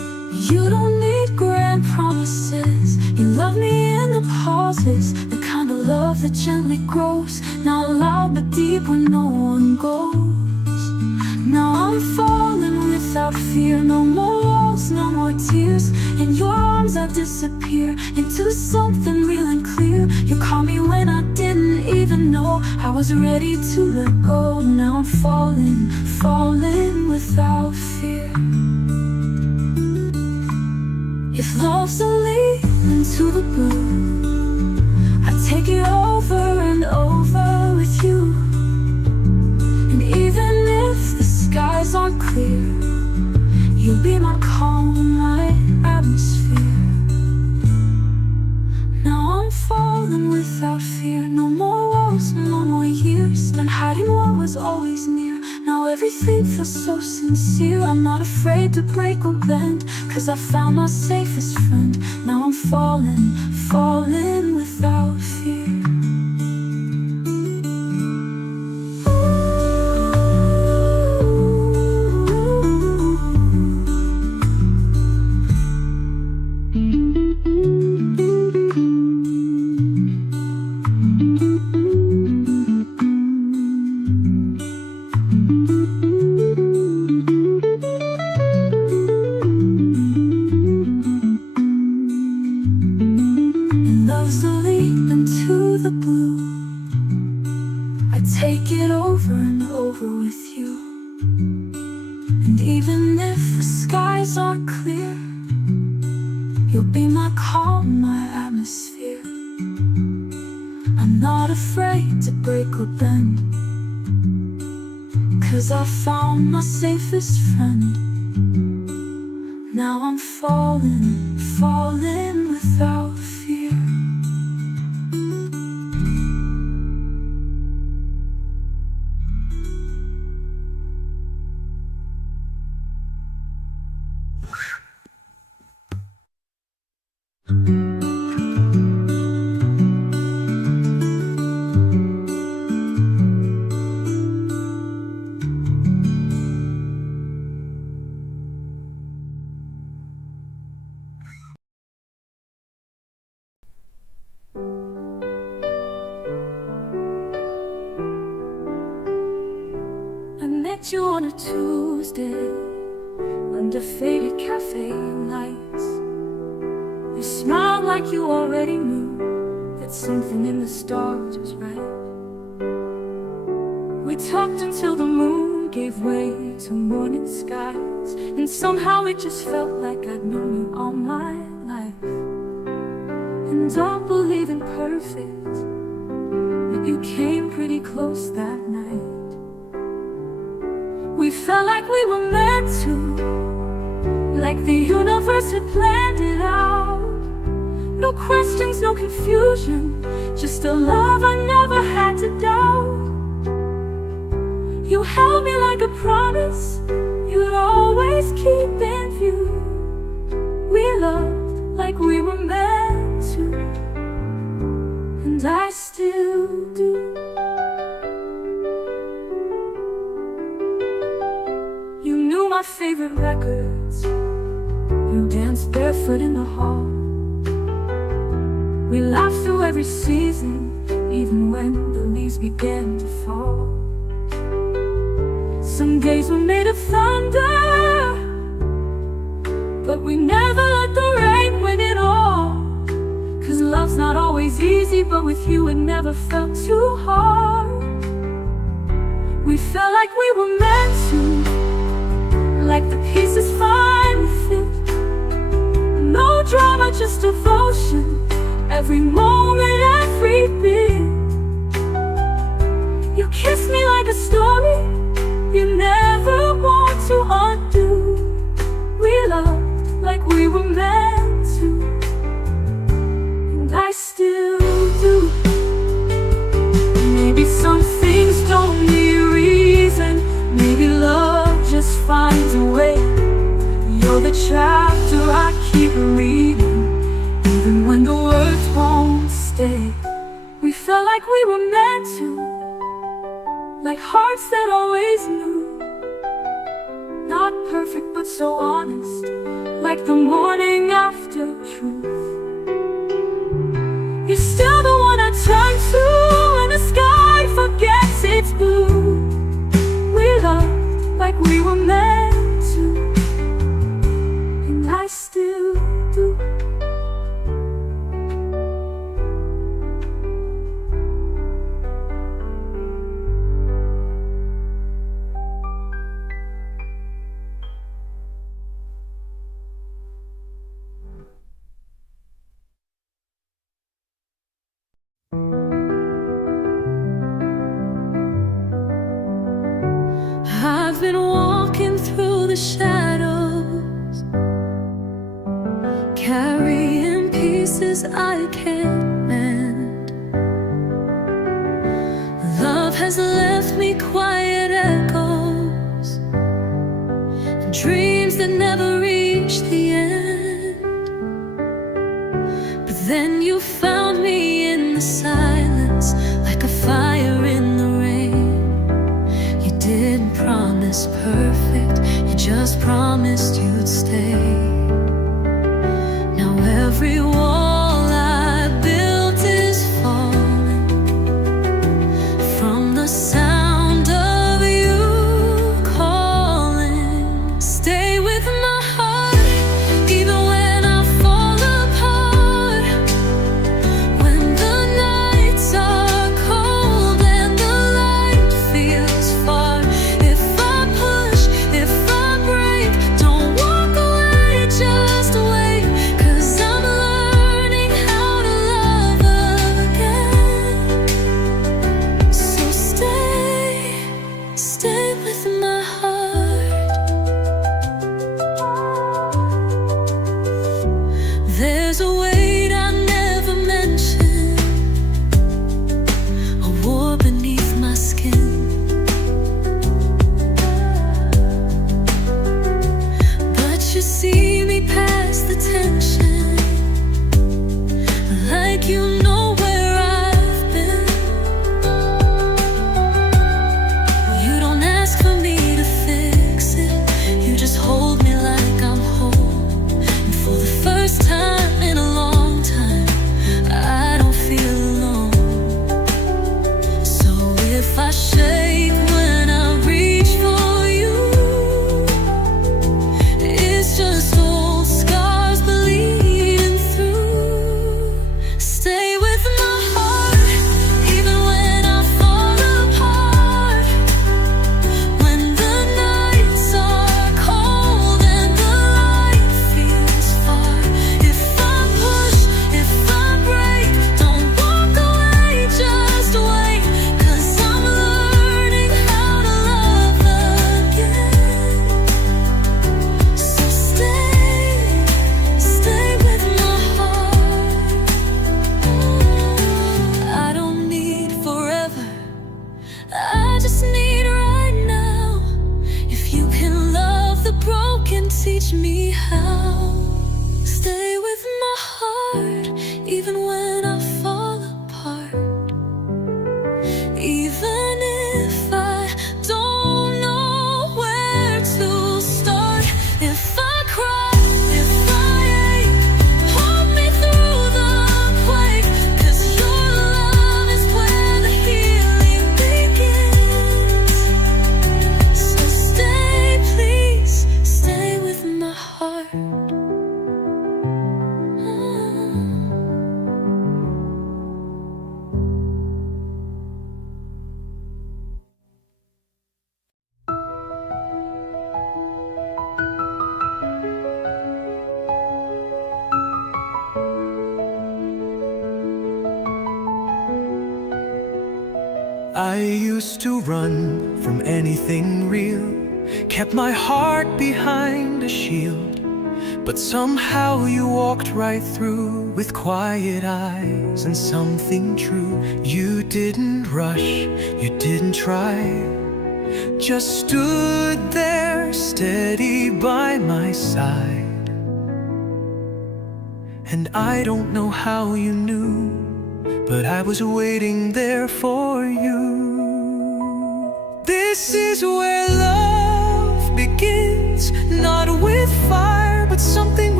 You don't need grand promises. You love me in the pauses, the kind of love that gently grows, not loud but deep when no one goes. Now I'm falling without fear. No more walls, no more tears. In your arms I disappear into something real and clear. You caught me when I didn't even know I was ready to let go. Now I'm falling, falling without fear. If love's a leap into the blue, I take it over and over with you. And even if the skies aren't clear, you'll be my calm, my atmosphere. Now I'm falling without fear. No more walls, no more years spent hiding what was always near. Now everything feels so sincere. I'm not afraid to break or bend, 'cause I found my safest friend. Now I'm falling, falling without fear. Take it over and over with you. And even if the skies aren't clear, you'll be my calm, my atmosphere. I'm not afraid to break or bend, 'cause I found my safest friend. Now I'm falling, falling without fear. Met you on a Tuesday under faded cafe lights. You smiled like you already knew that something in the stars was right. We talked until the moon gave way to morning skies, and somehow it just felt like I'd known you all my life. And don't believe in perfect, but you came pretty close that night. We felt like we were meant to, like the universe had planned it out. No questions, no confusion, just a love I never had to doubt. You held me like a promise you'd always keep in view. We loved like we were meant to, and I still do. My favorite records, you danced barefoot in the hall. We laughed through every season, even when the leaves began to fall. Some days were made of thunder, but we never let the rain win it all. 'Cause love's not always easy, but with you it never felt too hard. We felt like we were meant to, like the pieces finally fit. No drama, just devotion, every moment, every bit. You kissed me like a story you never want to undo. We loved like we were meant to, and I still do. Maybe some things don't need reason, maybe love just finds a way. You're the chapter I keep reading, even when the words won't stay. We felt like we were meant to, like hearts that always knew. Not perfect but so honest, like like the morning after truth. You're still the one I turn to when the sky forgets its blue. We loved like we were meant to, and I still do. I've been walking through the shadows, carrying pieces I can't mend. Love has left me quiet echoes, and dreams that never reach the end. But then you found me in the silence, like a fire in the rain. You didn't promise perfect, you just promised you'd stay. Now every wall I built is falling from the sound of you calling. Stay with my heart, even when I fall apart. When the nights are cold and the light feels far. If I push, if I break, don't walk away, just wait. 'Cause I'm learning how to love again. So stay with my heart. There's a weight I never mentioned, a war beneath my skin. But you see me past the tension, like you know where I've been. You don't ask for me to fix it, you just hold me like I'm whole. And for the first time in a long time, I don't feel alone. So if I shake when I reach for you, it's just old scars bleeding through. Stay with my heart, even when I fall apart. When the nights are cold and the light feels far. If I push, if I break, don't walk away, just wait. 'Cause I'm learning how to love again. So stay with my heart. I don't need forever, I just need right now. If you can love the broken, teach me how. Stay with my heart, even when I fall apart. Even if I don't know where to start. If I cry, if I ache, hold me through the quake. 'Cause your love is where the healing begins. So please stay with my heart. I used to run from anything real, kept my heart behind a shield. But somehow you walked right through with quiet eyes and something true. You didn't rush, you didn't try, just stood there steady by my side. And I don't know how you knew, but I was waiting there for you. This is where love begins, not with fire, but something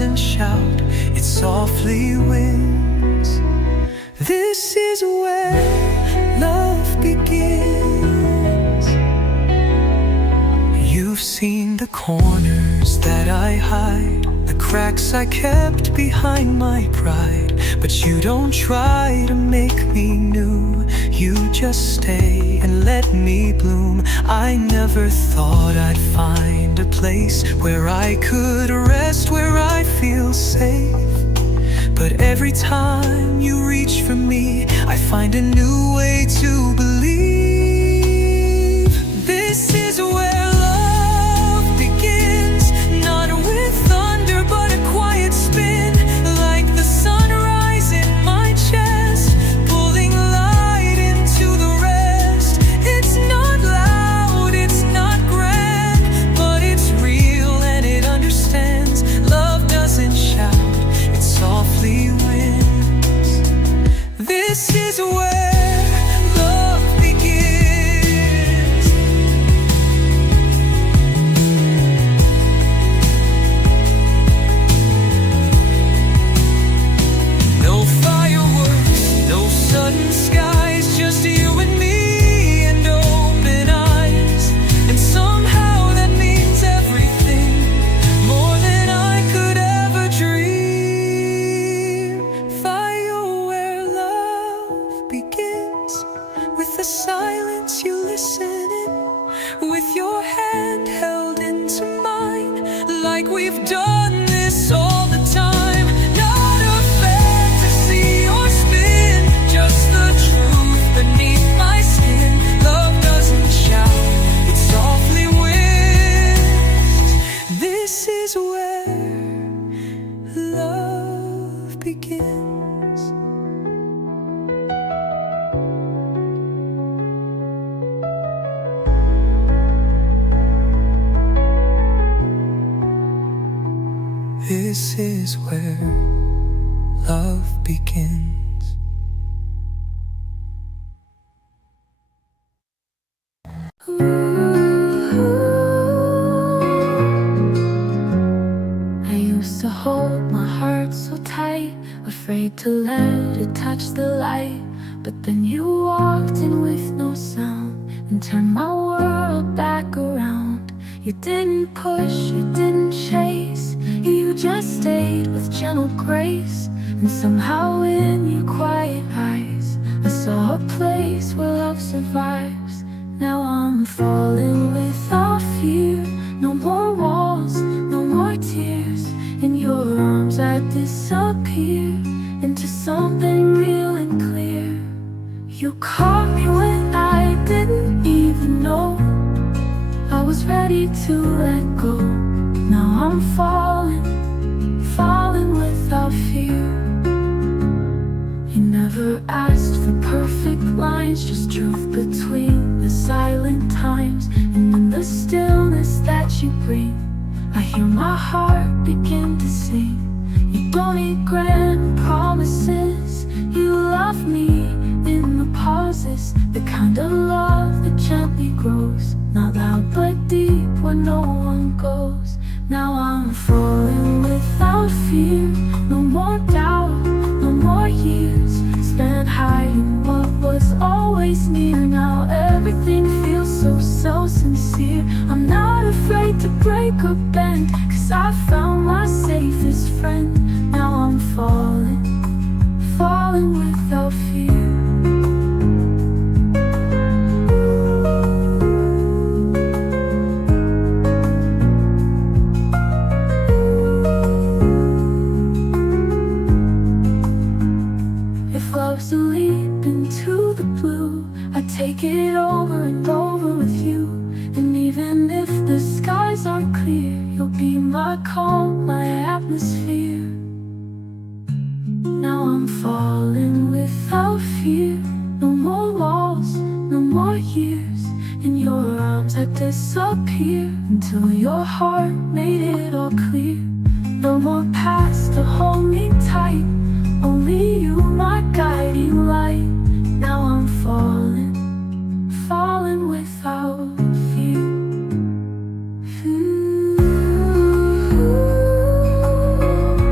doesn't shout, it softly wins. This is where love begins. You've seen the corners that I hide, the cracks I kept behind my pride. But you don't try to make me new, you just stay and let me bloom. I never thought I'd find a place where I could rest, where I feel safe. But every time you reach for me, I find a new way to believe. This is where love begins, not with thunder but a quiet spin, like the sunrise in my chest, pulling light into the rest. It's not loud, it's not grand, but it's real and it understands. Love doesn't shout, it softly wins. This is where love begins. No fireworks, no sudden skies, just you and me and open eyes. And somehow that means everything, more than I could ever dream. Fire where love begins, with the silence you listen in, with your hand held into mine, like we've done this all the time. Not a fantasy or spin, just the truth beneath my skin. Love doesn't shout, it softly wins. This is where love begins. This is where love begins. I used to hold my heart so tight, afraid to let it touch the light. But then you walked in with no sound and turned my world back around. You didn't push, you didn't chase, you just stayed with gentle grace. And somehow in your quiet eyes I saw a place where love survives. Now I'm falling without fear, no more walls, no more tears. In your arms I disappear into something real and clear. You caught me when I didn't even know I was ready to let go. Now I'm falling, falling without fear. You never asked for perfect lines, just truth between the silent times. And in the stillness that you bring, I hear my heart begin to sing. You don't need grand promises, you love me in the pauses, the kind of love that gently grows, not loud but deep where no one goes. Now I'm falling without fear, no more doubt, no more years spent hiding what was always near. Now everything feels so sincere. I'm not afraid to break or bend, 'cause I found my safest friend. Now I'm falling, falling without fear. If love's a leap into the blue, I take it over and over with you. And even if the skies aren't clear, you'll be my calm, my atmosphere. Now I'm falling without fear, no more walls, no more years. In your arms I disappear until your heart made it all clear. No more past to hold me tight, only you my guiding light. Now I'm falling, falling without fear. Ooh.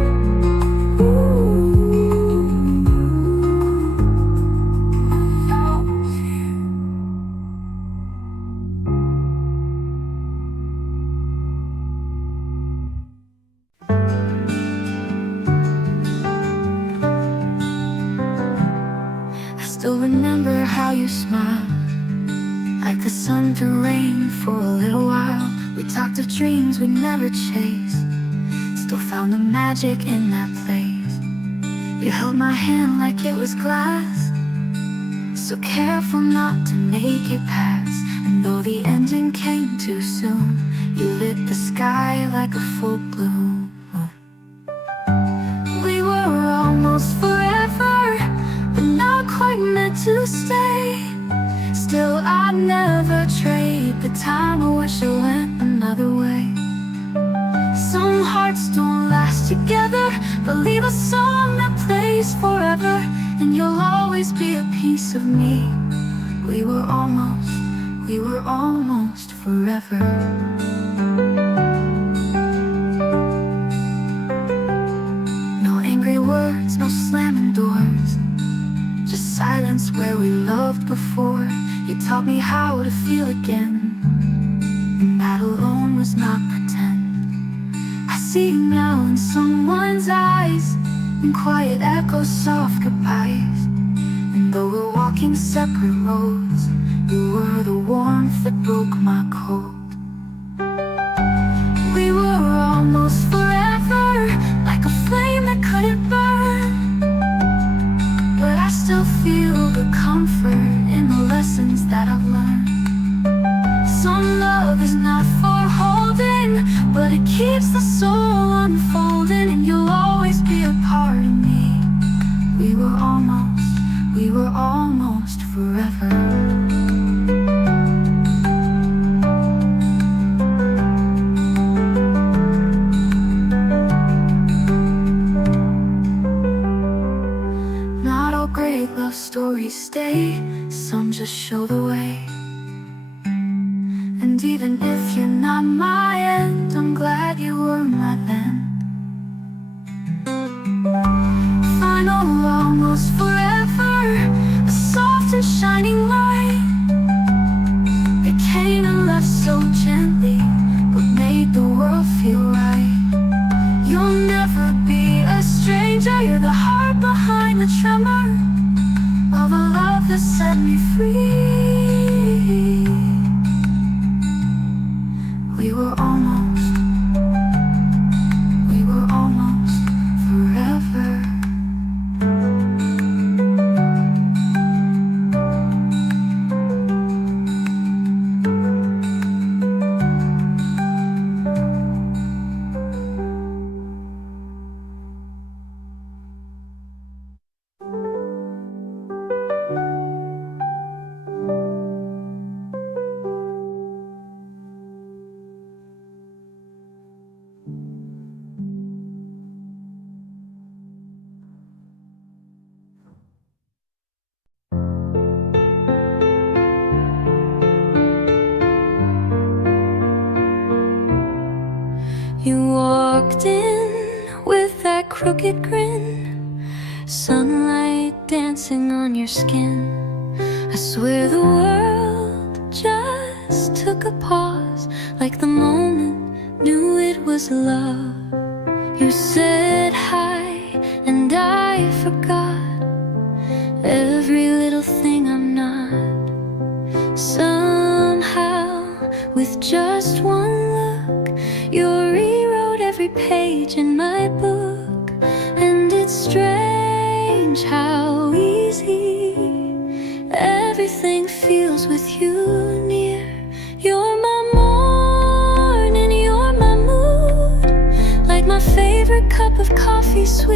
Still remember how you smiled, like the sun through rain for a little while. We talked of dreams we never chased, still found the magic in that place. You held my hand like it was glass, so careful not to make it pass. And though the ending came too soon, you lit the sky like a full bloom. We were almost forever, but not quite meant to stay. Still I'd never trade the time. I wish it went another way. Some hearts don't last together, but leave a song that plays forever. And you'll always be a piece of me. We were almost forever. No angry words, no slamming doors, just silence where we loved before. You taught me how to feel again, and that alone was not pretend. I see you now in someone's eyes, in quiet echoes, soft goodbyes. And though we're walking separate roads, you were the warmth that broke my cold. We were almost forever, like a flame that couldn't burn. But I still feel the comfort in the lessons that I've learned. Some love is not for holding, but it keeps the soul unfolding. And you'll always be a part of me. We were almost forever. Not all great love stories stay, some just show the way. And even if you're not my end, I'm glad you were my then. Final, almost forever, a soft and shining light. It came and left so gently, but made the world feel right. You'll never be a stranger, you're the heart behind the tremor of a love that set me free. We were almost forever. You walked in with that crooked grin, sunlight dancing on your skin. I swear the world just took a pause, like the moment knew it was love. You said hi and I forgot every little thing I'm not. Somehow, with just one look, you rewrote every page in my book. And it's strange how easy everything feels with you near. You're my morning, you're my mood, like my favorite cup of coffee, sweet.